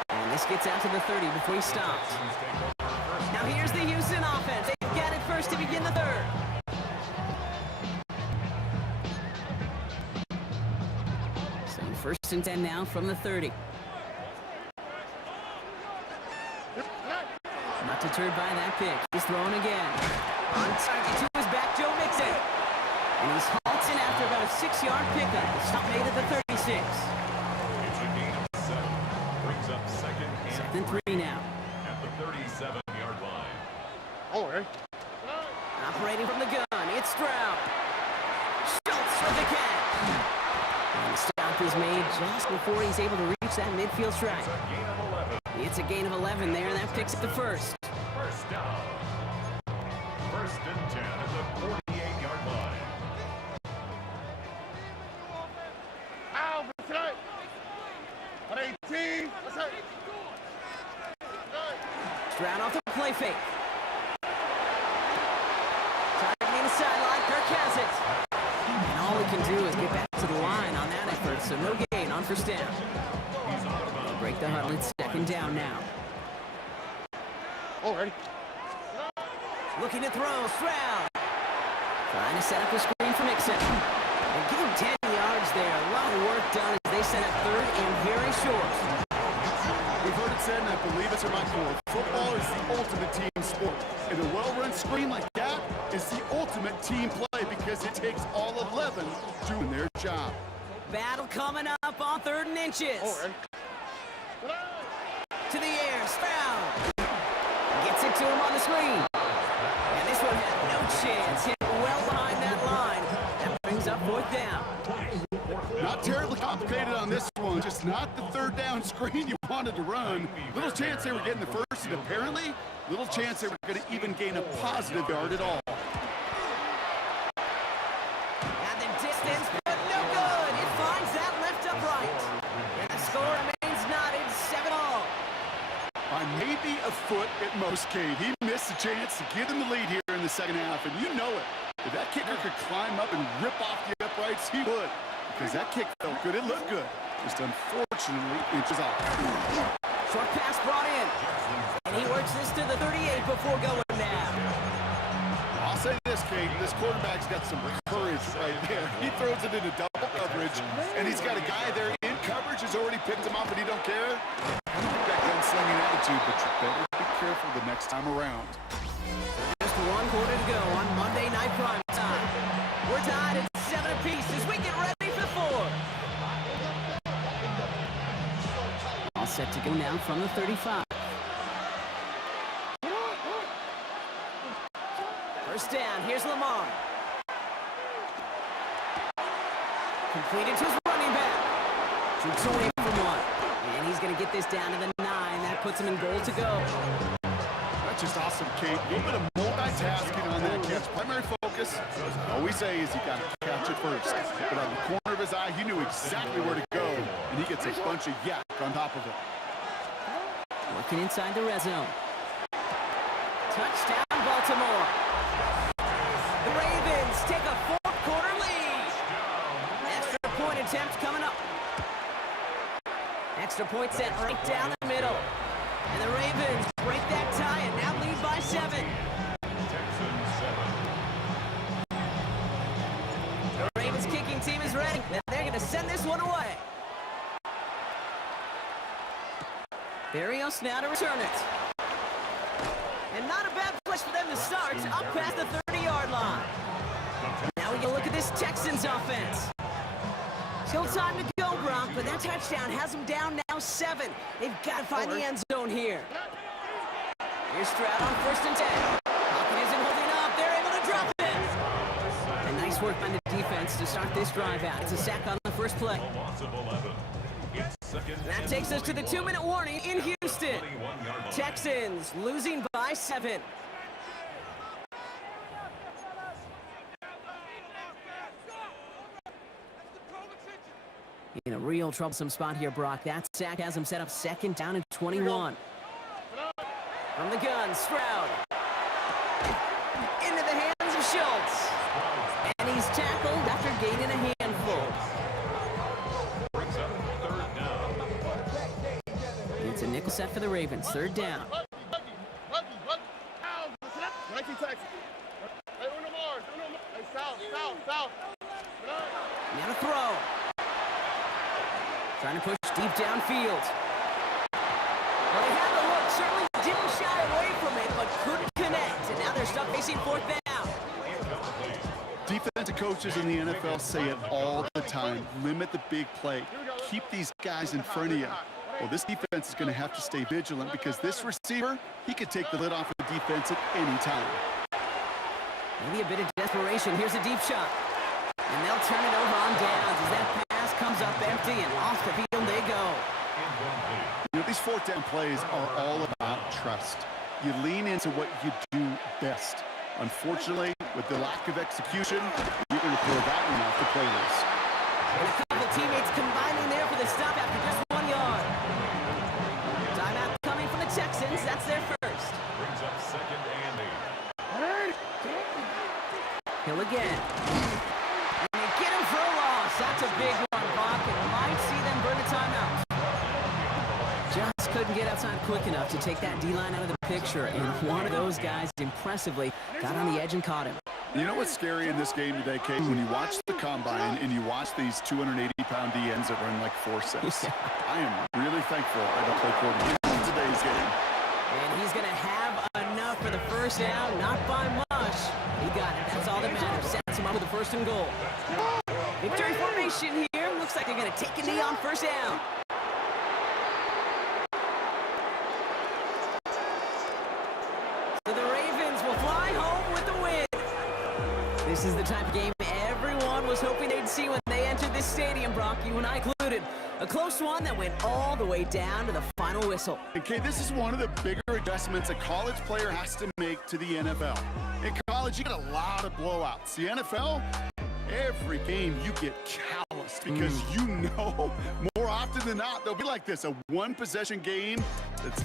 And this gets out to the 30 before he stops. Now here's the Houston offense. They've got it first to begin the 3rd. So 1st and 10 now from the 30. Not deterred by that pick. He's throwing again. On target to his back, Joe Mixon. And he's halted after about a 6-yard pickup. The stop made at the 36. It's a gain of 7. Brings up 2nd and 3 now. at the 37-yard line. Oh, hey. Operating from the gun, it's Stroud. Schultz with the catch. And the stop is made just before he's able to reach that midfield strike. Gain of 11. It's a gain of 11 there, and that picks up the 1st. First down. 1st and 10 at the 48-yard line. Ow, what's that? 18. What's that? Stroud off the play fake. Targeting the sideline. Kirk has it. And all we can do is get back to the line on that effort, so no gain on first down. They'll break the huddle. It's second down now. Looking to throw. Stroud. Trying to set up the screen for Mixon. And give him 10 yards there. A lot of work done as they set up third and very short. We've heard it said, and I believe it's in my core, football is the ultimate team sport. And a well-run screen like that is the ultimate team play because it takes all 11 doing their job. Battle coming up on 3rd and inches. To the air, Stroud. Gets it to him on the screen. And this one had no chance. Hit well behind that line. That brings up 4th down. Not terribly complicated on this one, just not the 3rd down screen you wanted to run. Little chance they were getting the first, and apparently, little chance they were going to even gain a positive yard at all. And the distance, but no good. It finds that left upright. And the score remains knotted 7-all. By maybe a foot at most, Kate. He missed a chance to get in the lead here in the second half, and you know it. If that kicker could climb up and rip off the uprights, he would. Because that kick felt good. It looked good. Just unfortunately, inches off. Short pass brought in. And he works this to the 38 before going down. I'll say this, Kate. This quarterback's got some courage right there. He throws it into double coverage, and he's got a guy there in coverage who's already picked him up, and he don't care. That gunslinging attitude, but you better be careful the next time around. Just 1 quarter to go on Monday Night Prime Time. We're tied at 7 apiece as we get ready for 4. All set to go now from the 35. First down, here's Lamar. Completed to his running back. Shoots away from 1. And he's going to get this down to the 9. That puts him in goal to go. That's just awesome, Kate. A little bit of multitasking on that catch. Primary focus, all we say is you got to catch it first. But on the corner of his eye, he knew exactly where to go, and he gets a bunch of yak on top of it. Working inside the red zone. Touchdown, Baltimore. The Ravens take a 4th quarter lead. Extra point attempt coming up. Extra point set right down the middle. And the Ravens break that tie and now lead by 7. The Ravens kicking team is ready. And they're going to send this one away. Barrios now to return it. And not a bad place for them to start, up past the 30-yard line. Now we get a look at this Texans offense. Still time to go, Brock, but that touchdown has them down now 7. They've got to find the end zone here. Here's Stroud on 1st and 10. Pocket isn't holding up. They're able to drop it. And nice work by the defense to start this drive out. It's a sack on the first play. That takes us to the 2-minute warning in Houston. Texans losing by 7. In a real troublesome spot here, Brock. That sack has him set up 2nd down and 21. From the gun, Stroud. Into the hands of Schultz. And he's tackled after gaining a handful. It's a nickel set for the Ravens. 3rd down. Now to throw. Trying to push deep downfield. Well, they had the look. Certainly didn't shy away from it, but couldn't connect. And now they're stuck facing 4th down. Defensive coaches in the NFL say it all the time. Limit the big play. Keep these guys in front of you. Well, this defense is going to have to stay vigilant because this receiver, he could take the lid off of the defense at any time. Maybe a bit of desperation. Here's a deep shot. And they'll turn it over on downs as that pass comes up empty and off the field they go. You know, these 4th down plays are all about trust. You lean into what you do best. Unfortunately, with the lack of execution, you're going to throw that one off the playlist. And a couple teammates combining there for the stop after just 1 yard. Timeout coming from the Texans. That's their first. Hill again. And they get him for a loss. That's a big one, Bach, and might see them burn a timeout. Just couldn't get outside quick enough to take that D-line out of the picture, and one of those guys impressively got on the edge and caught him. You know what's scary in this game today, Kate? When you watch the combine and you watch these 280-pound DNs that run like 4 sets. I am really thankful I don't play quarterback in today's game. And he's going to have enough for the first down, not by much. He got it. That's all that matters. Sets him up with a 1st and goal. Victory formation here. Looks like they're going to take a knee on 1st down. So the Ravens will fly home with the win. This is the type of game everyone was hoping they'd see when they entered this stadium, Brock, you and I included. A close one that went all the way down to the final whistle. Okay, this is one of the bigger adjustments a college player has to make to the NFL. In college, you get a lot of blowouts. The NFL, every game you get calloused because you know more often than not they'll be like this, a one-possession game that's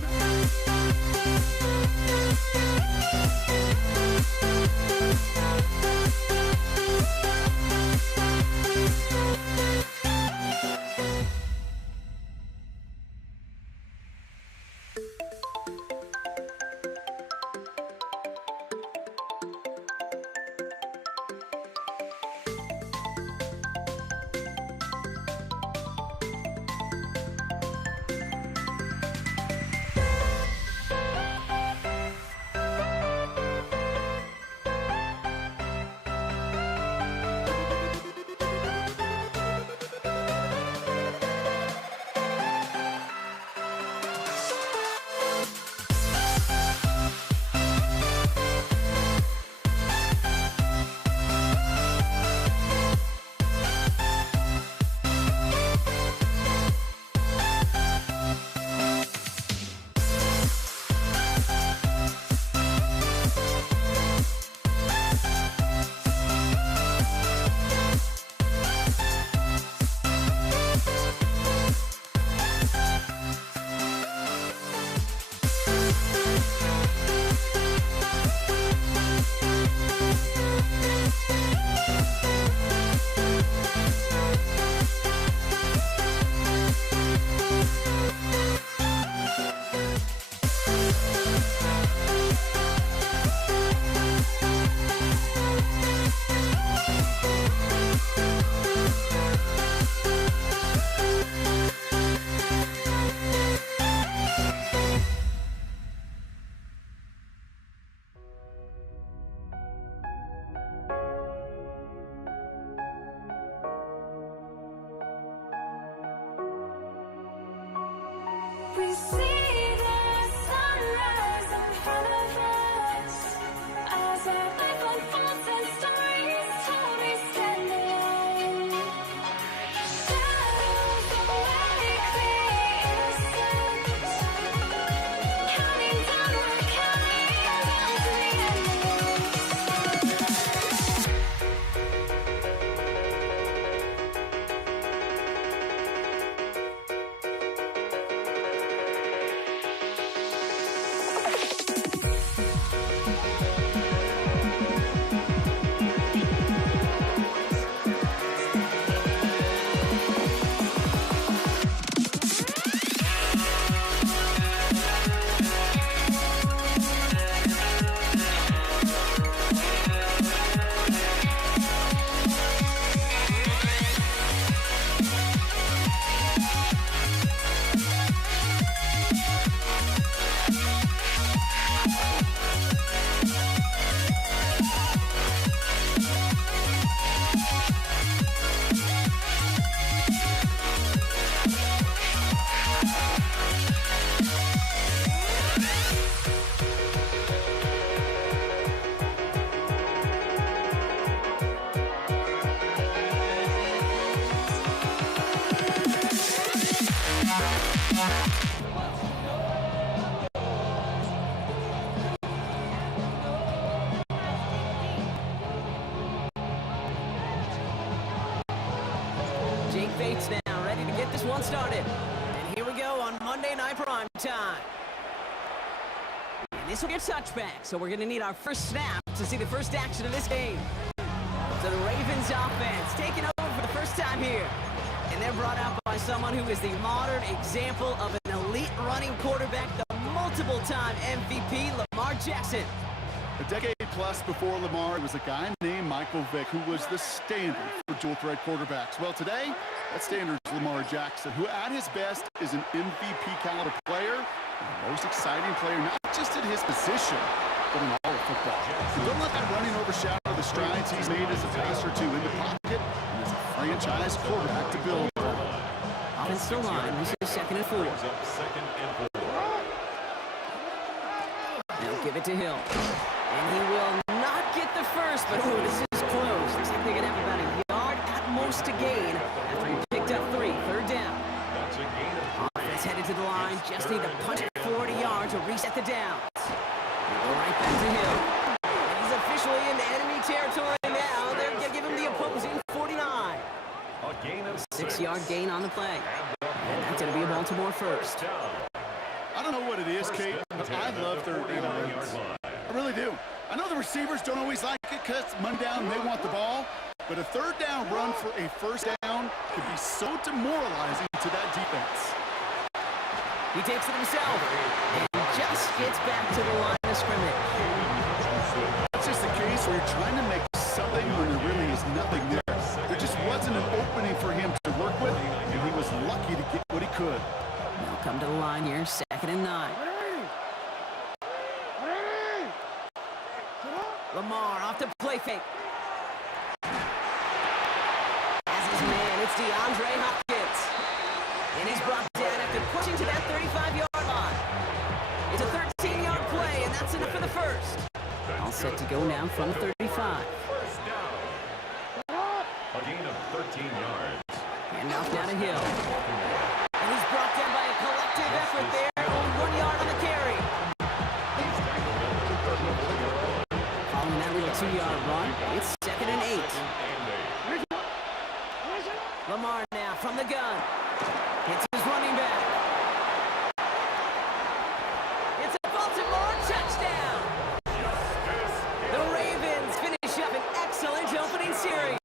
We see the sunrise in front of us as our life unfolds and stories told we stand alone. Shadows awake the innocent, counting down, we're counting down to the end. Jake Bates now, ready to get this one started. And here we go on Monday Night Prime Time. And this will be a touchback, so we're going to need our first snap to see the first action of this game. So the Ravens offense taking over for the first time here. And they're brought out by someone who is the modern example of an elite running quarterback, the multiple-time MVP, Lamar Jackson. A decade plus before Lamar, it was a guy named Michael Vick who was the standard for dual-threat quarterbacks. Well, today, that standard is Lamar Jackson, who at his best is an MVP-caliber player, and the most exciting player, not just at his position, but in all of football. So don't let that running overshadow the strides he's made as a passer to in the pocket and as a franchise quarterback to build on. Offensive line, this is 2nd and 4. They'll give it to Hill. And he will not get the first, but this is close. Looks like they're going to have about a yard at most to gain after he picked up 3. 3rd down. Offense headed to the line. Just need to punch it 40 yards to reset the downs. Go right back to Hill. And he's officially into enemy territory now. They're going to give him the opposing 49. 6-yard gain on the play. And that's going to be a Baltimore first. I don't know what it is, Kate, but I love third down runs. I really do. I know the receivers don't always like it because Monday down they want the ball, but a third down run for a first down could be so demoralizing to that defense. He takes it himself and just gets back to the line of scrimmage. It's just a case where you're trying to make something when there really is nothing there. There just wasn't an opening for him to work with, and he was lucky to get what he could. They'll come to the line here, 2nd and 9. Lamar off the play fake. As his man, it's DeAndre Hopkins. And he's brought down after pushing to that 35-yard line. It's a 13-yard play, and that's enough for the first. All set to go now from 35. First down. A gain of 13 yards. And off down to Hill. And he's brought down by a collective effort there. Only 1 yard on the carry. Following that little 2-yard run, it's 2nd and 8. Lamar now from the gun. It's his running back. It's a Baltimore touchdown. The Ravens finish up an excellent opening series.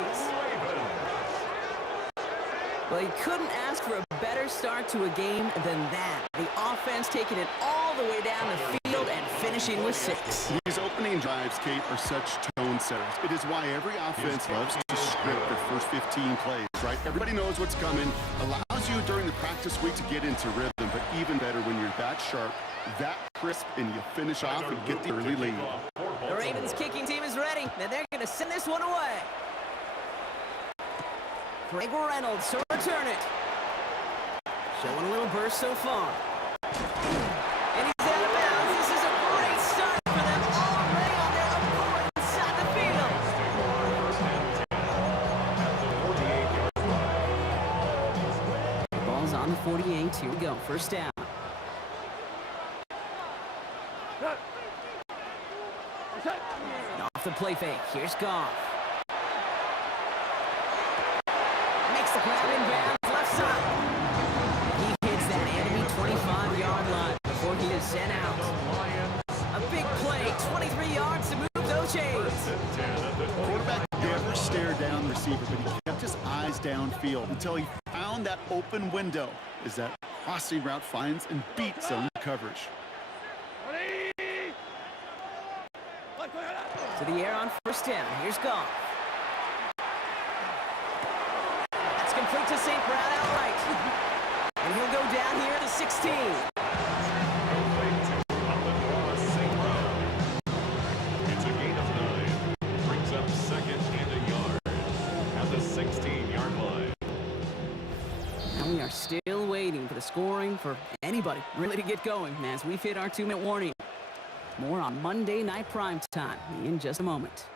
Well, he couldn't ask for a better start to a game than that. The offense taking it all the way down the field and finishing with 6. These opening drives, Kate, are such tone setters. It is why every offense loves to script their first 15 plays, right? Everybody knows what's coming, allows you during the practice week to get into rhythm, but even better when you're that sharp, that crisp, and you finish off and get the early lead. The Ravens kicking team is ready, and they're going to send this one away. Greg Reynolds to return it. Showing a little burst so far. And he's out of bounds. This is a great start for them already on their opponent's side of the field. Ball's on the 48. Here we go. First down. Off the play fake. Here's Goff. Makes the grab in bounds left side. He hits that enemy 25-yard line before he is sent out. A big play, 23 yards to move those chains. The quarterback never stared down the receiver, but he kept his eyes downfield until he found that open window as that crossing route finds and beats zone coverage. To the air on first down. Here's Goff. That's complete to St. Brown outright. And he'll go down here to 16. It's a gain of 9. Brings up 2nd and a yard at the 16-yard line. And we are still waiting for the scoring for anybody really to get going as we've hit our 2-minute warning. More on Monday Night Prime Time in just a moment.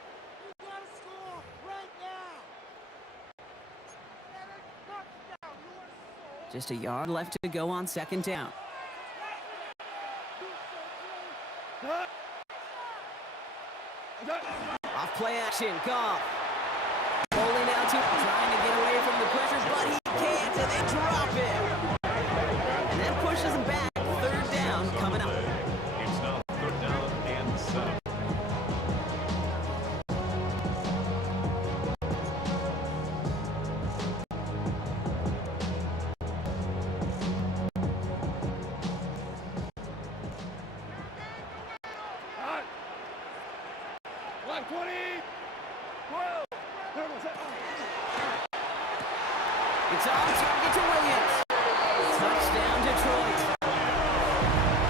Just a yard left to go on 2nd down. Off play action, Goff. Holding out to trying to get away from the pressure, but he can't, and they drop him. And that pushes him back. 3rd down coming up. It's now 3rd down and 7. Clock 20. 12. It's on target to Williams. Touchdown, Detroit.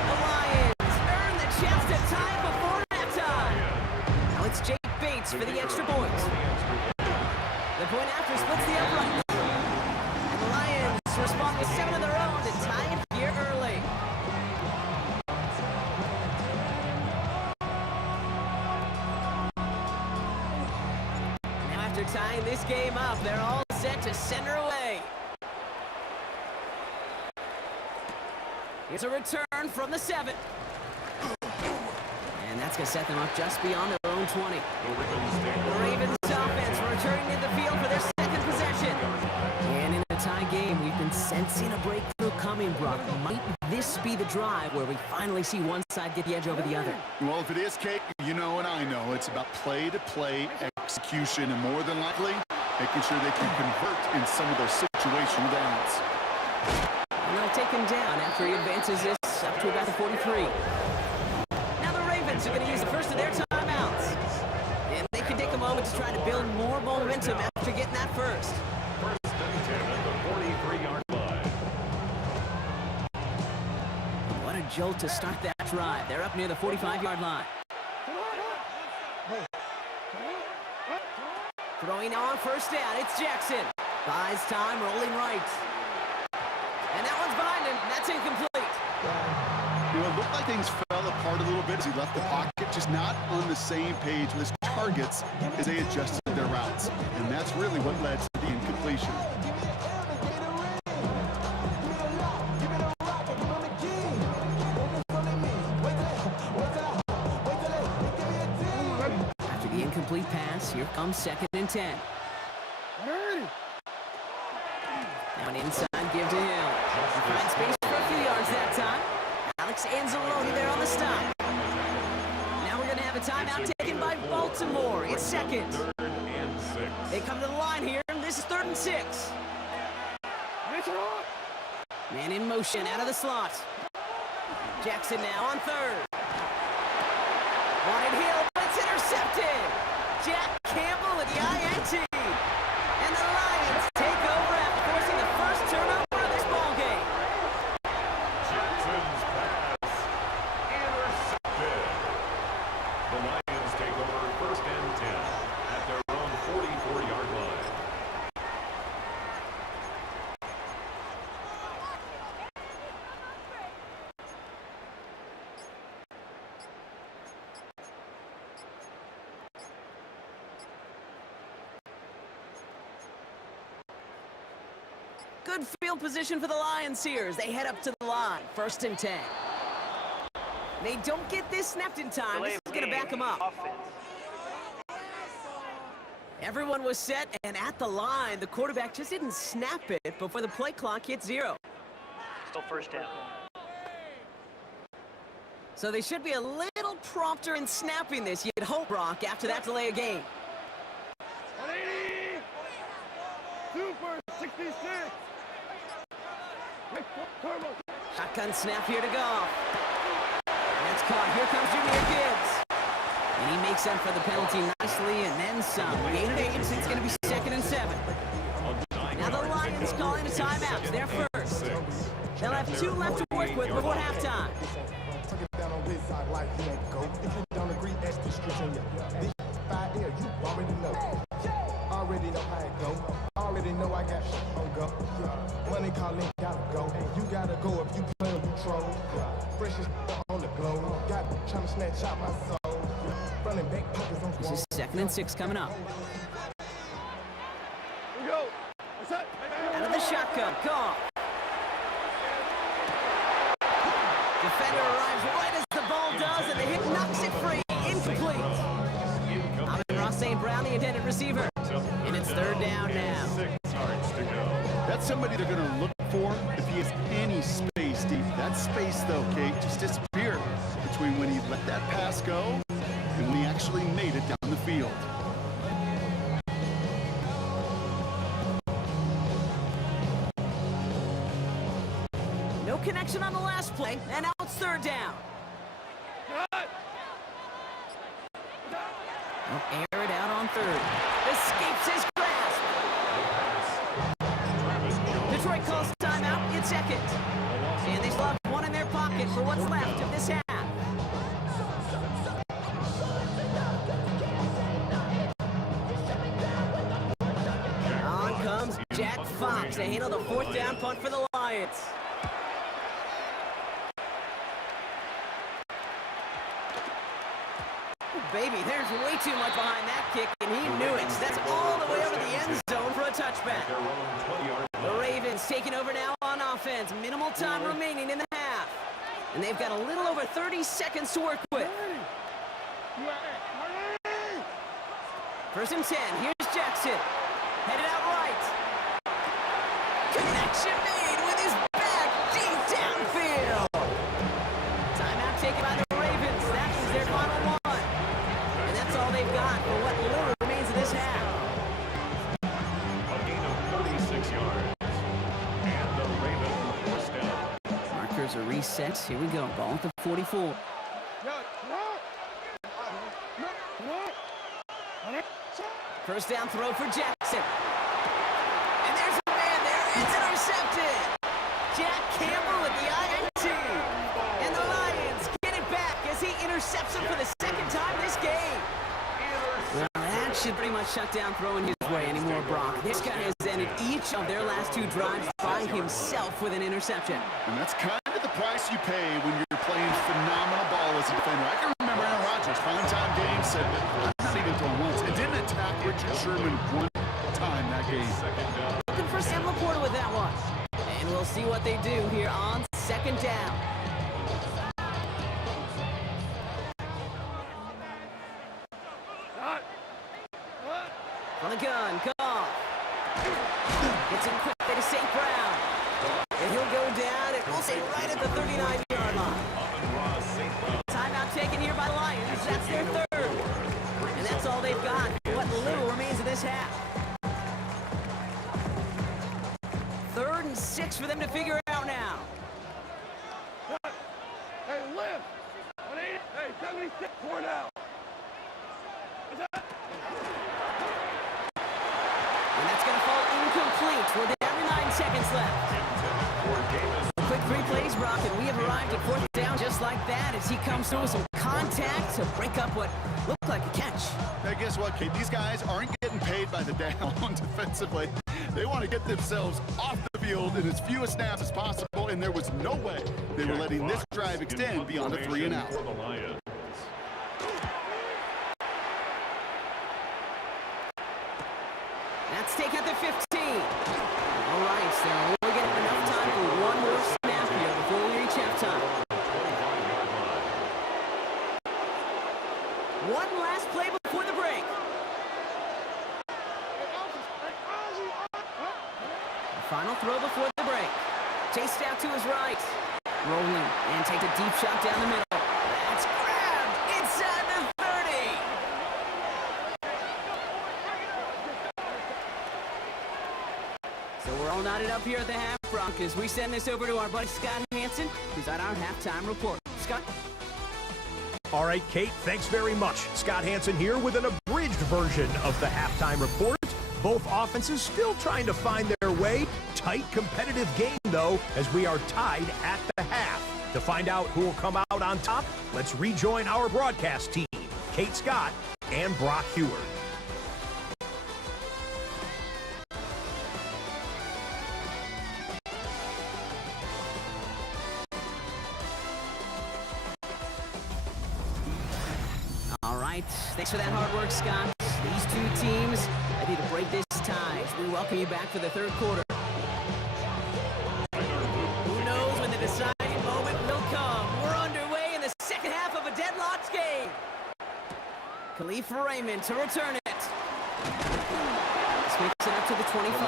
The Lions earn the chance to tie it before halftime. Now it's Jake Bates for the extra points. The point after splits the uprights. And the Lions respond with 7 of their own to tie it here early. Now after tying this game up, they're all set to center away. Here's a return from the 7. And that's going to set them up just beyond their own 20. The Ravens offense returning to the field for their second possession. And in a tie game, we've been sensing a breakthrough coming, Brock. Might this be the drive where we finally see one side get the edge over the other? Well, if it is, Kate, you know and I know it's about play-to-play execution, and more than likely, making sure they can convert in some of those situational downs. And they'll take him down after he advances this up to about the 43. Now the Ravens are going to use the first of their timeouts. And they can take a moment to try to build more momentum after getting that first. First and 10 at the 43-yard line. What a jolt to start that drive. They're up near the 45-yard line. Throwing on first down, it's Jackson. Buys time, rolling right. And that one's behind him, and that's incomplete. You know, it looked like things fell apart a little bit as he left the pocket, just not on the same page with his targets as they adjusted their routes. And that's really what led to the incompletion. After the incomplete pass, here comes 2nd and 10. Now an inside give to Hill. He finds space for a few yards that time. Alex Anzalone there on the stop. Now we're going to have a timeout taken by Baltimore. It's second. 3rd and 6. They come to the line here, and this is 3rd and 6. Man in motion out of the slot. Jackson now on 3rd. Wanted Hill, but it's intercepted. Jack Campbell with the INT. And the Lions take over after forcing the first turnover of this ballgame. Jackson's pass intercepted. The Lions take over 1st and 10 at their own 44-yard line. Good field position for the Lions here as they head up to the line. 1st and 10. They don't get this snapped in time. This is going to back them up. Offense. Everyone was set, and at the line, the quarterback just didn't snap it before the play clock hit 0. Still first down. So they should be a little prompter in snapping this, you'd hope, Brock, after that delay of game. 180. Super 66. Turbo. Shotgun snap here to Goff. That's caught. Here comes Jahmyr Gibbs. And he makes up for the penalty nicely and then some. Gain of 8, it's going to be 2nd and 7. Now the Lions calling a timeout. They're first. They'll have 2 left to work with before halftime. Took it down on his side like he ain't go. If you don't agree, that's discretion. This 5 here, you already know. Already know how it go. Already know I got shit on go. Money calling, gotta go. You gotta go if you play or you troll. Fresh as on the glow. Got trying to snatch out my soul. Running back pockets on This is 2nd and 6 coming up. Here we go. What's that? Out of the shotgun, Goff. Defender arrives right as the ball does, and the hit knocks it free. Incomplete. Amon-Ra St. Brown, the intended receiver. And it's 3rd down now. 6 yards to go. That's somebody they're going to look for if he has any space deep. That space, though, Kate, just disappeared between when he let that pass go and when he actually made it down the field. No connection on the last play, and now it's 3rd down. They'll air it out on third. Escapes his grasp. Detroit calls timeout in second. And they still have one in their pocket for what's left of this half. On comes Jack Fox to handle the fourth down punt for the Lions. Baby, there's way too much behind that kick, and he knew it. That's all the way over the end zone for a touchback. The Ravens taking over now on offense. Minimal time remaining in the half. And they've got a little over 30 seconds to work with. First and 10. Here's Jackson. Headed out right. Connection made with his back deep downfield. Timeout taken by the Ravens. That is their final one. All they've got for what little remains of this half. A gain of 36 yards. And the Ravens forced down. Markers are reset. Here we go. Ball at the 44. First down throw for Jackson. And there's a man there. It's intercepted. Jack Campbell with the INT. And the Lions get it back as he intercepts him for the second time this game. Well, that should pretty much shut down throwing his way anymore, Brock. This guy has ended each of their last two drives by himself with an interception. And that's kind of the price you pay when you're playing phenomenal ball as a defender. I can remember Aaron Rodgers, primetime game, said, I'm not even thrown once. It didn't attack Richard Sherman one time that game. Looking for Sam Laporta with that one. And we'll see what they do here on second down. On the gun, Goff. Gets it quickly to St. Brown. And he'll go down, and we'll say right at the 39-yard line. Timeout taken here by Lions. That's their third. And that's all they've got for what little remains of this half. 3rd and 6 for them to figure out now. Hey, lift. Hey, 76, 4 down. And that's going to fall incomplete. We're down to 9 seconds left. Quick 3 plays, Brock, and we have arrived at 4th down just like that as he comes through with some contact to break up what looked like a catch. Now, guess what, Kate? These guys aren't getting paid by the down defensively. They want to get themselves off the field in as few snaps as possible, and there was no way they were letting this drive extend beyond a 3 and out. That's taken at the 15. All right, so we're getting enough time for one more snap here before we reach halftime. One last play before the break. The final throw before the break. Chased out to his right. Rolling and takes a deep shot down the middle. That's grabbed inside the 30. So we're all knotted up here at the half, Brock, as we send this over to our buddy Scott Hansen, who's at our halftime report. Scott? All right, Kate, thanks very much. Scott Hansen here with an abridged version of the halftime report. Both offenses still trying to find their way. Tight, competitive game, though, as we are tied at the half. To find out who will come out on top, let's rejoin our broadcast team, Kate Scott and Brock Huard. All right, thanks for that hard work, Scott. These two teams ready to break this tie as we welcome you back for the third quarter. Who knows when the deciding moment will come? We're underway in the second half of a deadlocked game. Khalif Raymond to return it. This makes it up to the 25.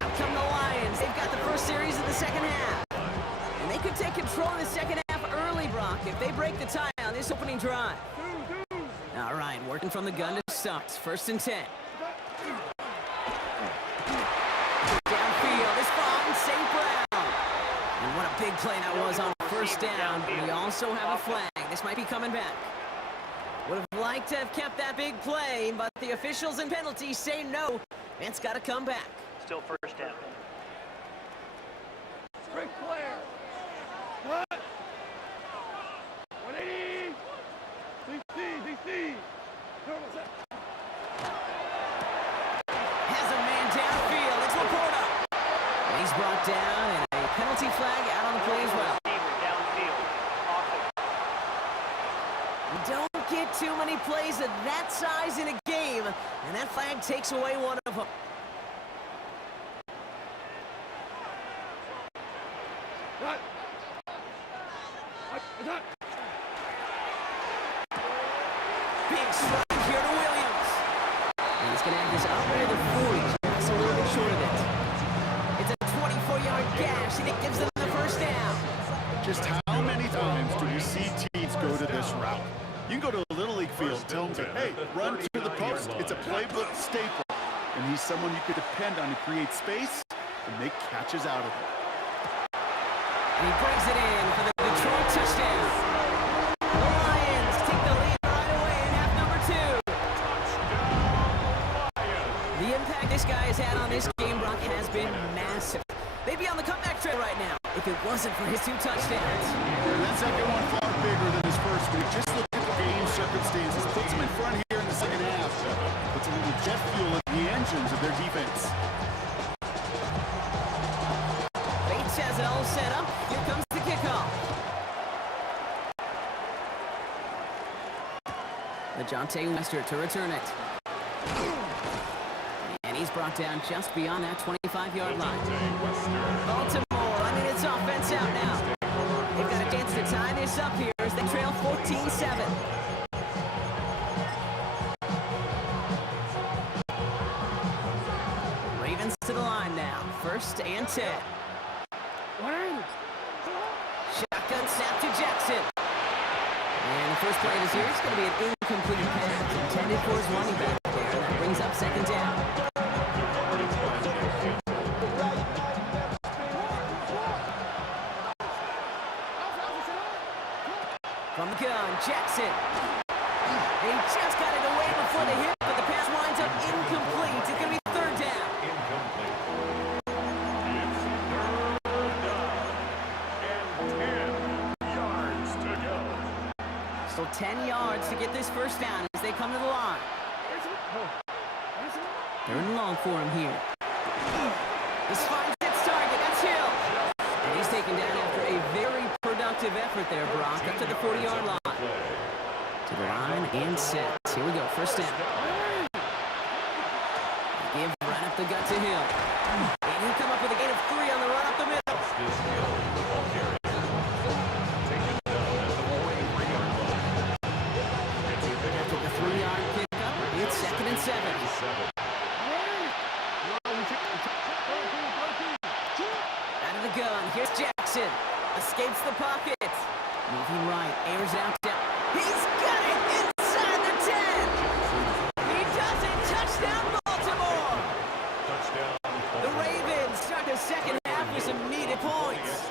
Out come the Lions. They've got the first series of the second half. And they could take control of the second half early, Brock, if they break the tie on this opening drive. All right, working from the gun to start. 1st and 10. Downfield is from St. Brown. And what a big play that was on 1st down. We also have a flag. This might be coming back. Would have liked to have kept that big play, but the officials and penalties say no. And it's got to come back. Still first down. Strict clear. What? 180. DC. Turtle set. Has a man downfield. It's Laporta. And he's brought down, and a penalty flag out on the play as well. Receiver downfield. Awkward. You don't get too many plays of that size in a game, and that flag takes away one of them. Cut. Cut. Big strike here to Williams. And he's going to have this up near the 40, just a little bit short of it. It's a 24-yard gash, and it gives them the first down. Just how many times do we see teams go to this route? You can go to a Little League field, tell them, hey, run to the post. It's a playbook staple. And he's someone you could depend on to create space and make catches out of it. And he brings it in for the Detroit touchdown. The Lions take the lead right away in half number 2. The impact this guy has had on this game, Brock, has been massive. They'd be on the comeback trail right now if it wasn't for his 2 touchdowns. And that second one far bigger than his first one. Just look at the game circumstances. Puts him in front here in the second half. Puts a little jet fuel in the engines of their defense. Bates has it all set up. Here comes the kickoff. LeJohntay Wester to return it. And he's brought down just beyond that 25-yard line. Baltimore, I mean, it's offense out now. They've got a chance to tie this up here as they trail 14-7. Ravens to the line now. 1st and 10. Shotgun snap to Jackson. And the first play of this year is going to be an incomplete pass intended for his running back there. And that brings up 2nd down. From the gun, Jackson. They just got it away before the hit, but the pass winds up incomplete. It's going to be 3rd down. Incomplete. It's 3rd down. And 10 yards to go. So 10 yards to get this first down as they come to the line. They're in long for him here. This finds its target. That's Hill. And he's taken down after a very productive effort there, Brock, up to the 40-yard line. To the line and set. Here we go, 1st down. Give right up the gut to Hill. And he'll come up with a gain of 3 on the run up the middle. After the 3-yard pickup, it's 2nd and 7. Out of the gun, here's Jackson. Escapes the pocket. Moving right, airs it out down. He's got it inside the 10. He does it. Touchdown, Baltimore. The Ravens start the second half with some needed points.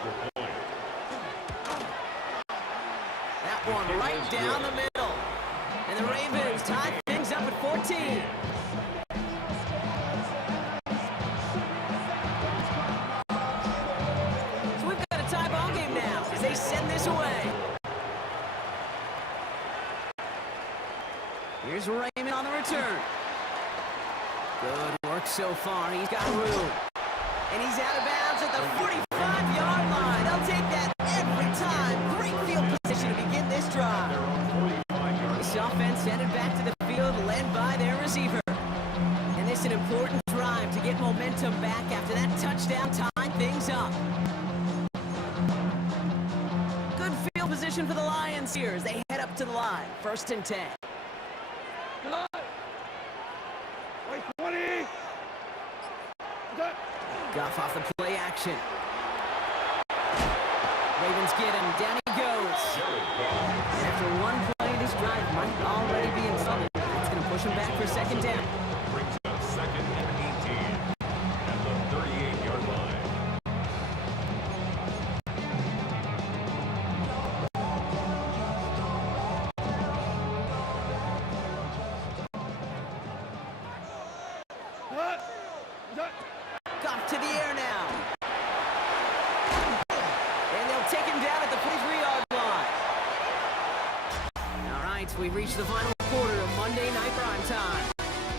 That one right down the middle. And the Ravens tie things up at 14. So we've got a tie ball game now as they send this away. Here's Raymond on the return. Good work so far. He's got room. And he's out of bounds at the 45-yard line. They'll take that every time. Great field position to begin this drive. This offense headed back to the field, led by their receiver. And this is an important drive to get momentum back after that touchdown tied things up. Good field position for the Lions here as they head up to the line. 1st and 10. Wait, 20. Goff off the play action. Ravens get him. Down he goes. And after one play, this drive might already be in trouble. It's going to push him back for 2nd down. Brings up 2nd and 18 at the 38-yard line. right, we've reached the final quarter of Monday Night Primetime.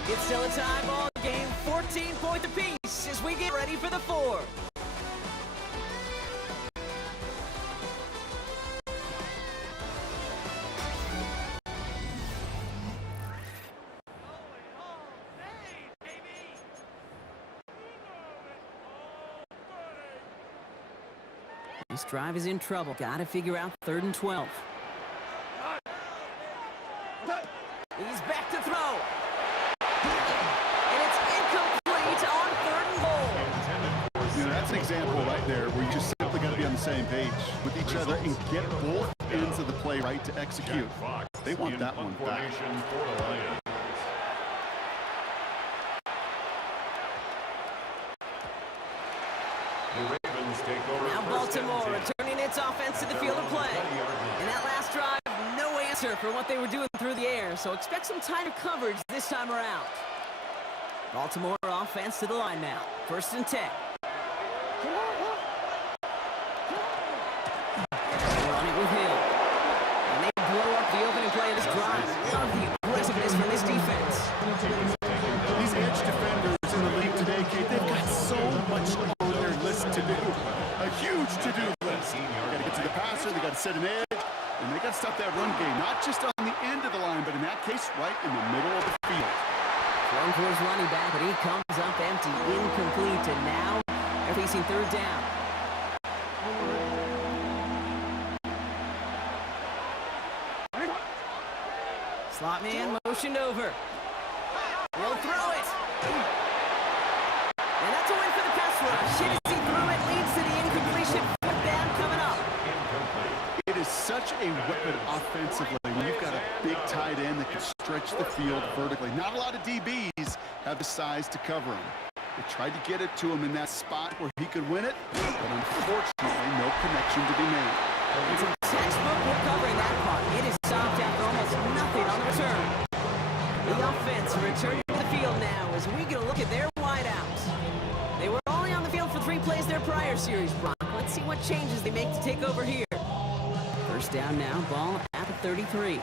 It's still a tie ball game, 14 points apiece as we get ready for the fourth. This drive is in trouble. Got to figure out 3rd and 12. He's back to throw. And it's incomplete on 3rd and goal. You know, that's an example right there where you just simply got to be on the same page with each other and get both ends of the play right to execute. They want that one back. Now Baltimore returning its offense to the field of play. And that last drive, no answer for what they were doing through the air, so expect some tighter coverage this time around. Baltimore offense to the line now. 1st and 10. Run it with Hill. And they blow up the opening play of this drive. Love the aggressiveness from this defense. These edge defenders in the league today, Kate, they've got so much on their list to do. A huge to-do list. They got to get to the passer, they got to set an edge, and they got to stop that run game, not just on the end of the line, but in that case, right in the middle of the field. Thrown for his running back, but he comes up empty, incomplete, and now they're facing 3rd down. Slot man motioned over. He'll throw it. And that's a win for the pass rush. Hennessy threw it, leads to the incompletion. 4th down coming up. It is such a weapon offensively when you've got a big tight end that can stretch the field vertically. Not a lot of DBs have the size to cover him. They tried to get it to him in that spot where he could win it, but unfortunately, no connection to be made. It's a textbook recovering that part. It is stopped after almost nothing on the return. The offense returning to the field now as we get a look at their wideouts. They were only on the field for 3 plays their prior series, Brock. Let's see what changes they make to take over here. 1st down now, ball at the 33.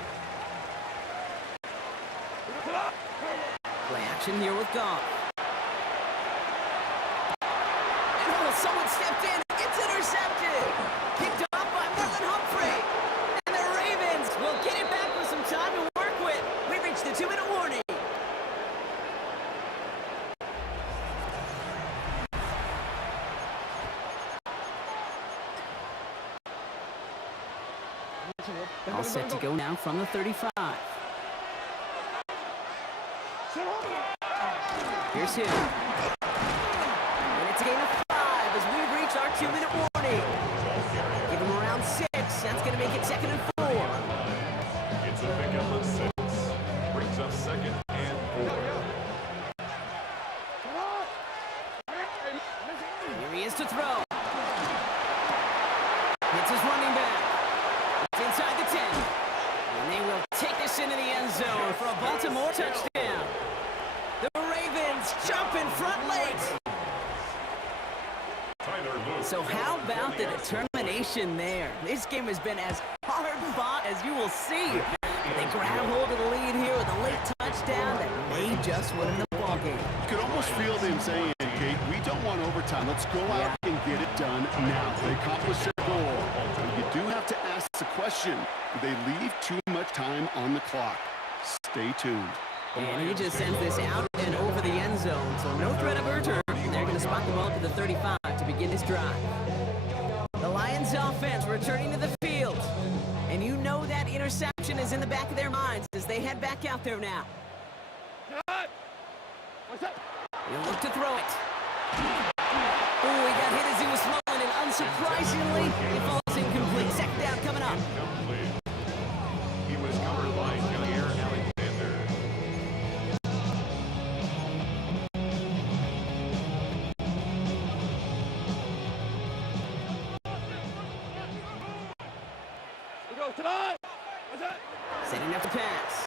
Play action here with Goff. And oh, someone stepped in. It's intercepted. Picked up by Marlon Humphrey. And the Ravens will get it back with some time to work with. We reached the 2-minute warning. All set to go now from the 35. Here's Hill. And it's a gain of 5 as we reach our 2-minute warning. Give him around 6. That's going to make it 2nd and 4. It's a pickup of 6. Brings up 2nd and 4. Here he is to throw. Hits his running back. It's inside the 10. And they will take this into the end zone for a Baltimore touchdown. The Ravens jump in front late. So how about the determination there? This game has been as hard fought as you will see. They grab hold of the lead here with a late touchdown that may just win the ballgame. You could almost feel them saying, Kate, we don't want overtime. Let's go out and get it done now. They accomplished their goal. But you do have to ask the question, do they leave too much time on the clock? Stay tuned. And he just sends this out and over the end zone, so no threat of a return. They're going to spot the ball to the 35 to begin this drive. The Lions offense returning to the field. And you know that interception is in the back of their minds as they head back out there now. He'll look to throw it. Oh, he got hit as he was throwing it. Unsurprisingly, it falls incomplete. 2nd down coming up. He was covered by Jair Alexander. Setting up the pass.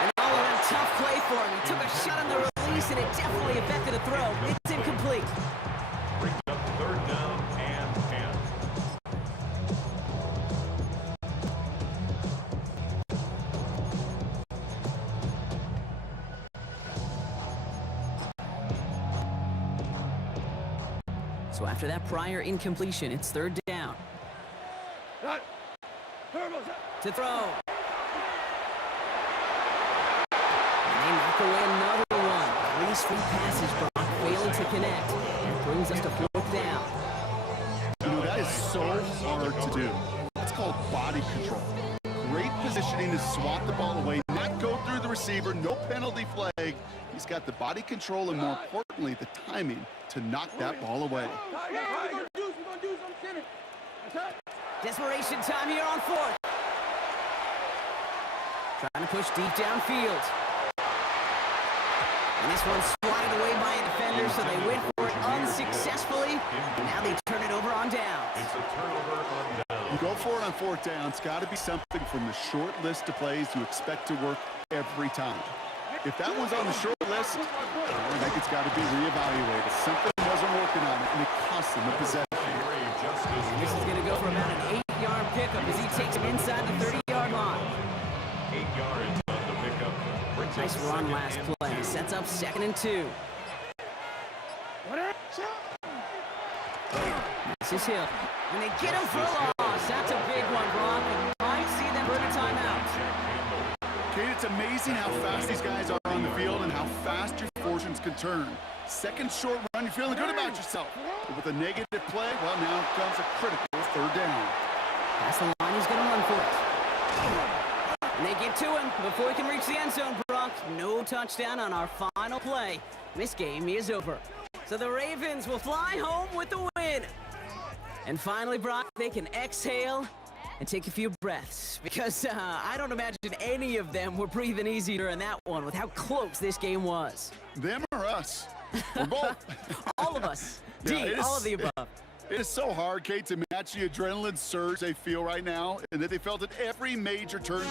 And all around tough play for him. He took a shot on the release and it definitely affected a throw. It's incomplete. Brings up 3rd down and 10. So after that prior incompletion, it's third down. To throw. And they knock away another one. 3 straight passes, Brock, failing to connect. That brings us to fourth down. You know, that is so hard to do. That's called body control. Great positioning to swat the ball away, not go through the receiver, no penalty flag. He's got the body control and, more importantly, the timing to knock that ball away. Desperation time here on fourth. Trying to push deep downfield. And this one's swatted away by a defender, so they went for it unsuccessfully. And now they turn it over on downs. It's a turnover on down. You go for it on fourth down. It's got to be something from the short list of plays you expect to work every time. If that one's on the short list, I think it's got to be reevaluated. Something wasn't working on it, and it cost them the possession. This is going to go for about an 8-yard pickup as he takes him inside the 30-yard line. 8 yards on the pickup. Nice run last play. Sets up 2nd and 2. This is Hill. And they get him for a loss. That's a big one, Brock. And might see them burn a timeout. Kate, it's amazing how fast these guys are on the field and how fast your fortunes can turn. Second short run, you're feeling good about yourself. But with a negative play, well, now comes a critical third down. That's the line. He's going to run for it. And they get to him before he can reach the end zone, Brock. No touchdown on our final play. This game is over. So the Ravens will fly home with the win. And finally, Brock, they can exhale and take a few breaths, because I don't imagine any of them were breathing easy during that one with how close this game was. Them or us? We're both. All of us. Yeah, D, all of the above. It is so hard, Kate, to match the adrenaline surge they feel right now, and that they felt at every major turn.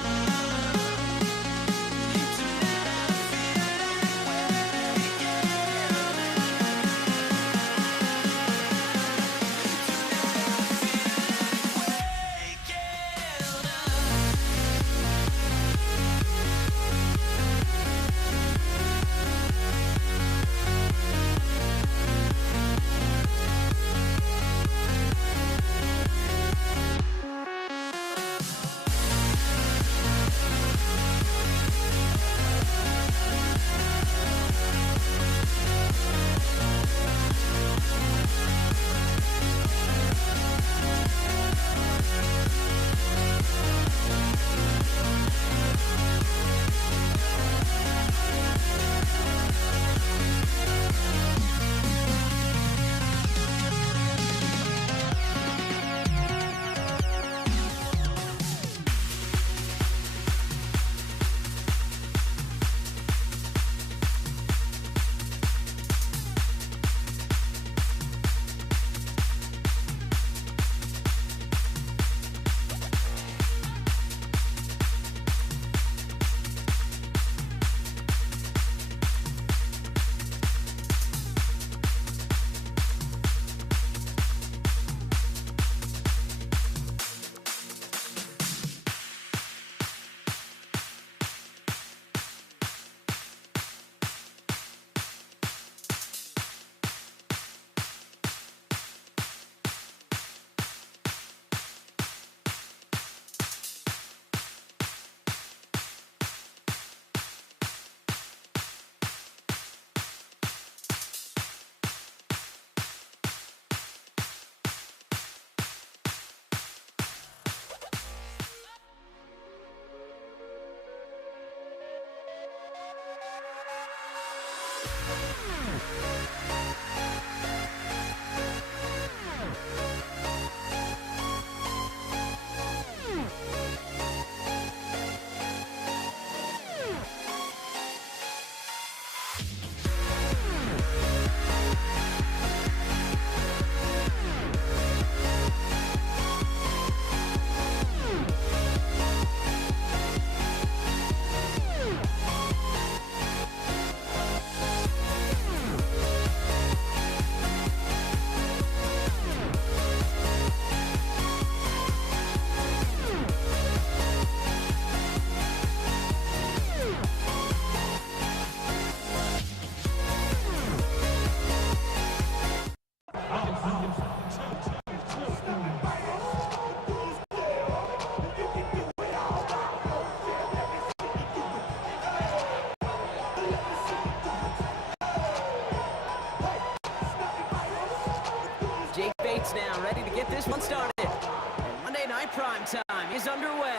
is underway.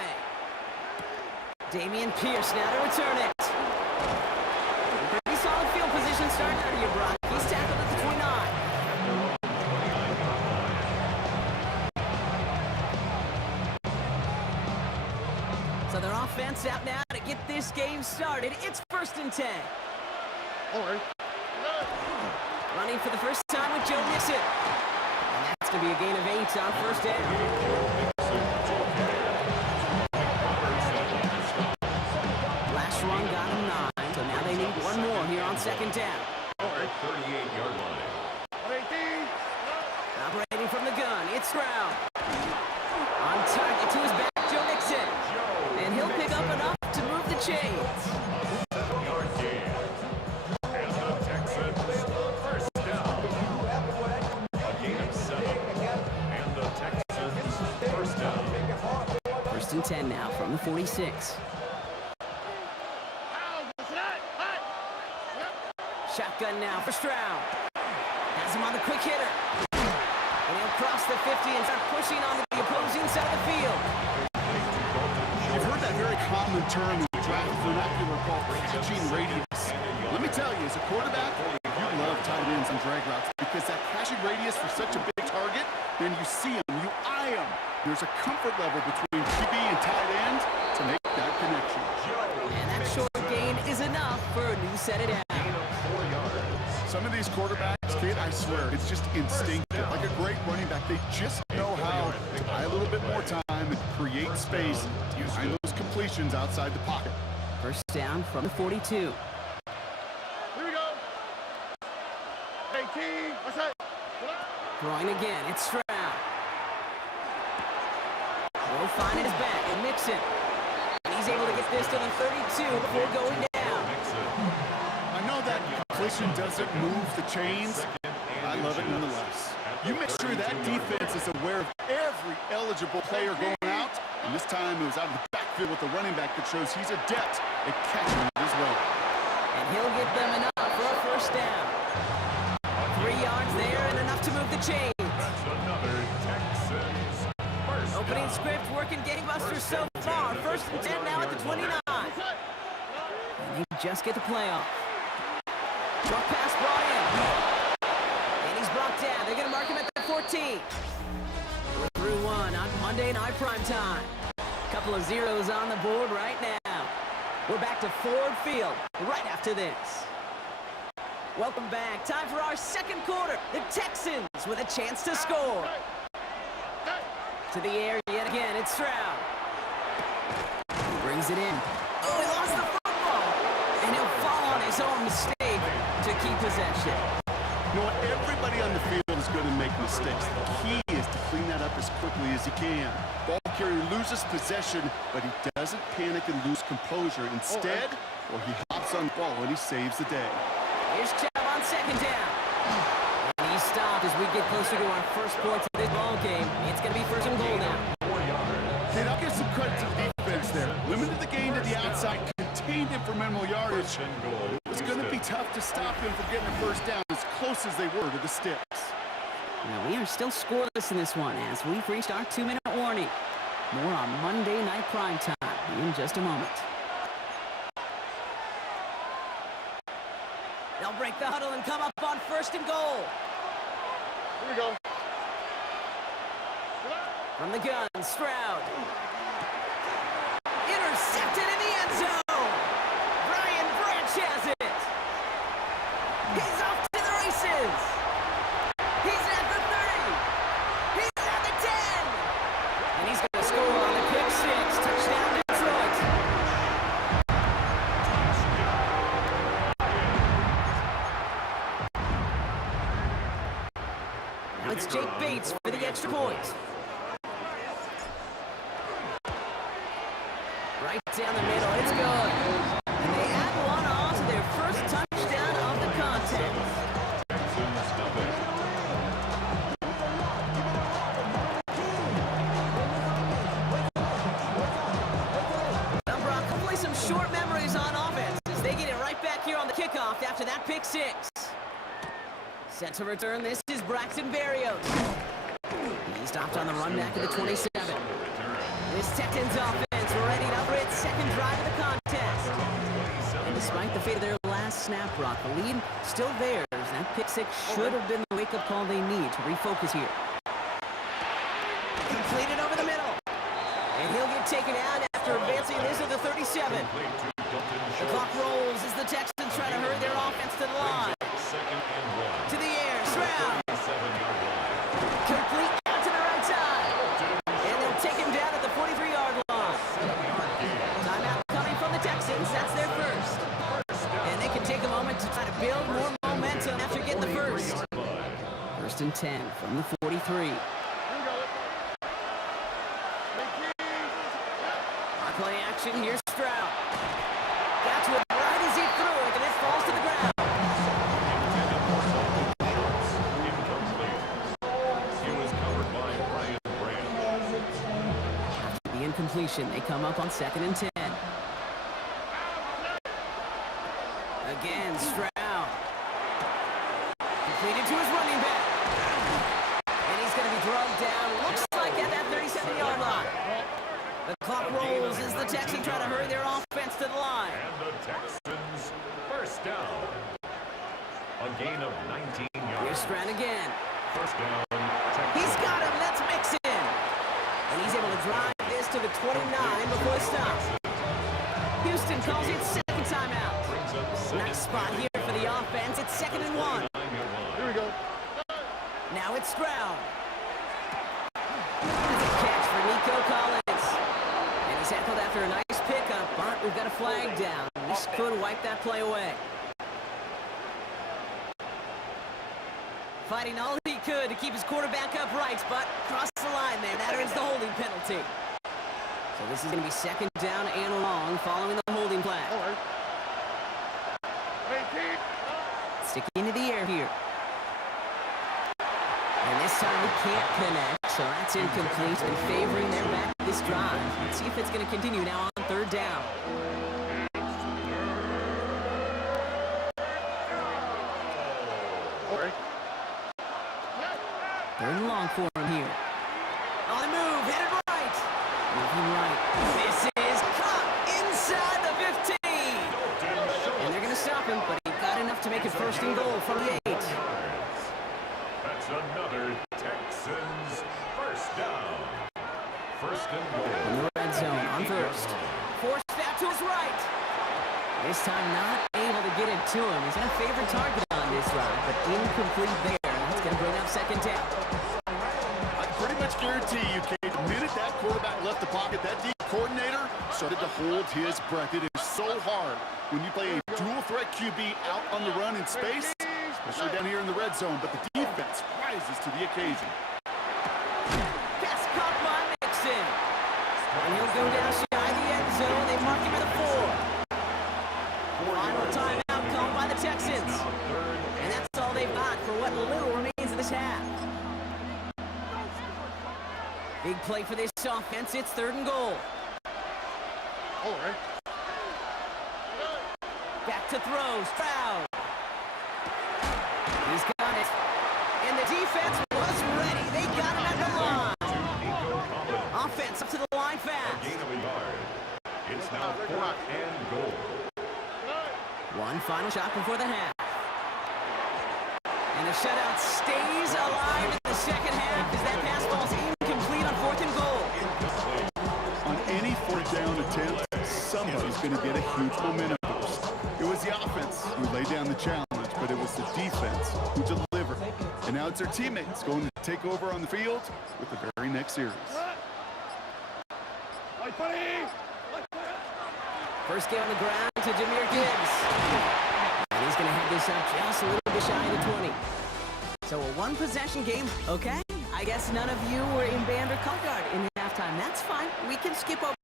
Damian Pierce now to return it. Pretty solid field position starting out here, Brock. He's tackled at the 29. So their offense out now to get this game started. It's 1st and 10. All right. Running for the first time with Joe Mixon. And that's going to be a gain of 8 on 1st down. Last run got him 9, so now they need one more here on 2nd down. 38-yard line. Operating from the gun, it's Stroud. On target to his back, Joe Mixon. And he'll pick up enough to move the chains. 7-yard gain. And the Texans, first down. A gain of 7. And the Texans, first down. 1st and 10 now from the 46. Shotgun now for Stroud. Has him on the quick hitter. And he'll cross the 50 and start pushing on the opposing side of the field. You've heard that very common term in draft vernacular called catching radius. Let me tell you, as a quarterback, you love tight ends and drag routes because that catching radius for such a big target, then you see him, you eye him. There's a comfort level between QB and tight end to make that connection. And that short gain is enough for a new set of downs. Some of these quarterbacks, kid, I swear, it's just instinctive. Like a great running back, they just know how to buy a little bit more time and create space behind those completions outside the pocket. 1st down from the 42. Here we go. 18. What's that? Throwing again, it's Stroud. Will find his back and Mixon. He's able to get this to the 32 before going down. I know that completion doesn't move the chains. I love it nonetheless. You make sure that defense is aware of every eligible player going out, and this time it was out of the backfield with the running back that shows he's adept at catching it as well. And he'll get them enough for a 1st down. 3 yards there and enough to move the chains. That's another Texans, first Opening down. script working gangbusters so far. 1st and 10 now at the 29. And they just get the playoff. Short pass brought in. And he's brought down. They're going to mark him at the 14. We're through one on Monday Night Primetime. Couple of zeros on the board right now. We're back to Ford Field right after this. Welcome back. Time for our 2nd quarter. The Texans with a chance to score. To the air yet again. It's Stroud. He brings it in. Oh, he lost the football. And he'll fall on his own mistake to keep possession. You know what? Everybody on the field is going to make mistakes. The key is to clean that up as quickly as he can. Ball carrier loses possession, but he doesn't panic and lose composure. Instead, he hops on the ball and he saves the day. Here's Chubb on 2nd down. And he's stopped as we get closer to our first points of this ball game. It's going to be 1st and goal now. Kid, I'll give some credit to the defense there. Limited the gain to the outside, contained him for minimal yardage. It's going to be tough to stop them from getting a 1st down as close as they were to the sticks. Now, we are still scoreless in this one as we've reached our 2-minute warning. More on Monday Night Primetime in just a moment. They'll break the huddle and come up on 1st and goal. Here we go. From the gun, Stroud. Intercepted in the end zone. Brian Branch has it. He's off to the races. He's at the 30. He's at the 10. And he's going to score on the pick 6. Touchdown Detroit. Now it's Jake Bates for the extra point. Right down the middle, it's good. And they add one on to their first touchdown of the contest. Well, Brock, hopefully some short memories on offense as they get it right back here on the kickoff after that pick 6. Set to return, this is Braxton Berrios. He stopped on the run back at the 27. This Texans offense ready now for its second drive of the contest. And despite the fate of their last snap, Brock, the lead still theirs. That pick six should have been the wake-up call they need to refocus here. Completed over the middle. And he'll get taken out after advancing this at the 37. The clock rolls as the Texans try to hurry their offense to the line. To the air, Stroud. Complete out to the right side. And they'll take him down at the 43-yard line. Timeout coming from the Texans. That's their first. And they can take a moment to try to build more momentum after getting the first. First and 10 from the 43. Play action, here's Stroud. Got to it right as he threw it, and it falls to the ground. He was covered by Brian Branch. After the incompletion, they come up on 2nd and 10. Again, Stroud. Completed to his running back. And he's going to be drugged down. Looks like at that 37-yard line. The clock rolls as the Texans try to hurry their offense to the line. And the Texans first down. A gain of 19 yards. Here's Stroud again. First down. Texans. He's got him. That's Mixon. And he's able to drive this to the 29 before it stops. Houston calls it second timeout. Nice spot here for the offense. It's 2nd and 1. Here we go. Now it's Stroud. That's a catch for Nico Collins. And he's tackled after a nice pickup, but we've got a flag down. This could wipe that play away. Fighting all he could to keep his quarterback upright, but crossed the line there. That earns the holding penalty. So this is going to be 2nd down and long following the holding flag. Sticking into the air here. And this time we can't connect, so that's incomplete and favoring their back this drive. Let's see if it's going to continue now on 3rd down. Third and long for him here. On the move, headed right. Moving right. This is caught inside the 15. And they're going to stop him, but he got enough to make it 1st and goal from the 8. That's another Texans first down. 1st and goal. In the red zone on 1st. Forced out to his right. This time not able to get it to him. He's got a favorite target on this drive, but incomplete there. That's going to bring up 2nd down. I pretty much guarantee you, Kate, the minute that quarterback left the pocket, that D coordinator started to hold his breath. It is so hard when you play a dual-threat QB out on the run in space, especially down here in the red zone, but the defense rises to the occasion. Pass caught by Mixon. And he'll go down shy the end zone. They mark him at a 4. Final timeout called by the Texans. And that's all they've got for what little remains of this half. Big play for this offense. It's 3rd and goal. All right. Back to throw. Stroud. He's got it. And the defense was ready. They got him at the line. Offense up to the line fast. Gain of a yard. It's now 4th and goal. One final shot before the half. And the shutout stays alive in the 2nd half as that pass ball's incomplete on 4th and goal. On any 4th down attempt, somebody's going to get a huge momentum boost. It was the offense who laid down the challenge, but it was the defense who delivered. And now it's their teammates going to take over on the field with the very next series. First game on the ground to Jahmyr Gibbs. And he's going to head this up just a little bit shy of the 20. So a one-possession game, okay? I guess none of you were in band or color guard in halftime. That's fine. We can skip over